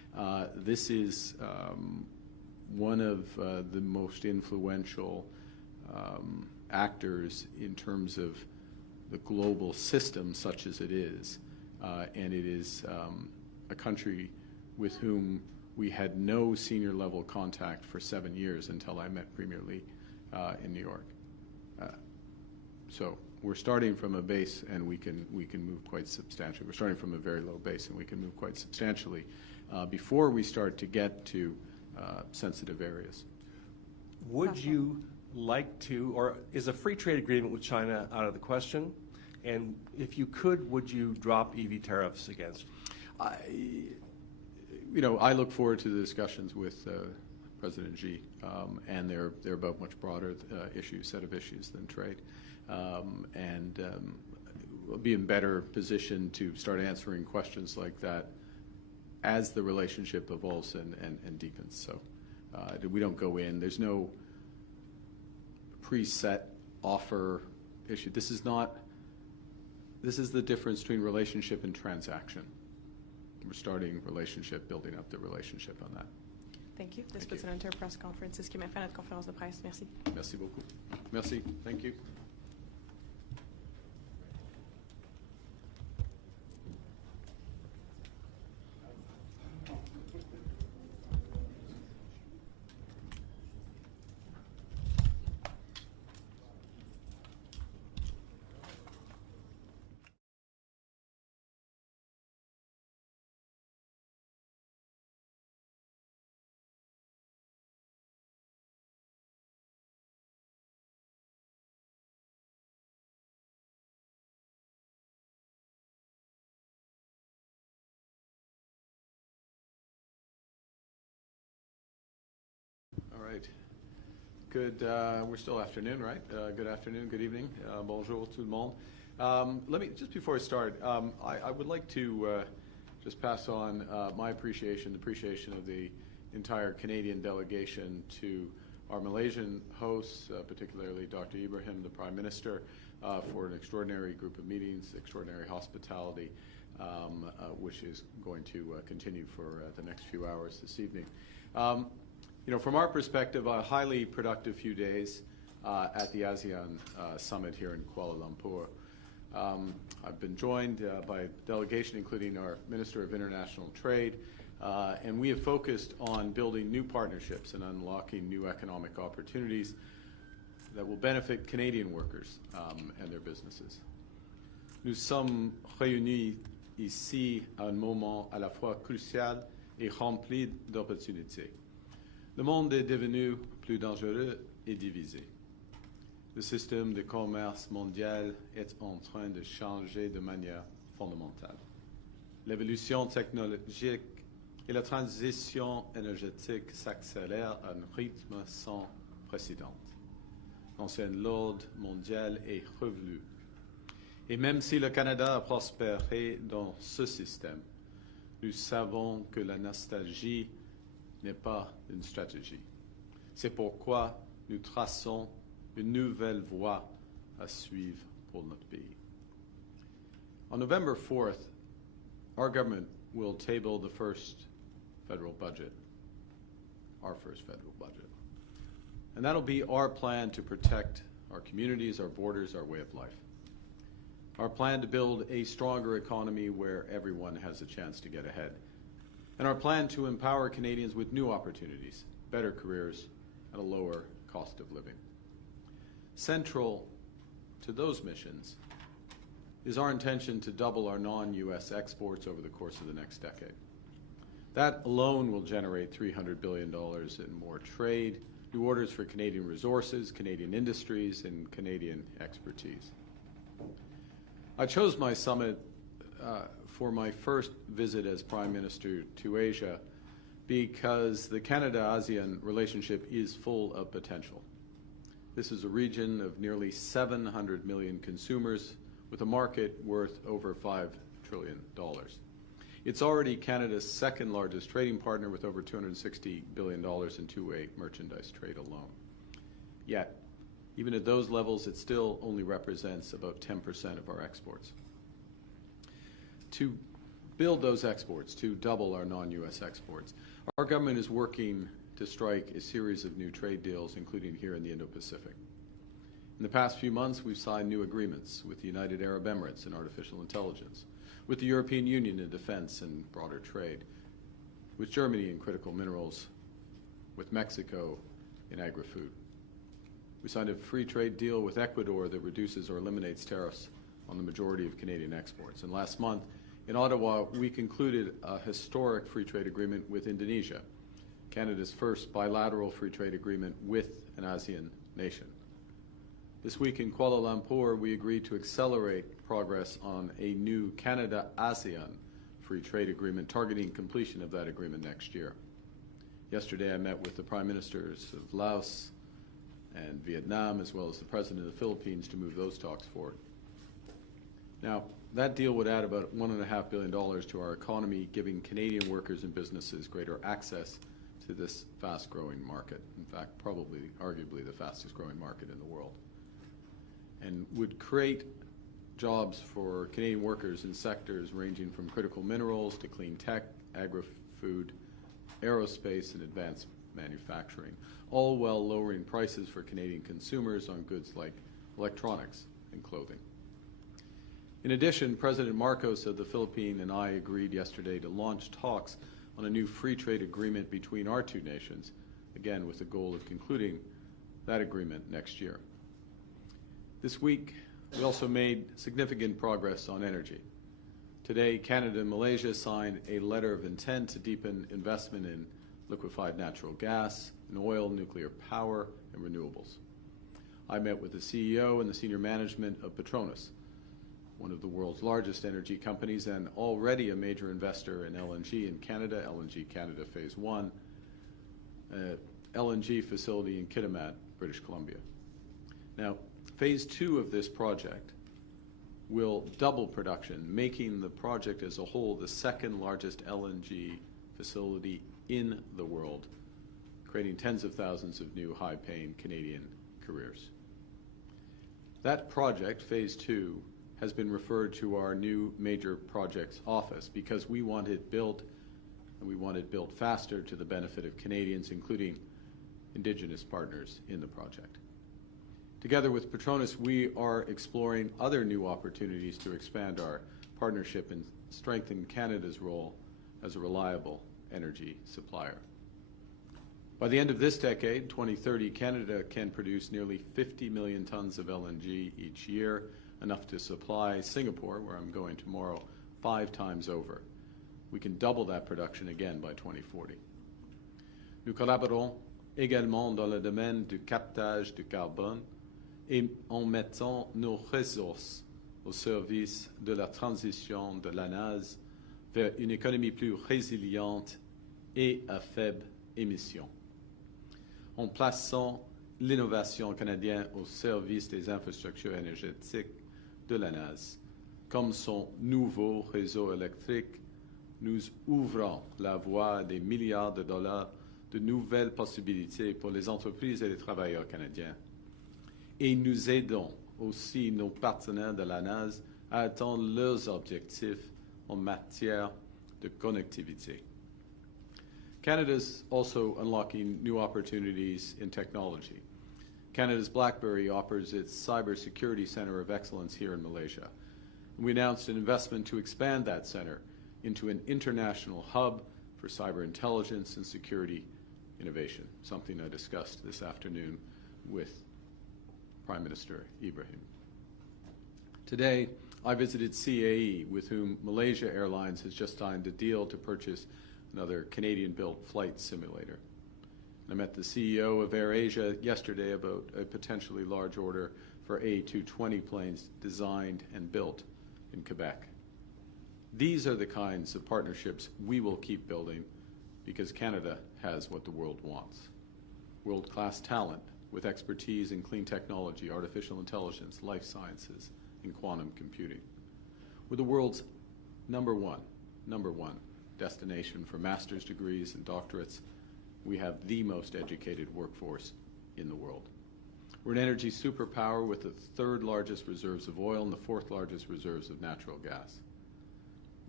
This is one of the most influential actors in terms of the global system, such as it is, and it is a country with whom we had no senior level contact for 7 years until I met Premier Lee in New York. So we're starting from a base, and we can move quite substantially. We're starting from a very low base, and we can move quite substantially before we start to get to sensitive areas. Would you like to, or is a free trade agreement with China out of the question? And if you could, would you drop EV tariffs against? I look forward to the discussions with President Xi, and they're about much broader set of issues than trade, and we'll be in better position to start answering questions like that as the relationship evolves and deepens. So we don't go in. There's no preset offer issue. This is the difference between relationship and transaction. We're starting relationship, building up the relationship on that. Thank you. This puts an end to our press conference. C'est ce qui met fin à notre conférence de presse. Merci. Merci beaucoup. Merci. Thank you. All right. Good. We're still afternoon, right? Good afternoon. Good evening. Bonjour tout le monde. Let me just before I start, I would like to just pass on my appreciation, the appreciation of the entire Canadian delegation to our Malaysian hosts, particularly Dr. Ibrahim, the Prime Minister, for an extraordinary group of meetings, extraordinary hospitality, which is going to continue for the next few hours this evening. From our perspective, a highly productive few days at the ASEAN summit here in Kuala Lumpur. I've been joined by a delegation, including our Minister of International Trade, and we have focused on building new partnerships and unlocking new economic opportunities that will benefit Canadian workers and their businesses. Nous sommes réunis ici à un moment à la fois crucial et rempli d'opportunités. Le monde est devenu plus dangereux et divisé. Le système de commerce mondial est en train de changer de manière fondamentale. L'évolution technologique et la transition énergétique s'accélèrent à un rythme sans précédent. L'ancien ordre mondial est revenu. Et même si le Canada a prospéré dans ce système, nous savons que la nostalgie n'est pas une stratégie. C'est pourquoi nous traçons une nouvelle voie à suivre pour notre pays. On November 4th, our government will table the first federal budget, our first federal budget. And that'll be our plan to protect our communities, our borders, our way of life. Our plan to build a stronger economy where everyone has a chance to get ahead. And our plan to empower Canadians with new opportunities, better careers, and a lower cost of living. Central to those missions is our intention to double our non-U.S. exports over the course of the next decade. That alone will generate $300 billion in more trade, new orders for Canadian resources, Canadian industries, and Canadian expertise. I chose my summit for my first visit as Prime Minister to Asia because the Canada-ASEAN relationship is full of potential. This is a region of nearly 700 million consumers with a market worth over $5 trillion. It's already Canada's second largest trading partner with over $260 billion in two-way merchandise trade alone. Yet, even at those levels, it still only represents about 10% of our exports. To build those exports, to double our non-U.S. exports. Our government is working to strike a series of new trade deals, including here in the Indo-Pacific. In the past few months, we've signed new agreements with the United Arab Emirates in artificial intelligence, with the European Union in defense and broader trade, with Germany in critical minerals, with Mexico in agri-food. We signed a free trade deal with Ecuador that reduces or eliminates tariffs on the majority of Canadian exports. And last month, in Ottawa, we concluded a historic free trade agreement with Indonesia, Canada's first bilateral free trade agreement with an ASEAN nation. This week in Kuala Lumpur, we agreed to accelerate progress on a new Canada-ASEAN free trade agreement, targeting completion of that agreement next year. Yesterday, I met with the Prime Ministers of Laos and Vietnam, as well as the President of the Philippines, to move those talks forward. Now, that deal would add about $1.5 billion to our economy, giving Canadian workers and businesses greater access to this fast-growing market. In fact, probably, arguably, the fastest-growing market in the world. And would create jobs for Canadian workers in sectors ranging from critical minerals to clean tech, agri-food, aerospace, and advanced manufacturing, all while lowering prices for Canadian consumers on goods like electronics and clothing. In addition, President Marcos of the Philippines and I agreed yesterday to launch talks on a new free trade agreement between our two nations, again with the goal of concluding that agreement next year. This week, we also made significant progress on energy. Today, Canada and Malaysia signed a letter of intent to deepen investment in liquefied natural gas, in oil, nuclear power, and renewables. I met with the CEO and the senior management of Petronas, one of the world's largest energy companies and already a major investor in LNG in Canada, LNG Canada Phase 1, LNG facility in Kitimat, British Columbia. Now, Phase 2 of this project will double production, making the project as a whole the second largest LNG facility in the world, creating tens of thousands of new high-paying Canadian careers. That project, Phase 2, has been referred to our new major projects office because we want it built, and we want it built faster to the benefit of Canadians, including Indigenous partners in the project. Together with Petronas, we are exploring other new opportunities to expand our partnership and strengthen Canada's role as a reliable energy supplier. By the end of this decade, 2030, Canada can produce nearly 50 million tons of LNG each year, enough to supply Singapore, where I'm going tomorrow, 5 times over. We can double that production again by 2040. Nous collaborons également dans le domaine du captage du carbone et en mettant nos ressources au service de la transition de l'ANAS vers une économie plus résiliente et à faible émission. En plaçant l'innovation canadienne au service des infrastructures énergétiques de l'ANAS. Comme son nouveau réseau électrique, nous ouvrons la voie à des milliards de dollars de nouvelles possibilités pour les entreprises et les travailleurs canadiens. Et nous aidons aussi nos partenaires de l'ANAS à atteindre leurs objectifs en matière de connectivité. Canada's also unlocking new opportunities in technology. Canada's BlackBerry offers its Cybersecurity Center of Excellence here in Malaysia. We announced an investment to expand that center into an international hub for cyber intelligence and security innovation, something I discussed this afternoon with Prime Minister Ibrahim. Today, I visited CAE, with whom Malaysia Airlines has just signed a deal to purchase another Canadian-built flight simulator. I met the CEO of AirAsia yesterday about a potentially large order for A220 planes designed and built in Quebec. These are the kinds of partnerships we will keep building because Canada has what the world wants. World-class talent with expertise in clean technology, artificial intelligence, life sciences, and quantum computing. We're the world's number one destination for master's degrees and doctorates. We have the most educated workforce in the world. We're an energy superpower with the 3rd largest reserves of oil and the 4th largest reserves of natural gas.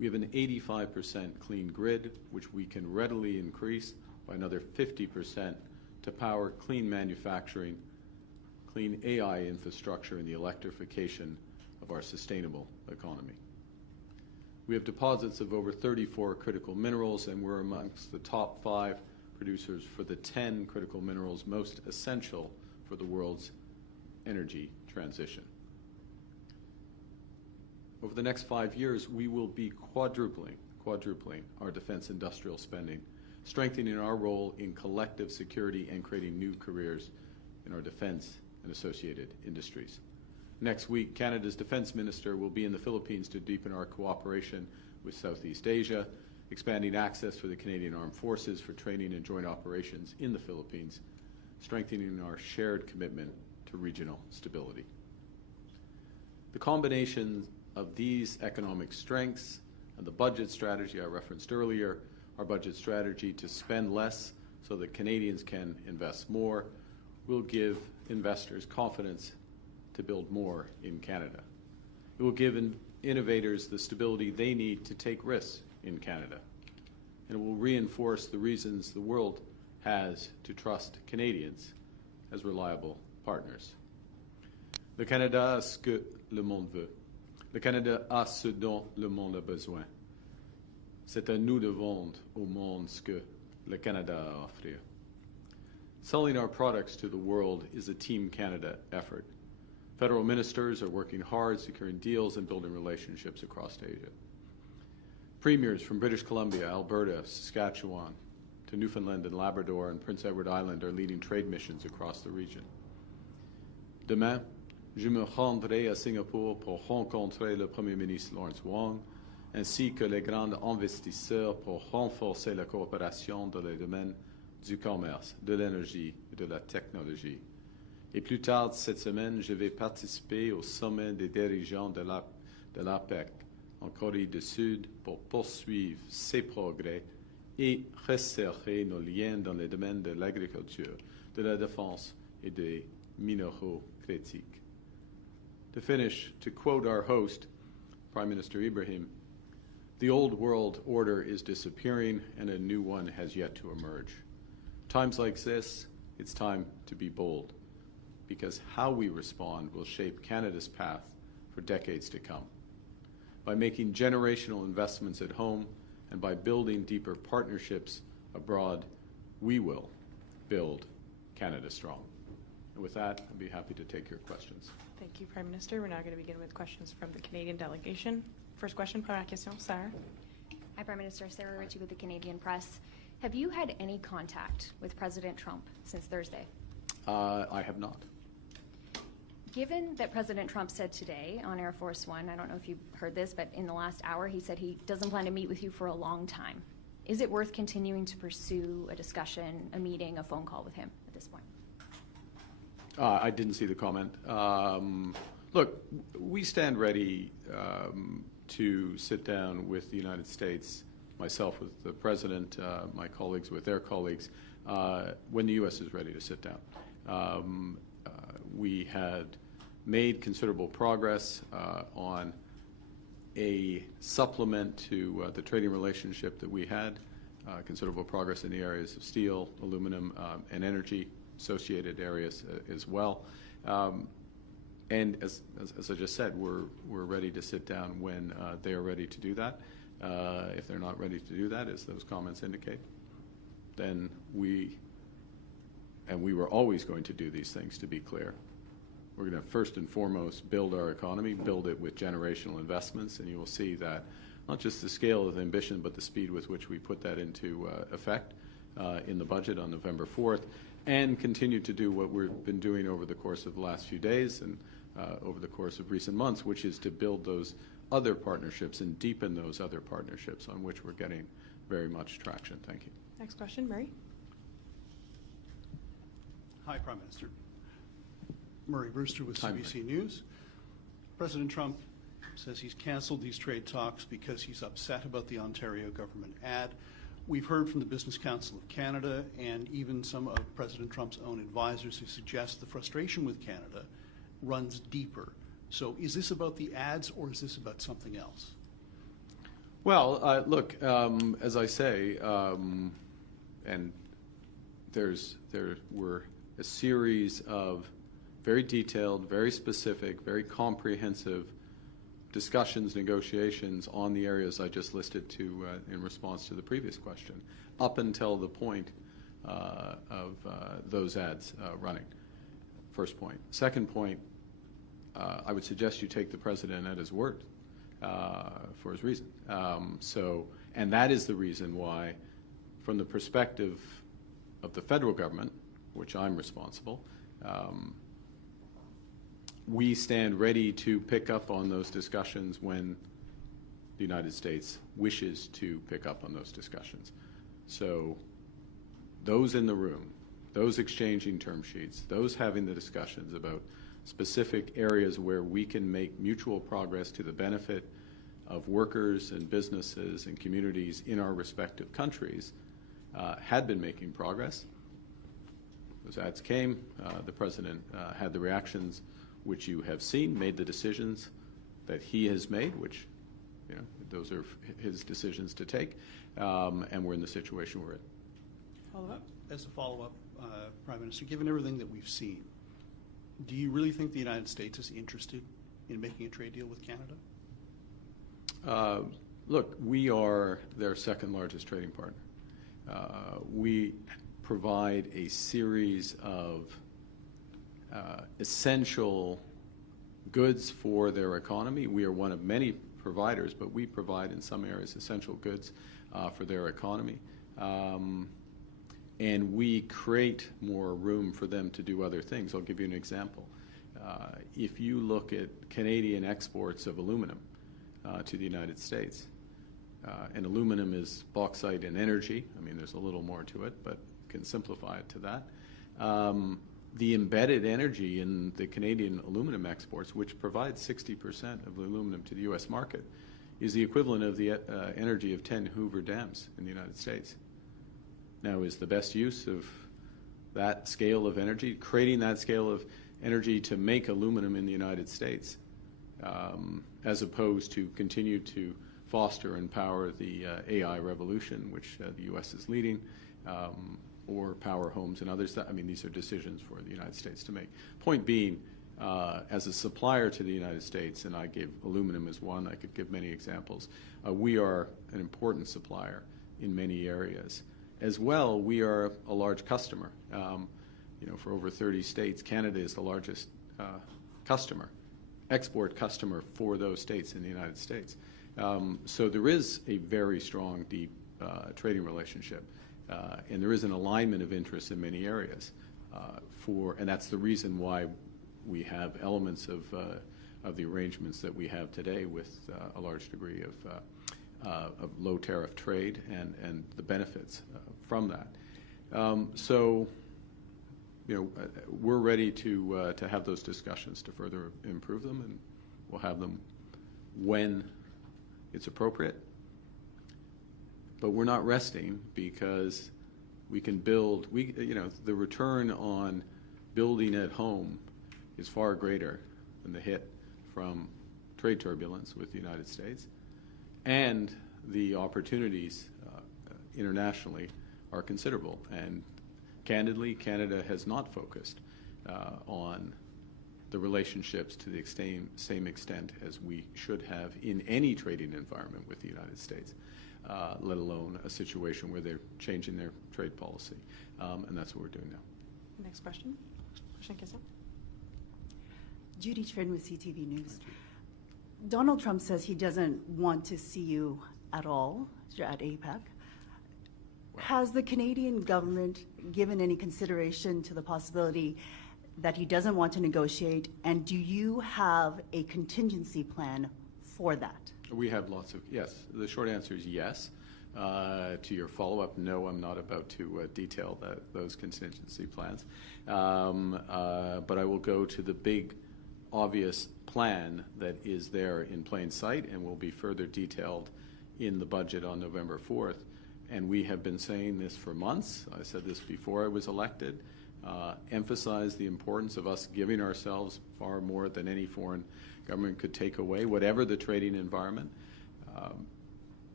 We have an 85% clean grid, which we can readily increase by another 50% to power clean manufacturing, clean AI infrastructure, and the electrification of our sustainable economy. We have deposits of over 34 critical minerals, and we're amongst the top 5 producers for the 10 critical minerals most essential for the world's energy transition. Over the next 5 years, we will be quadrupling our defense industrial spending, strengthening our role in collective security and creating new careers in our defense and associated industries. Next week, Canada's defense minister will be in the Philippines to deepen our cooperation with Southeast Asia, expanding access for the Canadian Armed Forces for training and joint operations in the Philippines, strengthening our shared commitment to regional stability. The combination of these economic strengths and the budget strategy I referenced earlier, our budget strategy to spend less so that Canadians can invest more, will give investors confidence to build more in Canada. It will give innovators the stability they need to take risks in Canada. And it will reinforce the reasons the world has to trust Canadians as reliable partners. Le Canada a ce que le monde veut. Le Canada a ce dont le monde a besoin. C'est à nous de vendre au monde ce que le Canada a à offrir. Selling our products to the world is a Team Canada effort. Federal ministers are working hard, securing deals and building relationships across Asia. Premiers from British Columbia, Alberta, Saskatchewan, to Newfoundland and Labrador and Prince Edward Island are leading trade missions across the region. Demain, je me rendrai à Singapour pour rencontrer le Premier ministre Lawrence Wong, ainsi que les grands investisseurs pour renforcer la coopération dans les domaines du commerce, de l'énergie et de la technologie. Et plus tard cette semaine, je vais participer au sommet des dirigeants de l'APEC en Corée du Sud pour poursuivre ces progrès et resserrer nos liens dans les domaines de l'agriculture, de la défense et des minéraux critiques. To finish, to quote our host, Prime Minister Ibrahim, the old world order is disappearing and a new one has yet to emerge. Times like this, it's time to be bold, because how we respond will shape Canada's path for decades to come. By making generational investments at home and by building deeper partnerships abroad, we will build Canada strong. And with that, I'd be happy to take your questions. Thank you, Prime Minister. We're now going to begin with questions from the Canadian delegation. First question, première question, Sarah. Hi, Prime Minister. Sarah Ritchie with the Canadian Press. Have you had any contact with President Trump since Thursday? I have not. Given that President Trump said today on Air Force One, I don't know if you heard this, but in the last hour he said he doesn't plan to meet with you for a long time. Is it worth continuing to pursue a discussion, a meeting, a phone call with him at this point? I didn't see the comment. Look, we stand ready to sit down with the United States, myself with the President, my colleagues with their colleagues, when the U.S. is ready to sit down. We had made considerable progress on a supplement to the trading relationship that we had, considerable progress in the areas of steel, aluminum, and energy, associated areas as well. And as I just said, we're ready to sit down when they are ready to do that. If they're not ready to do that, as those comments indicate, then we were always going to do these things, to be clear. We're going to first and foremost build our economy, build it with generational investments, and you will see that not just the scale of the ambition, but the speed with which we put that into effect in the budget on November 4th, and continue to do what we've been doing over the course of the last few days and over the course of recent months, which is to build those other partnerships and deepen those other partnerships on which we're getting very much traction. Thank you. Next question, Murray. Hi, Prime Minister. Murray Brewster with Hi, CBC News. President Trump says he's canceled these trade talks because he's upset about the Ontario government ad. We've heard from the Business Council of Canada and even some of President Trump's own advisors who suggest the frustration with Canada runs deeper. So is this about the ads or is this about something else? Well, look, as I say, and there were a series of very detailed, very specific, very comprehensive discussions, negotiations on the areas I just listed to in response to the previous question, up until the point of those ads running. First point. Second point, I would suggest you take the president at his word for his reason. And that is the reason why, from the perspective of the federal government, which I'm responsible, we stand ready to pick up on those discussions when the United States wishes to pick up on those discussions. So those in the room, those exchanging term sheets, those having the discussions about specific areas where we can make mutual progress to the benefit of workers and businesses and communities in our respective countries, had been making progress. Those ads came. The president had the reactions which you have seen, made the decisions that he has made, which, you know, those are his decisions to take, and we're in the situation we're in. Follow-up? As a follow-up, Prime Minister, given everything that we've seen, do you really think the United States is interested in making a trade deal with Canada? Look, we are their second largest trading partner. We provide a series of essential goods for their economy. We are one of many providers, but we provide in some areas essential goods for their economy. And we create more room for them to do other things. I'll give you an example. If you look at Canadian exports of aluminum to the United States, and aluminum is bauxite and energy. I mean, there's a little more to it, but can simplify it to that. The embedded energy in the Canadian aluminum exports, which provides 60% of the aluminum to the U.S. market, is the equivalent of the energy of 10 Hoover dams in the United States. Now, is the best use of that scale of energy, creating that scale of energy to make aluminum in the United States, as opposed to continue to foster and power the AI revolution, which the U.S. is leading, or power homes and others? I mean, these are decisions for the United States to make. Point being, as a supplier to the United States, and I gave aluminum as one, I could give many examples, we are an important supplier in many areas. As well, we are a large customer. You know, for over 30 states, Canada is the largest customer, export customer for those states in the United States. So there is a very strong, deep trading relationship, and there is an alignment of interests in many areas. And that's the reason why we have elements of the arrangements that we have today with a large degree of low tariff trade and the benefits from that. So, you know, we're ready to have those discussions to further improve them, and we'll have them when it's appropriate. But we're not resting, because we can build. You know, the return on building at home is far greater than the hit from trade turbulence with the United States, and the opportunities internationally are considerable. And candidly, Canada has not focused on the relationships to the same extent as we should have in any trading environment with the United States, let alone a situation where they're changing their trade policy. And that's what we're doing now. Next question. Prochaine question. Judy Trin with CTV News. Donald Trump says he doesn't want to see you at all at APEC. Has the Canadian government given any consideration to the possibility that he doesn't want to negotiate, and do you have a contingency plan for that? We have lots of, yes. The short answer is yes. To your follow-up, no, I'm not about to detail those contingency plans. But I will go to the big, obvious plan that is there in plain sight and will be further detailed in the budget on November 4th. And we have been saying this for months. I said this before I was elected. Emphasize the importance of us giving ourselves far more than any foreign government could take away, whatever the trading environment.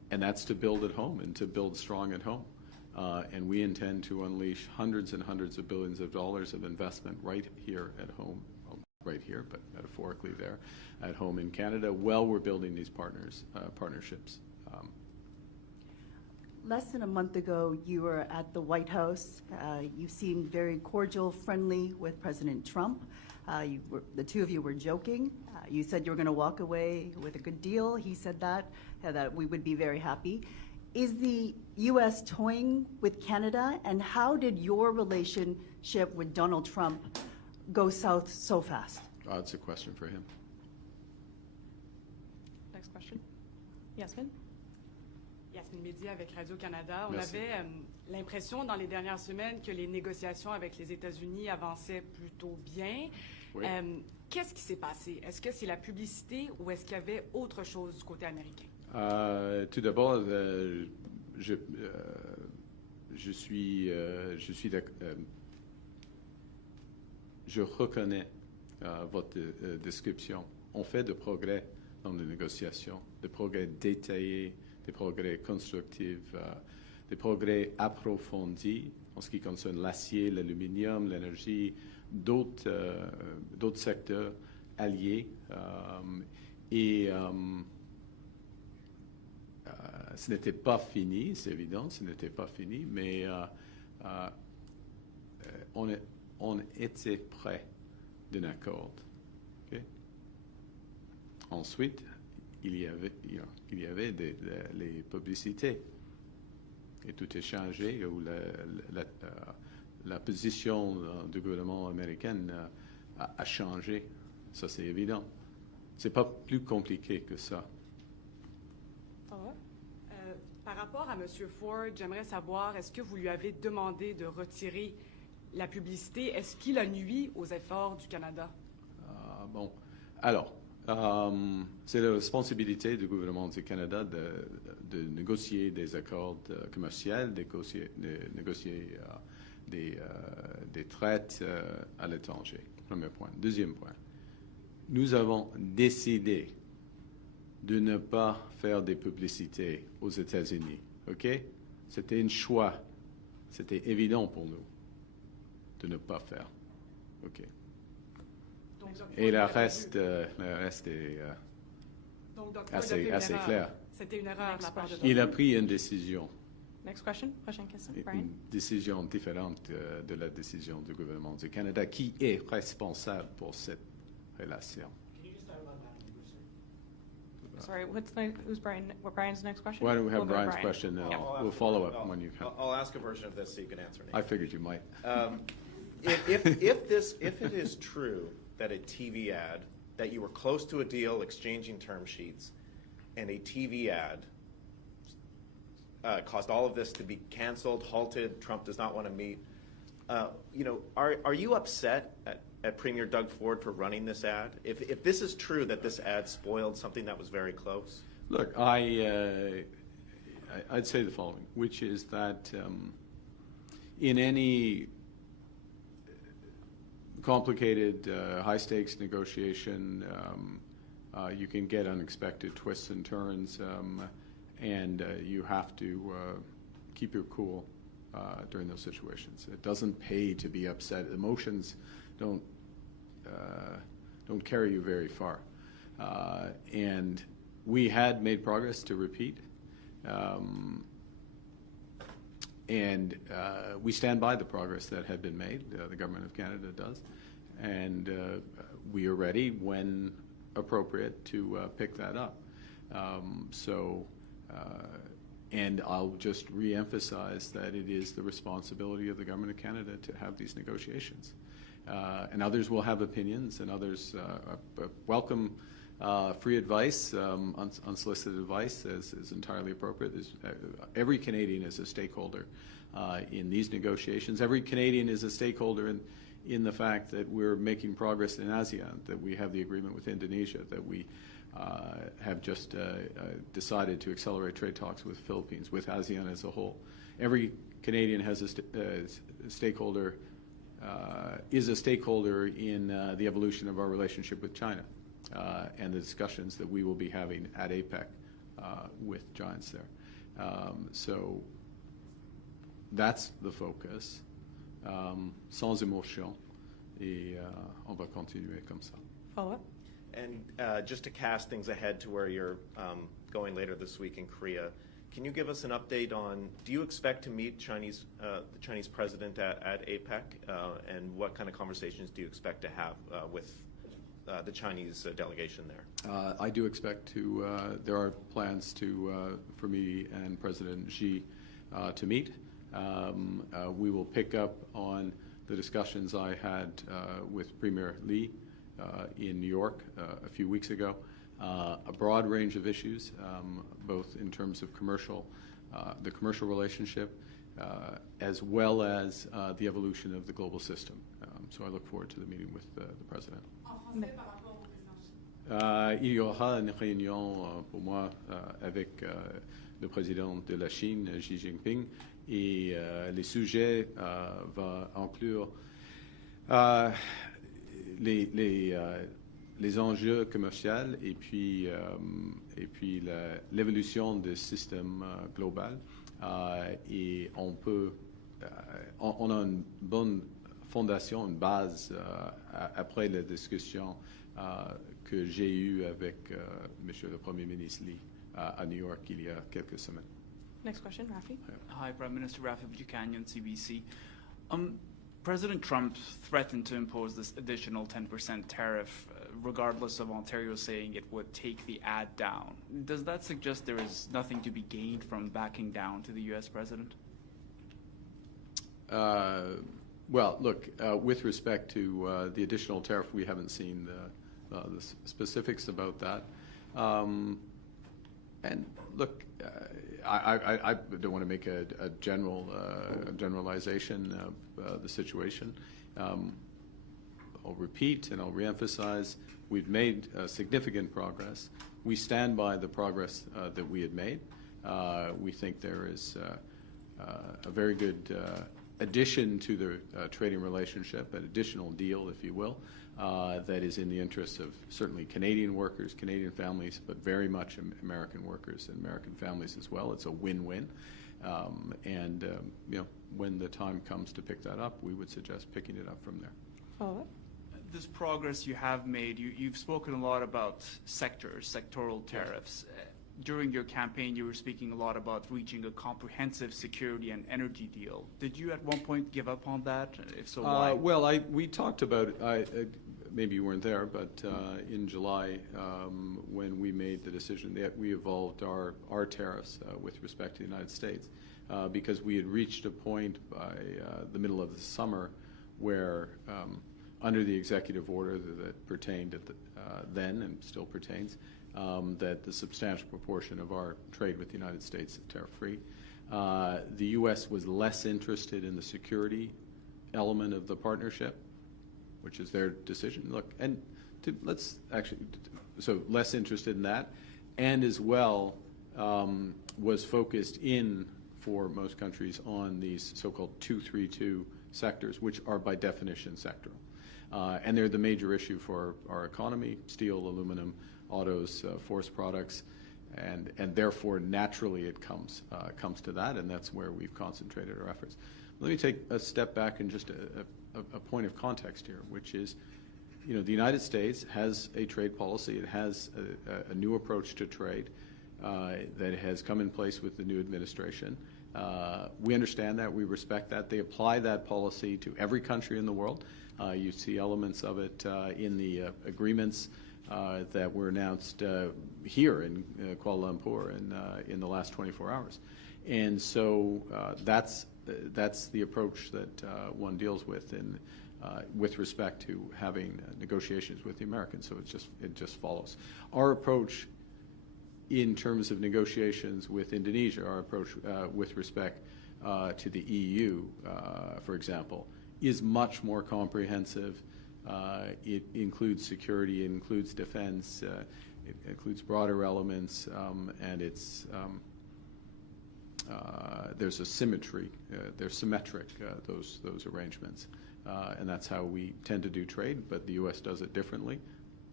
And that's to build at home and to build strong at home. And we intend to unleash hundreds and hundreds of billions of dollars of investment right here at home, well, right here, but metaphorically there, at home in Canada, while we're building these partnerships. Less than a month ago, you were at the White House. You seemed very cordial, friendly with President Trump. The two of you were joking. You said you were going to walk away with a good deal. He said that we would be very happy. Is the U.S. toying with Canada, and how did your relationship with Donald Trump go south so fast? That's a question for him. Next question. Yasmin? Yasmin Média avec Radio-Canada. On Merci. avait l'impression dans les dernières semaines que les négociations avec les États-Unis avançaient plutôt bien. Oui. Qu'est-ce qui s'est passé? Est-ce que c'est la publicité ou est-ce qu'il y avait autre chose du côté américain? Tout d'abord, je reconnais votre description. On fait de progrès dans les négociations, des progrès détaillés, des progrès constructifs, des progrès approfondis en ce qui concerne l'acier, l'aluminium, l'énergie, d'autres secteurs alliés. Ce n'était pas fini, c'est évident, ce n'était pas fini, mais on était près d'un accord. Okay? Ensuite, il y avait les publicités. Et tout est changé, où la position du gouvernement américain a changé. Ça, c'est évident. C'est pas plus compliqué que ça. Par rapport à M. Ford, j'aimerais savoir, est-ce que vous lui avez demandé de retirer la publicité? Est-ce qu'il a nui aux efforts du Canada? Bon. Alors, c'est la responsabilité du gouvernement du Canada de négocier des accords commerciaux, de négocier des traités à l'étranger. Premier point. Deuxième point. Nous avons décidé de ne pas faire des publicités aux États-Unis. OK? C'était un choix. C'était évident pour nous de ne pas faire. OK. Donc, Et le reste est donc, assez clair. C'était une erreur de la part de Il a pris une décision. Next question. Prochaine question. Brian? Une décision différente de la décision du gouvernement du Canada qui est responsable pour cette relation. Sorry, who's Brian? What Brian's next question? Why don't we have We'll go to Brian's Brian. question, and Yeah. we'll follow up when you come. I'll ask a version of this so you can answer it. I figured you might. If it is true that a TV ad, that you were close to a deal exchanging term sheets, and a TV ad caused all of this to be canceled, halted, Trump does not want to meet, are you upset at Premier Doug Ford for running this ad? If this is true that this ad spoiled something that was very close? Look, I'd say the following, which is that in any complicated, high-stakes negotiation, you can get unexpected twists and turns, and you have to keep your cool during those situations. It doesn't pay to be upset. Emotions don't carry you very far. And we had made progress, to repeat, and we stand by the progress that had been made. The Government of Canada does. And we are ready, when appropriate, to pick that up. And I'll just re-emphasize that it is the responsibility of the Government of Canada to have these negotiations. And others will have opinions, and others welcome free advice, unsolicited advice is entirely appropriate. Every Canadian is a stakeholder in these negotiations. Every Canadian is a stakeholder in the fact that we're making progress in ASEAN, that we have the agreement with Indonesia, that we have just decided to accelerate trade talks with the Philippines, with ASEAN as a whole. Every Canadian has a stakeholder, is a stakeholder in the evolution of our relationship with China and the discussions that we will be having at APEC with giants there. So that's the focus, sans émotion, et on va continuer comme ça. Follow-up? And just to cast things ahead to where you're going later this week in Korea, can you give us an update on, do you expect to meet the Chinese president at APEC, and what kind of conversations do you expect to have with the Chinese delegation there? I do expect to, there are plans for me and President Xi to meet. We will pick up on the discussions I had with Premier Lee in New York a few weeks ago. A broad range of issues, both in terms of the commercial relationship, as well as the evolution of the global system. So I look forward to the meeting with the President. Il y aura une réunion pour moi avec le président de la Chine, Xi Jinping, et les sujets vont inclure les enjeux commerciaux et puis l'évolution du système global. Et on a une bonne fondation, une base après la discussion que j'ai eue avec Monsieur le Premier ministre Lee à New York il y a quelques semaines. Next question, Rafi. Hi, Prime Minister Rafi Buchanan, CBC. President Trump threatened to impose this additional 10% tariff, regardless of Ontario saying it would take the ad down. Does that suggest there is nothing to be gained from backing down to the U.S. president? Well, look, with respect to the additional tariff, we haven't seen the specifics about that. And look, I don't want to make a generalization of the situation. I'll repeat and I'll reemphasize, we've made significant progress. We stand by the progress that we had made. We think there is a very good addition to the trading relationship, an additional deal, if you will, that is in the interests of certainly Canadian workers, Canadian families, but very much American workers and American families as well. It's a win-win. And when the time comes to pick that up, we would suggest picking it up from there. Follow-up? This progress you have made, you've spoken a lot about sectoral tariffs. During your campaign, you were speaking a lot about reaching a comprehensive security and energy deal. Did you at one point give up on that? If so, why? Well, we talked about, maybe you weren't there, but in July, when we made the decision that we evolved our tariffs with respect to the United States, because we had reached a point by the middle of the summer where under the executive order that pertained at then and still pertains, that the substantial proportion of our trade with the United States is tariff-free. The U.S. was less interested in the security element of the partnership, which is their decision. Look, and so less interested in that, and as well was focused for most countries on these so-called 232 sectors, which are by definition sectoral. And they're the major issue for our economy: steel, aluminum, autos, forest products, and therefore naturally it comes to that, and that's where we've concentrated our efforts. Let me take a step back and just a point of context here, which is, the United States has a trade policy. It has a new approach to trade that has come in place with the new administration. We understand that. We respect that. They apply that policy to every country in the world. You see elements of it in the agreements that were announced here in Kuala Lumpur in the last 24 hours. And so that's the approach that one deals with with respect to having negotiations with the Americans. So it just follows. Our approach in terms of negotiations with Indonesia, our approach with respect to the EU, for example, is much more comprehensive. It includes security, it includes defense, it includes broader elements, and there's a symmetry. They're symmetric, those arrangements, and that's how we tend to do trade. But the U.S. does it differently.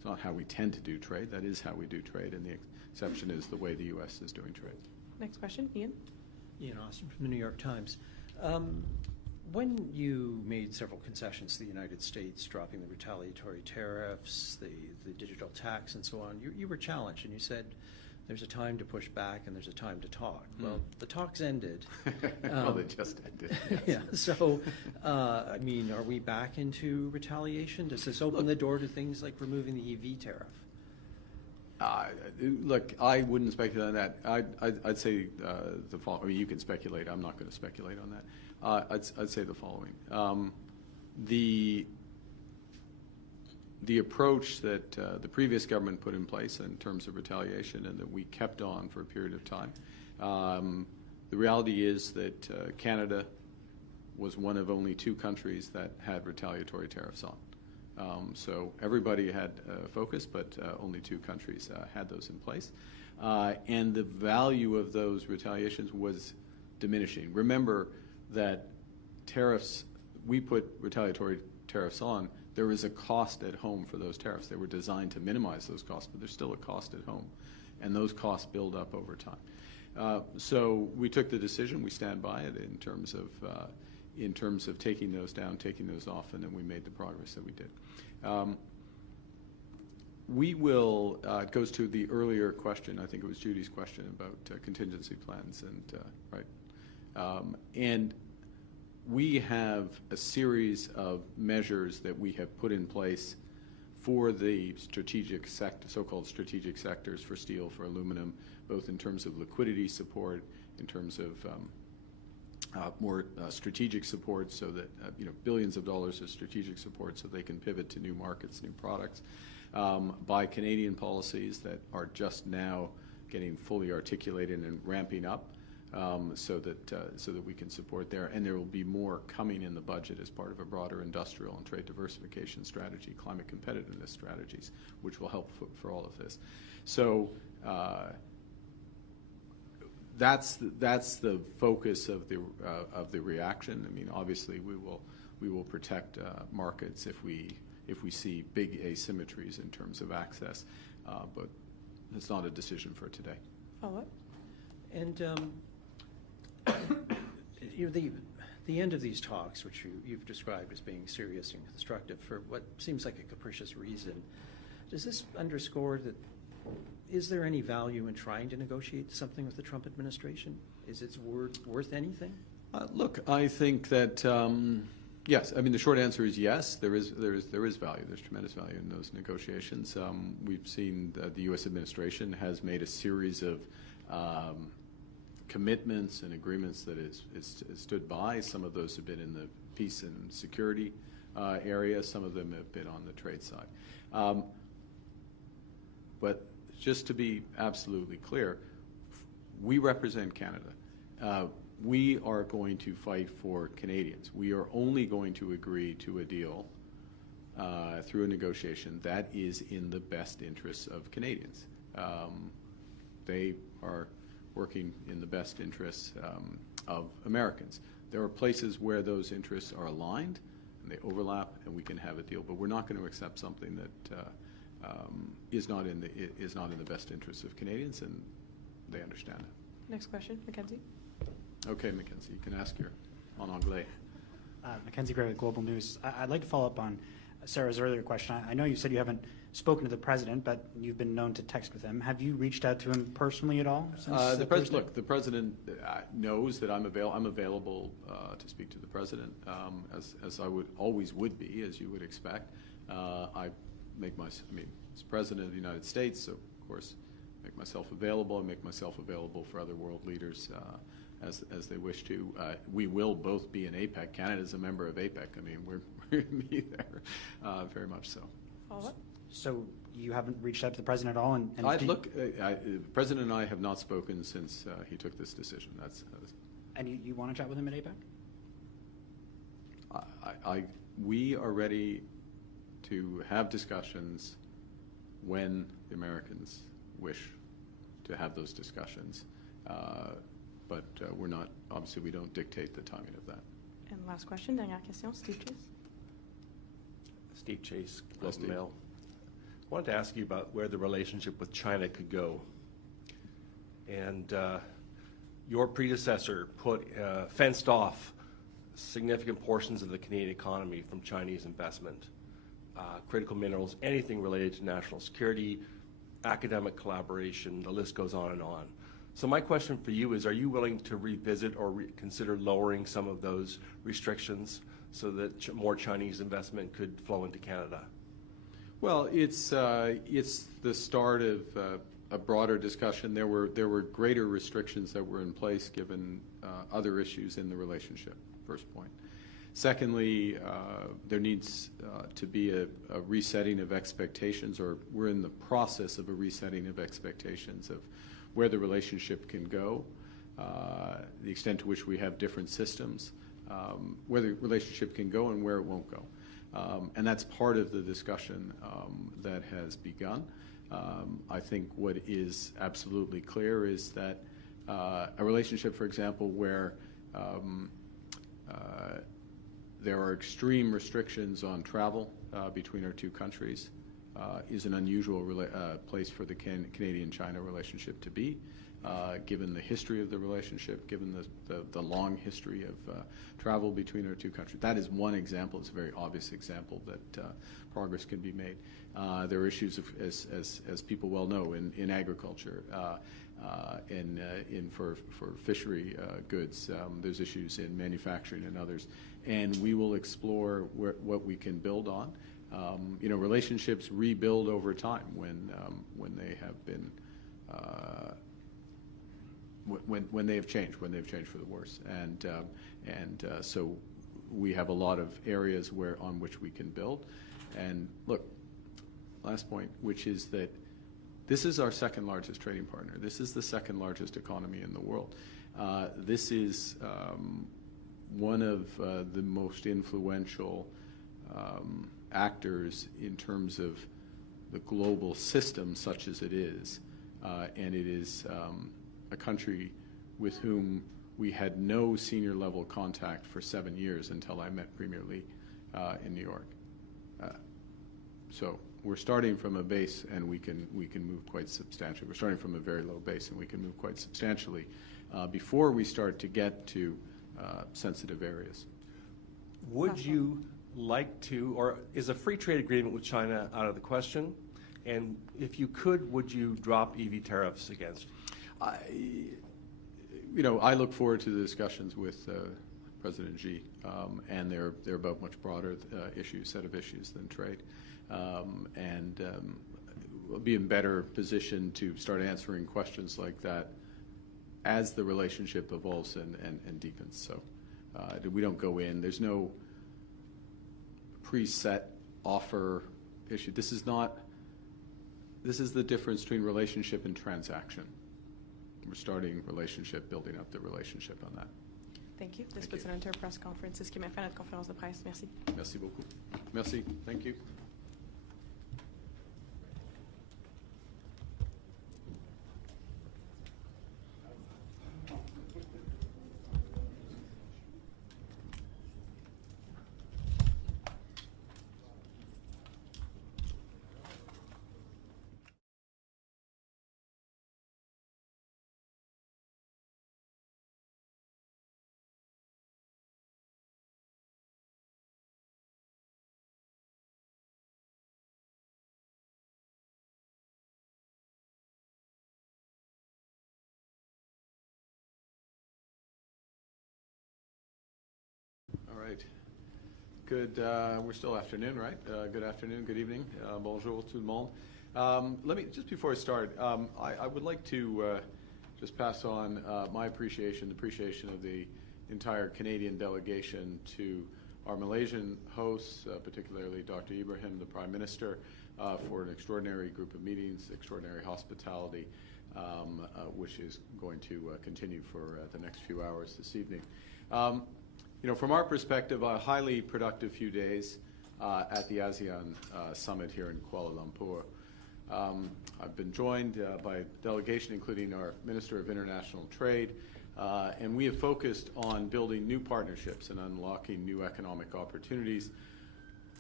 It's not how we tend to do trade. That is how we do trade, and the exception is the way the U.S. is doing trade. Next question, Ian. Ian Austin from the New York Times. When you made several concessions to the United States, dropping the retaliatory tariffs, the digital tax, and so on, you were challenged, and you said there's a time to push back and there's a time to talk. Well, the talks ended. Well, they just ended. Yes. Yeah. So, I mean, are we back into retaliation? Does this open the door to things like removing the EV tariff? Look, I wouldn't speculate on that. I'd say the following. I mean, you can speculate. I'm not going to speculate on that. I'd say the following. The approach that the previous government put in place in terms of retaliation and that we kept on for a period of time, the reality is that Canada was one of only 2 countries that had retaliatory tariffs on. So everybody had focus, but only 2 countries had those in place. And the value of those retaliations was diminishing. Remember that tariffs, we put retaliatory tariffs on, there is a cost at home for those tariffs. They were designed to minimize those costs, but there's still a cost at home. And those costs build up over time. So we took the decision, we stand by it in terms of taking those down, taking those off, and then we made the progress that we did. We will, it goes to the earlier question, I think it was Judy's question about contingency plans, and we have a series of measures that we have put in place for the strategic sector, so-called strategic sectors for steel, for aluminum, both in terms of liquidity support, in terms of more strategic support, so that billions of dollars of strategic support, so they can pivot to new markets, new products. By Canadian policies that are just now getting fully articulated and ramping up, so that we can support there. And there will be more coming in the budget as part of a broader industrial and trade diversification strategy, climate competitiveness strategies, which will help for all of this. So. That's the focus of the reaction. I mean, obviously, we will protect markets if we see big asymmetries in terms of access, but it's not a decision for today. Follow-up. And the end of these talks, which you've described as being serious and constructive for what seems like a capricious reason, does this underscore that? Is there any value in trying to negotiate something with the Trump administration? Is it worth anything? Look, I think that yes. I mean, the short answer is yes. There is value. There's tremendous value in those negotiations. We've seen that the U.S. administration has made a series of commitments and agreements that is stood by. Some of those have been in the peace and security area. Some of them have been on the trade side. But just to be absolutely clear, we represent Canada. We are going to fight for Canadians. We are only going to agree to a deal through a negotiation that is in the best interests of Canadians. They are working in the best interests of Americans. There are places where those interests are aligned and they overlap, and we can have a deal. But we're not going to accept something that is not in the best interests of Canadians, and they understand that. Next question, Mackenzie. Okay, Mackenzie, you can ask your en anglais. Mackenzie Gray with Global News. I'd like to follow up on Sarah's earlier question. I know you said you haven't spoken to the president, but you've been known to text with him. Have you reached out to him personally at all? The president knows that I'm available to speak to the president, as I always would be, as you would expect. As president of the United States, so of course, make myself available. I make myself available for other world leaders as they wish to. We will both be in APEC. Canada is a member of APEC. I mean, we're going to be there, very much so. Follow-up? So you haven't reached out to the president at all? The president and I have not spoken since he took this decision. And you want to chat with him at APEC? We are ready to have discussions when the Americans wish to have those discussions. But we're not, obviously we don't dictate the timing of that. And last question, dernière question, Steve Chase. Steve Chase, Globe and Mail. I wanted to ask you about where the relationship with China could go. And your predecessor fenced off significant portions of the Canadian economy from Chinese investment, critical minerals, anything related to national security, academic collaboration, the list goes on and on. So my question for you is, are you willing to revisit or consider lowering some of those restrictions so that more Chinese investment could flow into Canada? Well, it's the start of a broader discussion. There were greater restrictions that were in place given other issues in the relationship, first point. Secondly, there needs to be a resetting of expectations, or we're in the process of a resetting of expectations of where the relationship can go, the extent to which we have different systems, where the relationship can go and where it won't go. And that's part of the discussion that has begun. I think what is absolutely clear is that a relationship, for example, where there are extreme restrictions on travel between our two countries is an unusual place for the Canadian-China relationship to be, given the history of the relationship, given the long history of travel between our two countries. That is one example. It's a very obvious example that progress can be made. There are issues, as people well know, in agriculture, for fishery goods. There's issues in manufacturing and others. And we will explore what we can build on. Relationships rebuild over time when they have been when they have changed for the worse, and so we have a lot of areas on which we can build. And look, last point, which is that this is our second largest trading partner. This is the second largest economy in the world. This is one of the most influential actors in terms of the global system, such as it is, and it is a country with whom we had no senior level contact for 7 years until I met Premier Lee in New York. So we're starting from a base, and we can move quite substantially. We're starting from a very low base, and we can move quite substantially before we start to get to sensitive areas. Would you like to, or is a free trade agreement with China out of the question? And if you could, would you drop EV tariffs against? I look forward to the discussions with President Xi, and they're about much broader set of issues than trade, and we'll be in better position to start answering questions like that as the relationship evolves and deepens. So we don't go in. There's no preset offer issue. This is the difference between relationship and transaction. We're starting relationship, building up the relationship on that. Thank you. This puts an end to our press conference. C'est ce qui m'a fait notre conférence de presse. Merci. Merci beaucoup. Merci. Thank you. All right. Good. We're still afternoon, right? Good afternoon. Good evening. Bonjour tout le monde. Let me just before I start, I would like to just pass on my appreciation, the appreciation of the entire Canadian delegation to our Malaysian hosts, particularly Dr. Ibrahim, the Prime Minister, for an extraordinary group of meetings, extraordinary hospitality, which is going to continue for the next few hours this evening. From our perspective, a highly productive few days at the ASEAN summit here in Kuala Lumpur. I've been joined by a delegation, including our Minister of International Trade, and we have focused on building new partnerships and unlocking new economic opportunities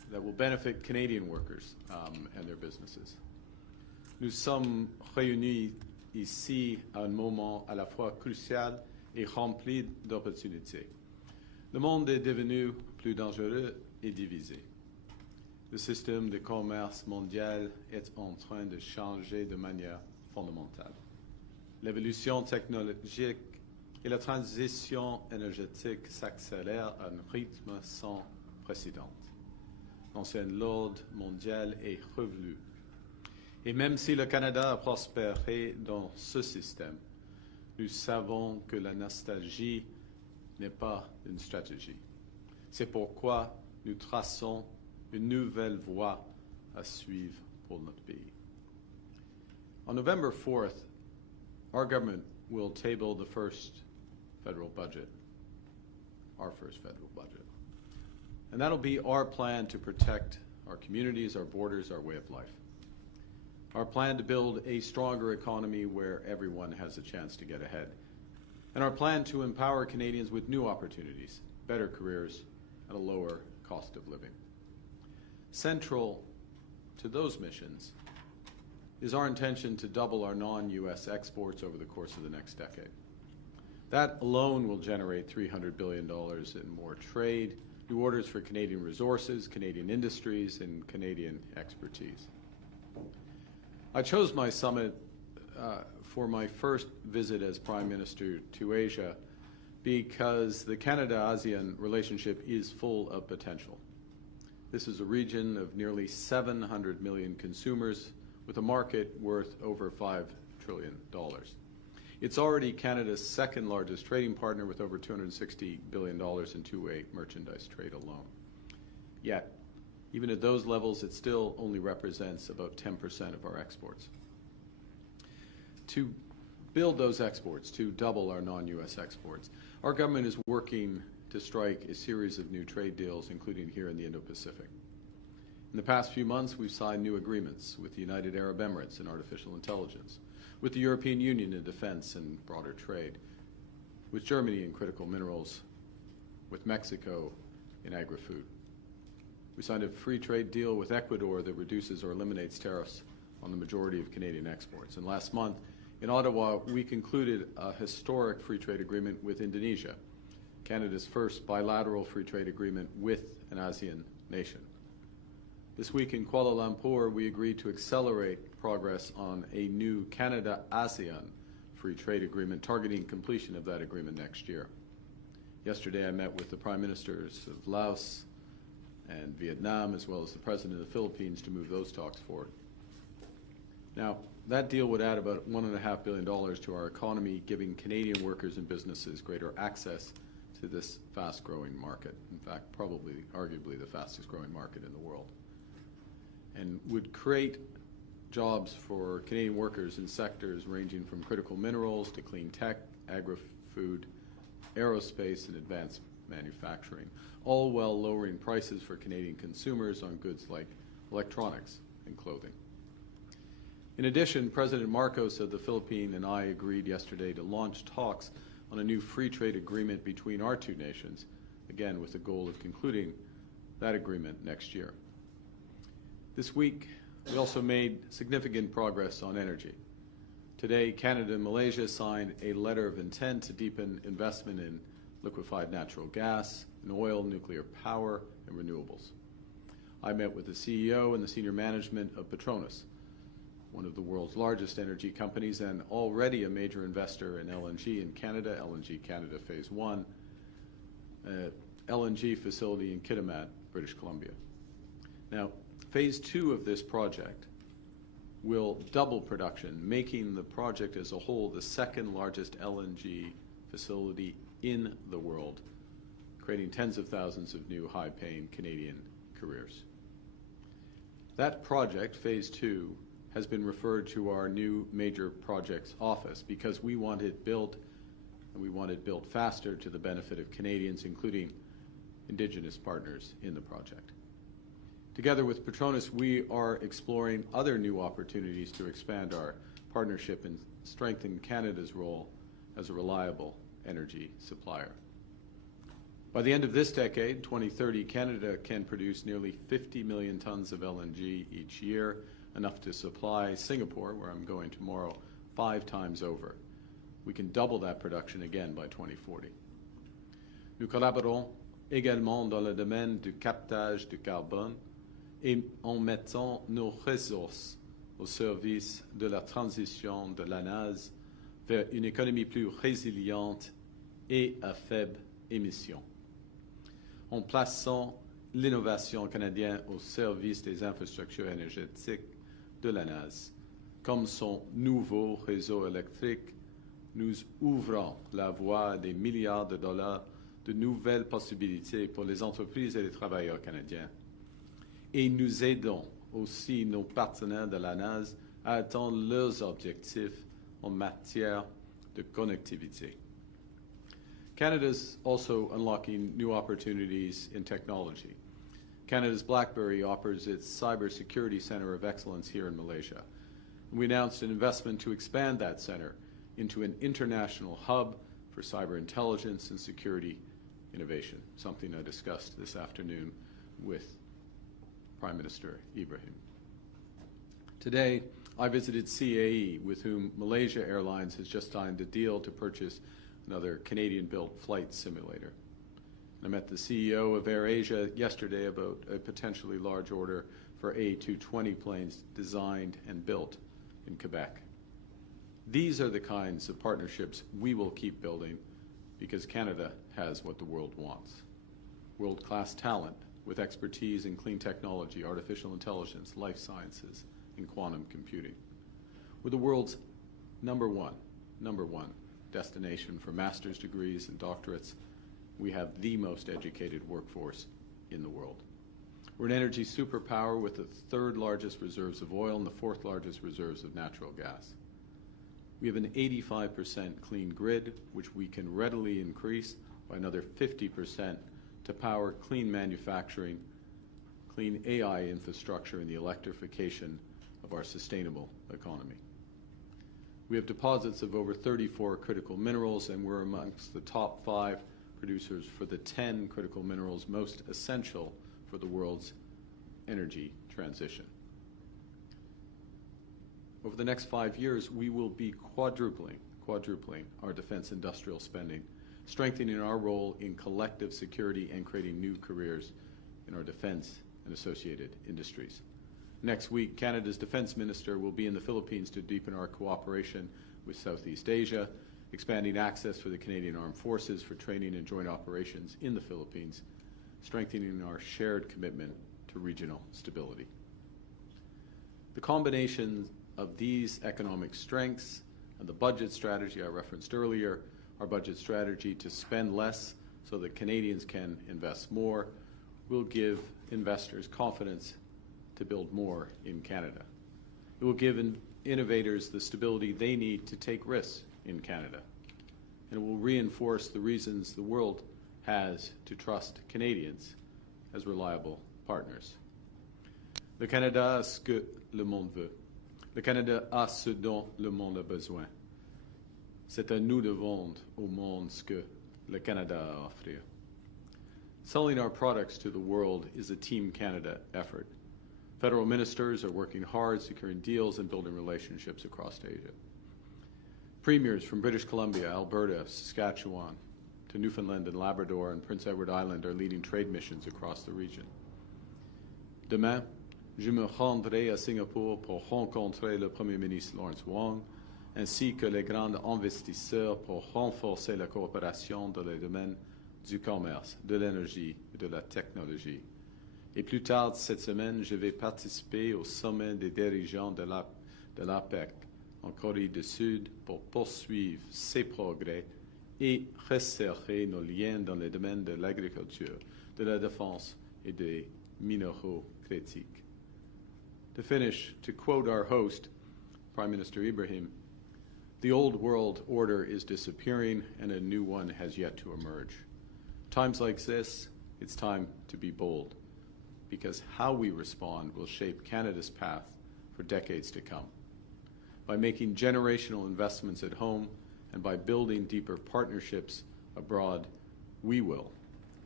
that will benefit Canadian workers and their businesses. Nous sommes réunis ici à un moment à la fois crucial et rempli d'opportunités. Le monde est devenu plus dangereux et divisé. Le système de commerce mondial est en train de changer de manière fondamentale. L'évolution technologique et la transition énergétique s'accélèrent à un rythme sans précédent. L'ancien ordre mondial est revenu. Et même si le Canada a prospéré dans ce système, nous savons que la nostalgie n'est pas une stratégie. C'est pourquoi nous traçons une nouvelle voie à suivre pour notre pays. On November 4th, our government will table the first federal budget, our first federal budget. And that'll be our plan to protect our communities, our borders, our way of life. Our plan to build a stronger economy where everyone has a chance to get ahead. And our plan to empower Canadians with new opportunities, better careers, and a lower cost of living. Central to those missions is our intention to double our non-U.S. exports over the course of the next decade. That alone will generate $300 billion in more trade, new orders for Canadian resources, Canadian industries, and Canadian expertise. I chose my summit for my first visit as Prime Minister to Asia because the Canada-ASEAN relationship is full of potential. This is a region of nearly 700 million consumers with a market worth over $5 trillion. It's already Canada's second largest trading partner with over $260 billion in two-way merchandise trade alone. Yet, even at those levels, it still only represents about 10% of our exports. To build those exports, to double our non-U.S. exports, our government is working to strike a series of new trade deals, including here in the Indo-Pacific. In the past few months, we've signed new agreements with the United Arab Emirates in artificial intelligence, with the European Union in defense and broader trade, with Germany in critical minerals, with Mexico in agri-food. We signed a free trade deal with Ecuador that reduces or eliminates tariffs on the majority of Canadian exports. And last month, in Ottawa, we concluded a historic free trade agreement with Indonesia, Canada's first bilateral free trade agreement with an ASEAN nation. This week in Kuala Lumpur, we agreed to accelerate progress on a new Canada-ASEAN free trade agreement, targeting completion of that agreement next year. Yesterday, I met with the Prime Ministers of Laos and Vietnam, as well as the President of the Philippines, to move those talks forward. Now, that deal would add about $1.5 billion to our economy, giving Canadian workers and businesses greater access to this fast-growing market. In fact, probably, arguably, the fastest-growing market in the world. And would create jobs for Canadian workers in sectors ranging from critical minerals to clean tech, agri-food, aerospace, and advanced manufacturing, all while lowering prices for Canadian consumers on goods like electronics and clothing. In addition, President Marcos of the Philippines and I agreed yesterday to launch talks on a new free trade agreement between our two nations, again with the goal of concluding that agreement next year. This week, we also made significant progress on energy. Today, Canada and Malaysia signed a letter of intent to deepen investment in liquefied natural gas, in oil, nuclear power, and renewables. I met with the CEO and the senior management of Petronas, one of the world's largest energy companies and already a major investor in LNG in Canada, LNG Canada Phase 1, LNG facility in Kitimat, British Columbia. Now, Phase 2 of this project will double production, making the project as a whole the second largest LNG facility in the world, creating tens of thousands of new high-paying Canadian careers. That project, Phase 2, has been referred to our new major projects office because we want it built, and we want it built faster to the benefit of Canadians, including Indigenous partners in the project. Together with Petronas, we are exploring other new opportunities to expand our partnership and strengthen Canada's role as a reliable energy supplier. By the end of this decade, 2030, Canada can produce nearly 50 million tons of LNG each year, enough to supply Singapore, where I'm going tomorrow, 5 times over. We can double that production again by 2040. Nous collaborons également dans le domaine du captage du carbone et en mettant nos ressources au service de la transition de l'ANAS vers une économie plus résiliente et à faible émission. En plaçant l'innovation canadienne au service des infrastructures énergétiques de l'ANAS, comme son nouveau réseau électrique, nous ouvrons la voie à des milliards de dollars de nouvelles possibilités pour les entreprises et les travailleurs canadiens. Et nous aidons aussi nos partenaires de l'ANAS à atteindre leurs objectifs en matière de connectivité. Canada's also unlocking new opportunities in technology. Canada's BlackBerry offers its Cybersecurity Center of Excellence here in Malaysia. We announced an investment to expand that center into an international hub for cyber intelligence and security innovation, something I discussed this afternoon with Prime Minister Ibrahim. Today, I visited CAE, with whom Malaysia Airlines has just signed a deal to purchase another Canadian-built flight simulator. I met the CEO of AirAsia yesterday about a potentially large order for A220 planes designed and built in Quebec. These are the kinds of partnerships we will keep building because Canada has what the world wants. World-class talent with expertise in clean technology, artificial intelligence, life sciences, and quantum computing. We're the world's number one destination for master's degrees and doctorates. We have the most educated workforce in the world. We're an energy superpower with the 3rd largest reserves of oil and the 4th largest reserves of natural gas. We have an 85% clean grid, which we can readily increase by another 50% to power clean manufacturing, clean AI infrastructure, and the electrification of our sustainable economy. We have deposits of over 34 critical minerals, and we're amongst the top 5 producers for the 10 critical minerals most essential for the world's energy transition. Over the next 5 years, we will be quadrupling our defense industrial spending, strengthening our role in collective security and creating new careers in our defense and associated industries. Next week, Canada's defense minister will be in the Philippines to deepen our cooperation with Southeast Asia, expanding access for the Canadian Armed Forces for training and joint operations in the Philippines, strengthening our shared commitment to regional stability. The combination of these economic strengths and the budget strategy I referenced earlier, our budget strategy to spend less so that Canadians can invest more, will give investors confidence to build more in Canada. It will give innovators the stability they need to take risks in Canada. And it will reinforce the reasons the world has to trust Canadians as reliable partners. Le Canada a ce que le monde veut. Le Canada a ce dont le monde a besoin. C'est à nous de vendre au monde ce que le Canada a à offrir. Selling our products to the world is a Team Canada effort. Federal ministers are working hard, securing deals and building relationships across Asia. Premiers from British Columbia, Alberta, Saskatchewan, to Newfoundland and Labrador and Prince Edward Island are leading trade missions across the region. Demain, je me rendrai à Singapour pour rencontrer le Premier ministre Lawrence Wong, ainsi que les grands investisseurs pour renforcer la coopération dans les domaines du commerce, de l'énergie et de la technologie. Et plus tard cette semaine, je vais participer au sommet des dirigeants de l'APEC en Corée du Sud pour poursuivre ces progrès et resserrer nos liens dans les domaines de l'agriculture, de la défense et des minéraux critiques. To finish, to quote our host, Prime Minister Ibrahim, the old world order is disappearing and a new one has yet to emerge. Times like this, it's time to be bold, because how we respond will shape Canada's path for decades to come. By making generational investments at home and by building deeper partnerships abroad, we will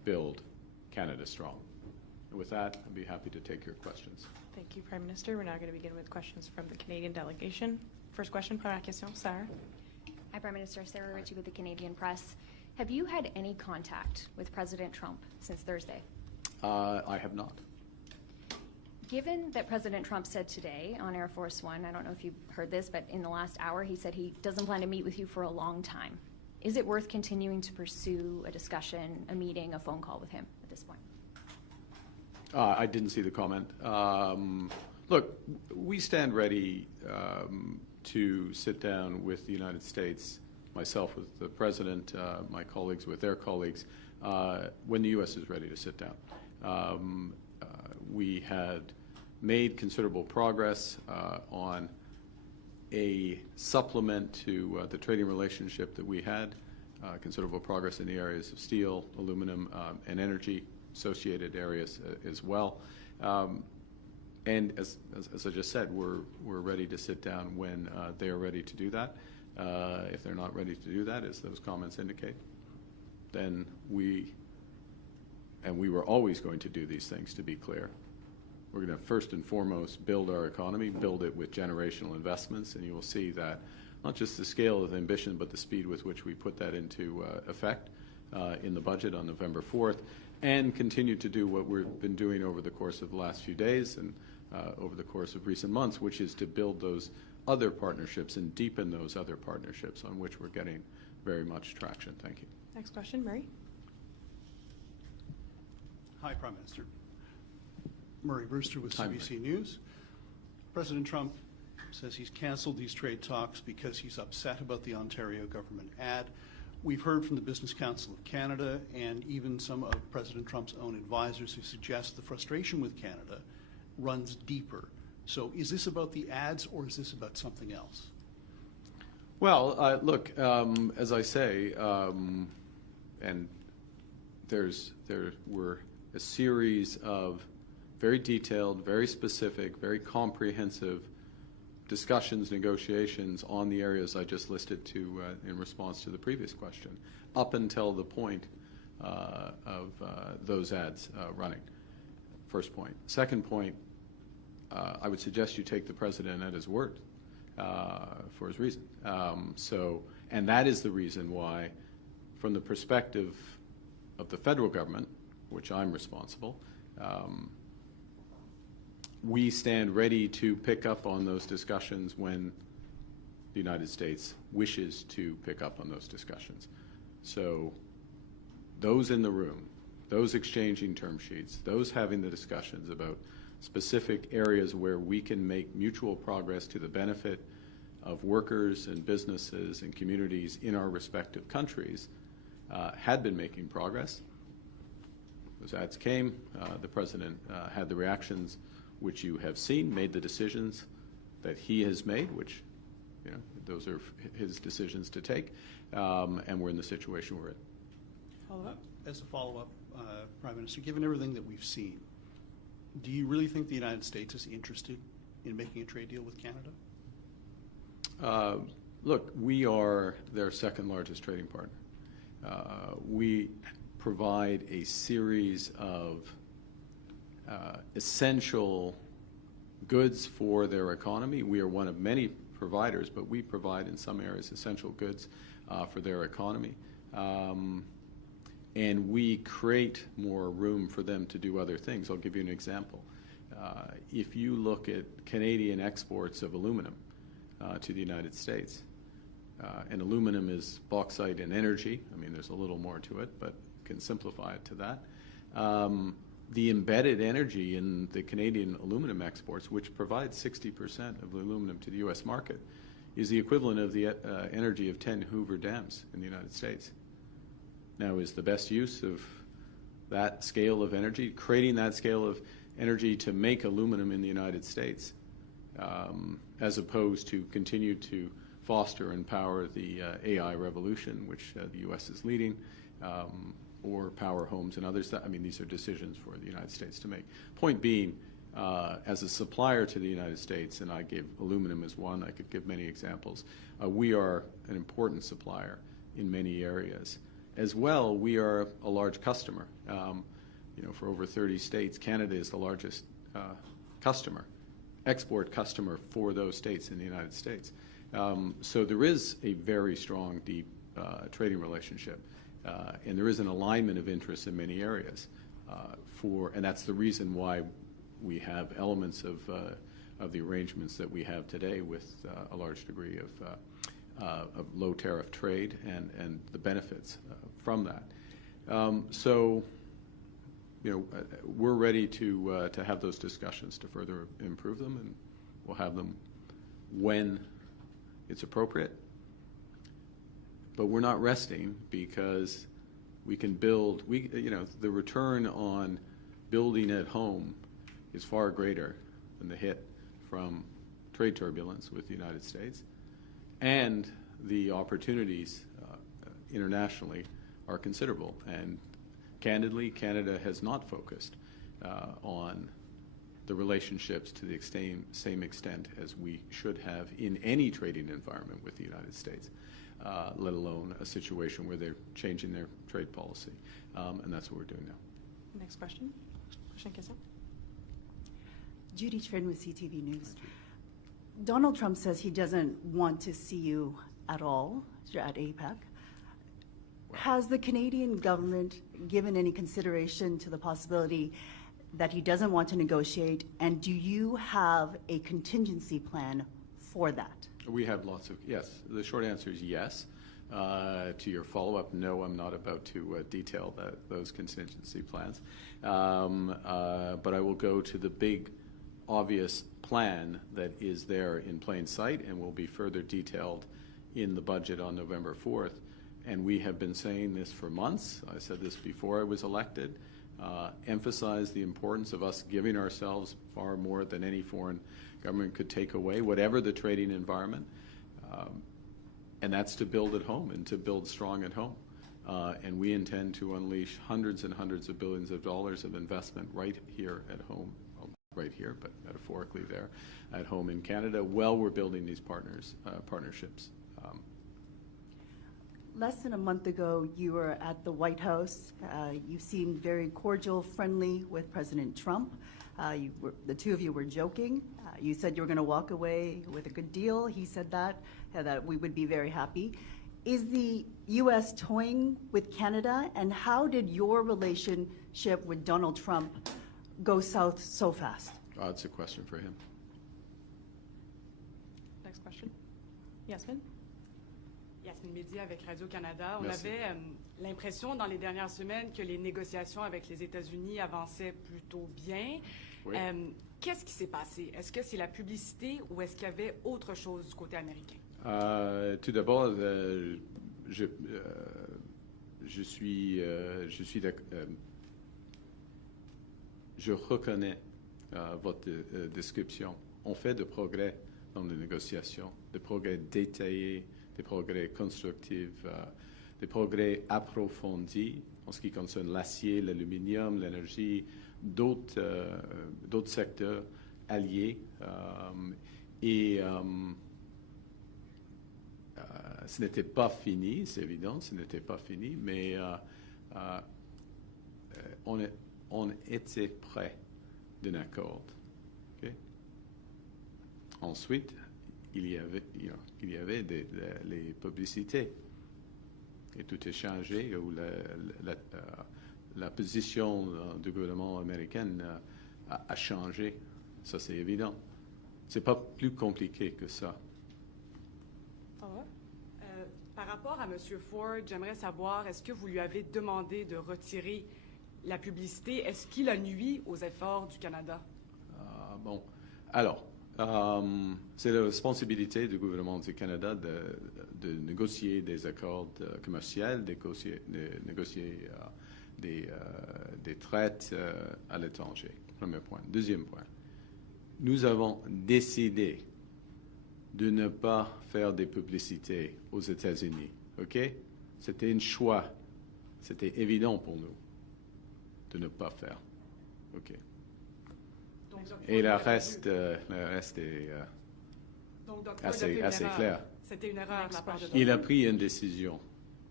build Canada strong. And with that, I'd be happy to take your questions. Thank you, Prime Minister. We're now going to begin with questions from the Canadian delegation. First question, première question, Sarah. Hi, Prime Minister. Sarah Ritchie with the Canadian Press. Have you had any contact with President Trump since Thursday? I have not. Given that President Trump said today on Air Force One, I don't know if you heard this, but in the last hour he said he doesn't plan to meet with you for a long time. Is it worth continuing to pursue a discussion, a meeting, a phone call with him at this point? I didn't see the comment. Look, we stand ready to sit down with the United States, myself with the President, my colleagues with their colleagues, when the U.S. is ready to sit down. We had made considerable progress on a supplement to the trading relationship that we had, considerable progress in the areas of steel, aluminum, and energy, associated areas as well. And as I just said, we're ready to sit down when they are ready to do that. If they're not ready to do that, as those comments indicate, then we were always going to do these things, to be clear. We're going to first and foremost build our economy, build it with generational investments, and you will see that not just the scale of ambition, but the speed with which we put that into effect in the budget on November 4th, and continue to do what we've been doing over the course of the last few days and over the course of recent months, which is to build those other partnerships and deepen those other partnerships on which we're getting very much traction. Thank you. Next question, Murray. Hi, Prime Minister. Murray Brewster with Hi, CBC News. President Trump says he's canceled these trade talks because he's upset about the Ontario government ad. We've heard from the Business Council of Canada and even some of President Trump's own advisors who suggest the frustration with Canada runs deeper. So is this about the ads or is this about something else? Well, look, as I say, and there were a series of very detailed, very specific, very comprehensive discussions, negotiations on the areas I just listed to in response to the previous question, up until the point of those ads running. First point. Second point, I would suggest you take the President at his word for his reason. And that is the reason why, from the perspective of the federal government, which I'm responsible, we stand ready to pick up on those discussions when the United States wishes to pick up on those discussions. So those in the room, those exchanging term sheets, those having the discussions about specific areas where we can make mutual progress to the benefit of workers and businesses and communities in our respective countries, had been making progress. Those ads came. The President had the reactions which you have seen, made the decisions that he has made, which, you know, those are his decisions to take, and we're in the situation we're in. Follow-up? As a follow-up, Prime Minister, given everything that we've seen, do you really think the United States is interested in making a trade deal with Canada? Look, we are their second largest trading partner. We provide a series of essential goods for their economy. We are one of many providers, but we provide in some areas essential goods for their economy. And we create more room for them to do other things. I'll give you an example. If you look at Canadian exports of aluminum to the United States, and aluminum is bauxite and energy. I mean, there's a little more to it, but can simplify it to that. The embedded energy in the Canadian aluminum exports, which provides 60% of the aluminum to the U.S. market, is the equivalent of the energy of 10 Hoover dams in the United States. Now, is the best use of that scale of energy, creating that scale of energy to make aluminum in the United States, as opposed to continue to foster and power the AI revolution, which the U.S. is leading, or power homes and others? I mean, these are decisions for the United States to make. Point being, as a supplier to the United States, and I gave aluminum as one, I could give many examples, we are an important supplier in many areas. As well, we are a large customer. For over 30 states, Canada is the largest customer, export customer for those states in the United States. So there is a very strong, deep trading relationship, and there is an alignment of interests in many areas. And that's the reason why we have elements of the arrangements that we have today with a large degree of low tariff trade and the benefits from that. So, we're ready to have those discussions to further improve them, and we'll have them when it's appropriate. But we're not resting because we can build. The return on building at home is far greater than the hit from trade turbulence with the United States, and the opportunities internationally are considerable. And candidly, Canada has not focused on the relationships to the same extent as we should have in any trading environment with the United States, let alone a situation where they're changing their trade policy. And that's what we're doing now. Next question. Prochaine question. Judy Trin with CTV News. Donald Trump says he doesn't want to see you at all at APEC. Has the Canadian government given any consideration to the possibility that he doesn't want to negotiate, and do you have a contingency plan for that? We have lots of, yes. The short answer is yes. To your follow-up, no, I'm not about to detail those contingency plans. But I will go to the big, obvious plan that is there in plain sight and will be further detailed in the budget on November 4th. And we have been saying this for months. I said this before I was elected. Emphasize the importance of us giving ourselves far more than any foreign government could take away, whatever the trading environment. And that's to build at home and to build strong at home. And we intend to unleash hundreds and hundreds of billions of dollars of investment right here at home. Well, not right here, but metaphorically there at home in Canada, while we're building these partnerships. Less than a month ago, you were at the White House. You seemed very cordial, friendly with President Trump. The two of you were joking. You said you were going to walk away with a good deal. He said that we would be very happy. Is the U.S. toying with Canada, and how did your relationship with Donald Trump go south so fast? That's a question for him. Next question. Yasmin. Yasmin Média avec Radio-Canada. On Merci. avait l'impression dans les dernières semaines que les négociations avec les États-Unis avançaient plutôt bien. Oui. Qu'est-ce qui s'est passé? Est-ce que c'est la publicité ou est-ce qu'il y avait autre chose du côté américain? Tout d'abord, je reconnais votre description. On fait de progrès dans les négociations, des progrès détaillés, des progrès constructifs, des progrès approfondis en ce qui concerne l'acier, l'aluminium, l'énergie, d'autres secteurs alliés. Et ce n'était pas fini, c'est évident, ce n'était pas fini, mais on était près d'un accord. Okay? Ensuite, il y avait les publicités. Et tout est changé, où la position du gouvernement américain a changé. Ça, c'est évident. C'est pas plus compliqué que ça. Par rapport à M. Ford, j'aimerais savoir, est-ce que vous lui avez demandé de retirer la publicité? Est-ce qu'il a nui aux efforts du Canada? Bon. Alors, c'est la responsabilité du gouvernement du Canada de négocier des accords commerciaux, de négocier des traites à l'étranger. Premier point. Deuxième point. Nous avons décidé de ne pas faire des publicités aux États-Unis. OK? C'était un choix. C'était évident pour nous de ne pas faire. OK. Donc, Et le reste est donc, assez clair. C'était une erreur de la part de Il a pris une décision.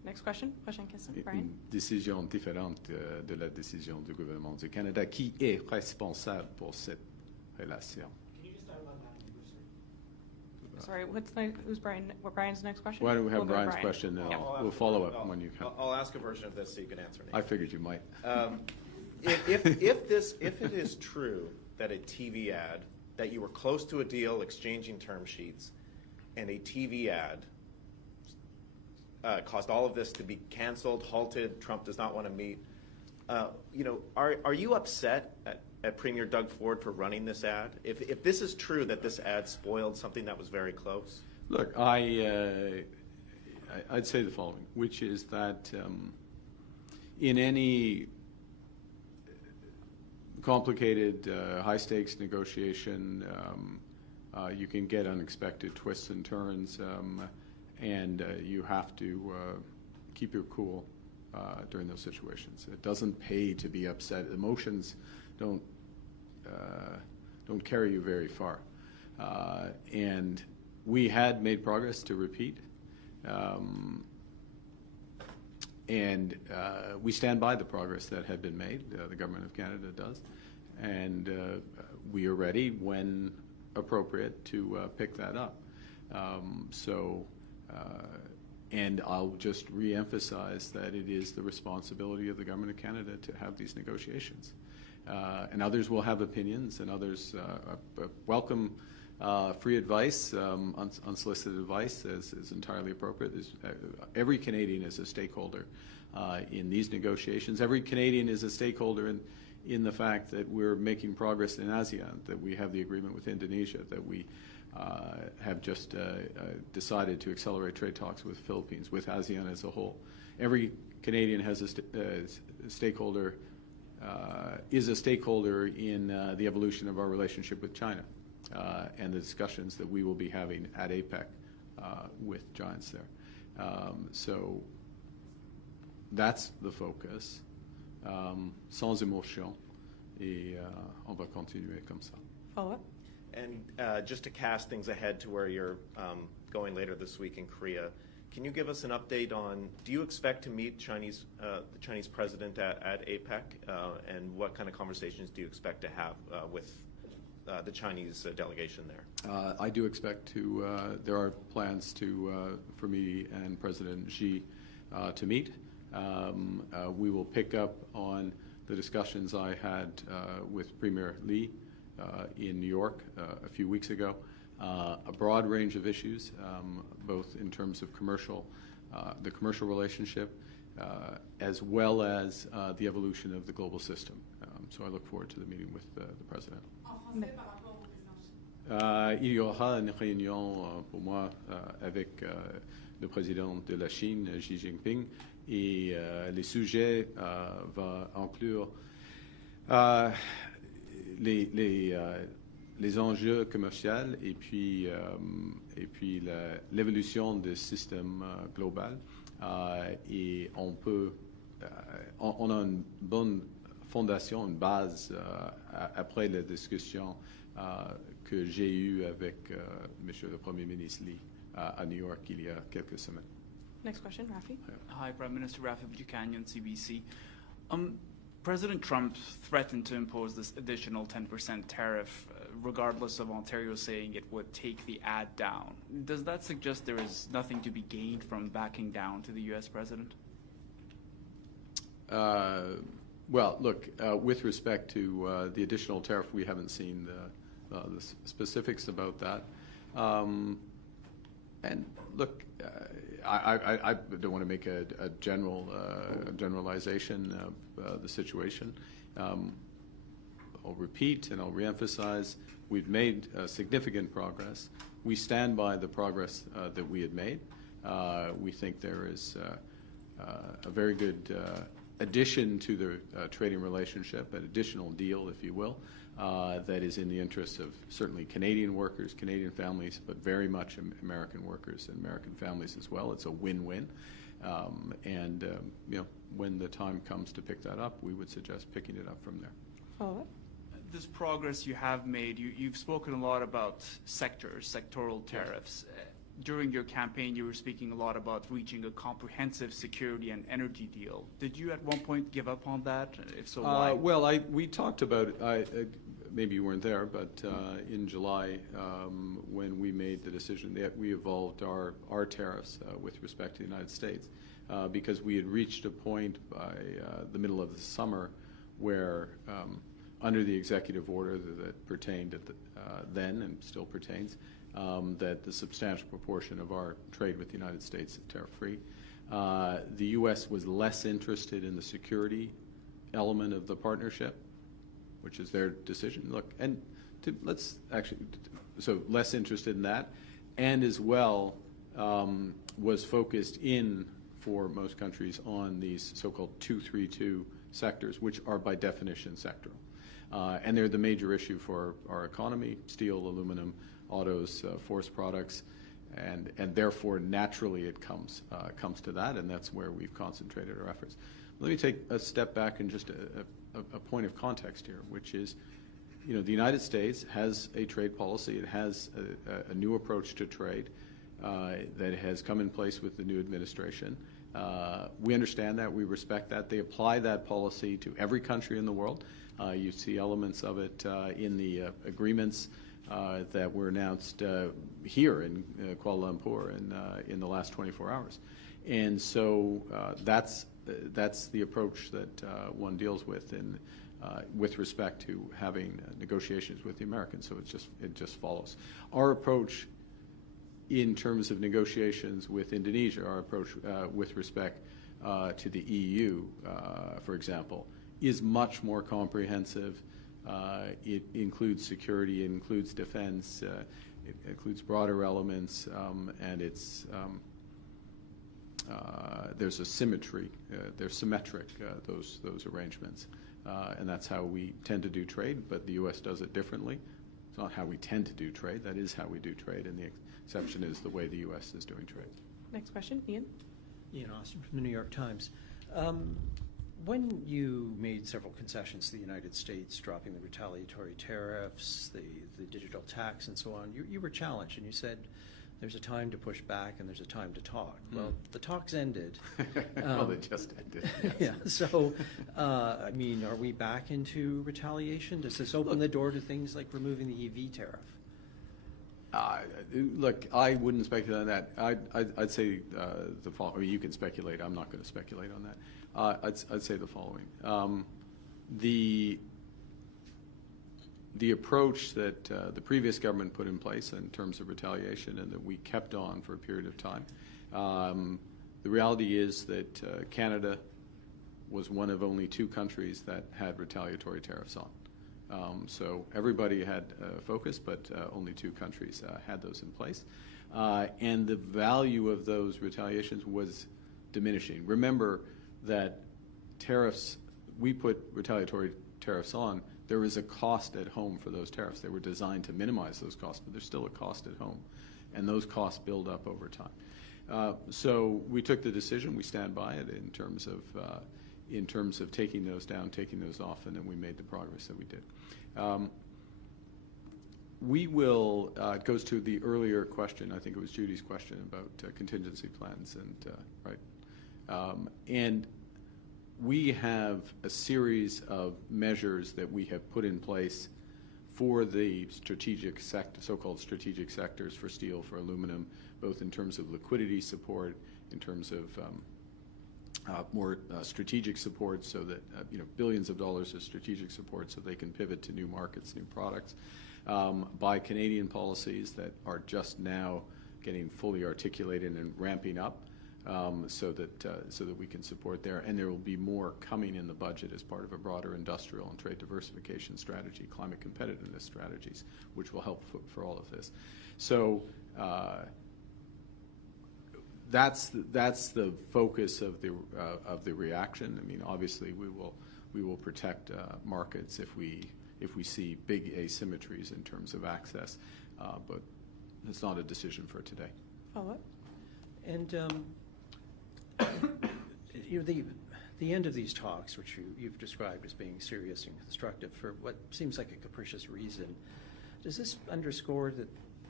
Next question. Prochaine question. Une Brian. décision différente de la décision du gouvernement du Canada. Qui est responsable pour cette relation? Sorry, who's Brian? What Brian's next question? Why don't we We'll have go to Brian's Brian. question, and Yeah. we'll follow up when you come. I'll ask a version of this so you can answer it. I figured you might. If it is true that a TV ad, that you were close to a deal exchanging term sheets, and a TV ad caused all of this to be canceled, halted, Trump does not want to meet, are you upset at Premier Doug Ford for running this ad? If this is true that this ad spoiled something that was very close? Look, I'd say the following, which is that in any complicated, high-stakes negotiation, you can get unexpected twists and turns, and you have to keep your cool during those situations. It doesn't pay to be upset. Emotions don't carry you very far. And we had made progress, to repeat, and we stand by the progress that had been made. The Government of Canada does. And we are ready, when appropriate, to pick that up. And I'll just re-emphasize that it is the responsibility of the Government of Canada to have these negotiations. And others will have opinions, and others welcome free advice, unsolicited advice is entirely appropriate. Every Canadian is a stakeholder in these negotiations. Every Canadian is a stakeholder in the fact that we're making progress in ASEAN, that we have the agreement with Indonesia, that we have just decided to accelerate trade talks with the Philippines, with ASEAN as a whole. Every Canadian has a stakeholder, is a stakeholder in the evolution of our relationship with China and the discussions that we will be having at APEC with giants there. So that's the focus, sans émotion, et on va continuer comme ça. Follow up. And just to cast things ahead to where you're going later this week in Korea, can you give us an update on, do you expect to meet the Chinese president at APEC, and what kind of conversations do you expect to have with the Chinese delegation there? I do expect to, there are plans for me and President Xi to meet. We will pick up on the discussions I had with Premier Lee in New York a few weeks ago. A broad range of issues, both in terms of the commercial relationship, as well as the evolution of the global system. So I look forward to the meeting with the President. Il y aura une réunion pour moi avec le président de la Chine, Xi Jinping, et les sujets vont inclure les enjeux commerciaux et puis l'évolution du système global. Et on a une bonne fondation, une base après la discussion que j'ai eue avec Monsieur le Premier ministre Lee à New York il y a quelques semaines. Next question, Rafi. Hi, Prime Minister Rafi Buchanan, CBC. President Trump threatened to impose this additional 10% tariff, regardless of Ontario saying it would take the ad down. Does that suggest there is nothing to be gained from backing down to the U.S. president? Well, look, with respect to the additional tariff, we haven't seen the specifics about that. And look, I don't want to make a generalization of the situation. I'll repeat and I'll reemphasize, we've made significant progress. We stand by the progress that we had made. We think there is a very good addition to the trading relationship, an additional deal, if you will, that is in the interests of certainly Canadian workers, Canadian families, but very much American workers and American families as well. It's a win-win. When the time comes to pick that up, we would suggest picking it up from there. Follow up. This progress you have made, you've spoken a lot about sectoral tariffs. during your campaign, you were speaking a lot about reaching a comprehensive security and energy deal. Did you at one point give up on that? If so, why? Well, we talked about, maybe you weren't there, but in July, when we made the decision that we evolved our tariffs with respect to the United States, because we had reached a point by the middle of the summer where, under the executive order that pertained at then and still pertains, that the substantial proportion of our trade with the United States is tariff-free. The U.S. was less interested in the security element of the partnership, which is their decision. Look, and so less interested in that, and as well was focused in, for most countries, on these so-called 232 sectors, which are by definition sectoral. And they're the major issue for our economy: steel, aluminum, autos, forest products, and therefore naturally it comes to that, and that's where we've concentrated our efforts. Let me take a step back and just a point of context here, which is, the United States has a trade policy. It has a new approach to trade that has come in place with the new administration. We understand that. We respect that. They apply that policy to every country in the world. You see elements of it in the agreements that were announced here in Kuala Lumpur in the last 24 hours. And so that's the approach that one deals with with respect to having negotiations with the Americans. So it just follows. Our approach in terms of negotiations with Indonesia, our approach with respect to the EU, for example, is much more comprehensive. It includes security, it includes defense, it includes broader elements, and there's a symmetry. They're symmetric, those arrangements, and that's how we tend to do trade. But the U.S. does it differently. It's not how we tend to do trade. That is how we do trade, and the exception is the way the U.S. is doing trade. Next question, Ian. Ian Austin from the New York Times. When you made several concessions to the United States, dropping the retaliatory tariffs, the digital tax, and so on, you were challenged, and you said there's a time to push back and there's a time to talk. Well, the talks ended. Well, they just ended. Yes. Yeah. So, are we back into retaliation? Does this open the door to things like removing the EV tariff? Look, I wouldn't speculate on that. I'd say the following. You can speculate. I'm not going to speculate on that. I'd say the following. The approach that the previous government put in place in terms of retaliation and that we kept on for a period of time, the reality is that Canada was one of only 2 countries that had retaliatory tariffs on. So everybody had focus, but only 2 countries had those in place. And the value of those retaliations was diminishing. Remember that tariffs, we put retaliatory tariffs on, there is a cost at home for those tariffs. They were designed to minimize those costs, but there's still a cost at home, and those costs build up over time. So we took the decision, we stand by it in terms of taking those down, taking those off, and then we made the progress that we did. We will, it goes to the earlier question, I think it was Judy's question about contingency plans, and we have a series of measures that we have put in place for the strategic so-called strategic sectors, for steel, for aluminum, both in terms of liquidity support, in terms of more strategic support, so that billions of dollars of strategic support so they can pivot to new markets, new products, by Canadian policies that are just now getting fully articulated and ramping up, so that we can support there. And there will be more coming in the budget as part of a broader industrial and trade diversification strategy, climate competitiveness strategies, which will help for all of this. So that's the focus of the reaction. Obviously we will protect markets if we see big asymmetries in terms of access, but it's not a decision for today. Follow-up? And the end of these talks, which you've described as being serious and constructive for what seems like a capricious reason, does this underscore that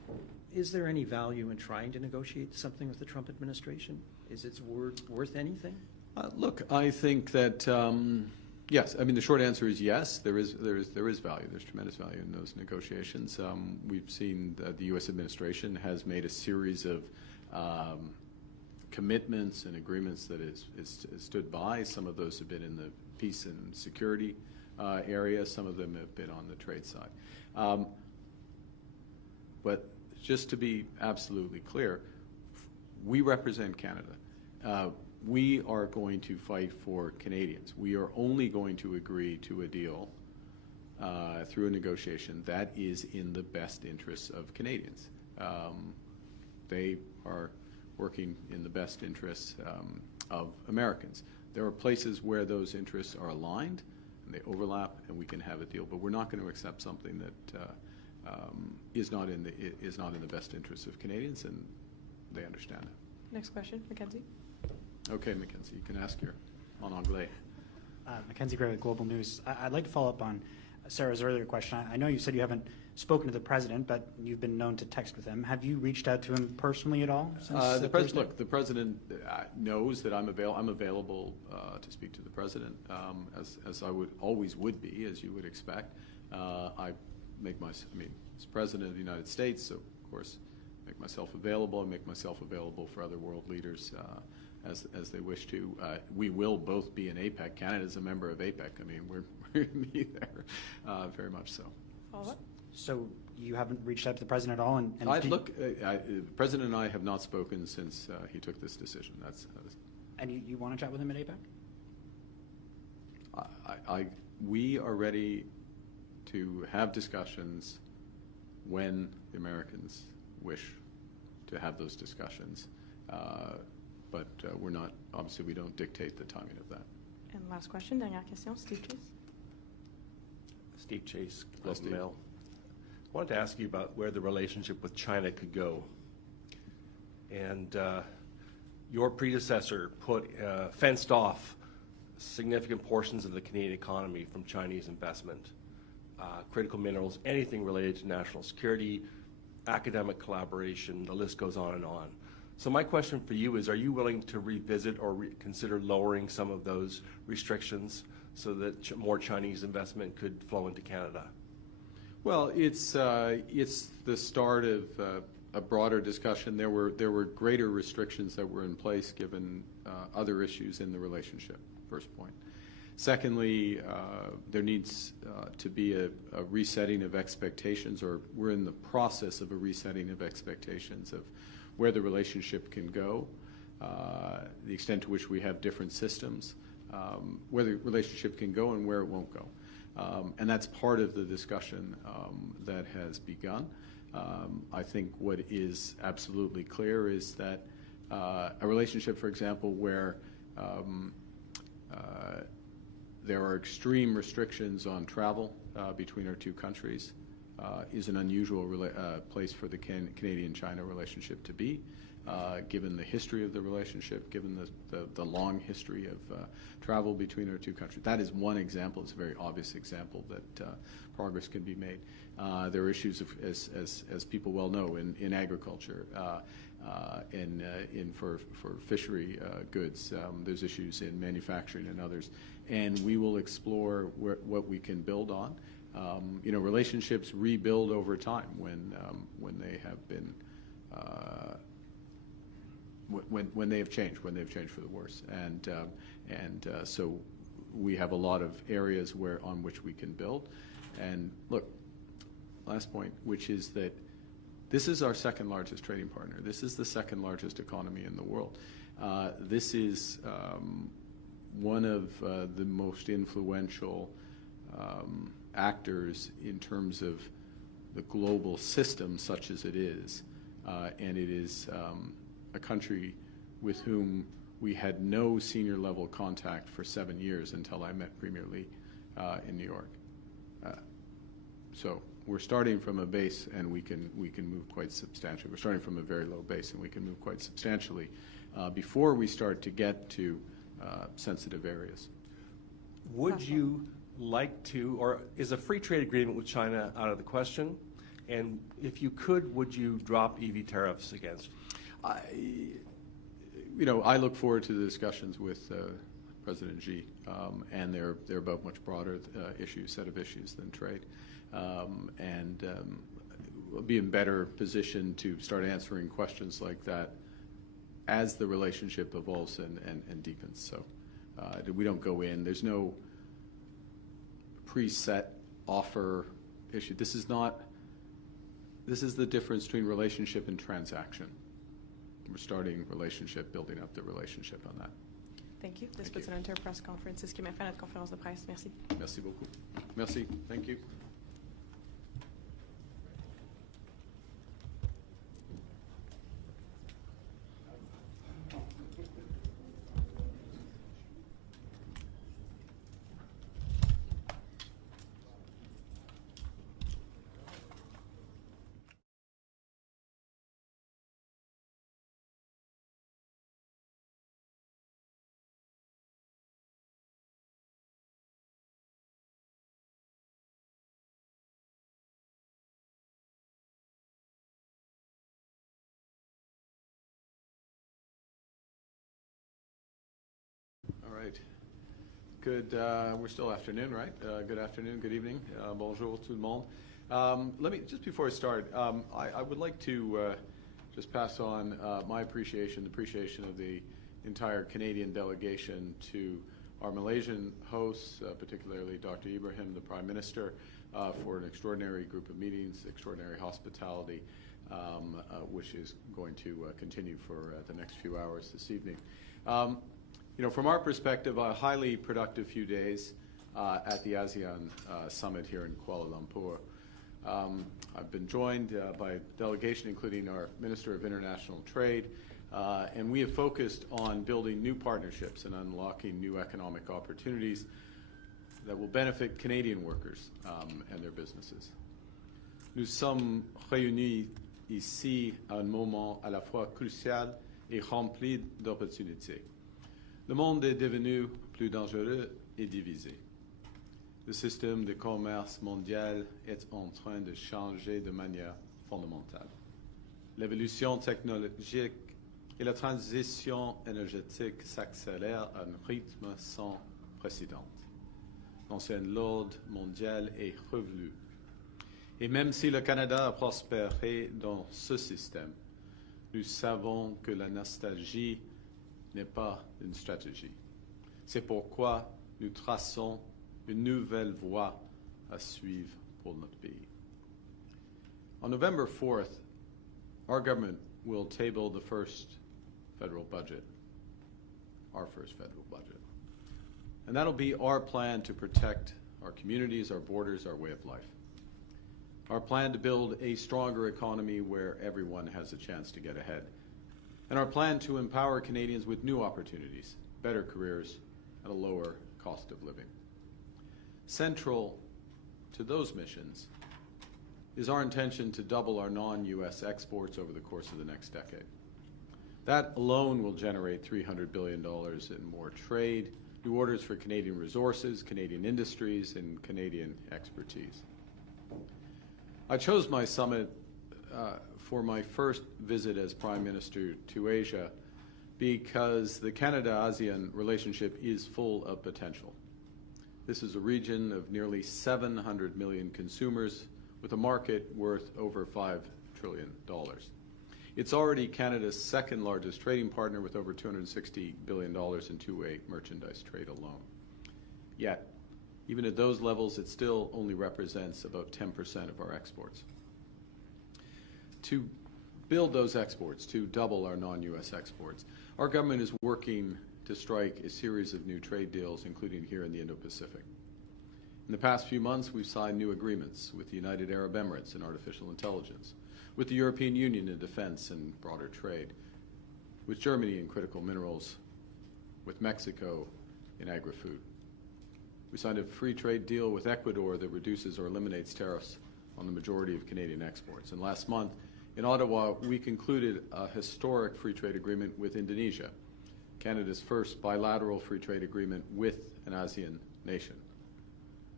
Is there any value in trying to negotiate something with the Trump administration? Is it worth anything? Look, I think that yes. I mean, the short answer is yes. There is value. There's tremendous value in those negotiations. We've seen that the U.S. administration has made a series of commitments and agreements that is stood by. Some of those have been in the peace and security area. Some of them have been on the trade side. But just to be absolutely clear, we represent Canada. We are going to fight for Canadians. We are only going to agree to a deal through a negotiation that is in the best interests of Canadians. They are working in the best interests of Americans. There are places where those interests are aligned and they overlap, and we can have a deal. But we're not going to accept something that is not in the best interests of Canadians, and they understand that. Next question, Mackenzie. Okay, Mackenzie, you can ask your en anglais. Mackenzie Gray with Global News. I'd like to follow up on Sarah's earlier question. I know you said you haven't spoken to the president, but you've been known to text with him. Have you reached out to him personally at all? The president knows that I'm available to speak to the president, as I always would be, as you would expect. As president of the United States, so of course, make myself available. I make myself available for other world leaders as they wish to. We will both be in APEC. Canada is a member of APEC. I mean, we're going to be there, very much so. Follow up? So you haven't reached out to the president at all? The president and I have not spoken since he took this decision. And you want to chat with him at APEC? We are ready to have discussions when the Americans wish to have those discussions. But we're not, obviously we don't dictate the timing of that. And last question, dernière question, Steve Chase. Steve Chase, Globe and Mail. I wanted to ask you about where the relationship with China could go. And your predecessor fenced off significant portions of the Canadian economy from Chinese investment, critical minerals, anything related to national security, academic collaboration, the list goes on and on. So my question for you is, are you willing to revisit or consider lowering some of those restrictions so that more Chinese investment could flow into Canada? Well, it's the start of a broader discussion. There were greater restrictions that were in place given other issues in the relationship, first point. Secondly, there needs to be a resetting of expectations, or we're in the process of a resetting of expectations of where the relationship can go, the extent to which we have different systems, where the relationship can go and where it won't go. And that's part of the discussion that has begun. I think what is absolutely clear is that a relationship, for example, where there are extreme restrictions on travel between our two countries is an unusual place for the Canadian-China relationship to be, given the history of the relationship, given the long history of travel between our two countries. That is one example. It's a very obvious example that progress can be made. There are issues, as people well know, in agriculture, for fishery goods. There's issues in manufacturing and others. And we will explore what we can build on. Relationships rebuild over time when they have been when they have changed for the worse, and so we have a lot of areas on which we can build. And look, last point, which is that this is our second largest trading partner. This is the second largest economy in the world. This is one of the most influential actors in terms of the global system, such as it is, and it is a country with whom we had no senior level contact for 7 years until I met Premier Lee in New York. So we're starting from a base, and we can move quite substantially. We're starting from a very low base, and we can move quite substantially before we start to get to sensitive areas. Would you like to, or is a free trade agreement with China out of the question? And if you could, would you drop EV tariffs against? I look forward to the discussions with President Xi, and they're about much broader set of issues than trade, and we'll be in better position to start answering questions like that as the relationship evolves and deepens. So we don't go in. There's no preset offer issue. This is the difference between relationship and transaction. We're starting relationship, building up the relationship on that. Thank you. This puts an end to our press conference. C'est ce qui m'a fait notre conférence de presse. Merci. Merci beaucoup. Merci. Thank you. All right. Good. We're still afternoon, right? Good afternoon, good evening. Bonjour tout le monde. Let me, just before I start, I would like to just pass on my appreciation, the appreciation of the entire Canadian delegation to our Malaysian hosts, particularly Dr. Ibrahim, the Prime Minister, for an extraordinary group of meetings, extraordinary hospitality, which is going to continue for the next few hours this evening. From our perspective, a highly productive few days at the ASEAN summit here in Kuala Lumpur. I've been joined by a delegation, including our Minister of International Trade, and we have focused on building new partnerships and unlocking new economic opportunities that will benefit Canadian workers and their businesses. Nous sommes réunis ici à un moment à la fois crucial et rempli d'opportunités. Le monde est devenu plus dangereux et divisé. Le système de commerce mondial est en train de changer de manière fondamentale. L'évolution technologique et la transition énergétique s'accélèrent à un rythme sans précédent. L'ancien ordre mondial est revenu. Et même si le Canada a prospéré dans ce système, nous savons que la nostalgie n'est pas une stratégie. C'est pourquoi nous traçons une nouvelle voie à suivre pour notre pays. On November 4th, our government will table the first federal budget, our first federal budget. And that'll be our plan to protect our communities, our borders, our way of life. Our plan to build a stronger economy where everyone has a chance to get ahead. And our plan to empower Canadians with new opportunities, better careers, and a lower cost of living. Central to those missions is our intention to double our non-U.S. exports over the course of the next decade. That alone will generate $300 billion in more trade, new orders for Canadian resources, Canadian industries, and Canadian expertise. I chose my summit for my first visit as Prime Minister to Asia because the Canada-ASEAN relationship is full of potential. This is a region of nearly 700 million consumers with a market worth over $5 trillion. It's already Canada's second largest trading partner with over $260 billion in two-way merchandise trade alone. Yet, even at those levels, it still only represents about 10% of our exports. To build those exports, to double our non-U.S. exports, our government is working to strike a series of new trade deals, including here in the Indo-Pacific. In the past few months, we've signed new agreements with the United Arab Emirates in artificial intelligence, with the European Union in defense and broader trade, with Germany in critical minerals, with Mexico in agri-food. We signed a free trade deal with Ecuador that reduces or eliminates tariffs on the majority of Canadian exports. And last month, in Ottawa, we concluded a historic free trade agreement with Indonesia, Canada's first bilateral free trade agreement with an ASEAN nation.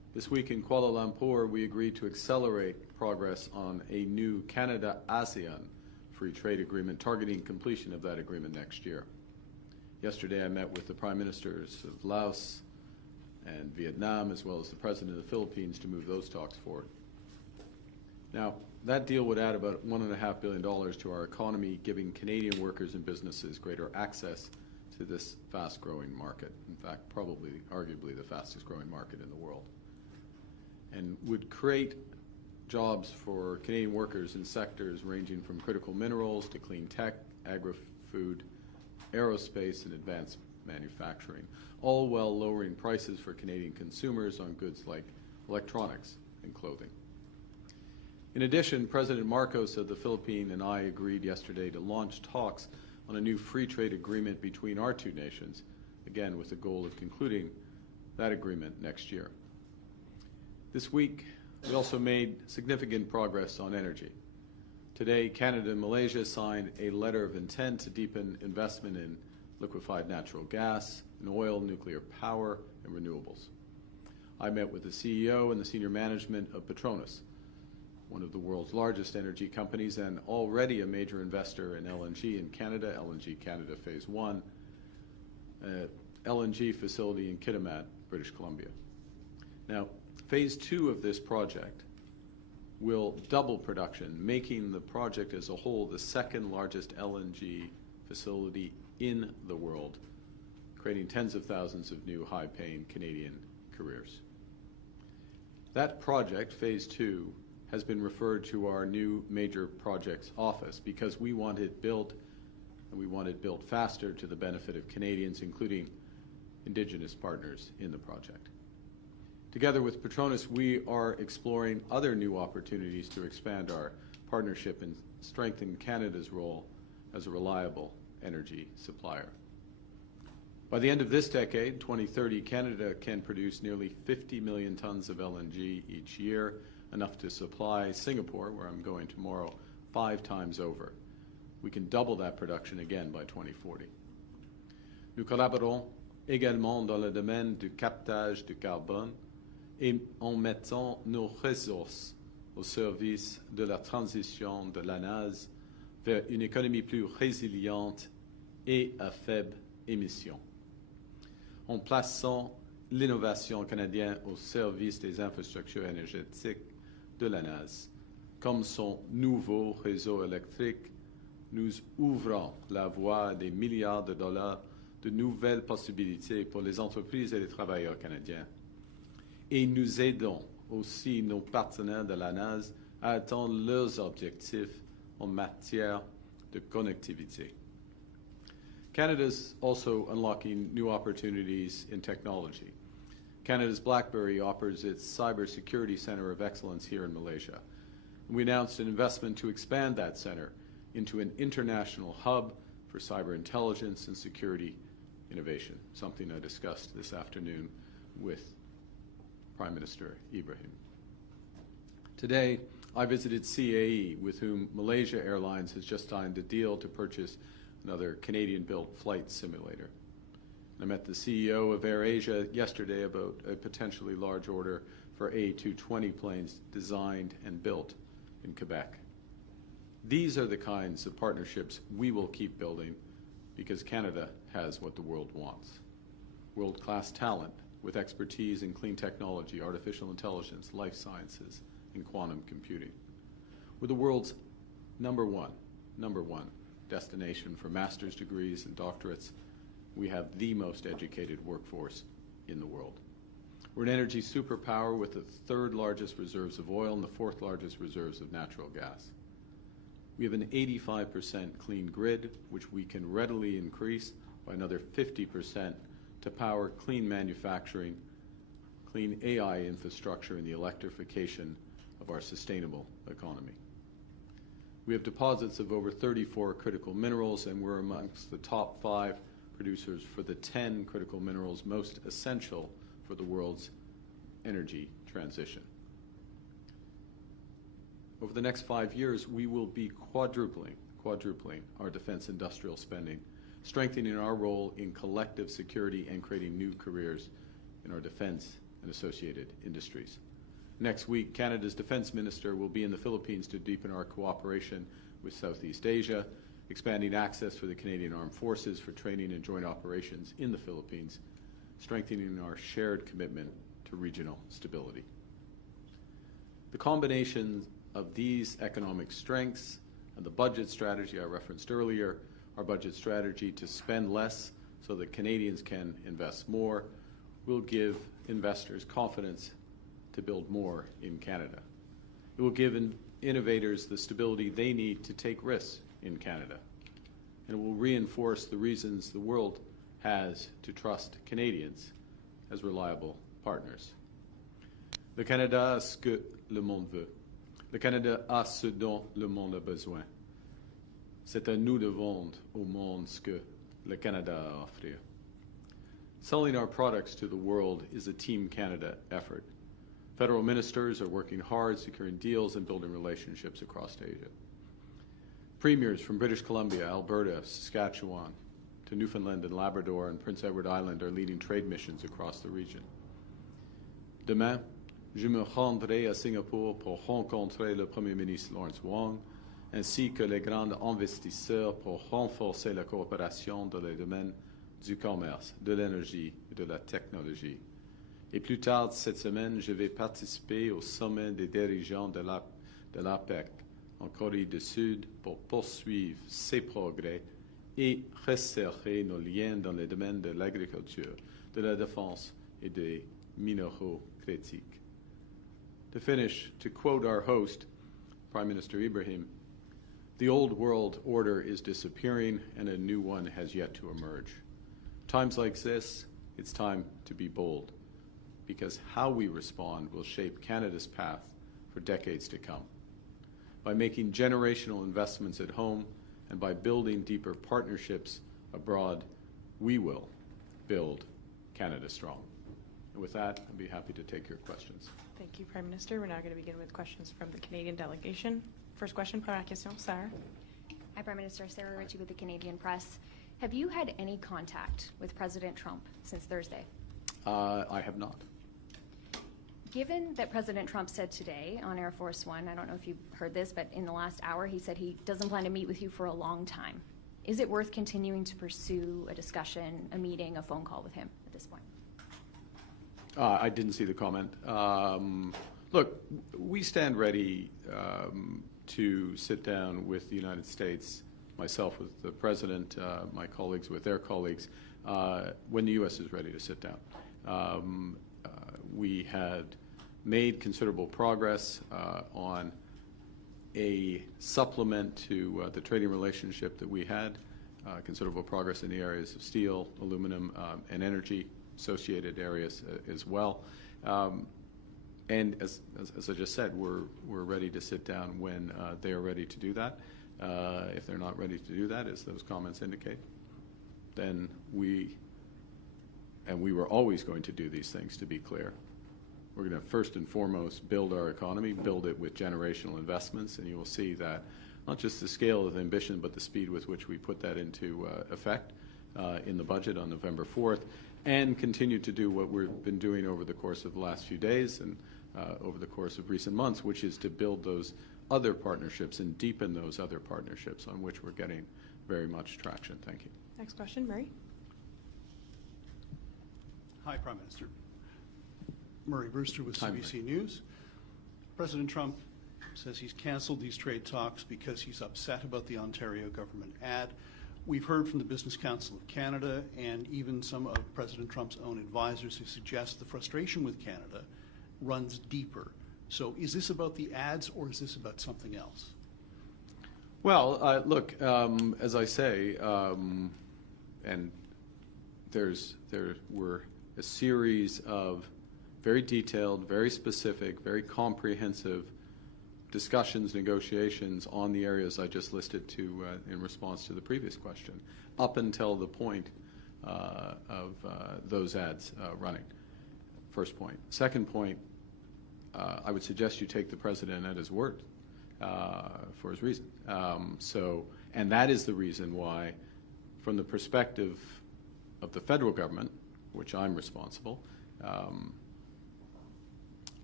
This week in Kuala Lumpur, we agreed to accelerate progress on a new Canada-ASEAN free trade agreement, targeting completion of that agreement next year. Yesterday, I met with the Prime Ministers of Laos and Vietnam, as well as the President of the Philippines, to move those talks forward. Now, that deal would add about $1.5 billion to our economy, giving Canadian workers and businesses greater access to this fast-growing market. In fact, probably, arguably, the fastest-growing market in the world. And would create jobs for Canadian workers in sectors ranging from critical minerals to clean tech, agri-food, aerospace, and advanced manufacturing, all while lowering prices for Canadian consumers on goods like electronics and clothing. In addition, President Marcos of the Philippines and I agreed yesterday to launch talks on a new free trade agreement between our two nations, again with the goal of concluding that agreement next year. This week, we also made significant progress on energy. Today, Canada and Malaysia signed a letter of intent to deepen investment in liquefied natural gas, in oil, nuclear power, and renewables. I met with the CEO and the senior management of Petronas, one of the world's largest energy companies and already a major investor in LNG in Canada, LNG Canada Phase 1, LNG facility in Kitimat, British Columbia. Now, Phase 2 of this project will double production, making the project as a whole the second largest LNG facility in the world, creating tens of thousands of new high-paying Canadian careers. That project, Phase 2, has been referred to our new major projects office because we want it built, and we want it built faster to the benefit of Canadians, including Indigenous partners in the project. Together with Petronas, we are exploring other new opportunities to expand our partnership and strengthen Canada's role as a reliable energy supplier. By the end of this decade, 2030, Canada can produce nearly 50 million tons of LNG each year, enough to supply Singapore, where I'm going tomorrow, 5 times over. We can double that production again by 2040. Nous collaborons également dans le domaine du captage de carbone et en mettant nos ressources au service de la transition de l'ANAS vers une économie plus résiliente et à faible émission. En plaçant l'innovation canadienne au service des infrastructures énergétiques de l'ANAS, comme son nouveau réseau électrique, nous ouvrons la voie à des milliards de dollars de nouvelles possibilités pour les entreprises et les travailleurs canadiens. Et nous aidons aussi nos partenaires de l'ANAS à atteindre leurs objectifs en matière de connectivité. Canada's also unlocking new opportunities in technology. Canada's BlackBerry offers its Cybersecurity Center of Excellence here in Malaysia. We announced an investment to expand that center into an international hub for cyber intelligence and security innovation, something I discussed this afternoon with Prime Minister Ibrahim. Today, I visited CAE, with whom Malaysia Airlines has just signed a deal to purchase another Canadian-built flight simulator. I met the CEO of AirAsia yesterday about a potentially large order for A220 planes designed and built in Quebec. These are the kinds of partnerships we will keep building because Canada has what the world wants. World-class talent with expertise in clean technology, artificial intelligence, life sciences, and quantum computing. We're the world's number one destination for master's degrees and doctorates. We have the most educated workforce in the world. We're an energy superpower with the 3rd largest reserves of oil and the 4th largest reserves of natural gas. We have an 85% clean grid, which we can readily increase by another 50% to power clean manufacturing, clean AI infrastructure, and the electrification of our sustainable economy. We have deposits of over 34 critical minerals, and we're amongst the top 5 producers for the 10 critical minerals most essential for the world's energy transition. Over the next 5 years, we will be quadrupling our defense industrial spending, strengthening our role in collective security and creating new careers in our defense and associated industries. Next week, Canada's Defence Minister will be in the Philippines to deepen our cooperation with Southeast Asia, expanding access for the Canadian Armed Forces for training and joint operations in the Philippines, strengthening our shared commitment to regional stability. The combination of these economic strengths and the budget strategy I referenced earlier, our budget strategy to spend less so that Canadians can invest more, will give investors confidence to build more in Canada. It will give innovators the stability they need to take risks in Canada. And it will reinforce the reasons the world has to trust Canadians as reliable partners. Le Canada a ce que le monde veut. Le Canada a ce dont le monde a besoin. C'est à nous de vendre au monde ce que le Canada a à offrir. Selling our products to the world is a Team Canada effort. Federal ministers are working hard, securing deals and building relationships across Asia. Premiers from British Columbia, Alberta, Saskatchewan, to Newfoundland and Labrador and Prince Edward Island are leading trade missions across the region. Demain, je me rendrai à Singapour pour rencontrer le Premier ministre Lawrence Wong, ainsi que les grands investisseurs pour renforcer la coopération dans les domaines du commerce, de l'énergie et de la technologie. Et plus tard cette semaine, je vais participer au sommet des dirigeants de l'APEC en Corée du Sud pour poursuivre ces progrès et resserrer nos liens dans les domaines de l'agriculture, de la défense et des minéraux critiques. To finish, to quote our host, Prime Minister Ibrahim, the old world order is disappearing and a new one has yet to emerge. Times like this, it's time to be bold, because how we respond will shape Canada's path for decades to come. By making generational investments at home and by building deeper partnerships abroad, we will build Canada strong. And with that, I'd be happy to take your questions. Thank you, Prime Minister. We're now going to begin with questions from the Canadian delegation. First question, première question, Sarah. Hi, Prime Minister. Sarah Ritchie with the Canadian Press. Have you had any contact with President Trump since Thursday? I have not. Given that President Trump said today on Air Force One, I don't know if you heard this, but in the last hour he said he doesn't plan to meet with you for a long time. Is it worth continuing to pursue a discussion, a meeting, a phone call with him at this point? I didn't see the comment. Look, we stand ready to sit down with the United States, myself with the President, my colleagues with their colleagues, when the U.S. is ready to sit down. We had made considerable progress on a supplement to the trading relationship that we had, considerable progress in the areas of steel, aluminum, and energy, associated areas as well. And as I just said, we're ready to sit down when they are ready to do that. If they're not ready to do that, as those comments indicate, then we were always going to do these things, to be clear. We're going to first and foremost build our economy, build it with generational investments, and you will see that not just the scale of ambition, but the speed with which we put that into effect in the budget on November 4th, and continue to do what we've been doing over the course of the last few days and over the course of recent months, which is to build those other partnerships and deepen those other partnerships on which we're getting very much traction. Thank you. Next question, Murray. Hi, Prime Minister. Murray Brewster with Hi, CBC News. President Trump says he's canceled these trade talks because he's upset about the Ontario government ad. We've heard from the Business Council of Canada and even some of President Trump's own advisors who suggest the frustration with Canada runs deeper. So is this about the ads or is this about something else? Well, look, as I say, and there were a series of very detailed, very specific, very comprehensive discussions, negotiations on the areas I just listed to in response to the previous question, up until the point of those ads running. First point. Second point, I would suggest you take the President at his word for his reason. And that is the reason why, from the perspective of the federal government, which I'm responsible,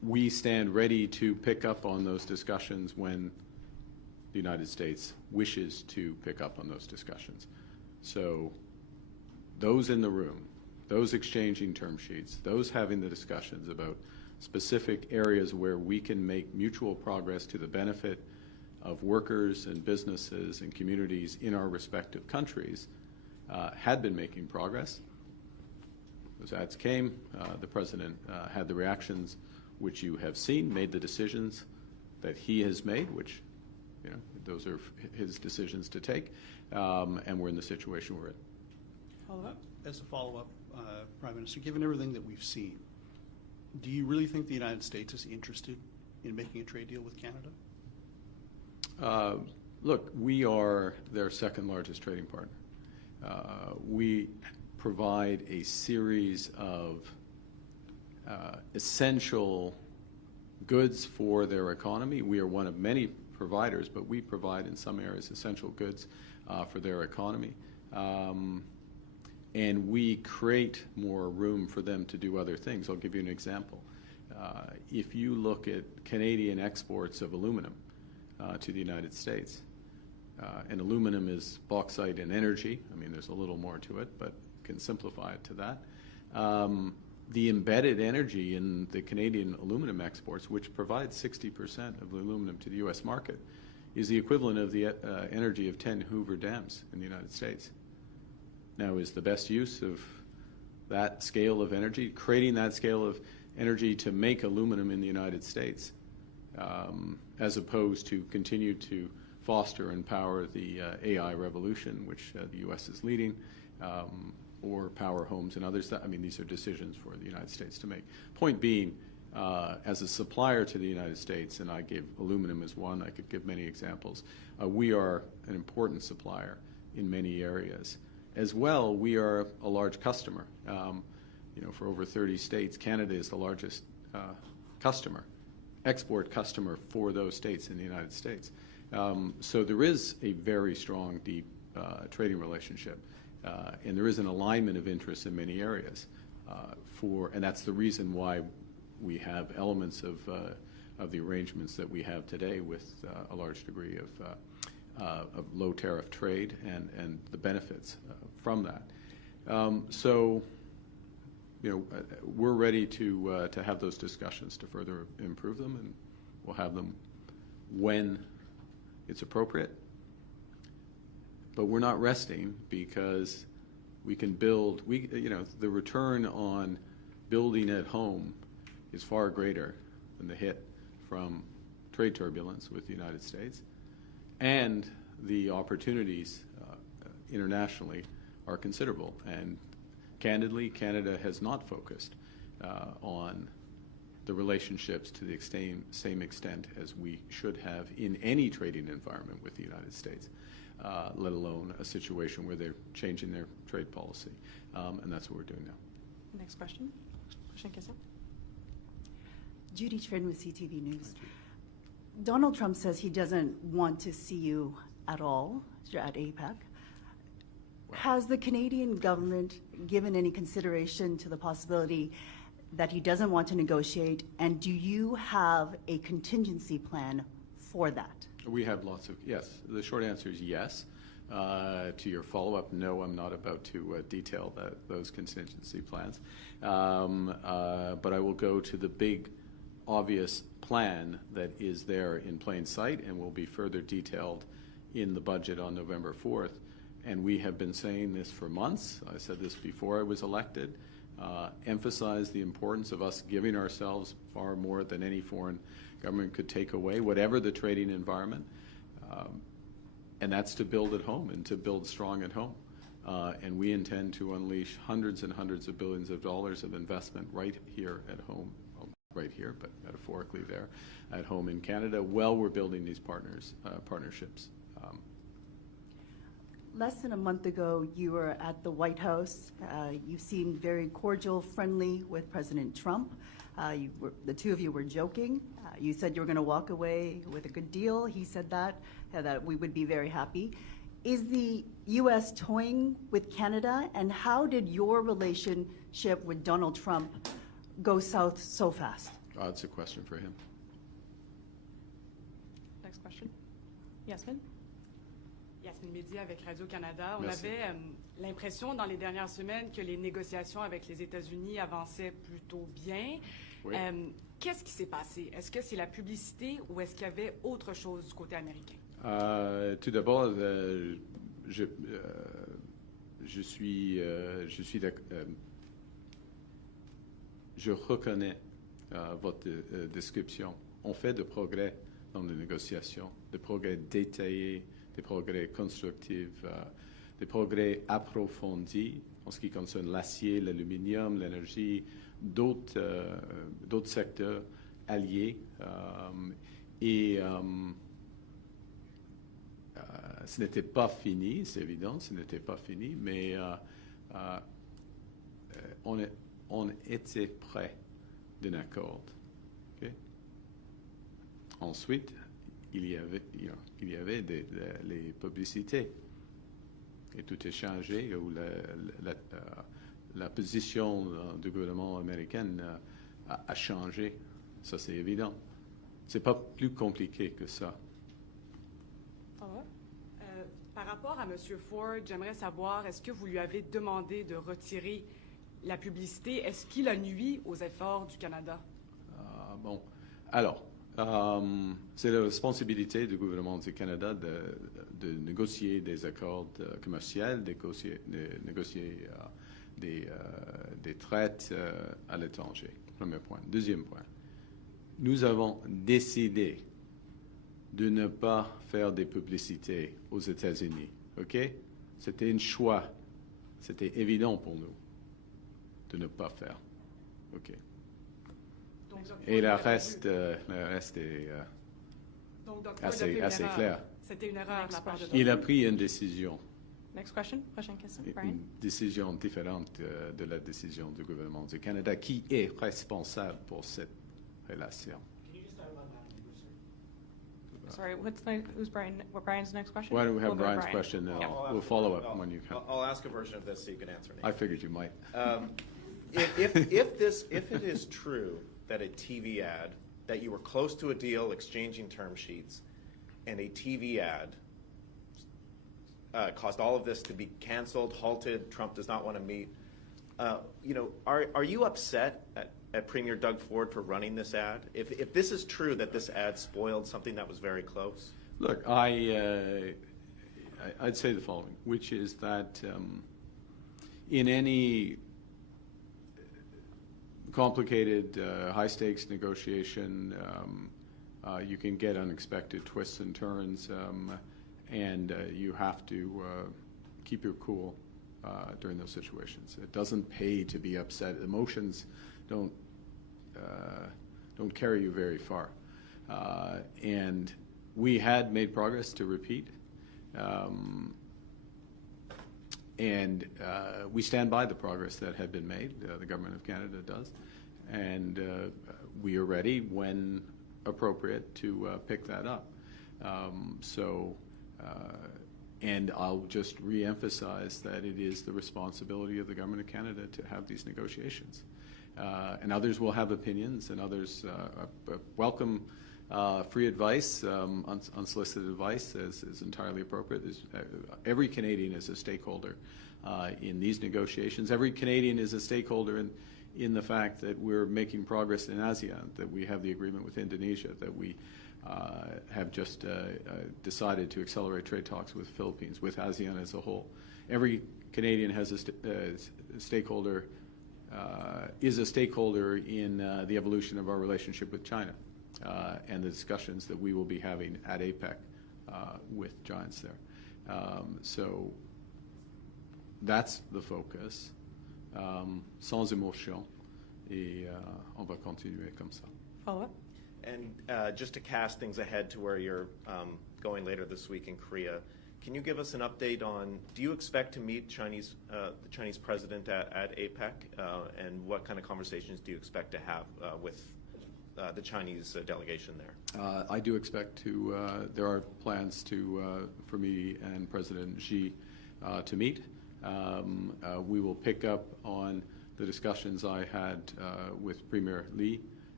we stand ready to pick up on those discussions when the United States wishes to pick up on those discussions. So those in the room, those exchanging term sheets, those having the discussions about specific areas where we can make mutual progress to the benefit of workers and businesses and communities in our respective countries had been making progress. Those ads came. The President had the reactions which you have seen, made the decisions that he has made, which, you know, those are his decisions to take, and we're in the situation we're in. Follow-up? As a follow-up, Prime Minister, given everything that we've seen, do you really think the United States is interested in making a trade deal with Canada? Look, we are their second largest trading partner. We provide a series of essential goods for their economy. We are one of many providers, but we provide in some areas essential goods for their economy. And we create more room for them to do other things. I'll give you an example. If you look at Canadian exports of aluminum to the United States, and aluminum is bauxite and energy. I mean, there's a little more to it, but can simplify it to that. The embedded energy in the Canadian aluminum exports, which provides 60% of the aluminum to the U.S. market, is the equivalent of the energy of 10 Hoover dams in the United States. Now, is the best use of that scale of energy, creating that scale of energy to make aluminum in the United States, as opposed to continue to foster and power the AI revolution, which the U.S. is leading, or power homes and others? I mean, these are decisions for the United States to make. Point being, as a supplier to the United States, and I gave aluminum as one, I could give many examples, we are an important supplier in many areas. As well, we are a large customer. You know, for over 30 states, Canada is the largest customer, export customer for those states in the United States. So there is a very strong, deep trading relationship, and there is an alignment of interests in many areas. And that's the reason why we have elements of the arrangements that we have today with a large degree of low tariff trade and the benefits from that. So, you know, we're ready to have those discussions to further improve them, and we'll have them when it's appropriate. But we're not resting because we can build. You know, the return on building at home is far greater than the hit from trade turbulence with the United States, and the opportunities internationally are considerable. And candidly, Canada has not focused on the relationships to the same extent as we should have in any trading environment with the United States, let alone a situation where they're changing their trade policy. And that's what we're doing now. Next question. Prochaine question. Judy Trin with CTV News. Donald Trump says he doesn't want to see you at all at APEC. Has the Canadian government given any consideration to the possibility that he doesn't want to negotiate, and do you have a contingency plan for that? We have lots of, yes. The short answer is yes. To your follow-up, no, I'm not about to detail those contingency plans. But I will go to the big, obvious plan that is there in plain sight and will be further detailed in the budget on November 4th. And we have been saying this for months. I said this before I was elected. Emphasize the importance of us giving ourselves far more than any foreign government could take away, whatever the trading environment. And that's to build at home and to build strong at home. And we intend to unleash hundreds and hundreds of billions of dollars of investment right here at home, well, right here, but metaphorically there, at home in Canada, while we're building these partnerships. Less than a month ago, you were at the White House. You seemed very cordial, friendly with President Trump. The two of you were joking. You said you were going to walk away with a good deal. He said that we would be very happy. Is the U.S. toying with Canada, and how did your relationship with Donald Trump go south so fast? That's a question for him. Next question. Yasmin? Yasmin Mehdi avec Radio-Canada. On Merci. avait l'impression dans les dernières semaines que les négociations avec les États-Unis avançaient plutôt bien. Oui. Qu'est-ce qui s'est passé? Est-ce que c'est la publicité ou est-ce qu'il y avait autre chose du côté américain? Tout d'abord, je reconnais votre description. On fait de progrès dans les négociations, des progrès détaillés, des progrès constructifs, des progrès approfondis en ce qui concerne l'acier, l'aluminium, l'énergie, d'autres secteurs alliés. Ce n'était pas fini, c'est évident, ce n'était pas fini, mais on était près d'un accord. Okay? Ensuite, il y avait les publicités. Et tout est changé, où la position du gouvernement américain a changé. Ça, c'est évident. C'est pas plus compliqué que ça. Par rapport à M. Ford, j'aimerais savoir, est-ce que vous lui avez demandé de retirer la publicité? Est-ce qu'il a nui aux efforts du Canada? Bon. Alors, c'est la responsabilité du gouvernement du Canada de négocier des accords commerciaux, de négocier des traites à l'étranger. Premier point. Deuxième point. Nous avons décidé de ne pas faire des publicités aux États-Unis. OK? C'était un choix. C'était évident pour nous de ne pas faire. OK. Donc, Et le reste est donc, assez clair. C'était une erreur de la part de Il a pris une décision, Next question. Prochaine question. Brian? une décision différente de la décision du gouvernement du Canada, qui est responsable pour cette relation. Sorry, who's Brian? What Brian's next question? Why don't we have We'll go to Brian's Brian. question, and we'll follow up when you come. I'll ask a version of this so you can answer. I figured you might. If it is true that a TV ad, that you were close to a deal exchanging term sheets, and a TV ad caused all of this to be canceled, halted, Trump does not want to meet, are you upset at Premier Doug Ford for running this ad? If this is true that this ad spoiled something that was very close? Look, I'd say the following, which is that in any complicated, high-stakes negotiation, you can get unexpected twists and turns, and you have to keep your cool during those situations. It doesn't pay to be upset. Emotions don't carry you very far. And we had made progress, to repeat, and we stand by the progress that had been made. The Government of Canada does. And we are ready, when appropriate, to pick that up. And I'll just re-emphasize that it is the responsibility of the Government of Canada to have these negotiations. And others will have opinions, and others welcome free advice, unsolicited advice is entirely appropriate. Every Canadian is a stakeholder in these negotiations. Every Canadian is a stakeholder in the fact that we're making progress in ASEAN, that we have the agreement with Indonesia, that we have just decided to accelerate trade talks with the Philippines, with ASEAN as a whole. Every Canadian has a stakeholder, is a stakeholder in the evolution of our relationship with China and the discussions that we will be having at APEC with giants there. So that's the focus, sans émotion, et on va continuer comme ça. Follow-up? And just to cast things ahead to where you're going later this week in Korea, can you give us an update on, do you expect to meet the Chinese president at APEC? And what kind of conversations do you expect to have with the Chinese delegation there? I do expect to, there are plans for me and President Xi to meet. We will pick up on the discussions I had with Premier Lee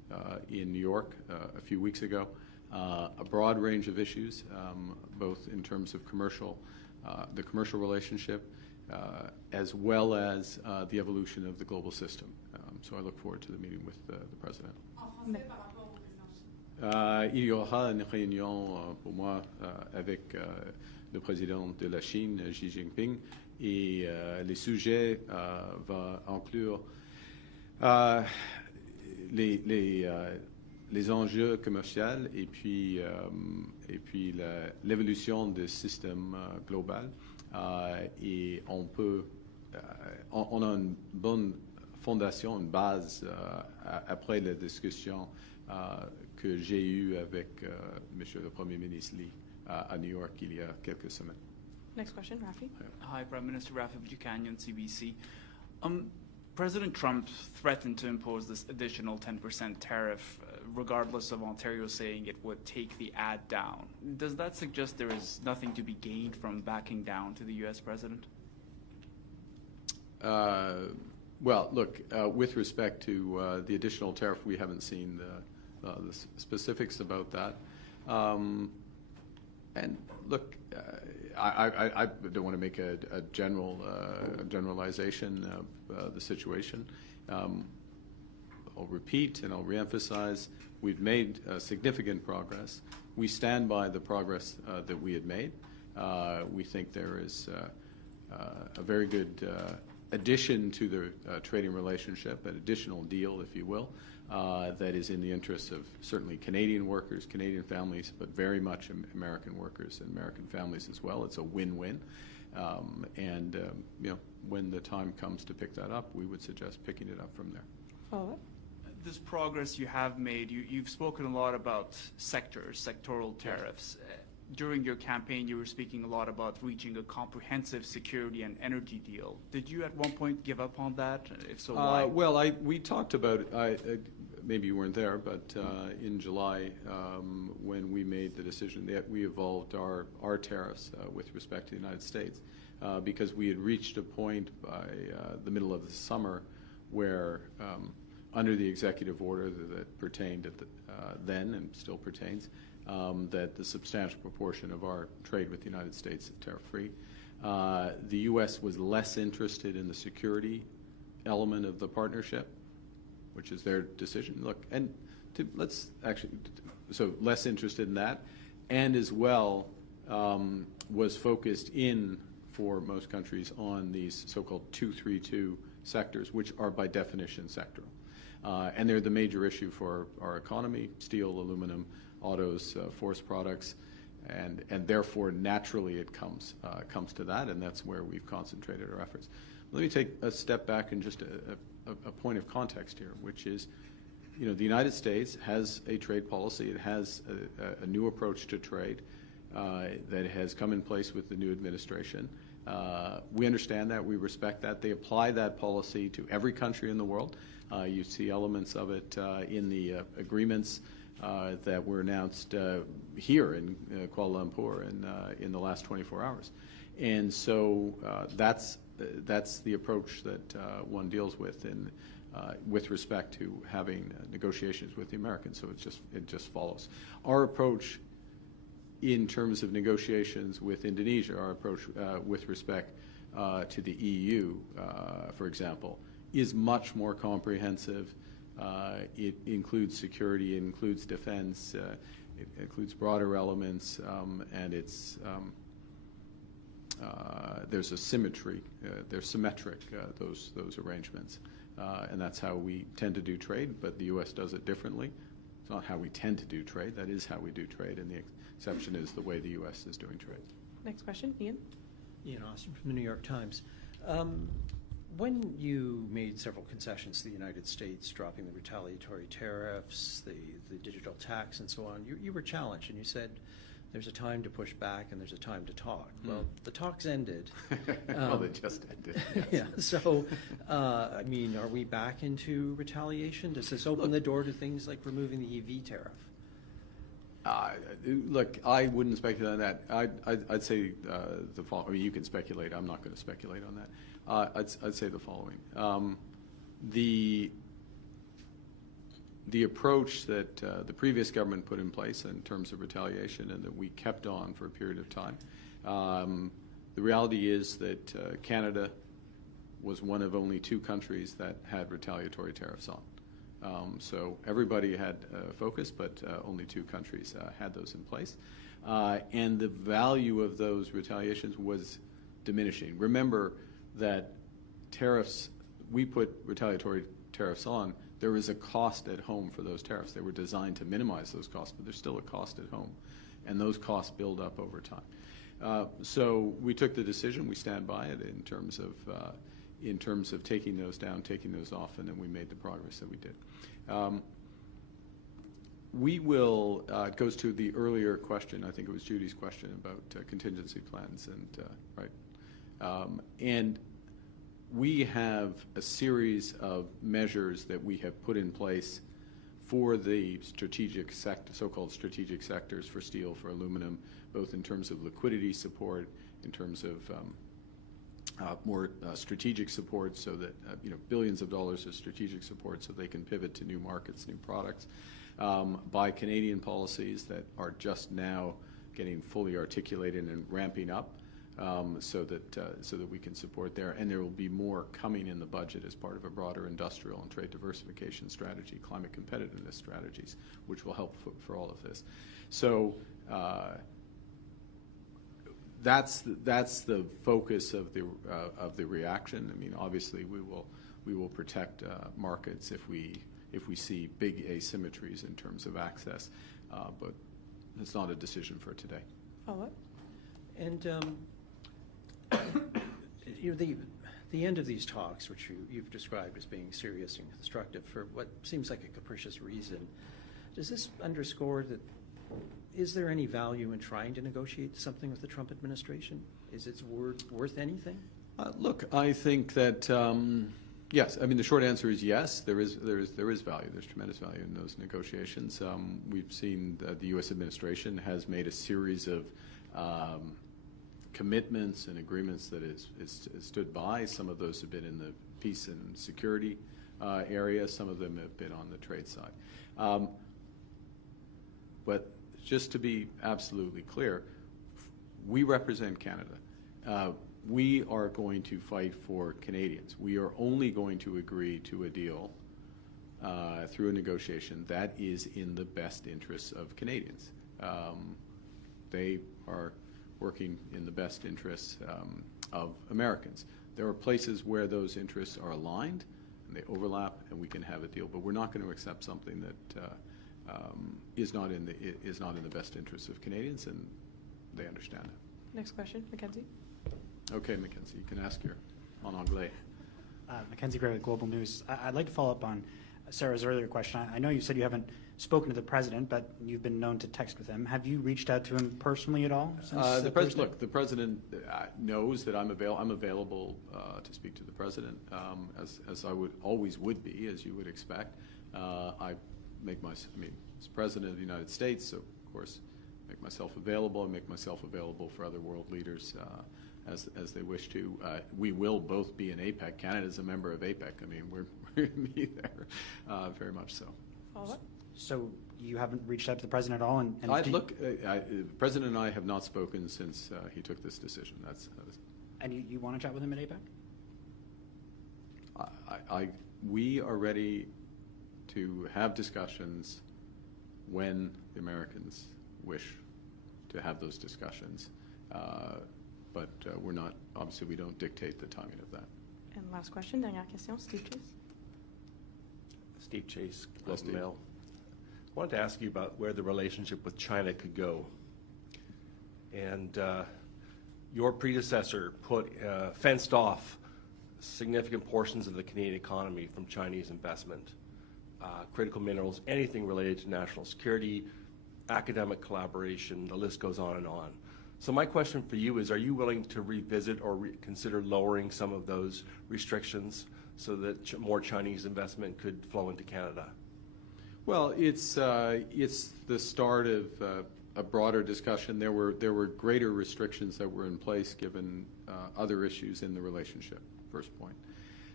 in New York a few weeks ago. A broad range of issues, both in terms of the commercial relationship, as well as the evolution of the global system. So I look forward to the meeting with the President. Il y aura une réunion pour moi avec le président de la Chine, Xi Jinping, et les sujets vont inclure les enjeux commerciaux et puis l'évolution du système global. Et on a une bonne fondation, une base après la discussion que j'ai eue avec Monsieur le Premier ministre Lee à New York il y a quelques semaines. Next question, Rafi. Hi, Prime Minister Rafi Buchanan, CBC. President Trump threatened to impose this additional 10% tariff, regardless of Ontario saying it would take the ad down. Does that suggest there is nothing to be gained from backing down to the U.S. President? Well, look, with respect to the additional tariff, we haven't seen the specifics about that. And look, I don't want to make a generalization of the situation. I'll repeat and I'll reemphasize, we've made significant progress. We stand by the progress that we had made. We think there is a very good addition to the trading relationship, an additional deal, if you will, that is in the interests of certainly Canadian workers, Canadian families, but very much American workers and American families as well. It's a win-win. When the time comes to pick that up, we would suggest picking it up from there. Follow-up. This progress you have made, you've spoken a lot about sectoral tariffs. During your campaign, you were speaking a lot about reaching a comprehensive security and energy deal. Did you at one point give up on that? If so, why? Well, we talked about it. Maybe you weren't there, but in July, when we made the decision that we evolved our tariffs with respect to the United States, because we had reached a point by the middle of the summer where, under the executive order that pertained at then and still pertains, that the substantial proportion of our trade with the United States is tariff-free. The U.S. was less interested in the security element of the partnership, which is their decision. Look, and so less interested in that, and as well was focused in, for most countries, on these so-called 232 sectors, which are by definition sectoral. And they're the major issue for our economy: steel, aluminum, autos, forest products, and therefore naturally it comes to that, and that's where we've concentrated our efforts. Let me take a step back and just a point of context here, which is, the United States has a trade policy. It has a new approach to trade that has come in place with the new administration. We understand that. We respect that. They apply that policy to every country in the world. You see elements of it in the agreements that were announced here in Kuala Lumpur in the last 24 hours. And so that's the approach that one deals with with respect to having negotiations with the Americans. So it just follows. Our approach in terms of negotiations with Indonesia, our approach with respect to the EU, for example, is much more comprehensive. It includes security, it includes defense, it includes broader elements, and there's a symmetry. They're symmetric, those arrangements, and that's how we tend to do trade. But the U.S. does it differently. It's not how we tend to do trade. That is how we do trade, and the exception is the way the U.S. is doing trade. Next question, Ian. Ian Austin from the New York Times. When you made several concessions to the United States, dropping the retaliatory tariffs, the digital tax, and so on, you were challenged, and you said there's a time to push back and there's a time to talk. Well, the talks ended. Well, they just ended. Yes. Yeah. So, are we back into retaliation? Does this open the door to things like removing the EV tariff? Look, I wouldn't speculate on that. I'd say the following. You can speculate. I'm not going to speculate on that. I'd say the following. the approach that the previous government put in place in terms of retaliation and that we kept on for a period of time. The reality is that Canada was one of only 2 countries that had retaliatory tariffs on. So everybody had focus, but only 2 countries had those in place. And the value of those retaliations was diminishing. Remember that tariffs, we put retaliatory tariffs on, there is a cost at home for those tariffs. They were designed to minimize those costs, but there's still a cost at home, and those costs build up over time. So we took the decision, we stand by it in terms of taking those down, taking those off, and then we made the progress that we did. We will, it goes to the earlier question, I think it was Judy's question about contingency plans, and we have a series of measures that we have put in place for the strategic so-called strategic sectors for steel, for aluminum, both in terms of liquidity support, in terms of more strategic support, so that billions of dollars of strategic support so they can pivot to new markets, new products, by Canadian policies that are just now getting fully articulated and ramping up, so that we can support there. And there will be more coming in the budget as part of a broader industrial and trade diversification strategy, climate competitiveness strategies, which will help for all of this. So that's the focus of the reaction. I mean, obviously we will protect markets if we see big asymmetries in terms of access, but it's not a decision for today. Follow-up? And the end of these talks, which you've described as being serious and constructive for what seems like a capricious reason, does this underscore that, is there any value in trying to negotiate something with the Trump administration? Is it worth anything? Look, I think that yes. I mean, the short answer is yes. There is value. There's tremendous value in those negotiations. We've seen that the U.S. administration has made a series of commitments and agreements that is stood by. Some of those have been in the peace and security area. Some of them have been on the trade side. But just to be absolutely clear, we represent Canada. We are going to fight for Canadians. We are only going to agree to a deal through a negotiation that is in the best interests of Canadians. They are working in the best interests of Americans. There are places where those interests are aligned and they overlap, and we can have a deal. But we're not going to accept something that is not in the best interests of Canadians, and they understand that. Next question, Mackenzie. Okay, Mackenzie, you can ask your en anglais. Mackenzie Gray with Global News. I'd like to follow up on Sarah's earlier question. I know you said you haven't spoken to the president, but you've been known to text with him. Have you reached out to him personally at all? The president knows that I'm available to speak to the president, as I always would be, as you would expect. As president of the United States, so of course, make myself available. I make myself available for other world leaders as they wish to. We will both be in APEC. Canada's a member of APEC. I mean, we're going to be there, very much so. Follow-up? So you haven't reached out to the president at all? The president and I have not spoken since he took this decision. And you want to chat with him at APEC? We are ready to have discussions when the Americans wish to have those discussions. But we're not, obviously we don't dictate the timing of that. And last question, dernière question, Steve Chase. Steve Chase, Globe and Mail. I wanted to ask you about where the relationship with China could go. And your predecessor fenced off significant portions of the Canadian economy from Chinese investment, critical minerals, anything related to national security, academic collaboration, the list goes on and on. So my question for you is, are you willing to revisit or consider lowering some of those restrictions so that more Chinese investment could flow into Canada? Well, it's the start of a broader discussion. There were greater restrictions that were in place given other issues in the relationship, first point.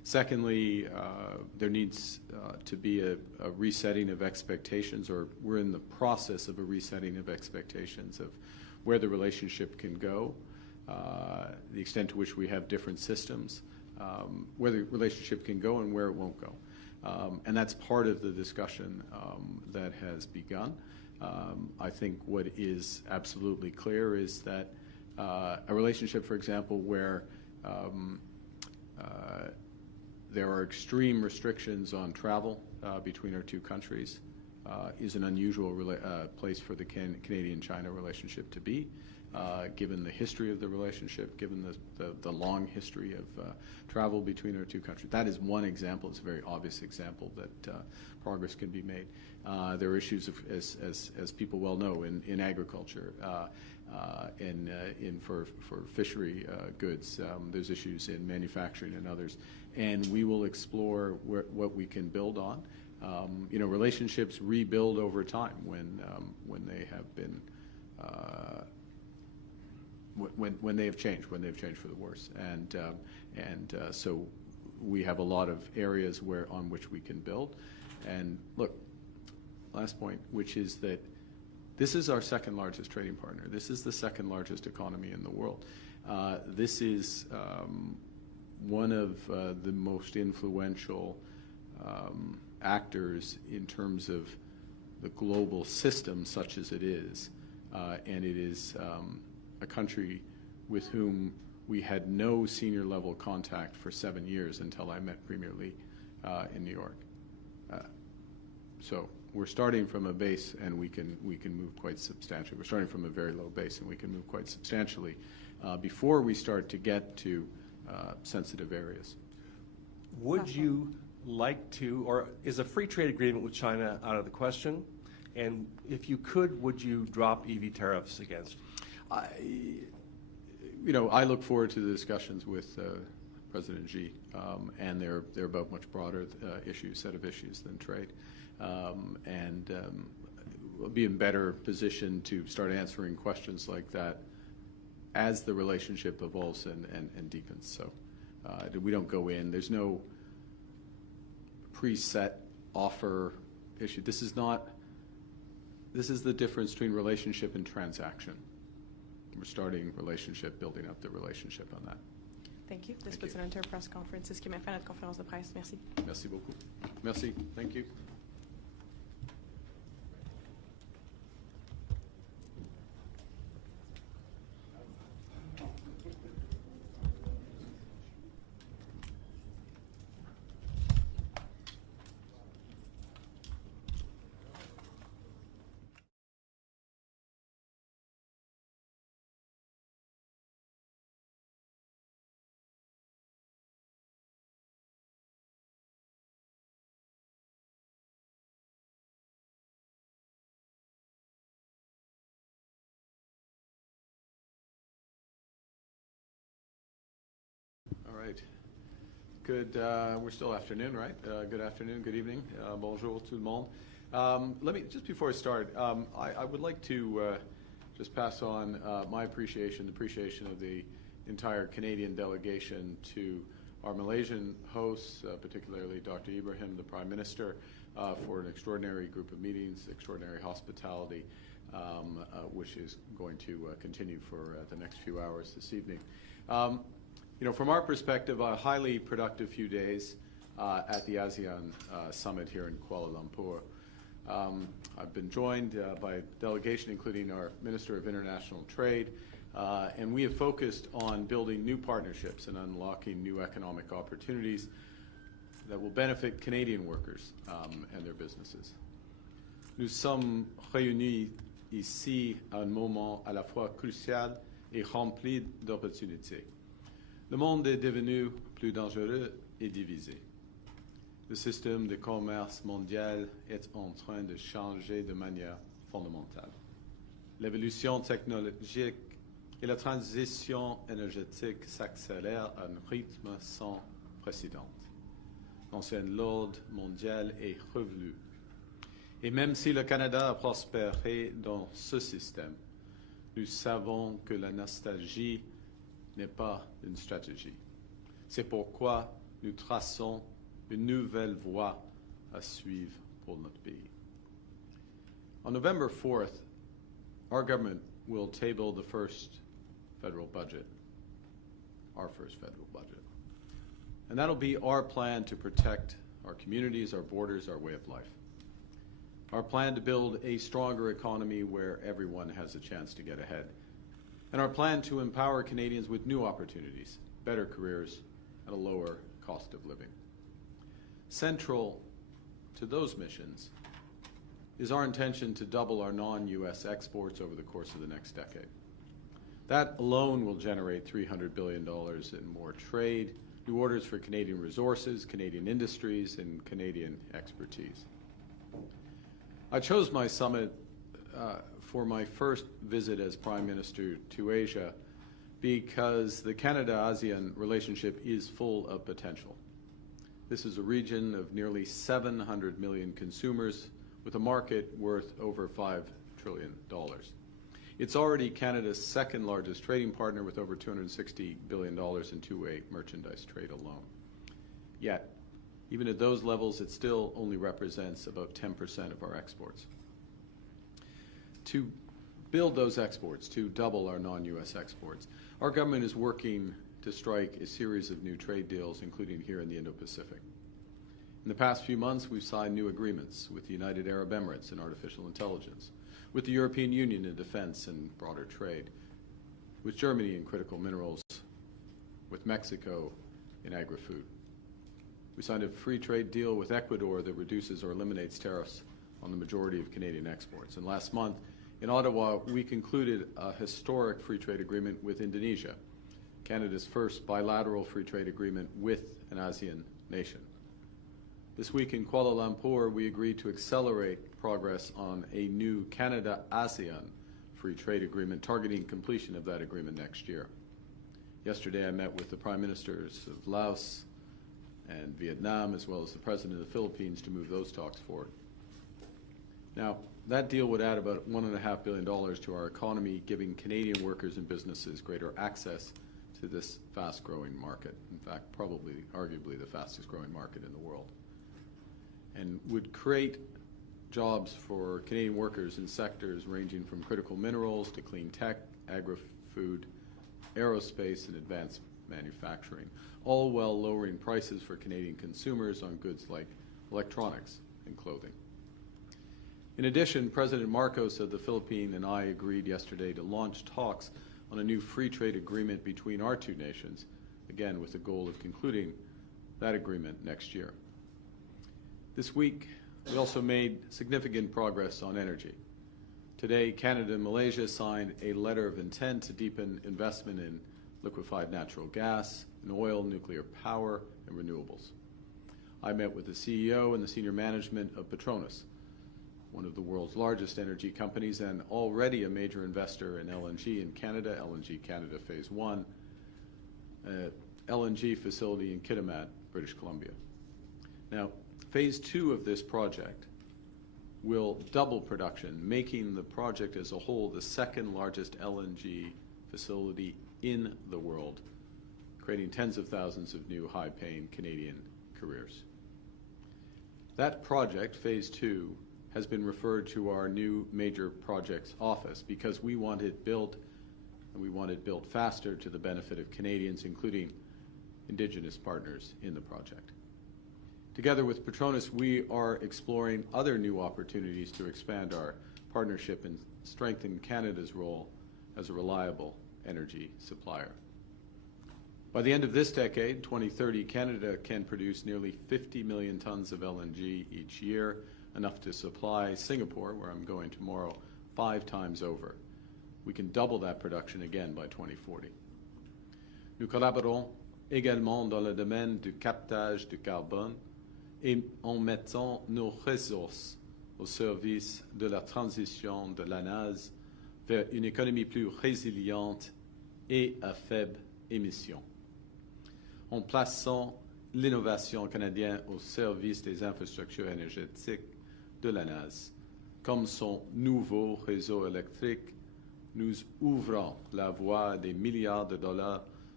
Secondly, there needs to be a resetting of expectations, or we're in the process of a resetting of expectations of where the relationship can go, the extent to which we have different systems, where the relationship can go and where it won't go. And that's part of the discussion that has begun. I think what is absolutely clear is that a relationship, for example, where there are extreme restrictions on travel between our two countries is an unusual place for the Canadian-China relationship to be, given the history of the relationship, given the long history of travel between our two countries. That is one example. It's a very obvious example that progress can be made. There are issues, as people well know, in agriculture, for fishery goods. There's issues in manufacturing and others. And we will explore what we can build on. Relationships rebuild over time when they have been when they have changed for the worse. And so we have a lot of areas on which we can build. And look, last point, which is that this is our second largest trading partner. This is the second largest economy in the world. This is one of the most influential actors in terms of the global system, such as it is. And it is a country with whom we had no senior level contact for 7 years until I met Premier Lee in New York. So we're starting from a base, and we can move quite substantially. We're starting from a very low base, and we can move quite substantially before we start to get to sensitive areas. Would you like to, or is a free trade agreement with China out of the question? And if you could, would you drop EV tariffs against? I look forward to the discussions with President Xi, and they're about much broader set of issues than trade. We'll be in better position to start answering questions like that as the relationship evolves and deepens. So we don't go in. There's no preset offer issue. This is the difference between relationship and transaction. We're starting relationship, building up the relationship on that. Thank you. This puts an end to our press conference. C'est ce qui met fin à notre conférence de presse. Merci. Merci beaucoup. Merci. Thank you. All right. Good. We're still afternoon, right? Good afternoon, good evening. Bonjour tout le monde. Let me, just before I start, I would like to just pass on my appreciation, the appreciation of the entire Canadian delegation to our Malaysian hosts, particularly Dr. Ibrahim, the Prime Minister, for an extraordinary group of meetings, extraordinary hospitality, which is going to continue for the next few hours this evening. From our perspective, a highly productive few days at the ASEAN summit here in Kuala Lumpur. I've been joined by a delegation, including our Minister of International Trade, and we have focused on building new partnerships and unlocking new economic opportunities that will benefit Canadian workers and their businesses. Nous sommes réunis ici à un moment à la fois crucial et rempli d'opportunités. Le monde est devenu plus dangereux et divisé. Le système de commerce mondial est en train de changer de manière fondamentale. L'évolution technologique et la transition énergétique s'accélèrent à un rythme sans précédent. L'ancien ordre mondial est revenu. Et même si le Canada a prospéré dans ce système, nous savons que la nostalgie n'est pas une stratégie. C'est pourquoi nous traçons une nouvelle voie à suivre pour notre pays. On November 4th, our government will table the first federal budget, our first federal budget. And that'll be our plan to protect our communities, our borders, our way of life. Our plan to build a stronger economy where everyone has a chance to get ahead. And our plan to empower Canadians with new opportunities, better careers, and a lower cost of living. Central to those missions is our intention to double our non-U.S. exports over the course of the next decade. That alone will generate $300 billion in more trade, new orders for Canadian resources, Canadian industries, and Canadian expertise. I chose my summit for my first visit as Prime Minister to Asia because the Canada-ASEAN relationship is full of potential. This is a region of nearly 700 million consumers with a market worth over $5 trillion. It's already Canada's second largest trading partner with over $260 billion in two-way merchandise trade alone. Yet, even at those levels, it still only represents about 10% of our exports. To build those exports, to double our non-U.S. exports, our government is working to strike a series of new trade deals, including here in the Indo-Pacific. In the past few months, we've signed new agreements with the United Arab Emirates in artificial intelligence, with the European Union in defense and broader trade, with Germany in critical minerals, with Mexico in agri-food. We signed a free trade deal with Ecuador that reduces or eliminates tariffs on the majority of Canadian exports. And last month, in Ottawa, we concluded a historic free trade agreement with Indonesia, Canada's first bilateral free trade agreement with an ASEAN nation. This week in Kuala Lumpur, we agreed to accelerate progress on a new Canada-ASEAN free trade agreement, targeting completion of that agreement next year. Yesterday, I met with the Prime Ministers of Laos and Vietnam, as well as the President of the Philippines, to move those talks forward. Now, that deal would add about $1.5 billion to our economy, giving Canadian workers and businesses greater access to this fast-growing market. In fact, probably, arguably, the fastest-growing market in the world. And would create jobs for Canadian workers in sectors ranging from critical minerals to clean tech, agri-food, aerospace, and advanced manufacturing, all while lowering prices for Canadian consumers on goods like electronics and clothing. In addition, President Marcos of the Philippines and I agreed yesterday to launch talks on a new free trade agreement between our two nations, again with the goal of concluding that agreement next year. This week, we also made significant progress on energy. Today, Canada and Malaysia signed a letter of intent to deepen investment in liquefied natural gas, in oil, nuclear power, and renewables. I met with the CEO and the senior management of Petronas, one of the world's largest energy companies and already a major investor in LNG in Canada, LNG Canada Phase 1, LNG facility in Kitimat, British Columbia. Now, Phase 2 of this project will double production, making the project as a whole the second largest LNG facility in the world, creating tens of thousands of new high-paying Canadian careers. That project, Phase 2, has been referred to our new major projects office because we want it built, and we want it built faster to the benefit of Canadians, including Indigenous partners in the project. Together with Petronas, we are exploring other new opportunities to expand our partnership and strengthen Canada's role as a reliable energy supplier. By the end of this decade, 2030, Canada can produce nearly 50 million tons of LNG each year, enough to supply Singapore, where I'm going tomorrow, 5 times over. We can double that production again by 2040. Nous collaborons également dans le domaine du captage de carbone et en mettant nos ressources au service de la transition de l'ANAS vers une économie plus résiliente et à faible émission, en plaçant l'innovation canadienne au service des infrastructures énergétiques de l'ANAS. Comme son nouveau réseau électrique, nous ouvrons la voie à des milliards de dollars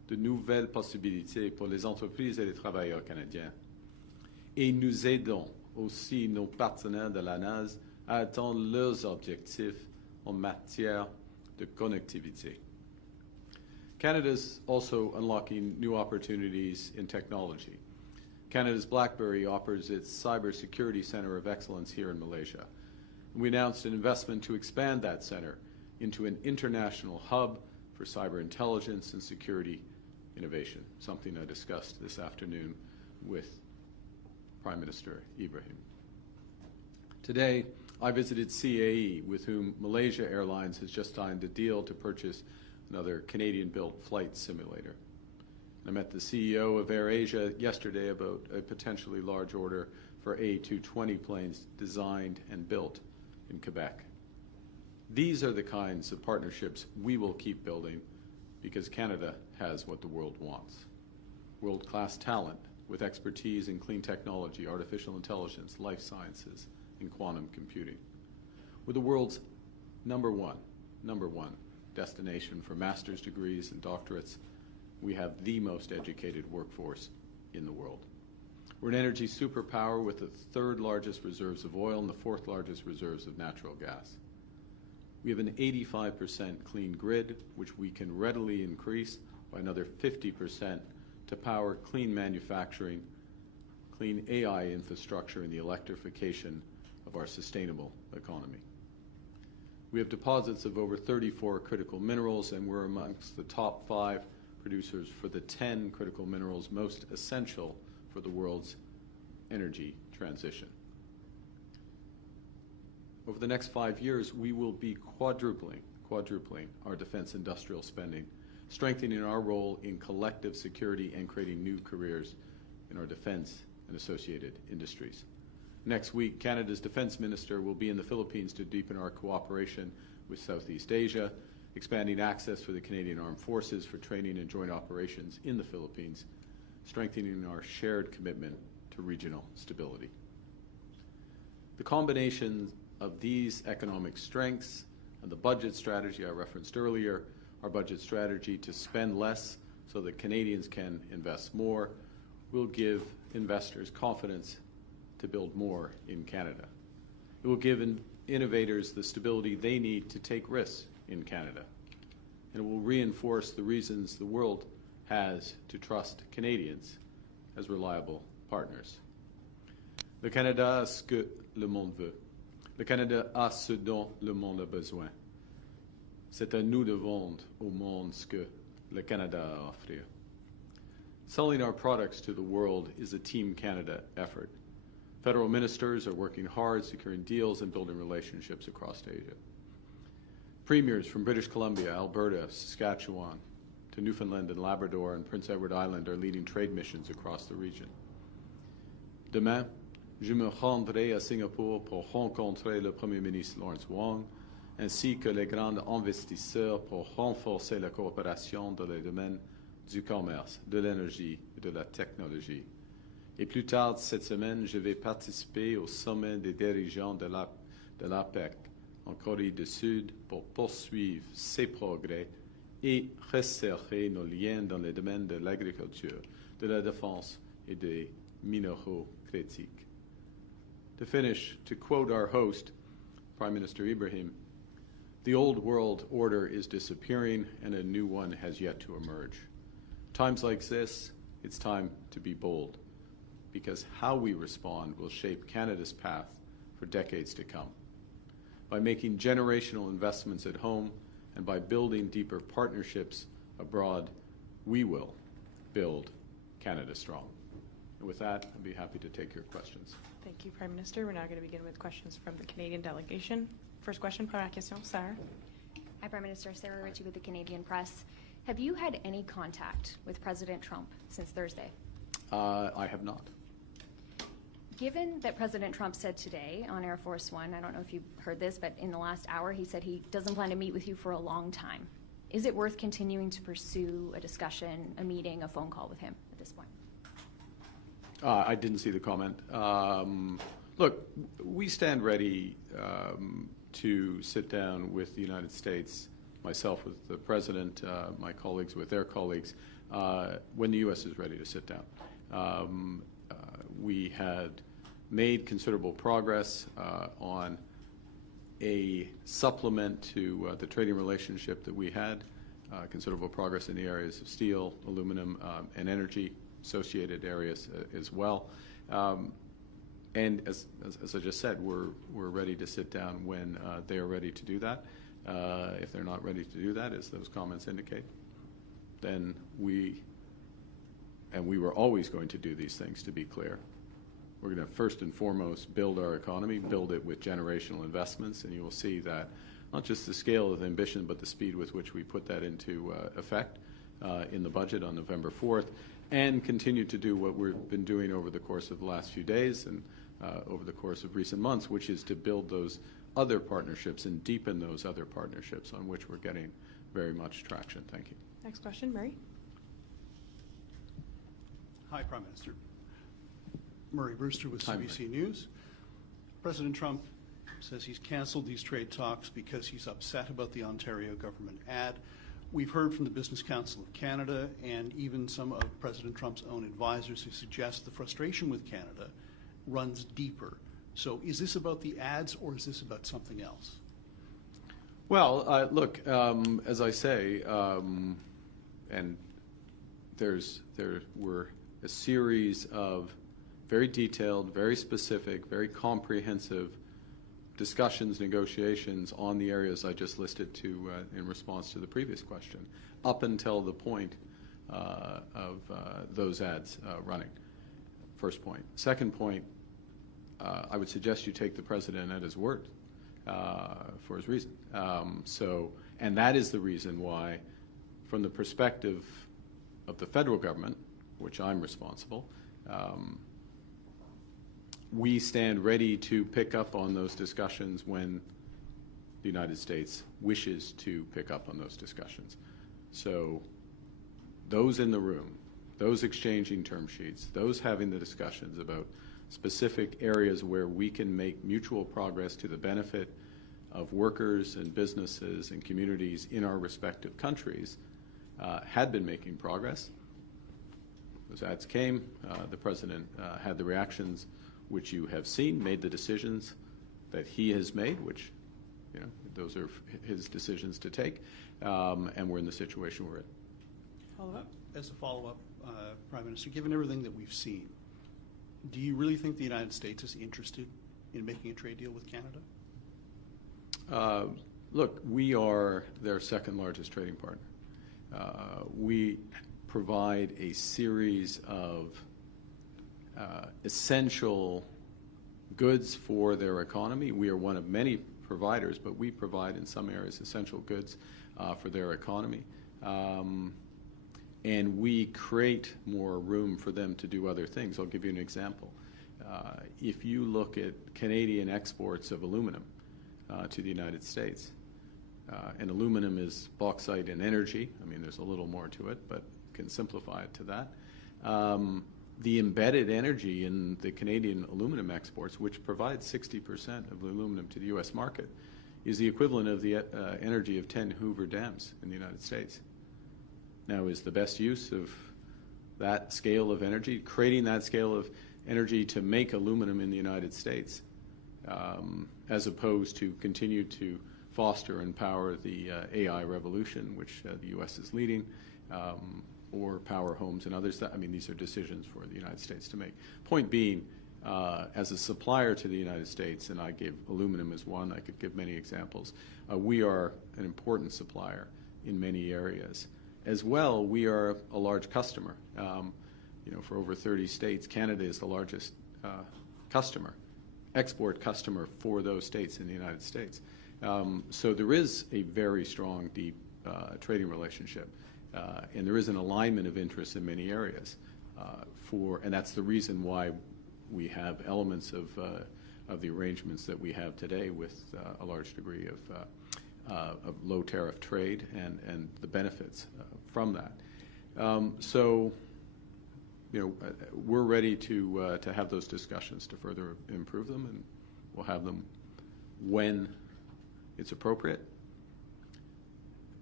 de nouvelles possibilités pour les entreprises et les travailleurs canadiens. Et nous aidons aussi nos partenaires de la NAS à atteindre leurs objectifs en matière de connectivité. Canada's also unlocking new opportunities in technology. Canada's BlackBerry offers its Cybersecurity Center of Excellence here in Malaysia. We announced an investment to expand that center into an international hub for cyber intelligence and security innovation, something I discussed this afternoon with Prime Minister Ibrahim. Today, I visited CAE, with whom Malaysia Airlines has just signed a deal to purchase another Canadian-built flight simulator. I met the CEO of AirAsia yesterday about a potentially large order for A220 planes designed and built in Quebec. These are the kinds of partnerships we will keep building because Canada has what the world wants. World-class talent with expertise in clean technology, artificial intelligence, life sciences, and quantum computing. We're the world's number one destination for master's degrees and doctorates. We have the most educated workforce in the world. We're an energy superpower with the third largest reserves of oil and the fourth largest reserves of natural gas. We have an 85% clean grid, which we can readily increase by another 50% to power clean manufacturing, clean AI infrastructure, and the electrification of our sustainable economy. We have deposits of over 34 critical minerals, and we're amongst the top 5 producers for the 10 critical minerals most essential for the world's energy transition. Over the next 5 years, we will be quadrupling our defense industrial spending, strengthening our role in collective security and creating new careers in our defense and associated industries. Next week, Canada's Defense Minister will be in the Philippines to deepen our cooperation with Southeast Asia, expanding access for the Canadian Armed Forces for training and joint operations in the Philippines, strengthening our shared commitment to regional stability. The combination of these economic strengths and the budget strategy I referenced earlier, our budget strategy to spend less so that Canadians can invest more, will give investors confidence to build more in Canada. It will give innovators the stability they need to take risks in Canada. And it will reinforce the reasons the world has to trust Canadians as reliable partners. Le Canada a ce que le monde veut. Le Canada a ce dont le monde a besoin. C'est à nous de vendre au monde ce que le Canada a à offrir. Selling our products to the world is a Team Canada effort. Federal ministers are working hard, securing deals and building relationships across Asia. Premiers from British Columbia, Alberta, Saskatchewan, to Newfoundland and Labrador and Prince Edward Island are leading trade missions across the region. Demain, je me rendrai à Singapour pour rencontrer le Premier ministre Lawrence Wong, ainsi que les grands investisseurs pour renforcer la coopération dans les domaines du commerce, de l'énergie et de la technologie. Et plus tard cette semaine, je vais participer au sommet des dirigeants de l'APEC en Corée du Sud pour poursuivre ces progrès et resserrer nos liens dans les domaines de l'agriculture, de la défense et des minéraux critiques. To finish, to quote our host, Prime Minister Ibrahim, the old world order is disappearing and a new one has yet to emerge. Times like this, it's time to be bold, because how we respond will shape Canada's path for decades to come. By making generational investments at home and by building deeper partnerships abroad, we will build Canada strong. And with that, I'd be happy to take your questions. Thank you, Prime Minister. We're now going to begin with questions from the Canadian delegation. First question, première question, Sarah. Hi, Prime Minister. Sarah Ritchie with the Canadian Press. Have you had any contact with President Trump since Thursday? I have not. Given that President Trump said today on Air Force One, I don't know if you heard this, but in the last hour he said he doesn't plan to meet with you for a long time. Is it worth continuing to pursue a discussion, a meeting, a phone call with him at this point? I didn't see the comment. Look, we stand ready to sit down with the United States myself with the President, my colleagues with their colleagues, when the U.S. is ready to sit down. We had made considerable progress on a supplement to the trading relationship that we had, considerable progress in the areas of steel, aluminum, and energy, associated areas as well. And as I just said, we're ready to sit down when they are ready to do that. If they're not ready to do that, as those comments indicate, then we were always going to do these things, to be clear. We're going to first and foremost build our economy, build it with generational investments, and you will see that not just the scale of ambition, but the speed with which we put that into effect in the budget on November 4th, and continue to do what we've been doing over the course of the last few days and over the course of recent months, which is to build those other partnerships and deepen those other partnerships on which we're getting very much traction. Thank you. Next question, Murray. Hi, Prime Minister. Murray Brewster with Hi, CBC News. President Trump says he's canceled these trade talks because he's upset about the Ontario government ad. We've heard from the Business Council of Canada and even some of President Trump's own advisors who suggest the frustration with Canada runs deeper. So is this about the ads or is this about something else? Well, look, as I say, and there were a series of very detailed, very specific, very comprehensive discussions, negotiations on the areas I just listed to in response to the previous question, up until the point of those ads running. First point. Second point, I would suggest you take the President at his word for his reason. And that is the reason why, from the perspective of the federal government, which I'm responsible, we stand ready to pick up on those discussions when the United States wishes to pick up on those discussions. So those in the room, those exchanging term sheets, those having the discussions about specific areas where we can make mutual progress to the benefit of workers and businesses and communities in our respective countries, had been making progress. Those ads came. The President had the reactions which you have seen, made the decisions that he has made, which, you know, those are his decisions to take, and we're in the situation we're in. Follow-up? As a follow-up, Prime Minister, given everything that we've seen, do you really think the United States is interested in making a trade deal with Canada? Look, we are their second largest trading partner. We provide a series of essential goods for their economy. We are one of many providers, but we provide in some areas essential goods for their economy. And we create more room for them to do other things. I'll give you an example. If you look at Canadian exports of aluminum to the United States, and aluminum is bauxite and energy. I mean, there's a little more to it, but can simplify it to that. The embedded energy in the Canadian aluminum exports, which provides 60% of the aluminum to the U.S. market, is the equivalent of the energy of 10 Hoover dams in the United States. Now, is the best use of that scale of energy, creating that scale of energy to make aluminum in the United States, as opposed to continue to foster and power the AI revolution, which the U.S. is leading, or power homes and others? I mean, these are decisions for the United States to make. Point being, as a supplier to the United States, and I gave aluminum as one, I could give many examples, we are an important supplier in many areas. As well, we are a large customer. You know, for over 30 states, Canada is the largest customer, export customer for those states in the United States. So there is a very strong, deep trading relationship, and there is an alignment of interests in many areas. And that's the reason why we have elements of the arrangements that we have today with a large degree of low tariff trade and the benefits from that. So, you know, we're ready to have those discussions to further improve them, and we'll have them when it's appropriate.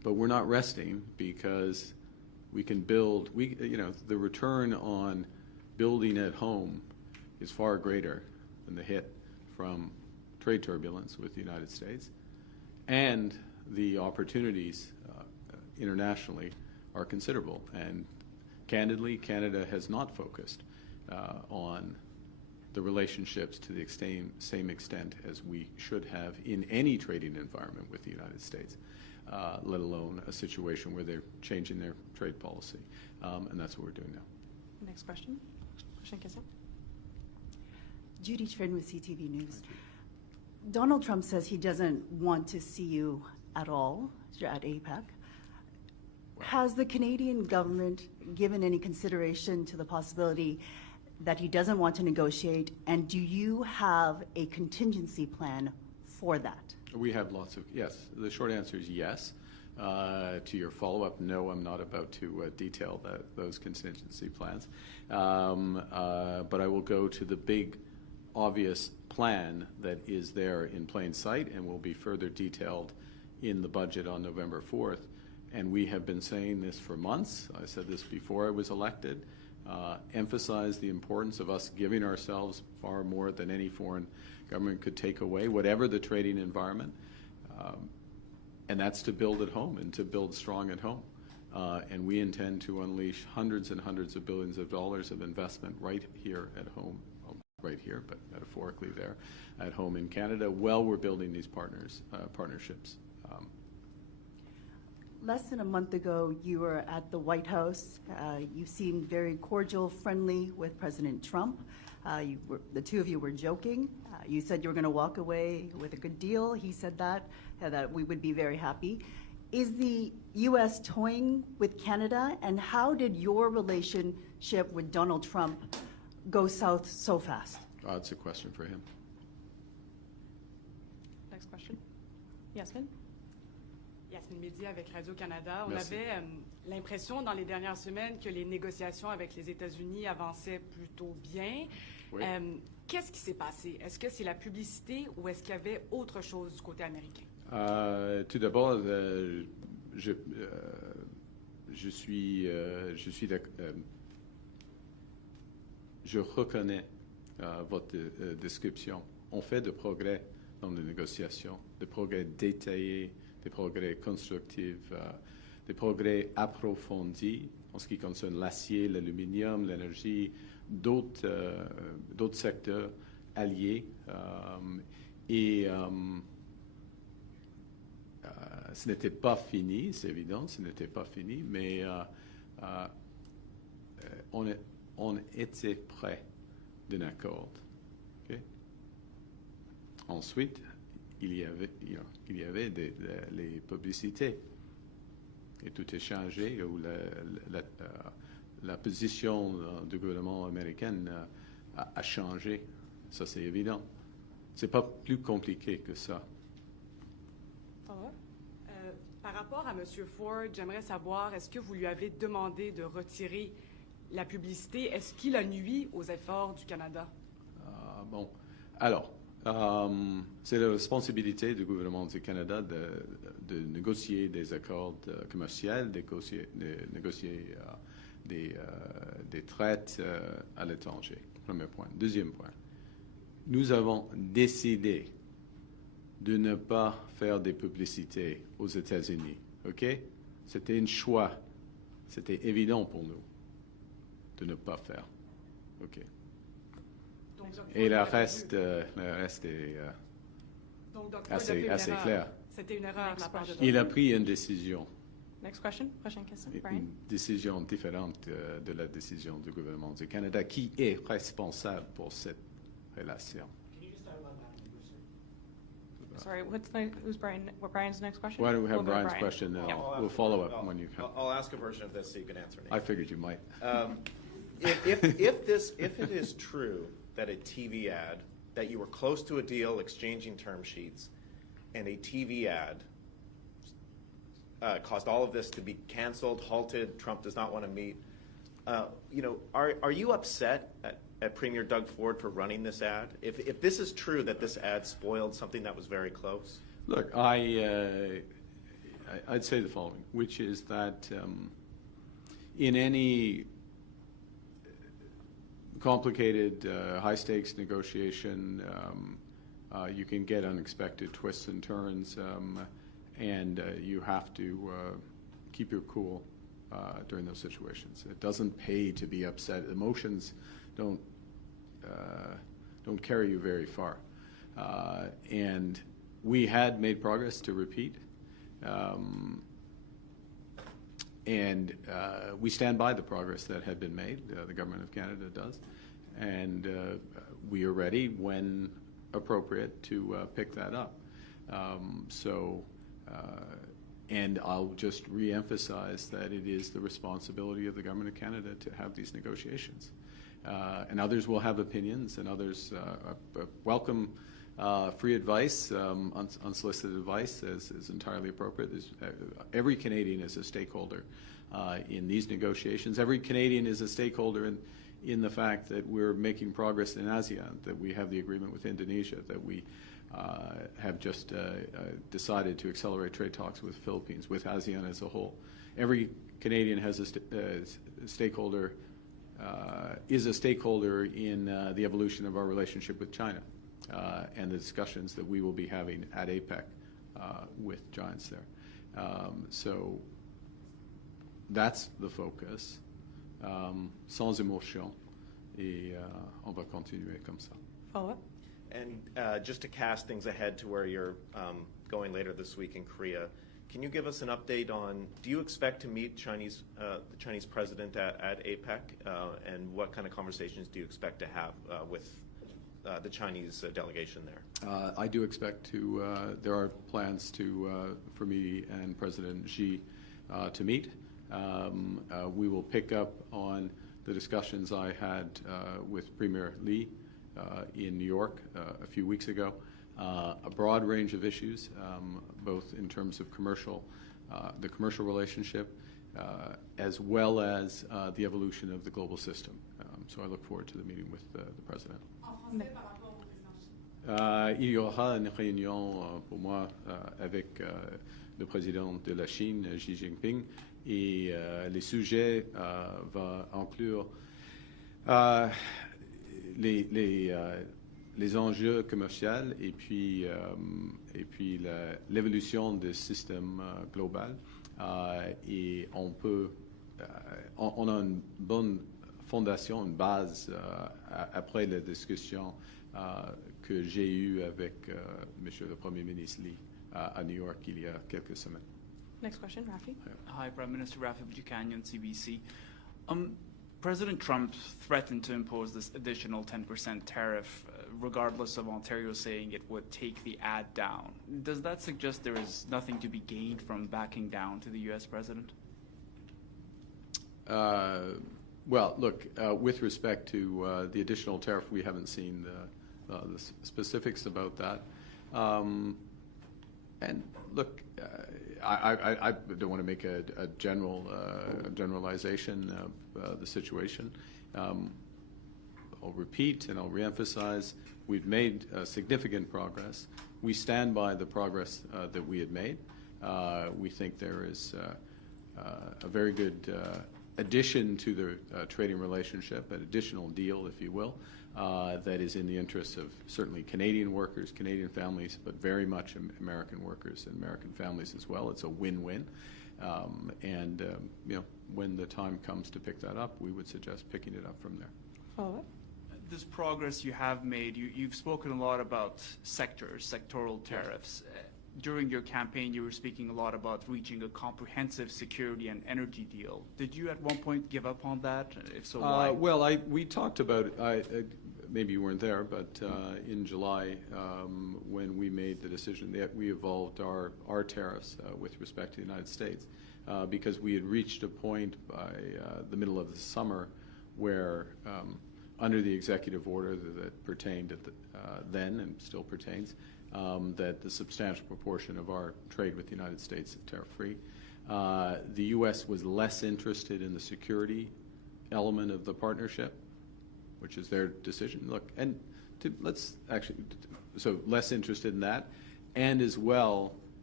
But we're not resting because we can build, the return on building at home is far greater than the hit from trade turbulence with the United States. And the opportunities internationally are considerable. And candidly, Canada has not focused on the relationships to the same extent as we should have in any trading environment with the United States, let alone a situation where they're changing their trade policy. And that's what we're doing now. Next question. Prochaine question. Judy Trin with CTV News. Donald Trump says he doesn't want to see you at all at APEC. Has the Canadian government given any consideration to the possibility that he doesn't want to negotiate, and do you have a contingency plan for that? We have lots of, yes. The short answer is yes. To your follow-up, no, I'm not about to detail those contingency plans. But I will go to the big, obvious plan that is there in plain sight and will be further detailed in the budget on November 4th. And we have been saying this for months. I said this before I was elected. Emphasize the importance of us giving ourselves far more than any foreign government could take away, whatever the trading environment. And that's to build at home and to build strong at home. And we intend to unleash hundreds and hundreds of billions of dollars of investment right here at home, well, right here, but metaphorically there, at home in Canada, while we're building these partnerships. Less than a month ago, you were at the White House. You seemed very cordial, friendly with President Trump. The two of you were joking. You said you were going to walk away with a good deal. He said that we would be very happy. Is the U.S. toying with Canada, and how did your relationship with Donald Trump go south so fast? It's a question for him. Next question. Yasmine. Yasmine Média avec Radio-Canada. On Merci. avait l'impression dans les dernières semaines que les négociations avec les États-Unis avançaient plutôt bien. Oui. Qu'est-ce qui s'est passé? Est-ce que c'est la publicité ou est-ce qu'il y avait autre chose du côté américain? Tout d'abord, je reconnais votre description. On fait de progrès dans les négociations, des progrès détaillés, des progrès constructifs, des progrès approfondis en ce qui concerne l'acier, l'aluminium, l'énergie, d'autres secteurs alliés. Et ce n'était pas fini, c'est évident, ce n'était pas fini, mais on était près d'un accord. Okay? Ensuite, il y avait les publicités. Et tout est changé, où la position du gouvernement américain a changé. Ça, c'est évident. C'est pas plus compliqué que ça. Par rapport à M. Ford, j'aimerais savoir, est-ce que vous lui avez demandé de retirer la publicité? Est-ce qu'il a nui aux efforts du Canada? Bon. Alors, c'est la responsabilité du gouvernement du Canada de négocier des accords commerciaux, de négocier des traites à l'étranger. Premier point. Deuxième point. Nous avons décidé de ne pas faire des publicités aux États-Unis. OK? C'était un choix. C'était évident pour nous de ne pas faire. OK? Et le reste est assez clair. C'était une erreur de la part de Il a pris une décision. Next question. Prochaine question. Brian. Une décision différente de la décision du gouvernement du Canada qui est responsable pour cette relation. Sorry, who's Brian? What Brian's next question? Why don't we have We'll go to Brian's Brian. question, then Yeah. we'll follow up when you come. I'll ask a version of this so you can answer. I figured you might. If it is true that a TV ad, that you were close to a deal, exchanging term sheets, and a TV ad caused all of this to be canceled, halted, Trump does not want to meet, are you upset at Premier Doug Ford for running this ad? If this is true that this ad spoiled something that was very close? Look, I I'd say the following, which is that in any complicated, high-stakes negotiation, you can get unexpected twists and turns, and you have to keep your cool during those situations. It doesn't pay to be upset. Emotions don't carry you very far. And we had made progress, to repeat, and we stand by the progress that had been made. The Government of Canada does. And we are ready, when appropriate, to pick that up. And I'll just re-emphasize that it is the responsibility of the Government of Canada to have these negotiations. And others will have opinions, and others welcome free advice, unsolicited advice is entirely appropriate. Every Canadian is a stakeholder in these negotiations. Every Canadian is a stakeholder in the fact that we're making progress in ASEAN, that we have the agreement with Indonesia, that we have just decided to accelerate trade talks with the Philippines, with ASEAN as a whole. Every Canadian has a stakeholder, is a stakeholder in the evolution of our relationship with China and the discussions that we will be having at APEC with giants there. So that's the focus. Sans émotion, et on va continuer comme ça. Follow-up? And just to cast things ahead to where you're going later this week in Korea, can you give us an update on, do you expect to meet the Chinese president at APEC, and what kind of conversations do you expect to have with the Chinese delegation there? I do expect to, there are plans for me and President Xi to meet. We will pick up on the discussions I had with Premier Lee in New York a few weeks ago. A broad range of issues, both in terms of the commercial relationship, as well as the evolution of the global system. So I look forward to the meeting with the President. Il y aura une réunion pour moi avec le président de la Chine, Xi Jinping, et les sujets vont inclure les enjeux commerciaux et puis l'évolution du système global. Et on a une bonne fondation, une base après la discussion que j'ai eue avec Monsieur le Premier ministre Lee à New York il y a quelques semaines. Next question, Rafi. Hi, Prime Minister Rafi Buchanan, CBC. President Trump threatened to impose this additional 10% tariff, regardless of Ontario saying it would take the ad down. Does that suggest there is nothing to be gained from backing down to the U.S. president? Well, look, with respect to the additional tariff, we haven't seen the specifics about that. And look, I don't want to make a generalization of the situation. I'll repeat and I'll reemphasize, we've made significant progress. We stand by the progress that we had made. We think there is a very good addition to the trading relationship, an additional deal, if you will, that is in the interests of certainly Canadian workers, Canadian families, but very much American workers and American families as well. It's a win-win. When the time comes to pick that up, we would suggest picking it up from there. Follow-up? This progress you have made, you've spoken a lot about sectoral tariffs. During your campaign, you were speaking a lot about reaching a comprehensive security and energy deal. Did you at one point give up on that? If so, why? Well, we talked about it. Maybe you weren't there, but in July, when we made the decision that we evolved our tariffs with respect to the United States, because we had reached a point by the middle of the summer where, under the executive order that pertained then and still pertains, that the substantial proportion of our trade with the United States is tariff-free. The U.S. was less interested in the security element of the partnership, which is their decision. Look, so less interested in that, and as well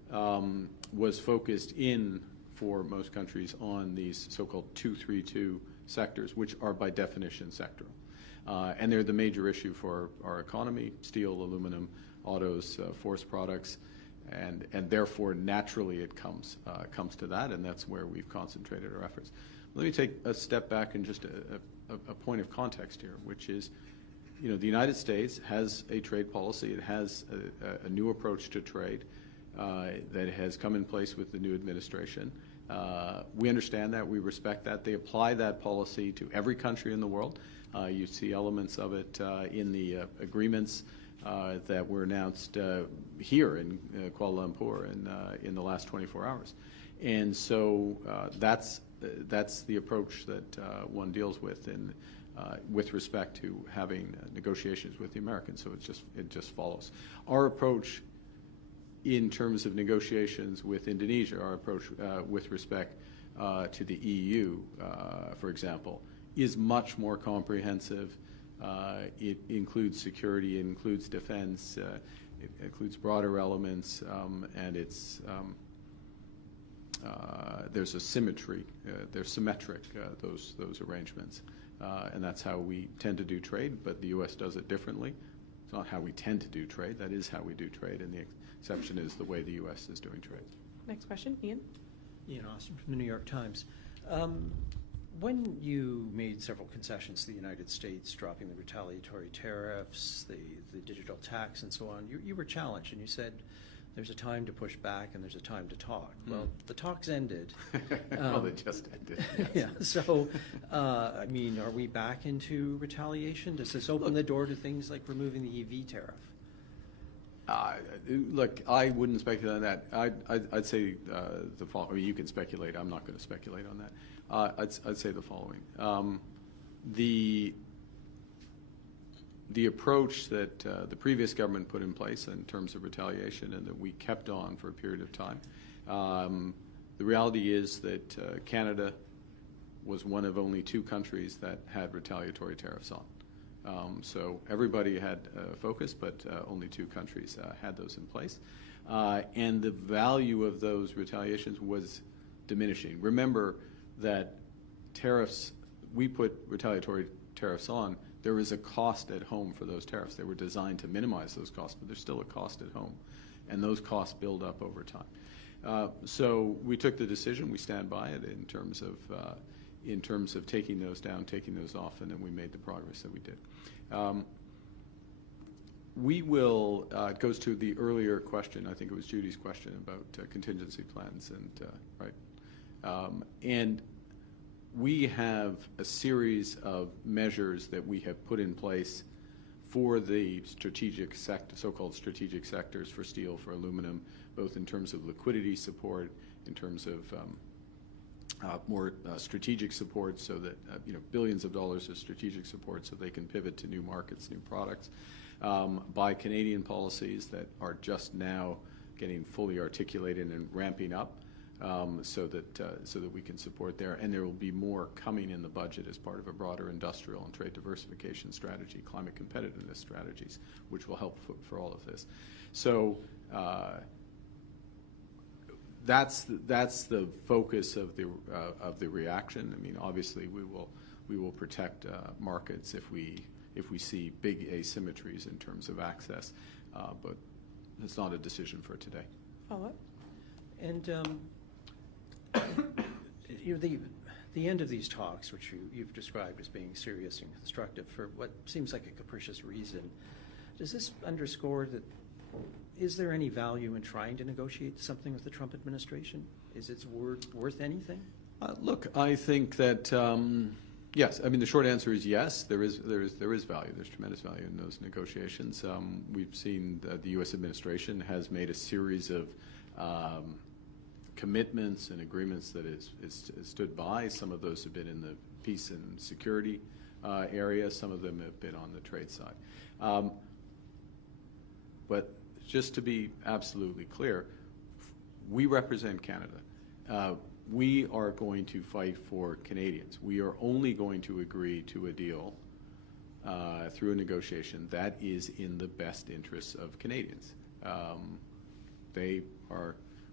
was focused in, for most countries, on these so-called 232 sectors, which are by definition sectoral. And they're the major issue for our economy: steel, aluminum, autos, forest products, and therefore naturally it comes to that, and that's where we've concentrated our efforts. Let me take a step back and just a point of context here, which is, the United States has a trade policy. It has a new approach to trade that has come in place with the new administration. We understand that. We respect that. They apply that policy to every country in the world. You see elements of it in the agreements that were announced here in Kuala Lumpur in the last 24 hours. And so that's the approach that one deals with with respect to having negotiations with the Americans. So it just follows. Our approach in terms of negotiations with Indonesia, our approach with respect to the EU, for example, is much more comprehensive. It includes security, it includes defense, it includes broader elements, and there's a symmetry. They're symmetric, those arrangements, and that's how we tend to do trade. But the U.S. does it differently. It's not how we tend to do trade. That is how we do trade, and the exception is the way the U.S. is doing trade. Next question, Ian. Ian Austin from the New York Times. When you made several concessions to the United States, dropping the retaliatory tariffs, the digital tax, and so on, you were challenged, and you said there's a time to push back and there's a time to talk. Well, the talks ended. Well, they just ended. Yes. Yeah. So, are we back into retaliation? Does this open the door to things like removing the EV tariff? Look, I wouldn't speculate on that. I'd say the following. You can speculate. I'm not going to speculate on that. I'd say the following. The approach that the previous government put in place in terms of retaliation and that we kept on for a period of time, the reality is that Canada was one of only 2 countries that had retaliatory tariffs on. So everybody had focus, but only 2 countries had those in place. And the value of those retaliations was diminishing. Remember that tariffs, we put retaliatory tariffs on, there is a cost at home for those tariffs. They were designed to minimize those costs, but there's still a cost at home, and those costs build up over time. So we took the decision, we stand by it in terms of taking those down, taking those off, and then we made the progress that we did. We will, it goes to the earlier question, I think it was Judy's question about contingency plans, and we have a series of measures that we have put in place for the strategic so-called strategic sectors, for steel, for aluminum, both in terms of liquidity support, in terms of more strategic support, so that billions of dollars of strategic support so they can pivot to new markets, new products, by Canadian policies that are just now getting fully articulated and ramping up, so that we can support there. And there will be more coming in the budget as part of a broader industrial and trade diversification strategy, climate competitiveness strategies, which will help for all of this. So that's the focus of the reaction. I mean, obviously we will protect markets if we see big asymmetries in terms of access, but it's not a decision for today. Follow-up. And the end of these talks, which you've described as being serious and constructive for what seems like a capricious reason, does this underscore that? Is there any value in trying to negotiate something with the Trump administration? Is its word worth anything? Look, I think that yes. I mean, the short answer is yes. There is value. There's tremendous value in those negotiations. We've seen that the U.S. administration has made a series of commitments and agreements that is stood by. Some of those have been in the peace and security area. Some of them have been on the trade side. But just to be absolutely clear, we represent Canada. We are going to fight for Canadians. We are only going to agree to a deal through a negotiation that is in the best interests of Canadians. They are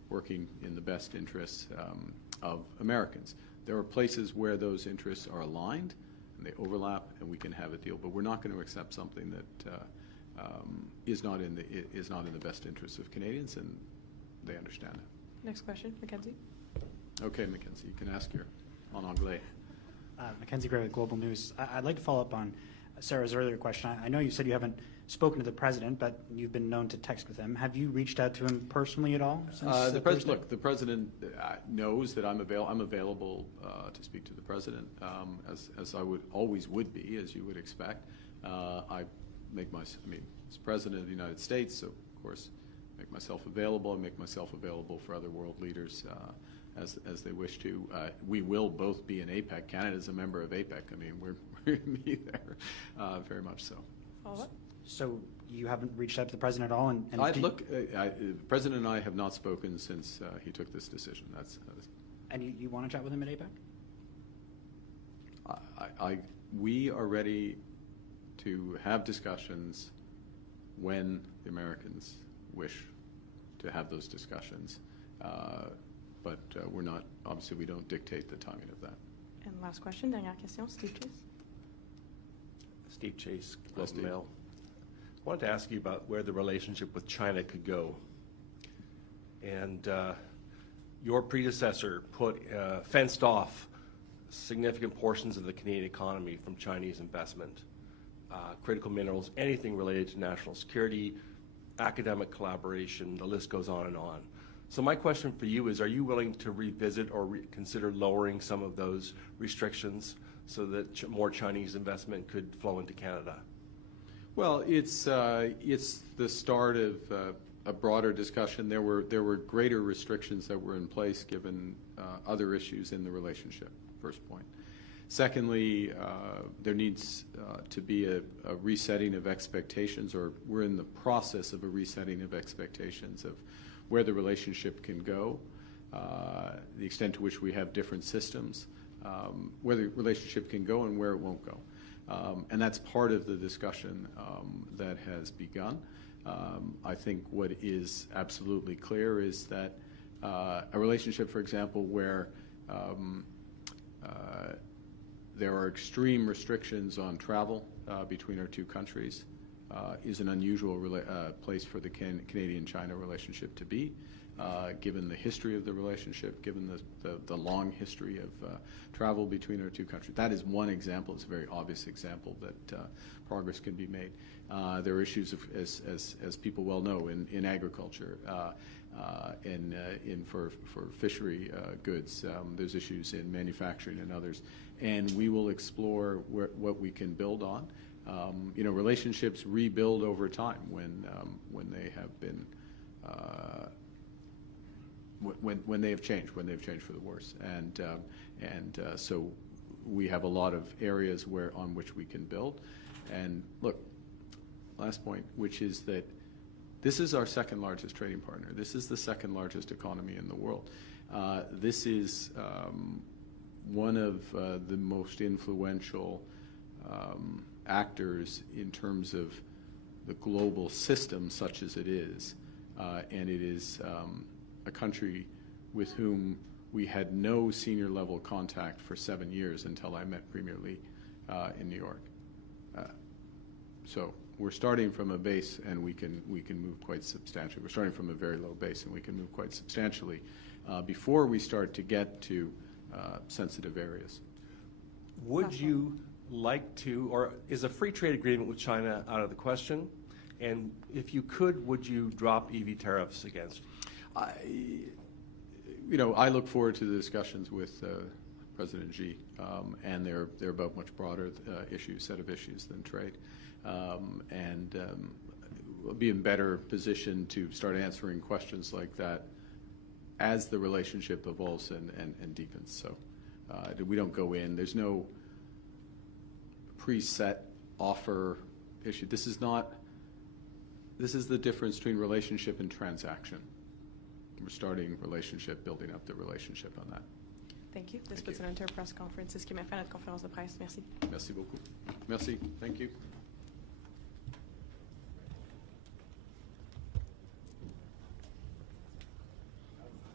working in the best interests of Americans. There are places where those interests are aligned and they overlap, and we can have a deal. But we're not going to accept something that is not in the best interests of Canadians, and they understand that. Next question, Mackenzie. Okay, Mackenzie, you can ask your en anglais. Mackenzie Gray with Global News. I'd like to follow up on Sarah's earlier question. I know you said you haven't spoken to the president, but you've been known to text with him. Have you reached out to him personally at all? Since The president knows that I'm available to speak to the president, as I always would be, as you would expect. As president of the United States, so of course, make myself available. I make myself available for other world leaders as they wish to. We will both be in APEC. Canada's a member of APEC. I mean, we're going to be there, very much so. Follow up. So you haven't reached out to the president at all? The president and I have not spoken since he took this decision. And you want to chat with him at APEC? We are ready to have discussions when the Americans wish to have those discussions. But we're not, obviously we don't dictate the timing of that. And last question, dernière question, Steve Chase. Steve Chase, Hi, Globe Steve. Mail. I wanted to ask you about where the relationship with China could go. And your predecessor fenced off significant portions of the Canadian economy from Chinese investment, critical minerals, anything related to national security, academic collaboration, the list goes on and on. So my question for you is, are you willing to revisit or consider lowering some of those restrictions so that more Chinese investment could flow into Canada? Well, it's the start of a broader discussion. There were greater restrictions that were in place given other issues in the relationship, first point. Secondly, there needs to be a resetting of expectations, or we're in the process of a resetting of expectations of where the relationship can go, the extent to which we have different systems, where the relationship can go and where it won't go. And that's part of the discussion that has begun. I think what is absolutely clear is that a relationship, for example, where there are extreme restrictions on travel between our two countries is an unusual place for the Canadian-China relationship to be, given the history of the relationship, given the long history of travel between our two countries. That is one example. It's a very obvious example that progress can be made. There are issues, as people well know, in agriculture, for fishery goods. There's issues in manufacturing and others. And we will explore what we can build on. Relationships rebuild over time when they have been when they have changed for the worse, and so we have a lot of areas on which we can build. And look, last point, which is that this is our second largest trading partner. This is the second largest economy in the world. This is one of the most influential actors in terms of the global system, such as it is, and it is a country with whom we had no senior level contact for 7 years until I met Premier Lee in New York. So we're starting from a base, and we can move quite substantially. We're starting from a very low base, and we can move quite substantially before we start to get to sensitive areas. Would you like to, or is a free trade agreement with China out of the question? And if you could, would you drop EV tariffs against? I look forward to the discussions with President Xi, and they're about much broader set of issues than trade, and we'll be in better position to start answering questions like that as the relationship evolves and deepens. So we don't go in. There's no preset offer issue. This is the difference between relationship and transaction. We're starting relationship, building up the relationship on that. Thank you. This puts an end to our press conference. C'est ce qui met fin à notre conférence de presse. Merci. Merci beaucoup. Merci. Thank you.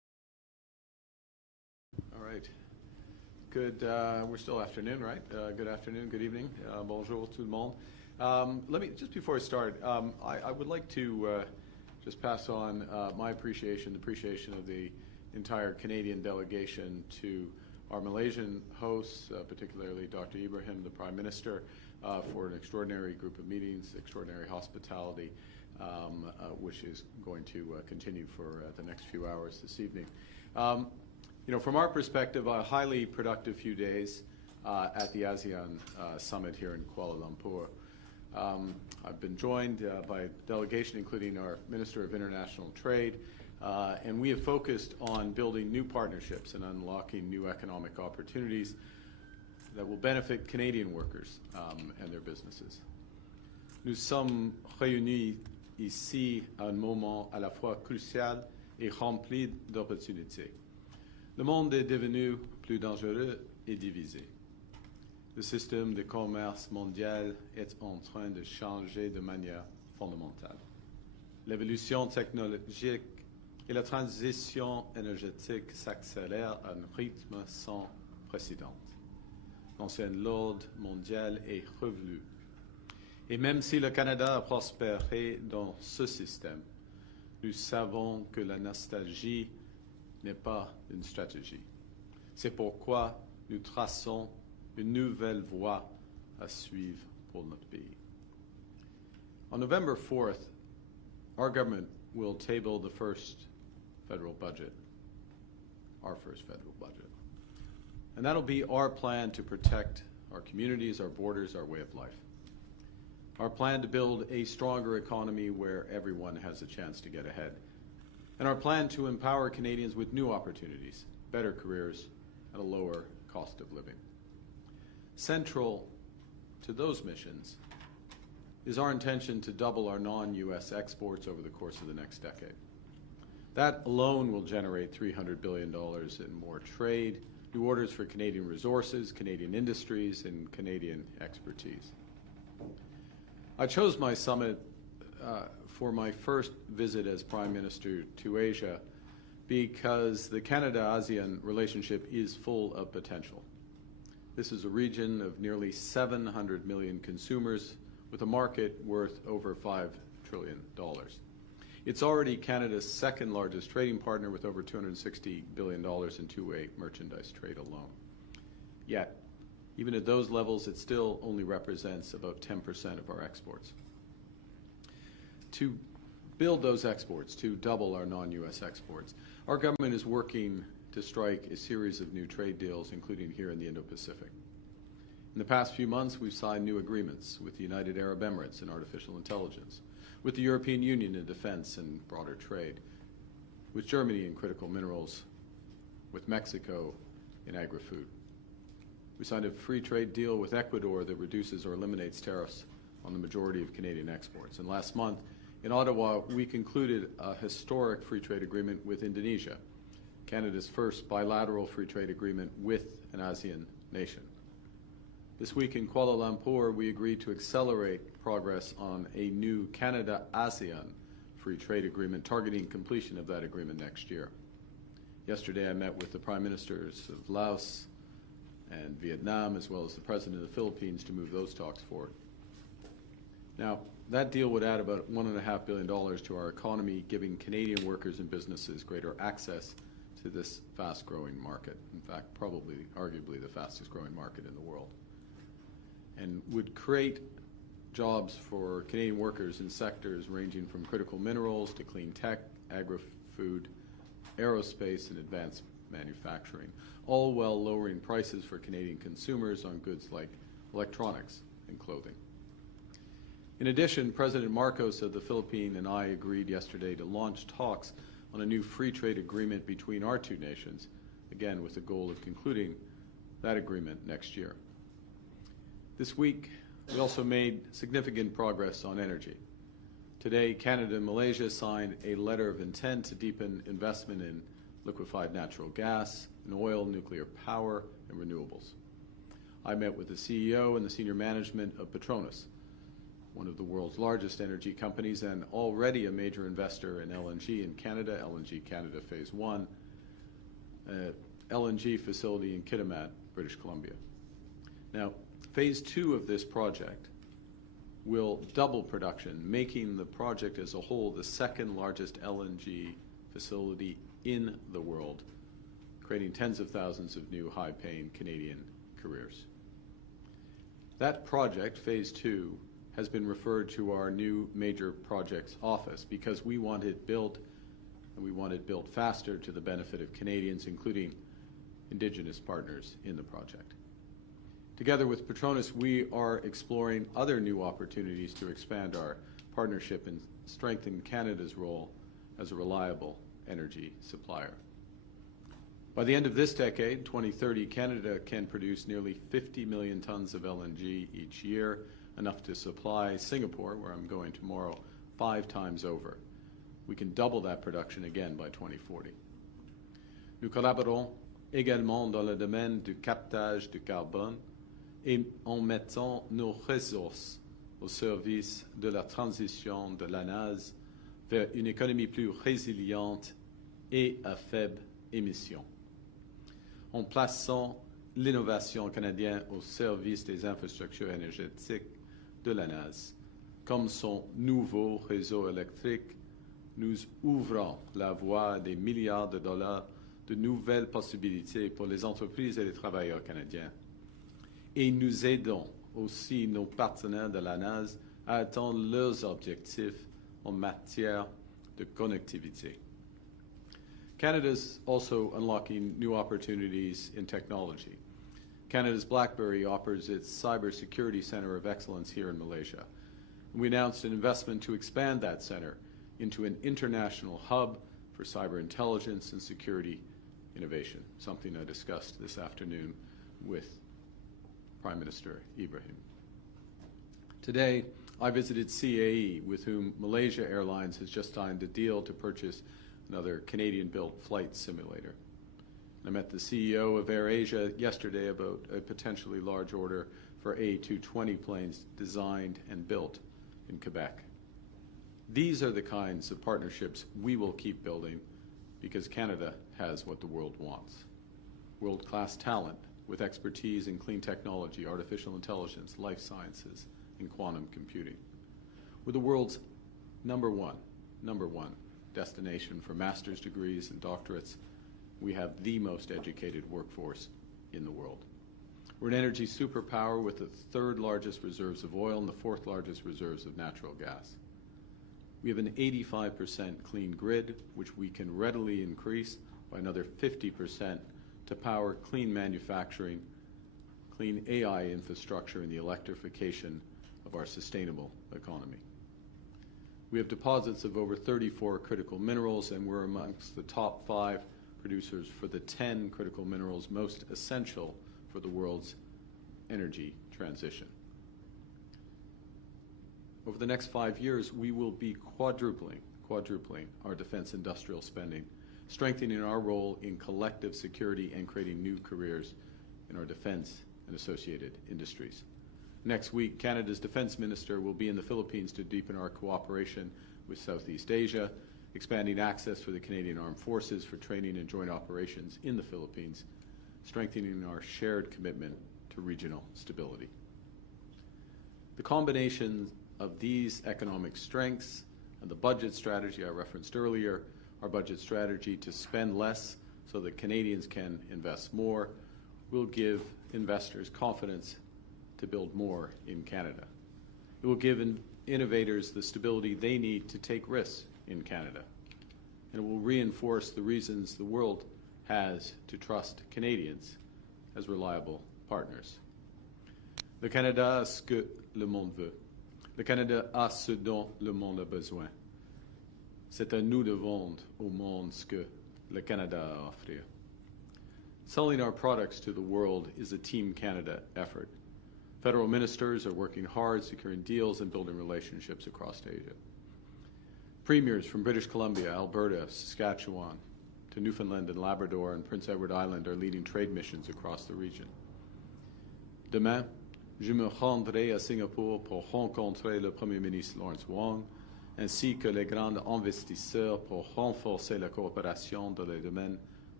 right. Good, we're still afternoon, right? Good afternoon, good evening. Bonjour tout le monde. Let me, just before I start, I would like to just pass on my appreciation, the appreciation of the entire Canadian delegation to our Malaysian hosts, particularly Dr. Ibrahim, the Prime Minister, for an extraordinary group of meetings, extraordinary hospitality, which is going to continue for the next few hours this evening. You know, from our perspective, a highly productive few days at the ASEAN summit here in Kuala Lumpur. I've been joined by a delegation, including our Minister of International Trade, and we have focused on building new partnerships and unlocking new economic opportunities that will benefit Canadian workers and their businesses. Nous sommes réunis ici à un moment à la fois crucial et rempli d'opportunités. Le monde est devenu plus dangereux et divisé. Le système de commerce mondial est en train de changer de manière fondamentale. L'évolution technologique et la transition énergétique s'accélèrent à un rythme sans précédent. L'ancien ordre mondial est revenu. Et même si le Canada a prospéré dans ce système, nous savons que la nostalgie n'est pas une stratégie. C'est pourquoi nous traçons une nouvelle voie à suivre pour notre pays. On November 4th, our government will table the first federal budget, our first federal budget. And that'll be our plan to protect our communities, our borders, our way of life. Our plan to build a stronger economy where everyone has a chance to get ahead. And our plan to empower Canadians with new opportunities, better careers, and a lower cost of living. Central to those missions is our intention to double our non-U.S. exports over the course of the next decade. That alone will generate $300 billion in more trade, new orders for Canadian resources, Canadian industries, and Canadian expertise. I chose my summit for my first visit as Prime Minister to Asia because the Canada-ASEAN relationship is full of potential. This is a region of nearly 700 million consumers with a market worth over $5 trillion. It's already Canada's second largest trading partner with over $260 billion in two-way merchandise trade alone. Yet, even at those levels, it still only represents about 10% of our exports. To build those exports, to double our non-U.S. exports, our government is working to strike a series of new trade deals, including here in the Indo-Pacific. In the past few months, we've signed new agreements with the United Arab Emirates in artificial intelligence, with the European Union in defense and broader trade, with Germany in critical minerals, with Mexico in agri-food. We signed a free trade deal with Ecuador that reduces or eliminates tariffs on the majority of Canadian exports. And last month, in Ottawa, we concluded a historic free trade agreement with Indonesia, Canada's first bilateral free trade agreement with an ASEAN nation. This week in Kuala Lumpur, we agreed to accelerate progress on a new Canada-ASEAN free trade agreement, targeting completion of that agreement next year. Yesterday, I met with the Prime Ministers of Laos and Vietnam, as well as the President of the Philippines, to move those talks forward. Now, that deal would add about $1.5 billion to our economy, giving Canadian workers and businesses greater access to this fast-growing market. In fact, probably, arguably, the fastest-growing market in the world. And would create jobs for Canadian workers in sectors ranging from critical minerals to clean tech, agri-food, aerospace, and advanced manufacturing, all while lowering prices for Canadian consumers on goods like electronics and clothing. In addition, President Marcos of the Philippines and I agreed yesterday to launch talks on a new free trade agreement between our two nations, again with the goal of concluding that agreement next year. This week, we also made significant progress on energy. Today, Canada and Malaysia signed a letter of intent to deepen investment in liquefied natural gas, in oil, nuclear power, and renewables. I met with the CEO and the senior management of Petronas, one of the world's largest energy companies and already a major investor in LNG in Canada, LNG Canada Phase 1, LNG facility in Kitimat, British Columbia. Now, phase 2 of this project will double production, making the project as a whole the second largest LNG facility in the world, creating tens of thousands of new high-paying Canadian careers. That project, phase 2, has been referred to our new major projects office because we want it built, and we want it built faster to the benefit of Canadians, including Indigenous partners in the project. Together with Petronas, we are exploring other new opportunities to expand our partnership and strengthen Canada's role as a reliable energy supplier. By the end of this decade, 2030, Canada can produce nearly 50 million tons of LNG each year, enough to supply Singapore, where I'm going tomorrow, 5 times over. We can double that production again by 2040. Nous collaborons également dans le domaine du captage du carbone et en mettant nos ressources au service de la transition de l'ANAS vers une économie plus résiliente et à faible émission. En plaçant l'innovation canadienne au service des infrastructures énergétiques de l'ANAS, comme son nouveau réseau électrique, nous ouvrons la voie à des milliards de dollars de nouvelles possibilités pour les entreprises et les travailleurs canadiens. Et nous aidons aussi nos partenaires de l'ANAS à atteindre leurs objectifs en matière de connectivité. Canada's also unlocking new opportunities in technology. Canada's BlackBerry offers its Cybersecurity Center of Excellence here in Malaysia. We announced an investment to expand that center into an international hub for cyber intelligence and security innovation, something I discussed this afternoon with Prime Minister Ibrahim. Today, I visited CAE, with whom Malaysia Airlines has just signed a deal to purchase another Canadian-built flight simulator. I met the CEO of AirAsia yesterday about a potentially large order for A220 planes designed and built in Quebec. These are the kinds of partnerships we will keep building because Canada has what the world wants. World-class talent with expertise in clean technology, artificial intelligence, life sciences, and quantum computing. We're the world's number one destination for master's degrees and doctorates. We have the most educated workforce in the world. We're an energy superpower with the 3rd largest reserves of oil and the 4th largest reserves of natural gas. We have an 85% clean grid, which we can readily increase by another 50% to power clean manufacturing, clean AI infrastructure, and the electrification of our sustainable economy. We have deposits of over 34 critical minerals, and we're amongst the top 5 producers for the 10 critical minerals most essential for the world's energy transition. Over the next 5 years, we will be quadrupling our defense industrial spending, strengthening our role in collective security and creating new careers in our defense and associated industries. Next week, Canada's Defense Minister will be in the Philippines to deepen our cooperation with Southeast Asia, expanding access for the Canadian Armed Forces for training and joint operations in the Philippines, strengthening our shared commitment to regional stability. The combination of these economic strengths and the budget strategy I referenced earlier, our budget strategy to spend less so that Canadians can invest more, will give investors confidence to build more in Canada. It will give innovators the stability they need to take risks in Canada. And it will reinforce the reasons the world has to trust Canadians as reliable partners. Le Canada a ce que le monde veut. Le Canada a ce dont le monde a besoin. C'est à nous de vendre au monde ce que le Canada a à offrir. Selling our products to the world is a Team Canada effort. Federal ministers are working hard, securing deals and building relationships across Asia. Premiers from British Columbia, Alberta, Saskatchewan, to Newfoundland and Labrador and Prince Edward Island are leading trade missions across the region. Demain, je me rendrai à Singapour pour rencontrer le Premier ministre Lawrence Wong, ainsi que les grands investisseurs pour renforcer la coopération dans les domaines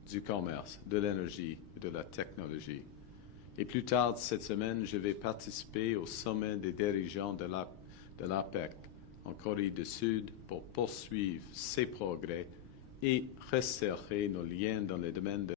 du commerce, de l'énergie et de la technologie. Et plus tard cette semaine, je vais participer au sommet des dirigeants de l'APEC en Corée du Sud pour poursuivre ces progrès et resserrer nos liens dans les domaines de